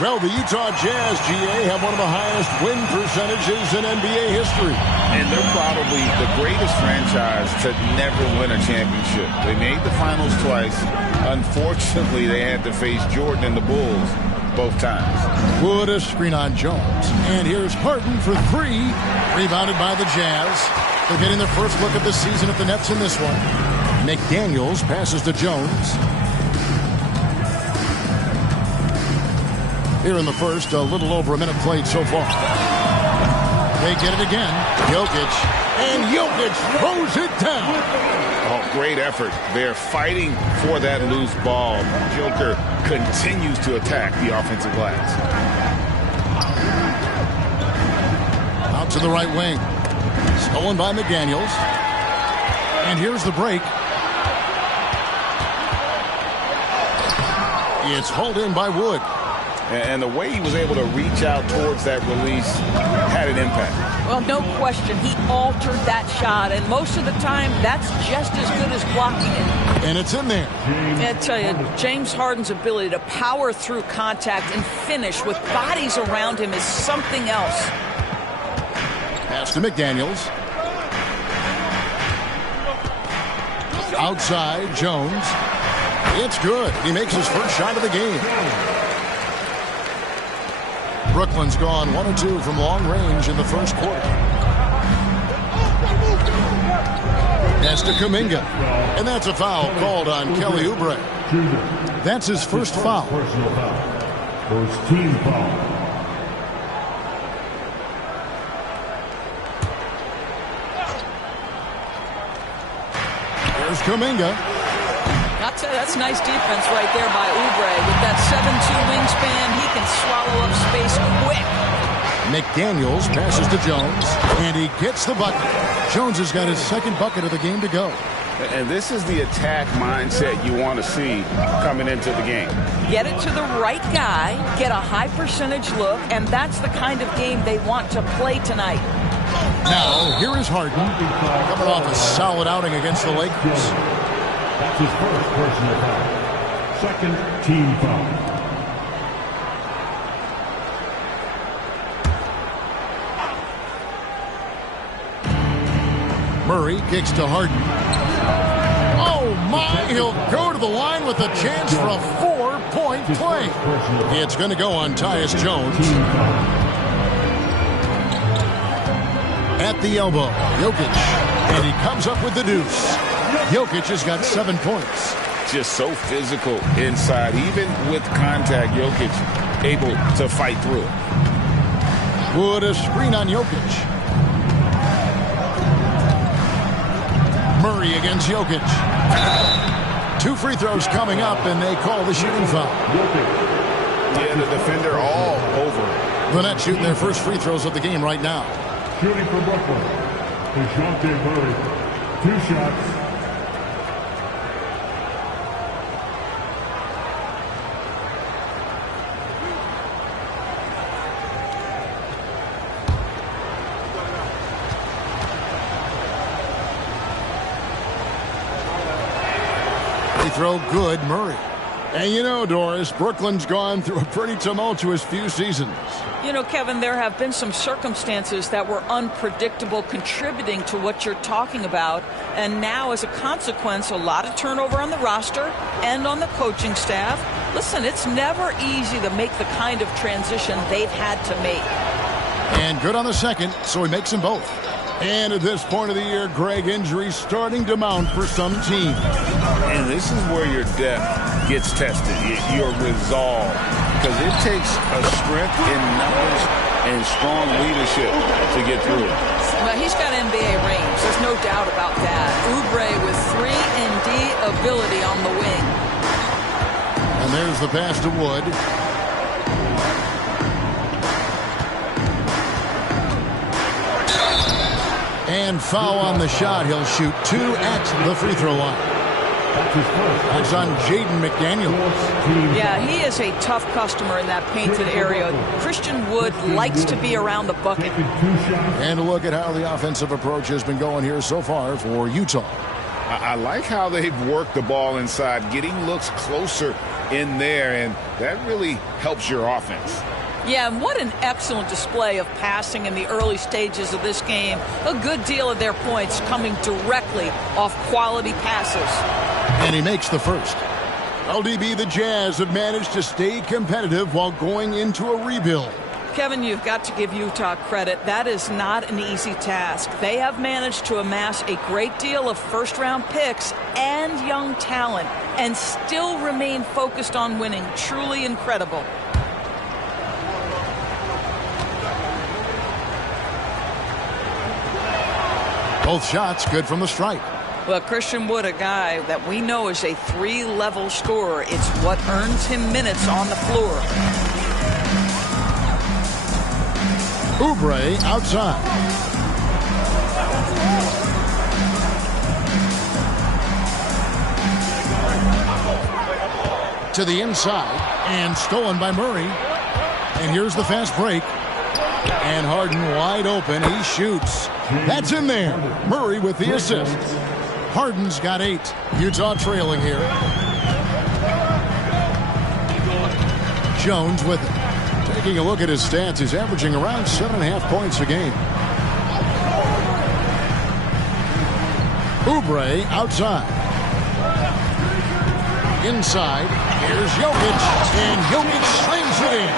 Well, the Utah Jazz, GA, have one of the highest win percentages in NBA history. And they're probably the greatest franchise to never win a championship. They made the finals twice. Unfortunately, they had to face Jordan and the Bulls both times. Wood a screen on Jones. And here's Harden for 3. Rebounded by the Jazz. They're getting their first look at the season at the Nets in this one. McDaniels passes to Jones. Here in the first, a little over a minute played so far. They get it again. Jokic. And Jokic throws it down. Oh, great effort. They're fighting for that loose ball. Joker continues to attack the offensive glass. Out to the right wing. Stolen by McDaniels. And here's the break. It's hauled in by Wood. And the way he was able to reach out towards that release had an impact. Well, no question. He altered that shot, and most of the time, that's just as good as blocking it. And it's in there. I tell you, James Harden's ability to power through contact and finish with bodies around him is something else. Pass to McDaniels. Outside, Jones. It's good. He makes his first shot of the game. Brooklyn's gone 1 of 2 from long range in the first quarter. That's to Kuminga. And that's a foul called on Kelly Oubre. That's his first foul. Personal foul. First team foul. There's Kuminga. That's nice defense right there by Oubre. With that 7'2" wingspan, he can swallow up space quick. McDaniels passes to Jones, and he gets the bucket. Jones has got his second bucket of the game to go. And this is the attack mindset you want to see coming into the game. Get it to the right guy, get a high percentage look, and that's the kind of game they want to play tonight. Now, here is Harden, coming off a solid outing against the Lakers. That's his first personal foul. Second team foul. Murray kicks to Harden. Oh my, he'll go to the line with a chance for a 4-point play. It's going to go on Tyus Jones. At the elbow, Jokic. And he comes up with the deuce. Jokic has got 7 points. Just so physical inside. Even with contact, Jokic able to fight through it. Wood a screen on Jokic. Murray against Jokic. 2 free throws coming up, and they call the shooting foul. Yeah, the defender all over. The Nets shooting their first free throws of the game right now. Shooting for Brooklyn. DeJounte Murray. 2 shots. throw good, Murray. And you know, Doris, Brooklyn's gone through a pretty tumultuous few seasons. You know, Kevin, there have been some circumstances that were unpredictable contributing to what you're talking about. And now, as a consequence, a lot of turnover on the roster and on the coaching staff. Listen, it's never easy to make the kind of transition they've had to make. And good on the second, so he makes them both. And at this point of the year, Greg, injuries starting to mount for some teams. And this is where your depth gets tested, your resolve. Because it takes a strength in numbers and strong leadership to get through it. Well, he's got NBA range. There's no doubt about that. Oubre with 3-and-D ability on the wing. And there's the pass to Wood. And foul on the shot. He'll shoot 2 at the free throw line. That's on Jaden McDaniels. Yeah, he is a tough customer in that painted area. Christian Wood likes to be around the bucket. And a look at how the offensive approach has been going here so far for Utah. I like how they've worked the ball inside, getting looks closer in there, and that really helps your offense. Yeah, and what an excellent display of passing in the early stages of this game. A good deal of their points coming directly off quality passes. And he makes the first. LDB, the Jazz have managed to stay competitive while going into a rebuild. Kevin, you've got to give Utah credit. That is not an easy task. They have managed to amass a great deal of first-round picks and young talent and still remain focused on winning. Truly incredible. Both shots good from the stripe. Well, Christian Wood, a guy that we know is a 3-level scorer. It's what earns him minutes on the floor. Oubre outside. To the inside and stolen by Murray. And here's the fast break. And Harden wide open. He shoots. That's in there. Murray with the assist. Harden's got 8. Utah trailing here. Jones with it. Taking a look at his stats, he's averaging around 7.5 points a game. Oubre outside. Inside. Here's Jokic. And Jokic slams it in.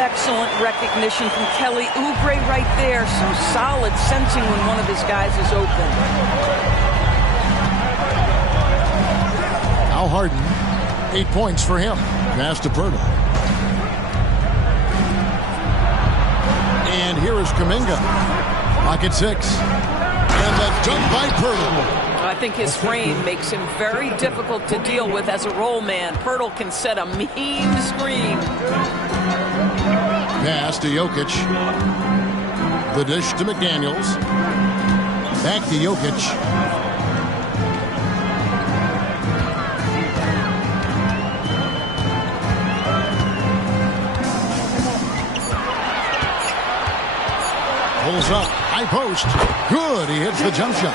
Excellent recognition from Kelly Oubre right there. So solid, sensing when one of his guys is open. Now Harden. 8 points for him. Pass to Pirtle. And here is Kuminga. Pocket 6. And the dunk by Pirtle. I think his frame makes him very difficult to deal with as a roll man. Pirtle can set a mean screen. Pass to Jokic. The dish to McDaniels. Back to Jokic. Pulls up. High post. Good. He hits the jump shot.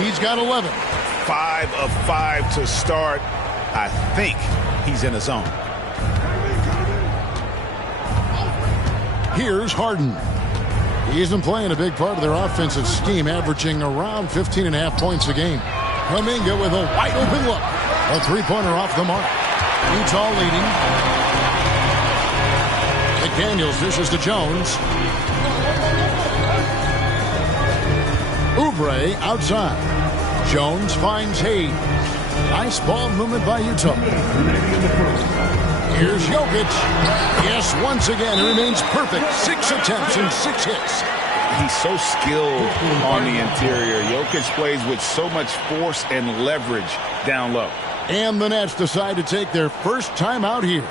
He's got 11. 5 of 5 to start. I think he's in a zone. Here's Harden. He's been playing a big part of their offensive scheme, averaging around 15.5 points a game. Kuminga with a wide open look. A three-pointer off the mark. Utah leading. McDaniels dishes to Jones. Oubre outside. Jones finds Hayes. Nice ball movement by Utah. Here's Jokic. Yes, once again, he remains perfect. 6 attempts and 6 hits. He's so skilled on the interior. Jokic plays with so much force and leverage down low. And the Nets decide to take their first time out here.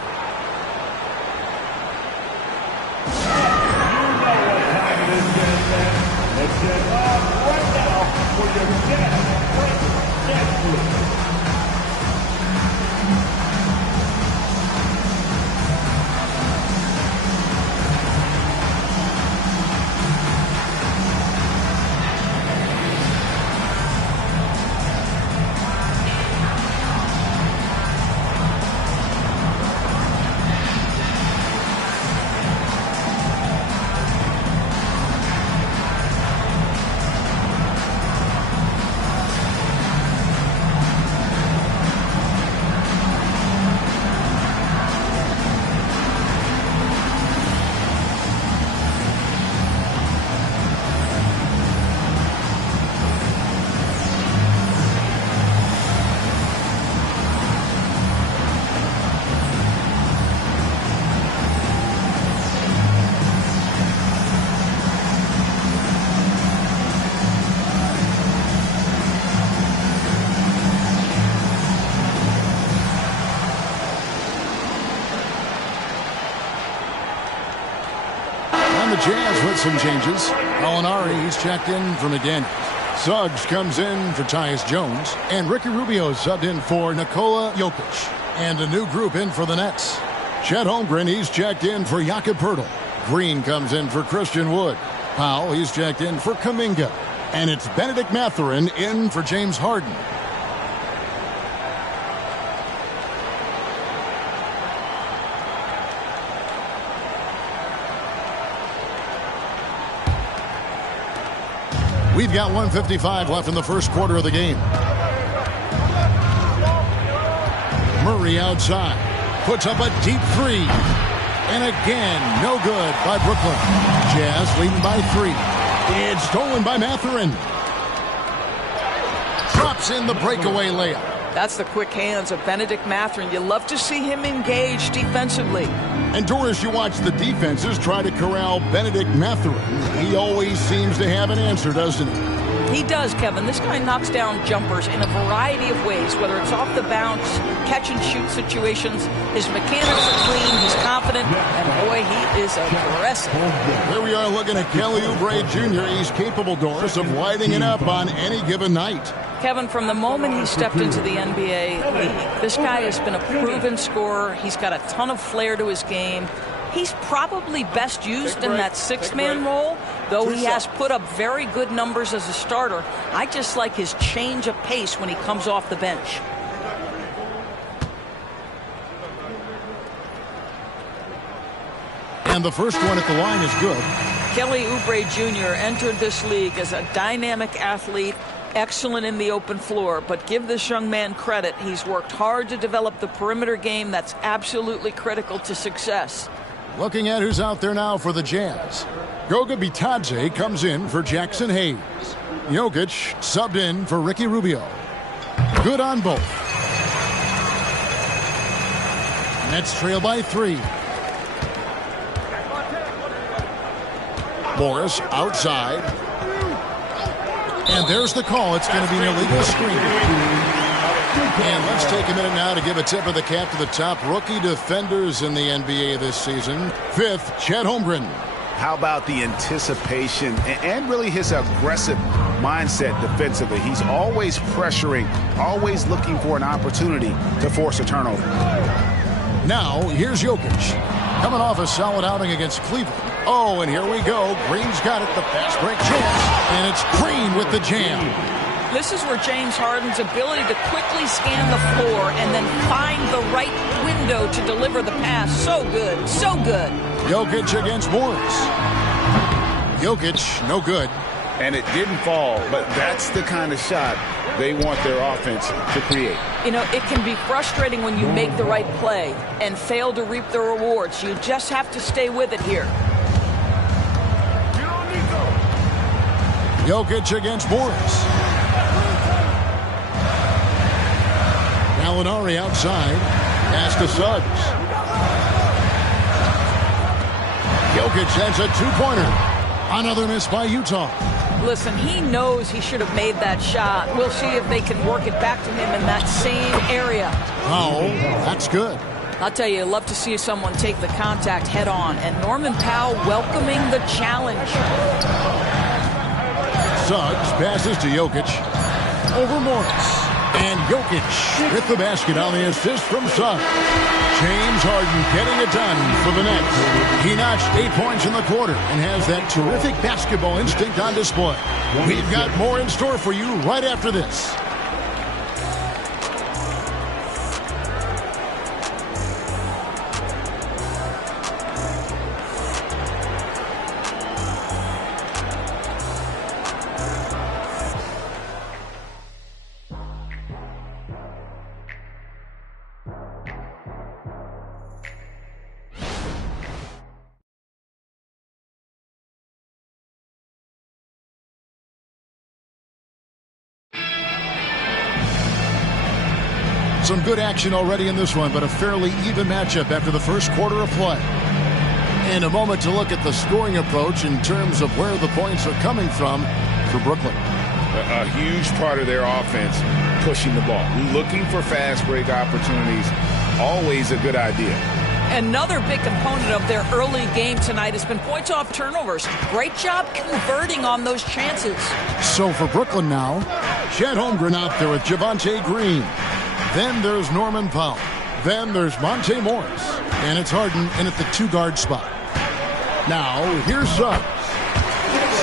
Jazz with some changes. Molinari, he's checked in for McDaniels. Suggs comes in for Tyus Jones. And Ricky Rubio subbed in for Nikola Jokic. And a new group in for the Nets. Chet Holmgren, he's checked in for Jakob Poeltl. Green comes in for Christian Wood. Powell, he's checked in for Kuminga. And it's Benedict Mathurin in for James Harden. We've got 1:55 left in the first quarter of the game. Murray outside. Puts up a deep three. And again, no good by Brooklyn. Jazz leading by 3. It's stolen by Mathurin. Drops in the breakaway layup. That's the quick hands of Benedict Mathurin. You love to see him engage defensively. And Doris, you watch the defenses try to corral Benedict Mathurin. He always seems to have an answer, doesn't he? He does, Kevin. This guy knocks down jumpers in a variety of ways, whether it's off the bounce, catch-and-shoot situations. His mechanics are clean, he's confident, and boy, he is aggressive. Here we are looking at Kelly Oubre Jr. He's capable, Doris, of lighting it up on any given night. Kevin, from the moment he stepped into the NBA league, this guy has been a proven scorer. He's got a ton of flair to his game. He's probably best used in that six-man role, though he has put up very good numbers as a starter. I just like his change of pace when he comes off the bench. And the first one at the line is good. Kelly Oubre Jr. entered this league as a dynamic athlete, excellent in the open floor, but give this young man credit. He's worked hard to develop the perimeter game that's absolutely critical to success. Looking at who's out there now for the Jazz. Goga Bitadze comes in for Jackson Hayes. Jokic subbed in for Ricky Rubio. Good on both. Nets trail by 3. Morris outside. And there's the call. It's going to be an illegal screen. And let's take a minute now to give a tip of the cap to the top rookie defenders in the NBA this season. 5th, Chet Holmgren. How about the anticipation and really his aggressive mindset defensively? He's always pressuring, always looking for an opportunity to force a turnover. Now, here's Jokic. Coming off a solid outing against Cleveland. Oh, and here we go. Green's got it, the fast break chance. And it's Green with the jam. This is where James Harden's ability to quickly scan the floor and then find the right window to deliver the pass. So good, so good. Jokic against Morris. Jokic, no good. And it didn't fall, but that's the kind of shot they want their offense to create. You know, it can be frustrating when you make the right play and fail to reap the rewards. You just have to stay with it here. Jokic against Morris. Molinari outside. Pass to Suggs. Jokic has a two-pointer. Another miss by Utah. Listen, he knows he should have made that shot. We'll see if they can work it back to him in that same area. Oh, that's good. I'll tell you, love to see someone take the contact head on. And Norman Powell welcoming the challenge. Suggs passes to Jokic. Over Morris. And Jokic with the basket on the assist from Suggs. James Harden getting it done for the Nets. He notched 8 points in the quarter and has that terrific basketball instinct on display. We've got more in store for you right after this. Some good action already in this one, but a fairly even matchup after the first quarter of play. And a moment to look at the scoring approach in terms of where the points are coming from for Brooklyn. A huge part of their offense, pushing the ball. Looking for fast break opportunities, always a good idea. Another big component of their early game tonight has been points off turnovers. Great job converting on those chances. So for Brooklyn now, Chet Holmgren out there with Javonte Green. Then there's Norman Powell. Then there's Monte Morris. And it's Harden in at the 2-guard spot. Now, here's Suggs.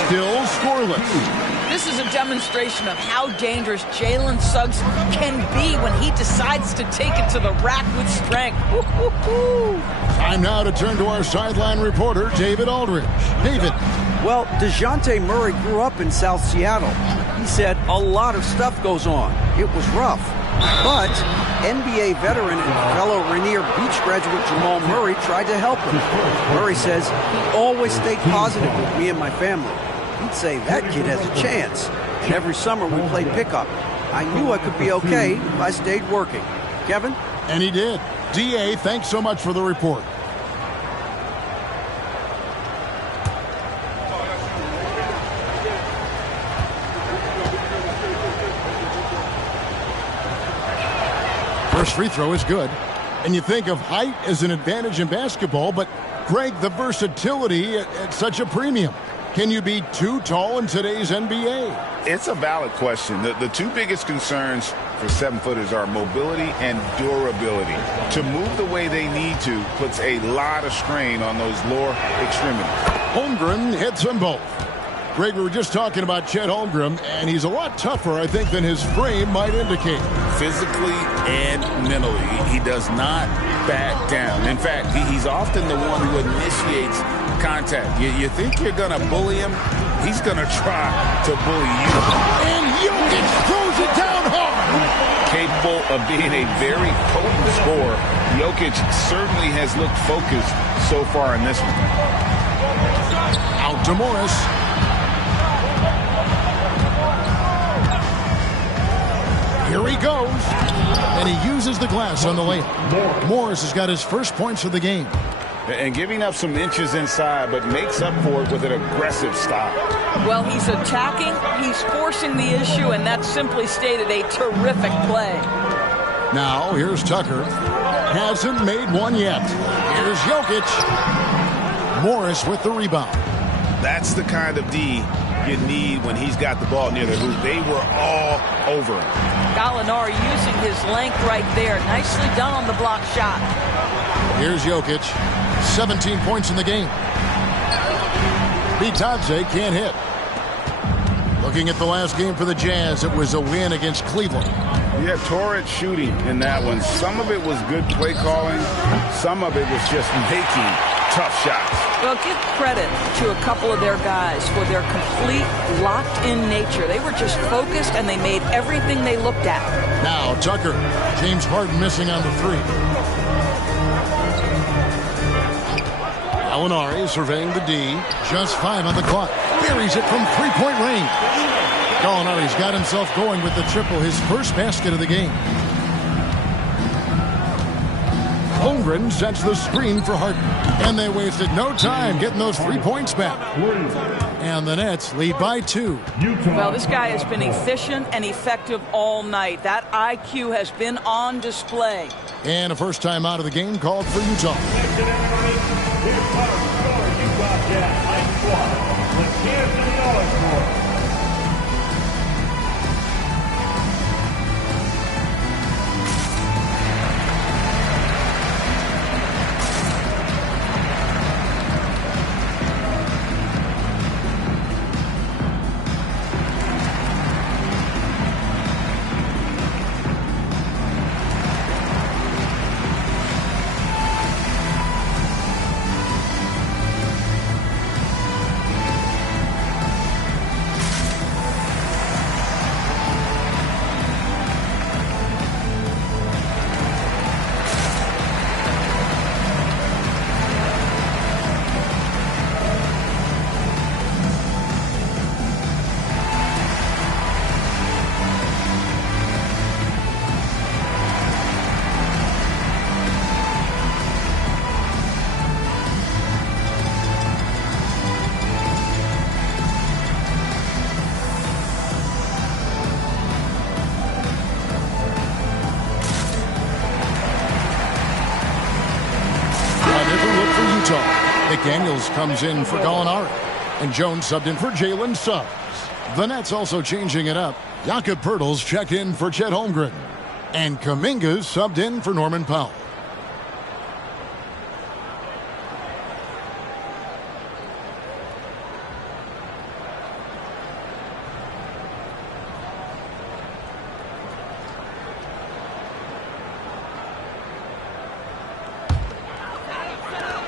Still scoreless. This is a demonstration of how dangerous Jalen Suggs can be when he decides to take it to the rack with strength. Time now to turn to our sideline reporter, David Aldridge. David. Well, DeJounte Murray grew up in South Seattle. He said a lot of stuff goes on. It was rough. But NBA veteran and fellow Rainier Beach graduate Jamal Murray tried to help him. Murray says he always stayed positive with me and my family. He'd say that kid has a chance. And every summer we played pickup. I knew I could be okay if I stayed working. Kevin? And he did. D.A., thanks so much for the report. First free throw is good. And you think of height as an advantage in basketball, but Greg, the versatility at such a premium. Can you be too tall in today's NBA? It's a valid question. The two biggest concerns for 7-footers are mobility and durability. To move the way they need to puts a lot of strain on those lower extremities. Holmgren hits them both. Greg, we were just talking about Chet Holmgren, and he's a lot tougher, I think, than his frame might indicate. Physically and mentally, he does not back down. In fact, he's often the one who initiates contact. You think you're going to bully him? He's going to try to bully you. And Jokic throws it down hard. Capable of being a very potent scorer, Jokic certainly has looked focused so far in this one. Out to Morris. Here he goes. And he uses the glass on the layup. Morris has got his first points of the game. And giving up some inches inside, but makes up for it with an aggressive stop. Well, he's attacking, he's forcing the issue, and that simply stated a terrific play. Now, here's Tucker. Hasn't made one yet. Here's Jokic. Morris with the rebound. That's the kind of D you need when he's got the ball near the hoop. They were all over him. Gallinari using his length right there. Nicely done on the block shot. Here's Jokic. 17 points in the game. Bitadze can't hit. Looking at the last game for the Jazz, it was a win against Cleveland. Yeah, torrid shooting in that one. Some of it was good play calling. Some of it was just making tough shots. Well, give credit to a couple of their guys for their complete locked-in nature. They were just focused, and they made everything they looked at. Now, Tucker. James Harden missing on the three. Gallinari surveying the D. Just 5 on the clock. Buries it from three-point range. Gallinari's got himself going with the triple, his first basket of the game. Holmgren sets the screen for Harden. And they wasted no time getting those 3 points back. And the Nets lead by 2. Well, this guy has been efficient and effective all night. That IQ has been on display. And a first time out of the game called for Utah. McDaniels comes in for Gallinari. And Jones subbed in for Jalen Suggs. The Nets also changing it up. Jakob Poeltl's checked in for Chet Holmgren. And Kuminga's subbed in for Norman Powell.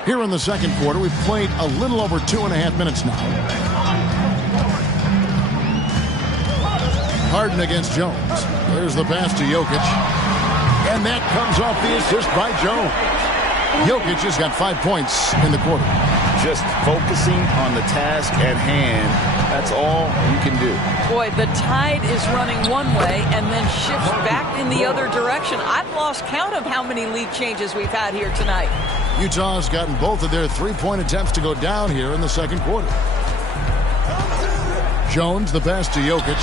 Here in the second quarter, we've played a little over 2.5 minutes now. Harden against Jones. There's the pass to Jokic. And that comes off the assist by Jones. Jokic has got 5 points in the quarter. Just focusing on the task at hand. That's all you can do. Boy, the tide is running one way and then shifts back in the other direction. I've lost count of how many lead changes we've had here tonight. Utah's gotten both of their three-point attempts to go down here in the second quarter. Jones, the pass to Jokic.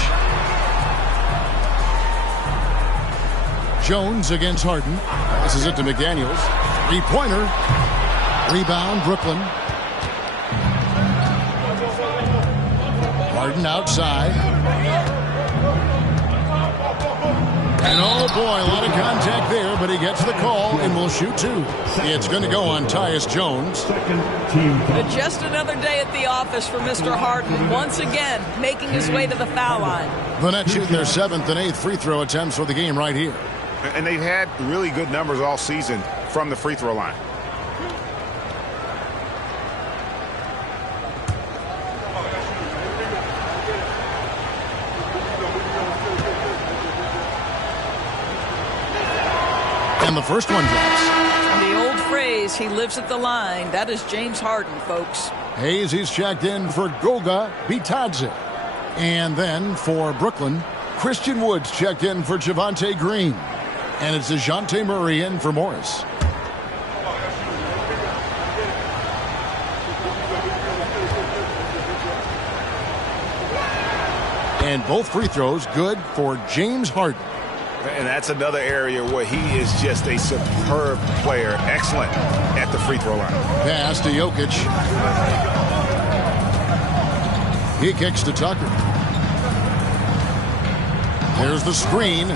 Jones against Harden. This is it to McDaniels. Three-pointer. Rebound, Brooklyn. Harden outside. And oh boy, a lot of contact there, but he gets the call and will shoot two. It's going to go on Tyus Jones. But just another day at the office for Mr. Harden, once again making his way to the foul line. The Nets shooting their 7th and 8th free throw attempts for the game right here. And they've had really good numbers all season from the free throw line. And the first one drops. The old phrase, he lives at the line. That is James Harden, folks. Hayes, he's checked in for Goga Bitadze. And then for Brooklyn, Christian Woods checked in for Javonte Green. And it's DeJounte Murray in for Morris. And both free throws good for James Harden. And that's another area where he is just a superb player. Excellent at the free throw line. Pass to Jokic. He kicks to Tucker. There's the screen.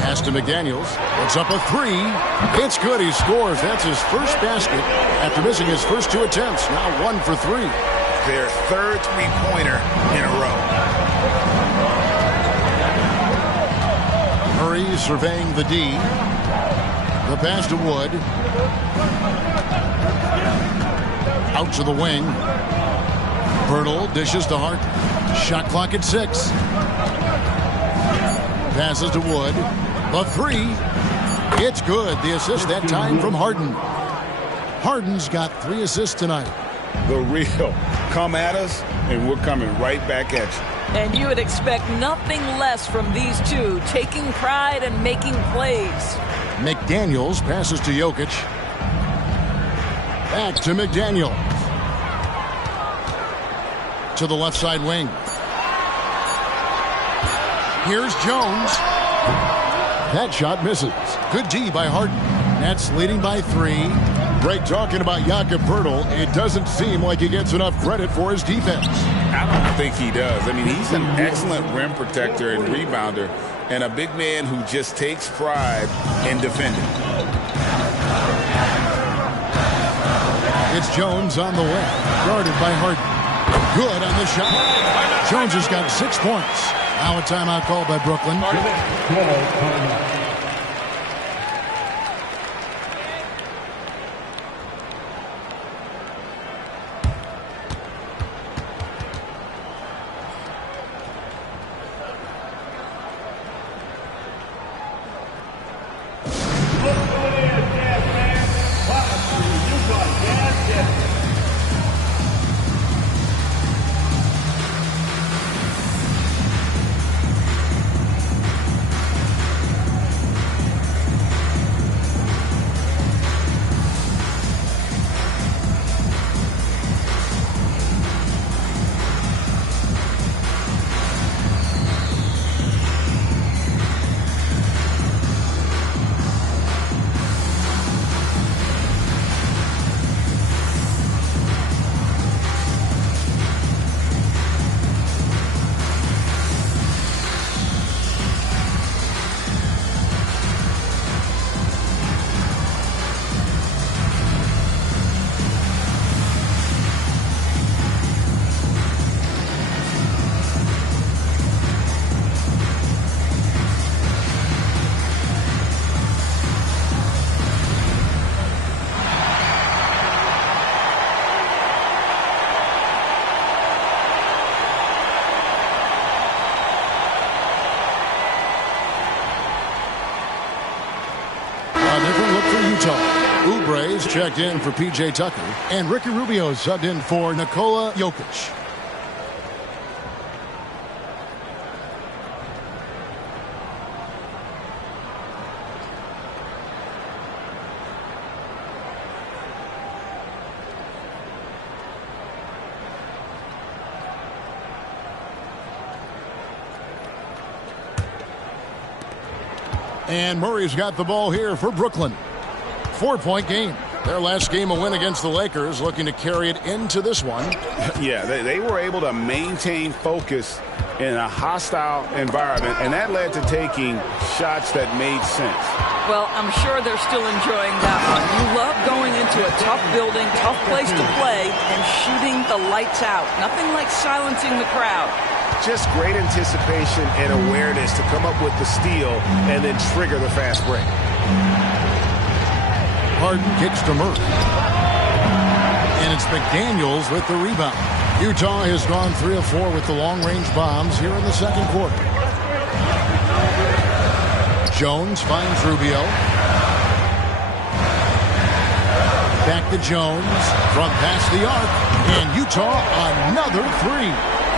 Pass to McDaniels. It's up a three. It's good. He scores. That's his first basket after missing his first 2 attempts. Now 1 for 3. Their third three-pointer in a row. Murray surveying the D. The pass to Wood. Out to the wing. Poeltl dishes to Hart. Shot clock at 6. Passes to Wood. The three. It's good. The assist that time from Harden. Harden's got 3 assists tonight. The real. Come at us, and we're coming right back at you. And you would expect nothing less from these two, taking pride and making plays. McDaniels passes to Jokic. Back to McDaniels. To the left side wing. Here's Jones. That shot misses. Good D by Harden. Nets leading by 3. Greg talking about Jakob Poeltl. It doesn't seem like he gets enough credit for his defense. I don't think he does. I mean, he's an excellent rim protector and rebounder, and a big man who just takes pride in defending. It's Jones on the way, guarded by Harden. Good on the shot. Jones has got 6 points. Now a timeout called by Brooklyn. Oubre's checked in for P.J. Tucker, and Ricky Rubio subbed in for Nikola Jokic. And Murray's got the ball here for Brooklyn. 4-point game. Their last game a win against the Lakers, looking to carry it into this one. Yeah, they were able to maintain focus in a hostile environment, and that led to taking shots that made sense. Well, I'm sure they're still enjoying that one. You love going into a tough building, tough place to play, and shooting the lights out. Nothing like silencing the crowd. Just great anticipation and awareness to come up with the steal and then trigger the fast break. Harden kicks to Murray. And it's McDaniels with the rebound. Utah has gone 3 of 4 with the long-range bombs here in the second quarter. Jones finds Rubio. Back to Jones from past the arc. And Utah another 3.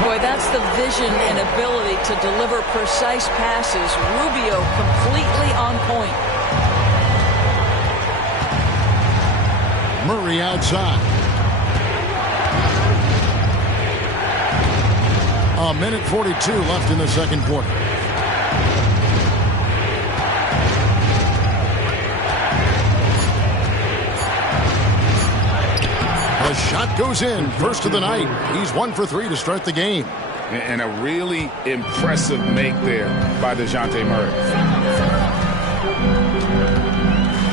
Boy, that's the vision and ability to deliver precise passes. Rubio completely on point. Murray outside. A minute 42 left in the second quarter. The shot goes in. First of the night. He's 1 for 3 to start the game. And a really impressive make there by DeJounte Murray.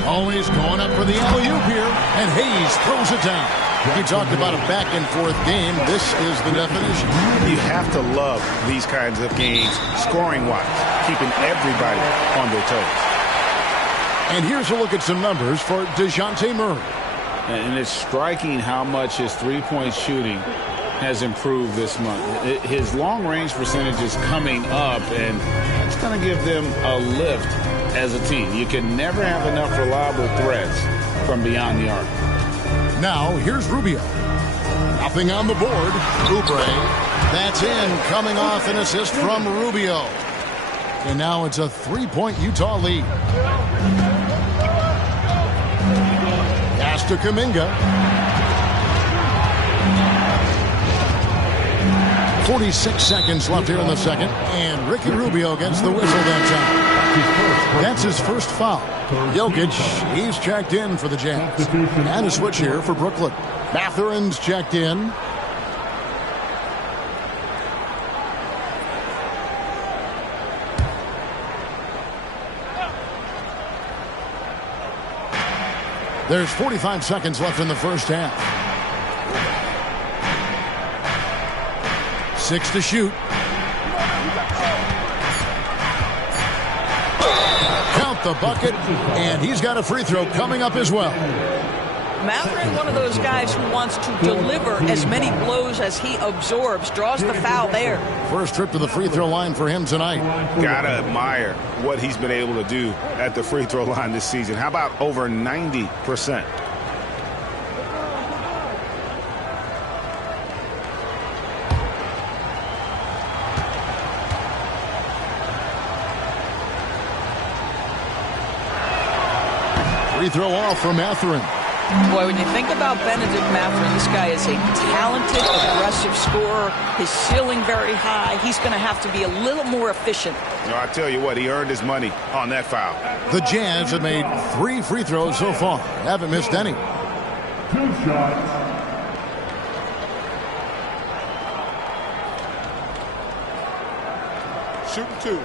Always going up for the alley-oop here. And Hayes throws it down. You talked about a back-and-forth game. This is the definition. You have to love these kinds of games, scoring-wise, keeping everybody on their toes. And here's a look at some numbers for DeJounte Murray. And it's striking how much his three-point shooting has improved this month. His long-range percentage is coming up, and that's going to give them a lift as a team. You can never have enough reliable threats from beyond the arc. Now, here's Rubio. Nothing on the board. Oubre. That's in, coming off an assist from Rubio. And now it's a 3-point Utah lead. Pass to Kuminga. 46 seconds left here in the second. And Ricky Rubio gets the whistle that time. That's his first foul. Jokic, he's checked in for the Jazz. And a switch here for Brooklyn. Mathurin's checked in. There's 45 seconds left in the first half. 6 to shoot. Count the bucket, and he's got a free throw coming up as well. Mathurin, one of those guys who wants to deliver as many blows as he absorbs, draws the foul there. First trip to the free throw line for him tonight. Gotta admire what he's been able to do at the free throw line this season. How about over 90%? Free throw off for Mathurin. Boy, when you think about Benedict Mathurin, this guy is a talented, aggressive scorer. His ceiling very high. He's going to have to be a little more efficient. No, I tell you what, he earned his money on that foul. The Jazz have made 3 free throws so far. Haven't missed any. 2 shots. Shooting 2.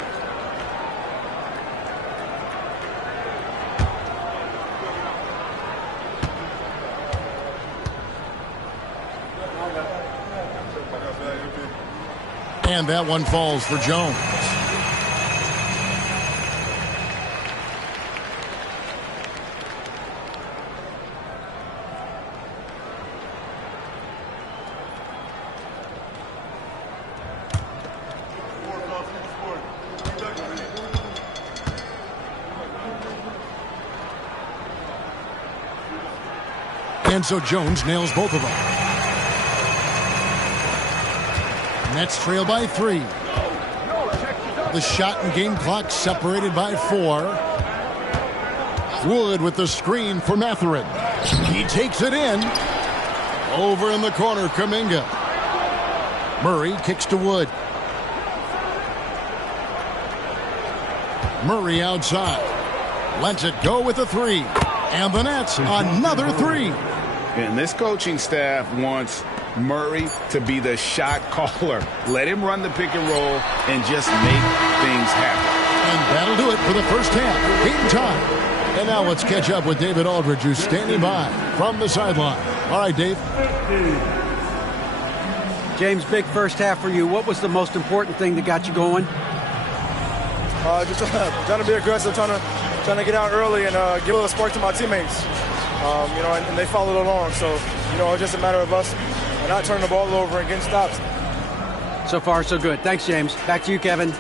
And that one falls for Jones. And so Jones nails both of them. Nets trail by 3. The shot and game clock separated by 4. Wood with the screen for Mathurin. He takes it in. Over in the corner, Kuminga. Murray kicks to Wood. Murray outside. Lets it go with a 3. And the Nets, another 3. And this coaching staff wants Murray to be the shot caller. Let him run the pick and roll and just make things happen. And that'll do it for the first half. Game time. And now let's catch up with David Aldridge, who's standing by from the sideline. All right, Dave. James, big first half for you. What was the most important thing that got you going? Just trying to be aggressive, trying to get out early and give a little spark to my teammates. And they followed along. So, it's just a matter of us not turning the ball over and getting stops. So far, so good. Thanks, James. Back to you, Kevin.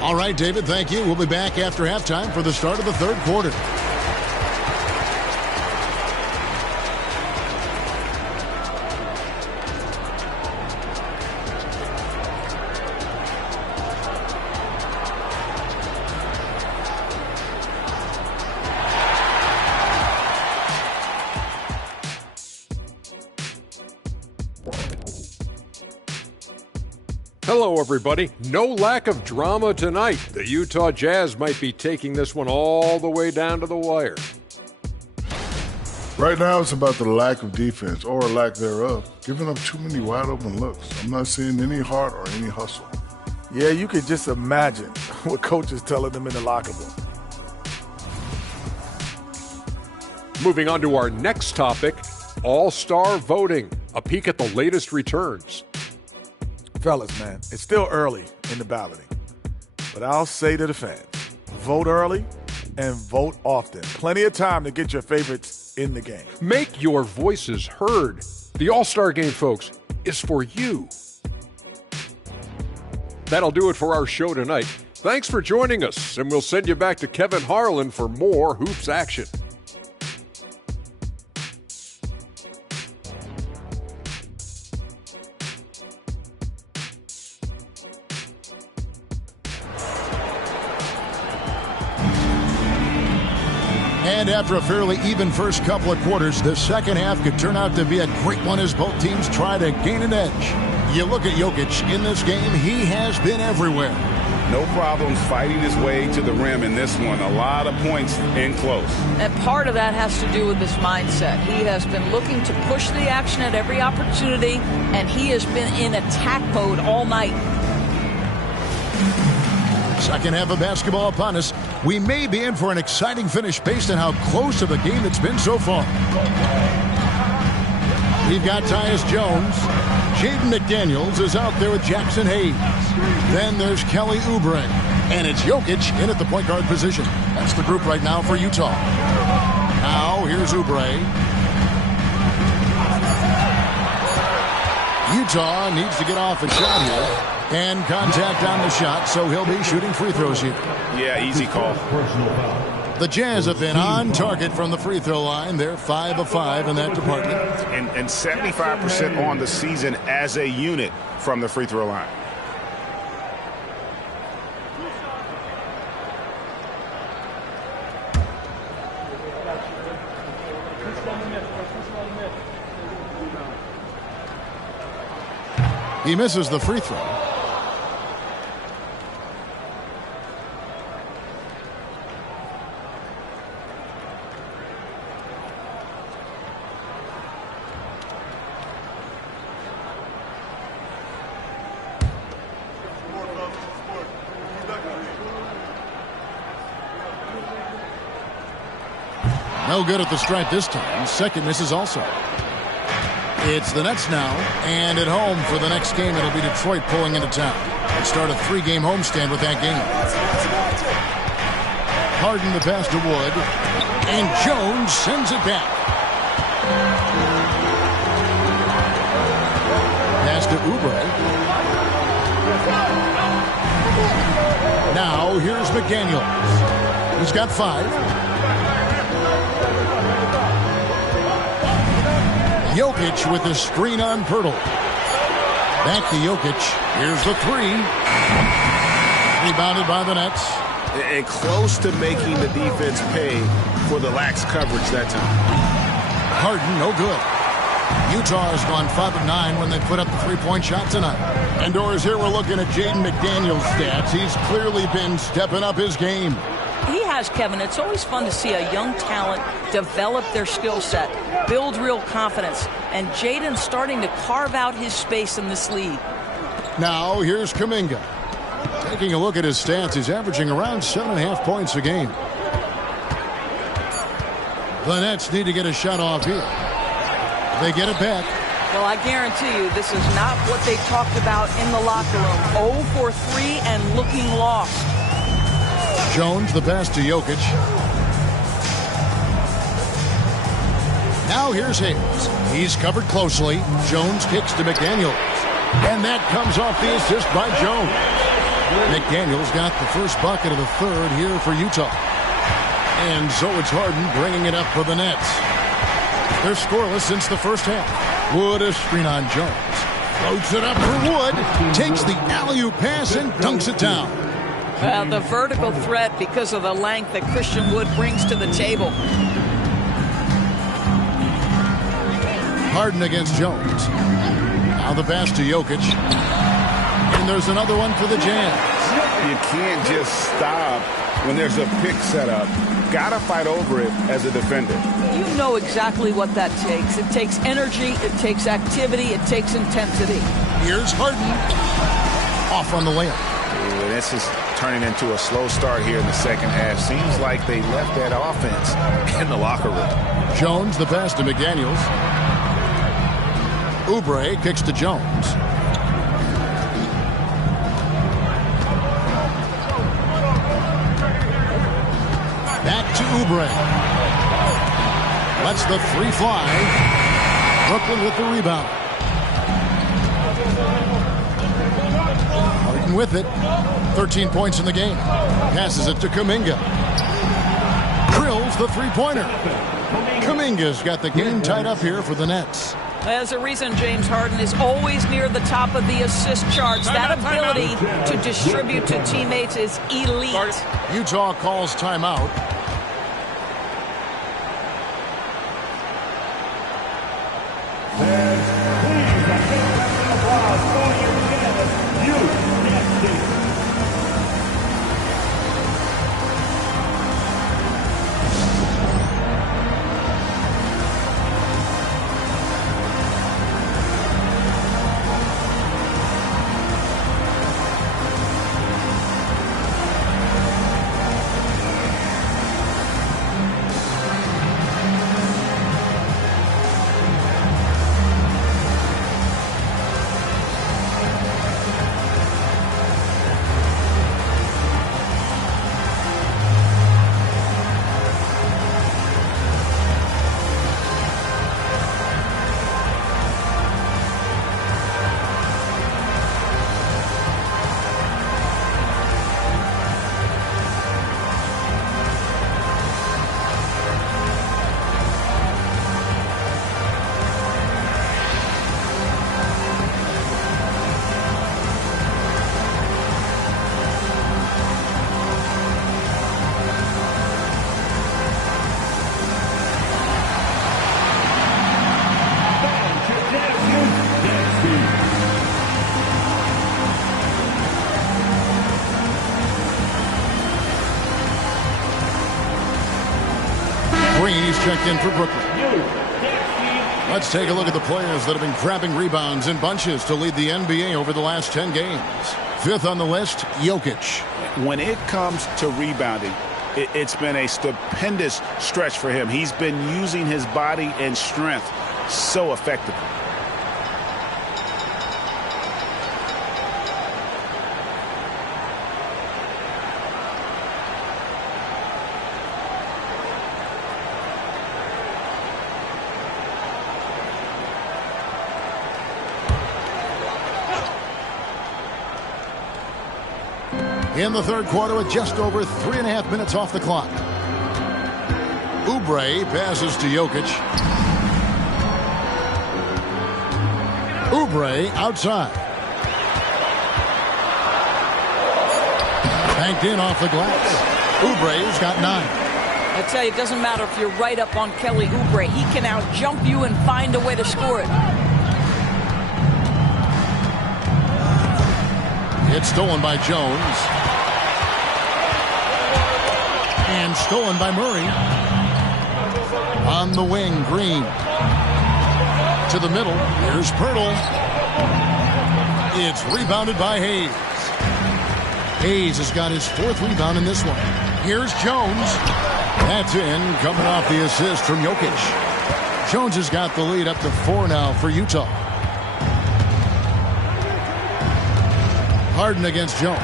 All right, David, thank you. We'll be back after halftime for the start of the third quarter. Hello, everybody. No lack of drama tonight. The Utah Jazz might be taking this one all the way down to the wire. Right now, it's about the lack of defense, or lack thereof, giving up too many wide open looks. I'm not seeing any heart or any hustle. Yeah, you can just imagine what coach is telling them in the locker room. Moving on to our next topic, All-Star voting. A peek at the latest returns. Fellas, man, it's still early in the balloting. But I'll say to the fans, vote early and vote often. Plenty of time to get your favorites in the game. Make your voices heard. The All-Star Game, folks, is for you. That'll do it for our show tonight. Thanks for joining us, and we'll send you back to Kevin Harlan for more Hoops action. And after a fairly even first couple of quarters, the second half could turn out to be a great one as both teams try to gain an edge. You look at Jokic in this game, he has been everywhere. No problems fighting his way to the rim in this one. A lot of points in close. And part of that has to do with his mindset. He has been looking to push the action at every opportunity, and he has been in attack mode all night. Second half of basketball upon us. We may be in for an exciting finish based on how close of a game it's been so far. We've got Tyus Jones. Jaden McDaniels is out there with Jackson Hayes. Then there's Kelly Oubre. And it's Jokic in at the point guard position. That's the group right now for Utah. Now here's Oubre. Utah needs to get off a shot here. And contact on the shot, so he'll be shooting free throws here. Yeah, easy call. The Jazz have been on target from the free throw line. They're 5 of 5 in that department. And 75% on the season as a unit from the free throw line. He misses the free throw. No good at the stripe this time. Second misses also. It's the Nets now, and at home for the next game, it'll be Detroit pulling into town. They start a 3-game homestand with that game. Harden the pass to Wood, and Jones sends it back. Pass to Oubre. Now here's McDaniels. He's got 5. Jokic with the screen on Pirtle. Back to Jokic. Here's the three. Rebounded by the Nets. And close to making the defense pay for the lax coverage that time. Harden, no good. Utah has gone 5 of 9 when they put up the three-point shot tonight. And Doris, here we're looking at Jaden McDaniel's stats. He's clearly been stepping up his game. He has, Kevin. It's always fun to see a young talent develop their skill set, build real confidence, and Jaden's starting to carve out his space in this league. Now, here's Kuminga. Taking a look at his stats, he's averaging around 7.5 points a game. The Nets need to get a shot off here. They get it back. Well, I guarantee you this is not what they talked about in the locker room. 0 for 3 and looking lost. Jones, the pass to Jokic. Now here's Hayes. He's covered closely. Jones kicks to McDaniels. And that comes off the assist by Jones. McDaniels got the first bucket of the third here for Utah. And so it's Harden bringing it up for the Nets. They're scoreless since the first half. Wood a screen on Jones. Floats it up for Wood. Takes the alley-oop pass and dunks it down. The vertical threat because of the length that Christian Wood brings to the table. Harden against Jones. Now the pass to Jokic. And there's another one for the Jazz. You can't just stop when there's a pick set up. Gotta fight over it as a defender. You know exactly what that takes. It takes energy, it takes activity, it takes intensity. Here's Harden. Off on the layup. Ooh, this is turning into a slow start here in the second half. Seems like they left that offense in the locker room. Jones, the pass to McDaniels. Oubre kicks to Jones. Back to Oubre. Lets the three fly. Brooklyn with the rebound. Harden with it. 13 points in the game. Passes it to Kuminga. Drills the three-pointer. Kuminga's got the game tied up here for the Nets. There's a reason James Harden is always near the top of the assist charts. That ability to distribute to teammates is elite. Utah calls timeout. He's checked in for Brooklyn. Let's take a look at the players that have been grabbing rebounds in bunches to lead the NBA over the last 10 games. Fifth on the list, Jokic. When it comes to rebounding, it's been a stupendous stretch for him. He's been using his body and strength so effectively. In the third quarter with just over 3.5 minutes off the clock. Oubre passes to Jokic. Oubre outside. Banked in off the glass. Oubre's got 9. I tell you, it doesn't matter if you're right up on Kelly Oubre. He can out-jump you and find a way to score it. It's stolen by Jones. And stolen by Murray. On the wing, Green. To the middle. Here's Pirtle. It's rebounded by Hayes. Hayes has got his 4th rebound in this one. Here's Jones. That's in, coming off the assist from Jokic. Jones has got the lead up to 4 now for Utah. Harden against Jones.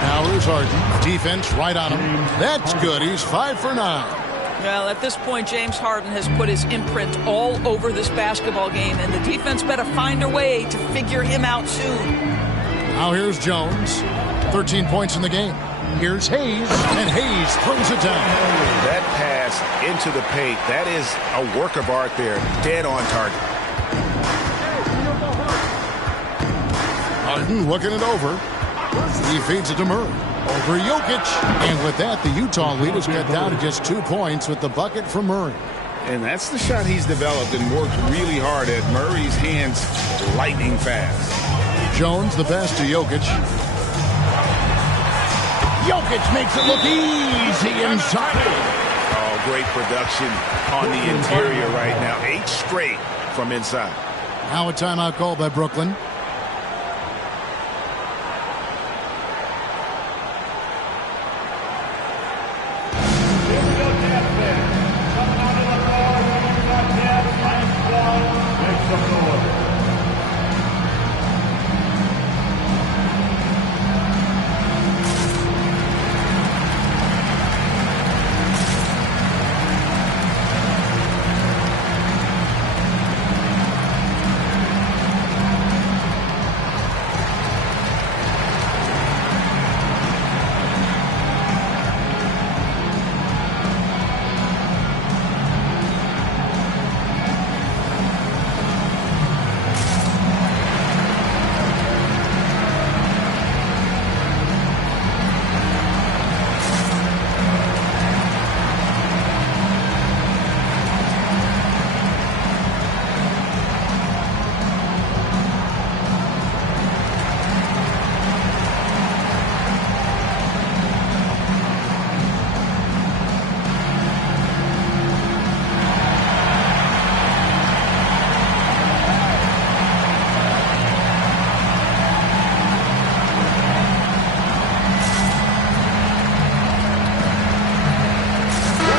Now here's Harden. Defense right on him. That's good. He's 5 for 9. Well, at this point, James Harden has put his imprint all over this basketball game, and the defense better find a way to figure him out soon. Now here's Jones. 13 points in the game. Here's Hayes, and Hayes throws it down. That pass into the paint, that is a work of art there. Dead on target. Harden looking it over. He feeds it to Murray. Over Jokic. And with that, the Utah lead is cut down to just 2 points with the bucket from Murray. And that's the shot he's developed and worked really hard at. Murray's hands lightning fast. Jones the pass to Jokic. Jokic makes it look easy inside. Oh, great production on the interior right now. 8 straight from inside. Now a timeout call by Brooklyn.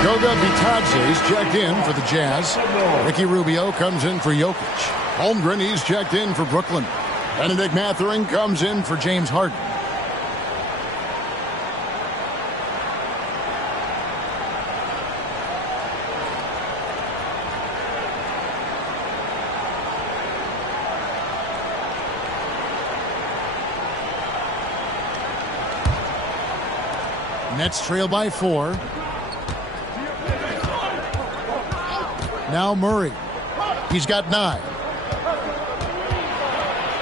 Goga Bitadze is checked in for the Jazz. Ricky Rubio comes in for Jokic. Holmgren, he's checked in for Brooklyn. Benedict Mathurin comes in for James Harden. Nets trail by 4. Now Murray. He's got 9.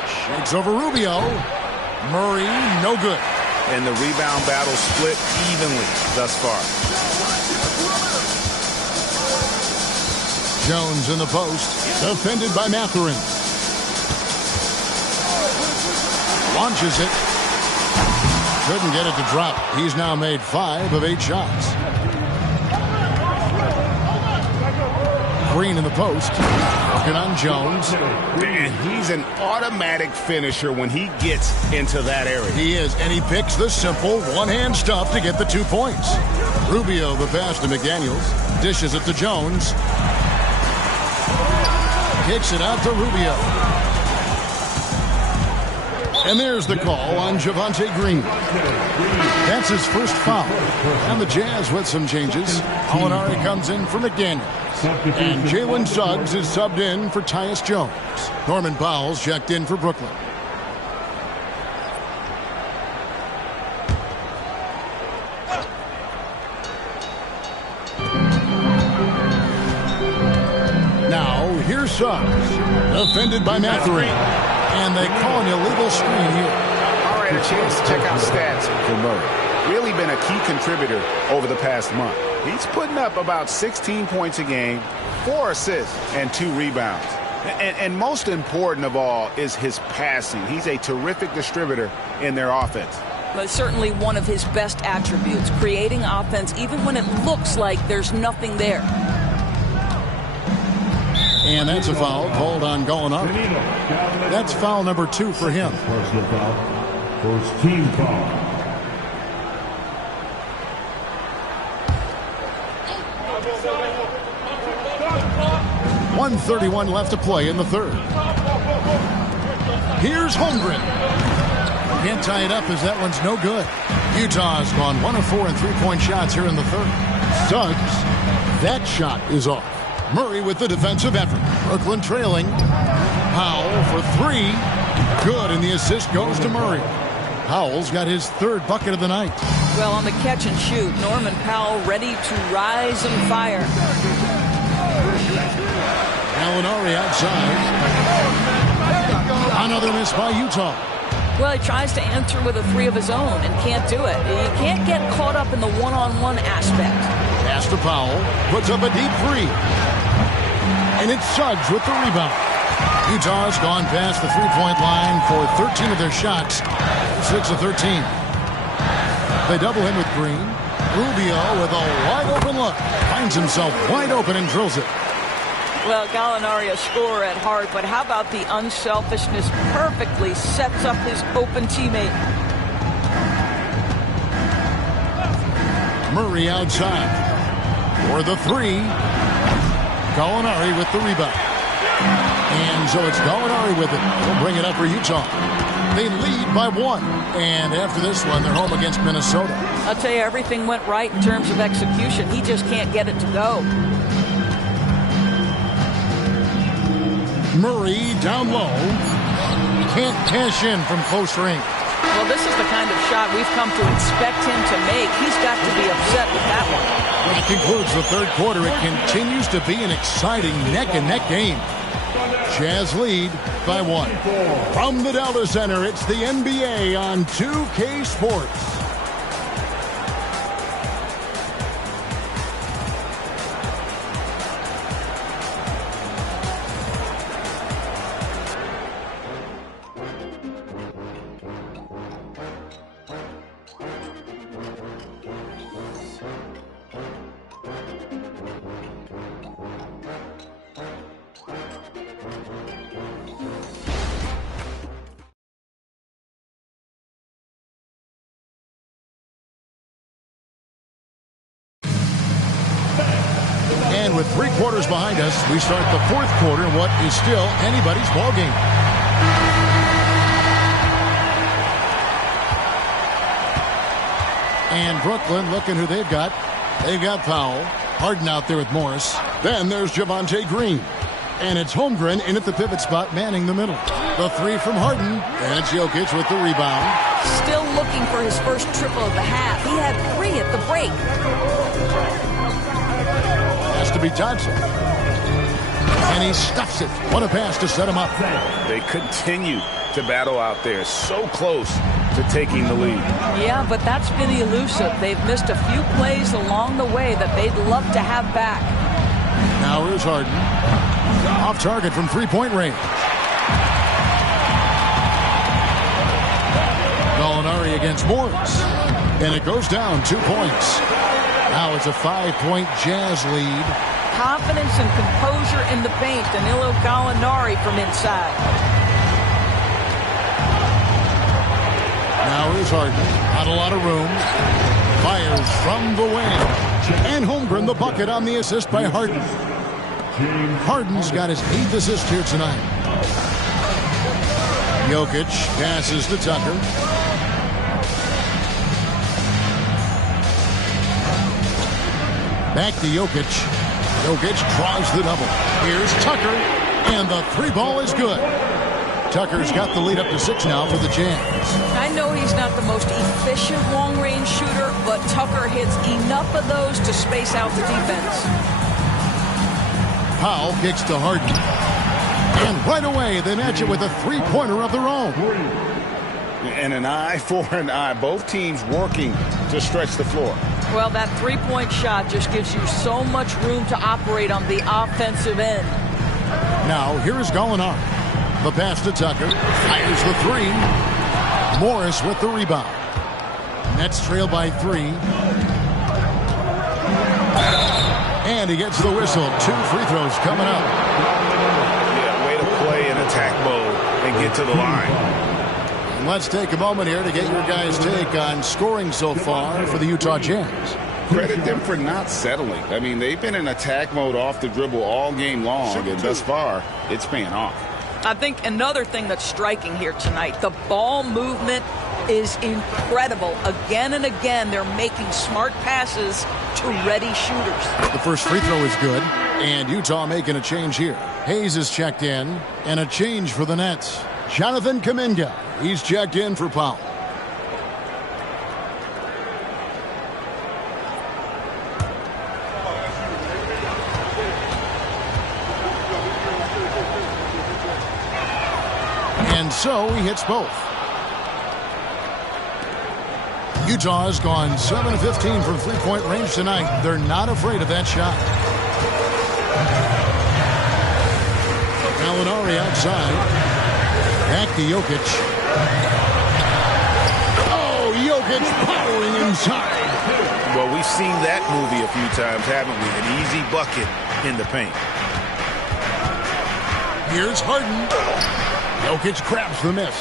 Shakes over Rubio. Murray, no good. And the rebound battle split evenly thus far. Jones in the post. Defended by Mathurin. Launches it. Couldn't get it to drop. He's now made 5 of 8 shots. Green in the post. Working on Jones. And he's an automatic finisher when he gets into that area. He is, and he picks the simple one-hand stuff to get the 2 points. Rubio the pass to McDaniels. Dishes it to Jones. Kicks it out to Rubio. And there's the call on Javonte Green. That's his first foul. And the Jazz with some changes. Alinari comes in for McDaniels. And Jalen Suggs is subbed in for Tyus Jones. Norman Powell's checked in for Brooklyn. Suggs. Defended by Mathurin. And they call an illegal screen here. All right, a chance to check out stats for Murray. Really been a key contributor over the past month. He's putting up about 16 points a game, 4 assists, and 2 rebounds. And most important of all is his passing. He's a terrific distributor in their offense. But certainly one of his best attributes, creating offense even when it looks like there's nothing there. And that's a foul called on Gallinari. That's foul number 2 for him. First team foul. 1:31 left to play in the third. Here's Holmgren. Can't tie it up as that one's no good. Utah's gone 1 of 4 in three-point shots here in the third. Suggs, that shot is off. Murray with the defensive effort. Brooklyn trailing. Powell for 3. Good, and the assist goes to Murray. Powell's got his 3rd bucket of the night. Well, on the catch and shoot, Norman Powell ready to rise and fire. Gallinari outside. Another miss by Utah. Well, he tries to answer with a 3 of his own and can't do it. You can't get caught up in the one-on-one aspect. Pass to Powell. Puts up a deep 3. And it's Suggs with the rebound. Utah's gone past the three-point line for 13 of their shots. 6 of 13. They double him with Green. Rubio with a wide-open look. Finds himself wide open and drills it. Well, Gallinari a scorer at heart, but how about the unselfishness? Perfectly sets up his open teammate. Murray outside for the 3. Gallinari with the rebound. And so it's Gallinari with it. He'll bring it up for Utah. They lead by 1. And after this one, they're home against Minnesota. I'll tell you, everything went right in terms of execution. He just can't get it to go. Murray down low. Can't cash in from close range. Well, this is the kind of shot we've come to expect him to make. He's got to be upset with that one. That concludes the third quarter. It continues to be an exciting neck-and-neck game. Jazz lead by 1. From the Delta Center, it's the NBA on 2K Sports. And with 3 quarters behind us, we start the 4th quarter in what is still anybody's ball game. And Brooklyn looking who they've got. They've got Powell. Harden out there with Morris. Then there's Javonte Green. And it's Holmgren in at the pivot spot, manning the middle. The 3 from Harden. And it's Jokic with the rebound. Still looking for his first triple of the half. He had 3 at the break. Has to be Johnson. And he stuffs it. What a pass to set him up. They continue to battle out there. So close to taking the lead. Yeah, but that's been elusive. They've missed a few plays along the way that they'd love to have back. Now here's Harden. Off target from three-point range. Gallinari against Morris. And it goes down 2 points. Now it's a 5-point Jazz lead. Confidence and composure in the paint. Danilo Gallinari from inside. Now here's Harden. Not a lot of room. Fires from the wing. And Holmgren the bucket on the assist by Harden. Harden's got his 8th assist here tonight. Jokic passes to Tucker. Back to Jokic. Jokic draws the double. Here's Tucker. And the 3 ball is good. Tucker's got the lead up to 6 now for the Jazz. I know he's not the most efficient long-range shooter, but Tucker hits enough of those to space out the defense. Powell kicks to Harden. And right away, they match it with a three-pointer of their own. And an eye for an eye. Both teams working to stretch the floor. Well, that three-point shot just gives you so much room to operate on the offensive end. Now, here's Gallinari. The pass to Tucker. Fires the three. Morris with the rebound. Nets trail by 3. And he gets the whistle. 2 free throws coming up. Yeah, way to play in attack mode and get to the line. And let's take a moment here to get your guys' take on scoring so far for the Utah Jazz. Credit them for not settling. I mean, they've been in attack mode off the dribble all game long, and thus far, it's paying off. I think another thing that's striking here tonight, the ball movement is incredible. Again and again, they're making smart passes to ready shooters. The first free throw is good, and Utah making a change here. Hayes is checked in, and a change for the Nets. Jonathan Kuminga, he's checked in for Powell. And so he hits both. Utah has gone 7 of 15 from three-point range tonight. They're not afraid of that shot. Gallinari outside. Back to Jokic. Oh, Jokic powering inside. Well, we've seen that movie a few times, haven't we? An easy bucket in the paint. Here's Harden. Jokic grabs the miss.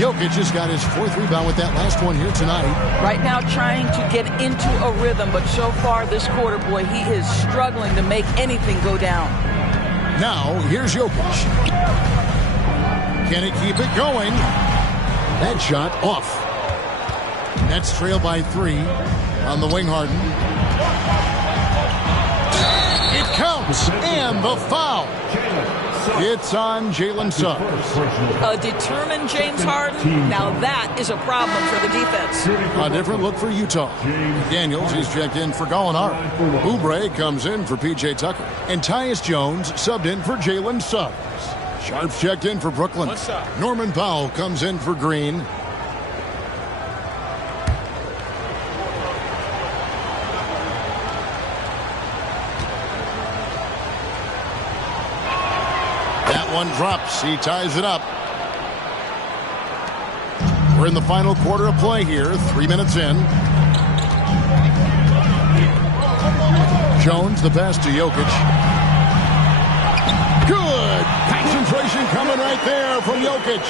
Jokic has got his 4th rebound with that last one here tonight. Right now trying to get into a rhythm, but so far this quarter, boy, he is struggling to make anything go down. Now, here's Jokic. Can he keep it going? That shot off. Nets trail by 3 on the wing. Harden. It counts, and the foul. It's on Jalen Suggs. A determined James Harden. Now that is a problem for the defense. A different look for Utah. Daniels, he's checked in for Gallinari. Oubre comes in for P.J. Tucker. And Tyus Jones subbed in for Jalen Suggs. Sharps checked in for Brooklyn. Norman Powell comes in for Green. One drops. He ties it up. We're in the final quarter of play here. 3 minutes in. Jones, the pass to Jokic. Good. Concentration coming right there from Jokic.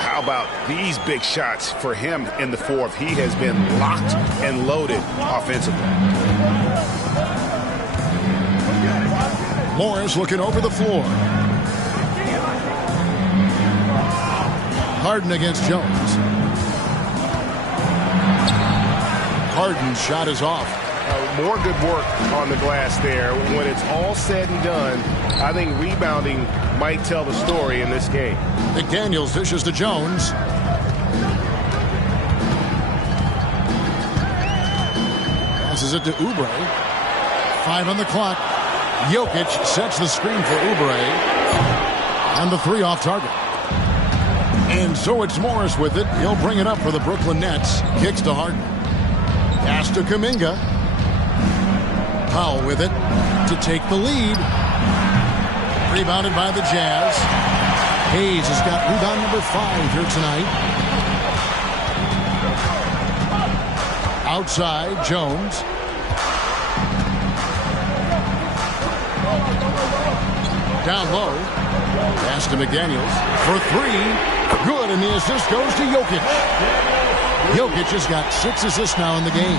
How about these big shots for him in the 4th? He has been locked and loaded offensively. Morris looking over the floor. Harden against Jones. Harden's shot is off. More good work on the glass there. When it's all said and done, I think rebounding might tell the story in this game. McDaniels dishes to Jones. Passes it to Oubre. 5 on the clock. Jokic sets the screen for Oubre. And the 3 off target. And so it's Morris with it. He'll bring it up for the Brooklyn Nets. Kicks to Harden. Pass to Kuminga. Powell with it to take the lead. Rebounded by the Jazz. Hayes has got rebound number 5 here tonight. Outside, Jones. Down low. Pass to McDaniels for 3. Good, and the assist goes to Jokic. Jokic has got 6 assists now in the game.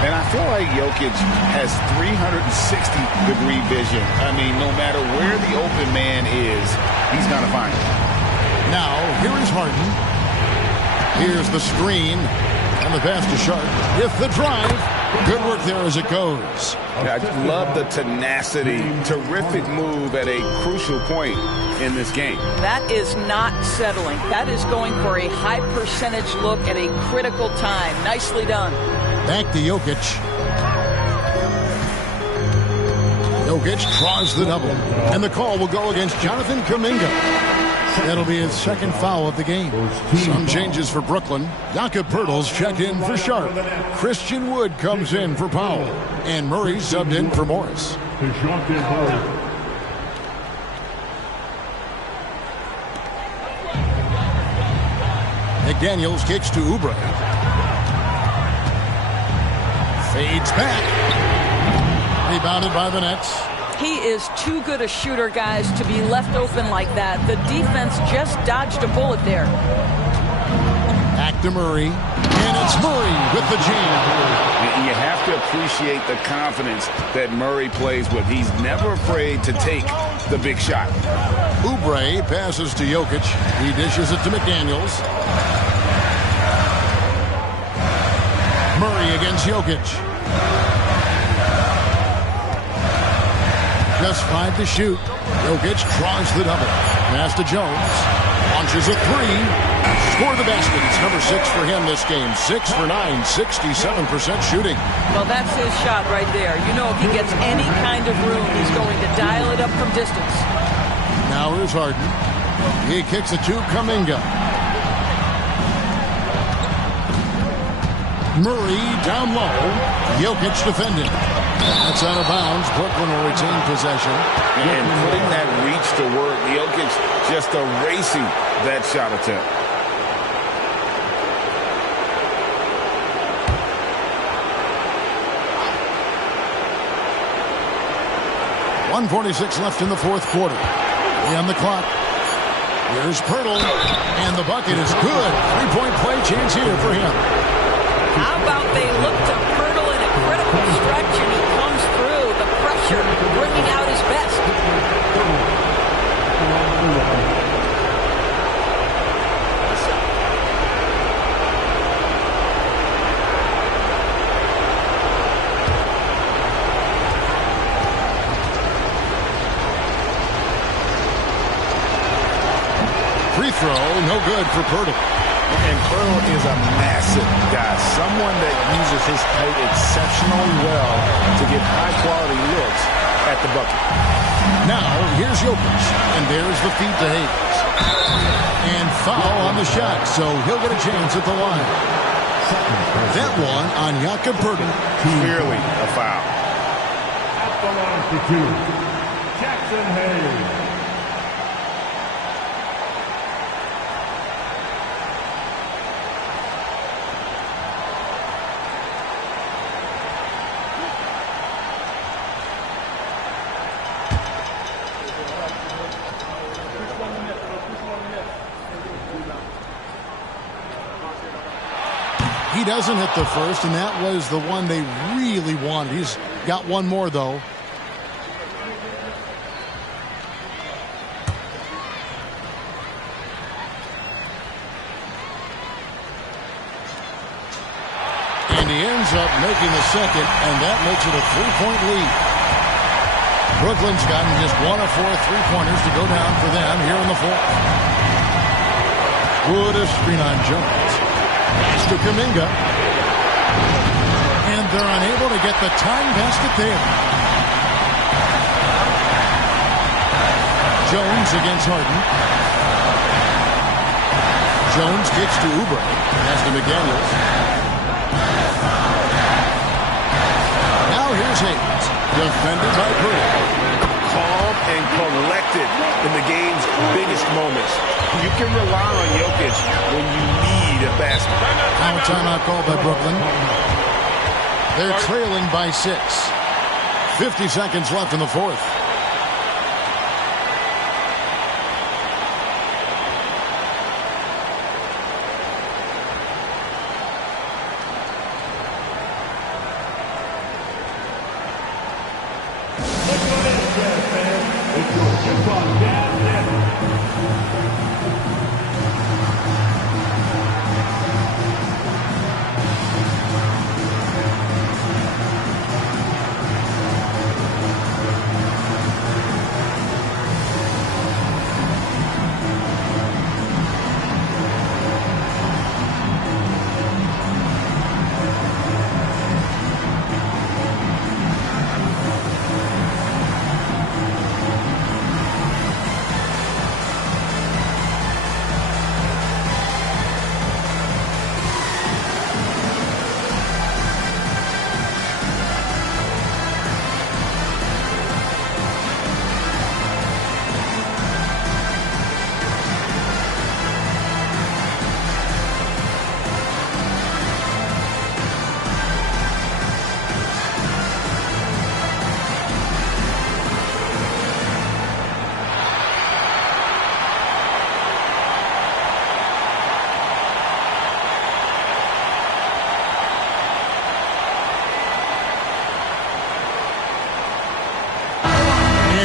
And I feel like Jokic has 360-degree vision. I mean, no matter where the open man is, he's going to find it. Now, here is Harden. Here's the screen. And the pass to Sharp with the drive. Good work there as it goes. I love the tenacity. Terrific move at a crucial point in this game. That is not settling. That is going for a high percentage look at a critical time. Nicely done. Back to Jokic. Jokic draws the double. And the call will go against Jonathan Kuminga. That'll be his second foul of the game. Some changes for Brooklyn. Jakob Poeltl's checked in for Sharp. Christian Wood comes in for Powell. And Murray subbed in for Morris. McDaniels kicks to Oubre. Fades back. Rebounded by the Nets. He is too good a shooter, guys, to be left open like that. The defense just dodged a bullet there. Back to Murray. And it's Murray with the jam. You have to appreciate the confidence that Murray plays with. He's never afraid to take the big shot. Oubre passes to Jokic. He dishes it to McDaniels. Murray against Jokic. Just 5 to shoot. Jokic draws the double. Pass to Jones. Launches a 3. Score the basket. It's number 6 for him this game. 6 for 9. 67% shooting. Well, that's his shot right there. You know, if he gets any kind of room, he's going to dial it up from distance. Now here's Harden. He kicks it to Kuminga. Murray down low. Jokic defending. That's out of bounds. Brooklyn will retain possession. And putting that reach to work. Jokic just erasing that shot attempt. .146 left in the fourth quarter. On the clock. Here's Poeltl. And the bucket is good. 3-point play chance here for him. How about they look to Poeltl in a critical stretch and he comes through the pressure, bringing out his best. Free throw, no good for Poeltl. And Poeltl is a massive guy, someone that uses his height exceptionally well to get high-quality looks at the bucket. Now, here's Jokic, and there's the feed to Hayes. And foul on the shot, so he'll get a chance at the line. That one on Jakob Poeltl. Clearly a foul. At the line for 2, Jackson Hayes. He doesn't hit the first, and that was the one they really wanted. He's got one more, though. And he ends up making the second, and that makes it a 3-point lead. Brooklyn's gotten just 1 of 4 3-pointers to go down for them here in the fourth. Wood a screen on Jones. Pass to Kuminga. And they're unable to get the time basket there. Jones against Harden. Jones kicks to Oubre. Pass to McDaniels. Now here's Hayes. Defended by Poeltl. Calm and collected in the game's biggest moments. You can rely on Jokic when you need a basket. Now a timeout called by Brooklyn. They're trailing by 6. 50 seconds left in the fourth.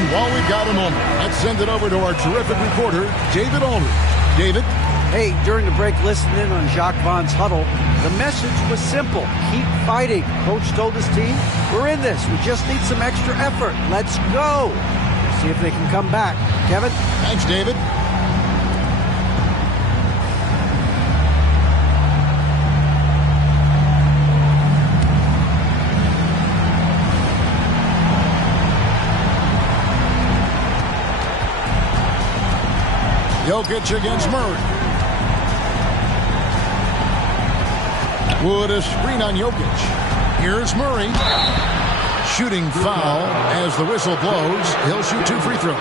And while we've got a moment, let's send it over to our terrific reporter, David Aldridge. David? Hey, during the break, listening in on Jacques Vaughn's huddle, the message was simple. Keep fighting. Coach told his team, we're in this. We just need some extra effort. Let's go. See if they can come back. Kevin? Thanks, David. Jokic against Murray. Wood a screen on Jokic. Here's Murray. Shooting foul as the whistle blows. He'll shoot 2 free throws.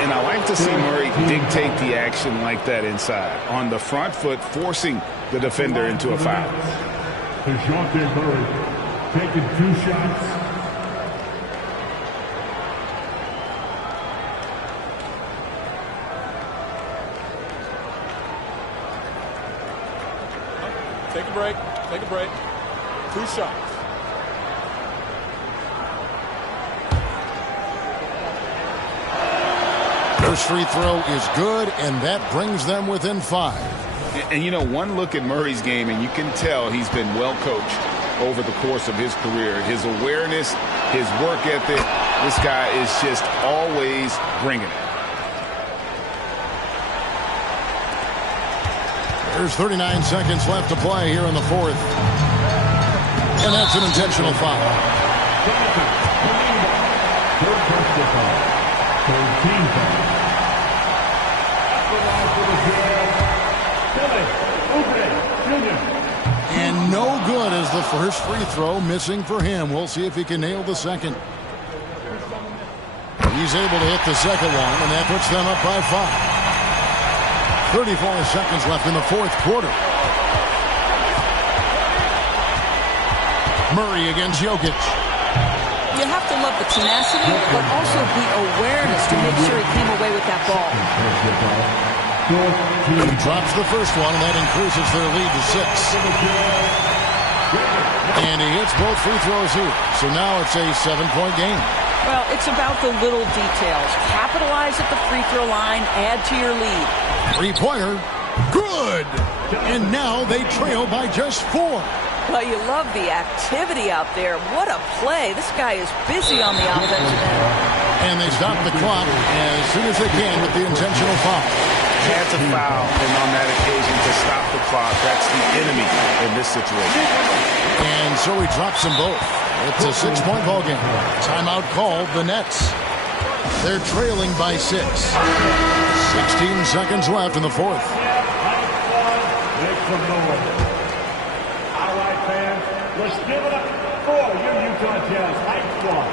And I like to see Murray dictate the action like that inside. On the front foot, forcing the defender into a foul. DeJounte Murray taking 2 shots. Take a break. Take a break. 2 shots. First free throw is good, and that brings them within 5. And you know, one look at Murray's game, and you can tell he's been well coached over the course of his career. His awareness, his work ethic, this guy is just always bringing it. There's 39 seconds left to play here in the 4th. And that's an intentional foul. And no good as the first free throw missing for him. We'll see if he can nail the second. He's able to hit the second one, and that puts them up by 5. 34 seconds left in the 4th quarter. Murray against Jokic. You have to love the tenacity, but also the awareness to make sure he came away with that ball. He drops the first one, and that increases their lead to 6. And he hits both free throws here. So now it's a 7-point game. Well, it's about the little details. Capitalize at the free throw line, add to your lead. Three-pointer, good! And now they trail by just 4. Well, you love the activity out there. What a play. This guy is busy on the offensive end. And they stop the clock as soon as they can with the intentional foul. Had to foul, and on that occasion to stop the clock. That's the enemy in this situation. And so he drops them both. It's a 6-point ball game. Timeout called the Nets. They're trailing by 6. 16 seconds left in the 4th. All right, fans, let's give it up for your Utah Jazz Hype Squad.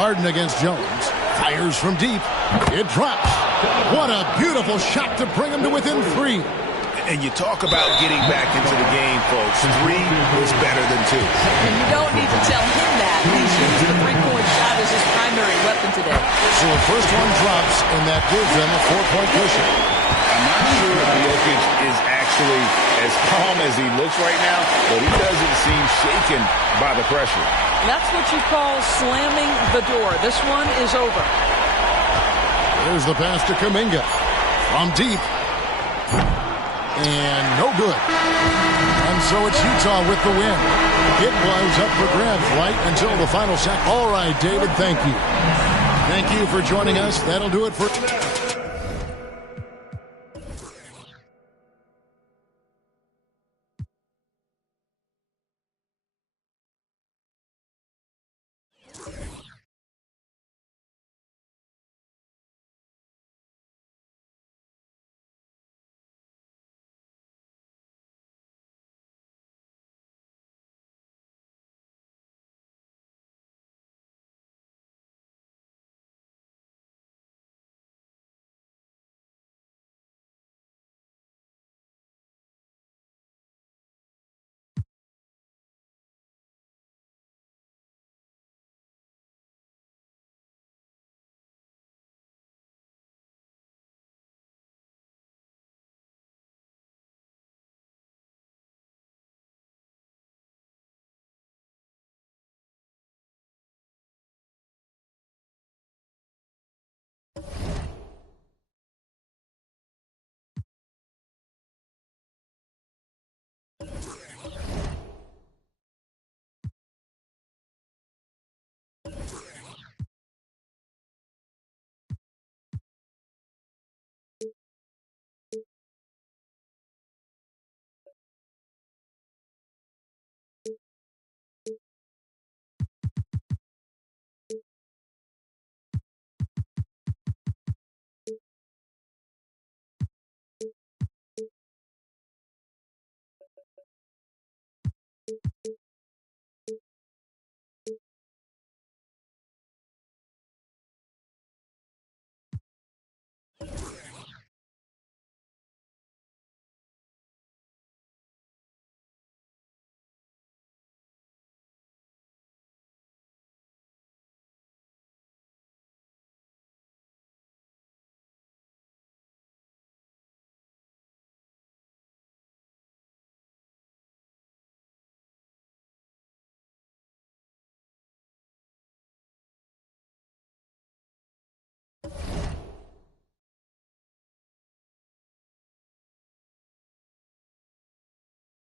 Harden against Jones. Fires from deep. It drops. What a beautiful shot to bring him to within 3. And you talk about getting back into the game, folks. 3 is better than 2. And you don't need to tell him that. He's used the three-point shot as his primary weapon today. So the first one drops, and that gives them a 4-point cushion. I'm not sure if Jokic is actually as calm as he looks right now, but he doesn't seem shaken by the pressure. That's what you call slamming the door. This one is over. There's the pass to Kuminga. From deep. And no good. And so it's Utah with the win. It was up for grabs right until the final second. All right, David, thank you. Thank you for joining us. That'll do it for